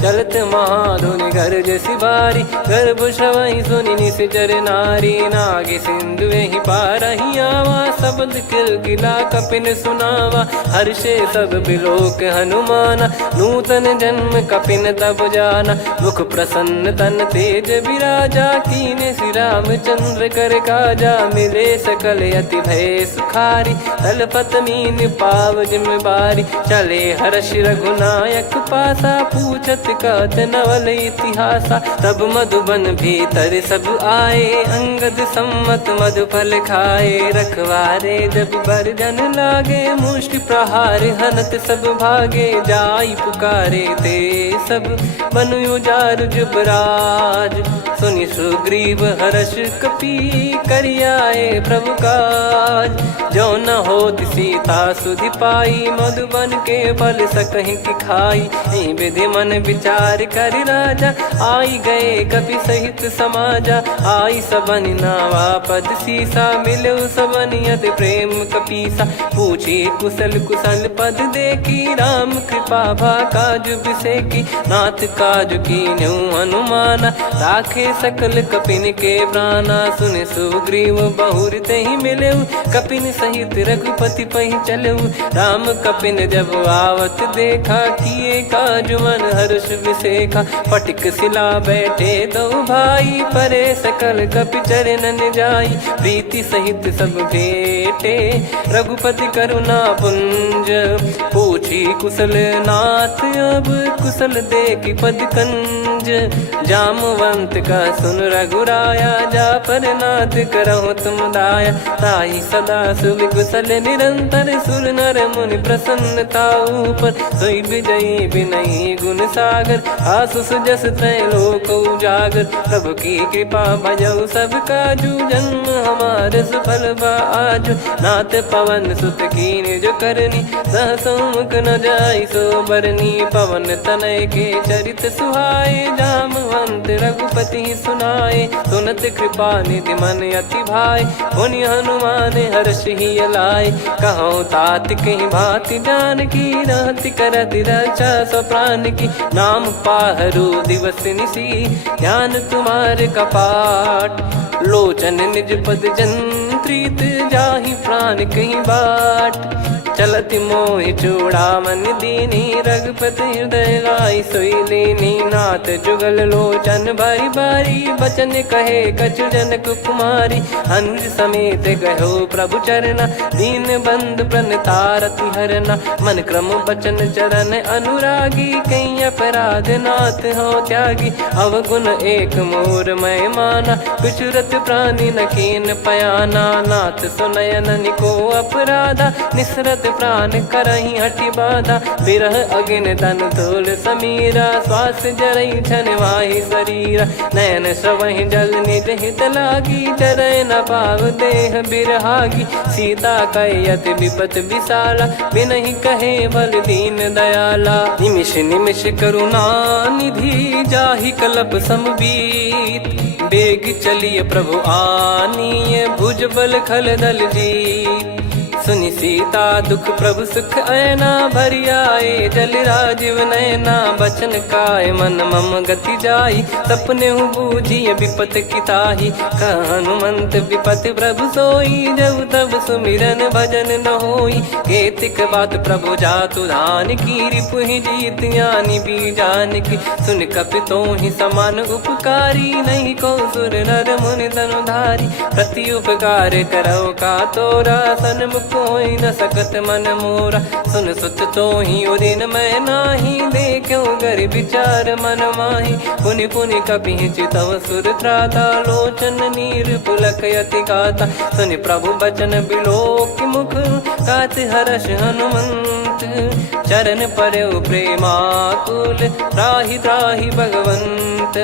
चलत महाधुनि गर्ज सिबारी गर्भ श्रवहि सुनि निश्चर नारी नागे सिंधु ही पारही आवा शब्द किलकिला कपिन सुनावा हर्षे सब बिलोक हनुमाना नूतन जन्म कपिन तब जाना मुख प्रसन्न तन तेज विराजा कीने श्री रामचंद्र कर काजा मिले सकल अति भय सुखारी तलपत मीन पाव जिम्मेवारी चले हर्ष रघुनायक पासा पूछत कहत नवल इतिहासा तब मधुबन भीतर सब आए अंगद सम्मत मधुफल खाए रखवारे जब बरजन लागे मुष्टि प्रहार हनत सब भागे जाई पुकारे ते सब बनु उजार जुबराज सुनि सुग्रीव हर्ष कपि करियाए प्रभु काज जो न होत सीता सुधि पाई मधुबन के फल सकहि की खाई विधि मन विचार कर राजा आई गए कपि सहित समाजा आई सबन नावा पद सीसा मिलो सबनियत प्रेम कपीसा पूछी कुशल कुशल पद देखी राम कृपा भा काज बिसेकी नाथ काज की न्यू हनुमाना राखे सकल कपिन के प्राणा सुन सुग्रीव बहुर ते ही मिले कपिन सहित रघुपति पही चले राम कपिन जब आवत देखा किए काज मन हर्ष विसेखा पटिक सिला बैठे दो भाई परे सकल कपि चरणन जाई प्रीति सहित सब भेटे रघुपति करुणा पुंज पूछी कुशल नाथ अब कुशल देखी पद कंज जामवंत का सुन रघुराया जा पर नाथ करहु तुम दाया ताई सदा सुभि कुशल निरंतर सुर नर मुनि प्रसन्नता ऊपर सोई विजयी बिनयी गुण सागर आसु सुजस तय लोक उजागर प्रभु की कृपा भजऊ सब काजू जन्म हमारे सफल आज नाथ पवन सुत कीन जो करनी सहसो मुख न जाय सो बरनी पवन तनय के चरित सुहाए जामवंत रघुपति सुनाए सुनत कृपा निधि मन अति भाई पुनि हनुमान हर्ष ही लाए कहो तात कहीं भांति जान की रहति करति रक्षा सो प्राण की नाम पाहरू दिवस निसी ध्यान तुम्हारे कपाट लोचन निज पद जंत्रित जाहि प्राण कहीं बाट चलति मोहि चूड़ामन दीनी, रघुपति हृदय लाई सोई लीनी। नाथ जुगल लोचन बारी बारी, बचन कहे कछु जनक कुमारी। हंस समेत गयो प्रभु चरना, दीन बंधु प्रणतारति हरना। मन क्रम बचन चरण अनुरागी, कहीं अपराध नाथ हो त्यागी। अवगुण एक मोर मैं माना, बिचुरत प्राणी न कीन पयाना। नाथ सुनयन निको अपराधा, निसरत प्राण करही हटि बाधा। बिरह अगिन तन तोल समीरा, श्वास जरई छन वाहि शरीरा। नयन श्रवहि जल निज हित लागी, चरय न पाव देह बिरहागी। सीता कयति विपत विशाला, बिनहि कहे बल दीन दयाला। निमिष निमिष करुणा निधि, जाहि कलप समबीत। बेग चलिए प्रभु आनीय, भुज बल खल दल जीत। सुनि सीता दुख प्रभु सुख ऐना, भरि आए जल राजीव नैना। बचन काय मन मम गति जाई, सपने बूझिय विपत किताही। हनुमंत विपत प्रभु सोई, जब तब सुमिरन भजन न होई। केतिक बात प्रभु जातु धान की, रिपुहि जीत ज्ञानी बीजान की। सुन कपि तोहि समान उपकारी, नहीं को सुर नर मुनि तनुधारी। प्रति उपकार करौ का तोरा, सन्मुख कोई न सकत मन मोरा। सुन सुत तोहि उदिन मैं नाही, देखो गर विचार मन माही। पुनि पुनि कपि चितव सुर त्राता, लोचन नीर पुलक यति गाता। सुनि प्रभु बचन बिलोक मुख, गात हर्ष हनुमंत। चरण परौ प्रेमाकुल, त्राहि त्राहि भगवंत।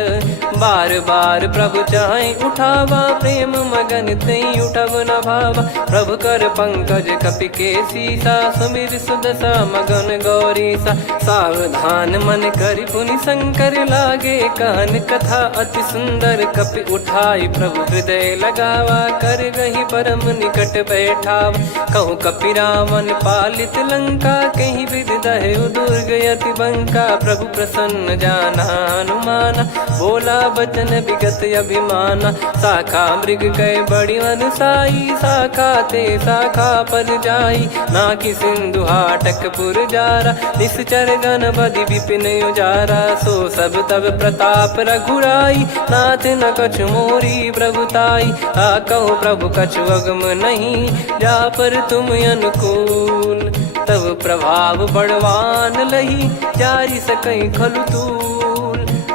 बार बार प्रभु चाहि उठावा, प्रेम मगन तई उठब न भावा। प्रभु कर पंकज कपि के सीसा, सुमिर सुदशा मगन गौरीसा। सावधान मन करि पुनि शंकर, लागे कहन कथा अति सुंदर। कपि उठाई प्रभु हृदय लगावा, कर गही परम निकट बैठावा। कहूँ कपि रावण पालित लंका, कहीं विधि दहु दुर्ग यति बंका। प्रभु प्रसन्न जाना हनुमाना, बोला बचन विगत अभिमाना। शाखा मृग गए बड़ी अनुसाई, शाखा ते शाखा पर जाई। ना कि सिंधु हाटक पुर जारा, निश्चर गण बदि विपिन उजारा। सो सब तब प्रताप रघुराई, नाथ न कछु मोरी प्रभुताई। कहो प्रभु कछु अगम नहीं, जा पर तुम अनुकूल। तब प्रभाव बड़वान लही, जारी सकई खलु तूल।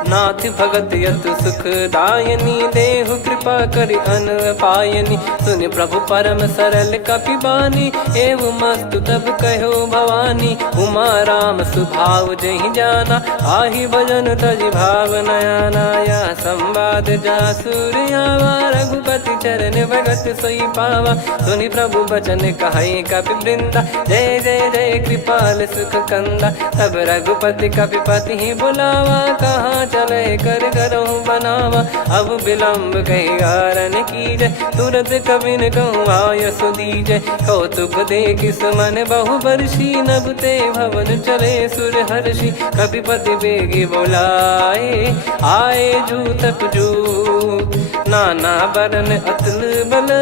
नाथ भगत यतु सुख दायनी, देहु कृपा करि अन पायनी। सुन प्रभु परम सरल कपि बानी, एवं मस्तु तब कहो भवानी। उमा राम सुभाव जहि जाना, आहि भजन तजि भाव नयाना। या संवाद जासुर आवा, रघुपति चरण भगत सोई पावा। सुनि प्रभु बचन कहै कपि वृंदा, जय जय जय कृपाल सुख कंदा। तब रघुपति कपि पति बुलावा, कहाँ चले कर करहु बनावा। अब विलम्ब कही कारण कीजय, तुरत कबिन कहूँ आयस दीजय। कौतुक देख सुमन बहु बरसी, नभ ते भवन चले सुर हर्षि। कपिपति बेगी बोलाए, आए जूतक जूत। नाना बरन अतुल बल,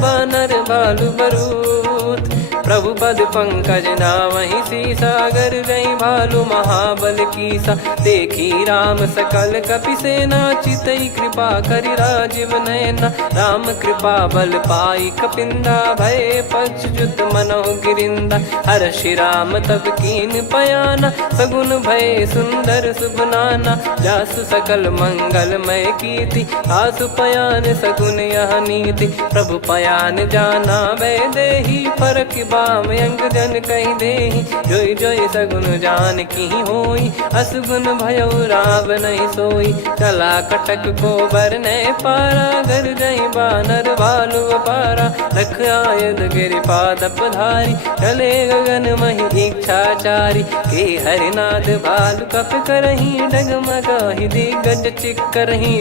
बानर भालु बरूत। प्रभु पद पंकज नावहि सीसा, गर गई भालु महाबल कीसा। देखी राम सकल कपि सेना, चितई कृपा करि राजीव नयना। राम कृपा बल पाई कपिंदा, भय पक्षजुत मनोह गिरिंदा। हर्षि राम तब कीन पयाना, सगुन भय सुंदर शुभ नाना। जासु सकल मंगलमय कीर्ति, आसु पयान सगुन यह नीति। प्रभु पयान जाना वै देहि, फरक बाम अंग जन कहि देहि। जोई जोई सगुन जान की होई, असगुन भयो राव नहीं सोई। चला कटक को बरने पारा, घर जई बानर भालु अपारा। लख आयद गिरिपाद पधारी, चले गगन महि इच्छाचारी। के हरिनाथ भालु कप करही, डगमगाहि दिग्गज चिक्करही।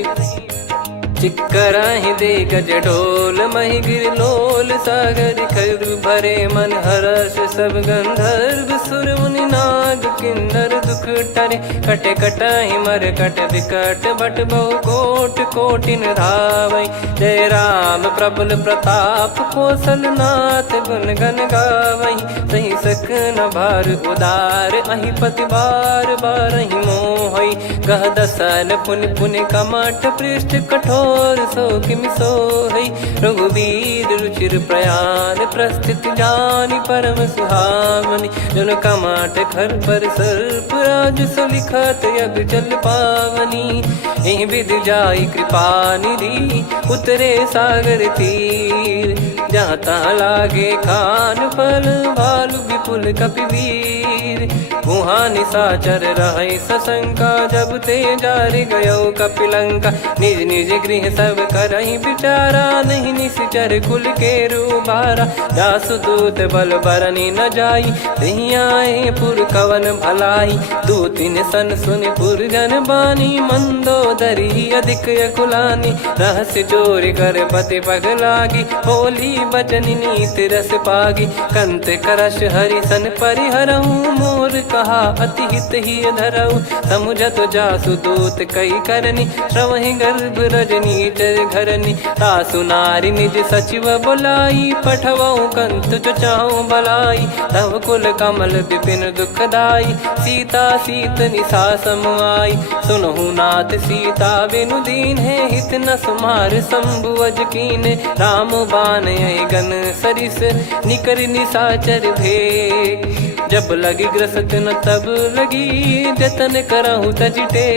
चिक्कराहि दे गज ढोल मही गिर लोल सागर खर भरे मन हर्ष सब गंधर्व सुर मुनि नाग किन्नर दुख टरे कटे कटाहि मर कट विकट बट बहु कोट कोटिन धावै जय राम प्रबल प्रताप कौशल नाथ गुण गन गावै सही सकन भार उदार अहि पति बार बारहि मोहै गह दसन पुन पुन कमठ पृष्ठ कठोर सो किमि सोहै रघुवीर रुचिर प्रयाण प्रस्थित जानि परम सुहावनि जन कमठ खर पर सर्प राज सलिखत यग जल पावनी एहि विधि जाई कृपा निधि उतरे सागर तीर जहाँ तहाँ लागे खान फल भालु विपुल कपिवीर वहाँ निशाचर रहे सशंका जब ते जारि गयो कपिलंका निज निज गृह सब करहि विचारा नहीं निश्चर कुल के रूबारा जासु दूत बल बरनी न जाई तही आए पुर कवन भलाई दूतिन सन सुन पुर जन बानी मंदोदरी अधिक यकुलानी रहस्य चोर कर पति पगलागी होली बचन नीत रस पागी कंत करश हरिसन परिहरहु मोर कहा अति हित ही धरऊ समुझत जासु दूत कई करनी श्रवहि गर्भ रजनी चर घरनी तासु नारी निज सचिव बुलाई पठवऊ कंत जो चाहूं बलाई तव कुल कमल विपिन दुखदाई सीता सीत निशा समाई सुनहु नाथ सीता बिनु दीन है हित न सुमार शंभु अज कीन राम बान गन सरिस निकर निशाचर भेग जब लगी ग्रसत न तब लगी जतन करहु तजिटे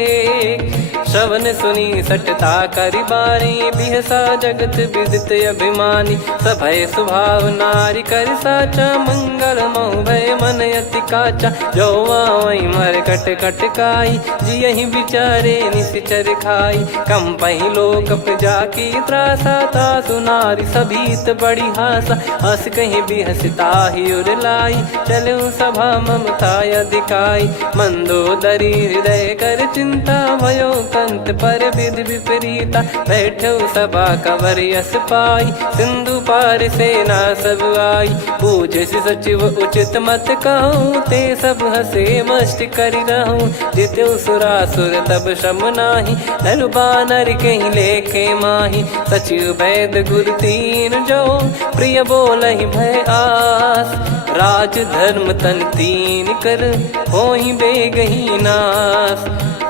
श्रवण सुनी सटता करि बारी बिहसा जगत विदित अभिमानी सभय स्वभाव नारी कर साचा मंगल मऊ भय मन अति काचा जो आवई मर कट कट काई जियहि विचारे निश्चर खाई कम पही लोक जाकी त्रासा तासु नारी सभीत बड़ी हासा हस कहीं बिहसता ही उर लाई चलऊ सभा ममता अधिकाई मंदोदरी हृदय कर चिंता भयो कंत पर विधि विपरीता बैठो सभा कवर यस पाई सिंधु पार सेना सब आई पूजे सचिव उचित मत कहूँ ते सब हसे मष्ट करि रहूं जित्यु सुरासुर तब श्रम नाही नरु बानर कहीं लेखे माही सचिव वैद गुरु तीन जो प्रिय बोलहि भय आस राज धर्म तन तीन कर होहि बेगही नास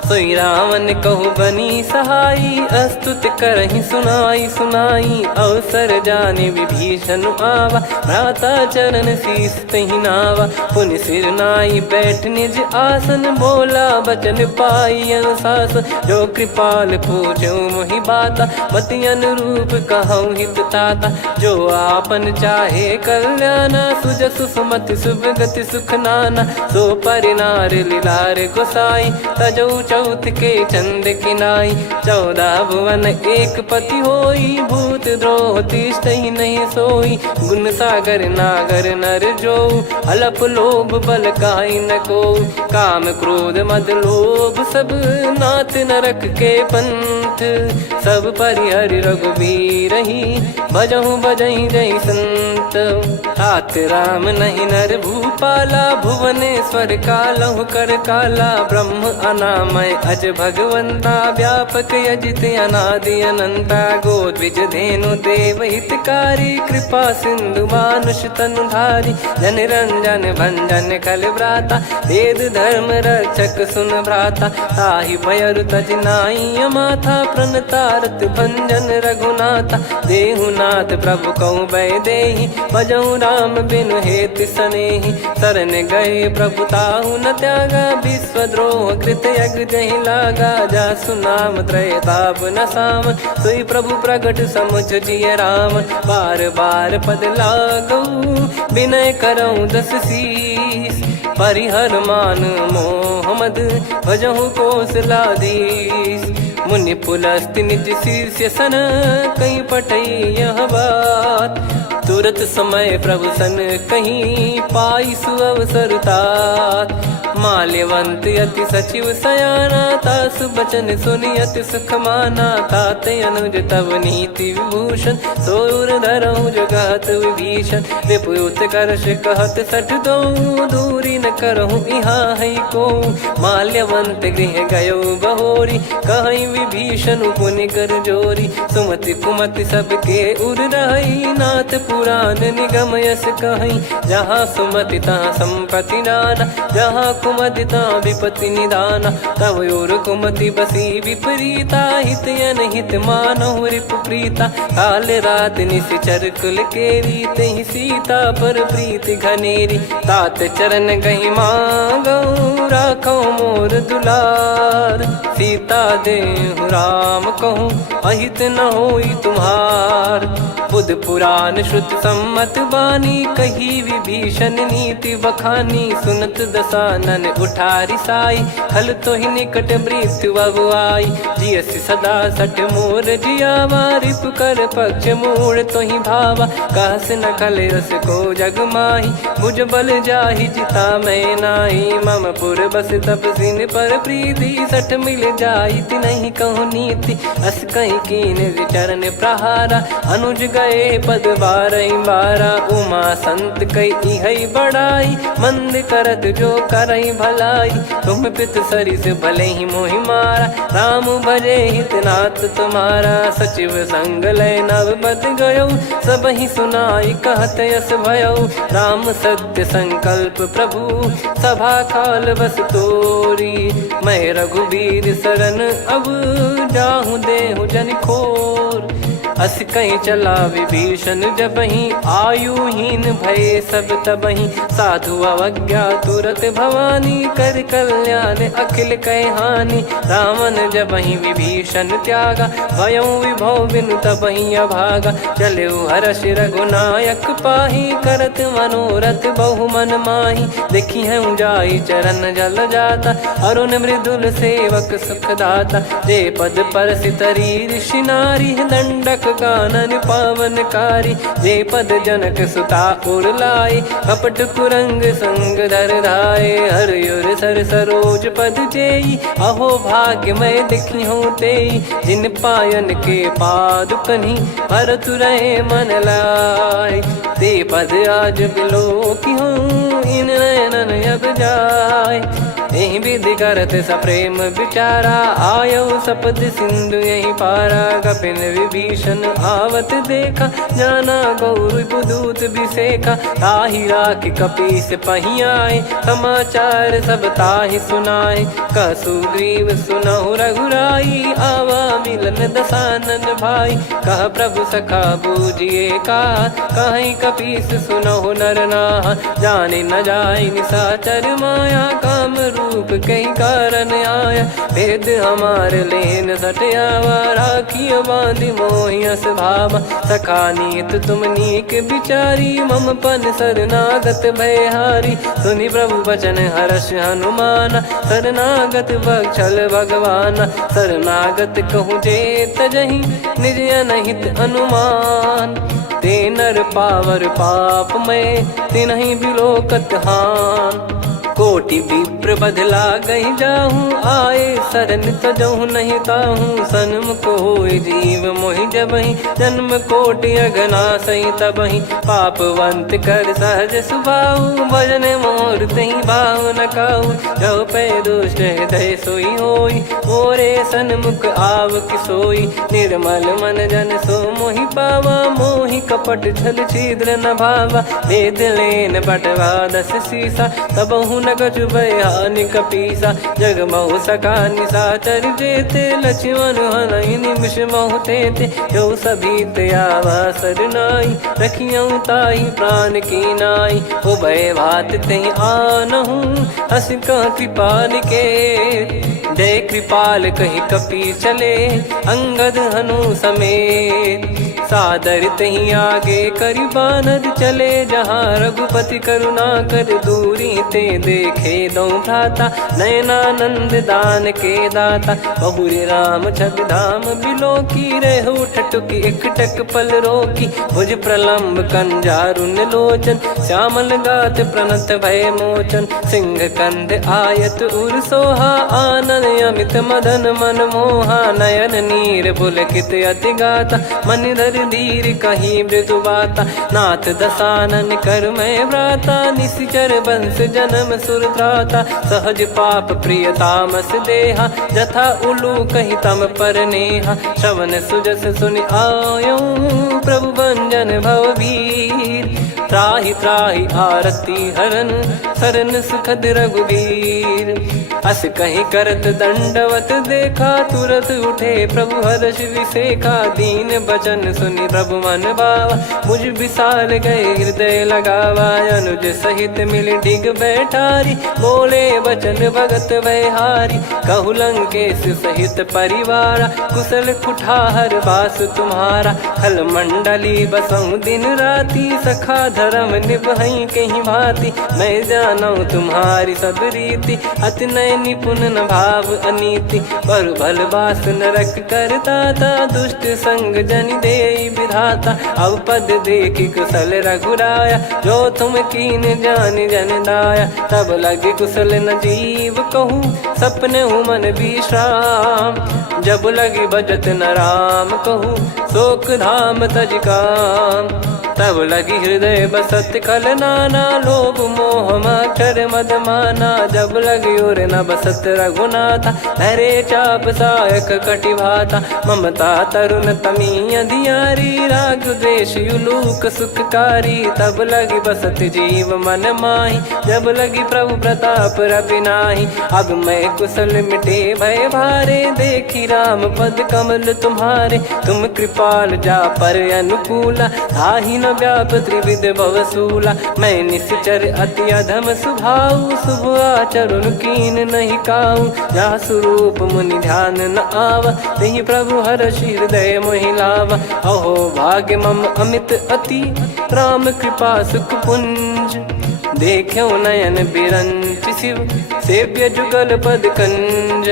सोई रावण कहु बनी सहाई अस्तुत करहि सुनाई सुनाई अवसर जाने विभीषण आवा भ्राता चरण शीस तहि नावा पुनि सिर नाई बैठ निज आसन बोला बचन पाई अनुशासन जो कृपाल पूछो मोहि बाता मति अनुरूप कहूँ हित ताता जो आपन चाहे कल्याणा सुजसु सुमति शुभ गति सुख नाना सो परिनार लीलार गोसाई तजौ चौथ के चंद किनाई 14 भुवन एक पति होई भूत द्रोह तिष्ठहि नहीं सोई गुण सागर नागर नर जो अलप लोभ बल काई न को काम क्रोध मद लोभ सब नाथ नरक के पंथ सब परिहरि रघुबीर ही भजहु भजहि जय संत तात राम नहीं नर भूपाला भुवनेश्वर कालहु कर काला ब्रह्म अनामय अज भगवंता व्यापक यजित अनादि अनंता गोद्विज धेनु देव हितकारी कृपा सिंधु मानुष तनुधारी जन रंजन भंजन खल भ्राता वेद धर्म रक्षक सुन भ्राता ताहि भयरु तज नाई माथा प्रणतारत भंजन रघुनाथा देहुनाथ प्रभु कहु भय देहि भजहु राम बिनु हेत सनेहि शरण गए प्रभु ताहु न त्यागा विश्वद्रोह कृत यज्ञ जहि लागा जासु नाम त्रयताप न साम सोई प्रभु प्रगट समुझ जिय राम बार बार पद लागऊ विनय करऊँ 10 शीस परिहर मान मोह मद भजहु कौशलाधीश मुनि पुलस्त्य निज शीर्ष सन कहीं पठई यह बात तुरत समय प्रभु सन कहीं पाई सुअवसर तात। माल्यवंत अति सचिव सयाना तास बचन सुनि अति सुख माना। तात अनुज तब नीति विभूषण सोर धरहु जगत विभीषण। विपुत करश कहत सठ दो दूरी न करहु यहाँ है को। माल्यवंत गृह गयो बहोरी कहीं विभीषण पुनि कर जोरी। सुमति कुमति सबके उर रही नाथ पुराण निगम यस कहीं। जहाँ सुमति तहाँ संपत्ति नाना जहाँ कुमति तहाँ विपत्ति निदाना। तब और कुमति बसी विपरीता हित अनहित मानहु रिपु प्रीता। काल रात निश्चर कुल केरी तहि सीता पर प्रीति घनेरी। तात चरण गही मांगऊ राखो मोर दुलार। सीता देहु राम कहूँ अहित न होई तुम्हार। बुध पुराण श्रुत सम्मत बानी कही विभीषण नीति बखानी। सुनत दसानन उठारी साई खल तो ही निकट मृत्यु अब आई। जियसि सदा सठ मोर जियावा रिप कर पक्ष मूड़ तो ही भावा। कहस न खल रस को जग माही मुझ बल जाहि जिता मैं नाही। मम पुर बस तपसिन पर प्रीति सठ मिल जाई नहीं कहूँ नीति। अस कहीं कीन चरण प्रहारा अनुज गए पद बारही बारा। उमा संत कई है बड़ाई मंद करत जो करई भलाई। तुम पित सरिस भले ही मोहि मारा राम भजे हित नाथ तुम्हारा। सचिव संग लय नव बद गयो सब ही सुनाई कहत यस भयो। राम सत्य संकल्प प्रभु सभा काल बस तोरी। मैं रघुबीर शरण अब जाहूँ देहु जन खोर। अस कहीं चला विभीषण जबहि आयुहीन भय सब तबहि। साधु अवज्ञा तुरत भवानी कर कल्याण अखिल कह हानि। रावण जबहि विभीषण त्यागा भयउ विभव बिनु तबहि अभागा। चलऊ हर्ष रघुनायक पाही करत मनोरथ बहु मन माही। देखी है जाई चरण जल जाता अरुण मृदुल सेवक सुख दाता। जे पद पर सितरी ऋषि नारी दंडक कानन पावनकारी। जे पद जनक सुता उर लाई कपट कुरंग संग धर धाये। हरियुर सर सरोज पद जेई अहो भाग्य मैं दिखी हूँ तेई। जिन पायन के पाद कन्ही भरत रहे मन लाय। ते पद आज बिलो की हूँ इन नयनन अब जाय। यही विधि करत सप्रेम विचारा आयो सपद सिंधु यही पारा। कपिन विभीषण आवत देखा जाना गौर दूत बिसेखा। ताहि राख कपीस पही आए समाचार सब ताहि सुनाए। कह सुग्रीव सुनहु रघुराई आवा मिलन दसानन भाई। कह प्रभु सखा बूझिए का कहीं कपीस सुनहु नर नाहा। जाने न जाय निशाचर माया काम रूप कई कारण आया। भेद हमार लेन सटयावा राखियो बांधि मोहियस भावा। सखा नीत तुम नीक बिचारी मम पन शरणागत भयहारी। सुनि प्रभु वचन हर्ष हनुमाना शरणागत बक्षल भगवाना। शरणागत कहूँ जे तजहि निज अनहित अनुमान। ते नर पावर पाप में तिन्हि बिलोकत हान। कोटि विप्र बदला गई जाहूँ आए शरण तजहु नहीं ताहूँ। सन्मुख होय जीव मोहि जबहि जन्म कोटि अगना सही तबहि। पापवंत कर सहज सुभाऊ भजन मोर तहि भाव न काहू। जो पै दुष्ट हृदय सोई होई मोरे सन्मुख आव किसोई। निर्मल मन जन सो मोहि पावा मोहि कपट छल छिद्र न भावा। भेद लेन बटवा दस सीसा तबहु न कछु बयान कपीसा। जग महु सका निशाचर जेते लक्ष्मण हनहि निमिष महु तेते। जो सभी त्यावा सरनाई रखियऊ ताहि प्राण की नाई। उभय भात तहि आनहु हस कह कृपाल के। जय कृपाल कहि कपी चले अंगद हनु समेत। सादर तही आगे करी बानर चले जहाँ रघुपति करुणा कर दूरी ते देखे दो भ्राता नयनानंद दान के दाता बहुरे राम छग धाम बिलो की रेहु ठटुकी एकटक पल रोकी भुज प्रलंब कंजारुन लोचन श्यामल गात प्रणत भय मोचन सिंह कंध आयत उर सोहा आनन अमित मदन मन मोहा नयन नीर पुलकित अति गाता मन धर धीर कहीं मृदु बाता नाथ दसानन कर मैं व्राता निशिचर बंस जन्म सुर त्राता सहज पाप प्रिय तामस देहा जथा उलू कही तम पर नेहा श्रवण सुजस सुन आयो प्रभु भंजन भवभीर त्राहि त्राहि आरती हरन सरन सुखद रघुवीर अस कहीं करत दंडवत देखा तुरत उठे प्रभु हर्ष विसेखा दीन बचन सुनि प्रभु मन बावा मुझ विसार गए हृदय लगावा अनुज सहित मिल डिग बैठारी बोले बचन भगत वैहारी कहु लंकेश सहित परिवारा कुशल कुठार बास तुम्हारा खल मंडली बसऊं दिन राती सखा धर्म निभई कहीं भांति मैं जानू तुम्हारी सब रीति अति नय निपुण न भाव अनीति पर भल बास नरक करता था दुष्ट संग जन दे विधाता अब पद देखी कुशल रघुराया जो तुम कीन जान जन दाया तब लगे कुशल न जीव कहूँ सपने हूँ मन विश्राम जब लगी बजत न राम कहूँ शोक धाम तज काम तब लगी हृदय बसत कल नाना लोभ मोह मक्षर मद माना जब लगी और न बसत रघुनाथा हरे चाप सायक कटि भाता ममता तरुण तमी अधियारी राग द्वेष युलूक सुखकारी तब लगी बसत जीव मन माही जब लगी प्रभु प्रताप रवि नाही अब मैं कुशल मिटे भय भारे देखी राम पद कमल तुम्हारे तुम कृपाल जा पर अनुकूला आही न व्याप त्रिविध भवसूला मैं निश्चर अति अधम सुभाऊ शुभ आचरण कीन नहीं काऊ जा स्वरूप मुनि ध्यान न आवा नहीं प्रभु हर्ष हृदय मोहिलावा अहो भाग्य मम अमित अति राम कृपा सुख पुंज देखो नयन बिरंच शिव सेव्य जुगल पद कंज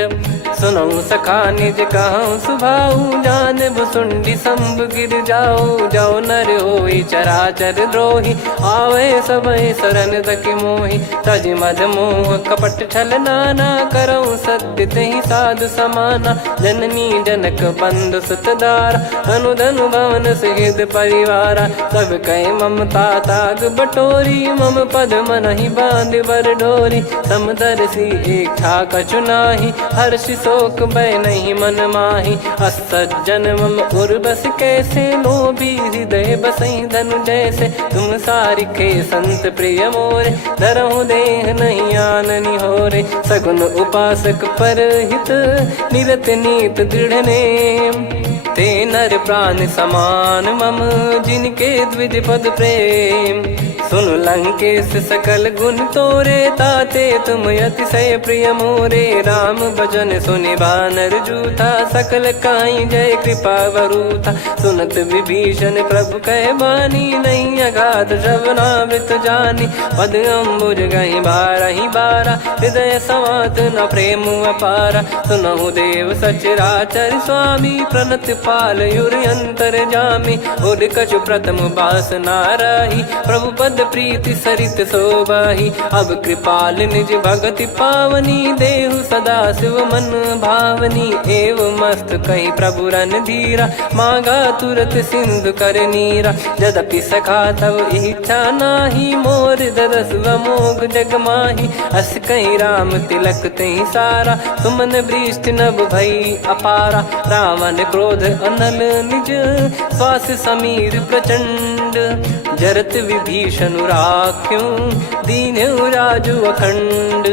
सुनऊ सखा निज कहूँ सुभाऊ जान भुसुंडी संभ गिर जाओ जाओ नर होई चराचर द्रोही आवे सबय शरण तकी मोही तज मद मोह कपट छल नाना करऊँ सत्य तहि साधु समाना जननी जनक बंधु सुतदारा अनुधनु भवन सहित परिवारा सब कहे ममता ताग बटोरी मम पद मन ही बांध बर डोरी समदर्शी इच्छा कछु नाही हर्ष शोक भय नहीं मन माही असज्जन मम उर्वस कैसे लोभी हृदय बसई धनु जैसे तुम सारिखे संत प्रिय मोरे धरहु देह नहीं आननि होरे सगुन उपासक पर हित निरत नीत दृढ़ नेम ते नर प्राण समान मम जिनके द्विज पद प्रेम सुन लंकेश सकल गुण तोरे ताते तुम अतिशय प्रिय मोरे राम भजन सुनि बानर जूथा सकल काई जय कृपा वरूथा सुनत विभीषण प्रभु कह बानी नहीं अगाध श्रवणामृत जानी पद अम्बुज गहि बारहि बारा हृदय समात न प्रेम अपारा सुनहु देव सचराचर स्वामी प्रणत पाल युर अंतर जामी उद कछु प्रथम बास नाराही प्रभु पद प्रीति सरित शोभाही अब कृपाल निज भगति पावनी देहु सदा शिव मन भावनी एव मस्त कही प्रभु रन धीरा मांगा तुरत सिंधु कर नीरा यद्यपि सखा तब इच्छा नाही मोर दरस मोग जग माही अस कहीं राम तिलक तही सारा सुमन वृष्ट नभ भई अपारा रावण क्रोध अनल निज श्वास समीर प्रचंड जरत विभीषण राख्यों दीन राजु अखंड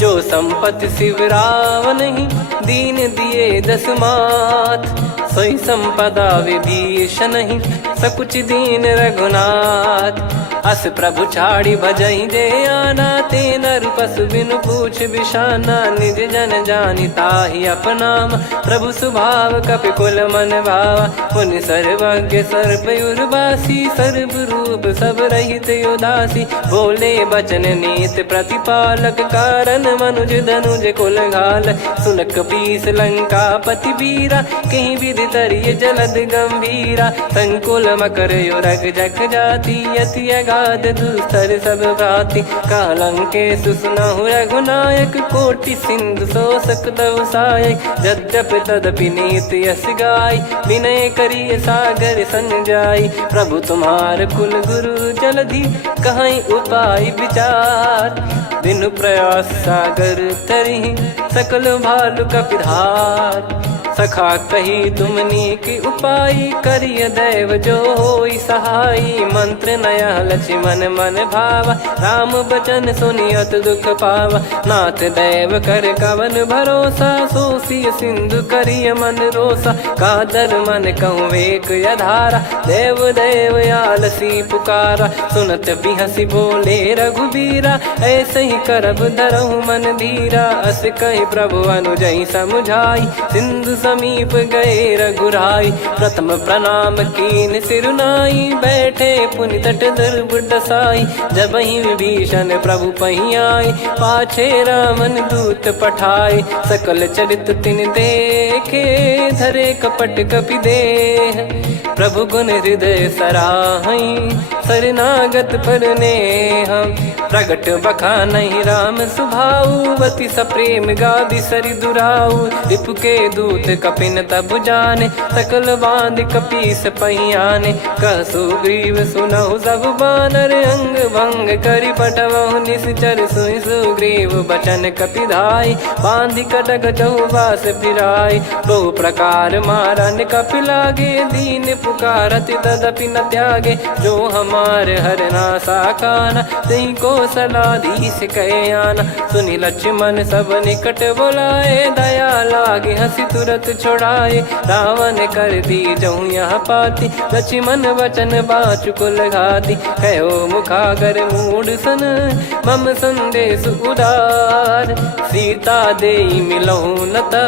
जो संपत्ति शिव रावण ही दीन दिए दस मात सोई संपदा विभीषण ही सकुच दीन रघुनाथ। अस प्रभु छाड़ी भजई जे आना, ते नर पशु बिनु पूछ बिशाना। निज जन जानि ताहि अपनाम, प्रभु स्वभाव कपि कुल मन भावा। मुनि सर्वज्ञ सर्प उर्वासी, सर्व रूप सब रहित उदासी। बोले बचन नीत प्रतिपालक, कारण मनुज धनुज कुल घाल। सुन कपीस लंका पति वीरा, कहीं विधि तरिय जलद गंभीरा। संकुल मकर युरग जख जाति, अति अगाध दुस्तर सब भांति। कालंकेश सुनहु रघुनायक, कोटि सिंधु शोषक तव सहायक। यद्यप तदपि नीति यस गाय, विनय करिय सागर सन जाय। प्रभु तुम्हार कुल गुरु जलधि, कहीं उपाय विचार। बिनु प्रयास सागर तरिहि, सकल भालु कपिधार। सखा कही तुमनी की उपाय, करिय दैव जो होई सहाई। मंत्र नया लक्ष्मण मन भावा, राम बचन सुनियत दुख पावा। नाथ दैव कर कवन भरोसा, सोसिय सिंधु करिय मन रोसा। कादर मन कहूँ वेक यधारा, देव देव आलसी पुकारा। सुनत बिहसी बोले रघुबीरा, ऐसे ही करब धरहु मन धीरा। अस कही प्रभु अनुजई समुझाई, सिंधु समीप गए रघुराई। प्रथम प्रणाम कीन सिरुनाई, बैठे पुनि तट दर्भ डसाई। जब ही विभीषण प्रभु पही आए, पाछे रामन दूत पठाए। सकल चरित तिन देखे, धरे कपट कपि देह। प्रभु गुण हृदय सराहई, शरणागत पर नेह। प्रगट बखानहि राम सुभाऊ, अति सप्रेम गावि सरि दुराऊ। रिपु के दूत कपिन तब जाने, सकल बांध कपीस पहियाने। कह सुग्रीव सुनहु सब बानर, अंग भंग करि पठवहु निश्चर। सुनि सुग्रीव बचन कपिधाई, बांधि कटक चहुबास फिराई। बहु प्रकार मारन कपि लागे, दीन पुकारत तदपि न त्यागे। जो हमार हरना साकाना, तही को सलाधीश कहे आना। सुनि लक्ष्मण सब निकट बुलाए, दया लागे हंसी तुरत छोड़ाए। रावण कर दी जहु यहाँ पाती, लक्ष्मण वचन बाचु कुल घाती। कहो मुखागर मूढ़ सन, मम संदेश उदार। सीता देई मिलहु नता,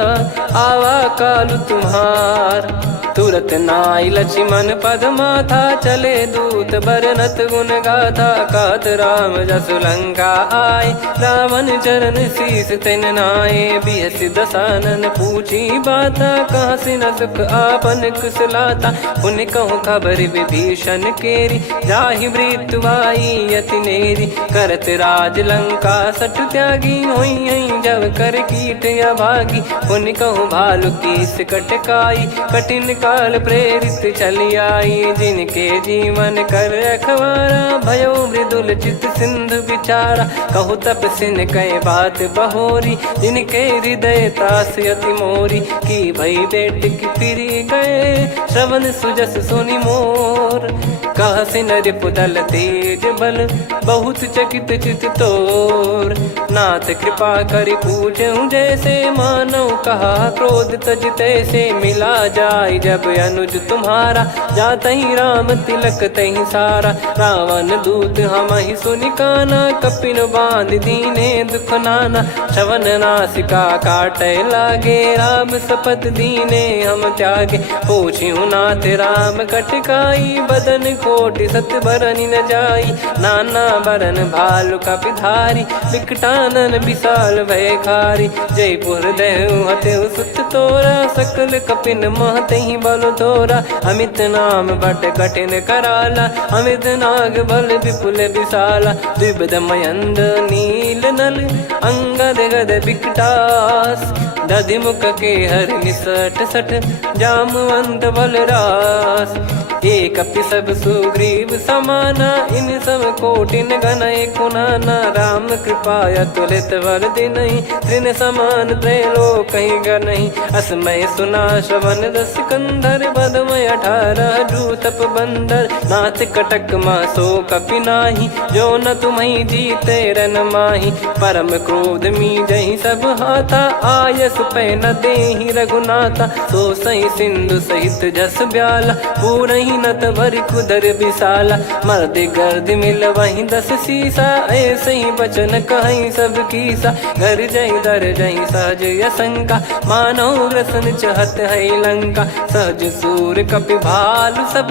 आवा कालु तुम्हार। तुरत नाई लक्ष्मण पद माथा, चले दूत बरनत गुण गाथा। कात राम जसु लंका आए, रावण चरण शीस तिन नाये। बिहसि दसानन पूछी बाता, कहाँ से न सुख आपन कुशलाता। पुनि कहूँ खबर विभीषण केरी, जाहि मृत्यु आई अति नेरी। करत राज लंका सठ त्यागी, होई जब कर कीट अभागी। पुनि कहूँ भालु कीस कटकाई, कठिन काल प्रेरित चली आई। जिनके जीवन कर रखवारा, भयो मृदुल चित सिंधु विचारा। कहु तपसिन कई बात बहोरी, जिनके हृदय त्रास अति मोरी। की भई बेट की फिरी गए, श्रवण सुजस सुनि मोर। कह सिन रिपुदल तेज बल, बहुत चकित चित तोर। नाथ कृपा करि पूछऊं जैसे, मानव कहा क्रोध तज तैसे। मिला जाय जब अनुज तुम्हारा, जातहि राम तिलक तहि सारा। रावण दूत हमहि सुनि काना, कपिन बांध दीने दुख नाना। श्रवण नासिका काटै लागे, राम शपथ दीने हम त्यागे। पूछिहु नाथ राम कटकाई, बदन कोटि सत बरनि न जाई। नाना बरन भालु कपिधारी, विकटानन विशाल भयखारी। जयपुर देहु हतेउ सुत तोरा, सकल कपिन महतहि बल तोरा। अमित नाम बट कठिन कराला, अमित नाग बल विपुल विशाला। द्विविध मयंद नील नल, अंगद गद विकटास। दधिमुख के हर निसट सठ, जामवंत बलरास। एक अपि सब सुग्रीव समाना, इन सब कोटिन गनय कुनाना। राम कृपा अतुलित बल दिनहि, तृण समान त्रैलोकहि गनहि। असमय सुना श्रवण दस कंधर, बदमय 18 जूतप बंदर। नाथ कटक मासो कपि नाही, जो न तुम्हि जीते रन माही। परम क्रोध मी जहि सब हाथा, आयस आँख पे न देहि रघुनाथा, सो सही सिंधु सहित जस ब्याला, पूरही नत भर कुदर विशाला, मर्द गर्द मिल वहीं 10 सीसा, ऐसे ही बचन कहीं सब कीसा, घर जय दर जय सहज असंका, मानव रसन चहत है लंका, सहज सूर कपि भालु सब,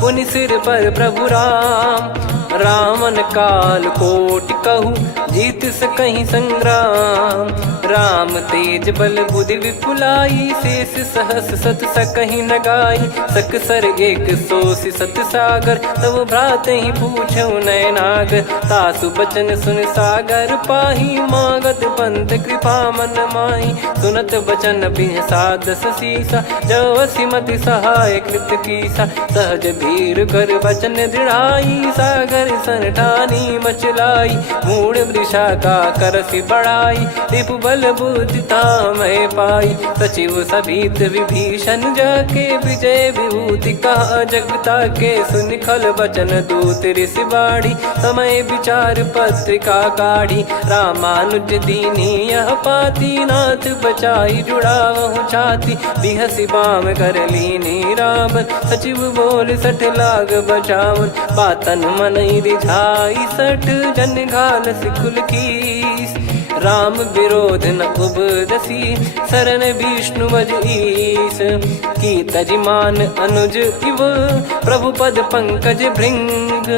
पुनि सिर पर प्रभु राम, रामन काल कोटि कहु, जीत सकहि संग्राम, राम तेज बल बुद्धि विपुलाई, शेष सहस सत सकहि न गाई, सकसर एक सोसि सत सागर, तब भ्राते ही पूछौ नयनागर, तासु बचन सुन सागर पाही, मागत पंथ कृपा मन माही, सुनत बचन बिहसा 10 सीसा, जवसि मति सहाय कृत कीसा, सहज भीर कर बचन दृढ़ाई, सागर सन ठानी मचलाई, मूड वृषा का करसि बढ़ाई, रिपु बल बुद्धि तामय पाई, सचिव सभीत विभीषण जाके, विजय विभूति कहा जगता के, सुनि खल बचन दूत ऋषि बाढ़ी, समय विचार पत्रिका काढ़ी, रामानुज दीनी यह पाती, नाथ बचाई जुड़ावहु छाती, बिहसि बाम कर लीनी रावण, सचिव बोल 60 लाग बचावन, बातन मन रिझाई 60 जन घाल सिकुल कीस, राम विरोध न उपदसी, शरण विष्णु बज ईस, की तजिमान अनुज इव, प्रभु पद पंकज भृंग,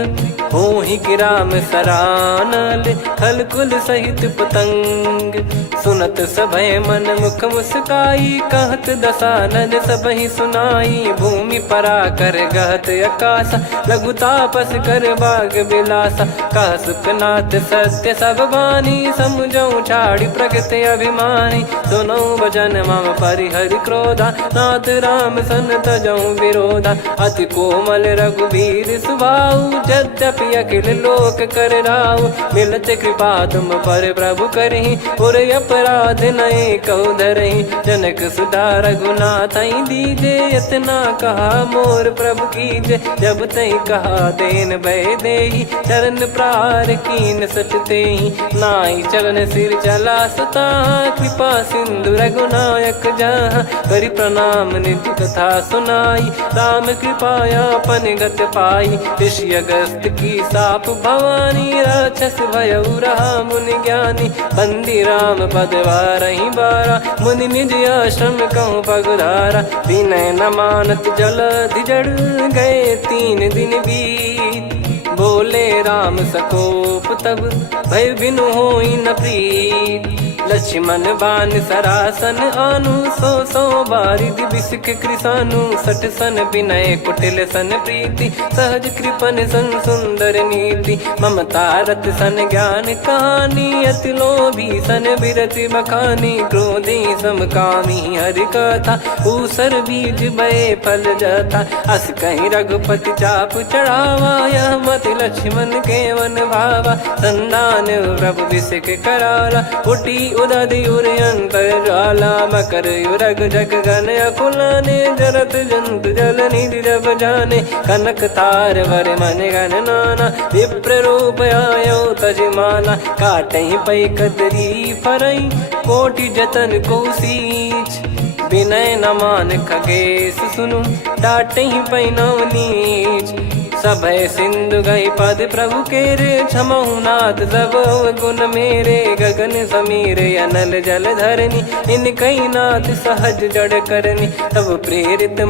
होहि कि राम सरानल, खल कुल सहित पतंग, सुनत सभय मन मुख मुस्काई, कहत दसानन सबहि सुनाई, भूमि परा कर गहत आकाशा, लघु तापस कर बाग बिलासा, कह सुखनाथ सत्य सब बानी, समुझौ छाड़ी प्रकृति अभिमानी, सुनो भजन मम परिहरि क्रोधा, नाथ राम सन तजौ विरोधा, अति कोमल रघुवीर सुभाऊ, यद्यपि अखिल लोक कर राऊ, मिलत कृपा तुम पर प्रभु करहि, और अपराध नए कहु धरहि, जनक सुधा रघुनाथ दीजे, इतना कहा मोर प्रभु कीजे, जब तई कहा देन भय देहि, चरण प्रार कीन सट तेहि, नाई चरण सिर चला सता, कृपा सिंधु रघुनायक जहाँ, करि प्रणाम निज कथा सुनाई, राम कृपाया पन गत पाई, ऋषि अगस्त की साप भवानी, राक्षस भयउ रहा मुनि ज्ञानी, बंदी राम पद वारहि बारा, मुनि निज आश्रम कहूँ पगुधारा, विनय न मानत जलधि जड़, गए 3 दिन बीत, बोले राम सकोप तब, भय बिनु होई न प्रीत, लक्ष्मण बान सरासन आनु, 100 बारिधि बिसिख कृसानु, 60 सन विनय कुटिल सन प्रीति, सहज कृपन सन सुंदर नीति, ममता रत सन ज्ञान कहानी, अति लोभी सन बिरति बखानी, क्रोधी समकामी हरि कथा, ऊसर बीज बये फल जथा, अस कहीं रघुपति चाप चढ़ावा, यह मत लक्ष्मण के मन भावा, संदान प्रभु बिसिख कराला, उठी उदधि उर अंतर ज्वाला, मकर युरग जग गन अकुलाने, जरत जंतु जल निधि जब जाने, कनक तार वर मन गण नाना, विप्र रूप आयो तजमाना, काटहि पै कदरी फरई, कोटि जतन को सींच, विनय न मान खगेश सुनु, डांटहि पै नव नीच, सभय सिंधु गई पद प्रभु केरे, क्षमहु नाथ सब गुण मेरे, गगन समीरे अनल जल धरनी, इन कई नाथ सहज जड़ करनी, तब प्रेरित